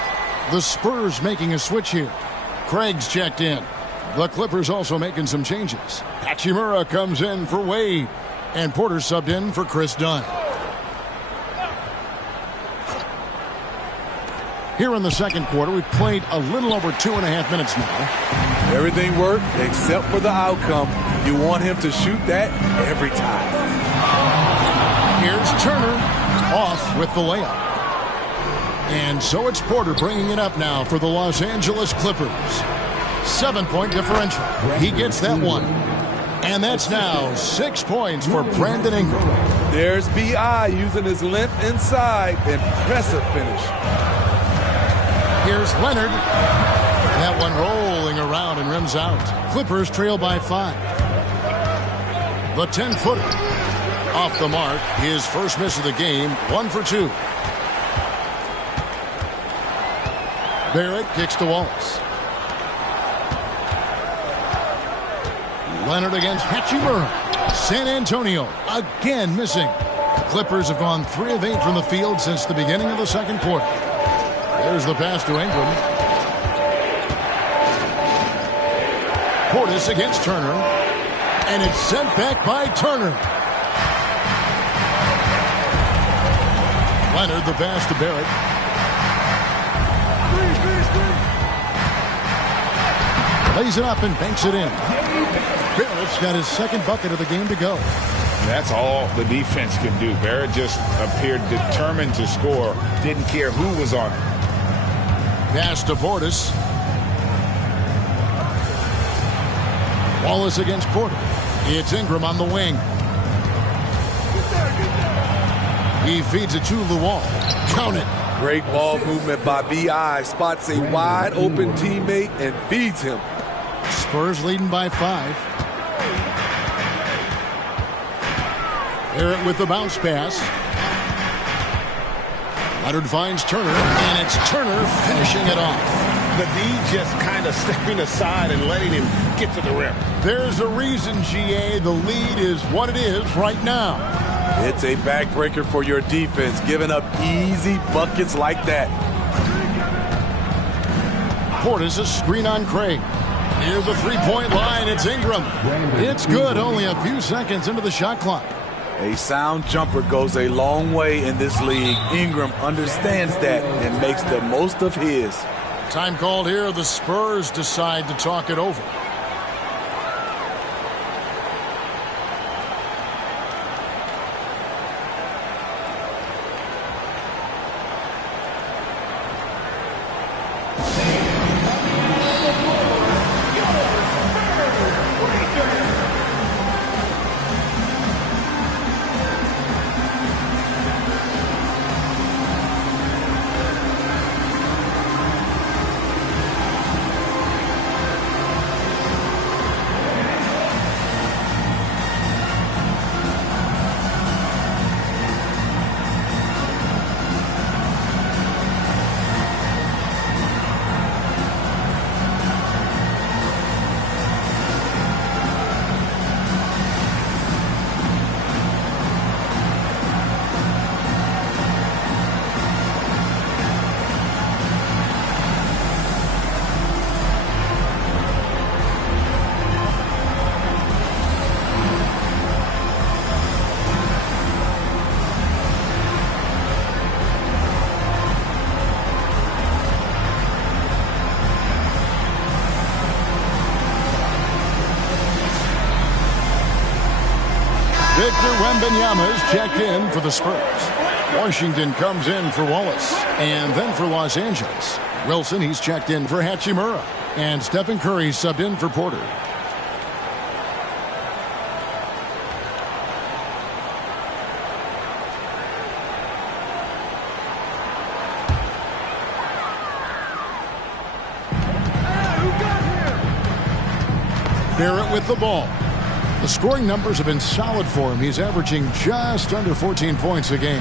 The Spurs making a switch here. Craig's checked in. The Clippers also making some changes. Hachimura comes in for Wade. And Porter subbed in for Chris Dunn. Here in the second quarter, we've played a little over 2.5 minutes now. Everything worked except for the outcome. You want him to shoot that every time. Here's Turner off with the layup. And so it's Porter bringing it up now for the Los Angeles Clippers. 7-point differential. He gets that one. And that's now 6 points for Brandon Ingram. There's B.I. using his length inside. Impressive finish. Here's Leonard. That one rolling around and rims out. Clippers trail by 5. The 10-footer. Off the mark. His first miss of the game. 1 for 2. Barrett kicks to Wallace. Leonard against Hachimura. San Antonio again missing. The Clippers have gone 3 of 8 from the field since the beginning of the second quarter. There's the pass to Ingram. Portis against Turner. And it's sent back by Turner. Leonard the pass to Barrett. Lays it up and banks it in. Barrett's got his second bucket of the game to go. That's all the defense could do. Barrett just appeared determined to score. Didn't care who was on him. Pass to Portis. Wallace against Porter. It's Ingram on the wing. He feeds it to Luol. Count it. Great ball movement by B.I. Spots a wide open teammate and feeds him. Spurs leading by 5. Barrett with the bounce pass. Leonard finds Turner, and it's Turner finishing it off. The D just kind of stepping aside and letting him get to the rim. There's a reason, GA, the lead is what it is right now. It's a backbreaker for your defense, giving up easy buckets like that. Portis a screen on Craig. Near the three-point line, it's Ingram. It's good, only a few seconds into the shot clock. A sound jumper goes a long way in this league. Ingram understands that and makes the most of his. Time called here. The Spurs decide to talk it over. Victor Wembanyama is checked in for the Spurs. Washington comes in for Wallace. And then for Los Angeles, Wilson, he's checked in for Hachimura. And Stephen Curry subbed in for Porter. Barrett with the ball. The scoring numbers have been solid for him. He's averaging just under 14 points a game.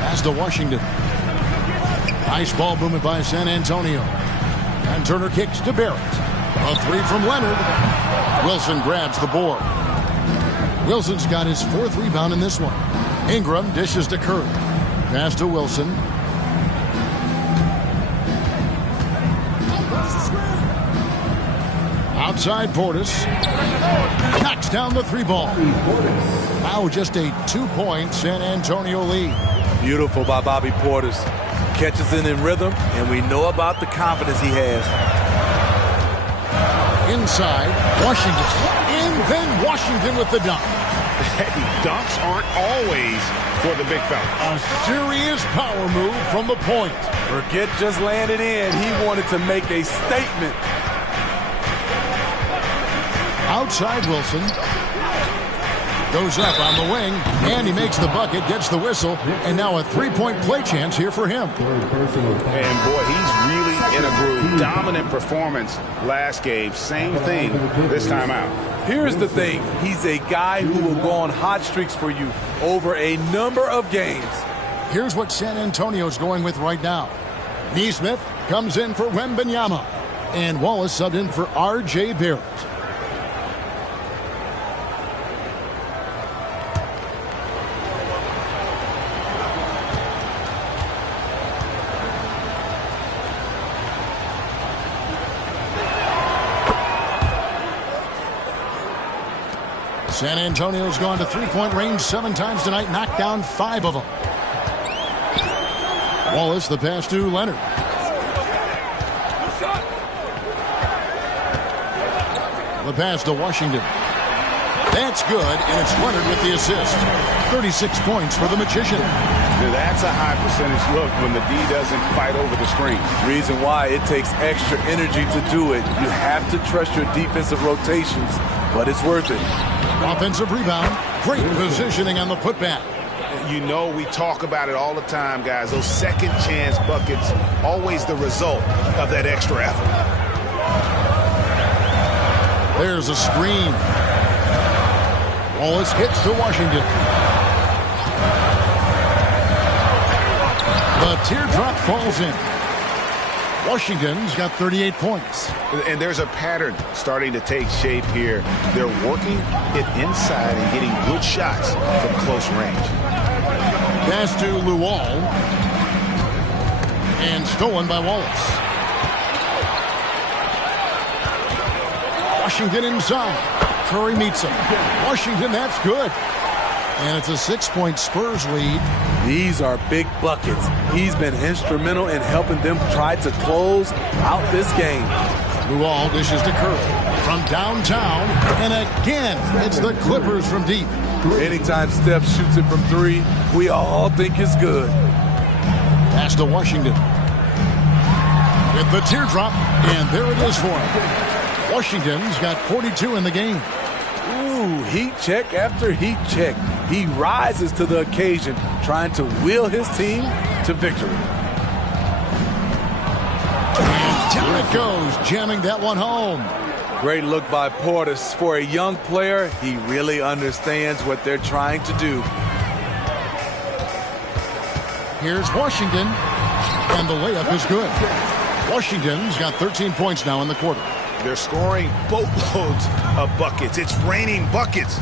Pass to Washington. Nice ball movement by San Antonio. And Turner kicks to Barrett. A three from Leonard. Wilson grabs the board. Wilson's got his 4th rebound in this one. Ingram dishes to Curry. Pass to Wilson. Outside Portis. Knocks down the 3-ball. Now just a 2-point San Antonio lead. Beautiful by Bobby Portis. Catches it in rhythm, and we know about the confidence he has. Inside, Washington. And then Washington with the dunk. Hey, dunks aren't always for the big fella. A serious power move from the point. Forget just laying it in. He wanted to make a statement. Outside Wilson. Goes up on the wing, and he makes the bucket, gets the whistle, and now a 3-point play chance here for him. And boy, he's really in a groove. Dominant performance last game. Same thing this time out. Here's the thing. He's a guy who will go on hot streaks for you over a number of games. Here's what San Antonio's going with right now. Nesmith comes in for Wembanyama. And Wallace subbed in for R.J. Barrett. San Antonio's gone to three-point range 7 times tonight, knocked down 5 of them. Wallace, the pass to Leonard. The pass to Washington. That's good, and it's Leonard with the assist. 36 points for the Magician. That's a high percentage look when the D doesn't fight over the screen. Reason why it takes extra energy to do it. You have to trust your defensive rotations, but it's worth it. Offensive rebound. Great positioning on the putback. You know, we talk about it all the time, guys. Those second chance buckets, always the result of that extra effort. There's a screen. Wallace hits to Washington. The teardrop falls in. Washington's got 38 points. And there's a pattern starting to take shape here. They're working it inside and getting good shots from close range. Pass to Luol. And stolen by Wallace. Washington inside. Curry meets him. Washington, that's good. And it's a 6-point Spurs lead. These are big buckets. He's been instrumental in helping them try to close out this game. Luol dishes to Curry from downtown. And again, it's the Clippers from deep. Anytime Steph shoots it from 3, we all think it's good. Pass to Washington. With the teardrop, and there it is for him. Washington's got 42 in the game. Ooh, heat check after heat check. He rises to the occasion, trying to will his team to victory. And down it goes, jamming that one home. Great look by Portis. For a young player, he really understands what they're trying to do. Here's Washington, and the layup is good. Washington's got 13 points now in the quarter. They're scoring boatloads of buckets. It's raining buckets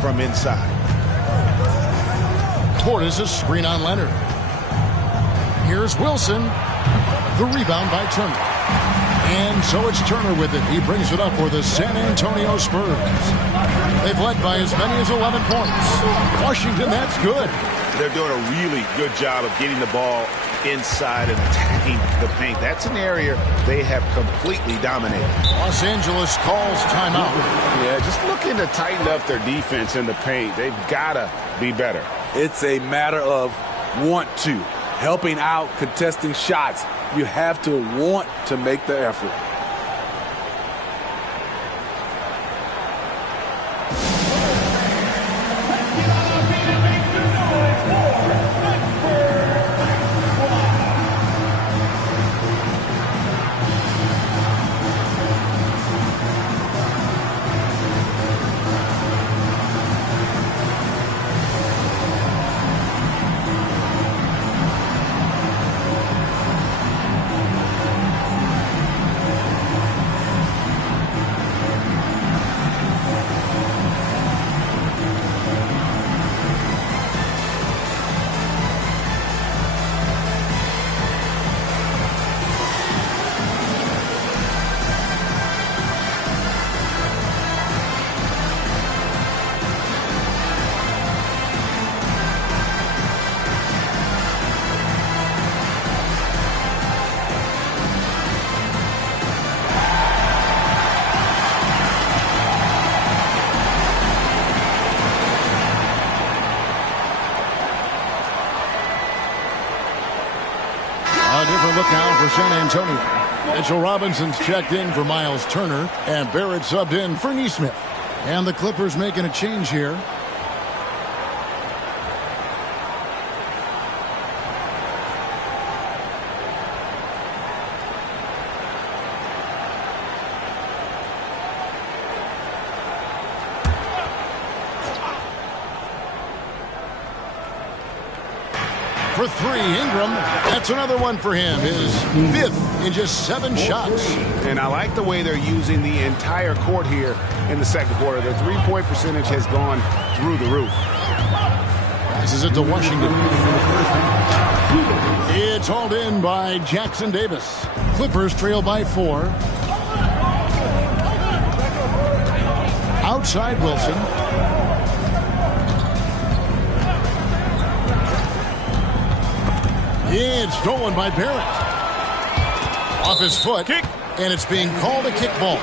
from inside. Portis a screen on Leonard. Here's Wilson. The rebound by Turner. And so it's Turner with it. He brings it up for the San Antonio Spurs. They've led by as many as 11 points. Washington, that's good. They're doing a really good job of getting the ball inside and attacking the paint. That's an area they have completely dominated. Los Angeles calls timeout. Yeah, just looking to tighten up their defense in the paint. They've got to be better. It's a matter of want to. Helping out, contesting shots. You have to want to make the effort. A different look now for San Antonio. Mitchell Robinson's checked in for Miles Turner, and Barrett subbed in for Nesmith. And the Clippers making a change here. for three. Ingram, that's another one for him. His fifth in just 7 shots. And I like the way they're using the entire court here in the second quarter. Their three-point percentage has gone through the roof. Passes it to Washington. It's hauled in by Jackson Davis. Clippers trail by 4. Outside Wilson. It's stolen by Barrett. Off his foot. Kick. And it's being called a kickball.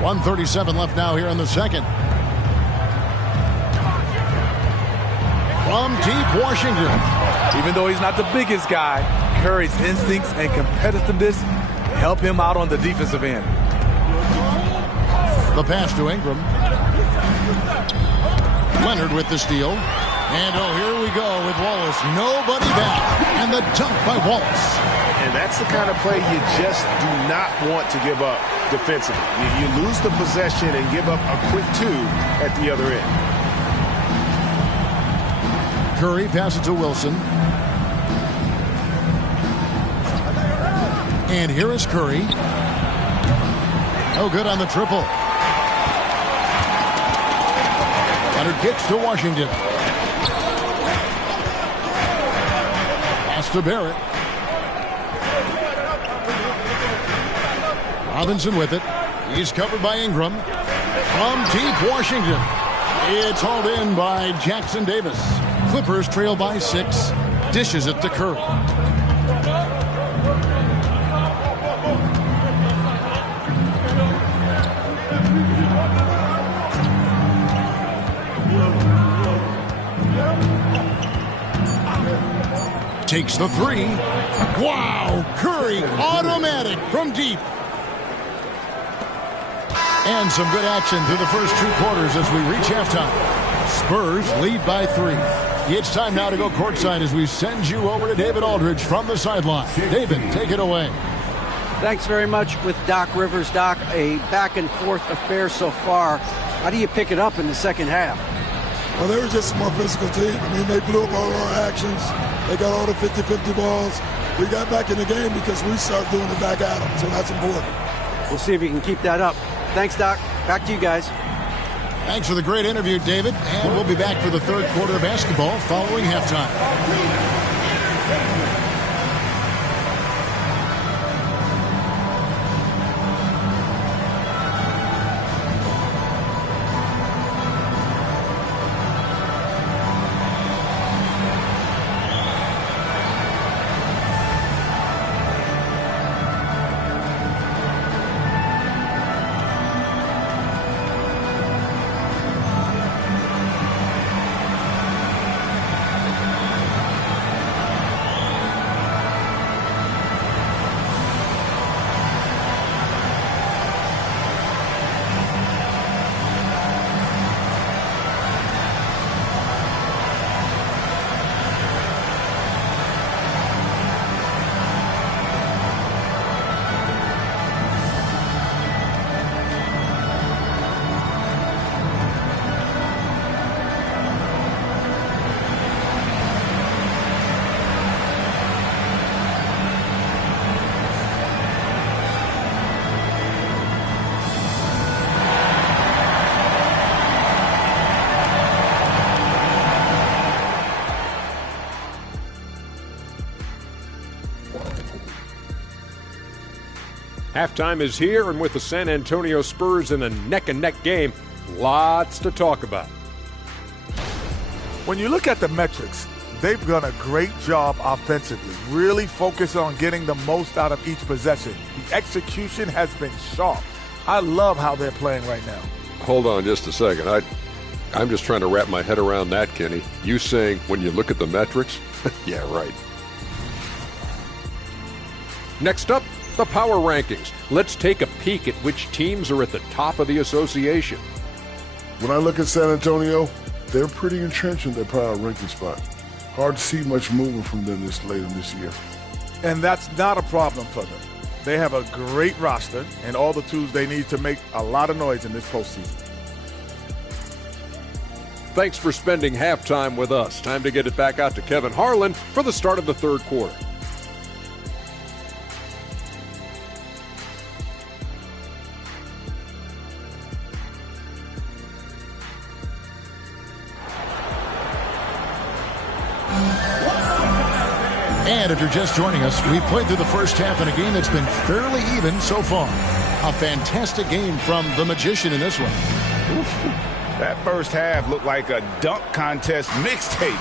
.137 left now here in the second. From deep, Washington. Even though he's not the biggest guy, Curry's instincts and competitiveness help him out on the defensive end. The pass to Ingram. Leonard with the steal. And here we go with Wallace. Nobody back. And the dunk by Wallace. And that's the kind of play you just do not want to give up defensively. You lose the possession and give up a quick 2 at the other end. Curry passes to Wilson. And here is Curry. No good on the triple. Leonard kicks to Washington. Pass to Barrett. Robinson with it. He's covered by Ingram. From deep, Washington. It's hauled in by Jackson Davis. Clippers trail by 6. Dishes it to Curry. Takes the 3. Wow! Curry, automatic from deep. And some good action through the first 2 quarters as we reach halftime. Spurs lead by 3. It's time now to go courtside as we send you over to David Aldridge from the sideline. David, take it away. Thanks very much with Doc Rivers. Doc, a back-and-forth affair so far. How do you pick it up in the second half? Well, they were just a more physical team. I mean, they blew up all our actions. They got all the 50-50 balls. We got back in the game because we started doing it back at them, so that's important. We'll see if you can keep that up. Thanks, Doc. Back to you guys. Thanks for the great interview, David. And we'll be back for the third quarter of basketball following halftime. Halftime is here, and with the San Antonio Spurs in a neck-and-neck game, lots to talk about. When you look at the metrics, they've done a great job offensively, really focused on getting the most out of each possession. The execution has been sharp. I love how they're playing right now. Hold on just a second. I'm just trying to wrap my head around that, Kenny. You saying when you look at the metrics? Yeah, right. Next up, the power rankings. Let's take a peek at which teams are at the top of the association. When I look at San Antonio, they're pretty entrenched in their power ranking spot. Hard to see much movement from them this late in this year. And that's not a problem for them. They have a great roster and all the tools they need to make a lot of noise in this postseason. Thanks for spending halftime with us. Time to get it back out to Kevin Harlan for the start of the third quarter. And if you're just joining us, we played through the first half in a game that's been fairly even so far. A fantastic game from the Magician in this one. That first half looked like a dunk contest mixtape.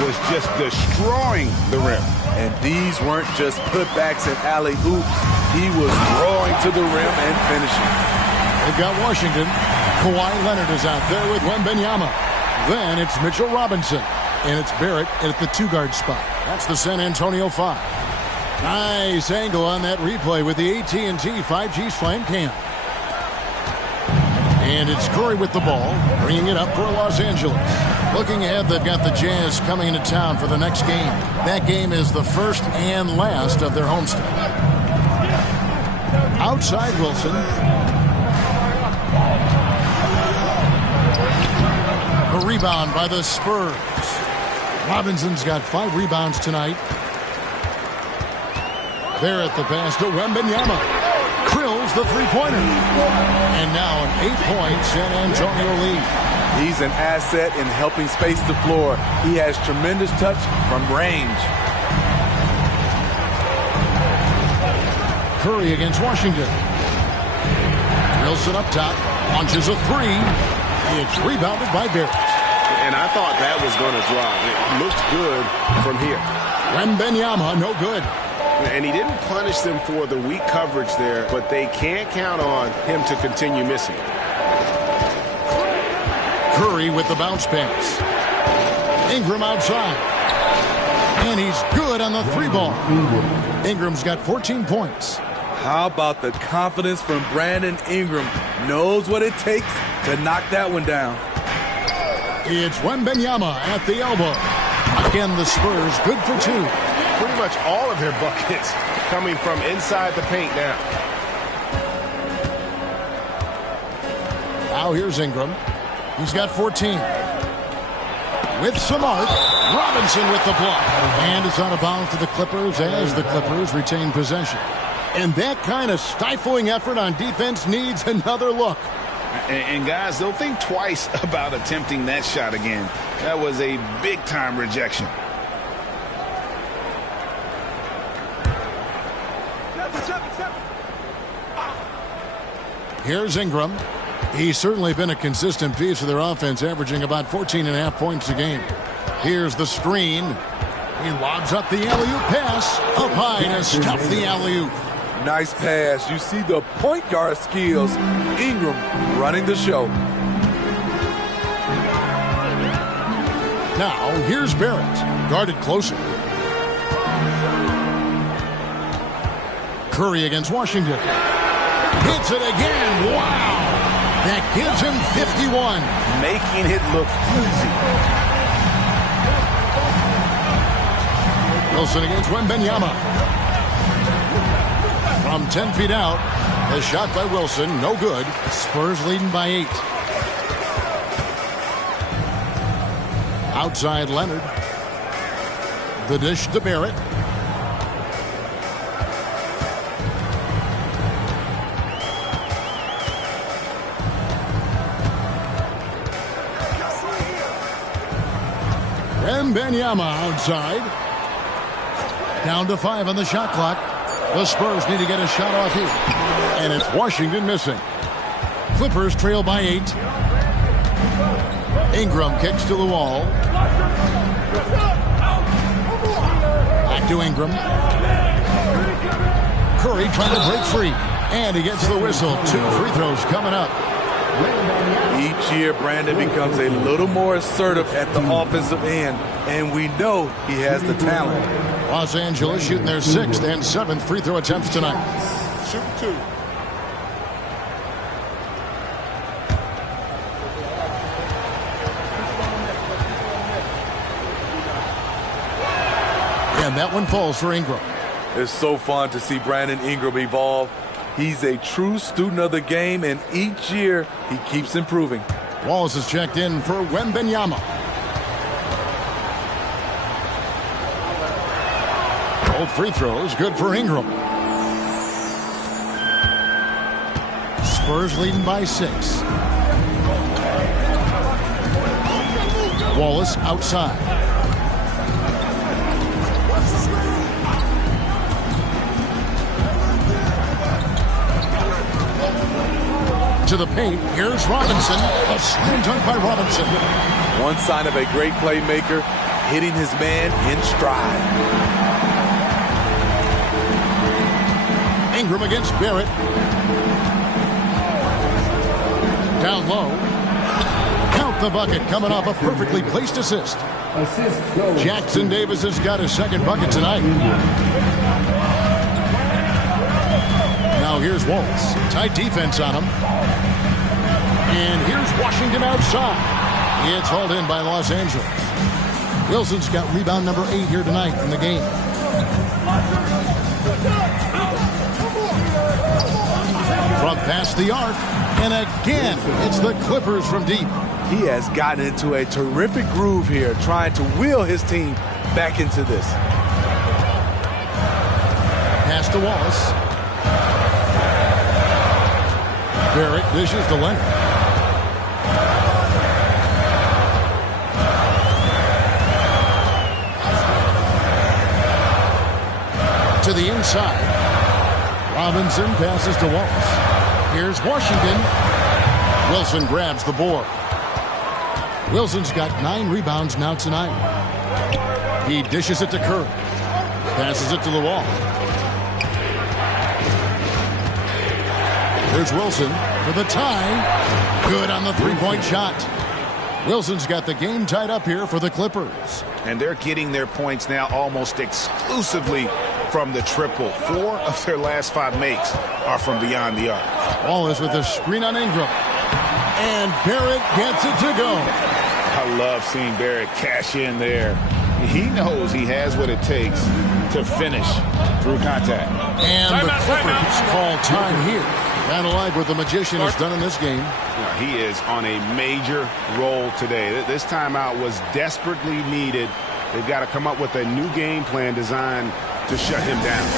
Was just destroying the rim. And these weren't just putbacks and alley-oops. He was throwing to the rim and finishing. They've got Washington. Kawhi Leonard is out there with Wembanyama. Then it's Mitchell Robinson. And it's Barrett at the two-guard spot. That's the San Antonio 5. Nice angle on that replay with the AT&T 5G Slam Cam. And it's Curry with the ball, bringing it up for Los Angeles. Looking ahead, they've got the Jazz coming into town for the next game. That game is the first and last of their homestand. Outside Wilson. A rebound by the Spurs. Robinson's got 5 rebounds tonight. Barrett the pass to Wembanyama. Krills the three-pointer. And now an 8-point San Antonio lead. He's an asset in helping space the floor. He has tremendous touch from range. Curry against Washington. Wilson up top. Launches a 3. It's rebounded by Barrett. And I thought that was going to drop. It looked good from here. Wembanyama, no good. And he didn't punish them for the weak coverage there, but they can't count on him to continue missing. Curry with the bounce pass. Ingram outside. And he's good on the 3-ball. Ingram's got 14 points. How about the confidence from Brandon Ingram? Knows what it takes to knock that one down. It's Wembanyama at the elbow. Again, the Spurs good for 2. Pretty much all of their buckets coming from inside the paint now. Now here's Ingram. He's got 14. With some art, Robinson with the block. And it's out of bounds to the Clippers as the Clippers retain possession. And that kind of stifling effort on defense needs another look. And guys, they'll think twice about attempting that shot again. That was a big-time rejection. Here's Ingram. He's certainly been a consistent piece of their offense, averaging about 14.5 points a game. Here's the screen. He lobs up the alley-oop pass. Up high to stop the alley-oop. Nice pass. You see the point guard skills. Ingram running the show. Now, here's Barrett. Guarded closer. Curry against Washington. Hits it again. Wow. That gives him 51. Making it look easy. Wilson against Wembanyama. From 10 feet out, a shot by Wilson, no good. Spurs leading by 8. Outside Leonard. The dish to Barrett. Wembanyama outside. Down to 5 on the shot clock. The Spurs need to get a shot off here. And it's Washington missing. Clippers trail by 8. Ingram kicks to the wall. Back to Ingram. Curry trying to break free. And he gets the whistle. 2 free throws coming up. Each year, Brandon becomes a little more assertive at the offensive end, and we know he has the talent. Los Angeles shooting their 6th and 7th free throw attempts tonight. Shoot 2. And that one falls for Ingram. It's so fun to see Brandon Ingram evolve. He's a true student of the game, and each year he keeps improving. Wallace is checked in for Wembanyama. Both free throws good for Ingram. Spurs leading by 6. Wallace outside. To the paint. Here's Robinson. A slam dunk by Robinson. One sign of a great playmaker, hitting his man in stride. Ingram against Barrett. Down low. Count the bucket, coming off a perfectly placed assist. Jackson Davis has got his second bucket tonight. Now here's Wallace. Tight defense on him. And here's Washington outside. It's hauled in by Los Angeles. Wilson's got rebound number 8 here tonight in the game. From past the arc. And again, it's the Clippers from deep. He has gotten into a terrific groove here, trying to wheel his team back into this. Pass to Wallace. Barrett dishes to Leonard. To the inside. Robinson passes to Wallace. Here's Washington. Wilson grabs the board. Wilson's got 9 rebounds now tonight. He dishes it to Curry. Passes it to the wall. Here's Wilson for the tie. Good on the three-point shot. Wilson's got the game tied up here for the Clippers. And they're getting their points now almost exclusively from the triple. 4 of their last 5 makes are from beyond the arc. Wallace with a screen on Ingram. And Barrett gets it to go. I love seeing Barrett cash in there. He knows he has what it takes to finish through contact. And the Clippers call time here. Kind of like what the Magician has done in this game. He is on a major roll today. This timeout was desperately needed. They've got to come up with a new game plan designed to shut him down.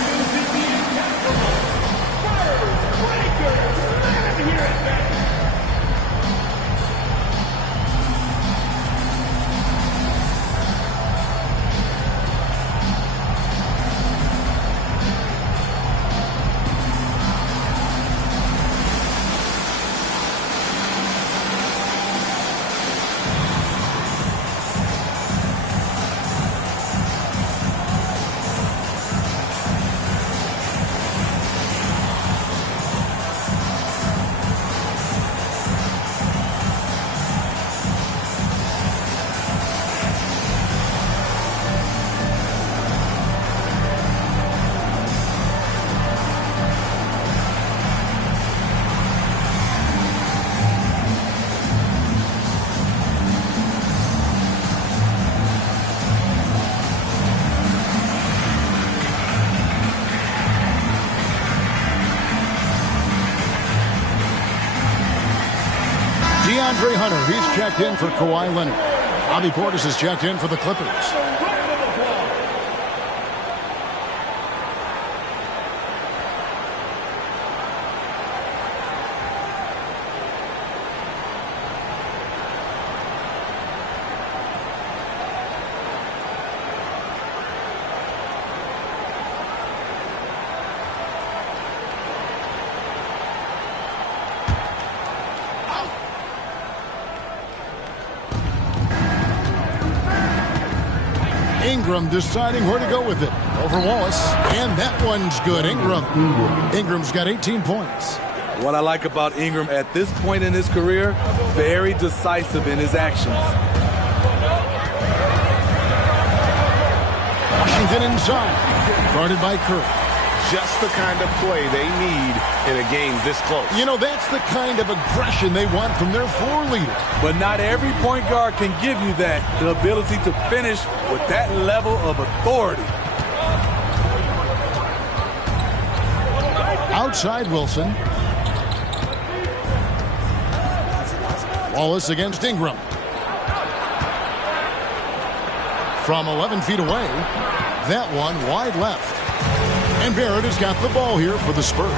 DeAndre Hunter, he's checked in for Kawhi Leonard. Bobby Portis is checked in for the Clippers. Ingram deciding where to go with it. Over Wallace. And that one's good. Ingram's got 18 points. What I like about Ingram at this point in his career, very decisive in his actions. Washington inside. Guarded by Curry. Just the kind of play they need in a game this close. You know, that's the kind of aggression they want from their floor leader. But not every point guard can give you that, the ability to finish with that level of authority. Outside Wilson. Wallace against Ingram. From 11 feet away. That one wide left. And Barrett has got the ball here for the Spurs.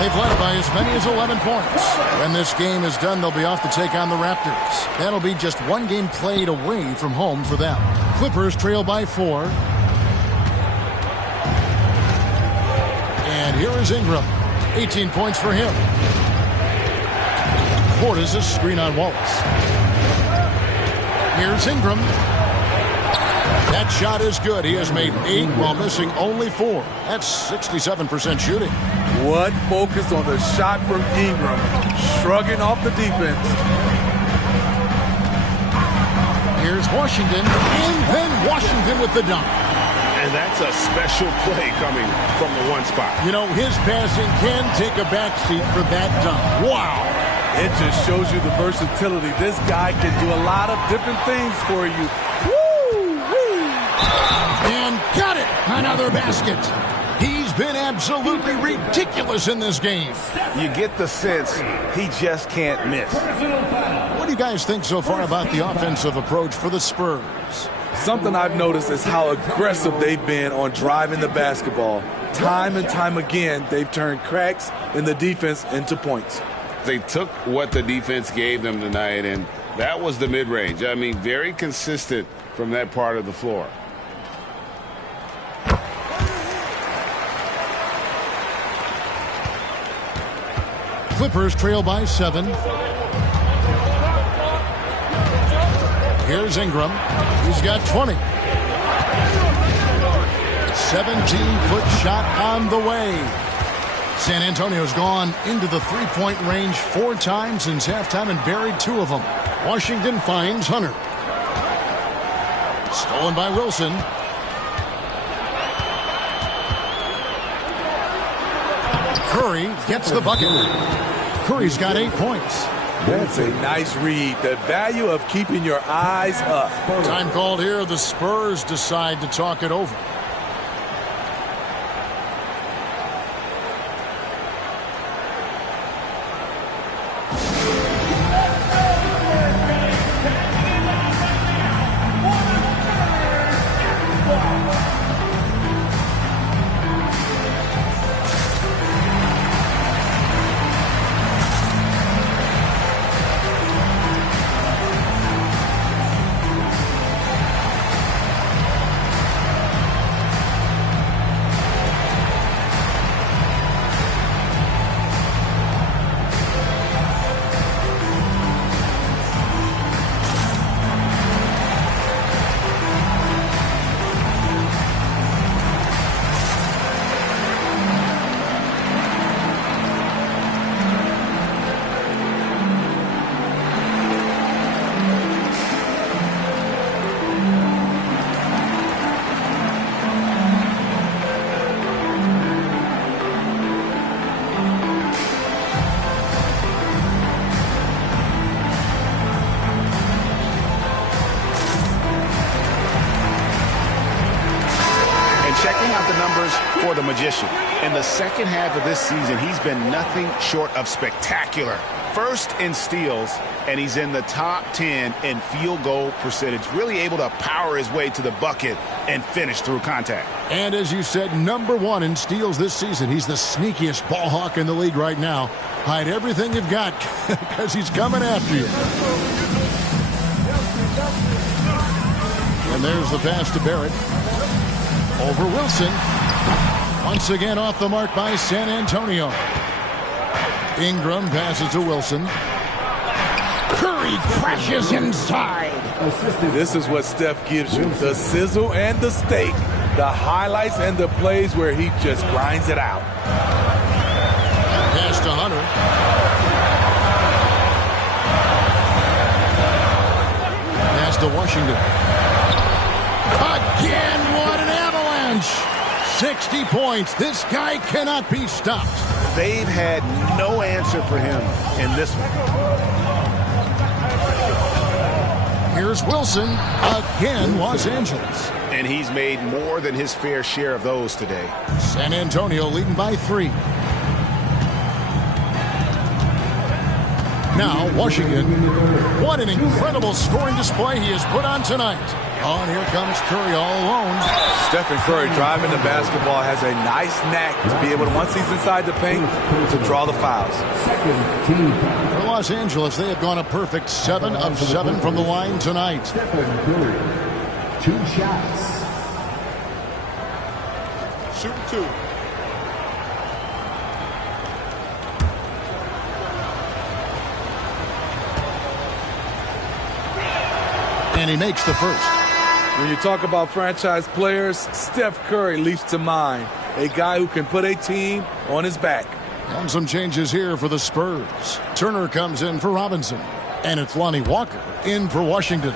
They've led by as many as 11 points. When this game is done, they'll be off to take on the Raptors. That'll be just one game played away from home for them. Clippers trail by 4. And here is Ingram. 18 points for him. Portis a screen on Wallace. Here's Ingram. That shot is good. He has made 8 while missing only 4. That's 67% shooting. What focus on the shot from Ingram, shrugging off the defense. Here's Washington, and then Washington with the dunk. And that's a special play coming from the one spot. You know, his passing can take a backseat for that dunk. Wow. It just shows you the versatility. This guy can do a lot of different things for you. Woo-wee. And got it. Another basket. He's been absolutely ridiculous in this game. You get the sense he just can't miss. What do you guys think so far about the offensive approach for the Spurs? Something I've noticed is how aggressive they've been on driving the basketball. Time and time again, they've turned cracks in the defense into points. They took what the defense gave them tonight, and that was the mid-range. I mean, very consistent from that part of the floor. Clippers trail by 7. Here's Ingram. He's got 20. 17-foot shot on the way. San Antonio's gone into the three-point range 4 times since halftime and buried 2 of them. Washington finds Hunter. Stolen by Wilson. Curry gets the bucket. Curry's got 8 points. That's a nice read. The value of keeping your eyes up. Time called here. The Spurs decide to talk it over. For the magician. In the second half of this season, he's been nothing short of spectacular. First in steals, and he's in the top 10 in field goal percentage. Really able to power his way to the bucket and finish through contact. And as you said, #1 in steals this season. He's the sneakiest ball hawk in the league right now. Hide everything you've got because he's coming after you. And there's the pass to Barrett. Over Wilson. Once again off the mark by San Antonio. Ingram passes to Wilson. Curry crashes inside. This is what Steph gives you. The sizzle and the steak. The highlights and the plays where he just grinds it out. Pass to Hunter. Pass to Washington. Again, what an avalanche. 60 points. This guy cannot be stopped. They've had no answer for him in this one. Here's Wilson. Again, Los Angeles. And he's made more than his fair share of those today. San Antonio leading by 3. Now Washington. What an incredible scoring display he has put on tonight. Oh, and here comes Curry all alone. Stephen Curry driving the basketball has a nice knack to be able to, once he's inside the paint, to draw the fouls. For Los Angeles, they have gone a perfect 7 of 7 from the line tonight. Stephen Curry, 2 shots. Shoot 2. And he makes the first. When you talk about franchise players, Steph Curry leaps to mind. A guy who can put a team on his back. And some changes here for the Spurs. Turner comes in for Robinson. And it's Lonnie Walker in for Washington.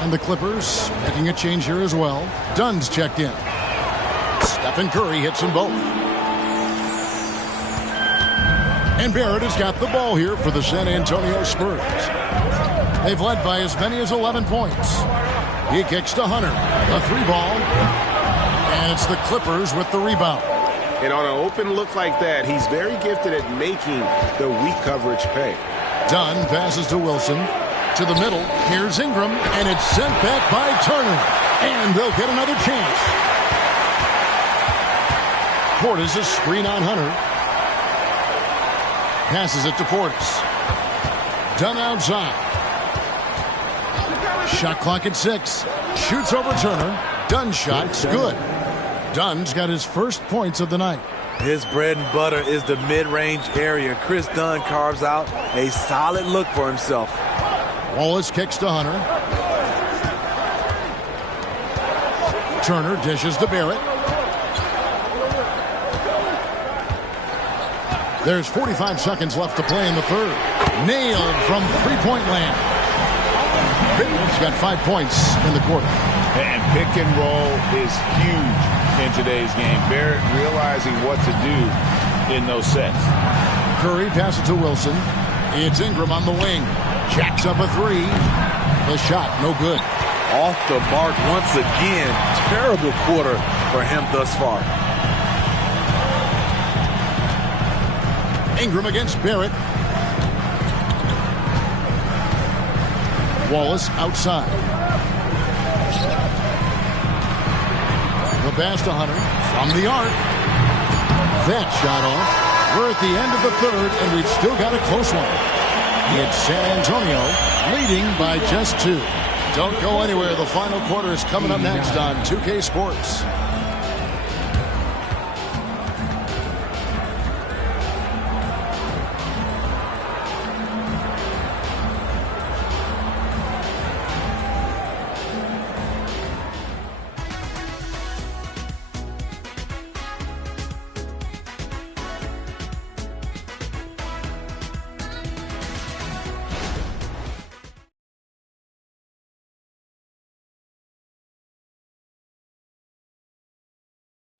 And the Clippers making a change here as well. Dunn's checked in. Stephen Curry hits them both. And Barrett has got the ball here for the San Antonio Spurs. They've led by as many as 11 points. He kicks to Hunter. A 3-ball. And it's the Clippers with the rebound. And on an open look like that, he's very gifted at making the weak coverage pay. Dunn passes to Wilson. To the middle. Here's Ingram. And it's sent back by Turner. And they'll get another chance. Portis a screen on Hunter. Passes it to Portis. Dunn outside. Shot clock at 6. Shoots over Turner. Dunn's shot's good. Dunn's got his first points of the night. His bread and butter is the mid-range area. Chris Dunn carves out a solid look for himself. Wallace kicks to Hunter. Turner dishes to Barrett. There's 45 seconds left to play in the third. Nailed from three-point land. He's got 5 points in the quarter. And pick and roll is huge in today's game. Barrett realizing what to do in those sets. Curry passes to Wilson. It's Ingram on the wing. Jacks up a 3. The shot, no good. Off the mark once again. Terrible quarter for him thus far. Ingram against Barrett. Wallace outside. The pass to Hunter from the arc. That shot off. We're at the end of the third, and we've still got a close one. It's San Antonio leading by just 2. Don't go anywhere. The final quarter is coming up next on 2K Sports.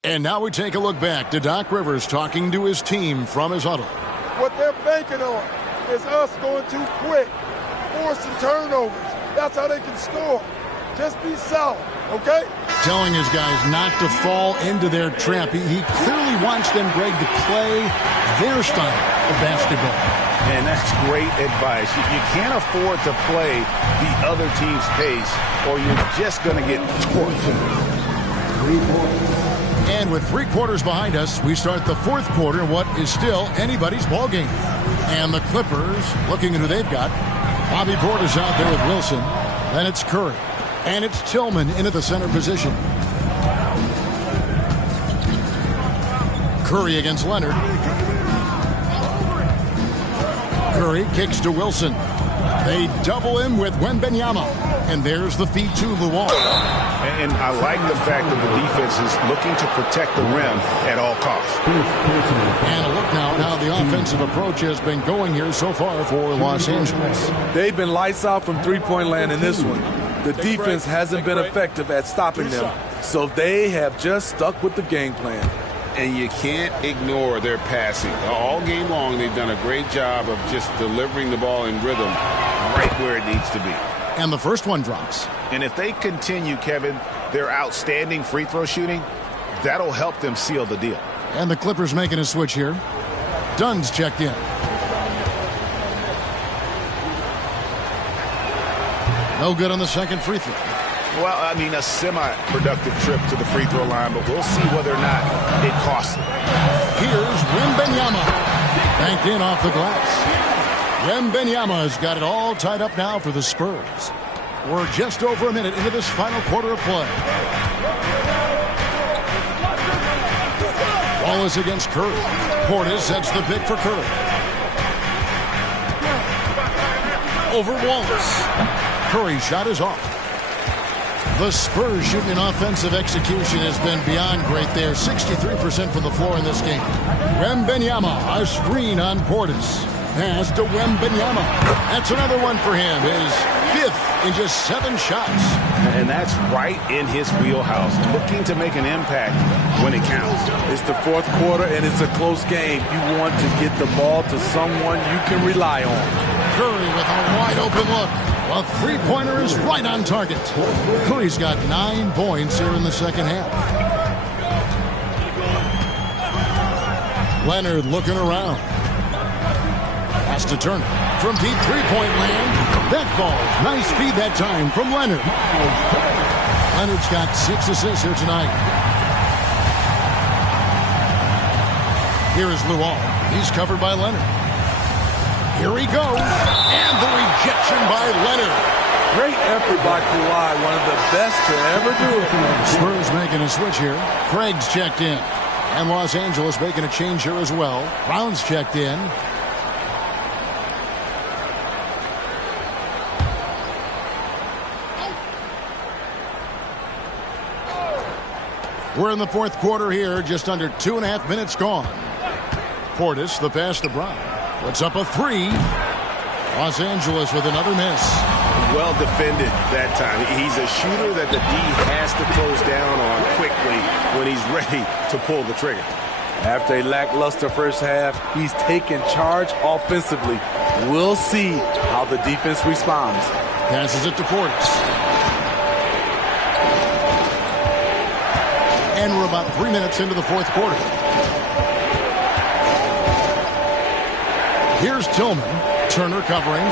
And now we take a look back to Doc Rivers talking to his team from his huddle. What they're banking on is us going too quick, forcing turnovers. That's how they can score. Just be solid, okay? Telling his guys not to fall into their trap. He clearly wants them, Greg, to play their style of basketball. And that's great advice. You can't afford to play the other team's pace, or you're just going to get torched. 3 points. And with 3 quarters behind us, we start the fourth quarter, what is still anybody's ball game. And the Clippers, looking at who they've got, Bobby Portis out there with Wilson. Then it's Curry. And it's Tillman into the center position. Curry against Leonard. Curry kicks to Wilson. They double him with Wembanyama. And there's the feed to Luol. And I like the fact that the defense is looking to protect the rim at all costs. And a look now at how the offensive approach has been going here so far for Los Angeles. They've been lights out from three-point land in this one. The defense hasn't been effective at stopping them, so they have just stuck with the game plan. And you can't ignore their passing. All game long, they've done a great job of just delivering the ball in rhythm right where it needs to be. And the first one drops. And if they continue, Kevin, their outstanding free throw shooting, that'll help them seal the deal. And the Clippers making a switch here. Dunn's checked in. No good on the second free throw. Well, I mean, a semi-productive trip to the free throw line, but we'll see whether or not it costs him. Here's Wembanyama. Banked in off the glass. Wembanyama's got it all tied up now for the Spurs. We're just over a minute into this final quarter of play. Wallace against Curry. Portis sets the pick for Curry. Over Wallace. Curry's shot is off. The Spurs shooting offensive execution has been beyond great there. 63% from the floor in this game. Wembanyama, a screen on Portis. Pass to Wembanyama. That's another one for him. His 5th in just 7 shots. And that's right in his wheelhouse. Looking to make an impact when it counts. It's the 4th quarter and it's a close game. You want to get the ball to someone you can rely on. Curry with a wide open look. A three-pointer is right on target. Curry's got 9 points here in the second half. Leonard looking around. Has to turn from deep three-point land. That falls. Nice feed that time from Leonard. Leonard's got 6 assists here tonight. Here is Luol. He's covered by Leonard. Here he goes. And the rejection by Leonard. Great effort by Kawhi. One of the best to ever do it. Spurs making a switch here. Craig's checked in. And Los Angeles making a change here as well. Brown's checked in. We're in the 4th quarter here. Just under 2.5 minutes gone. Portis, the pass to Brown. Puts up a 3. Los Angeles with another miss. Well defended that time. He's a shooter that the D has to close down on quickly when he's ready to pull the trigger. After a lackluster first half, he's taken charge offensively. We'll see how the defense responds. Passes it to Portis. And we're about 3 minutes into the 4th quarter. Here's Tillman. Turner covering.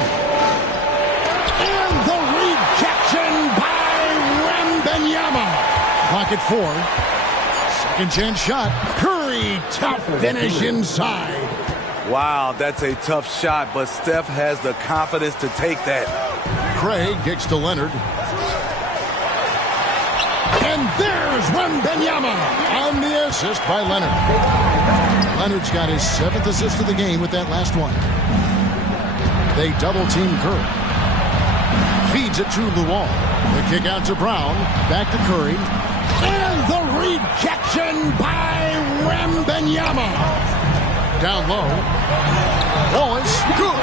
And the rejection by Wembanyama. Clock at 4. Second chance shot. Curry, tough finish inside. Wow, that's a tough shot, but Steph has the confidence to take that. Craig kicks to Leonard. And there's Wembanyama on the assist by Leonard. Leonard's got his 7th assist of the game with that last one. They double-team Curry. Feeds it to Luol. The kick out to Brown. Back to Curry. And the rejection by Wembanyama. Down low. Wallace, good.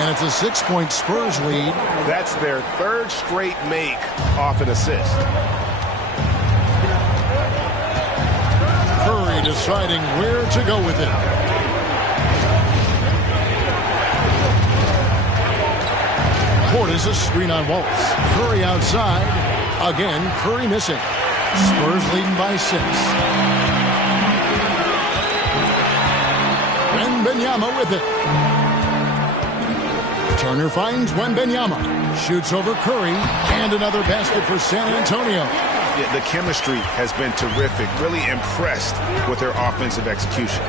And it's a 6-point Spurs lead. That's their 3rd straight make off an assist. Curry deciding where to go with it. Portis a screen on Wallace. Curry outside. Again, Curry missing. Spurs leading by 6. Wembanyama with it. Turner finds Wembanyama. Shoots over Curry. And another basket for San Antonio. Yeah, the chemistry has been terrific. Really impressed with their offensive execution.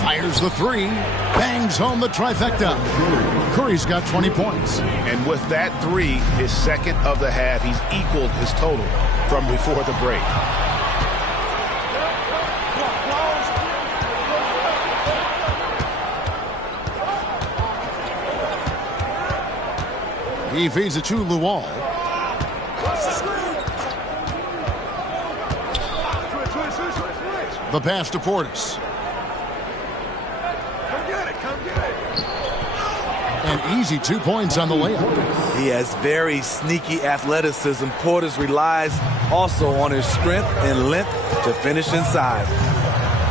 Fires the 3. Bangs home the trifecta. Curry's got 20 points. And with that 3, his 2nd of the half, he's equaled his total from before the break. He feeds it to Luol. The pass to Portis. An easy 2 points on the layup. He has very sneaky athleticism. Portis relies also on his strength and length to finish inside.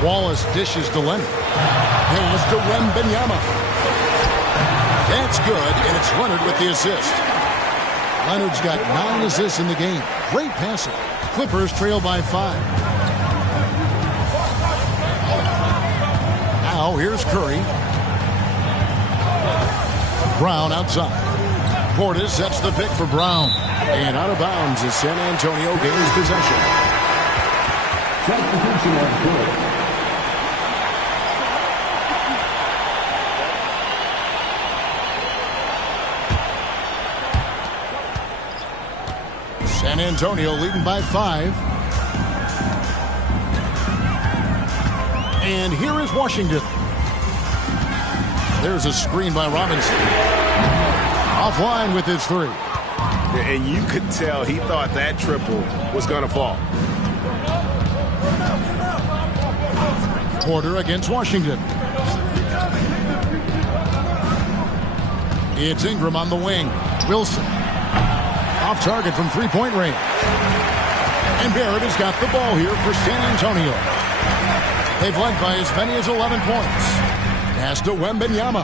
Wallace dishes to Leonard. Pass to Wembanyama. That's good, and it's Leonard with the assist. Leonard's got 9 assists in the game. Great passing. Clippers trail by 5. Now here's Curry. Brown outside. Portis sets the pick for Brown. And out of bounds as San Antonio gains possession. Substitution on court. San Antonio leading by 5. And here is Washington. There's a screen by Robinson. Offline with his 3. And you could tell he thought that triple was going to fall. Porter against Washington. It's Ingram on the wing. Wilson. Off target from three-point range. And Barrett has got the ball here for San Antonio. They've led by as many as 11 points. Pass to Wembanyama.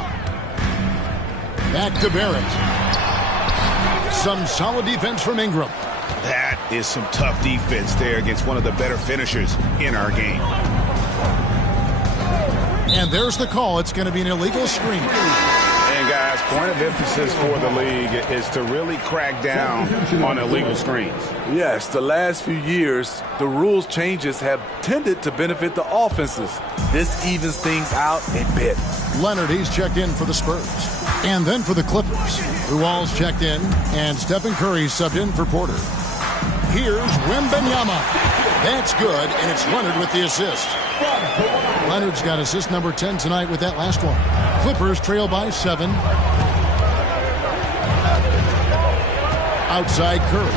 Back to Barrett. Some solid defense from Ingram. That is some tough defense there against one of the better finishers in our game. And there's the call. It's going to be an illegal screen. And guys, point of emphasis for the league is to really crack down on illegal screens. Yes, the last few years, the rules changes have tended to benefit the offenses. This evens things out a bit. Leonard, he's checked in for the Spurs. And then for the Clippers. Luol's checked in, and Stephen Curry's subbed in for Porter. Here's Wembanyama. That's good, and it's Leonard with the assist. Leonard's got assist number 10 tonight with that last one. Clippers trail by 7. Outside Curry.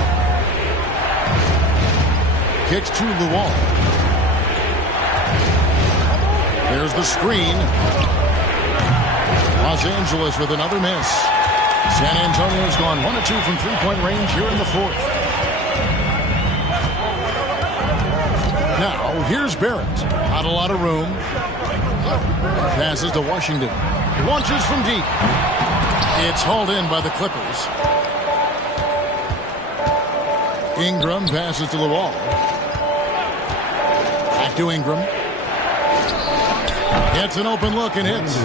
Kicks to Luol. There's the screen. Los Angeles with another miss. San Antonio's gone 1 of 2 from three-point range here in the 4th. Now, here's Barrett. Not a lot of room. Passes to Washington. Launches from deep. It's hauled in by the Clippers. Ingram passes to Luol. Back to Ingram. Gets an open look and hits.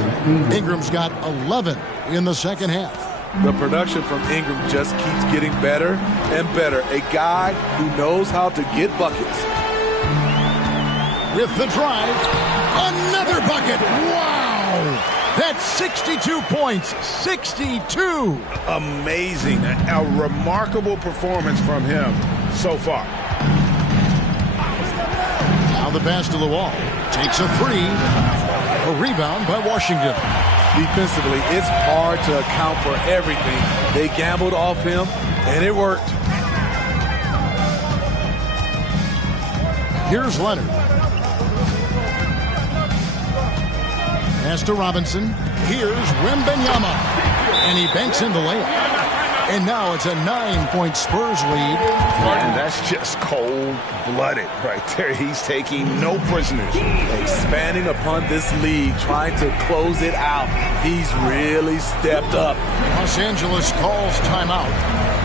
Ingram's got 11 in the second half. The production from Ingram just keeps getting better and better. A guy who knows how to get buckets. With the drive, another bucket. Wow! That's 62 points. 62. Amazing. A remarkable performance from him so far. Now the pass to Luol. Takes a 3. A rebound by Washington. Defensively, it's hard to account for everything. They gambled off him, and it worked. Here's Leonard. Pass to Robinson. Here's Wembanyama. And he banks in the layup. And now it's a 9-point Spurs lead. And that's just cold-blooded right there. He's taking no prisoners. Expanding upon this league, trying to close it out. He's really stepped up. Los Angeles calls timeout.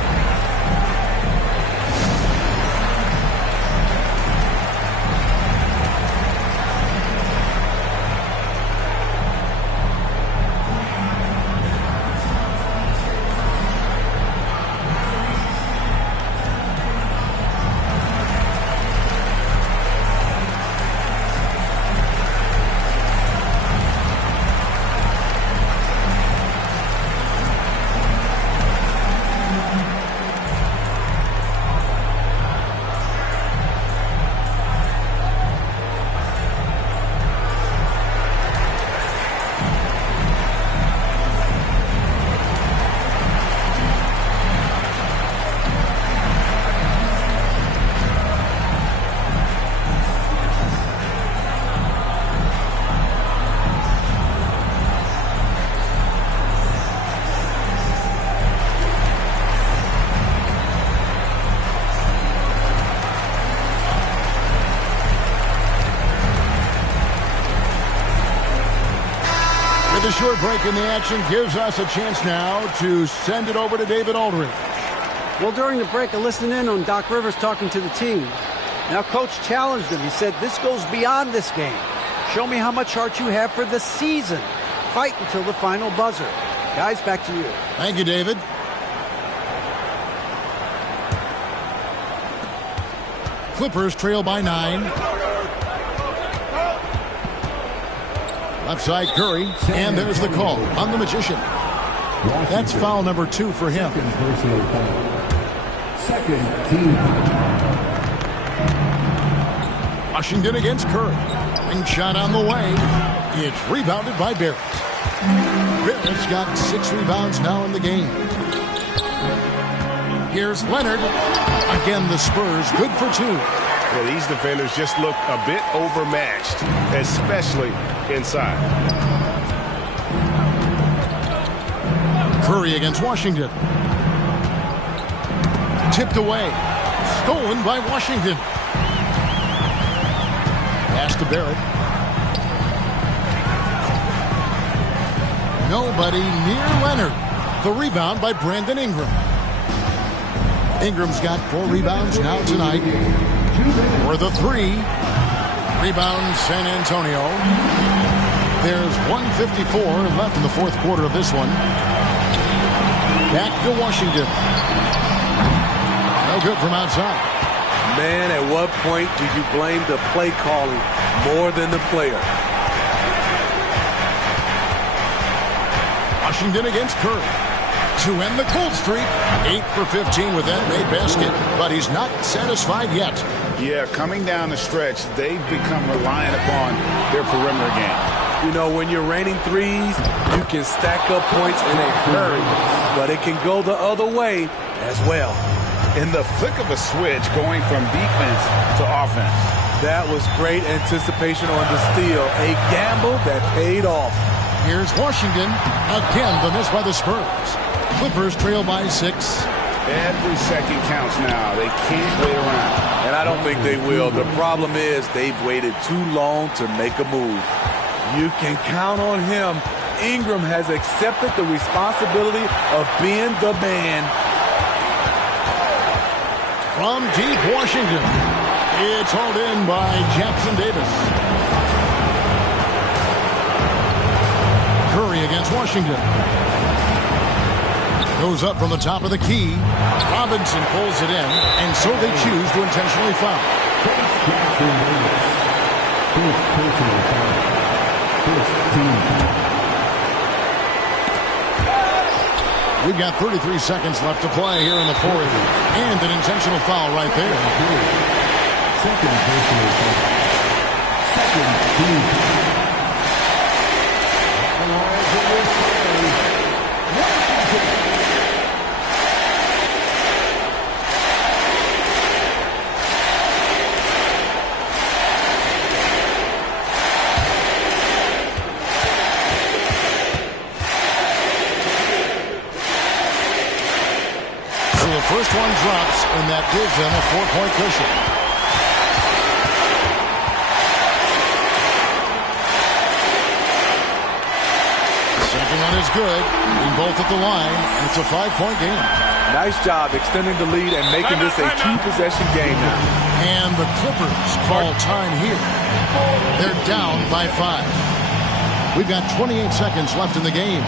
The short break in the action gives us a chance now to send it over to David Aldridge. Well, during the break, I listened in on Doc Rivers talking to the team. Now, Coach challenged him. He said, this goes beyond this game. Show me how much heart you have for the season. Fight until the final buzzer. Guys, back to you. Thank you, David. Clippers trail by 9. Left side Curry, and there's the call on the Magician. That's foul number 2 for him. Second team. Washington against Curry. Wing shot on the way. It's rebounded by Barrett. Barrett's got 6 rebounds now in the game. Here's Leonard. Again, the Spurs good for 2. Yeah, these defenders just look a bit overmatched, especially inside. Curry against Washington. Tipped away. Stolen by Washington. Pass to Barrett. Nobody near Leonard. The rebound by Brandon Ingram. Ingram's got 4 rebounds now tonight. For the 3. Rebound San Antonio. There's 1:54 left in the fourth quarter of this one. Back to Washington. No good from outside. Man, at what point do you blame the play calling more than the player? Washington against Curry. To end the cold streak. 8 for 15 with that made basket. But he's not satisfied yet. Yeah, coming down the stretch, they've become reliant upon their perimeter game. You know, when you're raining threes, you can stack up points in a hurry. But it can go the other way as well. In the flick of a switch, going from defense to offense. That was great anticipation on the steal. A gamble that paid off. Here's Washington. Again, the miss by the Spurs. Clippers trail by 6. Every second counts now. They can't wait around. And I don't think they will. The problem is they've waited too long to make a move. You can count on him. Ingram has accepted the responsibility of being the man. From deep Washington, it's hauled in by Jackson Davis. Curry against Washington. Goes up from the top of the key. Robinson pulls it in, and so they choose to intentionally foul. We've got 33 seconds left to play here in the fourth. And an intentional foul right there. Second personal foul. Second team. First one drops, and that gives them a 4-point cushion. Second one is good. In both at the line, and it's a 5-point game. Nice job extending the lead and making this a 2-possession game now. And the Clippers call time here. They're down by 5. We've got 28 seconds left in the game.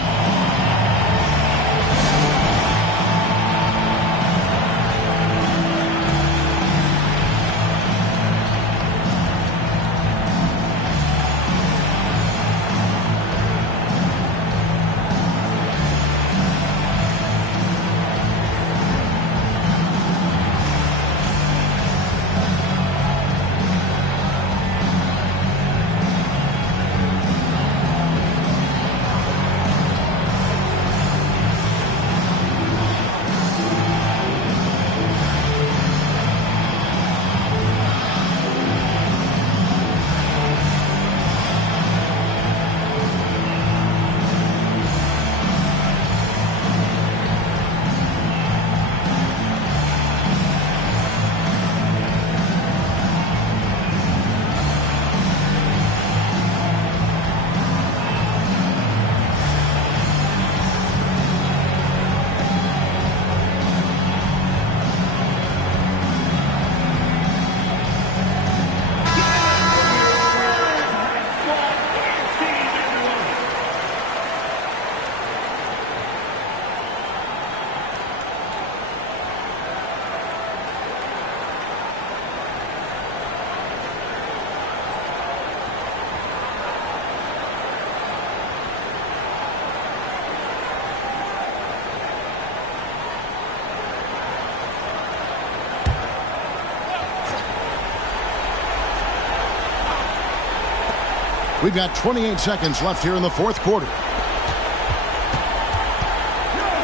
We've got 28 seconds left here in the fourth quarter.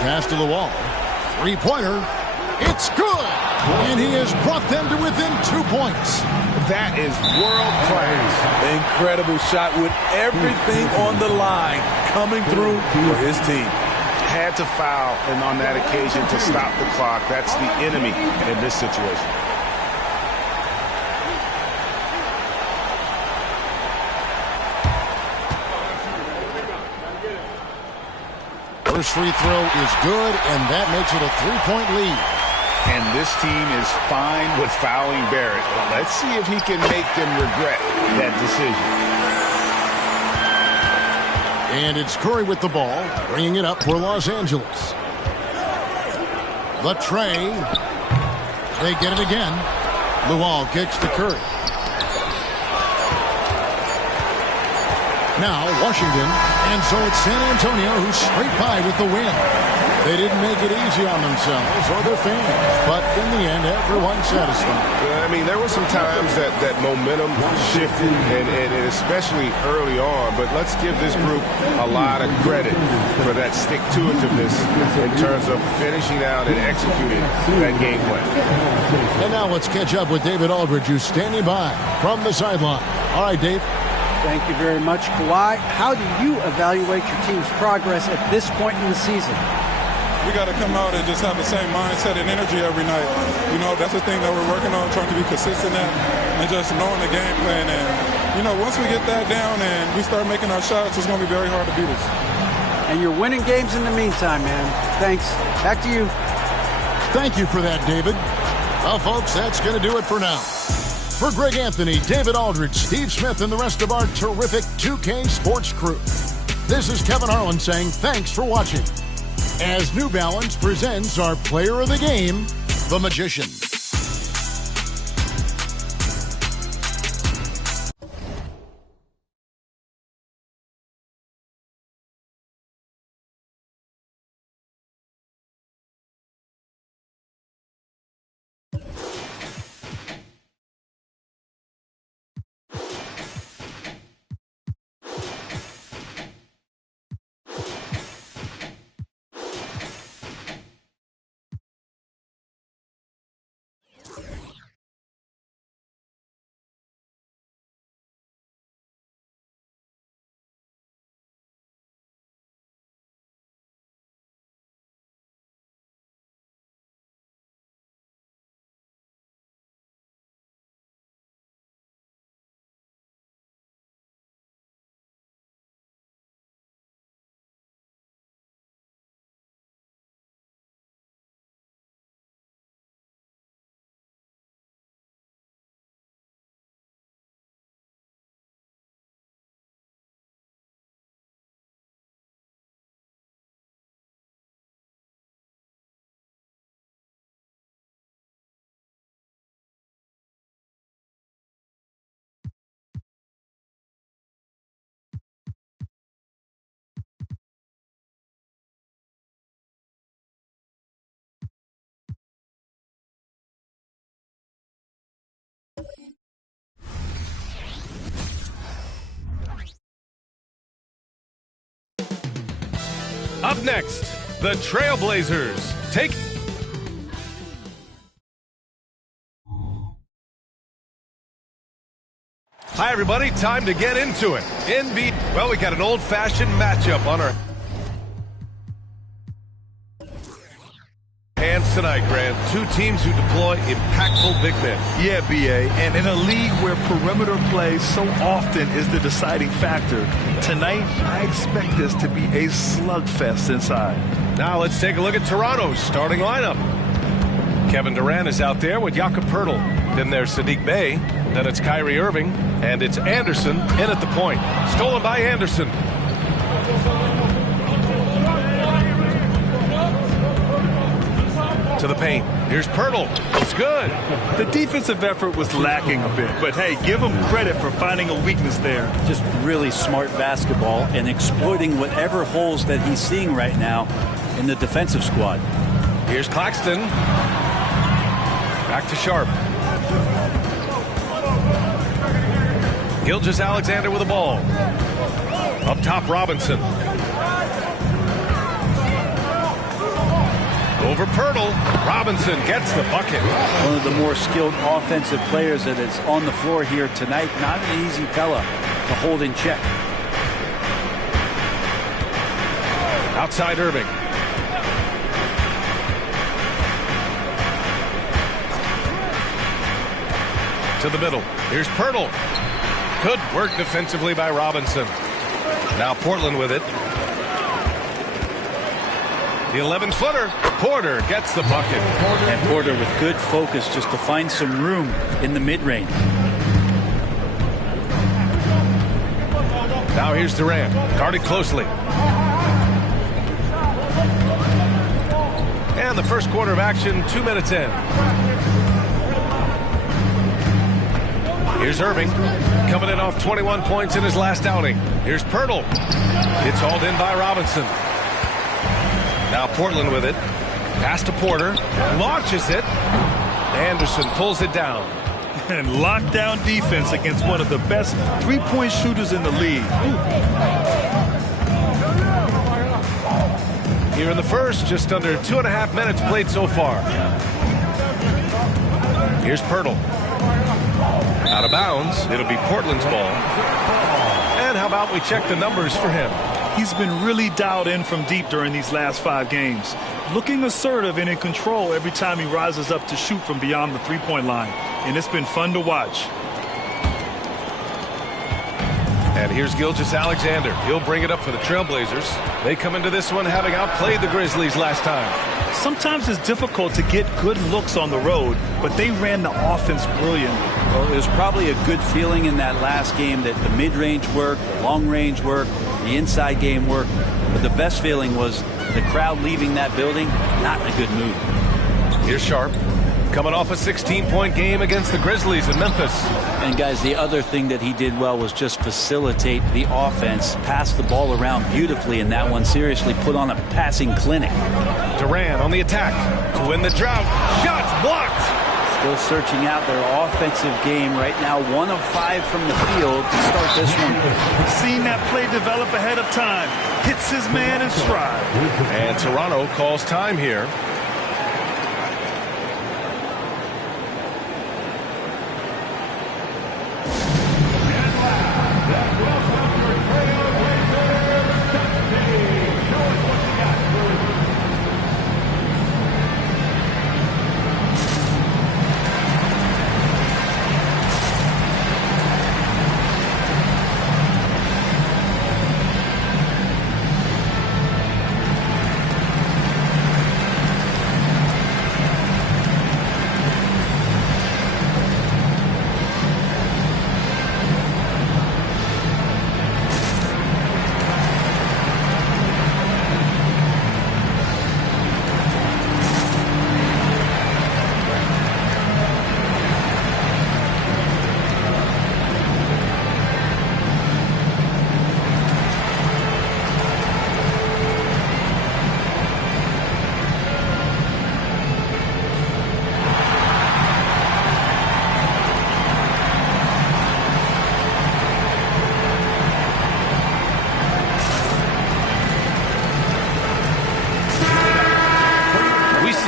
Pass to the wall. Three-pointer. It's good. And he has brought them to within 2 points. That is world class. Incredible shot with everything on the line coming through for his team. Had to foul, and on that occasion to stop the clock. That's the enemy in this situation. First free throw is good, and that makes it a 3-point lead. And this team is fine with fouling Barrett. Let's see if he can make them regret that decision. And it's Curry with the ball, bringing it up for Los Angeles. The tray. They get it again. Luol kicks to Curry. Now Washington, and so it's San Antonio who's straight by with the win. They didn't make it easy on themselves or their fans, but in the end, everyone's satisfied. I mean, there were some times that momentum shifted, and especially early on, but let's give this group a lot of credit for that stick-to-itiveness in terms of finishing out and executing that game plan. And now let's catch up with David Aldridge, who's standing by from the sideline. All right, Dave. Thank you very much, Kawhi. How do you evaluate your team's progress at this point in the season? We got to come out and just have the same mindset and energy every night. You know, that's the thing that we're working on, trying to be consistent at, and just knowing the game plan. And, you know, once we get that down and we start making our shots, it's going to be very hard to beat us. And you're winning games in the meantime, man. Thanks. Back to you. Thank you for that, David. Well, folks, that's going to do it for now. For Greg Anthony, David Aldridge, Steve Smith, and the rest of our terrific 2K sports crew, this is Kevin Harlan saying thanks for watching, as New Balance presents our player of the game, the Magician. Up next, the Trailblazers take... Hi, everybody. Time to get into it. Well, we got an old-fashioned matchup on our hands tonight, Grant. Two teams who deploy impactful big men. Yeah, B.A., and in a league where perimeter play so often is the deciding factor, tonight I expect this to be a slugfest inside. Now let's take a look at Toronto's starting lineup. Kevin Durant is out there with Jakob Poeltl. Then there's Saddiq Bey. Then it's Kyrie Irving. And it's Anderson in at the point. Stolen by Anderson. To the paint. Here's Poeltl. It's good. The defensive effort was lacking a bit, but hey, give him credit for finding a weakness there. Just really smart basketball and exploiting whatever holes that he's seeing right now in the defensive squad. Here's Claxton. Back to Sharp. Gilgeous-Alexander with the ball. Up top, Robinson. Over Pirtle. Robinson gets the bucket. One of the more skilled offensive players that is on the floor here tonight. Not an easy fella to hold in check. Outside Irving. To the middle. Here's Pirtle. Good work defensively by Robinson. Now Portland with it. The 11-footer. Porter gets the bucket. And Porter with good focus just to find some room in the mid-range. Now here's Durant. Guarded closely. And the first quarter of action, 2 minutes in. Here's Irving, coming in off 21 points in his last outing. Here's Pirtle. It's hauled in by Robinson. Now Portland with it. Pass to Porter. Launches it. Anderson pulls it down. And lockdown defense against one of the best three-point shooters in the league. Here in the first, just under 2.5 minutes played so far. Here's Pirtle. Out of bounds. It'll be Portland's ball. And how about we check the numbers for him? He's been really dialed in from deep during these last 5 games. Looking assertive and in control every time he rises up to shoot from beyond the three-point line. And it's been fun to watch. And here's Gilgeous-Alexander. He'll bring it up for the Trailblazers. They come into this one having outplayed the Grizzlies last time. Sometimes it's difficult to get good looks on the road, but they ran the offense brilliant. Well, there's probably a good feeling in that last game that the mid-range worked, the long-range worked, the inside game worked. But the best feeling was the crowd leaving that building, not in a good mood. Here's Sharp. Coming off a 16-point game against the Grizzlies in Memphis. And, guys, the other thing that he did well was just facilitate the offense, pass the ball around beautifully in that one, seriously put on a passing clinic. Durant on the attack to win the drought. Shots blocked. Still searching out their offensive game right now. 1 of 5 from the field to start this one. Seen that play develop ahead of time. Hits his man in stride. And Toronto calls time here.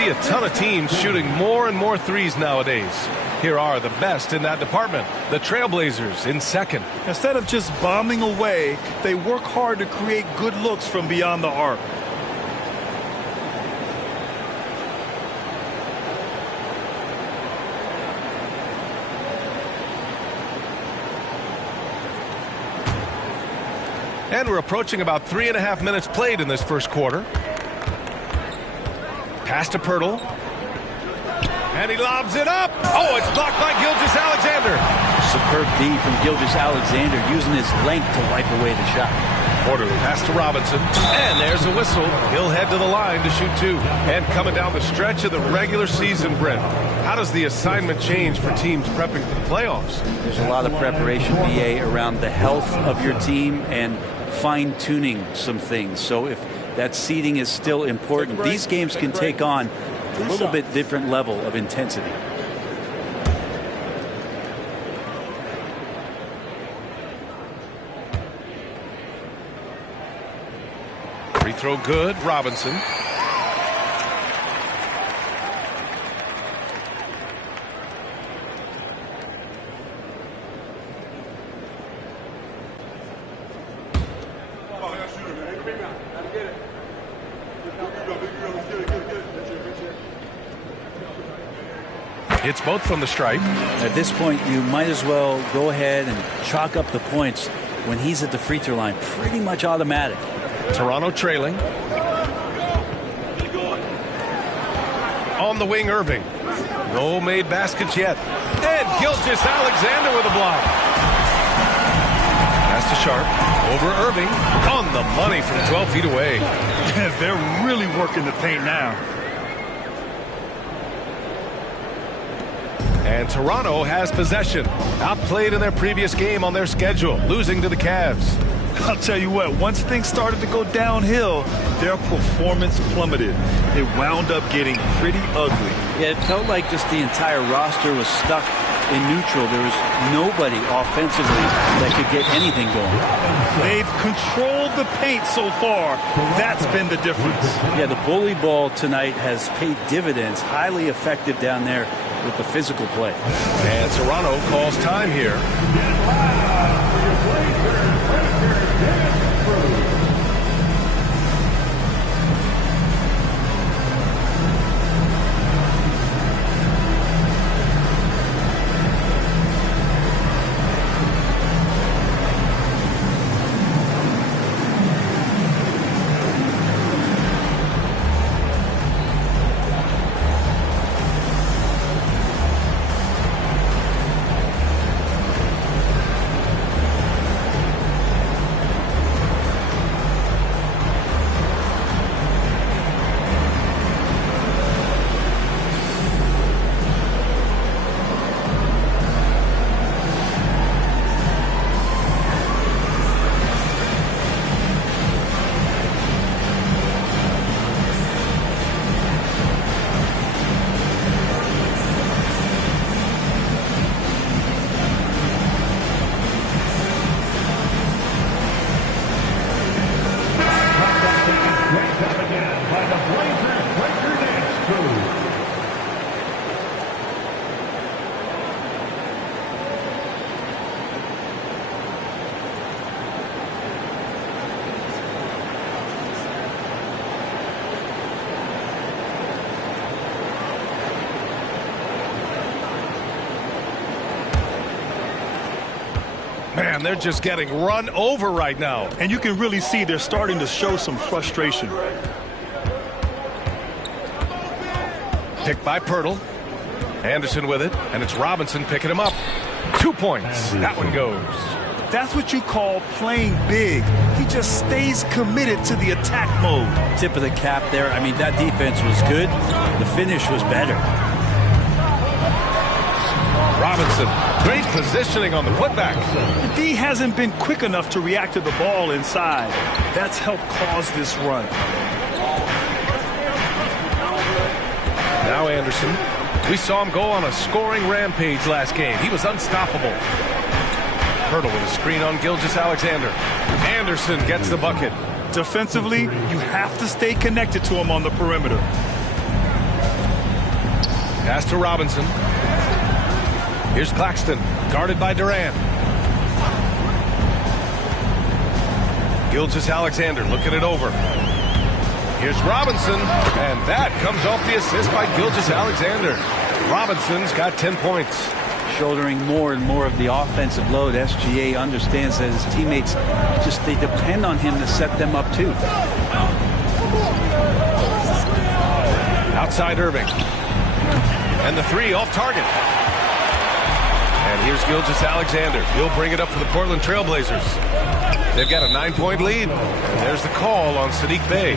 A ton of teams shooting more and more threes nowadays. Here are the best in that department. The Trailblazers in second. Instead of just bombing away, they work hard to create good looks from beyond the arc. And we're approaching about 3.5 minutes played in this first quarter. Pass to Pirtle. And he lobs it up. Oh, it's blocked by Gilgeous-Alexander. Superb D from Gilgeous-Alexander using his length to wipe away the shot. Porter pass to Robinson. And there's a whistle. He'll head to the line to shoot 2. And coming down the stretch of the regular season, Brent, how does the assignment change for teams prepping for the playoffs? There's a lot of preparation, BA, around the health of your team and fine-tuning some things. So if that seeding is still important, these games can take on a little bit different level of intensity. throw good. Robinson. Hits both from the stripe. At this point, you might as well go ahead and chalk up the points when he's at the free throw line. Pretty much automatic. Toronto trailing. On the wing, Irving. No made baskets yet. And Gilgeous-Alexander with a block. Pass to Sharp. Over Irving. On the money from 12 feet away. They're really working the paint now. And Toronto has possession. Outplayed in their previous game on their schedule, losing to the Cavs. I'll tell you what, once things started to go downhill, their performance plummeted. It wound up getting pretty ugly. Yeah, it felt like just the entire roster was stuck in neutral. There was nobody offensively that could get anything going. They've controlled the paint so far. That's been the difference. Yeah, the bully ball tonight has paid dividends. Highly effective down there with the physical play. And Toronto calls time here. Man, they're just getting run over right now. And you can really see they're starting to show some frustration. Picked by Pirtle. Anderson with it, and it's Robinson picking him up. 2 points. That one goes. That's what you call playing big. He just stays committed to the attack mode. Tip of the cap there. I mean, that defense was good. The finish was better. Robinson, great positioning on the putback. The D hasn't been quick enough to react to the ball inside. That's helped cause this run. Now Anderson. We saw him go on a scoring rampage last game. He was unstoppable. Pirtle with a screen on Gilgeous-Alexander. Anderson gets the bucket. Defensively, you have to stay connected to him on the perimeter. Pass to Robinson. Here's Claxton, guarded by Durant. Gilgeous-Alexander looking it over. Here's Robinson, and that comes off the assist by Gilgeous-Alexander. Robinson's got 10 points. Shouldering more and more of the offensive load. SGA understands that his teammates they depend on him to set them up too. Outside Irving. And the three off target. And here's Gilgeous-Alexander. He'll bring it up for the Portland Trailblazers. They've got a 9-point lead. And there's the call on Sadiq Bey.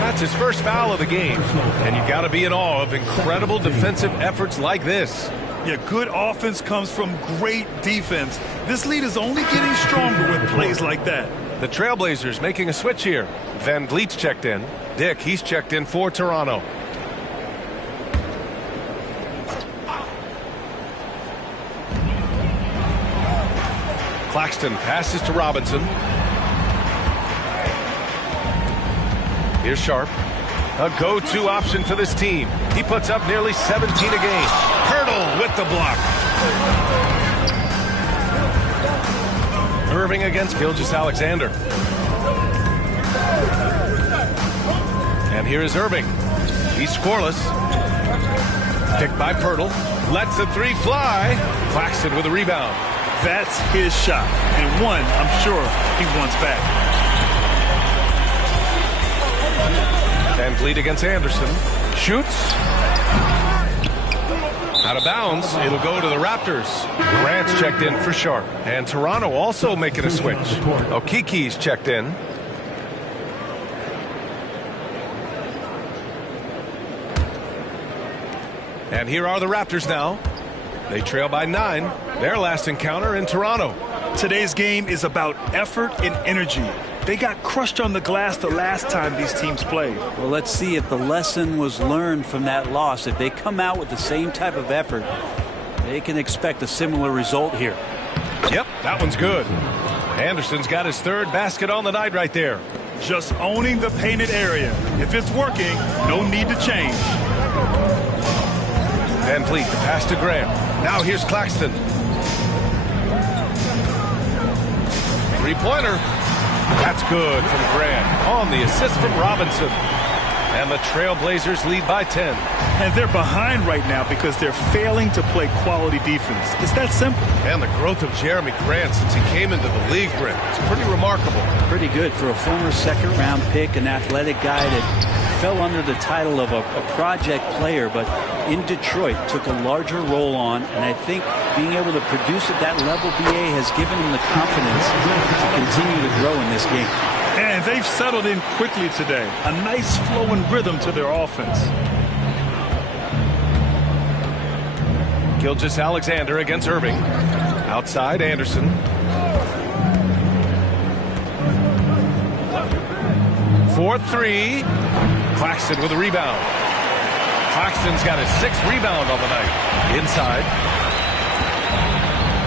That's his first foul of the game. And you got to be in awe of incredible defensive efforts like this. Yeah, good offense comes from great defense. This lead is only getting stronger with plays like that. The Trailblazers making a switch here. Van Vliet's checked in. Dick, he's checked in for Toronto. Claxton passes to Robinson. Here's Sharp. A go-to option for this team. He puts up nearly 17 a game. Hurdle with the block. Irving against Gilgeous-Alexander. And here is Irving. He's scoreless. Picked by Pirtle. Lets the three fly. Claxton with a rebound. That's his shot. And one, I'm sure he wants back. Van Vliet against Anderson. Shoots. Out of bounds. It'll go to the Raptors. Grant's checked in for Sharp. And Toronto also making a switch. Okiki's checked in. And here are the Raptors now. They trail by 9. Their last encounter in Toronto. Today's game is about effort and energy. They got crushed on the glass the last time these teams played. Well, let's see if the lesson was learned from that loss. If they come out with the same type of effort, they can expect a similar result here. Yep, that one's good. Anderson's got his third basket on the night right there. Just owning the painted area. If it's working, no need to change. Van Vliet, the pass to Graham. Now here's Claxton. Three-pointer. That's good from Grant on the assist from Robinson. And the Trailblazers lead by 10. And they're behind right now because they're failing to play quality defense. It's that simple. And the growth of Jeremy Grant since he came into the league, Brent, it's pretty remarkable. Pretty good for a former second-round pick, an athletic guy that fell under the title of a project player, but in Detroit took a larger role on, and I think being able to produce at that level, BA, has given him the confidence to continue to grow in this game. And they've settled in quickly today. A nice flow and rhythm to their offense. Gilgeous-Alexander against Irving. Outside, Anderson. For three. Claxton with a rebound. Claxton's got his 6th rebound on the night. Inside.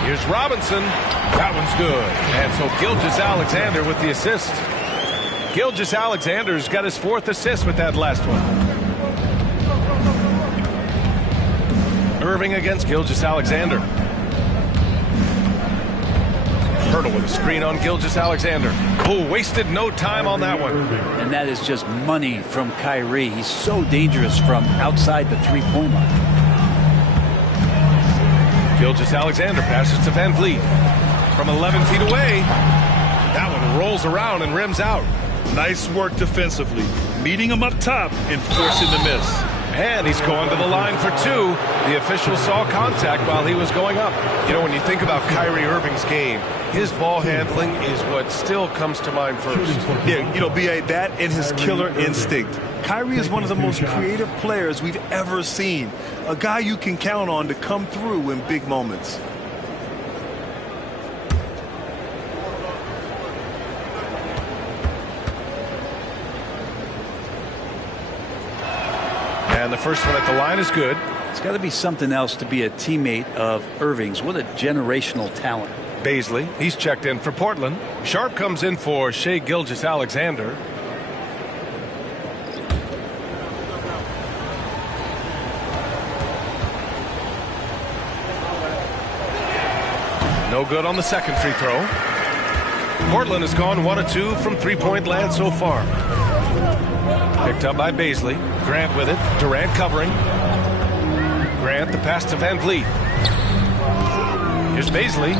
Here's Robinson. That one's good. And so Gilgeous-Alexander with the assist. Gilgeous-Alexander's got his 4th assist with that last one. Irving against Gilgeous-Alexander. Pirtle with a screen on Gilgeous-Alexander. Oh, wasted no time on that one. And that is just money from Kyrie. He's so dangerous from outside the three-point line. Gilgeous-Alexander passes to Van Vliet. From 11 feet away. That one rolls around and rims out. Nice work defensively. Meeting him up top and forcing the miss. And he's going to the line for 2. The official saw contact while he was going up. You know, when you think about Kyrie Irving's game, his ball handling is what still comes to mind first. Yeah, you know, B.A., that and his killer instinct. Kyrie is one of the most creative players we've ever seen. A guy you can count on to come through in big moments. And the first one at the line is good. It's got to be something else to be a teammate of Irving's. What a generational talent. Baisley, he's checked in for Portland. Sharp comes in for Shai Gilgeous-Alexander. No good on the second free throw. Portland has gone 1 of 2 from three-point land so far. Picked up by Baisley. Grant with it. Durant covering. Grant the pass to Van Vliet. Here's Baisley.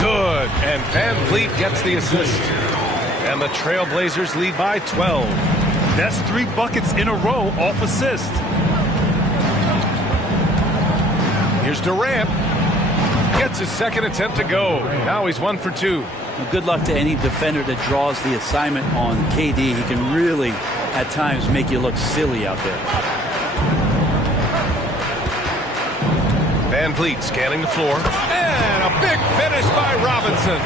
Good. And Van Vliet gets the assist. And the Trailblazers lead by 12. That's 3 buckets in a row off assist. Here's Durant. Gets his second attempt to go. Now he's 1 for 2. Well, good luck to any defender that draws the assignment on KD. He can really, at times, make you look silly out there. Van Vliet scanning the floor. And a big finish by Robinson.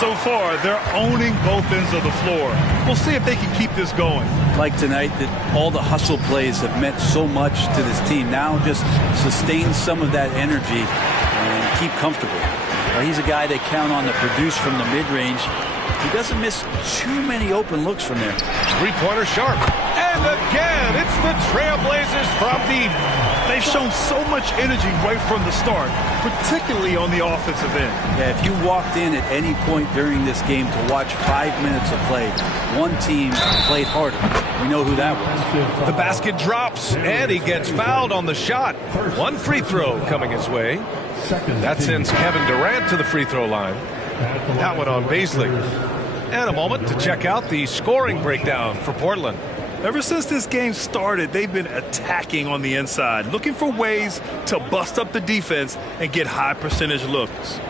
So far, they're owning both ends of the floor. We'll see if they can keep this going. Like tonight, that all the hustle plays have meant so much to this team. Now just sustain some of that energy and keep comfortable. Well, he's a guy they count on to produce from the mid-range. He doesn't miss too many open looks from there. Three-pointer Sharp. And again, it's the Trailblazers from deep. They've shown so much energy right from the start, particularly on the offensive end. Yeah, if you walked in at any point during this game to watch 5 minutes of play, one team played harder. We know who that was. The basket drops, and he gets fouled on the shot. One free throw coming his way. That sends Kevin Durant to the free throw line. That one on Baisley. And a moment to check out the scoring breakdown for Portland. Ever since this game started, they've been attacking on the inside, looking for ways to bust up the defense and get high percentage looks.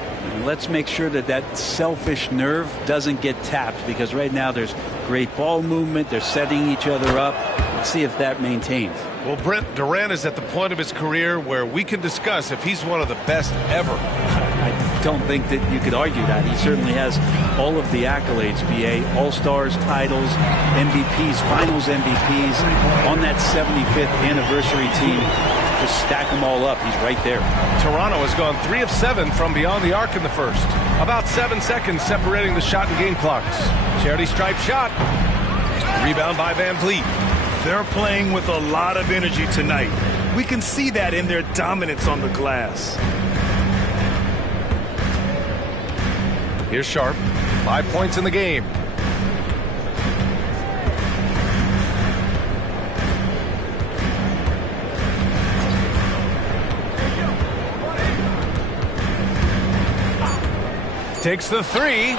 Let's make sure that that selfish nerve doesn't get tapped, because right now there's great ball movement. They're setting each other up. Let's see if that maintains. Well, Brent, Durant is at the point of his career where we can discuss if he's one of the best ever. I don't think that you could argue that. He certainly has all of the accolades, BA. All-Stars, titles, MVPs, Finals MVPs. On that 75th anniversary team, just stack them all up. He's right there. Toronto has gone 3 of 7 from beyond the arc in the first. About 7 seconds separating the shot and game clocks. Charity stripe shot. Rebound by Van Vliet. They're playing with a lot of energy tonight. We can see that in their dominance on the glass. Here's Sharp. 5 points in the game. Takes the three.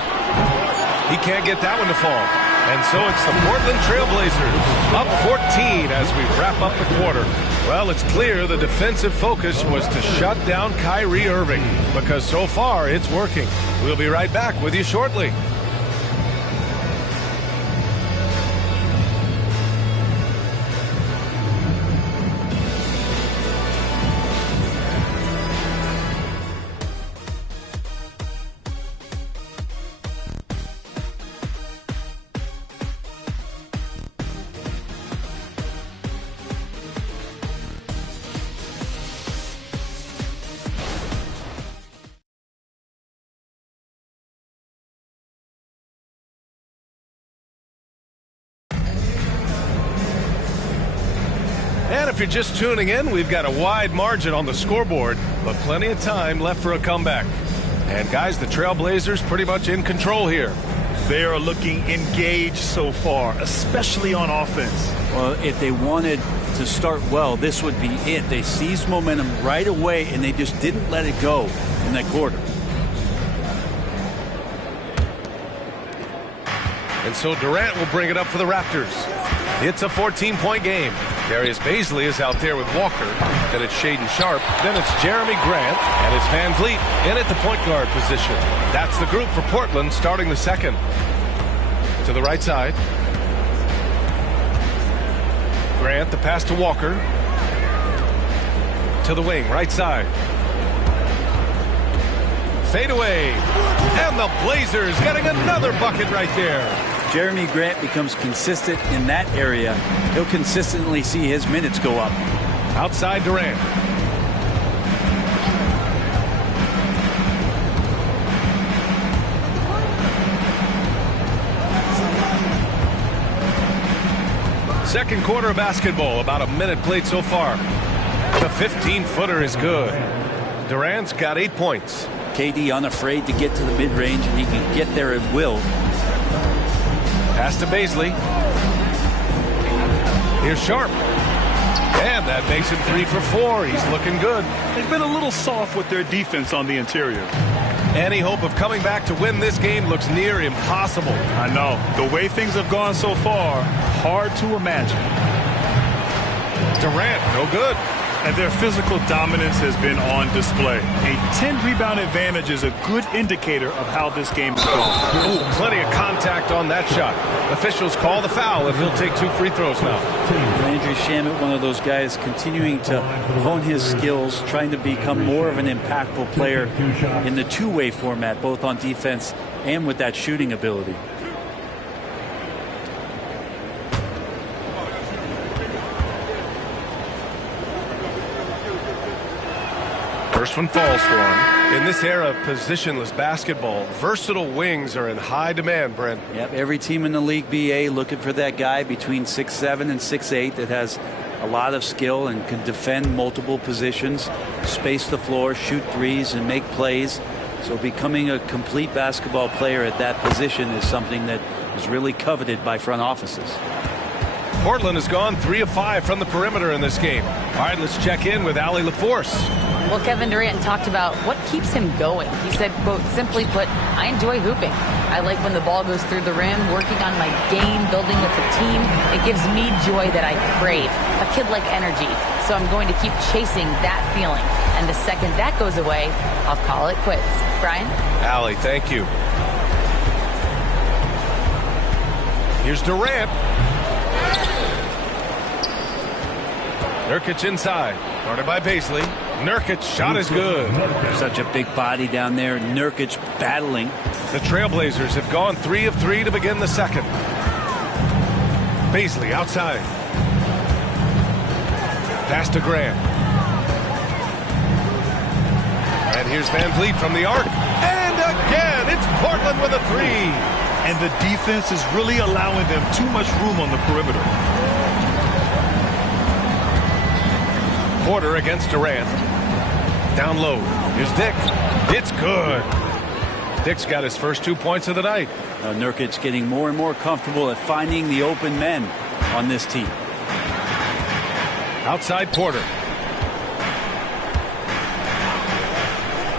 He can't get that one to fall. And so it's the Portland Trailblazers up 14 as we wrap up the quarter. Well, it's clear the defensive focus was to shut down Kyrie Irving, because so far it's working. We'll be right back with you shortly. And if you're just tuning in, we've got a wide margin on the scoreboard, but plenty of time left for a comeback. And guys, the Trailblazers pretty much in control here. They are looking engaged so far, especially on offense. Well, if they wanted to start well, this would be it. They seized momentum right away, and they just didn't let it go in that quarter. And so Durant will bring it up for the Raptors. It's a 14-point game. Darius Baisley is out there with Walker. Then it's Shaedon Sharp. Then it's Jeremy Grant. And it's Van Vliet in at the point guard position. That's the group for Portland starting the second. To the right side. Grant, the pass to Walker. To the wing, right side. Fade away. And the Blazers getting another bucket right there. Jeremy Grant becomes consistent in that area. He'll consistently see his minutes go up. Outside Durant. Second quarter of basketball, about a minute played so far. The 15-footer is good. Durant's got 8 points. KD unafraid to get to the mid-range, and he can get there at will. Pass to Baisley. Here's Sharp. And that makes him 3 for 4. He's looking good. They've been a little soft with their defense on the interior. Any hope of coming back to win this game looks near impossible. I know. The way things have gone so far, hard to imagine. Durant, no good. And their physical dominance has been on display. A 10-rebound advantage is a good indicator of how this game is going. Ooh, plenty of contact on that shot. Officials call the foul, and he'll take 2 free throws now. Landry Shamet, one of those guys continuing to hone his skills, trying to become more of an impactful player in the two-way format, both on defense and with that shooting ability. First one falls for him. In this era of positionless basketball, versatile wings are in high demand, Brent. Yep, every team in the league, BA, looking for that guy between 6'7" and 6'8" that has a lot of skill and can defend multiple positions, space the floor, shoot threes, and make plays. So becoming a complete basketball player at that position is something that is really coveted by front offices. Portland has gone 3 of 5 from the perimeter in this game. All right, let's check in with Allie LaForce. Well, Kevin Durant talked about what keeps him going. He said, quote, simply put, I enjoy hooping. I like when the ball goes through the rim, working on my game, building with the team. It gives me joy that I crave, a kid-like energy. So I'm going to keep chasing that feeling. And the second that goes away, I'll call it quits. Brian? Allie, thank you. Here's Durant. Nurkic inside. Guarded by Paisley. Nurkic shot is good. Such a big body down there. Nurkic battling. The Trailblazers have gone 3 of 3 to begin the second. Paisley outside. Pass to Grant. And here's Van Vliet from the arc. And again, it's Portland with a 3. And the defense is really allowing them too much room on the perimeter. Porter against Durant. Down low. Here's Dick. It's good. Dick's got his first 2 points of the night. Nurkic getting more and more comfortable at finding the open men on this team. Outside Porter.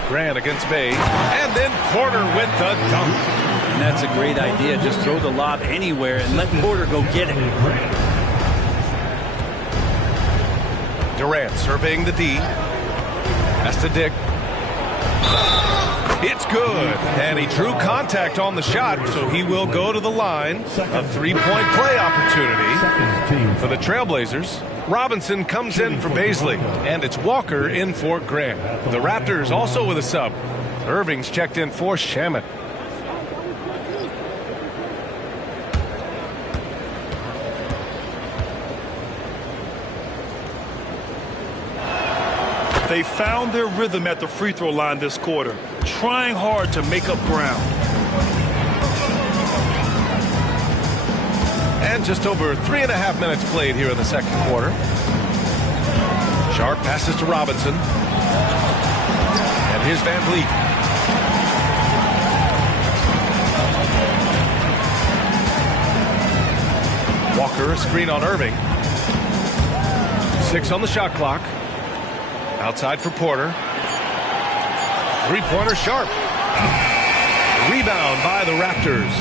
Grant against Bay. And then Porter with the dunk. And that's a great idea. Just throw the lob anywhere and let Porter go get it. Durant surveying the D. Pass to Dick. It's good. And he drew contact on the shot, so he will go to the line. A 3-point play opportunity for the Trailblazers. Robinson comes in for Paisley, and it's Walker in for Grant. The Raptors also with a sub. Irving's checked in for Shamet. They found their rhythm at the free throw line this quarter, trying hard to make up ground. And just over 3.5 minutes played here in the second quarter. Sharp passes to Robinson. And here's Van Vliet. Walker, a screen on Irving. 6 on the shot clock. Outside for Porter. Three-pointer Sharp. Rebound by the Raptors.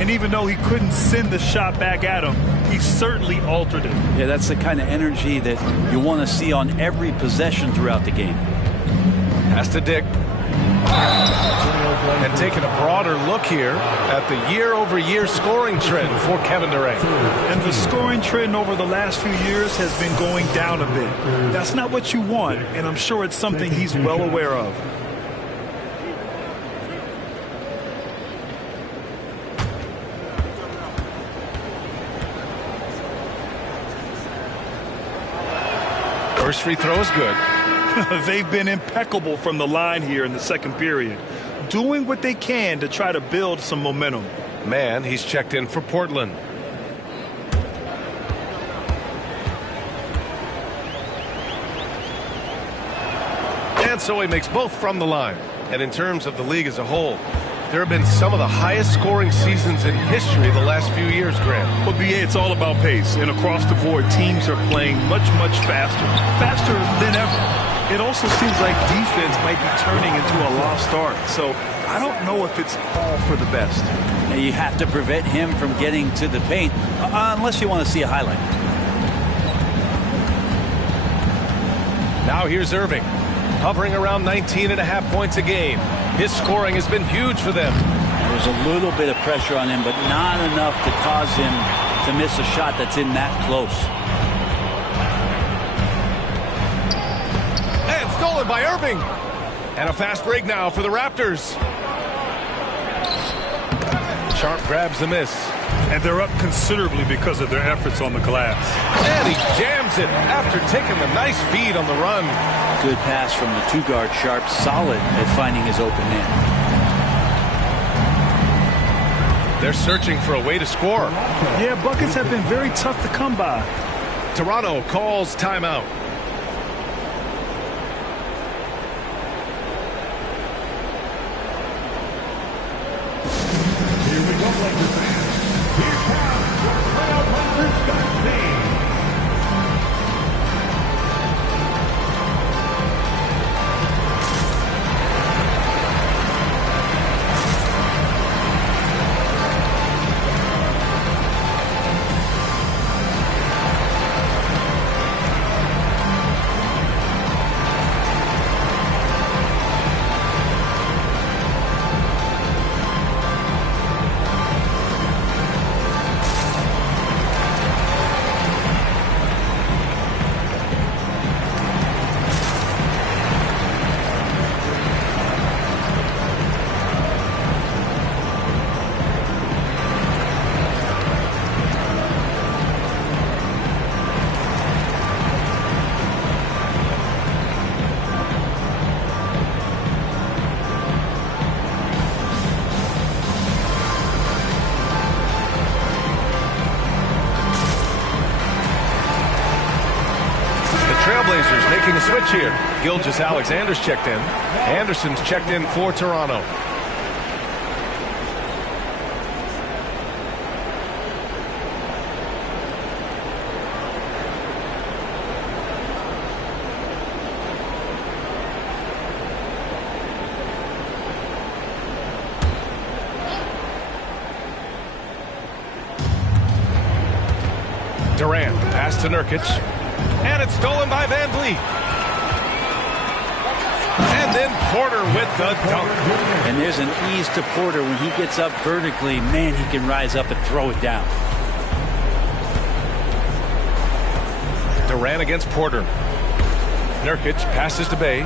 And even though he couldn't send the shot back at him, he certainly altered it. Yeah, that's the kind of energy that you want to see on every possession throughout the game. Pass to Dick. And taking a broader look here at the year-over-year scoring trend for Kevin Durant. And the scoring trend over the last few years has been going down a bit. That's not what you want, and I'm sure it's something he's well aware of. First free throw is good. They've been impeccable from the line here in the second period, doing what they can to try to build some momentum. Man, he's checked in for Portland. And so he makes both from the line. And in terms of the league as a whole, there have been some of the highest scoring seasons in history the last few years, Grant. Well, BA, it's all about pace. And across the board, teams are playing much faster than ever. It also seems like defense might be turning into a lost art. So I don't know if it's all for the best. Now you have to prevent him from getting to the paint, unless you want to see a highlight. Now here's Irving, hovering around 19.5 points a game. His scoring has been huge for them. There was a little bit of pressure on him, but not enough to cause him to miss a shot that's in that close. And stolen by Irving. And a fast break now for the Raptors. Sharp grabs the miss. And they're up considerably because of their efforts on the glass. And he jams it after taking the nice feed on the run. Good pass from the 2-guard Sharp, solid at finding his open man. They're searching for a way to score. Yeah, buckets have been very tough to come by. Toronto calls timeout. Here we go, Lakers fans. Here comes your Trailblazers Scott team. Trailblazers making a switch here. Gilgeous-Alexander's checked in. Anderson's checked in for Toronto. Durant, the pass to Nurkic. And it's stolen by Van Vliet. And then Porter with the dunk. And there's an ease to Porter when he gets up vertically. Man, he can rise up and throw it down. Durant against Porter. Nurkic passes to Bey.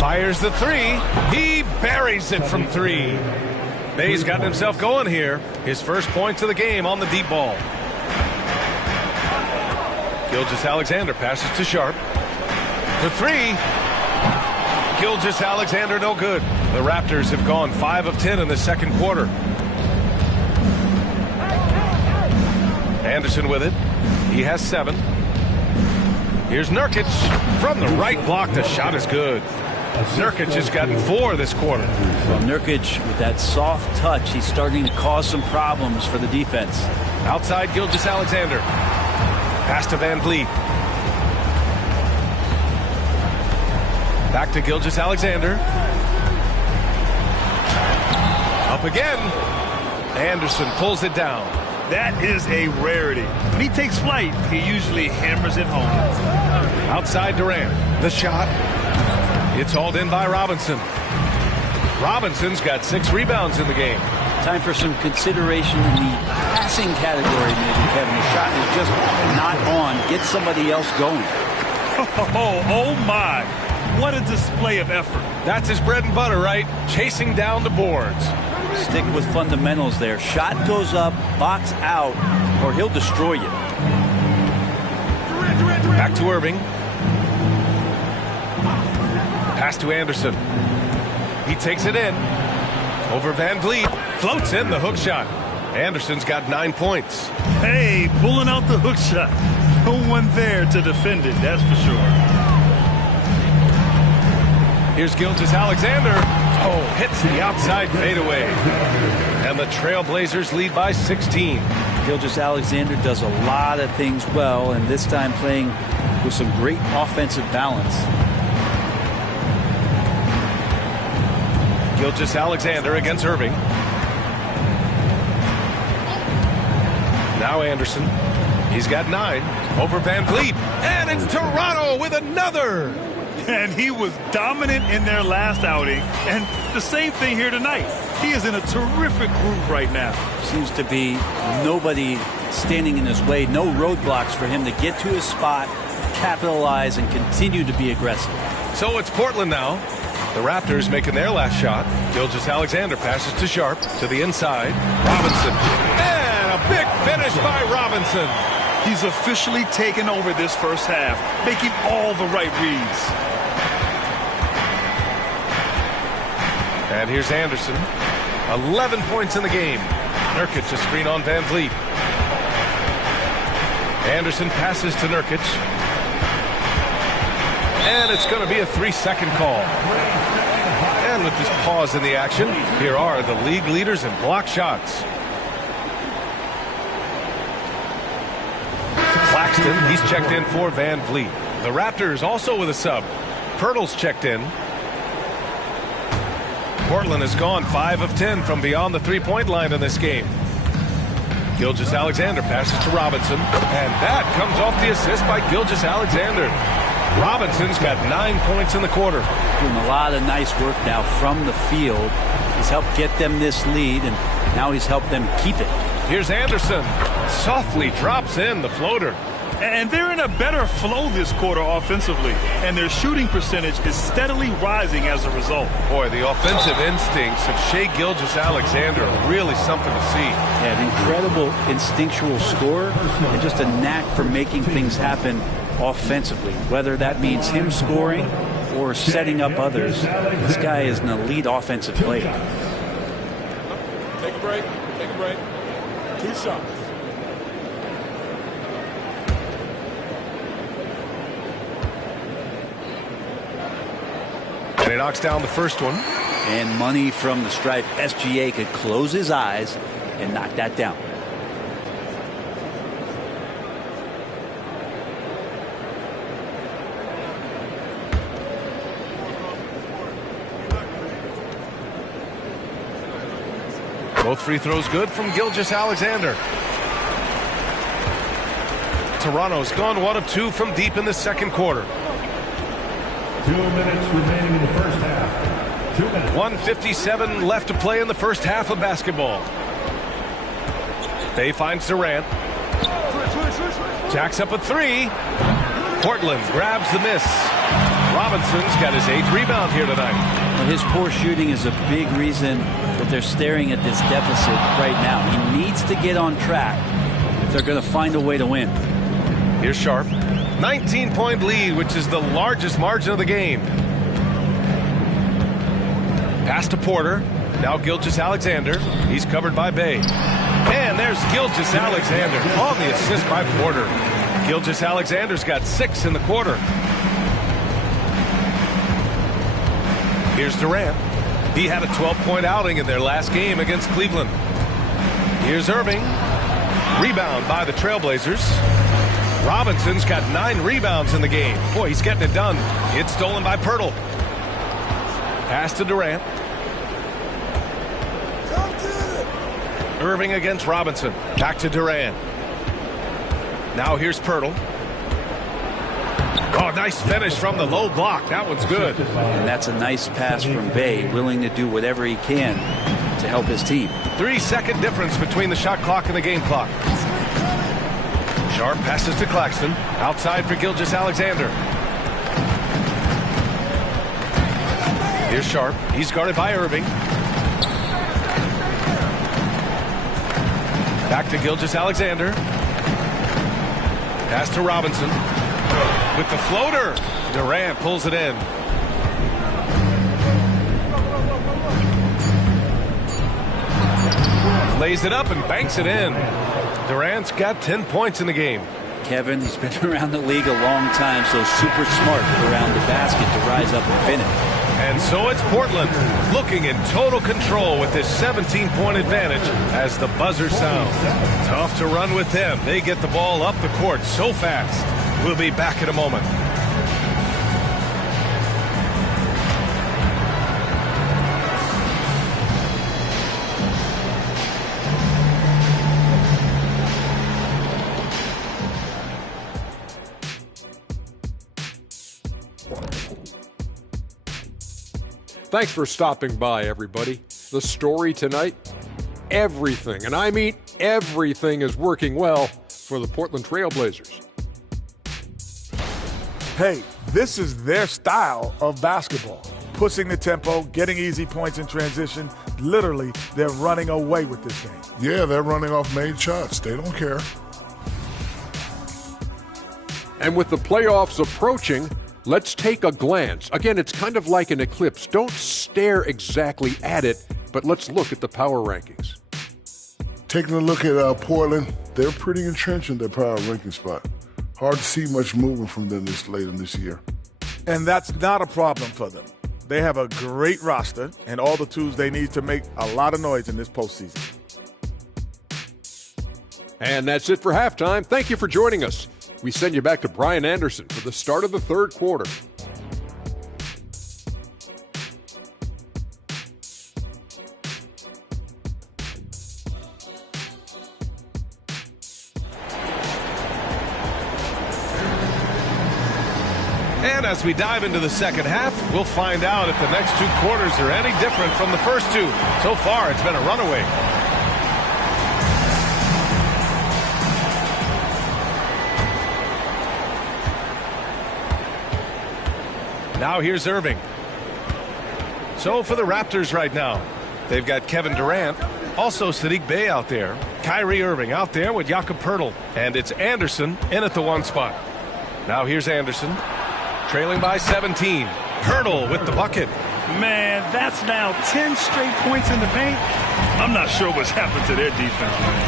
Fires the three. He buries it from three. Bey's gotten himself going here. His first points of the game on the deep ball. Gilgeous-Alexander passes to Sharp. For three. Gilgeous-Alexander no good. The Raptors have gone 5 of 10 in the second quarter. Anderson with it. He has 7. Here's Nurkic from the right block. The shot is good. Nurkic has gotten 4 this quarter. Well, Nurkic, with that soft touch, he's starting to cause some problems for the defense. Outside Gilgeous-Alexander. Pass to Van Vliet. Back to Gilgeous-Alexander. Up again. Anderson pulls it down. That is a rarity. When he takes flight, he usually hammers it home. Outside Durant. The shot. It's hauled in by Robinson. Robinson's got 6 rebounds in the game. Time for some consideration in the passing category, maybe, Kevin. The shot is just not on. Get somebody else going. Oh my. What a display of effort. That's his bread and butter, right? Chasing down the boards. Stick with fundamentals there. Shot goes up, box out, or he'll destroy you. Back to Irving. Pass to Anderson. He takes it in. Over Van Vliet. Floats in the hook shot. Anderson's got 9 points. Hey, pulling out the hook shot. No one there to defend it, that's for sure. Here's Gilgeous-Alexander. Oh, hits the outside fadeaway. And the Trailblazers lead by 16. Gilgeous-Alexander does a lot of things well, and this time playing with some great offensive balance. Gilgeous-Alexander against Irving. Now Anderson. He's got 9 over Van Vliet. And it's Toronto with another. And he was dominant in their last outing. And the same thing here tonight. He is in a terrific groove right now. Seems to be nobody standing in his way. No roadblocks for him to get to his spot, capitalize, and continue to be aggressive. So it's Portland now. The Raptors making their last shot. Gilgeous-Alexander passes to Sharp, to the inside. Robinson. And a big finish by Robinson. He's officially taken over this first half, making all the right reads. And here's Anderson. 11 points in the game. Nurkic a screen on Van Vliet. Anderson passes to Nurkic. And it's going to be a 3-second call. And with this pause in the action, here are the league leaders in block shots. Claxton, he's checked in for Van Vliet. The Raptors also with a sub. Pirtle's checked in. Portland has gone 5 of 10 from beyond the three-point line in this game. Gilgeous-Alexander passes to Robinson, and that comes off the assist by Gilgeous-Alexander. Robinson's got 9 points in the quarter. Doing a lot of nice work now from the field. He's helped get them this lead, and now he's helped them keep it. Here's Anderson. Softly drops in the floater. And they're in a better flow this quarter offensively, and their shooting percentage is steadily rising as a result. Boy, the offensive instincts of Shai Gilgeous-Alexander are really something to see. Yeah, an incredible instinctual scorer and just a knack for making things happen offensively, whether that means him scoring or setting up others. This guy is an elite offensive player. Take a break. Take a break. 2 shots. And he knocks down the first one. And money from the stripe. SGA could close his eyes and knock that down. Both free throws good from Gilgeous-Alexander. Toronto's gone 1 of 2 from deep in the second quarter. 2 minutes remaining in the first half. 2 minutes. 1:57 left to play in the first half of basketball. Bay finds Durant. Jacks up a 3. Portland grabs the miss. Robinson's got his 8th rebound here tonight. Well, his poor shooting is a big reason that they're staring at this deficit right now. He needs to get on track if they're going to find a way to win. Here's Sharp. 19-point lead, which is the largest margin of the game. Pass to Porter. Now Gilgeous-Alexander. He's covered by Bay. And there's Gilgeous-Alexander on the assist by Porter. Gilgeous-Alexander's got 6 in the quarter. Here's Durant. He had a 12-point outing in their last game against Cleveland. Here's Irving. Rebound by the Trailblazers. Robinson's got 9 rebounds in the game. Boy, he's getting it done. It's stolen by Pirtle. Pass to Durant. Irving against Robinson. Back to Durant. Now here's Pirtle. Oh, nice finish from the low block. That one's good. And that's a nice pass from Bay, willing to do whatever he can to help his team. 3-second difference between the shot clock and the game clock. Sharp passes to Claxton. Outside for Gilgeous-Alexander. Here's Sharp. He's guarded by Irving. Back to Gilgeous-Alexander. Pass to Robinson. With the floater. Durant pulls it in. Lays it up and banks it in. Durant's got 10 points in the game. Kevin, he's been around the league a long time, so super smart around the basket to rise up and finish. And so it's Portland looking in total control with this 17-point advantage as the buzzer sounds. Tough to run with them. They get the ball up the court so fast. We'll be back in a moment. Thanks for stopping by, everybody. The story tonight, everything, and I mean everything, is working well for the Portland Trailblazers. Hey, this is their style of basketball. pushing the tempo, getting easy points in transition. Literally, they're running away with this game. Yeah, they're running off made shots. They don't care. And with the playoffs approaching, let's take a glance. Again, it's kind of like an eclipse. Don't stare exactly at it, but let's look at the power rankings. Taking a look at Portland, they're pretty entrenched in their power ranking spot. Hard to see much movement from them this late in this year. And that's not a problem for them. They have a great roster and all the tools they need to make a lot of noise in this postseason. And that's it for halftime. Thank you for joining us. We send you back to Brian Anderson for the start of the third quarter. And as we dive into the second half, we'll find out if the next two quarters are any different from the first two. So far, it's been a runaway. Now here's Irving. So for the Raptors right now, they've got Kevin Durant, also Sadiq Bey out there, Kyrie Irving out there with Jakob Poeltl, and it's Anderson in at the one spot. Now here's Anderson, trailing by 17. Poeltl with the bucket. Man, that's now 10 straight points in the paint. I'm not sure what's happened to their defense, man.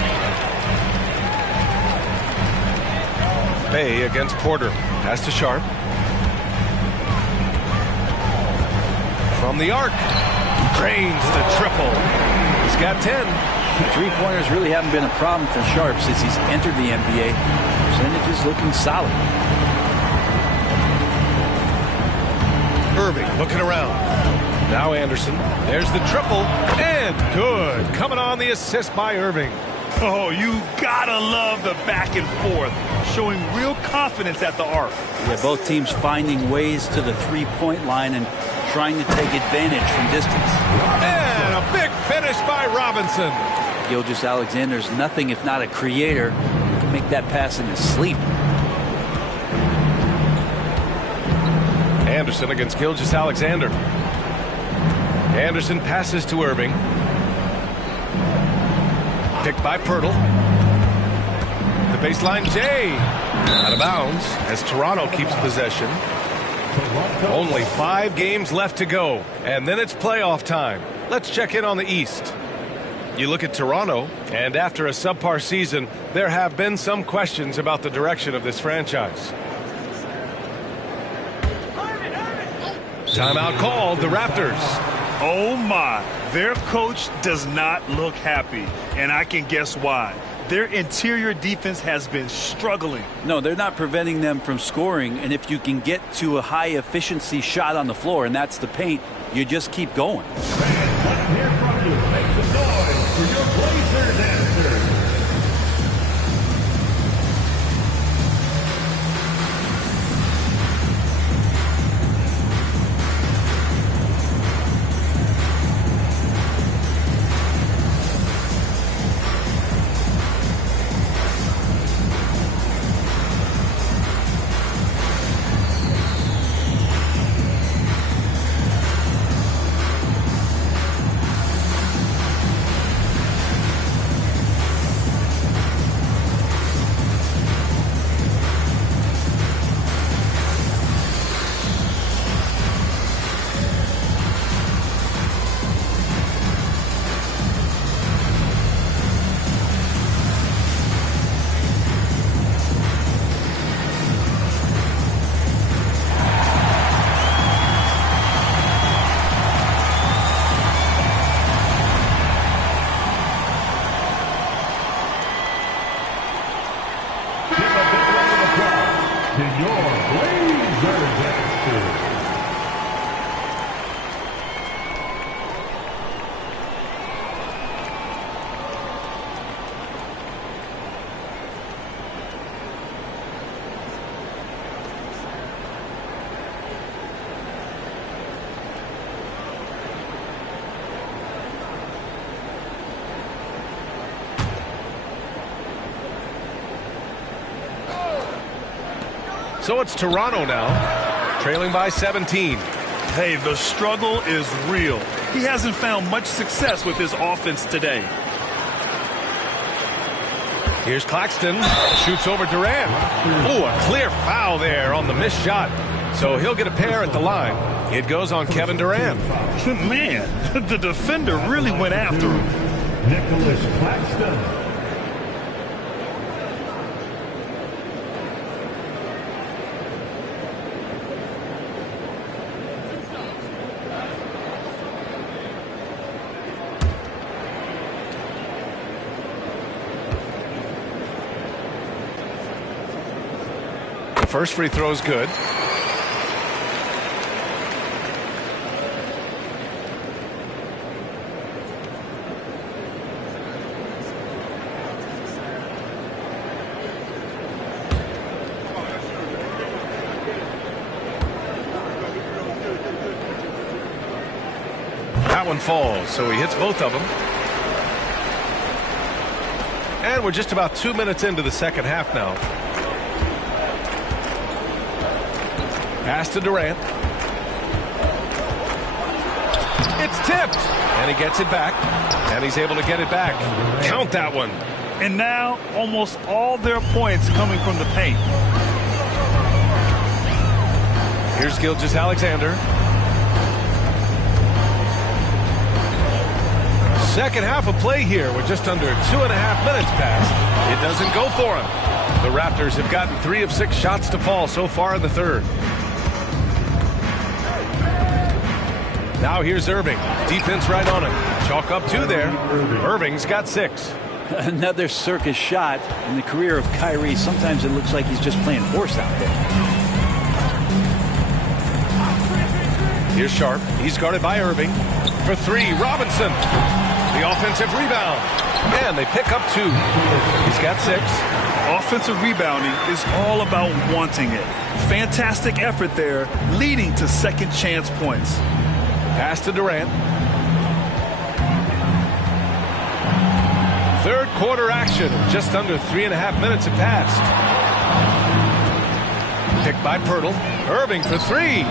Bey against Porter. Pass to Sharp. From the arc. Drains the triple. He's got 10. Three-pointers really haven't been a problem for Sharp since he's entered the NBA. Percentages looking solid. Irving looking around. Now Anderson. There's the triple. And good. Coming on the assist by Irving. Oh, you gotta love the back and forth. Showing real confidence at the arc. Yeah, both teams finding ways to the three-point line and trying to take advantage from distance. And a big finish by Robinson. Gilgeous-Alexander's nothing if not a creator. He can make that pass in his sleep. Anderson against Gilgeous-Alexander. Anderson passes to Irving. Picked by Poeltl. The baseline J. Out of bounds as Toronto keeps possession. Only 5 games left to go, and then it's playoff time. Let's check in on the East. You look at Toronto, and after a subpar season, there have been some questions about the direction of this franchise. Timeout called, the Raptors. Oh my, their coach does not look happy, and I can guess why. Their interior defense has been struggling. No, they're not preventing them from scoring, and if you can get to a high efficiency shot on the floor, and that's the paint, you just keep going. Fans, let them hear from you. Make some noise for your Blazers answers. So it's Toronto now, trailing by 17. Hey, the struggle is real. He hasn't found much success with his offense today. Here's Claxton. Shoots over Durant. Oh, a clear foul there on the missed shot. So he'll get a pair at the line. It goes on Kevin Durant. Man, the defender really went after him. Nicholas Claxton. First free throw is good. That one falls, so he hits both of them. And we're just about 2 minutes into the second half now. Pass to Durant. It's tipped. And he gets it back. And he's able to get it back. Count that one. And now almost all their points coming from the paint. Here's Gilgeous-Alexander. Second half of play here with just under 2.5 minutes passed. It doesn't go for him. The Raptors have gotten 3 of 6 shots to fall so far in the third. Now here's Irving. Defense right on him. Chalk up 2 there. Irving's got 6. Another circus shot in the career of Kyrie. Sometimes it looks like he's just playing horse out there. Here's Sharp. He's guarded by Irving. For 3, Robinson. The offensive rebound. And they pick up 2. He's got 6. Offensive rebounding is all about wanting it. Fantastic effort there, leading to second chance points. Pass to Durant. Third quarter action. Just under 3.5 minutes have passed. Picked by Pirtle. Irving for 3.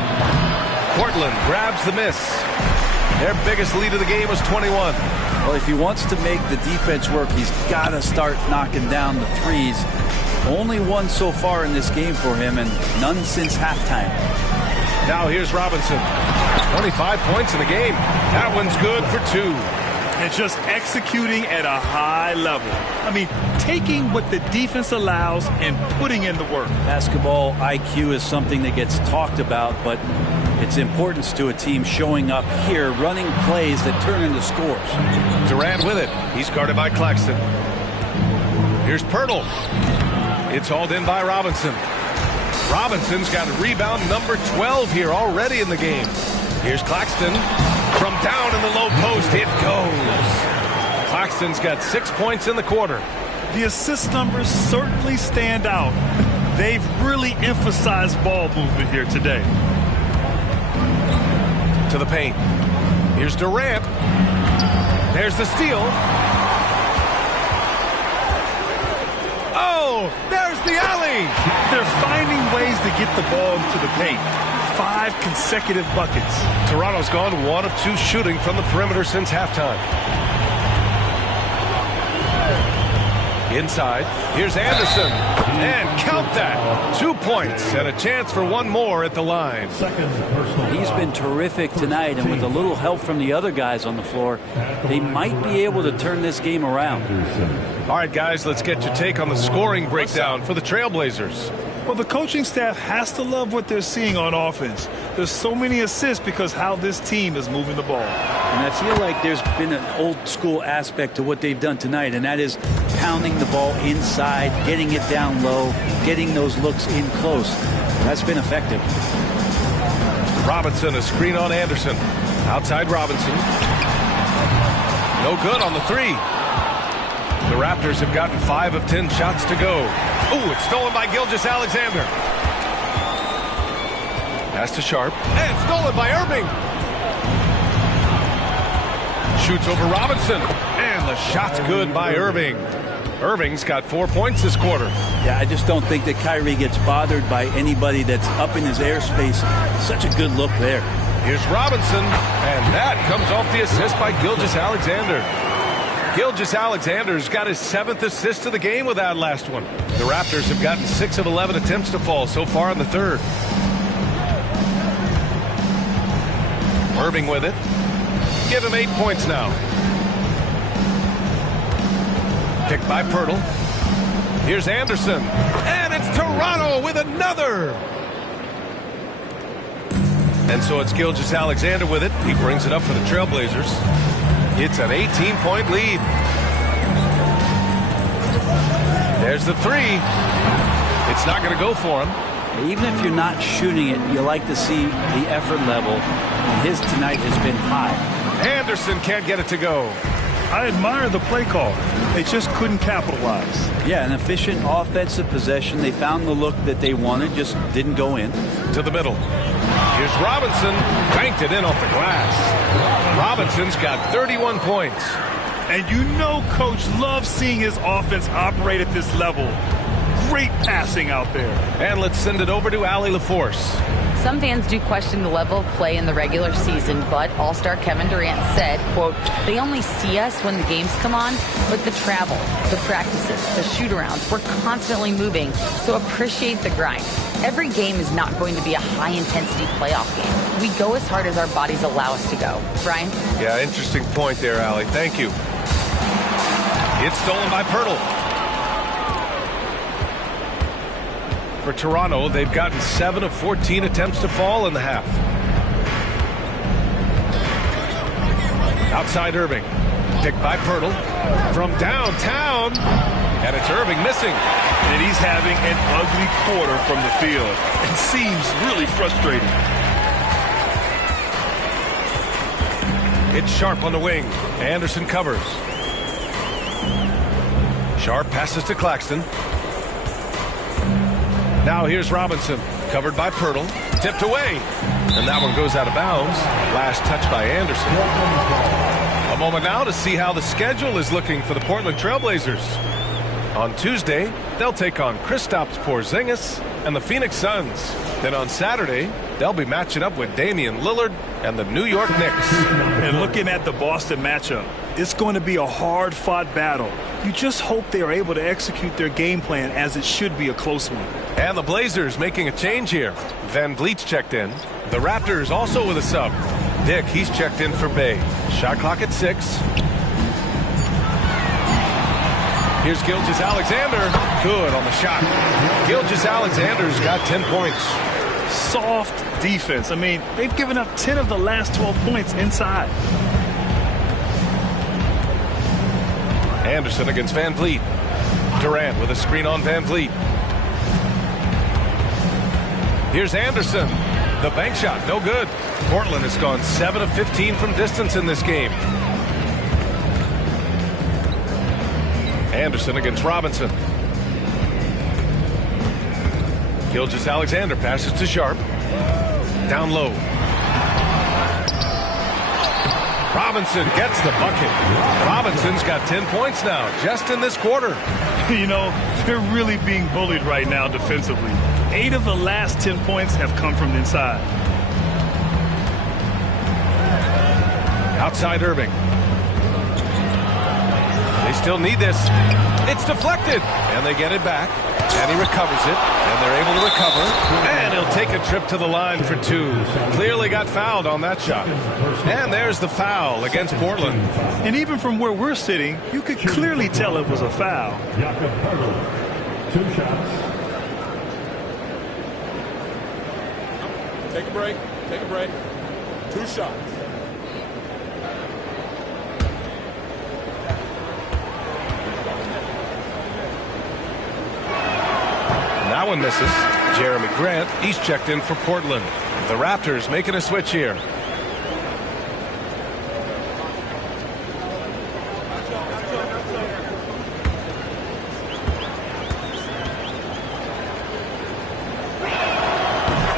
Portland grabs the miss. Their biggest lead of the game was 21. Well, if he wants to make the defense work, he's got to start knocking down the threes. Only one so far in this game for him, and none since halftime. Now here's Robinson. 25 points in the game. That one's good for 2. And just executing at a high level. I mean, taking what the defense allows and putting in the work. Basketball IQ is something that gets talked about, but its importance to a team showing up here, running plays that turn into scores. Durant with it. He's guarded by Claxton. Here's Pirtle. It's hauled in by Robinson. Robinson's got a rebound number 12 here already in the game. Here's Claxton. From down in the low post, it goes. Claxton's got 6 points in the quarter. The assist numbers certainly stand out. They've really emphasized ball movement here today. To the paint. Here's Durant. There's the steal. Oh, there's the alley. They're finding ways to get the ball into the paint. 5 consecutive buckets. Toronto's gone 1 of 2 shooting from the perimeter since halftime. Inside, here's Anderson. And count that. 2 points and a chance for 1 more at the line. He's been terrific tonight, and with a little help from the other guys on the floor, they might be able to turn this game around. All right, guys, let's get your take on the scoring breakdown for the Trailblazers. Well, the coaching staff has to love what they're seeing on offense. There's so many assists because how this team is moving the ball. And I feel like there's been an old school aspect to what they've done tonight, and that is pounding the ball inside, getting it down low, getting those looks in close. That's been effective. Robinson, a screen on Anderson. Outside Robinson. No good on the 3. The Raptors have gotten 5 of 10 shots to go. Oh, it's stolen by Gilgeous-Alexander. Pass to Sharp. And stolen by Irving. Shoots over Robinson. And the shot's good by Irving. Irving's got 4 points this quarter. Yeah, I just don't think that Kyrie gets bothered by anybody that's up in his airspace. Such a good look there. Here's Robinson, and that comes off the assist by Gilgeous-Alexander. Gilgeous-Alexander's got his 7th assist of the game with that last one. The Raptors have gotten 6 of 11 attempts to fall so far in the third. Irving with it. Give him 8 points now. Picked by Pirtle. Here's Anderson. And it's Toronto with another. And so it's Gilgeous-Alexander with it. He brings it up for the Trailblazers. It's an 18-point lead. There's the three. It's not going to go for him. Even if you're not shooting it, you like to see the effort level. And his tonight has been high. Anderson can't get it to go. I admire the play call. They just couldn't capitalize. Yeah, an efficient offensive possession. They found the look that they wanted, just didn't go in. To the middle. Here's Robinson. Banked it in off the glass. Robinson's got 31 points. And you know Coach loves seeing his offense operate at this level. Great passing out there. And let's send it over to Allie LaForce. Some fans do question the level of play in the regular season, but All-Star Kevin Durant said, quote, they only see us when the games come on, but the travel, the practices, the shoot-arounds, we're constantly moving, so appreciate the grind. Every game is not going to be a high-intensity playoff game. We go as hard as our bodies allow us to go. Brian? Yeah, interesting point there, Allie. Thank you. It's stolen by Pirtle. For Toronto, they've gotten 7 of 14 attempts to fall in the half. Outside Irving. Picked by Pirtle. From downtown. And it's Irving missing. And he's having an ugly quarter from the field. It seems really frustrating. It's Sharp on the wing. Anderson covers. Sharp passes to Claxton. Now here's Robinson, covered by Pirtle, tipped away, and that one goes out of bounds. Last touch by Anderson. A moment now to see how the schedule is looking for the Portland Trailblazers. On Tuesday, they'll take on Kristaps Porzingis and the Phoenix Suns. Then on Saturday, they'll be matching up with Damian Lillard and the New York Knicks. And looking at the Boston matchup, it's going to be a hard-fought battle. You just hope they are able to execute their game plan, as it should be a close one. And the Blazers making a change here. Van Vliet's checked in. The Raptors also with a sub. Dick, he's checked in for Bay. Shot clock at 6. Here's Gilgeous-Alexander. Good on the shot. Gilgeous-Alexander's got 10 points. Soft defense. I mean, they've given up 10 of the last 12 points inside. Anderson against Van Vliet. Durant with a screen on Van Vliet. Here's Anderson. The bank shot, no good. Portland has gone 7 of 15 from distance in this game. Anderson against Robinson. Gilgeous-Alexander passes to Sharp. Down low. Robinson gets the bucket. Robinson's got 10 points now, just in this quarter. You know, they're really being bullied right now defensively. 8 of the last 10 points have come from inside. Outside Irving. They still need this. It's deflected, and they get it back. And he recovers it, and they're able to recover. And he'll take a trip to the line for 2. Clearly got fouled on that shot. And there's the foul against Portland. And even from where we're sitting, you could clearly tell it was a foul. 2 shots. Take a break. Take a break. 2 shots. That one misses. Jeremy Grant, he's checked in for Portland. The Raptors making a switch here.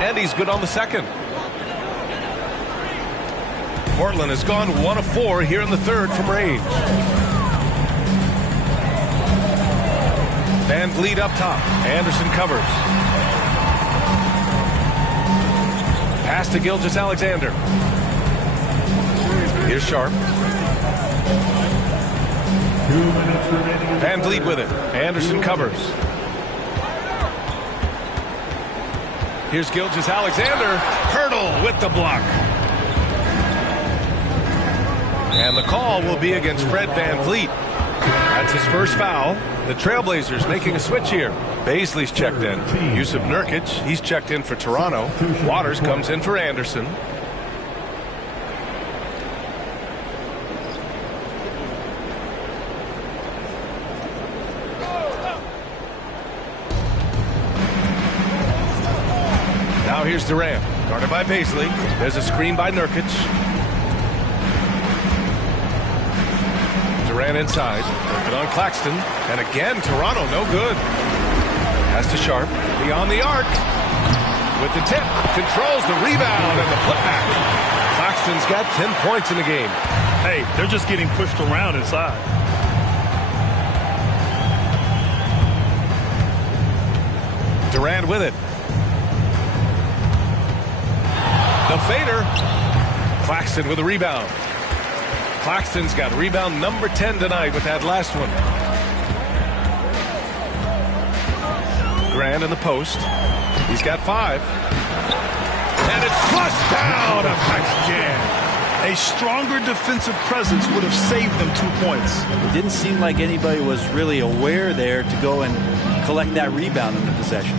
And he's good on the second. Portland has gone 1 of 4 here in the third from range. Van Vliet up top. Anderson covers. Pass to Gilgeous-Alexander. Here's Sharp. Van Vliet with it. Anderson covers. Here's Gilgeous-Alexander. Hurdle with the block. And the call will be against Fred Van Vliet. That's his first foul. The Trailblazers making a switch here. Baisley's checked in. Yusuf Nurkic, he's checked in for Toronto. Waters comes in for Anderson. Now here's Durant, guarded by Baisley. There's a screen by Nurkic. Durant inside, working on Claxton, and again Toronto no good. Pass to Sharp, beyond the arc, with the tip, controls the rebound and the putback. Claxton's got 10 points in the game. Hey, they're just getting pushed around inside. Durant with it. The fader. Claxton with a rebound. Claxton's got rebound number 10 tonight with that last one. Grant in the post. He's got 5. And it's flushed down. A nice jam. A stronger defensive presence would have saved them 2 points. It didn't seem like anybody was really aware there to go and collect that rebound in the possession.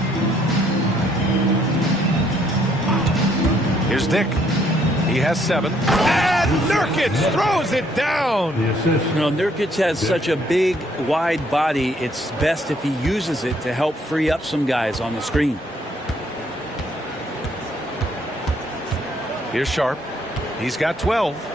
Here's Dick. He has 7. And Nurkic throws it down. You know, Nurkic has such a big, wide body. It's best if he uses it to help free up some guys on the screen. Here's Sharp. He's got 12.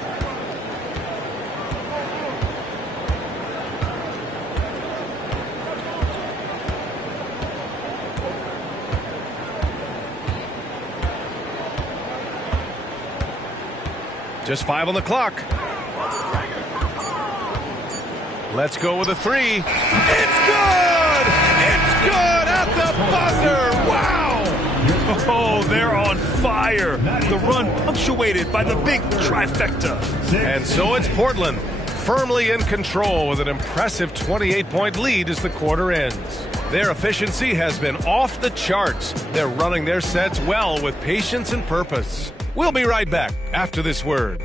Just 5 on the clock. Let's go with a 3. It's good! It's good at the buzzer! Wow! Oh, they're on fire. The run punctuated by the big trifecta. And so it's Portland, firmly in control with an impressive 28-point lead as the quarter ends. Their efficiency has been off the charts. They're running their sets well with patience and purpose. We'll be right back after this word.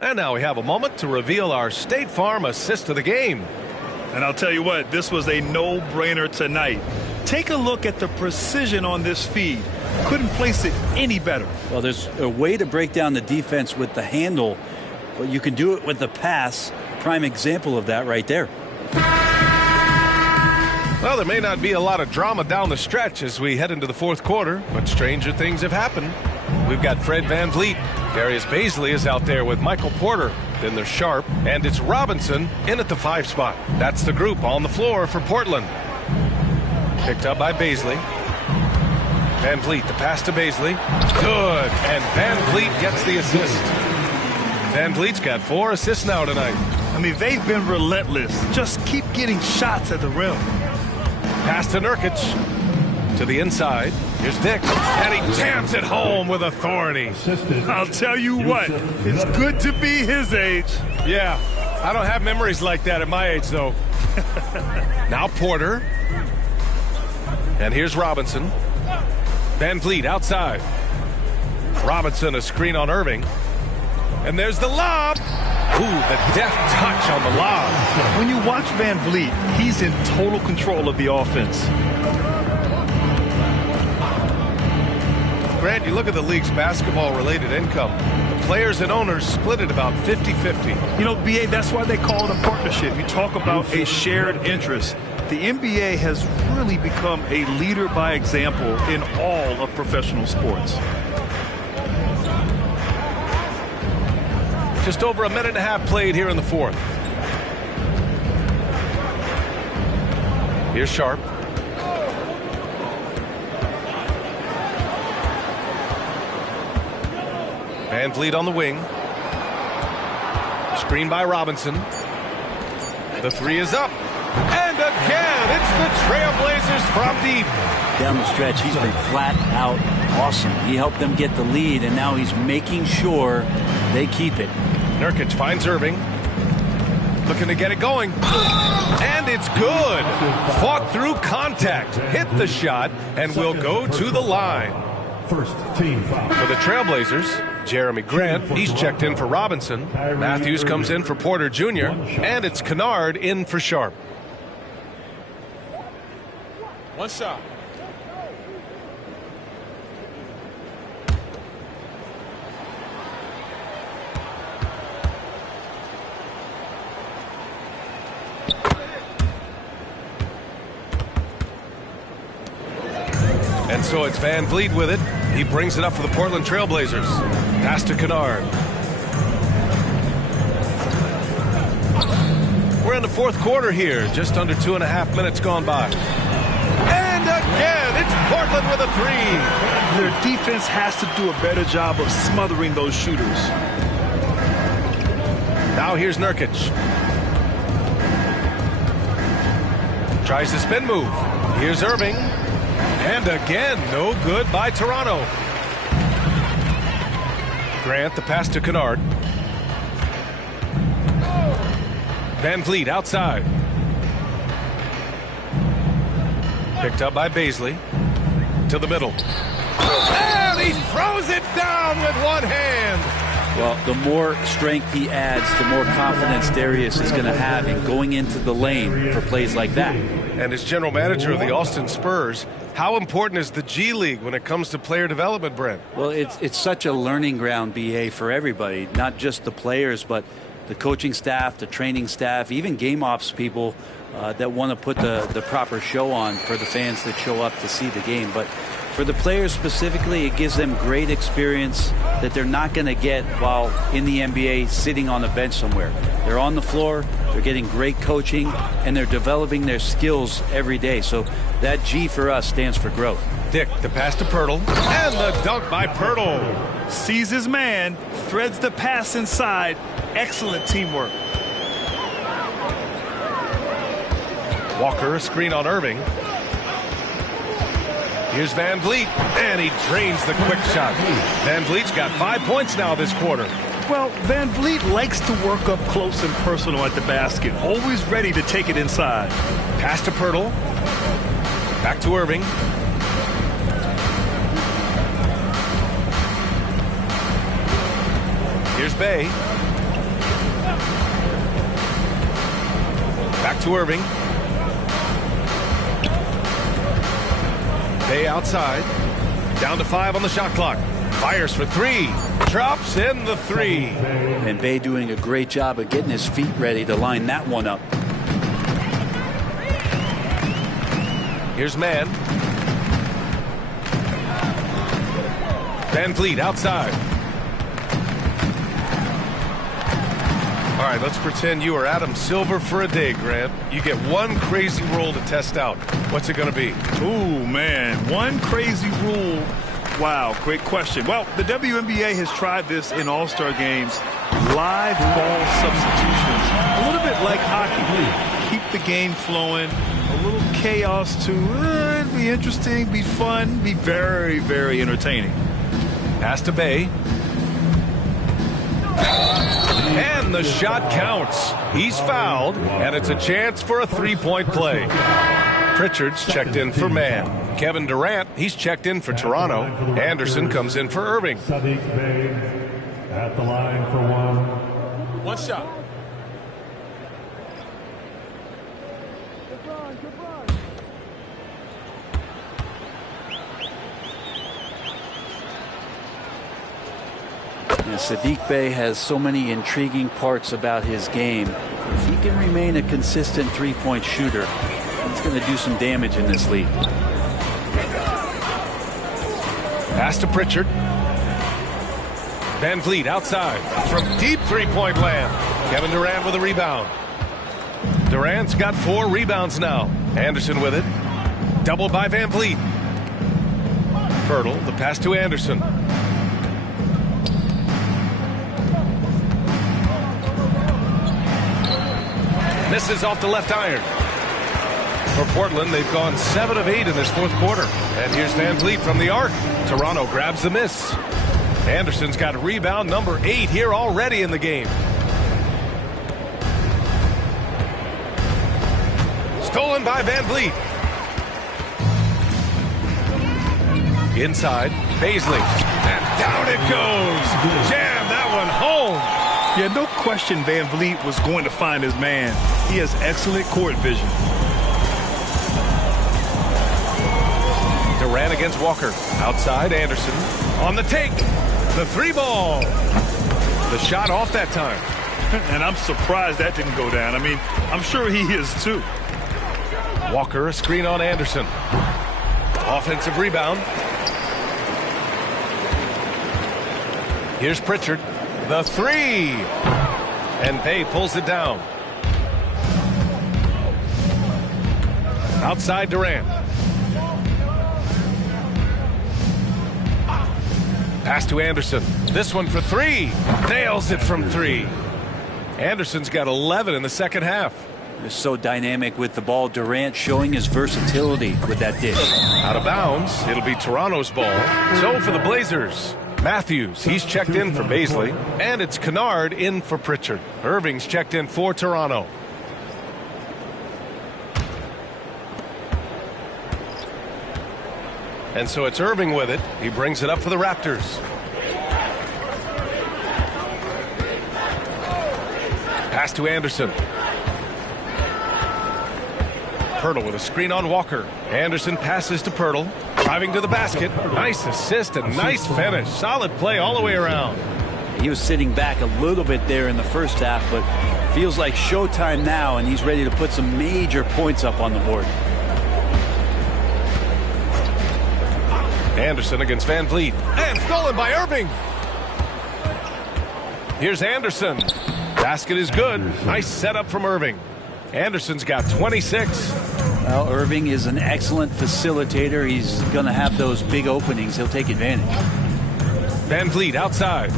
And now we have a moment to reveal our State Farm assist of the game. And I'll tell you what, this was a no-brainer tonight. Take a look at the precision on this feed. Couldn't place it any better. Well, there's a way to break down the defense with the handle, but you can do it with the pass. Prime example of that right there. Well, there may not be a lot of drama down the stretch as we head into the fourth quarter, but stranger things have happened. We've got Fred Van Vliet. Darius Baisley is out there with Michael Porter. Then there's Sharp, and it's Robinson in at the 5 spot. That's the group on the floor for Portland. Picked up by Baisley. Van Vliet, the pass to Baisley. Good, and Van Vliet gets the assist. Van Vliet's got 4 assists now tonight. I mean, they've been relentless. Just keep getting shots at the rim. Pass to Nurkic. To the inside. Here's Dick. And he jams it home with authority. I'll tell you what, it's good to be his age. Yeah, I don't have memories like that at my age, though. Now Porter. And here's Robinson. Van Vliet outside. Robinson, a screen on Irving. And there's the lob. Ooh, the deft touch on the lob. When you watch Van Vliet, he's in total control of the offense. Grant, you look at the league's basketball-related income. The players and owners split it about 50-50. You know, BA, that's why they call it a partnership. You talk about a shared interest. The NBA has really become a leader by example in all of professional sports. Just over a minute and a half played here in the fourth. Here's Sharp. Van Vliet on the wing. Screen by Robinson. The three is up. And again, it's the Trailblazers from deep. Down the stretch, he's been flat out awesome. He helped them get the lead, and now he's making sure they keep it. Nurkic finds Irving. Looking to get it going. And it's good. Fought through contact. Hit the shot and will go to the line. First team foul. For the Trailblazers, Jeremy Grant, he's checked in for Robinson. Matthews comes in for Porter Jr. And it's Kennard in for Sharp. One shot. And so it's Van Vliet with it. He brings it up for the Portland Trailblazers. Pass to Kennard. We're in the fourth quarter here. Just under 2.5 minutes gone by. And again, it's Portland with a three. Their defense has to do a better job of smothering those shooters. Now here's Nurkic. Tries the spin move. Here's Irving. And again, no good by Toronto. Grant, the pass to Kennard. Van Vliet outside. Picked up by Baisley. To the middle. And he throws it down with one hand. Well, the more strength he adds, the more confidence Darius is going to have in going into the lane for plays like that. And as general manager of the Austin Spurs, how important is the G League when it comes to player development, Brent? Well, it's such a learning ground, BA, for everybody, not just the players, but the coaching staff, the training staff, even game ops people that want to put the proper show on for the fans that show up to see the game. But for the players specifically, it gives them great experience that they're not going to get while in the NBA sitting on a bench somewhere. They're on the floor, they're getting great coaching, and they're developing their skills every day. So that G for us stands for growth. Dick, the pass to Pirtle, and the dunk by Pirtle. Sees his man, threads the pass inside. Excellent teamwork. Walker, a screen on Irving. Here's Van Vliet, and he drains the quick shot. Van Vliet's got 5 points now this quarter. Well, Van Vliet likes to work up close and personal at the basket, always ready to take it inside. Pass to Pirtle. Back to Irving. Here's Bay. Back to Irving. Bay outside. Down to 5 on the shot clock. Fires for 3. Drops in the 3. And Bay doing a great job of getting his feet ready to line that one up. Here's Mann. Van Vliet outside. All right, let's pretend you are Adam Silver for a day, Grant. You get one crazy rule to test out. What's it going to be? Ooh, man, one crazy rule. Wow, great question. Well, the WNBA has tried this in All-Star games. Live ball substitutions. A little bit like hockey. Keep the game flowing. A little chaos too. It'd be interesting, be fun, be very, very entertaining. Pass to Bay. And the shot counts. He's fouled, and it's a chance for a three-point play. Pritchard's checked in for Mann. Kevin Durant, he's checked in for Toronto. Anderson comes in for Irving. Sadiq Bey at the line for one. One shot. Sadiq Bey has so many intriguing parts about his game. If he can remain a consistent three-point shooter, he's going to do some damage in this league. Pass to Pritchard. Van Vliet outside from deep three-point land. Kevin Durant with a rebound. Durant's got 4 rebounds now. Anderson with it. Doubled by Van Vliet. Pirtle, the pass to Anderson. Misses off the left iron. For Portland, they've gone 7 of 8 in this fourth quarter. And here's Van Vliet from the arc. Toronto grabs the miss. Anderson's got rebound number 8 here already in the game. Stolen by Van Vliet. Inside, Baisley. And down it goes. Jam that one home. Yeah, no question Van Vliet was going to find his man. He has excellent court vision. Durant against Walker. Outside, Anderson. On the take. The 3-ball. The shot off that time. And I'm surprised that didn't go down. I mean, I'm sure he is too. Walker, a screen on Anderson. Offensive rebound. Here's Pritchard. The 3. And Bay pulls it down. Outside Durant. Pass to Anderson. This one for 3. Nails it from 3. Anderson's got 11 in the second half. They're so dynamic with the ball. Durant showing his versatility with that dish. Out of bounds. It'll be Toronto's ball. So for the Blazers, Matthews, he's checked in for Baisley. And it's Kennard in for Pritchard. Irving's checked in for Toronto. And so it's Irving with it. He brings it up for the Raptors. Pass to Anderson. Pirtle with a screen on Walker. Anderson passes to Pirtle. Driving to the basket. Nice assist and nice finish. Solid play all the way around. He was sitting back a little bit there in the first half, but feels like showtime now, and he's ready to put some major points up on the board. Anderson against Van Vliet. And stolen by Irving. Here's Anderson. Basket is good. Nice setup from Irving. Anderson's got 26. Well, Irving is an excellent facilitator. He's going to have those big openings. He'll take advantage. Van Vliet outside.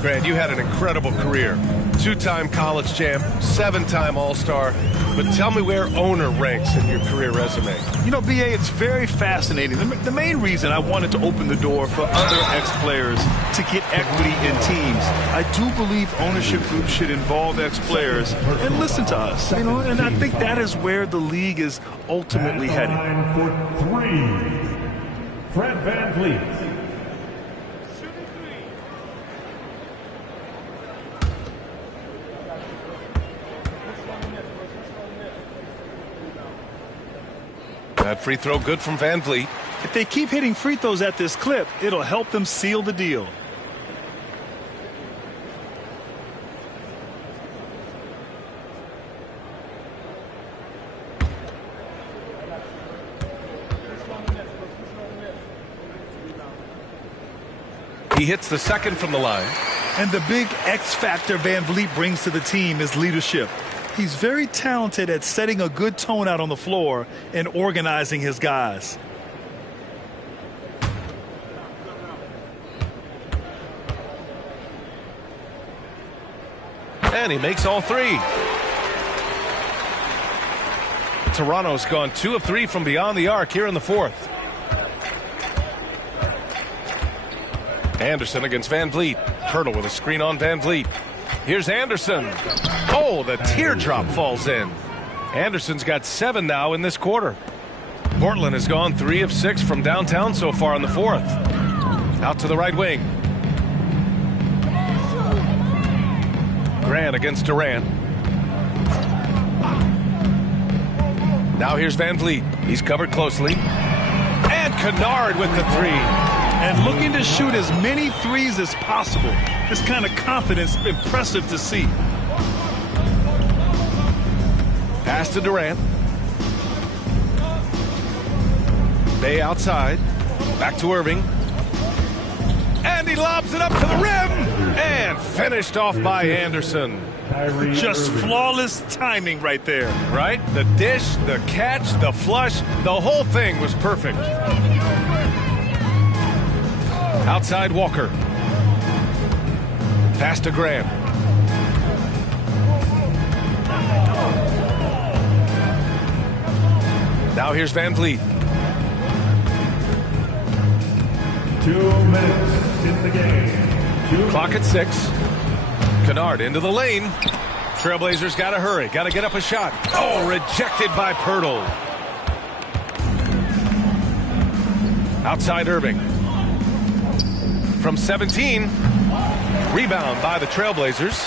Grant, you had an incredible career. 2-time college champ, 7-time All-Star. But tell me where owner ranks in your career resume. You know, B.A., it's very fascinating. The main reason I wanted to open the door for other ex-players to get equity in teams. I do believe ownership groups should involve ex-players and listen to us. You know, and I think that is where the league is ultimately headed. For 3, Fred Van Vliet. That free throw good from Van Vliet. If they keep hitting free throws at this clip, it'll help them seal the deal. He hits the second from the line. And the big X factor Van Vliet brings to the team is leadership. He's very talented at setting a good tone out on the floor and organizing his guys. And he makes all 3. Toronto's gone 2 of 3 from beyond the arc here in the fourth. Anderson against Van Vliet. Pirtle with a screen on Van Vliet. Here's Anderson. Oh, the teardrop falls in. Anderson's got 7 now in this quarter. Portland has gone 3 of 6 from downtown so far in the fourth. Out to the right wing. Grant against Durant. Now here's Van Vliet. He's covered closely. And Kennard with the 3. And looking to shoot as many threes as possible. This kind of confidence, impressive to see. Pass to Durant. Bay outside. Back to Irving. And he lobs it up to the rim. And finished off by Anderson. Just flawless timing right there. Right? The dish, the catch, the flush, the whole thing was perfect. Outside Walker. Pass to Graham. Now here's Van Vliet. 2 minutes in the game. Clock at 6. Kennard into the lane. Trailblazers got to hurry. Got to get up a shot. Oh, rejected by Pirtle. Outside Irving. From 17. Rebound by the Trailblazers.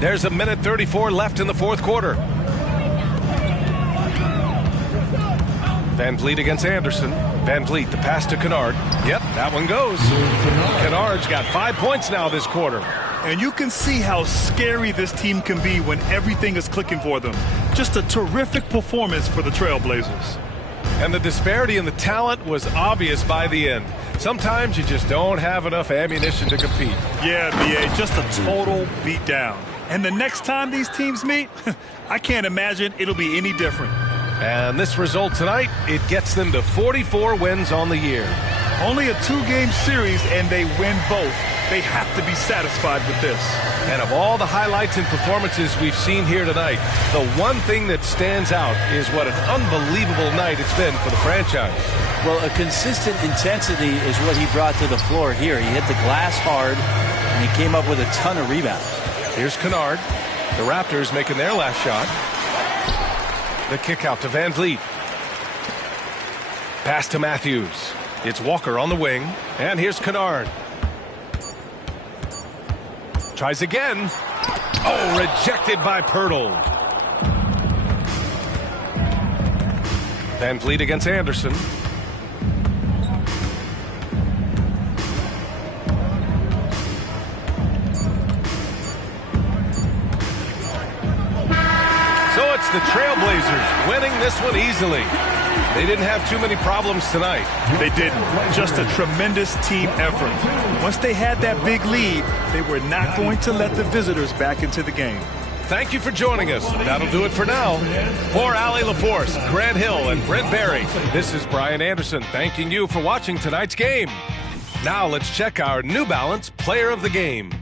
There's 1:34 left in the fourth quarter. Van Vliet against Anderson. Van Vliet, the pass to Kennard. Yep, that one goes. Kennard's got 5 points now this quarter. And you can see how scary this team can be when everything is clicking for them. Just a terrific performance for the Trailblazers. And the disparity in the talent was obvious by the end. Sometimes you just don't have enough ammunition to compete. Yeah, B.A., just a total beatdown. And the next time these teams meet, I can't imagine it'll be any different. And this result tonight, it gets them to 44 wins on the year. Only a 2-game series, and they win both. They have to be satisfied with this. And of all the highlights and performances we've seen here tonight, the one thing that stands out is what an unbelievable night it's been for the franchise. Well, a consistent intensity is what he brought to the floor here. He hit the glass hard, and he came up with a ton of rebounds. Here's Kennard. The Raptors making their last shot. The kick out to Van Vliet. Pass to Matthews. It's Walker on the wing. And here's Kennard. Tries again. Oh, rejected by Pirtle. Van Vliet against Anderson. So it's the Trailblazers winning this one easily. They didn't have too many problems tonight. They didn't. Just a tremendous team effort. Once they had that big lead, they were not going to let the visitors back into the game. Thank you for joining us. That'll do it for now. For Allie LaForce, Grant Hill, and Brent Barry, this is Brian Anderson thanking you for watching tonight's game. Now let's check our New Balance Player of the Game.